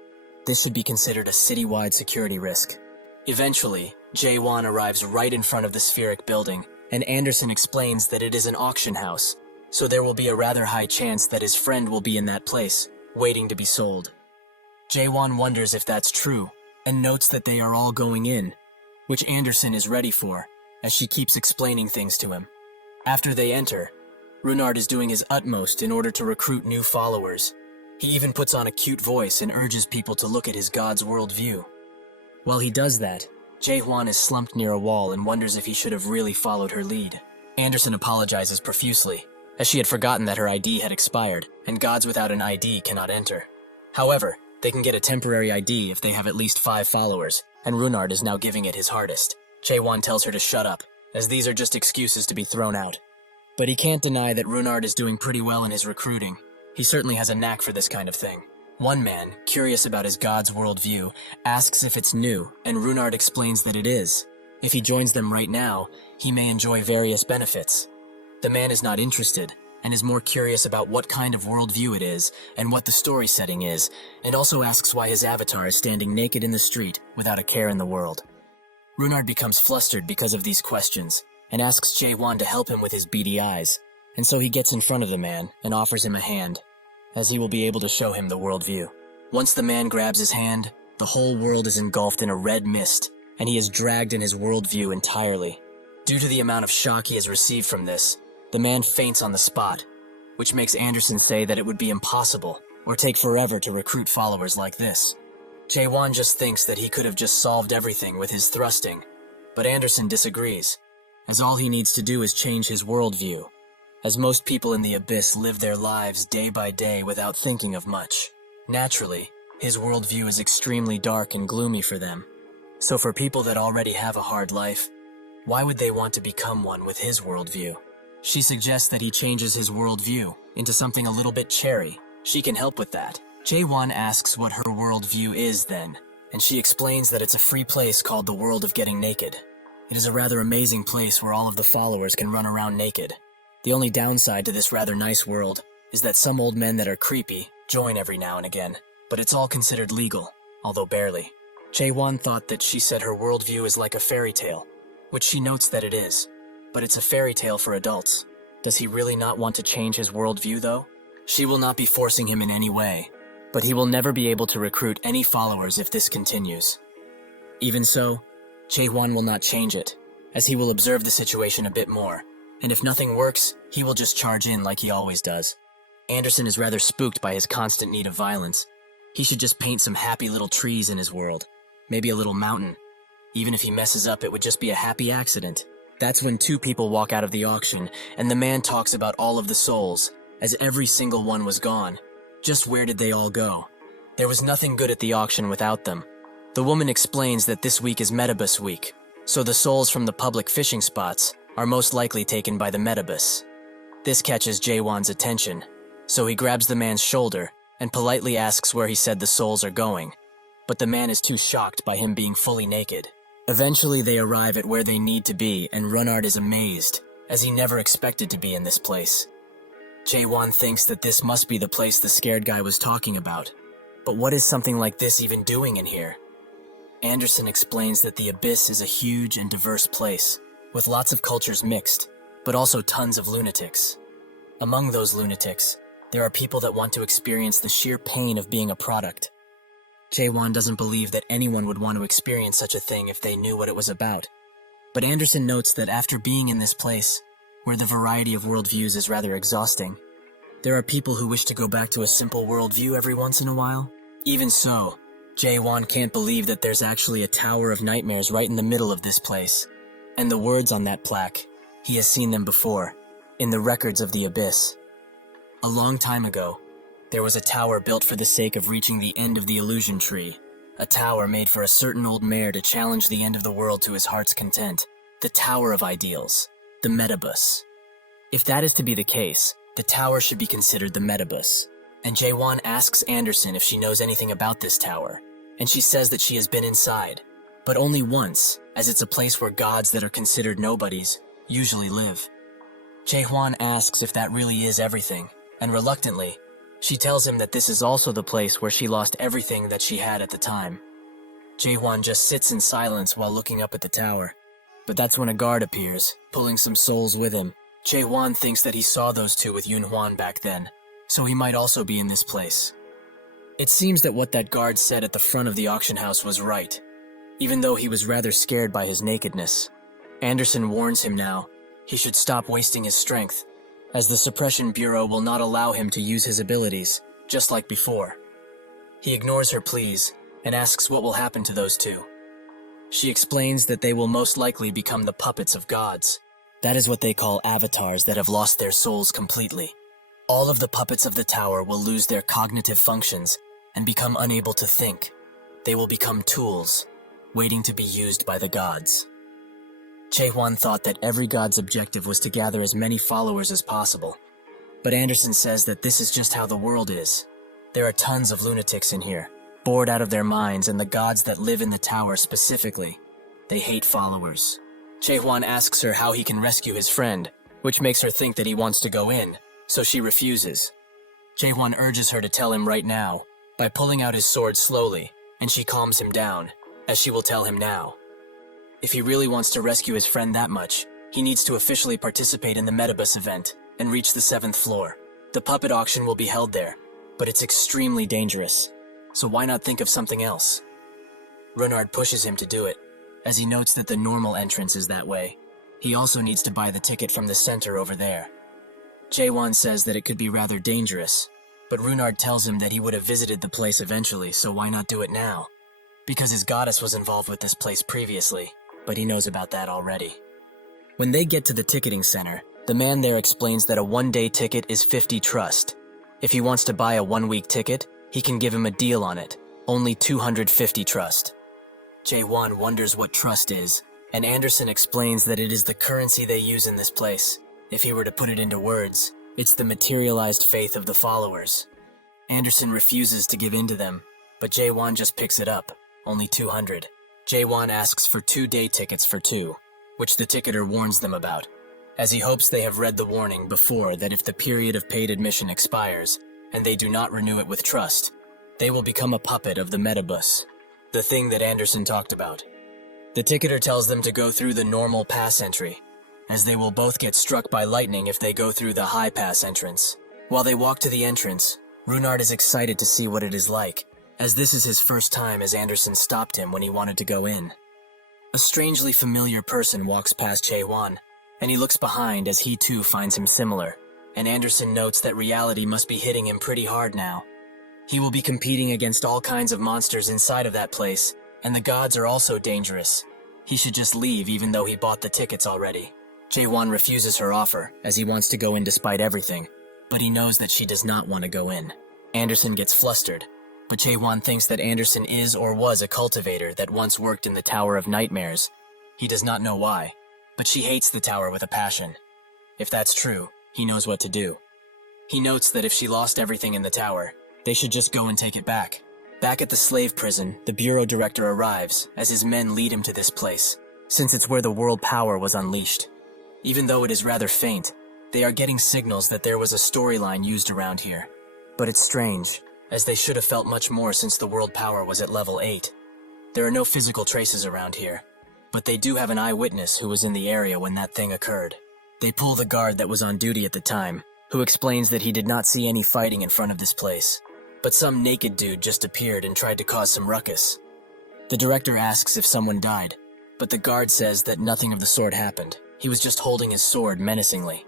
This should be considered a citywide security risk. Eventually, Jae-won arrives right in front of the spheric building, and Anderson explains that it is an auction house, so there will be a rather high chance that his friend will be in that place, waiting to be sold. Jae-won wonders if that's true, and notes that they are all going in, which Anderson is ready for, as she keeps explaining things to him. After they enter, Runard is doing his utmost in order to recruit new followers. He even puts on a cute voice and urges people to look at his god's worldview. While he does that, Jae-hwan is slumped near a wall and wonders if he should have really followed her lead. Anderson apologizes profusely, as she had forgotten that her ID had expired, and gods without an ID cannot enter. However, they can get a temporary ID if they have at least 5 followers, and Runard is now giving it his hardest. Jae-won tells her to shut up, as these are just excuses to be thrown out. But he can't deny that Runard is doing pretty well in his recruiting. He certainly has a knack for this kind of thing. One man, curious about his god's worldview, asks if it's new, and Runard explains that it is. If he joins them right now, he may enjoy various benefits. The man is not interested, and is more curious about what kind of worldview it is, and what the story setting is, and also asks why his avatar is standing naked in the street without a care in the world. Runard becomes flustered because of these questions, and asks Jae-won to help him with his beady eyes, and so he gets in front of the man and offers him a hand, as he will be able to show him the worldview. Once the man grabs his hand, the whole world is engulfed in a red mist, and he is dragged in his worldview entirely. Due to the amount of shock he has received from this, the man faints on the spot, which makes Anderson say that it would be impossible, or take forever to recruit followers like this. Jae-won just thinks that he could have just solved everything with his thrusting, but Anderson disagrees, as all he needs to do is change his worldview, as most people in the Abyss live their lives day by day without thinking of much. Naturally, his worldview is extremely dark and gloomy for them. So for people that already have a hard life, why would they want to become one with his worldview? She suggests that he changes his worldview into something a little bit cherry. She can help with that. Jae-won asks what her worldview is then, and she explains that it's a free place called the World of Getting Naked. It is a rather amazing place where all of the followers can run around naked. The only downside to this rather nice world is that some old men that are creepy join every now and again, but it's all considered legal, although barely. Jae-won thought that she said her worldview is like a fairy tale, which she notes that it is, but it's a fairy tale for adults. Does he really not want to change his worldview though? She will not be forcing him in any way, but he will never be able to recruit any followers if this continues. Even so, Jae-won will not change it, as he will observe the situation a bit more, and if nothing works, he will just charge in like he always does. Anderson is rather spooked by his constant need of violence. He should just paint some happy little trees in his world, maybe a little mountain. Even if he messes up, it would just be a happy accident. That's when 2 people walk out of the auction, and the man talks about all of the souls, as every single one was gone. Just where did they all go? There was nothing good at the auction without them. The woman explains that this week is Metabus week, so the souls from the public fishing spots are most likely taken by the Metabus. This catches Jae-won's attention, so he grabs the man's shoulder and politely asks where he said the souls are going, but the man is too shocked by him being fully naked. Eventually they arrive at where they need to be, and Runard is amazed, as he never expected to be in this place. Jae-won thinks that this must be the place the scared guy was talking about, but what is something like this even doing in here? Anderson explains that the Abyss is a huge and diverse place, with lots of cultures mixed, but also tons of lunatics. Among those lunatics, there are people that want to experience the sheer pain of being a product. Jae-won doesn't believe that anyone would want to experience such a thing if they knew what it was about. But Anderson notes that after being in this place, where the variety of worldviews is rather exhausting, there are people who wish to go back to a simple worldview every once in a while. Even so, Jae-won can't believe that there's actually a Tower of Nightmares right in the middle of this place. And the words on that plaque, he has seen them before, in the records of the Abyss. A long time ago, there was a tower built for the sake of reaching the end of the illusion tree. A tower made for a certain old mayor to challenge the end of the world to his heart's content. The Tower of Ideals, the Metabus. If that is to be the case, the tower should be considered the Metabus. and Jae-won asks Anderson if she knows anything about this tower, and she says that she has been inside, but only once, as it's a place where gods that are considered nobodies usually live. Jae-won asks if that really is everything, and reluctantly, she tells him that this is also the place where she lost everything that she had at the time. Jae-won just sits in silence while looking up at the tower, but that's when a guard appears, pulling some souls with him. Jae-won thinks that he saw those two with Yoon-hwan back then, so he might also be in this place. It seems that what that guard said at the front of the auction house was right, even though he was rather scared by his nakedness. Anderson warns him now he should stop wasting his strength, as the Suppression Bureau will not allow him to use his abilities, just like before. He ignores her pleas and asks what will happen to those two. She explains that they will most likely become the puppets of gods. That is what they call avatars that have lost their souls completely. All of the puppets of the tower will lose their cognitive functions and become unable to think. They will become tools, waiting to be used by the gods. Jae-won thought that every god's objective was to gather as many followers as possible. But Anderson says that this is just how the world is. There are tons of lunatics in here, bored out of their minds, and the gods that live in the tower specifically, they hate followers. Jae-won asks her how he can rescue his friend, which makes her think that he wants to go in, so she refuses. Jae-won urges her to tell him right now, by pulling out his sword slowly, and she calms him down, as she will tell him now. If he really wants to rescue his friend that much, he needs to officially participate in the Metabus event and reach the 7th floor. The puppet auction will be held there, but it's extremely dangerous, so why not think of something else? Renard pushes him to do it, as he notes that the normal entrance is that way. He also needs to buy the ticket from the center over there. Jae-won says that it could be rather dangerous, but Renard tells him that he would have visited the place eventually, so why not do it now? Because his goddess was involved with this place previously, but he knows about that already. When they get to the ticketing center, the man there explains that a one-day ticket is 50 trust. If he wants to buy a one-week ticket, he can give him a deal on it, only 250 trust. Jae-won wonders what trust is, and Anderson explains that it is the currency they use in this place. If he were to put it into words, it's the materialized faith of the followers. Anderson refuses to give in to them, but Jae-won just picks it up, only 200. Jae-won asks for 2-day tickets for 2, which the ticketer warns them about, as he hopes they have read the warning before that if the period of paid admission expires, and they do not renew it with trust, they will become a puppet of the Metabus, the thing that Anderson talked about. The ticketer tells them to go through the normal pass entry, as they will both get struck by lightning if they go through the high pass entrance. While they walk to the entrance, Renard is excited to see what it is like, as this is his first time as Anderson stopped him when he wanted to go in. A strangely familiar person walks past Jae-won, and he looks behind as he too finds him similar, and Anderson notes that reality must be hitting him pretty hard now. He will be competing against all kinds of monsters inside of that place, and the gods are also dangerous. He should just leave even though he bought the tickets already. Jae-won refuses her offer, as he wants to go in despite everything, but he knows that she does not want to go in. Anderson gets flustered, but Jae-won thinks that Anderson is or was a cultivator that once worked in the Tower of Nightmares. He does not know why, but she hates the tower with a passion. If that's true, he knows what to do. He notes that if she lost everything in the tower, they should just go and take it back. Back at the slave prison, the bureau director arrives as his men lead him to this place, since it's where the world power was unleashed. Even though it is rather faint, they are getting signals that there was a storyline used around here. But it's strange, as they should have felt much more since the world power was at level 8. There are no physical traces around here, but they do have an eyewitness who was in the area when that thing occurred. They pull the guard that was on duty at the time, who explains that he did not see any fighting in front of this place, but some naked dude just appeared and tried to cause some ruckus. The director asks if someone died, but the guard says that nothing of the sort happened. He was just holding his sword menacingly.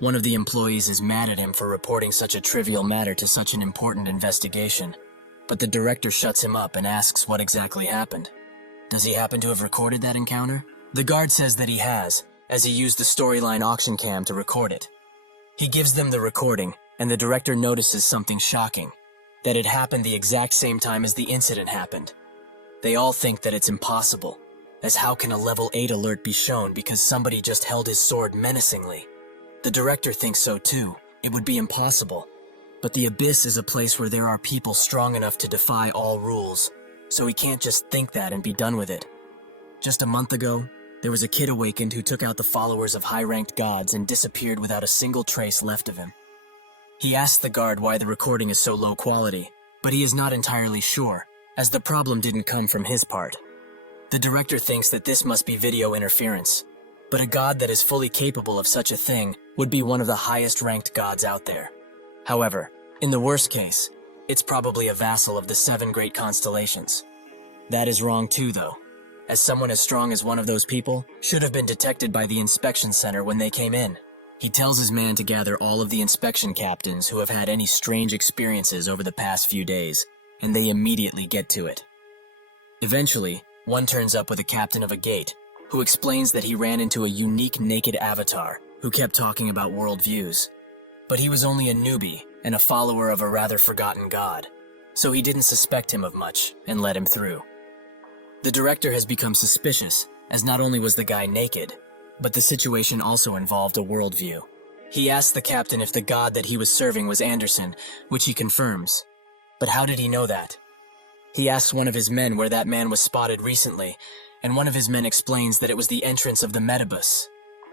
One of the employees is mad at him for reporting such a trivial matter to such an important investigation, but the director shuts him up and asks what exactly happened. Does he happen to have recorded that encounter? The guard says that he has, as he used the storyline auction cam to record it. He gives them the recording, and the director notices something shocking, that it happened the exact same time as the incident happened. They all think that it's impossible, as how can a level 8 alert be shown because somebody just held his sword menacingly? The director thinks so too. It would be impossible. But the Abyss is a place where there are people strong enough to defy all rules, so he can't just think that and be done with it. Just a month ago, there was a kid awakened who took out the followers of high-ranked gods and disappeared without a single trace left of him. He asked the guard why the recording is so low quality, but he is not entirely sure, as the problem didn't come from his part. The director thinks that this must be video interference, but a god that is fully capable of such a thing would be one of the highest-ranked gods out there. However, in the worst case, it's probably a vassal of the 7 great constellations. That is wrong too, though, as someone as strong as one of those people should have been detected by the inspection center when they came in. He tells his man to gather all of the inspection captains who have had any strange experiences over the past few days, and they immediately get to it. Eventually, one turns up with a captain of a gate, who explains that he ran into a unique naked avatar who kept talking about worldviews. But he was only a newbie and a follower of a rather forgotten god, so he didn't suspect him of much and let him through. The director has become suspicious, as not only was the guy naked, but the situation also involved a worldview. He asked the captain if the god that he was serving was Anderson, which he confirms. But how did he know that? He asks one of his men where that man was spotted recently, and one of his men explains that it was the entrance of the Metabus.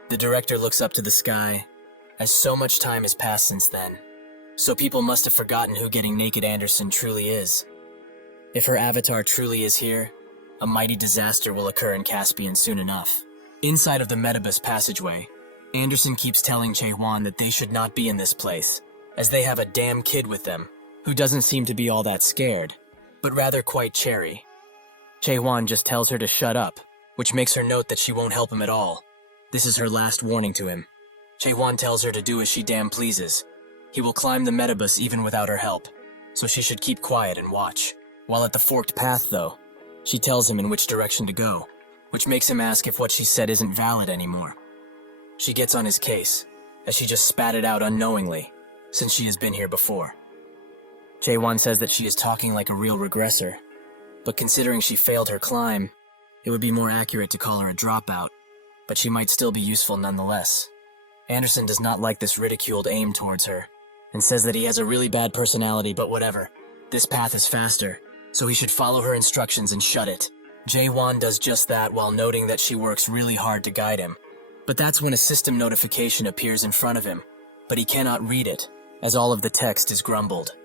The director looks up to the sky, as so much time has passed since then, so people must have forgotten who Getting Naked Anderson truly is. If her avatar truly is here, a mighty disaster will occur in Caspian soon enough. Inside of the Metabus passageway, Anderson keeps telling Chae-Hwan that they should not be in this place, as they have a damn kid with them, who doesn't seem to be all that scared, but rather quite cherry. Chae-Hwan just tells her to shut up, which makes her note that she won't help him at all. This is her last warning to him. Chae-Hwan tells her to do as she damn pleases. He will climb the Metabus even without her help, so she should keep quiet and watch. While at the forked path, though, she tells him in which direction to go, which makes him ask if what she said isn't valid anymore. She gets on his case, as she just spat it out unknowingly, since she has been here before. Chae-Hwan says that she is talking like a real regressor, but considering she failed her climb, it would be more accurate to call her a dropout, but she might still be useful nonetheless. Anderson does not like this ridiculed aim towards her, and says that he has a really bad personality, but whatever. This path is faster, so he should follow her instructions and shut it. Chae-Hwan does just that while noting that she works really hard to guide him. But that's when a system notification appears in front of him, but he cannot read it, as all of the text is grumbled.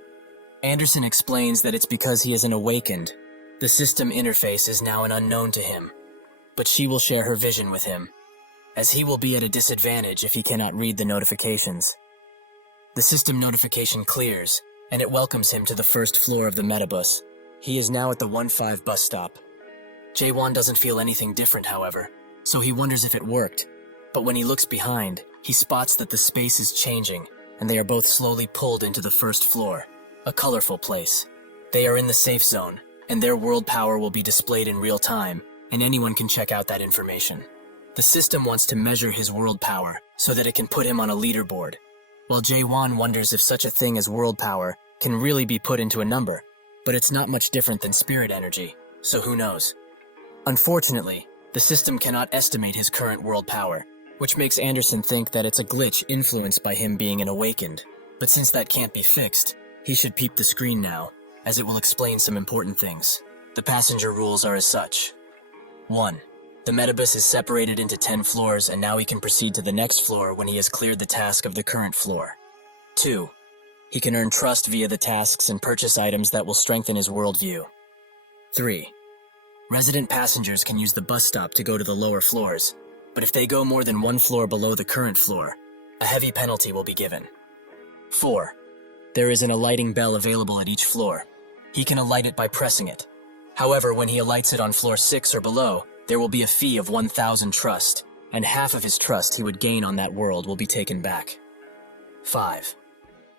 Anderson explains that it's because he isn't awakened. The system interface is now an unknown to him, but she will share her vision with him, as he will be at a disadvantage if he cannot read the notifications. The system notification clears, and it welcomes him to the first floor of the Metabus. He is now at the 1-5 bus stop. Chae-Hwan doesn't feel anything different, however, so he wonders if it worked. But when he looks behind, he spots that the space is changing, and they are both slowly pulled into the first floor, a colorful place. They are in the safe zone, and their world power will be displayed in real time, and anyone can check out that information. The system wants to measure his world power so that it can put him on a leaderboard, while Chae-Hwan wonders if such a thing as world power can really be put into a number, but it's not much different than spirit energy, so who knows. Unfortunately, the system cannot estimate his current world power, which makes Anderson think that it's a glitch influenced by him being an awakened. But since that can't be fixed, he should peep the screen now, as it will explain some important things. The passenger rules are as such. 1. The Metabus is separated into 10 floors, and now he can proceed to the next floor when he has cleared the task of the current floor. 2. He can earn trust via the tasks and purchase items that will strengthen his worldview. 3. Resident passengers can use the bus stop to go to the lower floors, but if they go more than 1 floor below the current floor, a heavy penalty will be given. 4. There is an alighting bell available at each floor. He can alight it by pressing it. However, when he alights it on floor 6 or below, there will be a fee of 1,000 trust, and half of his trust he would gain on that world will be taken back. 5.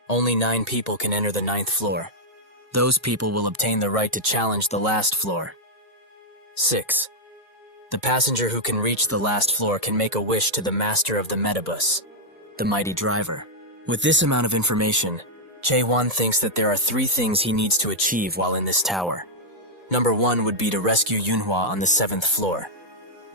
Only 9 people can enter the 9th floor. Those people will obtain the right to challenge the last floor. 6. The passenger who can reach the last floor can make a wish to the master of the Metabus, the mighty driver. With this amount of information, Chae-Hwan thinks that there are 3 things he needs to achieve while in this tower. Number 1 would be to rescue Yunhua on the 7th floor.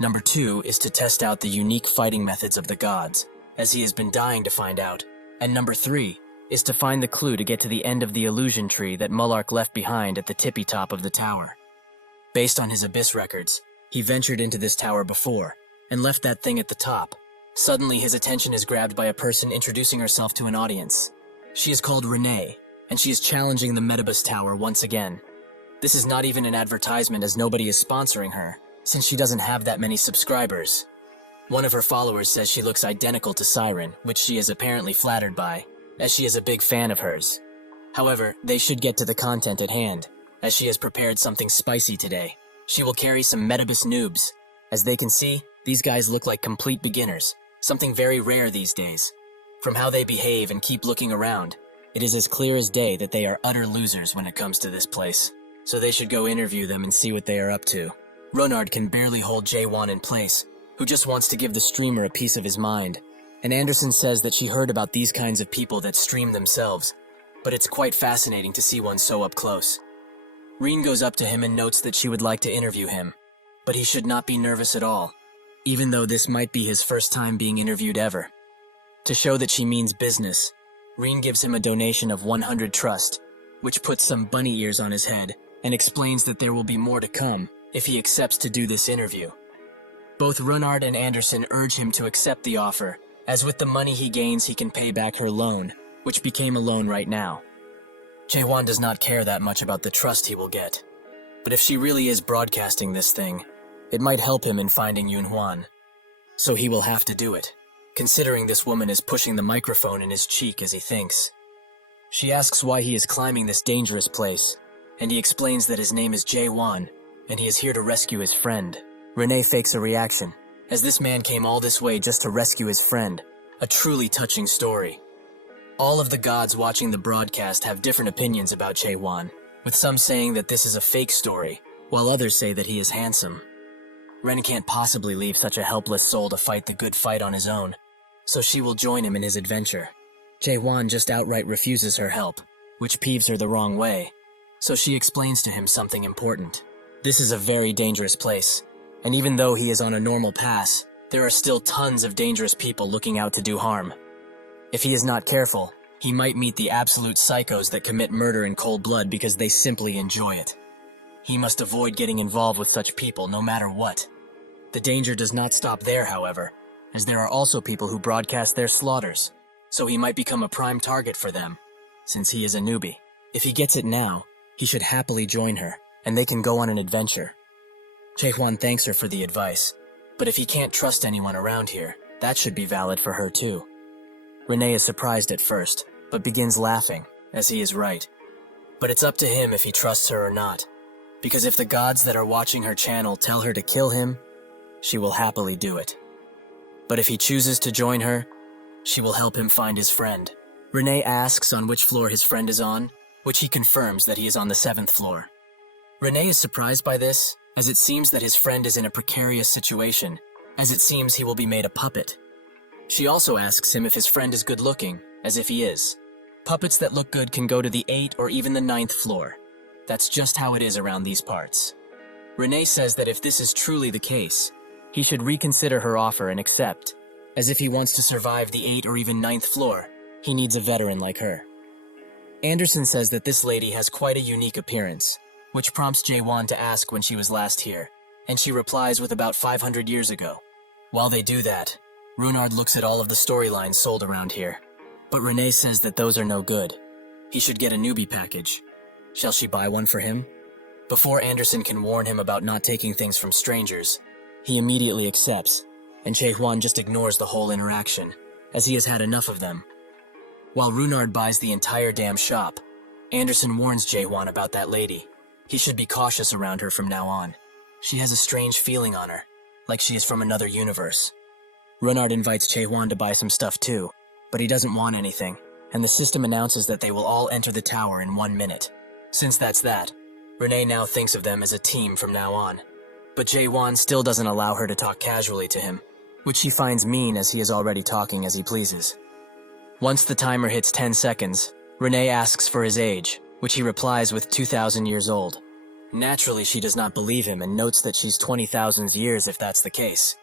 Number 2 is to test out the unique fighting methods of the gods, as he has been dying to find out. And number 3 is to find the clue to get to the end of the illusion tree that Mullark left behind at the tippy top of the tower. Based on his Abyss records, he ventured into this tower before and left that thing at the top. Suddenly, his attention is grabbed by a person introducing herself to an audience. She is called Renee, and she is challenging the Metabus Tower once again. This is not even an advertisement, as nobody is sponsoring her, since she doesn't have that many subscribers. One of her followers says she looks identical to Siren, which she is apparently flattered by, as she is a big fan of hers. However, they should get to the content at hand, as she has prepared something spicy today. She will carry some Metabus noobs. As they can see, these guys look like complete beginners, something very rare these days. From how they behave and keep looking around, it is as clear as day that they are utter losers when it comes to this place, so they should go interview them and see what they are up to. Ronard can barely hold Jaewon in place, who just wants to give the streamer a piece of his mind, and Anderson says that she heard about these kinds of people that stream themselves, but it's quite fascinating to see one so up close. Reen goes up to him and notes that she would like to interview him, but he should not be nervous at all, even though this might be his first time being interviewed ever. To show that she means business, Reen gives him a donation of 100 trust, which puts some bunny ears on his head and explains that there will be more to come if he accepts to do this interview. Both Ronard and Anderson urge him to accept the offer, as with the money he gains he can pay back her loan, which became a loan right now. Jaewon does not care that much about the trust he will get, but if she really is broadcasting this thing, it might help him in finding Yunhwan. So he will have to do it, considering this woman is pushing the microphone in his cheek as he thinks. She asks why he is climbing this dangerous place, and he explains that his name is Jaewon, and he is here to rescue his friend. Renee fakes a reaction, as this man came all this way just to rescue his friend. A truly touching story. All of the gods watching the broadcast have different opinions about Jaewon, with some saying that this is a fake story, while others say that he is handsome. Ren can't possibly leave such a helpless soul to fight the good fight on his own, so she will join him in his adventure. Jaewon just outright refuses her help, which peeves her the wrong way, so she explains to him something important. This is a very dangerous place, and even though he is on a normal pass, there are still tons of dangerous people looking out to do harm. If he is not careful, he might meet the absolute psychos that commit murder in cold blood because they simply enjoy it. He must avoid getting involved with such people no matter what. The danger does not stop there, however, as there are also people who broadcast their slaughters, so he might become a prime target for them, since he is a newbie. If he gets it now, he should happily join her, and they can go on an adventure. Jaehwan thanks her for the advice, but if he can't trust anyone around here, that should be valid for her too. Renee is surprised at first, but begins laughing, as he is right. But it's up to him if he trusts her or not, because if the gods that are watching her channel tell her to kill him, she will happily do it. But if he chooses to join her, she will help him find his friend. Renee asks on which floor his friend is on, which he confirms that he is on the 7th floor. Renee is surprised by this, as it seems that his friend is in a precarious situation, as it seems he will be made a puppet. She also asks him if his friend is good looking, as if he is. Puppets that look good can go to the 8th or even the 9th floor. That's just how it is around these parts. Renee says that if this is truly the case, he should reconsider her offer and accept, as if he wants to survive the 8th or even 9th floor, he needs a veteran like her. Anderson says that this lady has quite a unique appearance, which prompts Jaewon to ask when she was last here, and she replies with about 500 years ago. While they do that, Runard looks at all of the storylines sold around here, but Renee says that those are no good. He should get a newbie package. Shall she buy one for him? Before Anderson can warn him about not taking things from strangers, he immediately accepts, and Jaehwan just ignores the whole interaction, as he has had enough of them. While Runard buys the entire damn shop, Anderson warns Jaehwan about that lady. He should be cautious around her from now on. She has a strange feeling on her, like she is from another universe. Runard invites Jaehwan to buy some stuff too, but he doesn't want anything, and the system announces that they will all enter the tower in 1 minute. Since that's that, Renee now thinks of them as a team from now on. But Jaehwan still doesn't allow her to talk casually to him, which she finds mean as he is already talking as he pleases. Once the timer hits 10 seconds, Renee asks for his age, which he replies with 2,000 years old. Naturally, she does not believe him and notes that she's 20,000 years if that's the case.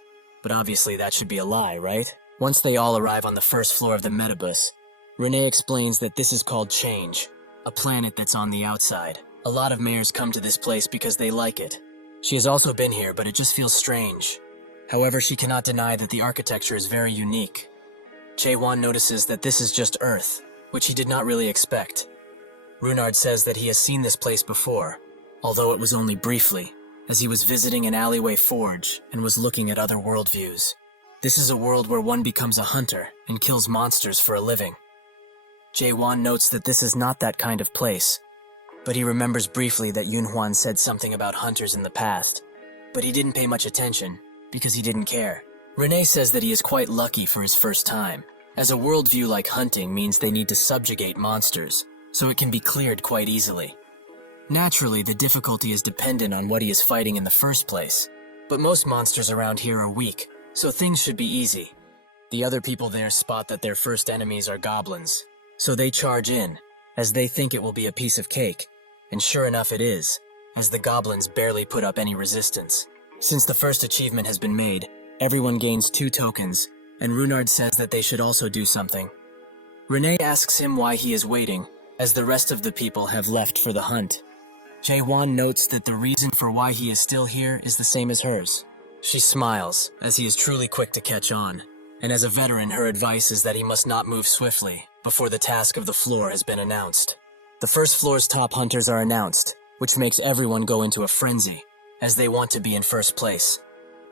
But obviously that should be a lie, right? Once they all arrive on the 1st floor of the Metabus, Renee explains that this is called Change, a planet that's on the outside. A lot of mayors come to this place because they like it. She has also been here, but it just feels strange. However, she cannot deny that the architecture is very unique. Jae-won notices that this is just Earth, which he did not really expect. Runard says that he has seen this place before, although it was only briefly, as he was visiting an alleyway forge and was looking at other worldviews. This is a world where one becomes a hunter and kills monsters for a living. Jae-won notes that this is not that kind of place, but he remembers briefly that Yoon-hwan said something about hunters in the past, but he didn't pay much attention because he didn't care. Renee says that he is quite lucky for his first time, as a worldview like hunting means they need to subjugate monsters, so it can be cleared quite easily. Naturally, the difficulty is dependent on what he is fighting in the first place, but most monsters around here are weak, so things should be easy. The other people there spot that their first enemies are goblins, so they charge in, as they think it will be a piece of cake, and sure enough it is, as the goblins barely put up any resistance. Since the first achievement has been made, everyone gains 2 tokens, and Runard says that they should also do something. Renee asks him why he is waiting, as the rest of the people have left for the hunt. Jae-won notes that the reason for why he is still here is the same as hers. She smiles, as he is truly quick to catch on, and as a veteran her advice is that he must not move swiftly before the task of the floor has been announced. The first floor's top hunters are announced, which makes everyone go into a frenzy, as they want to be in first place.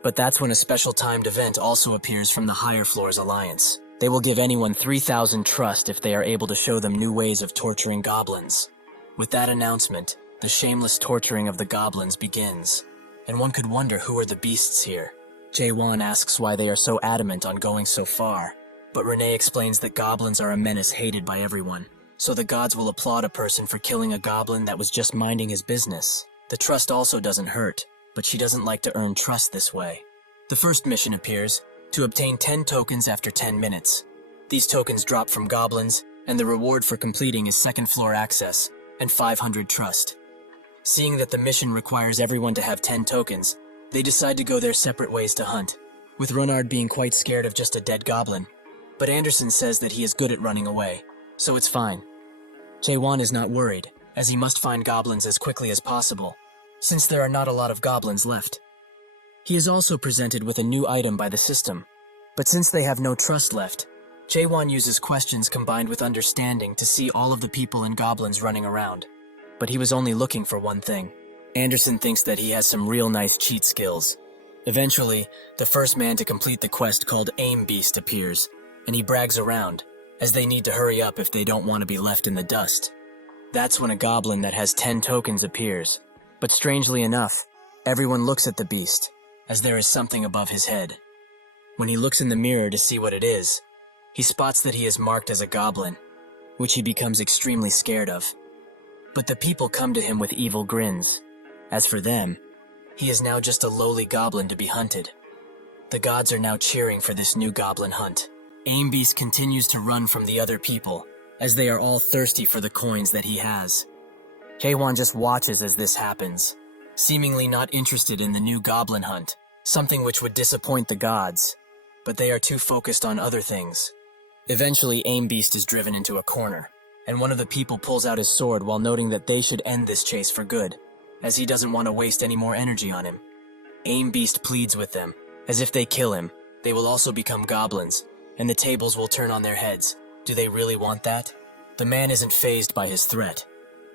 But that's when a special timed event also appears from the higher floor's alliance. They will give anyone 3,000 trust if they are able to show them new ways of torturing goblins. With that announcement, the shameless torturing of the goblins begins, and one could wonder who are the beasts here. Jae-won asks why they are so adamant on going so far, but Renee explains that goblins are a menace hated by everyone, so the gods will applaud a person for killing a goblin that was just minding his business. The trust also doesn't hurt, but she doesn't like to earn trust this way. The first mission appears, to obtain 10 tokens after 10 minutes. These tokens drop from goblins, and the reward for completing is second floor access, and 500 trust. Seeing that the mission requires everyone to have 10 tokens, they decide to go their separate ways to hunt, with Runard being quite scared of just a dead goblin. But Anderson says that he is good at running away, so it's fine. Jae-won is not worried, as he must find goblins as quickly as possible, since there are not a lot of goblins left. He is also presented with a new item by the system, but since they have no trust left, Jae-won uses questions combined with understanding to see all of the people and goblins running around. But he was only looking for one thing. Anderson thinks that he has some real nice cheat skills. Eventually, the first man to complete the quest called Aim Beast appears, and he brags around, as they need to hurry up if they don't want to be left in the dust. That's when a goblin that has 10 tokens appears, but strangely enough, everyone looks at the beast, as there is something above his head. When he looks in the mirror to see what it is, he spots that he is marked as a goblin, which he becomes extremely scared of. But the people come to him with evil grins. As for them, he is now just a lowly goblin to be hunted. The gods are now cheering for this new goblin hunt. Aim Beast continues to run from the other people, as they are all thirsty for the coins that he has. Jae-won just watches as this happens, seemingly not interested in the new goblin hunt, something which would disappoint the gods, but they are too focused on other things. Eventually, Aim Beast is driven into a corner, and one of the people pulls out his sword while noting that they should end this chase for good, as he doesn't want to waste any more energy on him. Aim Beast pleads with them, as if they kill him, they will also become goblins, and the tables will turn on their heads. Do they really want that? The man isn't fazed by his threat,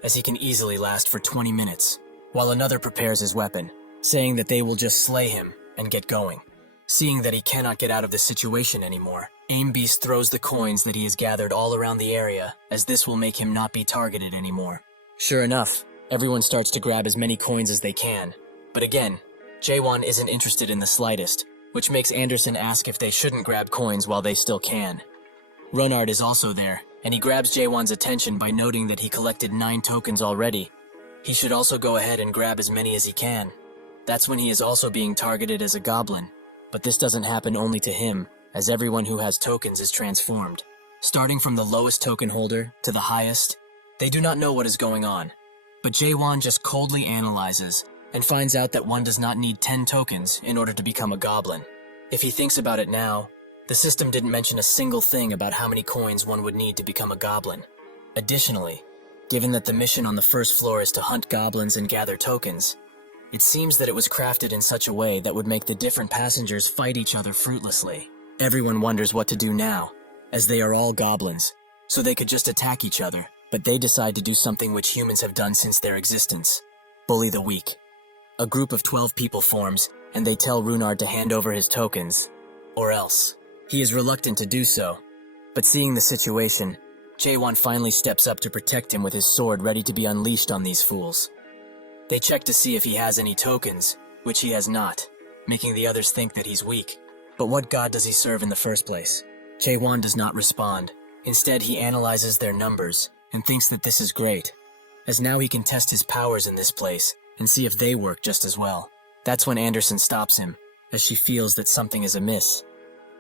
as he can easily last for 20 minutes, while another prepares his weapon, saying that they will just slay him and get going. Seeing that he cannot get out of the situation anymore, Aim Beast throws the coins that he has gathered all around the area, as this will make him not be targeted anymore. Sure enough, everyone starts to grab as many coins as they can, but again, Jae-won isn't interested in the slightest, which makes Anderson ask if they shouldn't grab coins while they still can. Runard is also there, and he grabs Jae-won's attention by noting that he collected 9 tokens already. He should also go ahead and grab as many as he can. That's when he is also being targeted as a goblin, but this doesn't happen only to him, as everyone who has tokens is transformed. Starting from the lowest token holder to the highest, they do not know what is going on, but Jae-won just coldly analyzes and finds out that one does not need 10 tokens in order to become a goblin. If he thinks about it now, The system didn't mention a single thing about how many coins one would need to become a goblin. Additionally, given that the mission on the first floor is to hunt goblins and gather tokens, it seems that it was crafted in such a way that would make the different passengers fight each other fruitlessly. Everyone wonders what to do now, as they are all goblins, so they could just attack each other, but they decide to do something which humans have done since their existence: bully the weak. A group of 12 people forms, and they tell Runard to hand over his tokens, or else. He is reluctant to do so, but seeing the situation, Jaewon finally steps up to protect him with his sword ready to be unleashed on these fools. They check to see if he has any tokens, which he has not, making the others think that he's weak. But what god does he serve in the first place? Jaewon does not respond. Instead, he analyzes their numbers and thinks that this is great, as now he can test his powers in this place and see if they work just as well. That's when Anderson stops him, as she feels that something is amiss.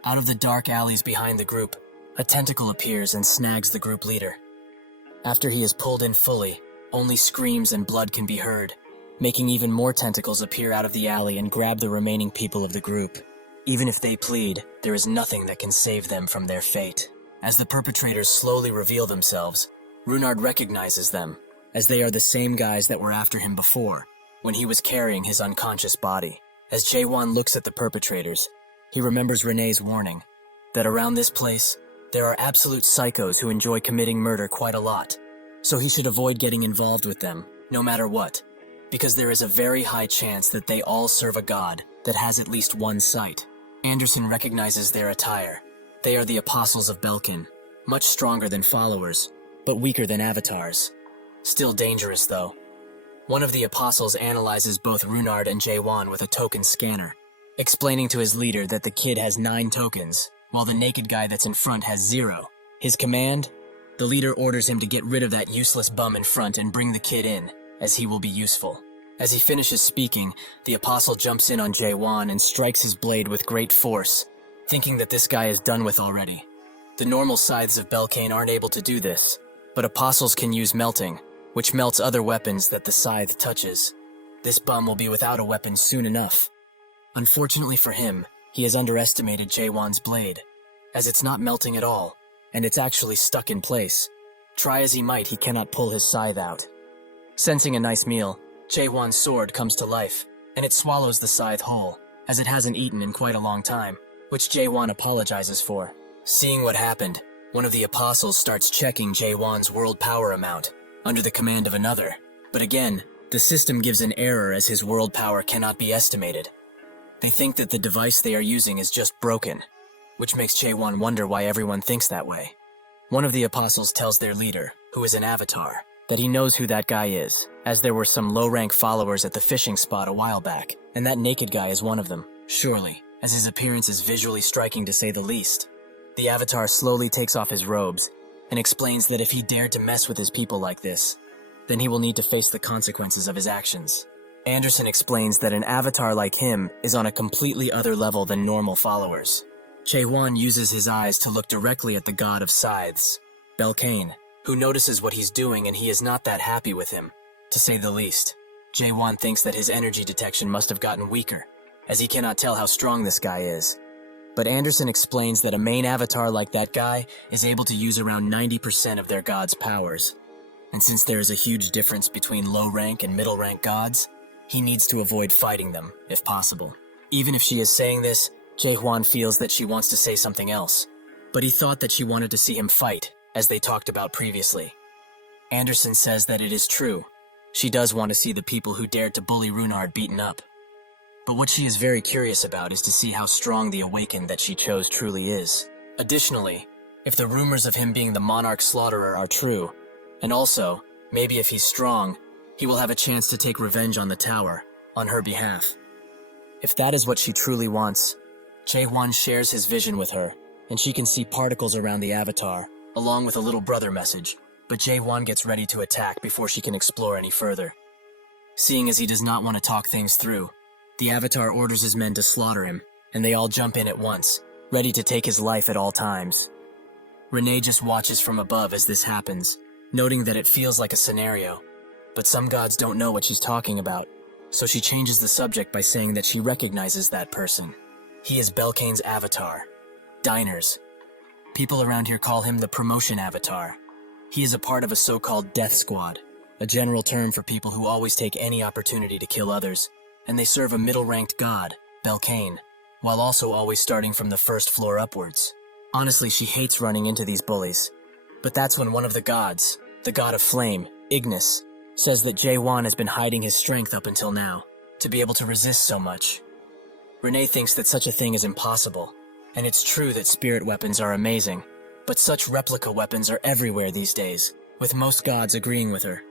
Out of the dark alleys behind the group, a tentacle appears and snags the group leader. After he is pulled in fully, only screams and blood can be heard, making even more tentacles appear out of the alley and grab the remaining people of the group. Even if they plead, there is nothing that can save them from their fate. As the perpetrators slowly reveal themselves, Runard recognizes them, as they are the same guys that were after him before, when he was carrying his unconscious body. As Jaewon looks at the perpetrators, he remembers Renee's warning, that around this place, there are absolute psychos who enjoy committing murder quite a lot, so he should avoid getting involved with them, no matter what, because there is a very high chance that they all serve a god that has at least one sight. Anderson recognizes their attire. They are the Apostles of Belkin, much stronger than followers, but weaker than avatars. Still dangerous, though. One of the Apostles analyzes both Runard and Jaewon with a token scanner, explaining to his leader that the kid has 9 tokens, while the naked guy that's in front has 0. His command? The leader orders him to get rid of that useless bum in front and bring the kid in, as he will be useful. As he finishes speaking, the Apostle jumps in on Jaewon and strikes his blade with great force, thinking that this guy is done with already. The normal scythes of Belkane aren't able to do this, but Apostles can use melting, which melts other weapons that the scythe touches. This bum will be without a weapon soon enough. Unfortunately for him, he has underestimated Jaewon's blade, as it's not melting at all, and it's actually stuck in place. Try as he might, he cannot pull his scythe out. Sensing a nice meal, Jaewon's sword comes to life, and it swallows the scythe whole, as it hasn't eaten in quite a long time, which Jaewon apologizes for. Seeing what happened, one of the Apostles starts checking Jaewon's world power amount, under the command of another. But again, the system gives an error as his world power cannot be estimated. They think that the device they are using is just broken, which makes Jaewon wonder why everyone thinks that way. One of the Apostles tells their leader, who is an avatar, that he knows who that guy is, as there were some low-rank followers at the fishing spot a while back, and that naked guy is one of them, surely, as his appearance is visually striking to say the least. The avatar slowly takes off his robes, and explains that if he dared to mess with his people like this, then he will need to face the consequences of his actions. Anderson explains that an avatar like him is on a completely other level than normal followers. Jaewon uses his eyes to look directly at the god of scythes, Belkane, who notices what he's doing and he is not that happy with him, to say the least. Jaewon thinks that his energy detection must have gotten weaker, as he cannot tell how strong this guy is. But Anderson explains that a main avatar like that guy is able to use around 90% of their god's powers. And since there is a huge difference between low-rank and middle-rank gods, he needs to avoid fighting them, if possible. Even if she is saying this, Jaewon feels that she wants to say something else, but he thought that she wanted to see him fight, as they talked about previously. Anderson says that it is true. She does want to see the people who dared to bully Runard beaten up. But what she is very curious about is to see how strong the Awakened that she chose truly is. Additionally, if the rumors of him being the Monarch Slaughterer are true, and also, maybe if he's strong, he will have a chance to take revenge on the tower, on her behalf. If that is what she truly wants, Jaewon shares his vision with her, and she can see particles around the avatar, along with a little brother message, but Jaewon gets ready to attack before she can explore any further. Seeing as he does not want to talk things through, the avatar orders his men to slaughter him, and they all jump in at once, ready to take his life at all times. Renee just watches from above as this happens, noting that it feels like a scenario, but some gods don't know what she's talking about, so she changes the subject by saying that she recognizes that person. He is Belkane's avatar. Diners. People around here call him the promotion avatar. He is a part of a so-called death squad, a general term for people who always take any opportunity to kill others, and they serve a middle-ranked god, Belcane, while also always starting from the first floor upwards. Honestly, she hates running into these bullies. But that's when one of the gods, the god of flame, Ignis, says that Jae-won has been hiding his strength up until now, to be able to resist so much. Renee thinks that such a thing is impossible, and it's true that spirit weapons are amazing, but such replica weapons are everywhere these days, with most gods agreeing with her.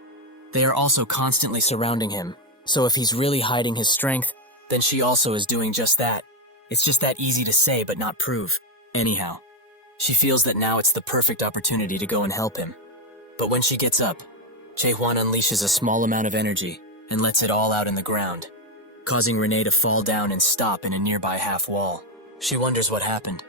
They are also constantly surrounding him, so if he's really hiding his strength, then she also is doing just that. It's just that easy to say but not prove. Anyhow, she feels that now it's the perfect opportunity to go and help him. But when she gets up, Jae-won unleashes a small amount of energy and lets it all out in the ground, causing Renee to fall down and stop in a nearby half wall. She wonders what happened.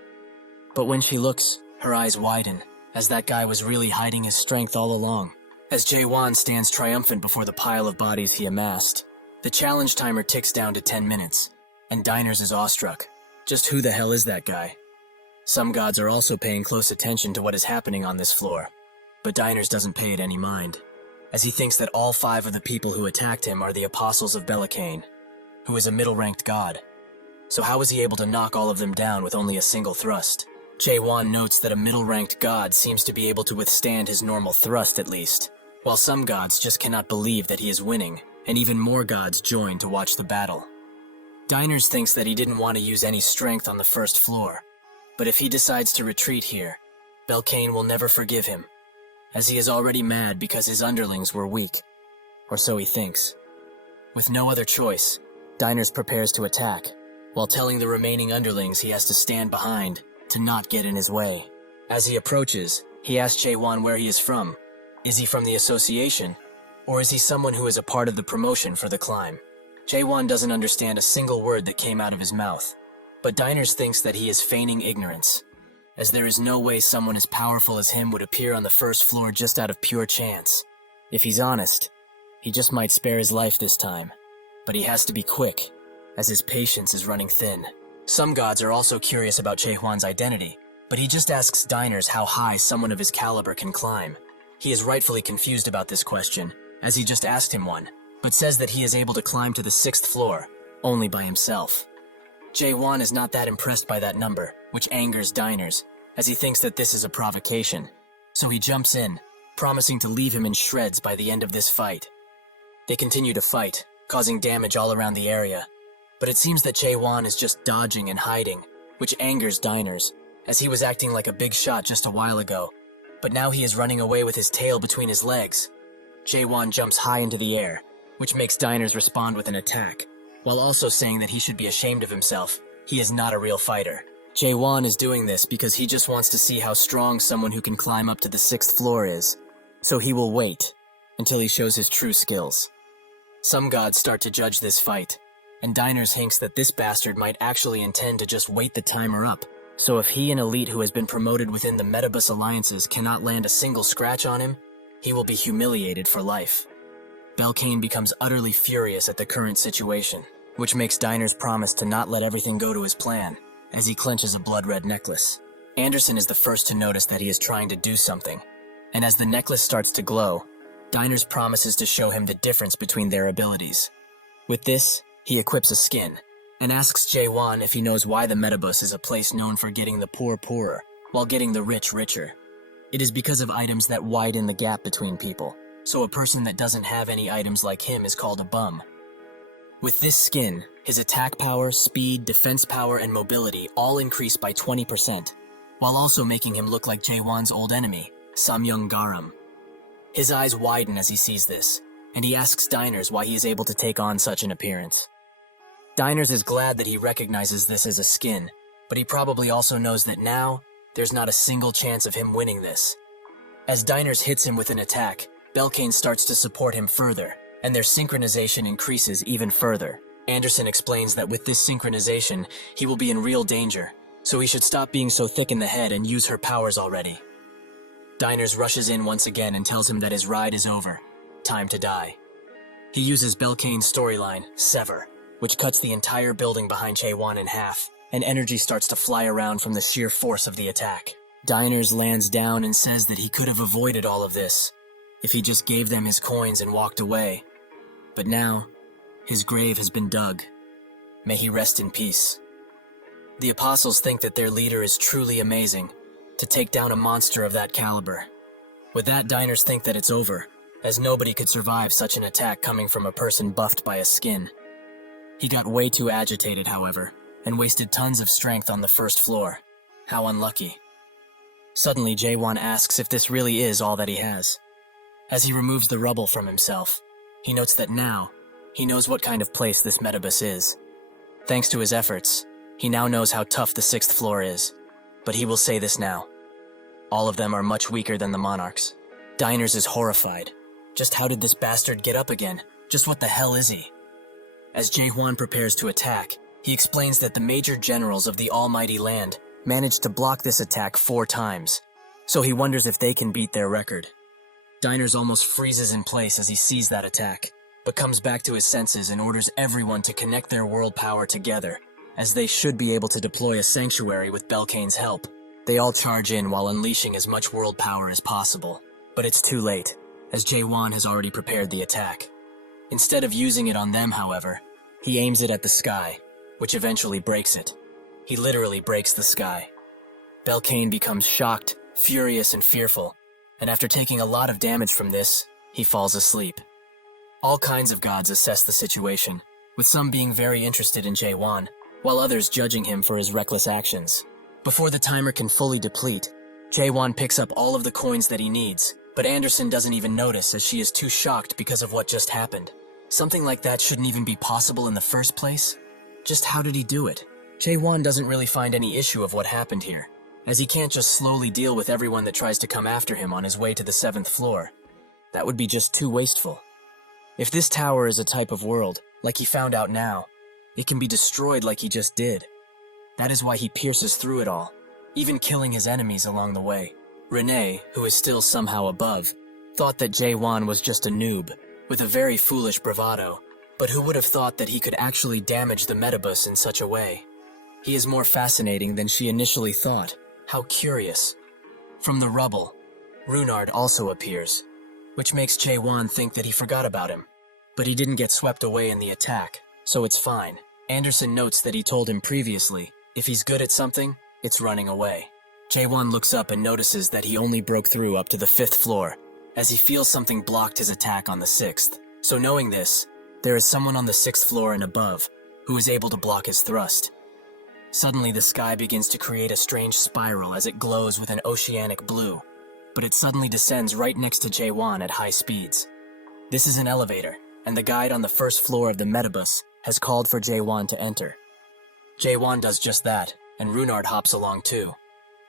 But when she looks, her eyes widen, as that guy was really hiding his strength all along. As Jae-won stands triumphant before the pile of bodies he amassed, the challenge timer ticks down to 10 minutes, and Diners is awestruck. Just who the hell is that guy? Some gods are also paying close attention to what is happening on this floor, but Diners doesn't pay it any mind, as he thinks that all 5 of the people who attacked him are the apostles of Belcane, who is a middle-ranked god. So how was he able to knock all of them down with only a single thrust? Jae-won notes that a middle-ranked god seems to be able to withstand his normal thrust at least, while some gods just cannot believe that he is winning, and even more gods join to watch the battle. Diners thinks that he didn't want to use any strength on the first floor, but if he decides to retreat here, Belcane will never forgive him, as he is already mad because his underlings were weak, or so he thinks. With no other choice, Diners prepares to attack, while telling the remaining underlings he has to stand behind to not get in his way. As he approaches, he asks Jae-won where he is from. Is he from the association, or is he someone who is a part of the promotion for the climb? Jae-won doesn't understand a single word that came out of his mouth, but Diners thinks that he is feigning ignorance, as there is no way someone as powerful as him would appear on the first floor just out of pure chance. If he's honest, he just might spare his life this time, but he has to be quick, as his patience is running thin. Some gods are also curious about Jae-won's identity, but he just asks Diners how high someone of his caliber can climb. He is rightfully confused about this question, as he just asked him one, but says that he is able to climb to the 6th floor, only by himself. Jae-won is not that impressed by that number, which angers Diners, as he thinks that this is a provocation. So he jumps in, promising to leave him in shreds by the end of this fight. They continue to fight, causing damage all around the area, but it seems that Jae-won is just dodging and hiding, which angers Diners, as he was acting like a big shot just a while ago, but now he is running away with his tail between his legs. Jae-won jumps high into the air, which makes Diners respond with an attack, while also saying that he should be ashamed of himself. He is not a real fighter. Jae-won is doing this because he just wants to see how strong someone who can climb up to the 6th floor is, so he will wait until he shows his true skills. Some gods start to judge this fight, and Diners hints that this bastard might actually intend to just wait the timer up, so if he, an elite who has been promoted within the Metabus alliances, cannot land a single scratch on him, he will be humiliated for life. Belcane becomes utterly furious at the current situation, which makes Diners promise to not let everything go to his plan, as he clenches a blood-red necklace. Anderson is the first to notice that he is trying to do something, and as the necklace starts to glow, Diners promises to show him the difference between their abilities. With this, he equips a skin, and asks Jae-won if he knows why the Metabus is a place known for getting the poor poorer, while getting the rich richer. It is because of items that widen the gap between people, so a person that doesn't have any items like him is called a bum. With this skin, his attack power, speed, defense power, and mobility all increase by 20%, while also making him look like Jae-won's old enemy, Samyung Garam. His eyes widen as he sees this, and he asks Diners why he is able to take on such an appearance. Diners is glad that he recognizes this as a skin, but he probably also knows that now, there's not a single chance of him winning this. As Diners hits him with an attack, Belcane starts to support him further, and their synchronization increases even further. Anderson explains that with this synchronization, he will be in real danger, so he should stop being so thick in the head and use her powers already. Diners rushes in once again and tells him that his ride is over. Time to die. He uses Belcane's storyline, Sever, which cuts the entire building behind Jae-won in half, and energy starts to fly around from the sheer force of the attack. Diners lands down and says that he could have avoided all of this if he just gave them his coins and walked away. But now, his grave has been dug. May he rest in peace. The apostles think that their leader is truly amazing to take down a monster of that caliber. With that, diners think that it's over, as nobody could survive such an attack coming from a person buffed by a skin. He got way too agitated, however, and wasted tons of strength on the first floor. How unlucky. Suddenly, Jae-won asks if this really is all that he has. As he removes the rubble from himself, he notes that now, he knows what kind of place this Metabus is. Thanks to his efforts, he now knows how tough the 6th floor is. But he will say this now. All of them are much weaker than the Monarchs. Diners is horrified. Just how did this bastard get up again? Just what the hell is he? As Jae-won prepares to attack, he explains that the major generals of the almighty land managed to block this attack 4 times, so he wonders if they can beat their record. Diners almost freezes in place as he sees that attack, but comes back to his senses and orders everyone to connect their world power together, as they should be able to deploy a sanctuary with Belkane's help. They all charge in while unleashing as much world power as possible, but it's too late, as Jae-won has already prepared the attack. Instead of using it on them, however, he aims it at the sky, which eventually breaks it. He literally breaks the sky. Belkane becomes shocked, furious, and fearful, and after taking a lot of damage from this, he falls asleep. All kinds of gods assess the situation, with some being very interested in Jae-won, while others judging him for his reckless actions. Before the timer can fully deplete, Jae-won picks up all of the coins that he needs, but Anderson doesn't even notice as she is too shocked because of what just happened. Something like that shouldn't even be possible in the first place. Just how did he do it? Jae-won doesn't really find any issue of what happened here, as he can't just slowly deal with everyone that tries to come after him on his way to the 7th floor. That would be just too wasteful. If this tower is a type of world, like he found out now, it can be destroyed like he just did. That is why he pierces through it all, even killing his enemies along the way. Renee, who is still somehow above, thought that Jae-won was just a noob, with a very foolish bravado, but who would have thought that he could actually damage the Metabus in such a way? He is more fascinating than she initially thought. How curious. From the rubble, Runard also appears, which makes Jae-won think that he forgot about him. But he didn't get swept away in the attack, so it's fine. Anderson notes that he told him previously, if he's good at something, it's running away. Jae-won looks up and notices that he only broke through up to the 5th floor, as he feels something blocked his attack on the 6th. So knowing this, there is someone on the 6th floor and above who is able to block his thrust. Suddenly the sky begins to create a strange spiral as it glows with an oceanic blue, but it suddenly descends right next to Jae-won at high speeds. This is an elevator, and the guide on the 1st floor of the Metabus has called for Jae-won to enter. Jae-won does just that, and Runard hops along too.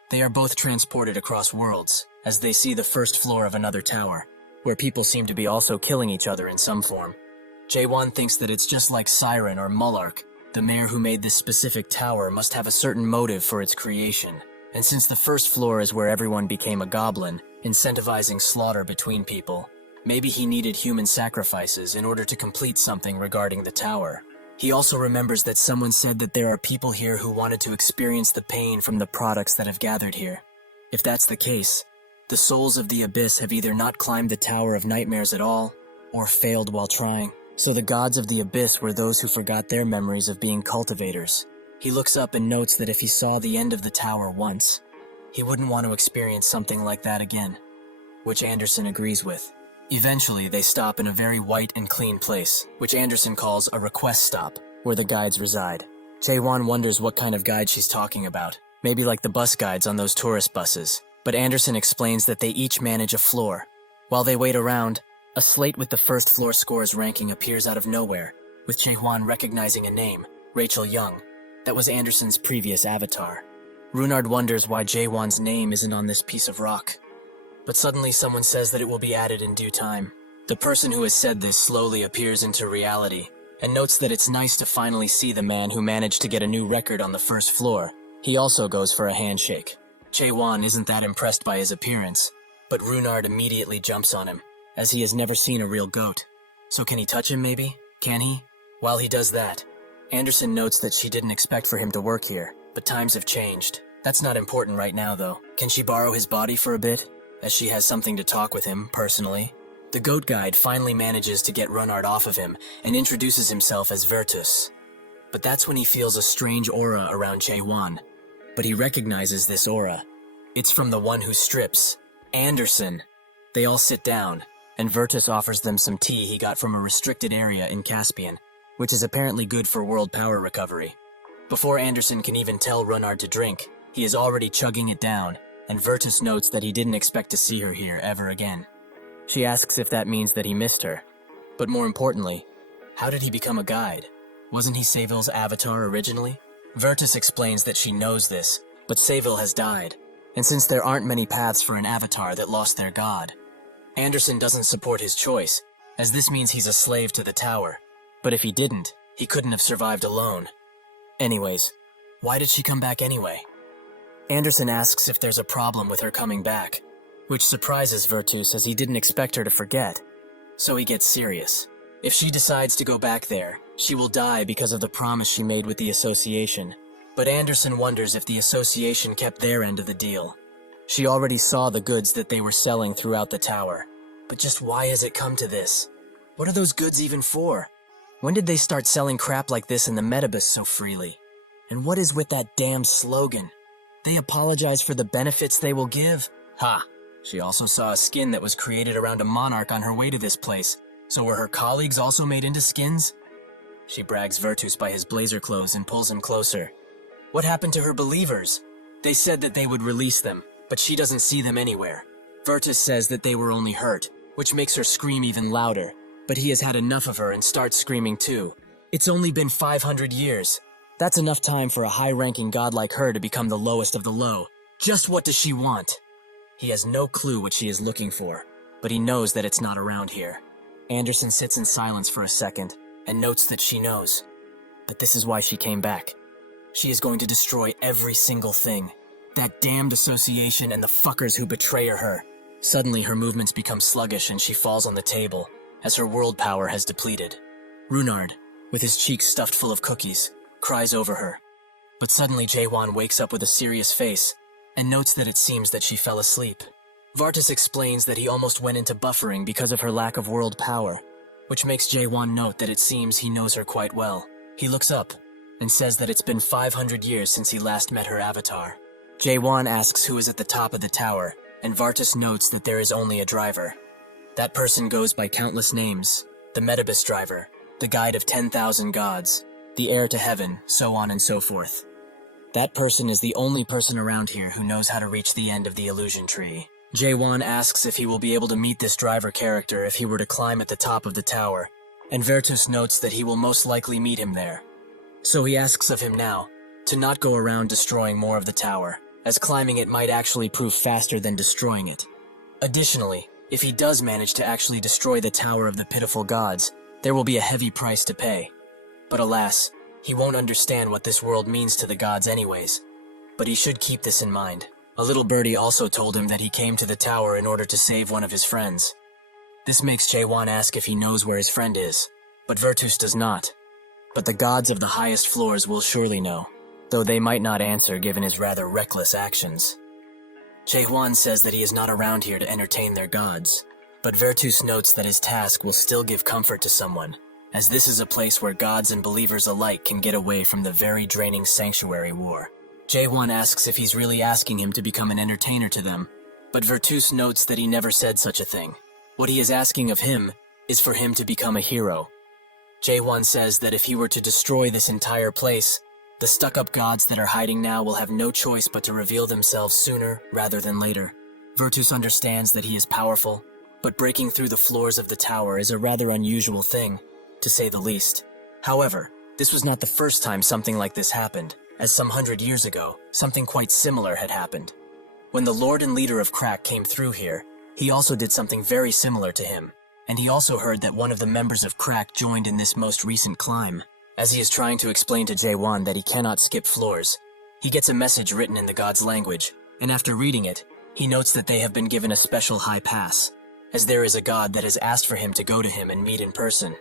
They are both transported across worlds, as they see the 1st floor of another tower, where people seem to be also killing each other in some form. Jae-won thinks that it's just like Siren or Mullark. The mayor who made this specific tower must have a certain motive for its creation, and since the 1st floor is where everyone became a goblin, incentivizing slaughter between people, maybe he needed human sacrifices in order to complete something regarding the tower. He also remembers that someone said that there are people here who wanted to experience the pain from the products that have gathered here. If that's the case, the souls of the Abyss have either not climbed the Tower of Nightmares at all, or failed while trying. So the gods of the Abyss were those who forgot their memories of being cultivators. He looks up and notes that if he saw the end of the tower once, he wouldn't want to experience something like that again, which Anderson agrees with. Eventually, they stop in a very white and clean place, which Anderson calls a request stop, where the guides reside. Jae-won wonders what kind of guide she's talking about, maybe like the bus guides on those tourist buses, but Anderson explains that they each manage a floor. While they wait around, a slate with the 1st floor scores ranking appears out of nowhere, with Jae-won recognizing a name, Rachel Young. That was Anderson's previous avatar. Runard wonders why Jae-won's name isn't on this piece of rock. But suddenly someone says that it will be added in due time. The person who has said this slowly appears into reality, and notes that it's nice to finally see the man who managed to get a new record on the 1st floor. He also goes for a handshake. Jae-won isn't that impressed by his appearance, but Runard immediately jumps on him, as he has never seen a real goat. So can he touch him maybe? Can he? While he does that, Anderson notes that she didn't expect for him to work here, but times have changed. That's not important right now, though. Can she borrow his body for a bit, as she has something to talk with him, personally? The goat guide finally manages to get Runard off of him and introduces himself as Virtus. But that's when he feels a strange aura around Jae-won. But he recognizes this aura. It's from the one who strips, Anderson. They all sit down, and Virtus offers them some tea he got from a restricted area in Caspian, which is apparently good for world power recovery. Before Anderson can even tell Runard to drink, he is already chugging it down, and Virtus notes that he didn't expect to see her here ever again. She asks if that means that he missed her. But more importantly, how did he become a guide? Wasn't he Seville's avatar originally? Virtus explains that she knows this, but Seville has died, and since there aren't many paths for an avatar that lost their god, Anderson doesn't support his choice, as this means he's a slave to the tower. But if he didn't, he couldn't have survived alone. Anyways, why did she come back anyway? Anderson asks if there's a problem with her coming back, which surprises Virtus as he didn't expect her to forget. So he gets serious. If she decides to go back there, she will die because of the promise she made with the association. But Anderson wonders if the association kept their end of the deal. She already saw the goods that they were selling throughout the tower. But just why has it come to this? What are those goods even for? When did they start selling crap like this in the Metabus so freely? And what is with that damn slogan? They apologize for the benefits they will give? Ha! She also saw a skin that was created around a monarch on her way to this place. So were her colleagues also made into skins? She brags Virtus by his blazer clothes and pulls him closer. What happened to her believers? They said that they would release them, but she doesn't see them anywhere. Virtus says that they were only hurt, which makes her scream even louder. But he has had enough of her and starts screaming too. It's only been 500 years. That's enough time for a high-ranking god like her to become the lowest of the low. Just what does she want? He has no clue what she is looking for, but he knows that it's not around here. Anderson sits in silence for a second and notes that she knows. But this is why she came back. She is going to destroy every single thing. That damned association and the fuckers who betray her. Suddenly her movements become sluggish and she falls on the table, as her world power has depleted. Runard, with his cheeks stuffed full of cookies, cries over her. But suddenly Jae-won wakes up with a serious face and notes that it seems that she fell asleep. Virtus explains that he almost went into buffering because of her lack of world power, which makes Jae-won note that it seems he knows her quite well. He looks up and says that it's been 500 years since he last met her avatar. Jae-won asks who is at the top of the tower, and Virtus notes that there is only a driver. That person goes by countless names: the Metabus driver, the guide of 10,000 gods, the heir to heaven, so on and so forth. That person is the only person around here who knows how to reach the end of the illusion tree. Jae-won asks if he will be able to meet this driver character if he were to climb at the top of the tower, and Virtus notes that he will most likely meet him there. So he asks of him now to not go around destroying more of the tower, as climbing it might actually prove faster than destroying it. Additionally, if he does manage to actually destroy the Tower of the Pitiful Gods, there will be a heavy price to pay. But alas, he won't understand what this world means to the gods anyways. But he should keep this in mind. A little birdie also told him that he came to the tower in order to save one of his friends. This makes Jae-won ask if he knows where his friend is, but Virtus does not. But the gods of the highest floors will surely know, though they might not answer given his rather reckless actions. Jae-won says that he is not around here to entertain their gods, but Virtus notes that his task will still give comfort to someone, as this is a place where gods and believers alike can get away from the very draining sanctuary war. Jae-won asks if he's really asking him to become an entertainer to them, but Virtus notes that he never said such a thing. What he is asking of him is for him to become a hero. Jae-won says that if he were to destroy this entire place, the stuck-up gods that are hiding now will have no choice but to reveal themselves sooner rather than later. Virtus understands that he is powerful, but breaking through the floors of the tower is a rather unusual thing, to say the least. However, this was not the first time something like this happened, as some 100 years ago, something quite similar had happened. When the Lord and leader of Crack came through here, he also did something very similar to him, and he also heard that one of the members of Crack joined in this most recent climb. As he is trying to explain to Jae-won that he cannot skip floors, he gets a message written in the god's language, and after reading it, he notes that they have been given a special high pass, as there is a god that has asked for him to go to him and meet in person.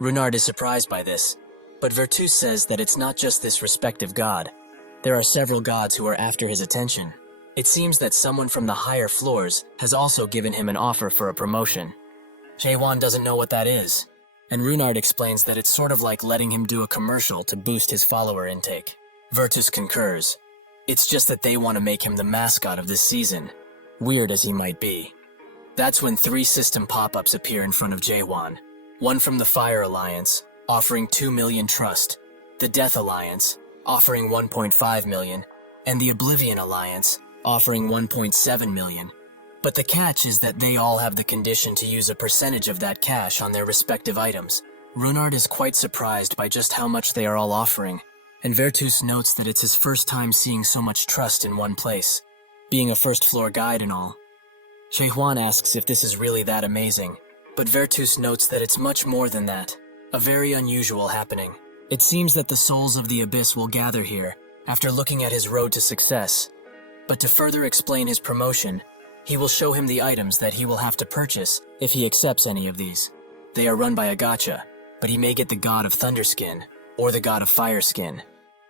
Runard is surprised by this, But Virtus says that it's not just this respective god. There are several gods who are after his attention. It seems that someone from the higher floors has also given him an offer for a promotion. Jae-won doesn't know what that is, and Runard explains that it's sort of like letting him do a commercial to boost his follower intake. Virtus concurs. It's just that they want to make him the mascot of this season, weird as he might be. That's when 3 system pop-ups appear in front of Jae-won. One from the Fire Alliance, offering 2 million trust, the Death Alliance, offering 1.5 million, and the Oblivion Alliance, offering 1.7 million. But the catch is that they all have the condition to use a percentage of that cash on their respective items. Runard is quite surprised by just how much they are all offering, and Virtus notes that it's his first time seeing so much trust in one place, being a first-floor guide and all. Jae-won asks if this is really that amazing, but Virtus notes that it's much more than that, a very unusual happening. It seems that the souls of the Abyss will gather here after looking at his road to success. But to further explain his promotion, he will show him the items that he will have to purchase if he accepts any of these. They are run by a gacha, but he may get the God of Thunderskin or the God of Fireskin.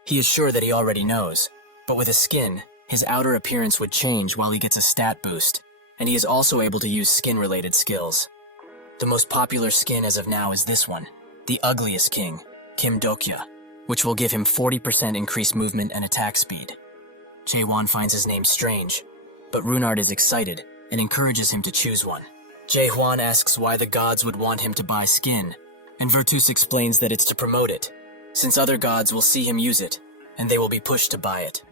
He is sure that he already knows, but with a skin, his outer appearance would change while he gets a stat boost, and he is also able to use skin-related skills. The most popular skin as of now is this one, the Ugliest King, Kim Dokya, which will give him 40% increased movement and attack speed. Jae-won finds his name strange, but Runard is excited and encourages him to choose one. Jae-won asks why the gods would want him to buy skin, and Virtus explains that it's to promote it, since other gods will see him use it, and they will be pushed to buy it.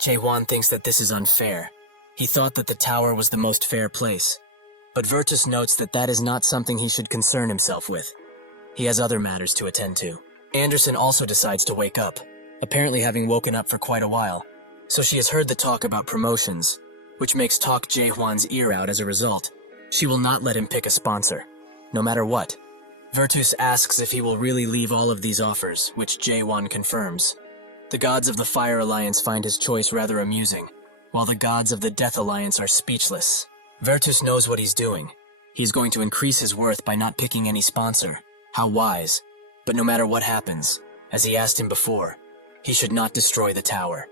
Jae-won thinks that this is unfair. He thought that the tower was the most fair place, but Virtus notes that that is not something he should concern himself with. He has other matters to attend to. Anderson also decides to wake up, apparently having woken up for quite a while, so she has heard the talk about promotions, which makes talk Jae-won's ear out as a result. She will not let him pick a sponsor, no matter what. Virtus asks if he will really leave all of these offers, which Jae-won confirms. The gods of the Fire Alliance find his choice rather amusing, while the gods of the Death Alliance are speechless. Virtus knows what he's doing. He's going to increase his worth by not picking any sponsor. How wise. But no matter what happens, as he asked him before, he should not destroy the tower.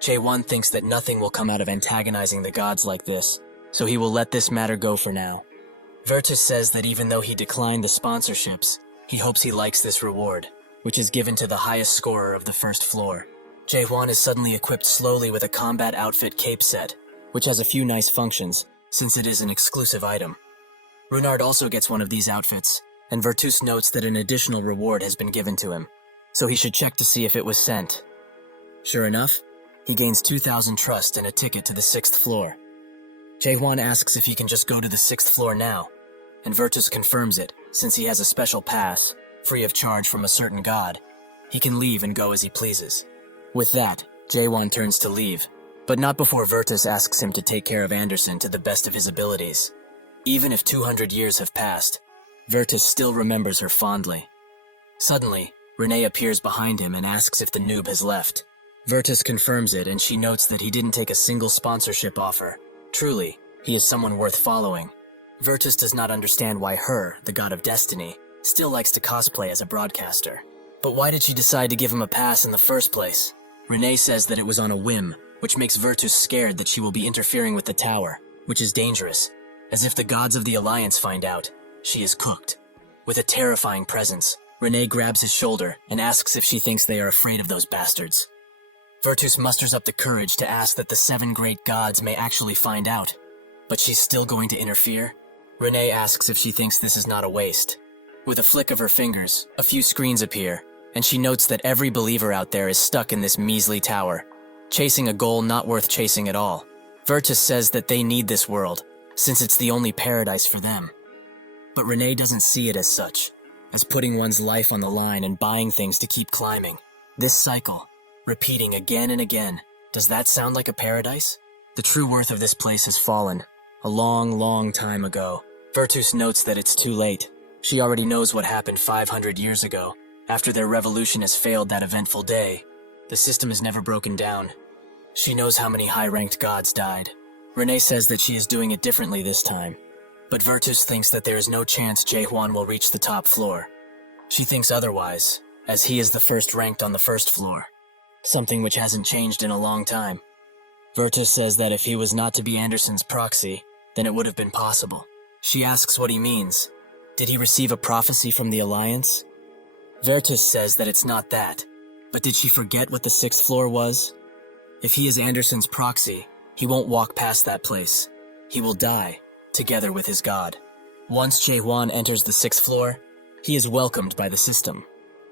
Jae-won thinks that nothing will come out of antagonizing the gods like this, so he will let this matter go for now. Virtus says that even though he declined the sponsorships, he hopes he likes this reward, which is given to the highest scorer of the first floor. Jae-won is suddenly equipped slowly with a combat outfit cape set, which has a few nice functions, since it is an exclusive item. Runard also gets one of these outfits, and Virtus notes that an additional reward has been given to him, so he should check to see if it was sent. Sure enough, he gains 2,000 trust and a ticket to the 6th floor. Jae-won asks if he can just go to the 6th floor now, and Virtus confirms it, since he has a special pass, free of charge from a certain god. He can leave and go as he pleases. With that, Jae-won turns to leave, but not before Virtus asks him to take care of Anderson to the best of his abilities. Even if 200 years have passed, Virtus still remembers her fondly. Suddenly, Renee appears behind him and asks if the noob has left. Virtus confirms it, and she notes that he didn't take a single sponsorship offer. Truly, he is someone worth following. Virtus does not understand why her, the god of destiny, still likes to cosplay as a broadcaster. But why did she decide to give him a pass in the first place? Renee says that it was on a whim, which makes Virtus scared that she will be interfering with the tower, which is dangerous. As if the gods of the Alliance find out, she is cooked. With a terrifying presence, Renee grabs his shoulder and asks if she thinks they are afraid of those bastards. Virtus musters up the courage to ask that the 7 great gods may actually find out. But she's still going to interfere? Renee asks if she thinks this is not a waste. With a flick of her fingers, a few screens appear, and she notes that every believer out there is stuck in this measly tower, chasing a goal not worth chasing at all. Virtus says that they need this world, since it's the only paradise for them. But Renee doesn't see it as such, as putting one's life on the line and buying things to keep climbing. This cycle, repeating again and again, does that sound like a paradise? The true worth of this place has fallen, a long, long time ago. Virtus notes that it's too late. She already knows what happened 500 years ago, after their revolution has failed that eventful day. The system is never broken down. She knows how many high-ranked gods died. Renee says that she is doing it differently this time, but Virtus thinks that there is no chance Jae-won will reach the top floor. She thinks otherwise, as he is the first ranked on the first floor, something which hasn't changed in a long time. Virtus says that if he was not to be Anderson's proxy, then it would have been possible. She asks what he means. Did he receive a prophecy from the Alliance? Virtus says that it's not that, but did she forget what the sixth floor was? If he is Anderson's proxy, he won't walk past that place. He will die, together with his god. Once Jae-hwan enters the sixth floor, he is welcomed by the system,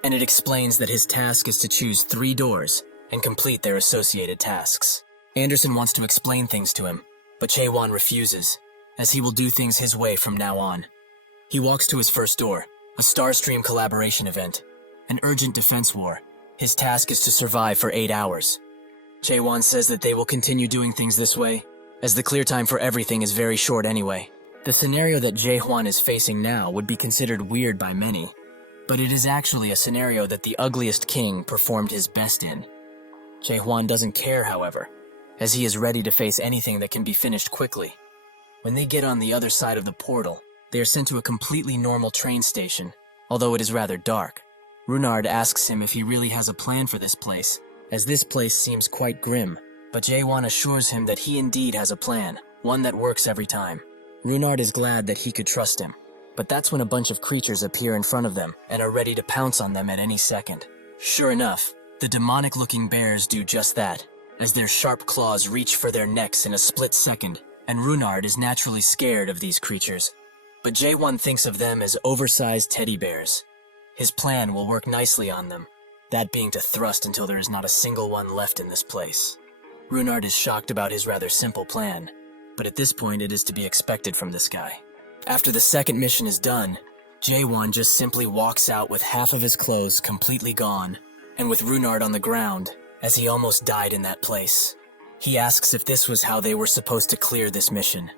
and it explains that his task is to choose 3 doors and complete their associated tasks. Anderson wants to explain things to him, but Jae-hwan refuses, as he will do things his way from now on. He walks to his first door, a Starstream collaboration event, an urgent defense war. His task is to survive for 8 hours. Jae-hwan says that they will continue doing things this way, as the clear time for everything is very short anyway. The scenario that Jae-hwan is facing now would be considered weird by many, but it is actually a scenario that the ugliest king performed his best in. Jae-hwan doesn't care, however, as he is ready to face anything that can be finished quickly. When they get on the other side of the portal, they are sent to a completely normal train station, although it is rather dark. Runard asks him if he really has a plan for this place, as this place seems quite grim, but Jae-hwan assures him that he indeed has a plan, one that works every time. Runard is glad that he could trust him, but that's when a bunch of creatures appear in front of them and are ready to pounce on them at any second. Sure enough, the demonic-looking bears do just that, as their sharp claws reach for their necks in a split second, and Runard is naturally scared of these creatures. But Jae-hwan thinks of them as oversized teddy bears. His plan will work nicely on them, that being to thrust until there is not a single one left in this place. Runard is shocked about his rather simple plan, but at this point it is to be expected from this guy. After the second mission is done, Jae-hwan just simply walks out with half of his clothes completely gone, and with Runard on the ground, as he almost died in that place. He asks if this was how they were supposed to clear this mission,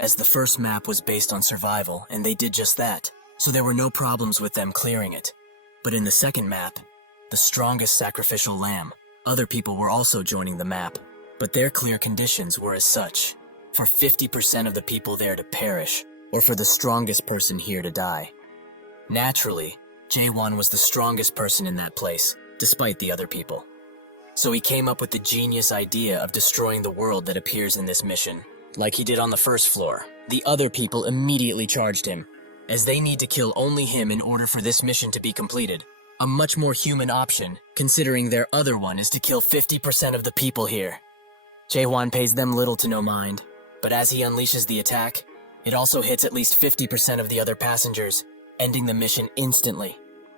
as the first map was based on survival, and they did just that, so there were no problems with them clearing it. But in the second map, the strongest sacrificial lamb, other people were also joining the map, but their clear conditions were as such: for 50% of the people there to perish, or for the strongest person here to die. Naturally, Jae-hwan was the strongest person in that place, despite the other people. So he came up with the genius idea of destroying the world that appears in this mission, like he did on the first floor. The other people immediately charged him, as they need to kill only him in order for this mission to be completed. A much more human option, considering their other one is to kill 50% of the people here. Jae-hwan pays them little to no mind, but as he unleashes the attack, it also hits at least 50% of the other passengers, ending the mission instantly.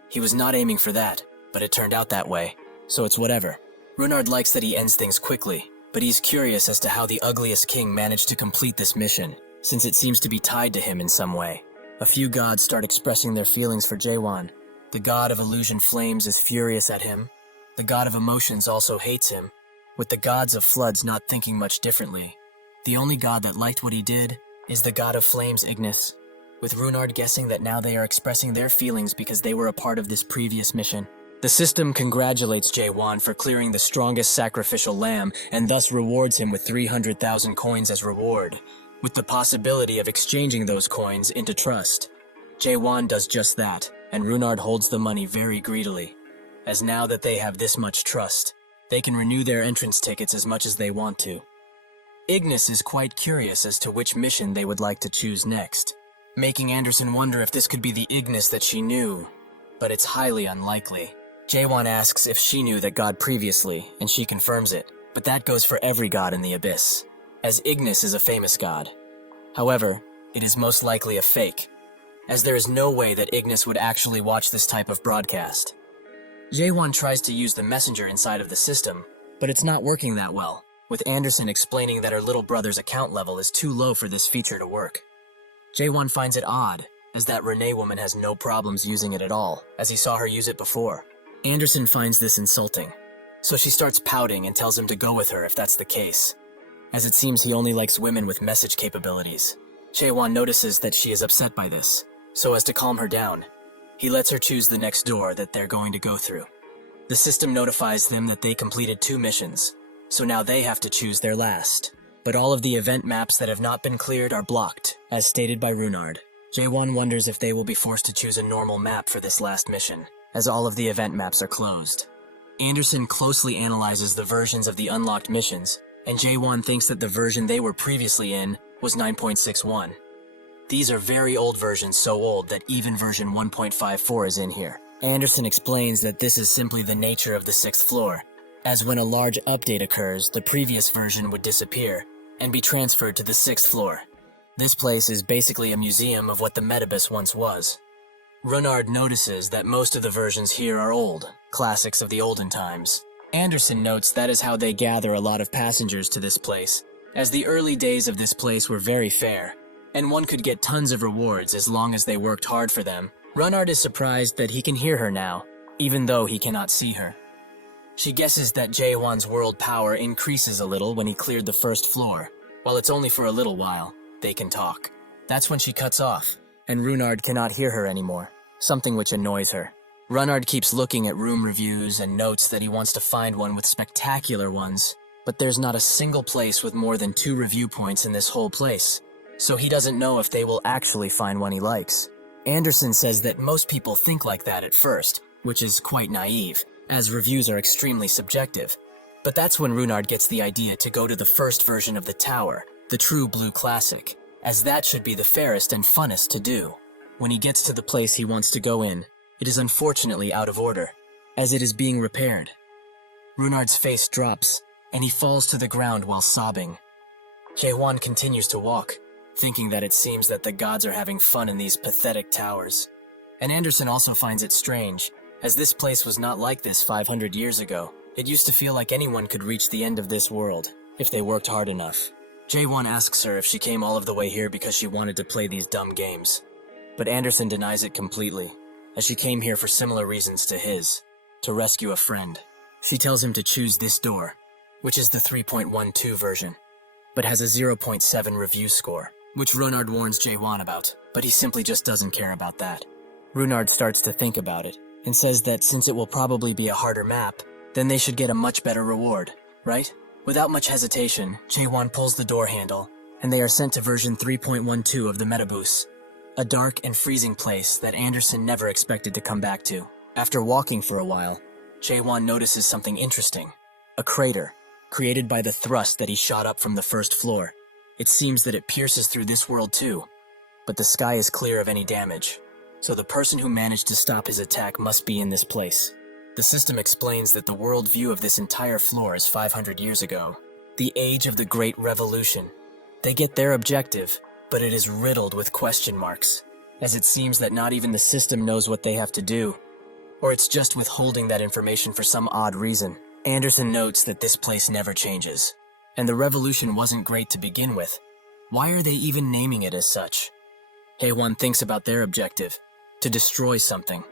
He was not aiming for that, but it turned out that way, so it's whatever. Runard likes that he ends things quickly, but he's curious as to how the ugliest king managed to complete this mission, since it seems to be tied to him in some way. A few gods start expressing their feelings for Jae-hwan. The god of illusion flames is furious at him. The god of emotions also hates him, with the gods of floods not thinking much differently. The only god that liked what he did is the god of flames, Ignis, with Runard guessing that now they are expressing their feelings because they were a part of this previous mission. The system congratulates Jae-hwan for clearing the strongest sacrificial lamb and thus rewards him with 300,000 coins as reward, with the possibility of exchanging those coins into trust. Jae-hwan does just that, and Runard holds the money very greedily, as now that they have this much trust, they can renew their entrance tickets as much as they want to. Ignis is quite curious as to which mission they would like to choose next, making Anderson wonder if this could be the Ignis that she knew, but it's highly unlikely. Jae-hwan asks if she knew that god previously, and she confirms it, but that goes for every god in the Abyss, as Ignis is a famous god. However, it is most likely a fake, as there is no way that Ignis would actually watch this type of broadcast. Jae-hwan tries to use the messenger inside of the system, but it's not working that well, with Anderson explaining that her little brother's account level is too low for this feature to work. Jae-hwan finds it odd, as that Renee woman has no problems using it at all, as he saw her use it before. Anderson finds this insulting, so she starts pouting and tells him to go with her if that's the case, as it seems he only likes women with message capabilities. Jae-hwan notices that she is upset by this, so as to calm her down, he lets her choose the next door that they're going to go through. The system notifies them that they completed 2 missions, so now they have to choose their last. But all of the event maps that have not been cleared are blocked, as stated by Runard. Jae-hwan wonders if they will be forced to choose a normal map for this last mission, as all of the event maps are closed. Anderson closely analyzes the versions of the unlocked missions, and Jae-won thinks that the version they were previously in was 9.61. These are very old versions, so old that even version 1.54 is in here. Anderson explains that this is simply the nature of the 6th floor, as when a large update occurs, the previous version would disappear and be transferred to the 6th floor. This place is basically a museum of what the Metabus once was. Runard notices that most of the versions here are old, classics of the olden times. Anderson notes that is how they gather a lot of passengers to this place, as the early days of this place were very fair, and one could get tons of rewards as long as they worked hard for them. Runard is surprised that he can hear her now, even though he cannot see her. She guesses that Jae-won's world power increases a little when he cleared the 1st floor. While it's only for a little while, they can talk. That's when she cuts off, and Runard cannot hear her anymore, something which annoys her. Runard keeps looking at room reviews and notes that he wants to find one with spectacular ones, but there's not a single place with more than 2 review points in this whole place, so he doesn't know if they will actually find one he likes. Anderson says that most people think like that at first, which is quite naive, as reviews are extremely subjective. But that's when Runard gets the idea to go to the 1st version of the tower, the true Blue Classic, as that should be the fairest and funnest to do. When he gets to the place he wants to go in, it is unfortunately out of order, as it is being repaired. Runard's face drops, and he falls to the ground while sobbing. Jae-won continues to walk, thinking that it seems that the gods are having fun in these pathetic towers. And Anderson also finds it strange, as this place was not like this 500 years ago. It used to feel like anyone could reach the end of this world, if they worked hard enough. Jae-won asks her if she came all of the way here because she wanted to play these dumb games. But Anderson denies it completely, as she came here for similar reasons to his, to rescue a friend. She tells him to choose this door, which is the 3.12 version, but has a 0.7 review score, which Runard warns Jae-won about, but he simply just doesn't care about that. Runard starts to think about it, and says that since it will probably be a harder map, then they should get a much better reward, right? Without much hesitation, Jae-won pulls the door handle, and they are sent to version 3.12 of the Metabus, a dark and freezing place that Anderson never expected to come back to. After walking for a while, Jae-won notices something interesting. A crater, created by the thrust that he shot up from the 1st floor. It seems that it pierces through this world too, but the sky is clear of any damage. So the person who managed to stop his attack must be in this place. The system explains that the world view of this entire floor is 500 years ago, the age of the Great Revolution. They get their objective, but it is riddled with question marks, as it seems that not even the system knows what they have to do, or it's just withholding that information for some odd reason. Anderson notes that this place never changes, and the revolution wasn't great to begin with. Why are they even naming it as such? Haewon thinks about their objective, to destroy something,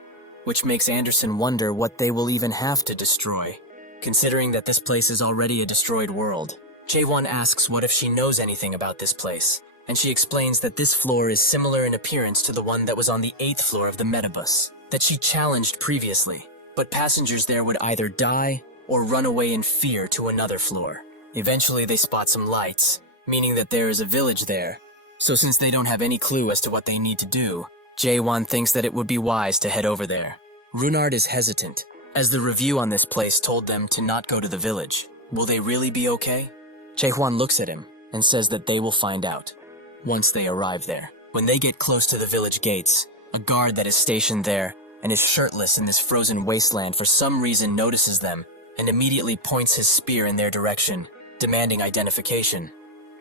which makes Anderson wonder what they will even have to destroy, considering that this place is already a destroyed world. Jae-won asks what if she knows anything about this place, and she explains that this floor is similar in appearance to the one that was on the 8th floor of the Metabus, that she challenged previously, but passengers there would either die or run away in fear to another floor. Eventually they spot some lights, meaning that there is a village there, so since they don't have any clue as to what they need to do, Jae-won thinks that it would be wise to head over there. Runard is hesitant, as the review on this place told them to not go to the village. Will they really be okay? Jae-won looks at him and says that they will find out, once they arrive there. When they get close to the village gates, a guard that is stationed there and is shirtless in this frozen wasteland for some reason notices them and immediately points his spear in their direction, demanding identification.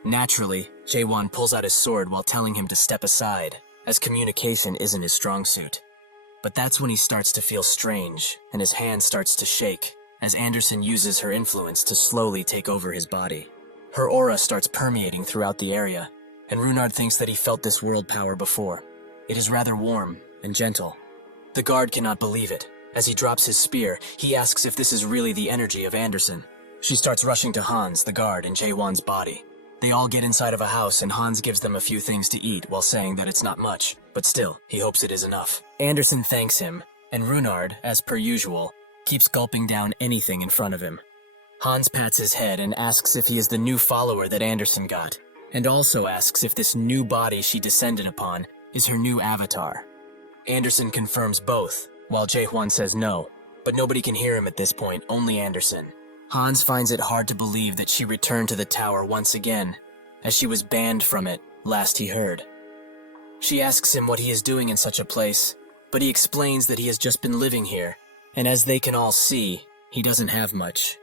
Naturally, Jae-won pulls out his sword while telling him to step aside, as communication isn't his strong suit. But that's when he starts to feel strange, and his hand starts to shake, as Anderson uses her influence to slowly take over his body. Her aura starts permeating throughout the area, and Runard thinks that he felt this world power before. It is rather warm and gentle. The guard cannot believe it. As he drops his spear, he asks if this is really the energy of Anderson. She starts rushing to Hans, the guard, and Jae-won's body. They all get inside of a house, and Hans gives them a few things to eat while saying that it's not much, but still, he hopes it is enough. Anderson thanks him, and Runard, as per usual, keeps gulping down anything in front of him. Hans pats his head and asks if he is the new follower that Anderson got, and also asks if this new body she descended upon is her new avatar. Anderson confirms both, while Jae-hwan says no, but nobody can hear him at this point, only Anderson. Hans finds it hard to believe that she returned to the tower once again, as she was banned from it last he heard. She asks him what he is doing in such a place, but he explains that he has just been living here, and as they can all see, he doesn't have much.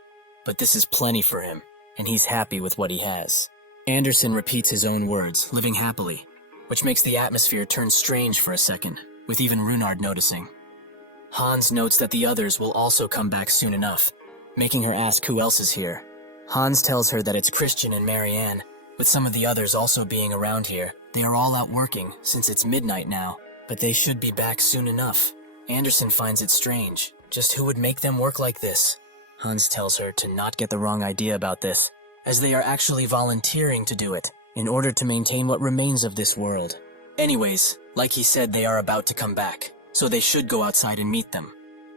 But this is plenty for him, and he's happy with what he has. Anderson repeats his own words, living happily, which makes the atmosphere turn strange for a second, with even Runard noticing. Hans notes that the others will also come back soon enough, making her ask who else is here. Hans tells her that it's Christian and Marianne, with some of the others also being around here. They are all out working, since it's midnight now, but they should be back soon enough. Anderson finds it strange. Just who would make them work like this? Hans tells her to not get the wrong idea about this, as they are actually volunteering to do it, in order to maintain what remains of this world. Anyways, like he said, they are about to come back, so they should go outside and meet them.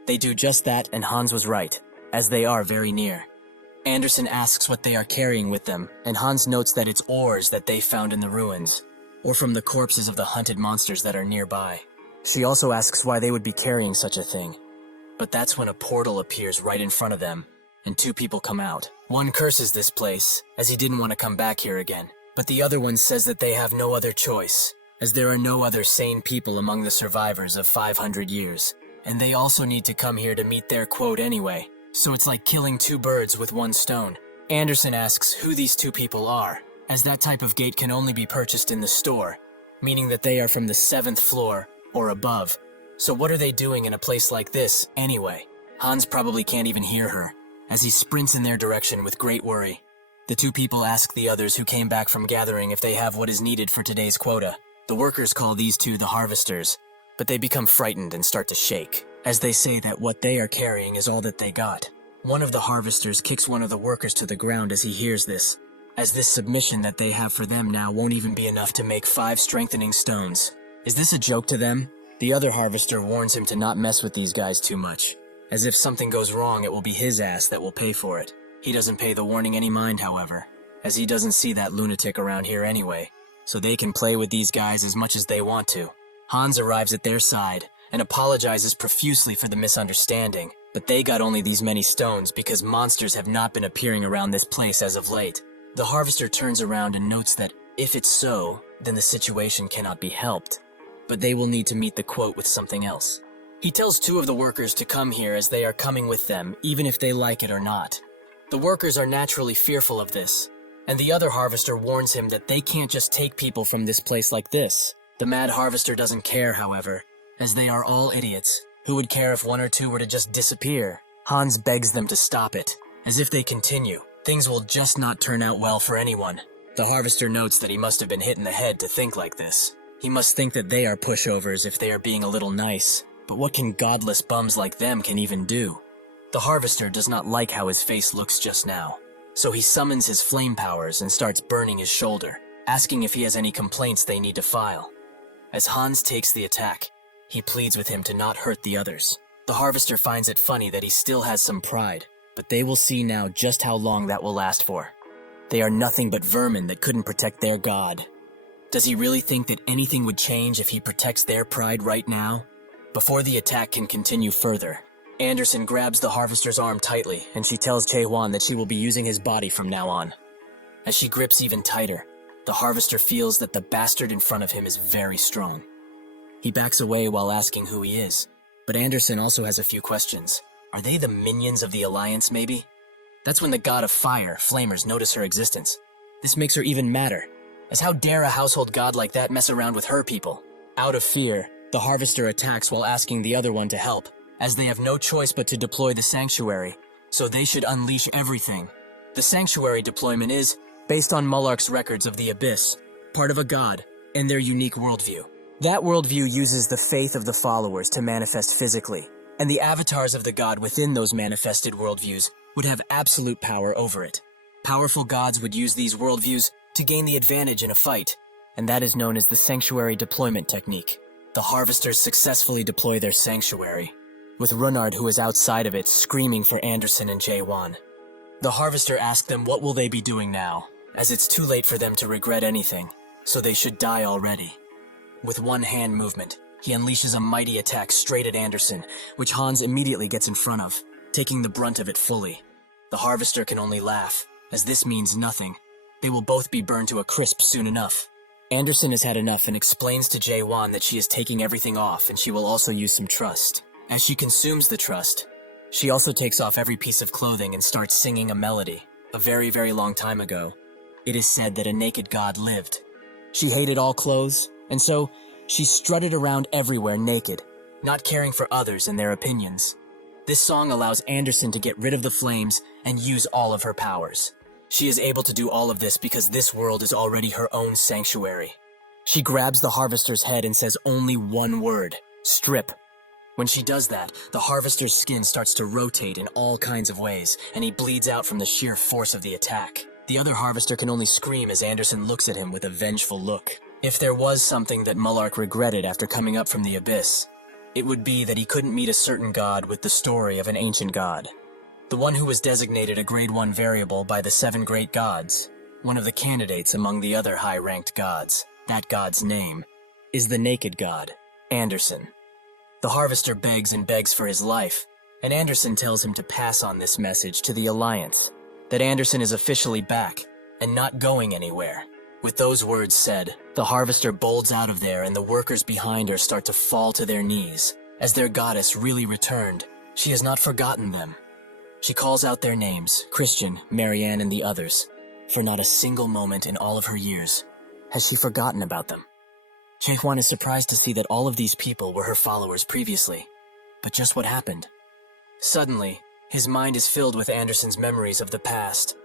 They do just that, and Hans was right, as they are very near. Anderson asks what they are carrying with them, and Hans notes that it's ores that they found in the ruins, or from the corpses of the hunted monsters that are nearby. She also asks why they would be carrying such a thing. But that's when a portal appears right in front of them, and two people come out. One curses this place, as he didn't want to come back here again, but the other one says that they have no other choice, as there are no other sane people among the survivors of 500 years, and they also need to come here to meet their quote anyway, so it's like killing two birds with one stone. Anderson asks who these two people are, as that type of gate can only be purchased in the store, meaning that they are from the 7th floor or above. So what are they doing in a place like this, anyway? Hans probably can't even hear her, as he sprints in their direction with great worry. The two people ask the others who came back from gathering if they have what is needed for today's quota. The workers call these two the harvesters, but they become frightened and start to shake, as they say that what they are carrying is all that they got. One of the harvesters kicks one of the workers to the ground as he hears this, as this submission that they have for them now won't even be enough to make 5 strengthening stones. Is this a joke to them? The other harvester warns him to not mess with these guys too much, as if something goes wrong it will be his ass that will pay for it. He doesn't pay the warning any mind, however, as he doesn't see that lunatic around here anyway, so they can play with these guys as much as they want to. Hans arrives at their side and apologizes profusely for the misunderstanding, but they got only these many stones because monsters have not been appearing around this place as of late. The harvester turns around and notes that if it's so, then the situation cannot be helped, but they will need to meet the quote with something else. He tells 2 of the workers to come here as they are coming with them, even if they like it or not. The workers are naturally fearful of this, and the other harvester warns him that they can't just take people from this place like this. The mad harvester doesn't care, however, as they are all idiots. Who would care if 1 or 2 were to just disappear? Hans begs them to stop it, as if they continue, things will just not turn out well for anyone. The harvester notes that he must have been hit in the head to think like this. He must think that they are pushovers if they are being a little nice, but what can godless bums like them can even do? The harvester does not like how his face looks just now, so he summons his flame powers and starts burning his shoulder, asking if he has any complaints they need to file. As Hans takes the attack, he pleads with him to not hurt the others. The harvester finds it funny that he still has some pride, but they will see now just how long that will last for. They are nothing but vermin that couldn't protect their god. Does he really think that anything would change if he protects their pride right now? Before the attack can continue further, Anderson grabs the harvester's arm tightly, and she tells Jae-hwan that she will be using his body from now on. As she grips even tighter, the harvester feels that the bastard in front of him is very strong. He backs away while asking who he is, but Anderson also has a few questions. Are they the minions of the Alliance, maybe? That's when the god of fire, Flamers, notice her existence. This makes her even madder, as how dare a household god like that mess around with her people? Out of fear, the harvester attacks while asking the other one to help, as they have no choice but to deploy the sanctuary, so they should unleash everything. The sanctuary deployment is based on Mullark's records of the Abyss, part of a god, and their unique worldview. That worldview uses the faith of the followers to manifest physically, and the avatars of the god within those manifested worldviews would have absolute power over it. Powerful gods would use these worldviews to gain the advantage in a fight, and that is known as the sanctuary deployment technique. The harvesters successfully deploy their sanctuary, with Runard, who is outside of it, screaming for Anderson and Jae-hwan. The harvester asks them what will they be doing now, as it's too late for them to regret anything, so they should die already. With one hand movement, He unleashes a mighty attack straight at Anderson, which Hans immediately gets in front of, taking the brunt of it fully. The Harvester can only laugh, as this means nothing. They will both be burned to a crisp soon enough. Anderson has had enough and explains to Jae-won that she is taking everything off and she will also use some trust. As she consumes the trust, she also takes off every piece of clothing and starts singing a melody. A very, very long time ago, it is said that a naked god lived. She hated all clothes, and so she strutted around everywhere naked, not caring for others and their opinions. This song allows Anderson to get rid of the flames and use all of her powers. She is able to do all of this because this world is already her own sanctuary. She grabs the Harvester's head and says only one word: strip. When she does that, the Harvester's skin starts to rotate in all kinds of ways, and he bleeds out from the sheer force of the attack. The other Harvester can only scream as Anderson looks at him with a vengeful look. If there was something that Mullark regretted after coming up from the abyss, it would be that he couldn't meet a certain god with the story of an ancient god. The one who was designated a Grade 1 variable by the 7 great gods, one of the candidates among the other high-ranked gods. That god's name is the Naked God, Anderson. The Harvester begs and begs for his life, and Anderson tells him to pass on this message to the Alliance, that Anderson is officially back and not going anywhere. With those words said, the Harvester bolts out of there and the workers behind her start to fall to their knees. As their goddess really returned, she has not forgotten them. She calls out their names, Christian, Marianne, and the others. For not a single moment in all of her years has she forgotten about them. Jae-hwan is surprised to see that all of these people were her followers previously. But just what happened? Suddenly, his mind is filled with Anderson's memories of the past.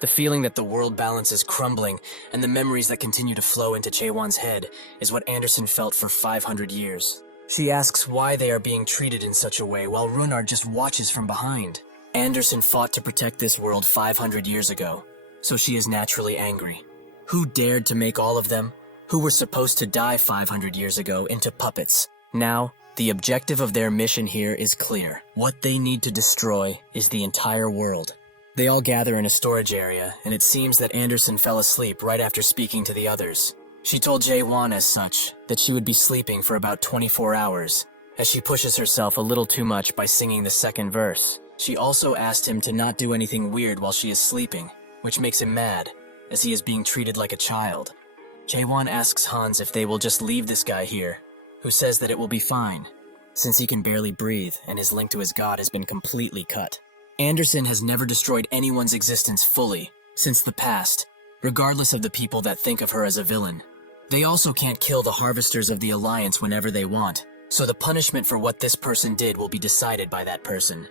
The feeling that the world balance is crumbling and the memories that continue to flow into Jae-hwan's head is what Anderson felt for 500 years. She asks why they are being treated in such a way while Runard just watches from behind. Anderson fought to protect this world 500 years ago, so she is naturally angry. Who dared to make all of them, who were supposed to die 500 years ago, into puppets? Now, the objective of their mission here is clear. What they need to destroy is the entire world. They all gather in a storage area, and it seems that Anderson fell asleep right after speaking to the others. She told Jae-won as such that she would be sleeping for about 24 hours, as she pushes herself a little too much by singing the second verse. She also asked him to not do anything weird while she is sleeping, which makes him mad, as he is being treated like a child. Jae-won asks Hans if they will just leave this guy here, who says that it will be fine, since he can barely breathe and his link to his god has been completely cut. Anderson has never destroyed anyone's existence fully, since the past, regardless of the people that think of her as a villain. They also can't kill the Harvesters of the Alliance whenever they want, so the punishment for what this person did will be decided by that person.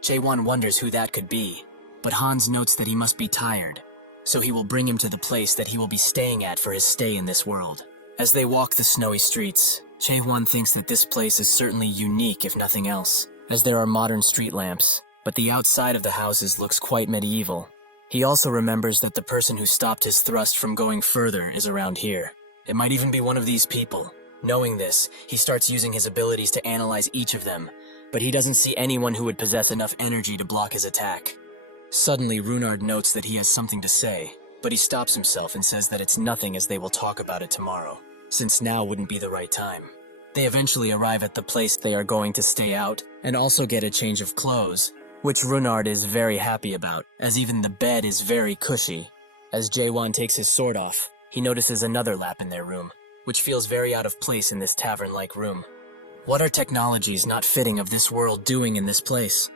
Jae-won wonders who that could be, but Hans notes that he must be tired, so he will bring him to the place that he will be staying at for his stay in this world. As they walk the snowy streets, Jae-won thinks that this place is certainly unique if nothing else, as there are modern street lamps, but the outside of the houses looks quite medieval. He also remembers that the person who stopped his thrust from going further is around here. It might even be one of these people. Knowing this, he starts using his abilities to analyze each of them, but he doesn't see anyone who would possess enough energy to block his attack. Suddenly, Runard notes that he has something to say, but he stops himself and says that it's nothing as they will talk about it tomorrow, since now wouldn't be the right time. They eventually arrive at the place they are going to stay out, and also get a change of clothes, which Runard is very happy about, as even the bed is very cushy. As Jae-won takes his sword off, he notices another lap in their room, which feels very out of place in this tavern-like room. What are technologies not fitting of this world doing in this place?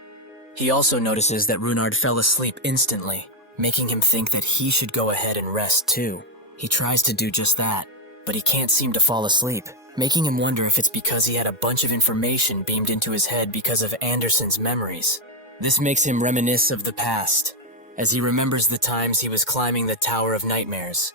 He also notices that Runard fell asleep instantly, making him think that he should go ahead and rest too. He tries to do just that, but he can't seem to fall asleep, making him wonder if it's because he had a bunch of information beamed into his head because of Anderson's memories. This makes him reminisce of the past, as he remembers the times he was climbing the Tower of Nightmares,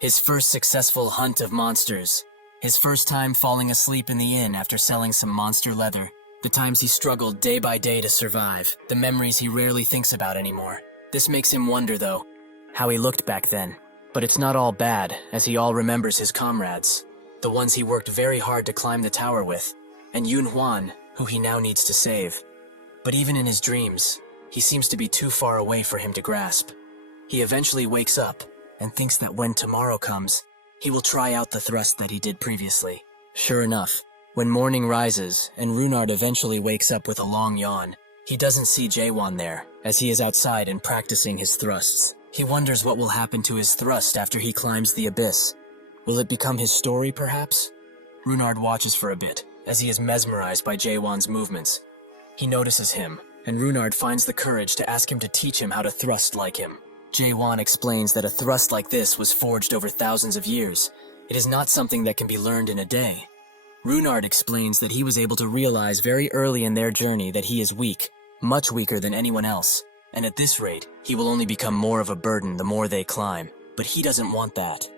his first successful hunt of monsters, his first time falling asleep in the inn after selling some monster leather, the times he struggled day by day to survive, the memories he rarely thinks about anymore. This makes him wonder, though, how he looked back then. But it's not all bad, as he all remembers his comrades, the ones he worked very hard to climb the tower with, and Yoon Hwan, who he now needs to save. But even in his dreams, he seems to be too far away for him to grasp. He eventually wakes up and thinks that when tomorrow comes, he will try out the thrust that he did previously. Sure enough, When morning rises and Runard eventually wakes up with a long yawn, he doesn't see Jaewon there, as he is outside and practicing his thrusts. He wonders what will happen to his thrust after he climbs the abyss. Will it become his story, perhaps? Runard watches for a bit, as he is mesmerized by Jaewon's movements. He notices him, and Runard finds the courage to ask him to teach him how to thrust like him. Jaewon explains that a thrust like this was forged over thousands of years. It is not something that can be learned in a day. Runard explains that he was able to realize very early in their journey that he is weak, much weaker than anyone else, and at this rate, he will only become more of a burden the more they climb. But he doesn't want that.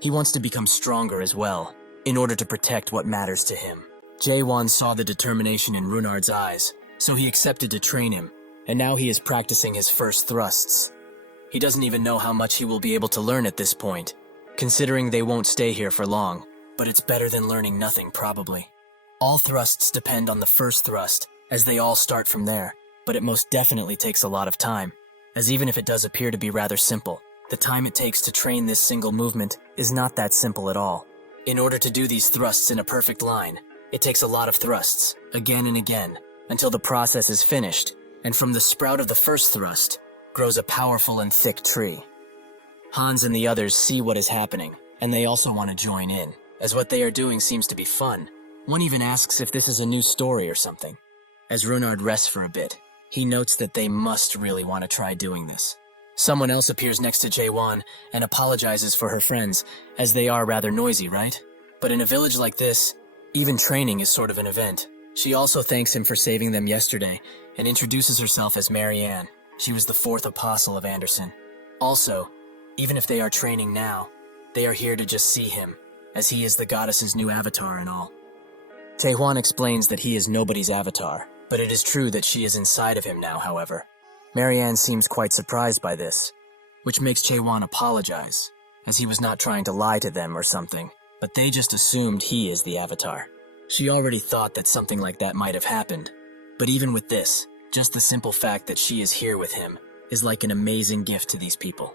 He wants to become stronger as well, in order to protect what matters to him. Jaewon saw the determination in Runard's eyes, so he accepted to train him, and now he is practicing his first thrusts. He doesn't even know how much he will be able to learn at this point, considering they won't stay here for long, but it's better than learning nothing, probably. All thrusts depend on the first thrust, as they all start from there, but it most definitely takes a lot of time, as even if it does appear to be rather simple, the time it takes to train this single movement is not that simple at all. In order to do these thrusts in a perfect line, it takes a lot of thrusts, again and again, until the process is finished, and from the sprout of the first thrust grows a powerful and thick tree. Hans and the others see what is happening, and they also want to join in, as what they are doing seems to be fun. One even asks if this is a new story or something. As Runard rests for a bit, he notes that they must really want to try doing this. Someone else appears next to Jaewon and apologizes for her friends, as they are rather noisy, right? But in a village like this, even training is sort of an event. She also thanks him for saving them yesterday and introduces herself as Marianne. She was the fourth apostle of Anderson. Also, even if they are training now, they are here to just see him, as he is the goddess's new avatar and all. Jaewon explains that he is nobody's avatar, but it is true that she is inside of him now, however. Marianne seems quite surprised by this, which makes Jaewon apologize, as he was not trying to lie to them or something, but they just assumed he is the avatar. She already thought that something like that might have happened, but even with this, just the simple fact that she is here with him is like an amazing gift to these people.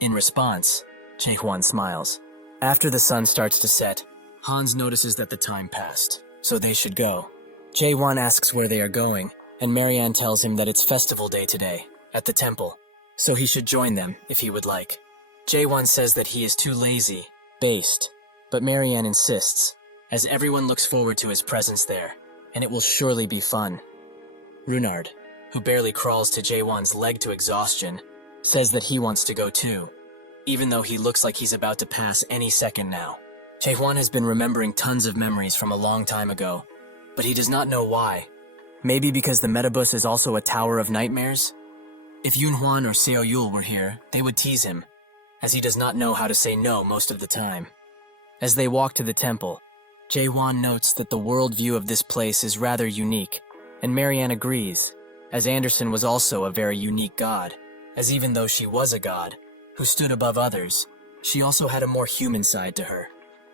In response, Jaewon smiles. After the sun starts to set, Hans notices that the time passed, so they should go. Jaewon asks where they are going, and Marianne tells him that it's festival day today, at the temple, so he should join them if he would like. Jaewon says that he is too lazy, based, but Marianne insists, as everyone looks forward to his presence there, and it will surely be fun. Runard, who barely crawls to Jaewon's leg to exhaustion, says that he wants to go too, even though he looks like he's about to pass any second now. Jaewon has been remembering tons of memories from a long time ago, but he does not know why. Maybe because the Metabus is also a tower of nightmares? If Yunhwan or Seo Yul were here, they would tease him, as he does not know how to say no most of the time. As they walk to the temple, Jaewon notes that the worldview of this place is rather unique, and Marianne agrees, as Anderson was also a very unique god, as even though she was a god, who stood above others, she also had a more human side to her.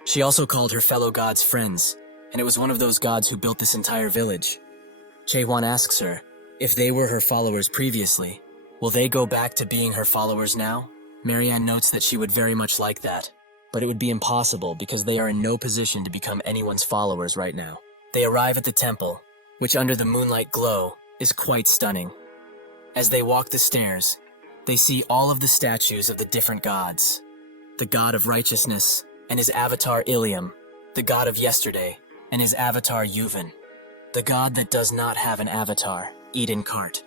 She also called her fellow gods friends, and it was one of those gods who built this entire village. Jaewon asks her, if they were her followers previously, will they go back to being her followers now? Marianne notes that she would very much like that, but it would be impossible because they are in no position to become anyone's followers right now. They arrive at the temple, which under the moonlight glow is quite stunning. As they walk the stairs, they see all of the statues of the different gods. The god of righteousness and his avatar Ilium, the god of yesterday and his avatar Yuvan, the god that does not have an avatar, Eden Kart.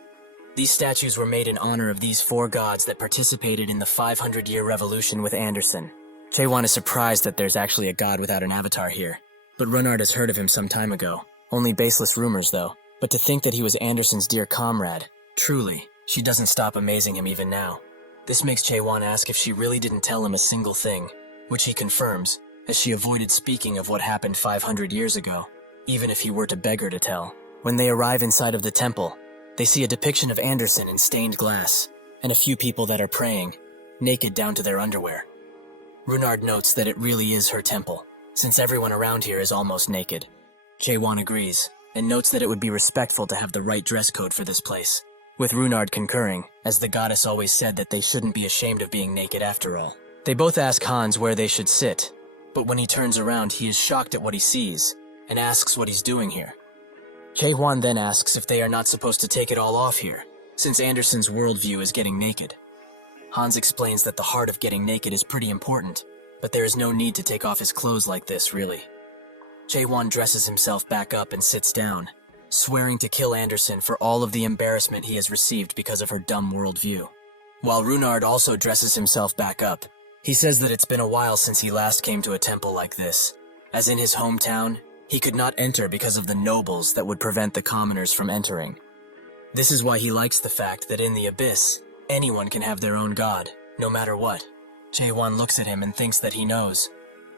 These statues were made in honor of these four gods that participated in the 500-year revolution with Anderson. Jaewon is surprised that there's actually a god without an avatar here, but Runard has heard of him some time ago. Only baseless rumors, though. But to think that he was Anderson's dear comrade, truly, she doesn't stop amazing him even now. This makes Jaewon ask if she really didn't tell him a single thing, which he confirms, as she avoided speaking of what happened 500 years ago, even if he were to beg her to tell. When they arrive inside of the temple, they see a depiction of Anderson in stained glass, and a few people that are praying, naked down to their underwear. Runard notes that it really is her temple, since everyone around here is almost naked. Jaewon agrees, and notes that it would be respectful to have the right dress code for this place, with Runard concurring, as the goddess always said that they shouldn't be ashamed of being naked after all. They both ask Hans where they should sit, but when he turns around he is shocked at what he sees, and asks what he's doing here. Jae-hwan then asks if they are not supposed to take it all off here, since Anderson's worldview is getting naked. Hans explains that the heart of getting naked is pretty important, but there is no need to take off his clothes like this, really. Jae-hwan dresses himself back up and sits down, swearing to kill Anderson for all of the embarrassment he has received because of her dumb worldview. While Runard also dresses himself back up, he says that it's been a while since he last came to a temple like this, as in his hometown, he could not enter because of the nobles that would prevent the commoners from entering. This is why he likes the fact that in the Abyss, anyone can have their own god, no matter what. Jae-hwan looks at him and thinks that he knows,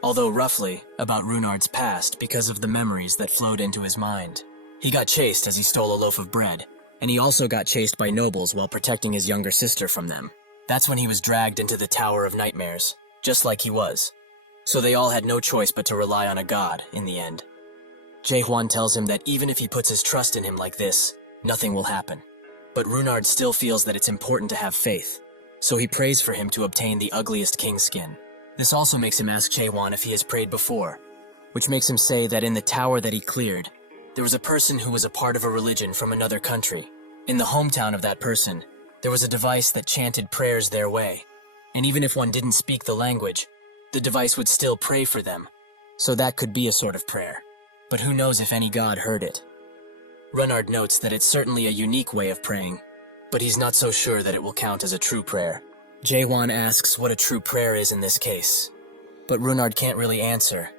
although roughly, about Runard's past because of the memories that flowed into his mind. He got chased as he stole a loaf of bread, and he also got chased by nobles while protecting his younger sister from them. That's when he was dragged into the Tower of Nightmares, just like he was. So they all had no choice but to rely on a god in the end. Jae-hwan tells him that even if he puts his trust in him like this, nothing will happen. But Runard still feels that it's important to have faith, so he prays for him to obtain the ugliest king skin. This also makes him ask Jae-hwan if he has prayed before, which makes him say that in the tower that he cleared, there was a person who was a part of a religion from another country. In the hometown of that person, there was a device that chanted prayers their way, and even if one didn't speak the language, the device would still pray for them, so that could be a sort of prayer. But who knows if any god heard it. Runard notes that it's certainly a unique way of praying, but he's not so sure that it will count as a true prayer. Jae-hwan asks what a true prayer is in this case, but Runard can't really answer,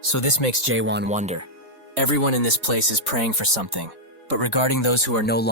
so this makes Jae-hwan wonder. Everyone in this place is praying for something, but regarding those who are no longer